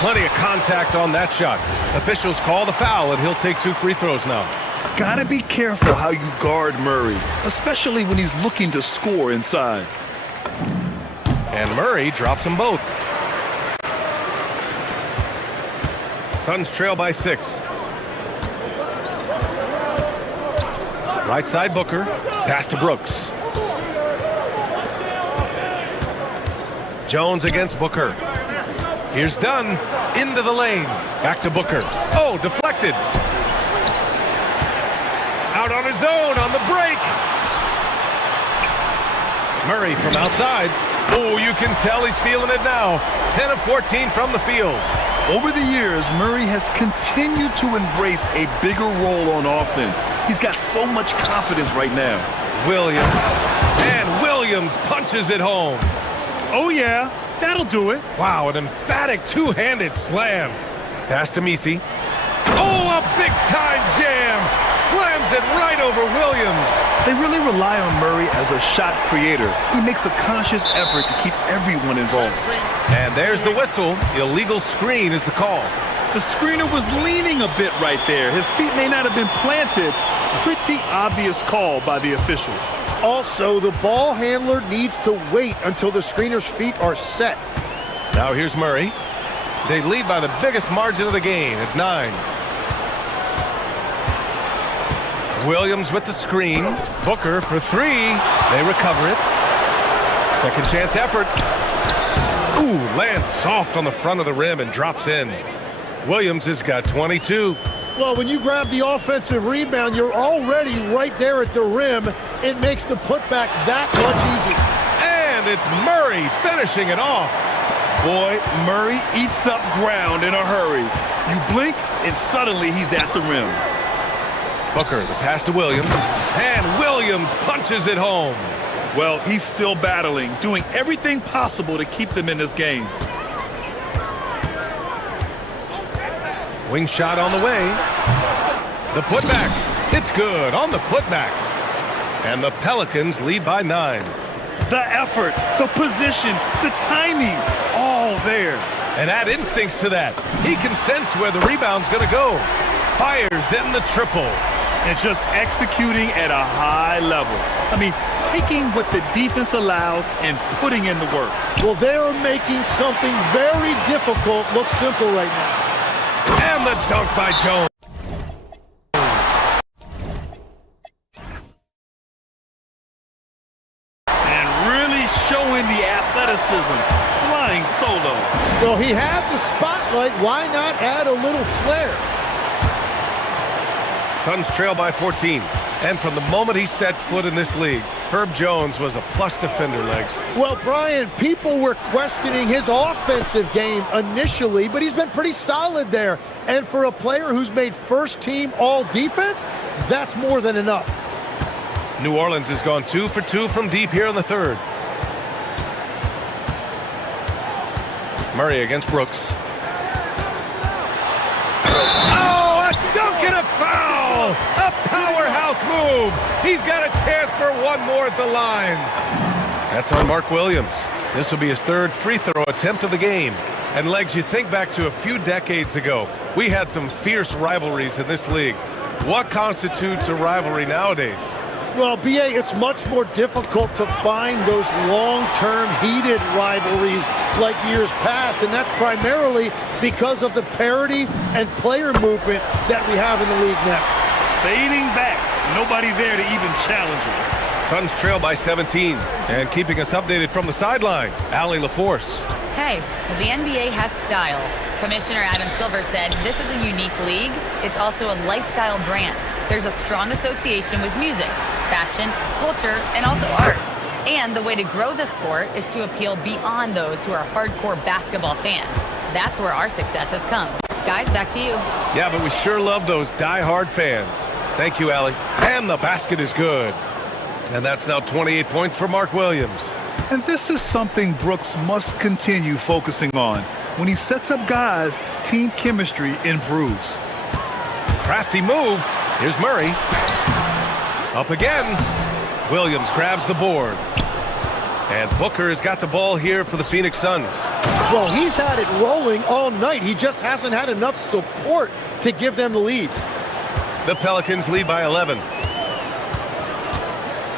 plenty of contact on that shot. Officials call the foul, and he'll take 2 free throws now. Gotta be careful how you guard Murray, especially when he's looking to score inside. And Murray drops them both. Suns trail by 6. Right side Booker, pass to Brooks. Jones against Booker. Here's Dunn, into the lane. Back to Booker. Oh, deflected. Out on his own on the break. Murray from outside. Oh, you can tell he's feeling it now. 10 of 14 from the field. Over the years, Murray has continued to embrace a bigger role on offense. He's got so much confidence right now. Williams. And Williams punches it home. Oh, yeah. That'll do it. Wow, an emphatic two-handed slam. Pass to Misi. Oh, a big-time jam. Slams it right over Williams. They really rely on Murray as a shot creator. He makes a conscious effort to keep everyone involved. And there's the whistle. Illegal screen is the call. The screener was leaning a bit right there. His feet may not have been planted. Pretty obvious call by the officials. Also, the ball handler needs to wait until the screener's feet are set. Now here's Murray. They lead by the biggest margin of the game at 9. Williams with the screen. Booker for 3. They recover it. Second chance effort. Ooh, lands soft on the front of the rim and drops in. Williams has got 22. Well, when you grab the offensive rebound, you're already right there at the rim. It makes the putback that much easier. And it's Murray finishing it off. Boy, Murray eats up ground in a hurry. You blink, and suddenly he's at the rim. Booker, the pass to Williams. And Williams punches it home. Well, he's still battling, doing everything possible to keep them in this game. Wing shot on the way. The putback. It's good on the putback. And the Pelicans lead by 9. The effort, the position, the timing, all there. And add instincts to that. He can sense where the rebound's going to go. Fires in the triple. And just executing at a high level. I mean, taking what the defense allows and putting in the work. Well, they're making something very difficult look simple right now. And the dunk by Jones. And really showing the athleticism, flying solo. Well, he had the spotlight. Why not add a little flair? Suns trail by 14. And from the moment he set foot in this league, Herb Jones was a plus defender, Legs. Well, Brian, people were questioning his offensive game initially, but he's been pretty solid there. And for a player who's made first-team all-defense, that's more than enough. New Orleans has gone 2 for 2 from deep here in the third. Murray against Brooks. Oh, a dunk and a foul! A powerhouse move! He's got a chance for one more at the line. That's on Mark Williams. This will be his third free throw attempt of the game. And Legs, you think back to a few decades ago, we had some fierce rivalries in this league. What constitutes a rivalry nowadays? Well, B.A., it's much more difficult to find those long-term heated rivalries like years past, and that's primarily because of the parity and player movement that we have in the league now. Fading back, nobody there to even challenge it. Suns trail by 17, and keeping us updated from the sideline, Allie LaForce. Hey, the NBA has style. Commissioner Adam Silver said this is a unique league. It's also a lifestyle brand. There's a strong association with music, fashion, culture, and also art. And the way to grow the sport is to appeal beyond those who are hardcore basketball fans. That's where our success has come. Guys, back to you. Yeah, but we sure love those die-hard fans. Thank you, Allie. And the basket is good. And that's now 28 points for Mark Williams. And this is something Brooks must continue focusing on. When he sets up guys, team chemistry improves. Crafty move. Here's Murray. Up again. Williams grabs the board. And Booker has got the ball here for the Phoenix Suns. Well, he's had it rolling all night. He just hasn't had enough support to give them the lead. The Pelicans lead by 11.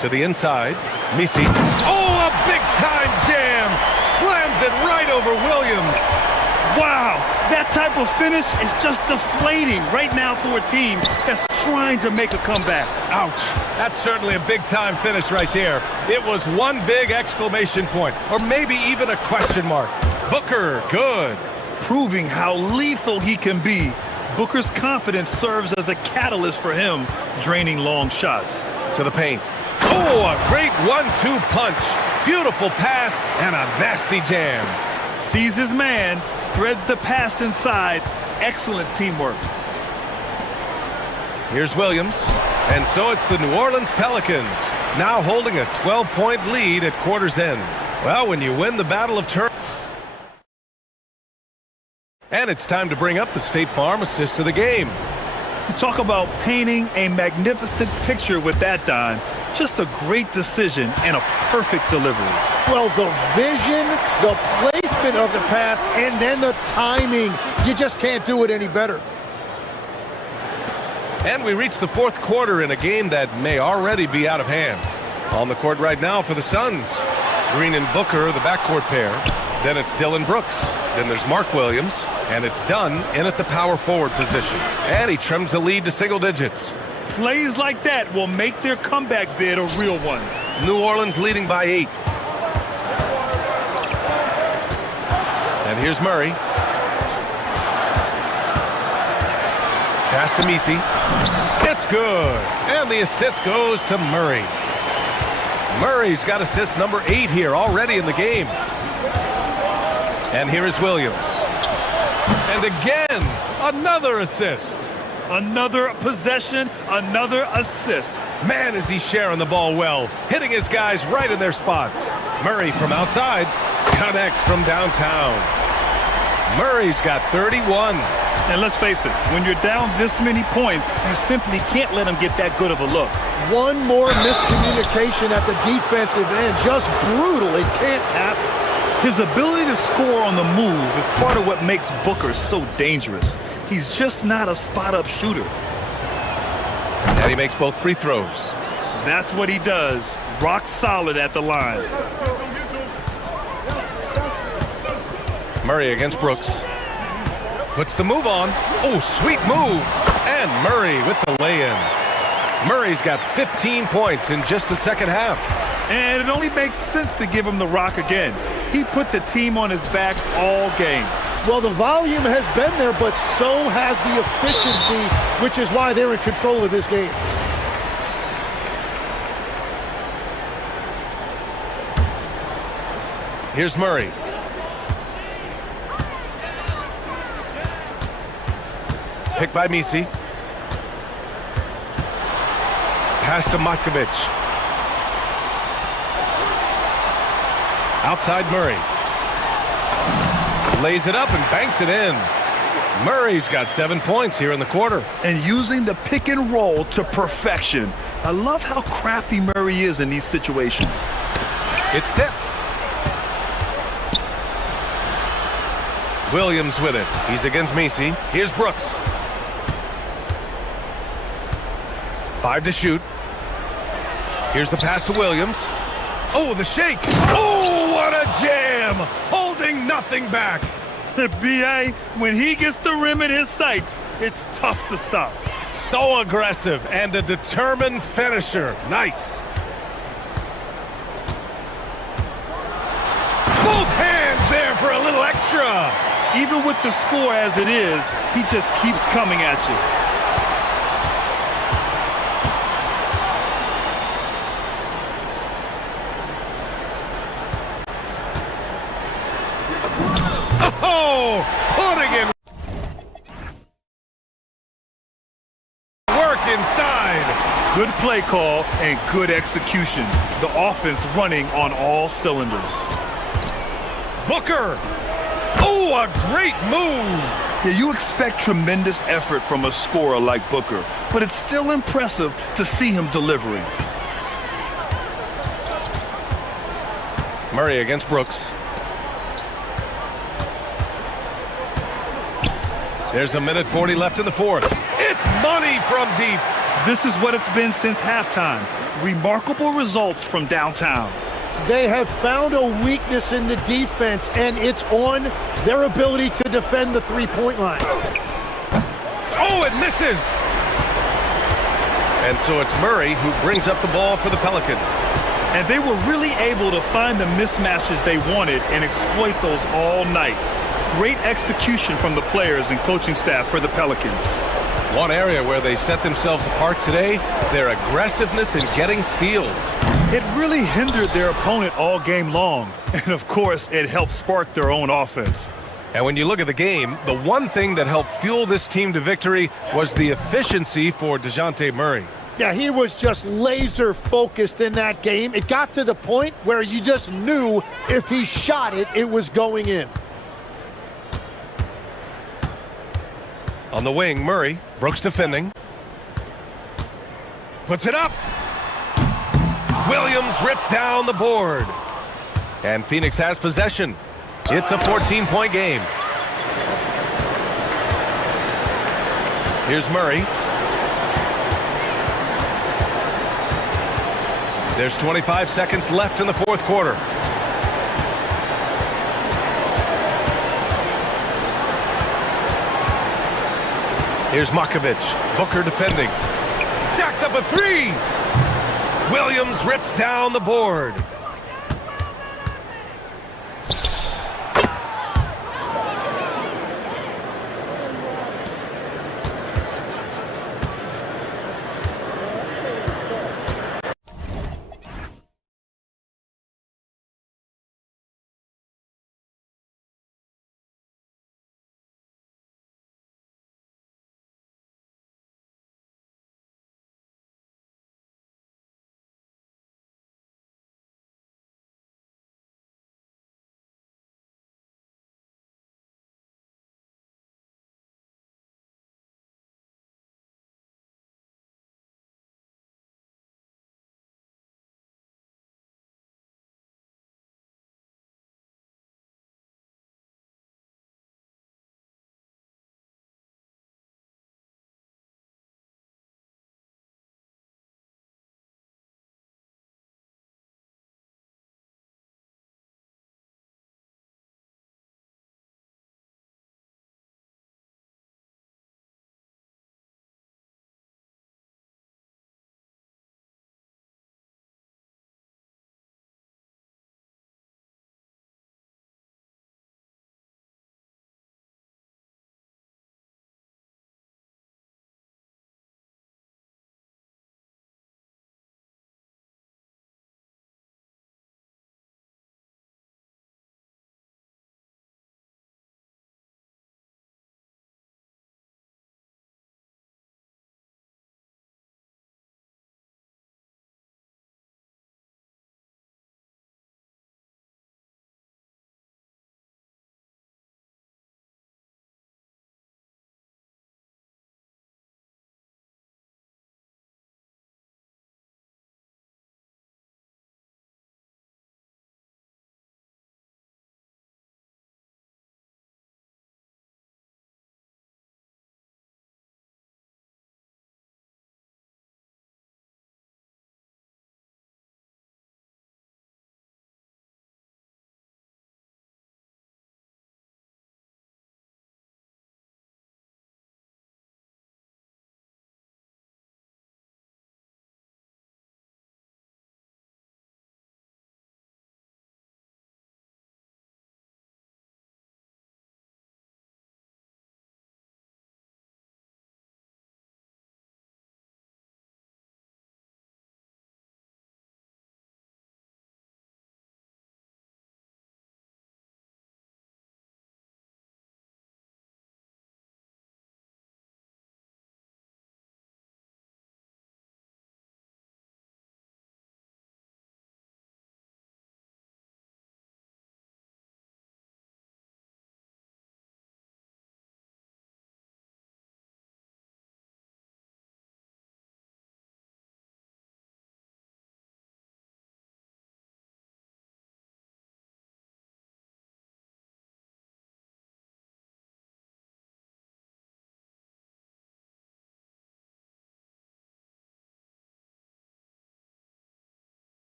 To the inside. Misi. Oh, a big-time jam. Slams it right over Williams. Wow, that type of finish is just deflating right now for a team that's trying to make a comeback. Ouch. That's certainly a big-time finish right there. It was one big exclamation point, or maybe even a question mark. Booker, good. Proving how lethal he can be. Booker's confidence serves as a catalyst for him, draining long shots. To the paint. Oh, a great 1-2 punch. Beautiful pass and a nasty jam. Sees his man, threads the pass inside. Excellent teamwork. Here's Williams. And so it's the New Orleans Pelicans, now holding a 12-point lead at quarter's end. Well, when you win the battle of turn. And it's time to bring up the State Farm assist to the game. You talk about painting a magnificent picture with that dime. Just a great decision and a perfect delivery. Well, the vision, the placement of the pass, and then the timing. You just can't do it any better. And we reach the fourth quarter in a game that may already be out of hand. On the court right now for the Suns. Green and Booker, the backcourt pair. Then it's Dylan Brooks. Then there's Mark Williams. And it's Dunn in at the power forward position. And he trims the lead to single digits. Plays like that will make their comeback bid a real one. New Orleans leading by 8. And here's Murray. Pass to Misi. It's good. And the assist goes to Murray. Murray's got assist number 8 here already in the game. And here is Williams. And again, another assist. Another possession, another assist. Man, is he sharing the ball well, hitting his guys right in their spots. Murray from outside connects from downtown. Murray's got 31. And let's face it, when you're down this many points, you simply can't let him get that good of a look. One more miscommunication at the defensive end. Just brutal. It can't happen. His ability to score on the move is part of what makes Booker so dangerous. He's just not a spot-up shooter. And he makes both free throws. That's what he does. Rock solid at the line. Murray against Brooks. Puts the move on. Oh, sweet move. And Murray with the lay-in. Murray's got 15 points in just the second half. And it only makes sense to give him the rock again. He put the team on his back all game. Well, the volume has been there, but so has the efficiency, which is why they're in control of this game. Here's Murray. Picked by Misi. Pass to Matkovic. Outside Murray. Lays it up and banks it in. Murray's got 7 points here in the quarter. And using the pick and roll to perfection. I love how crafty Murray is in these situations. It's tipped. Williams with it. He's against Misi. Here's Brooks. 5 to shoot. Here's the pass to Williams. Oh, the shake. Oh, what a jam. Holding nothing back. B.A., when he gets the rim in his sights, it's tough to stop. So aggressive and a determined finisher. Nice. Both hands there for a little extra. Even with the score as it is, he just keeps coming at you. Oh, putting in work inside. Good play call and good execution. The offense running on all cylinders. Booker. Oh, a great move. Yeah, you expect tremendous effort from a scorer like Booker, but it's still impressive to see him delivering. Murray against Brooks. There's a minute 40 left in the fourth. It's money from deep. This is what it's been since halftime. Remarkable results from downtown. They have found a weakness in the defense, and it's on their ability to defend the three-point line. Oh, it misses. And so it's Murray who brings up the ball for the Pelicans. And they were really able to find the mismatches they wanted and exploit those all night. Great execution from the players and coaching staff for the Pelicans. One area where they set themselves apart today, their aggressiveness in getting steals. It really hindered their opponent all game long. And of course, it helped spark their own offense. And when you look at the game, the one thing that helped fuel this team to victory was the efficiency for DeJounte Murray. Yeah, he was just laser focused in that game. It got to the point where you just knew if he shot it, it was going in. On the wing, Murray. Brooks defending. Puts it up. Williams rips down the board. And Phoenix has possession. It's a 14-point game. Here's Murray. There's 25 seconds left in the fourth quarter. Here's Makovic. Booker defending. Jacks up a three. Williams rips down the board.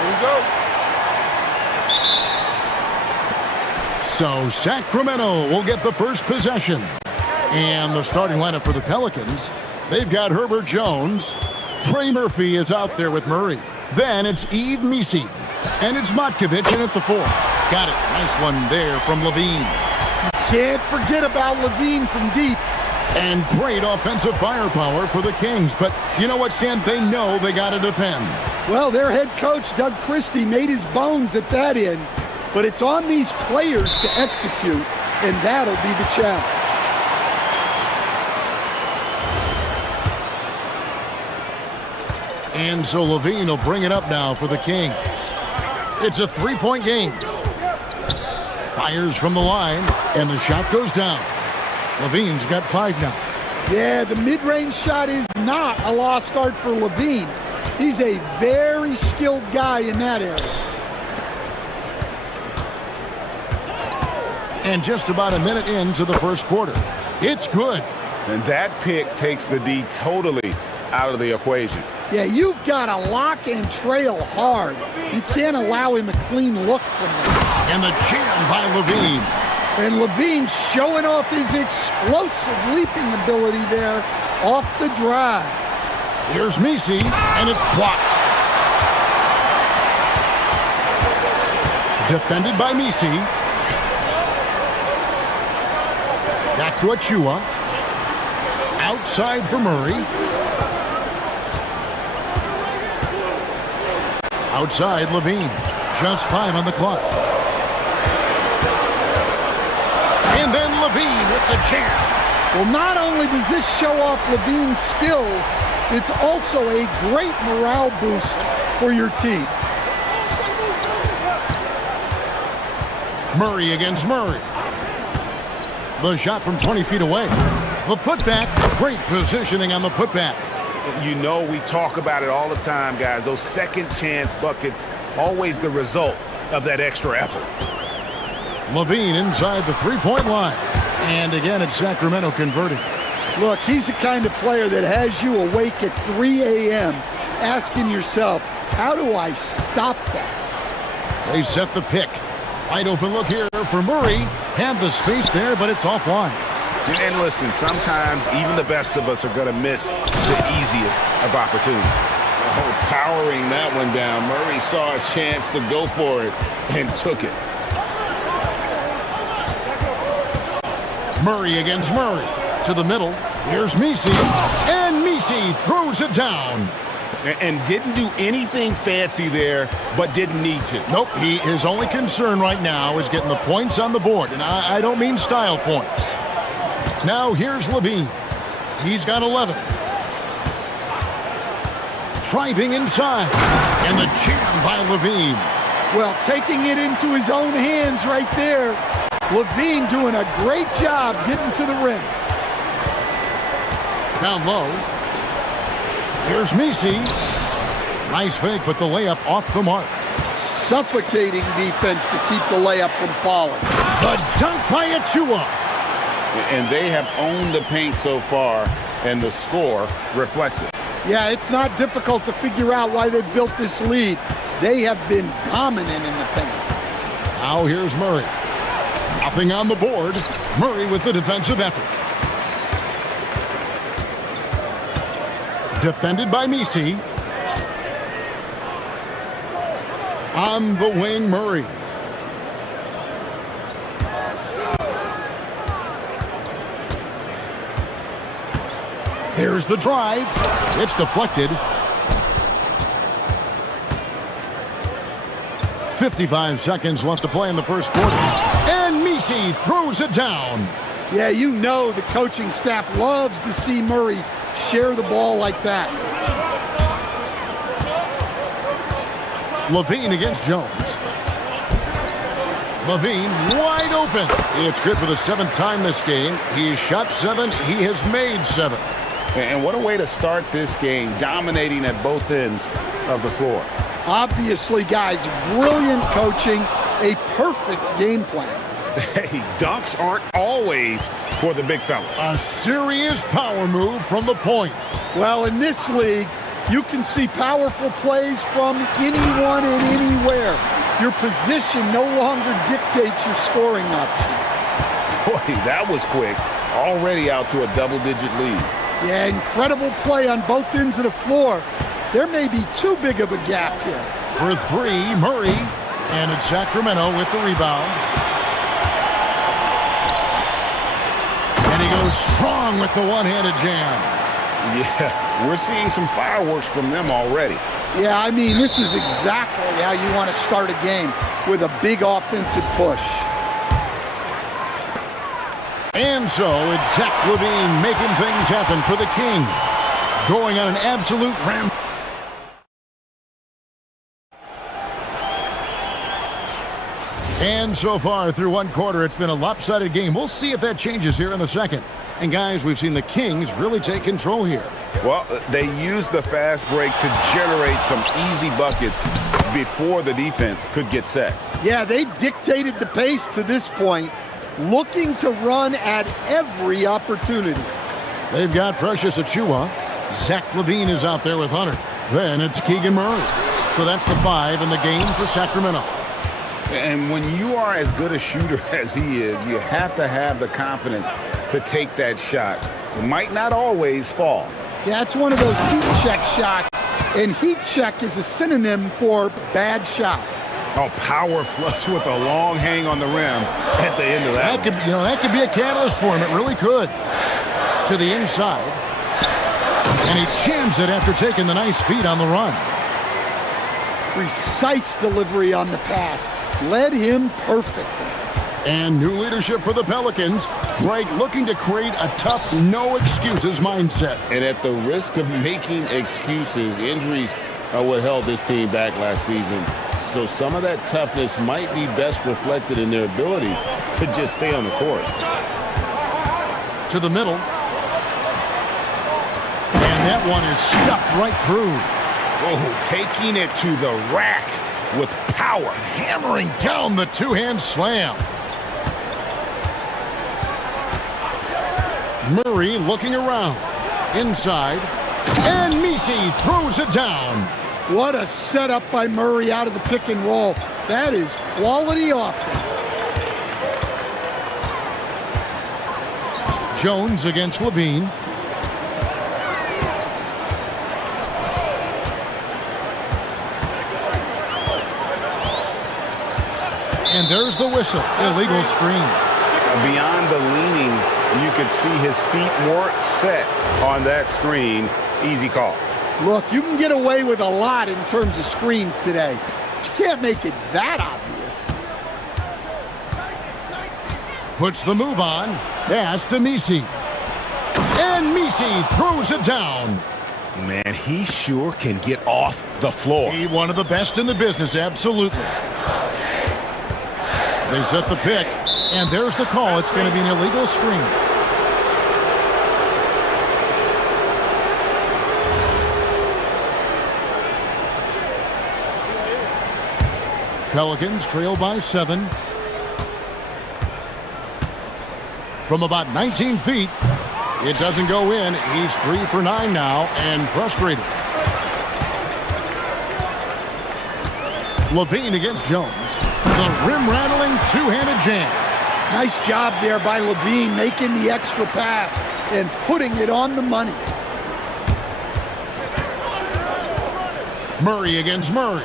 Here we go. So Sacramento will get the first possession. And the starting lineup for the Pelicans, they've got Herbert Jones. Trey Murphy is out there with Murray. Then it's Yves Missi. And it's Matkovic in at the 4. Got it. Nice one there from Levine. Can't forget about Levine from deep. And great offensive firepower for the Kings. But you know what, Stan? They know they got to defend. Well, their head coach, Doug Christie, made his bones at that end. But it's on these players to execute, and that'll be the challenge. And so Levine will bring it up now for the Kings. It's a three-point game. Fires from the line, and the shot goes down. Levine's got 5 now. Yeah, the mid-range shot is not a lost start for Levine. He's a very skilled guy in that area. And just about a minute into the first quarter. It's good. And that pick takes the D totally out of the equation. Yeah, you've got to lock and trail hard. You can't allow him a clean look from there. And the jam by Levine. And Levine showing off his explosive leaping ability there off the drive. Here's Missi, and it's blocked. Defended by Missi. Back to Achua. Outside for Murray. Outside Levine. Just 5 on the clock. And then Levine with the jam. Well, not only does this show off Levine's skills, it's also a great morale boost for your team. Murray against Murray. The shot from 20 feet away. The putback, great positioning on the putback. You know, we talk about it all the time, guys. Those second chance buckets, always the result of that extra effort. Levine inside the three-point line. And again, it's Sacramento converting. Look, he's the kind of player that has you awake at 3 a.m. asking yourself, how do I stop that? They set the pick. Wide open look here for Murray. Had the space there, but it's offline. And listen, sometimes even the best of us are going to miss the easiest of opportunities. Oh, powering that one down. Murray saw a chance to go for it and took it. Murray against Murray. To the middle. Here's Missi. And Missi throws it down. And didn't do anything fancy there, but didn't need to. Nope, his only concern right now is getting the points on the board. And I don't mean style points. Now here's Levine. He's got 11. Driving inside. And the jam by Levine. Well, taking it into his own hands right there. Levine doing a great job getting to the rim. Down low. Here's Missi. Nice fake, but the layup off the mark. Suffocating defense to keep the layup from falling. The dunk by Achua. And they have owned the paint so far, and the score reflects it. Yeah, it's not difficult to figure out why they built this lead. They have been dominant in the paint. Now here's Murray. Nothing on the board. Murray with the defensive effort. Defended by Missi. On the wing, Murray. Here's the drive. It's deflected. 55 seconds left to play in the first quarter. And Missi throws it down. Yeah, you know the coaching staff loves to see Murray share the ball like that. Levine against Jones. Levine wide open. It's good for the 7th time this game. He's shot 7. He has made 7. And what a way to start this game, dominating at both ends of the floor. Obviously, guys, brilliant coaching, a perfect game plan. Hey, dunks aren't always for the big fellas. A serious power move from the point. Well, in this league, You can see powerful plays from anyone and anywhere. Your position no longer dictates your scoring options. Boy, that was quick. Already out to a double-digit lead. Yeah, incredible play on both ends of the floor. There may be too big of a gap here. For three, Murray. And it's Sacramento with the rebound. And he goes strong with the one-handed jam. Yeah, we're seeing some fireworks from them already. Yeah, I mean, this is exactly how you want to start a game, with a big offensive push. And so it's Zach LaVine making things happen for the Kings. Going on an absolute ram. And so far through one quarter, it's been a lopsided game. We'll see if that changes here in the second. And guys, we've seen the Kings really take control here. Well, they used the fast break to generate some easy buckets before the defense could get set. Yeah, they've dictated the pace to this point, looking to run at every opportunity. They've got Precious Achiuwa. Zach LaVine is out there with Hunter. Then it's Keegan Murray. So that's the 5 in the game for Sacramento. And when you are as good a shooter as he is, you have to have the confidence to take that shot. It might not always fall. Yeah, it's one of those heat check shots, and heat check is a synonym for bad shot. Oh, power flush with a long hang on the rim at the end of that. That could be a catalyst for him. It really could. To the inside. And he jams it after taking the nice feed on the run. Precise delivery on the pass. Led him perfectly. And new leadership for the Pelicans. Greg looking to create a tough, no-excuses mindset. And at the risk of making excuses, injuries are what held this team back last season. So some of that toughness might be best reflected in their ability to just stay on the court. To the middle. And that one is stuffed right through. Oh, taking it to the rack with power. Hammering down the two-hand slam. Murray looking around. Inside. And Misi throws it down. What a setup by Murray out of the pick and roll. That is quality offense. Jones against LaVine. And there's the whistle. Illegal screen. Beyond the leaning, you could see his feet weren't set on that screen. Easy call. Look, you can get away with a lot in terms of screens today, but you can't make it that obvious. Puts the move on. Pass to Misi. And Misi throws it down. Man, he sure can get off the floor. He one of the best in the business, absolutely. They set the pick, and there's the call. It's going to be an illegal screen. Pelicans trail by 7. From about 19 feet, it doesn't go in. He's 3 for 9 now, and frustrated. LaVine against Jones. The rim-rattling two-handed jam. Nice job there by LaVine making the extra pass and putting it on the money. Murray against Murray.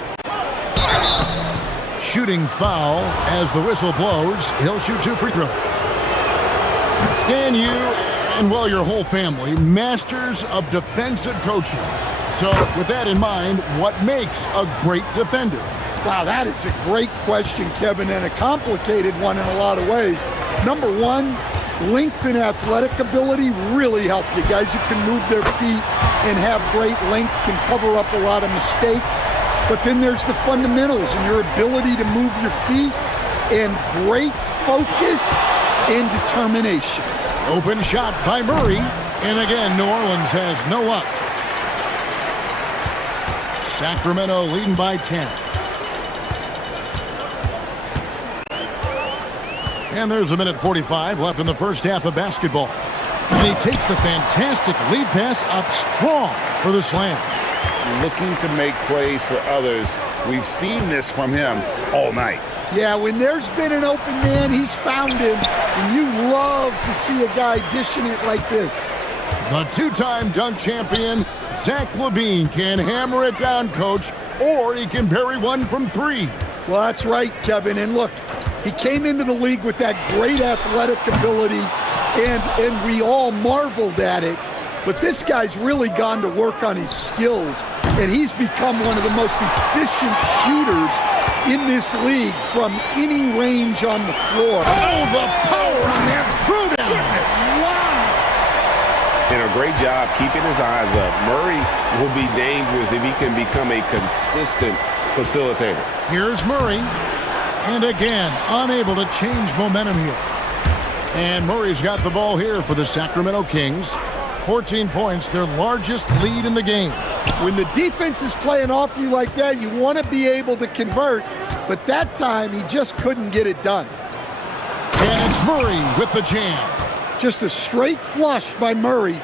Shooting foul as the whistle blows. He'll shoot 2 free throws. Stan, you and, well, your whole family, masters of defensive coaching. So with that in mind, what makes a great defender? Wow, that is a great question, Kevin, and a complicated one in a lot of ways. Number one, length and athletic ability really help you. Guys who can move their feet and have great length can cover up a lot of mistakes. But then there's the fundamentals and your ability to move your feet and great focus and determination. Open shot by Murray. And again, New Orleans has no up. Sacramento leading by 10. And there's a minute 45 left in the first half of basketball. And he takes the fantastic lead pass up strong for the slam. looking to make plays for others. We've seen this from him all night. Yeah, when there's been an open man, he's found him, and you love to see a guy dishing it like this. The two-time dunk champion, Zach LaVine, can hammer it down, Coach, or he can bury one from three. Well, that's right, Kevin. And look, he came into the league with that great athletic ability, and we all marveled at it. But this guy's really gone to work on his skills, and he's become one of the most efficient shooters in this league from any range on the floor. Oh, the power on that throw-down. Wow! And a great job keeping his eyes up. Murray will be dangerous if he can become a consistent facilitator. Here's Murray. And again, unable to change momentum here. And Murray's got the ball here for the Sacramento Kings. 14 points, their largest lead in the game. When the defense is playing off you like that, you want to be able to convert. But that time, he just couldn't get it done. And it's Murray with the jam. Just a straight flush by Murray.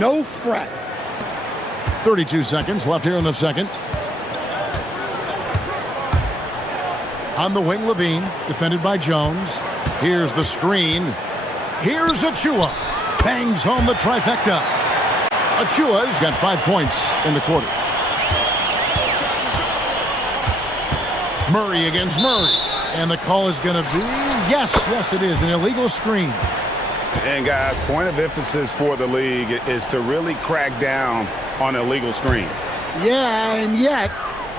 No fret. 32 seconds left here in the second. On the wing, LaVine, defended by Jones. Here's the screen. Here's Achua. Bangs home the trifecta. Achua's got 5 points in the quarter. Murray against Murray. And the call is going to be, yes, it is, an illegal screen. And guys, point of emphasis for the league is to really crack down on illegal screens. Yeah, and yet,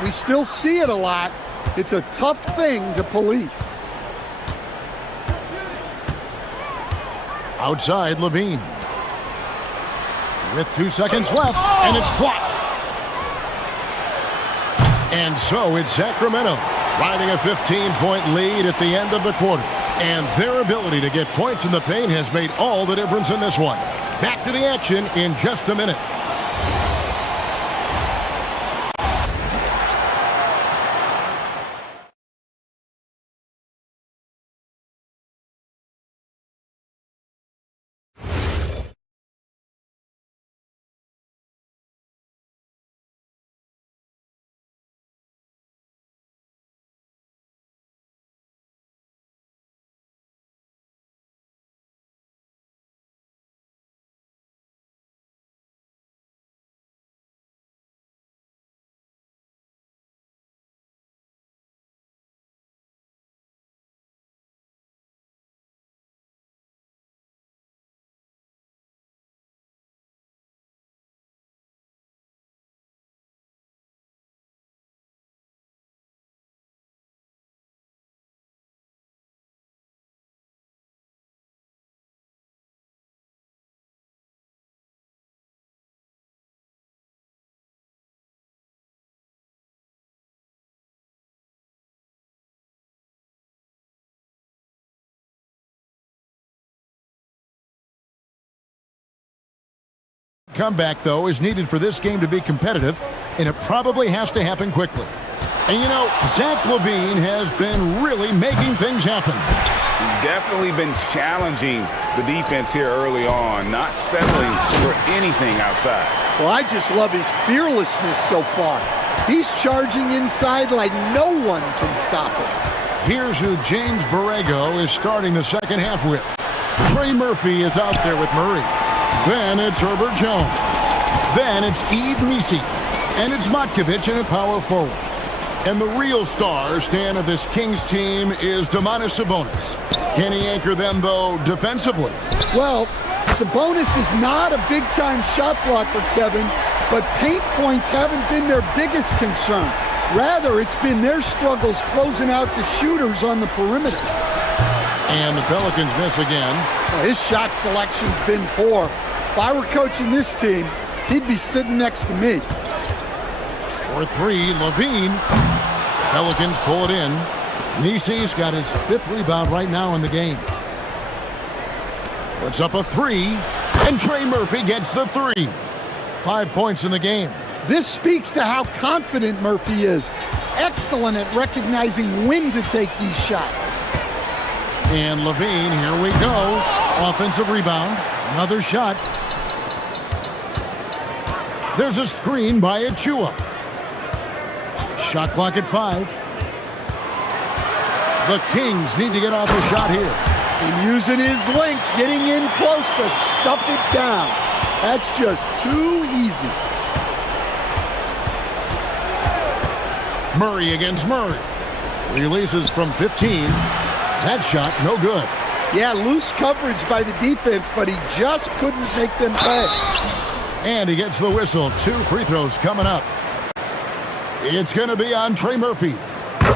we still see it a lot. It's a tough thing to police. Outside, LaVine. With 2 seconds left, and it's blocked. And so it's Sacramento riding a 15-point lead at the end of the quarter. And their ability to get points in the paint has made all the difference in this one. Back to the action in just a minute. Comeback, though, is needed for this game to be competitive, and it probably has to happen quickly. And, you know, Zach LaVine has been really making things happen. He's definitely been challenging the defense here early on, not settling for anything outside. Well, I just love his fearlessness so far. He's charging inside like no one can stop him. Here's who James Borrego is starting the second half with. Trey Murphy is out there with Murray. Then it's Herbert Jones. Then it's Yves Missi. And it's Matkovic in a power forward. And the real star, Stan, of this Kings team is Domantas Sabonis. Can he anchor them, though, defensively? Well, Sabonis is not a big-time shot blocker, Kevin, but paint points haven't been their biggest concern. Rather, it's been their struggles closing out the shooters on the perimeter. And the Pelicans miss again. Well, his shot selection's been poor. If I were coaching this team, he'd be sitting next to me. For three, LaVine. Pelicans pull it in. Nisi's got his 5th rebound right now in the game. Puts up a 3, and Trey Murphy gets the 3. 5 points in the game. This speaks to how confident Murphy is. Excellent at recognizing when to take these shots. And LaVine, here we go. Offensive rebound. Another shot. There's a screen by Achua. Shot clock at 5. The Kings need to get off a shot here. And using his length, getting in close to stuff it down. That's just too easy. Murray against Murray. Releases from 15. That shot, no good. Yeah, loose coverage by the defense, but he just couldn't make them pay. And he gets the whistle. 2 free throws coming up. It's going to be on Trey Murphy.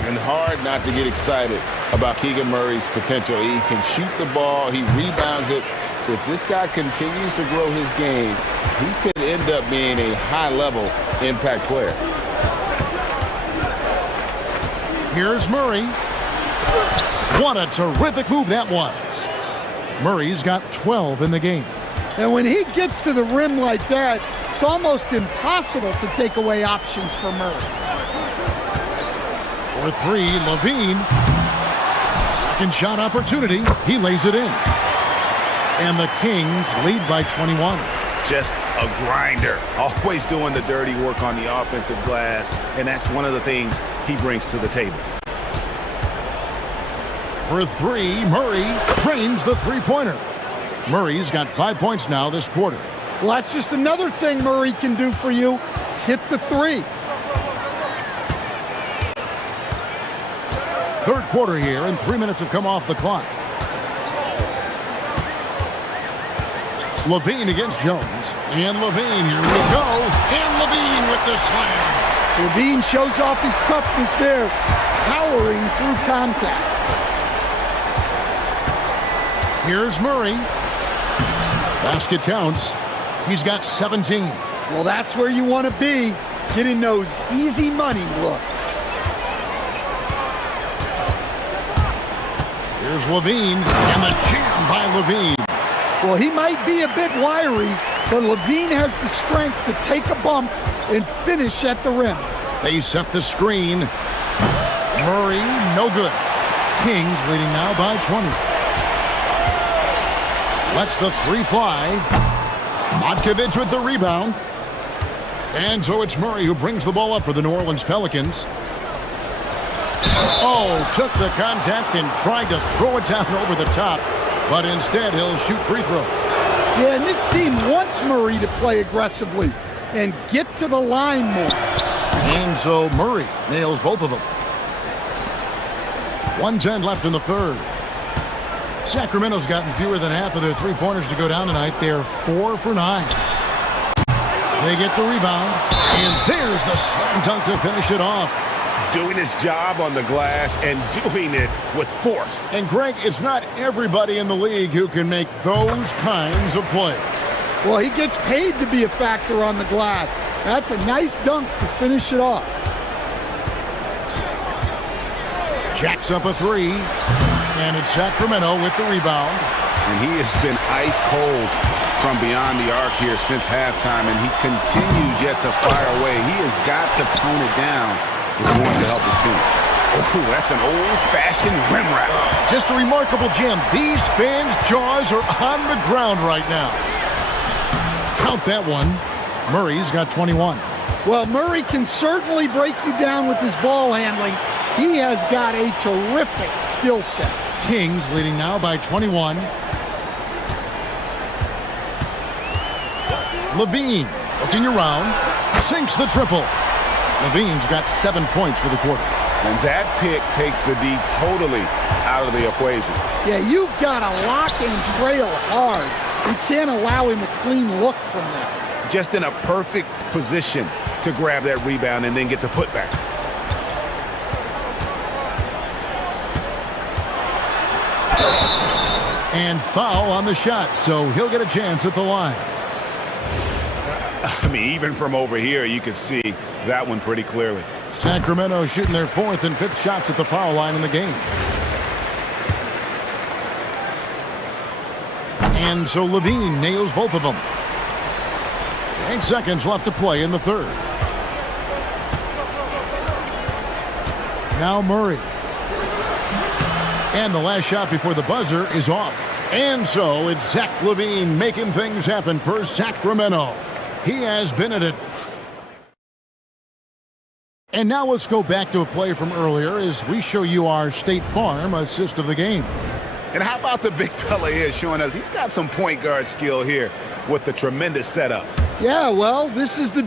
And hard not to get excited about Keegan Murray's potential. He can shoot the ball. He rebounds it. If this guy continues to grow his game, he could end up being a high-level impact player. Here's Murray. What a terrific move that was. Murray's got 12 in the game. And when he gets to the rim like that, it's almost impossible to take away options for Murray. For 3, Levine. Second shot opportunity. He lays it in. And the Kings lead by 21. Just a grinder, always doing the dirty work on the offensive glass, and that's one of the things he brings to the table. For 3, Murray trains the three-pointer. Murray's got 5 points now this quarter. Well, that's just another thing Murray can do for you. Hit the 3. Third quarter here, and 3 minutes have come off the clock. Levine against Jones. And Levine, here we go. And Levine with the slam. Levine shows off his toughness there, powering through contact. Here's Murray. Basket counts. He's got 17. Well, that's where you want to be, getting those easy money looks. Here's Levine, and the jam by Levine. Well, he might be a bit wiry, but Levine has the strength to take a bump and finish at the rim. They set the screen. Murray, no good. Kings leading now by 20. Lets the 3 fly. Matkovic with the rebound. And so it's Murray who brings the ball up for the New Orleans Pelicans. Oh, took the contact and tried to throw it down over the top. But instead, he'll shoot free throws. Yeah, and this team wants Murray to play aggressively and get to the line more. And so Murray nails both of them. 1:10 left in the third. Sacramento's gotten fewer than half of their three-pointers to go down tonight. They're 4 for 9. They get the rebound, and there's the slam dunk to finish it off. Doing his job on the glass and doing it with force. And Greg, it's not everybody in the league who can make those kinds of plays. Well, he gets paid to be a factor on the glass. That's a nice dunk to finish it off. Jacks up a 3, and it's Sacramento with the rebound. And he has been ice cold from beyond the arc here since halftime, and he continues yet to fire away. He has got to tone it down if he wants to help his team. Oh, that's an old-fashioned rim wrap. Just a remarkable jam. These fans' jaws are on the ground right now. Count that one. Murray's got 21. Well, Murray can certainly break you down with his ball handling. He has got a terrific skill set. Kings leading now by 21. Levine looking around, sinks the triple. Levine's got 7 points for the quarter. And that pick takes the D totally out of the equation. Yeah, you've got to lock and trail hard. You can't allow him a clean look from there. Just in a perfect position to grab that rebound and then get the putback. And foul on the shot, so he'll get a chance at the line. I mean, even from over here, you can see that one pretty clearly. Sacramento shooting their 4th and 5th shots at the foul line in the game. And so Levine nails both of them. 8 seconds left to play in the third. Now Murray. And the last shot before the buzzer is off. And so it's Zach Levine making things happen for Sacramento. He has been at it And now let's go back to a play from earlier as we show you our State Farm assist of the game. And how about the big fella here showing us he's got some point guard skill here with the tremendous setup. Yeah, well, this is the